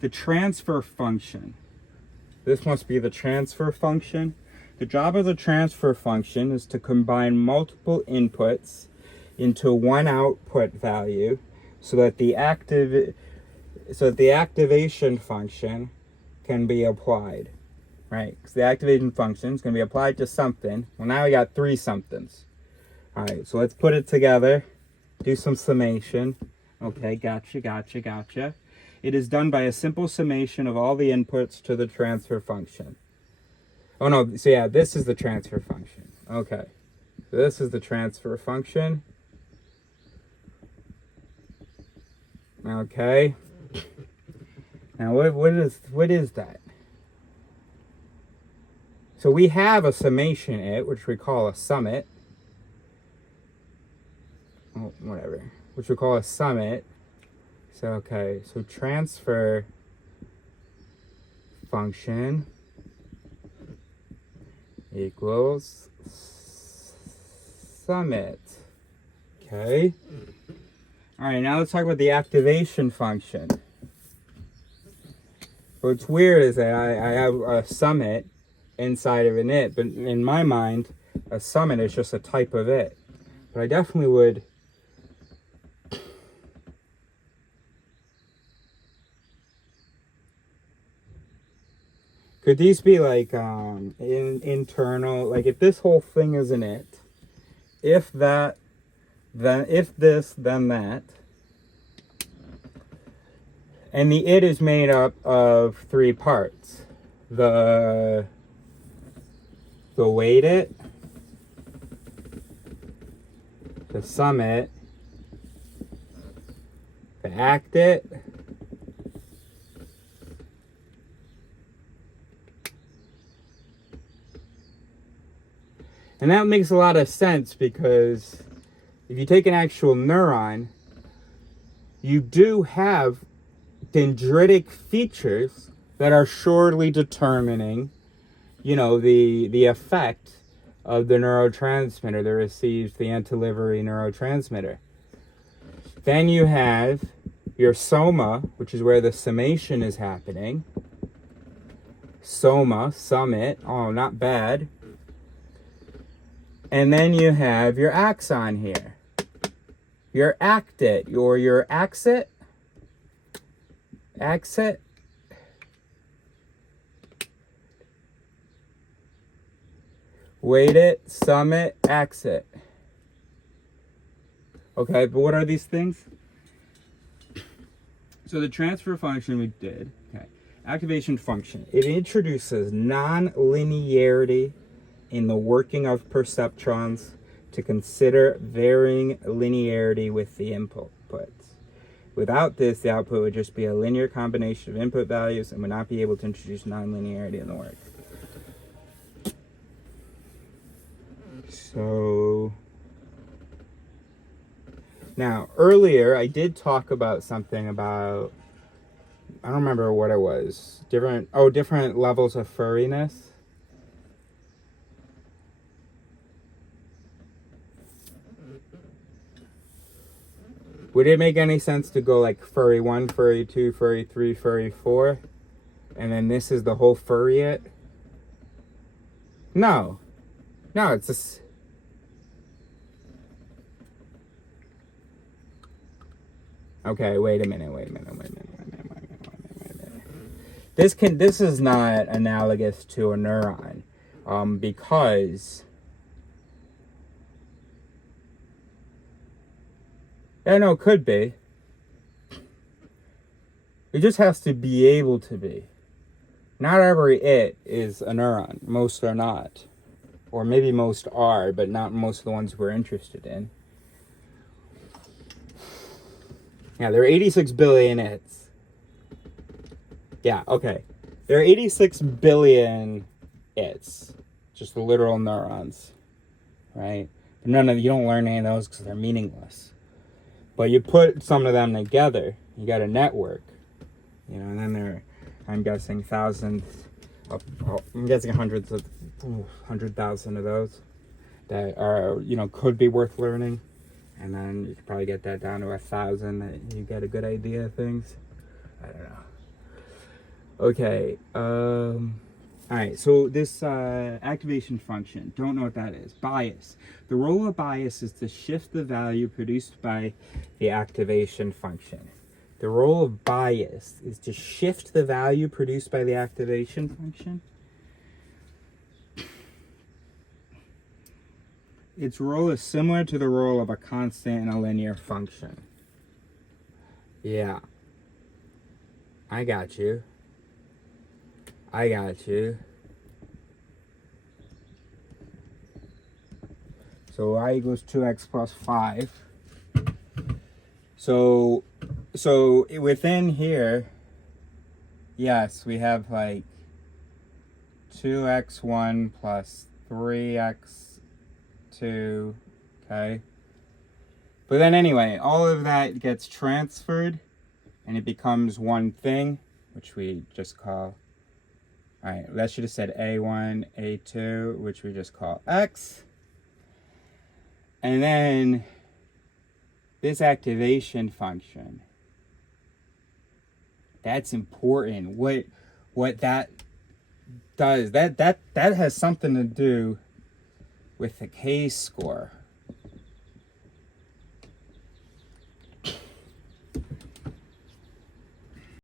The transfer function. This must be the transfer function. The job of the transfer function is to combine multiple inputs into one output value so that the activation function can be applied, right? Because the activation function is going to be applied to something. Well, now we got three somethings. All right, so let's put it together, do some summation. Okay, gotcha. It is done by a simple summation of all the inputs to the transfer function. Oh no, so yeah, this is the transfer function. Okay, so this is the transfer function. Okay. Now what is that? So we have a summation which we call a summit. Oh, whatever. Which we call a summit. So okay, so transfer function equals summit. Okay. All right, now let's talk about the activation function. What's weird is that I have a summit inside of an it, but in my mind, a summit is just a type of it. But I definitely would. Could these be like internal? Like if this whole thing is an it, if that, then if this, then that. And the it is made up of three parts. The weight it, the summit, the act it, and that makes a lot of sense because if you take an actual neuron, you do have dendritic features that are surely determining, you know, the effect of the neurotransmitter that receives the antilivery neurotransmitter. Then you have your soma, which is where the summation is happening. Soma, summit, oh, not bad. And then you have your axon here. Your actit, or your axit. Axit. Weight it, summit, axit. Okay, but what are these things? So the transfer function we did, okay. Activation function. It introduces non-linearity in the working of perceptrons to consider varying linearity with the inputs. Without this, the output would just be a linear combination of input values and would not be able to introduce non-linearity in the work. So, now earlier I did talk about something about, I don't remember what it was, different levels of furriness. Would it make any sense to go like furry 1, furry 2, furry 3, furry 4? And then this is the whole furry it? No. No, it's just... Okay, wait a minute. This is not analogous to a neuron, because... Yeah, no, it could be. It just has to be able to be. Not every it is a neuron. Most are not. Or maybe most are, but not most of the ones we're interested in. Yeah, there are 86 billion its. Yeah, okay. There are 86 billion its. Just the literal neurons. Right? But you don't learn any of those because they're meaningless. But you put some of them together, you got a network. You know, and then there, I'm guessing thousands, I'm guessing hundreds of, 100,000 of those that are, you know, could be worth learning. And then you could probably get that down to 1,000 that you get a good idea of things. I don't know. Okay, alright, so this activation function, don't know what that is. Bias. The role of bias is to shift the value produced by the activation function. The role of bias is to shift the value produced by the activation function. Its role is similar to the role of a constant in a linear function. Yeah. I got you. So y equals 2x plus 5. So within here, yes, we have like 2x1 plus 3x2, okay? But then anyway, all of that gets transferred and it becomes one thing, which we just call, all right, that should have said a1, a2, which we just call x. And then this activation function, that's important. What that does, that has something to do with the k-score.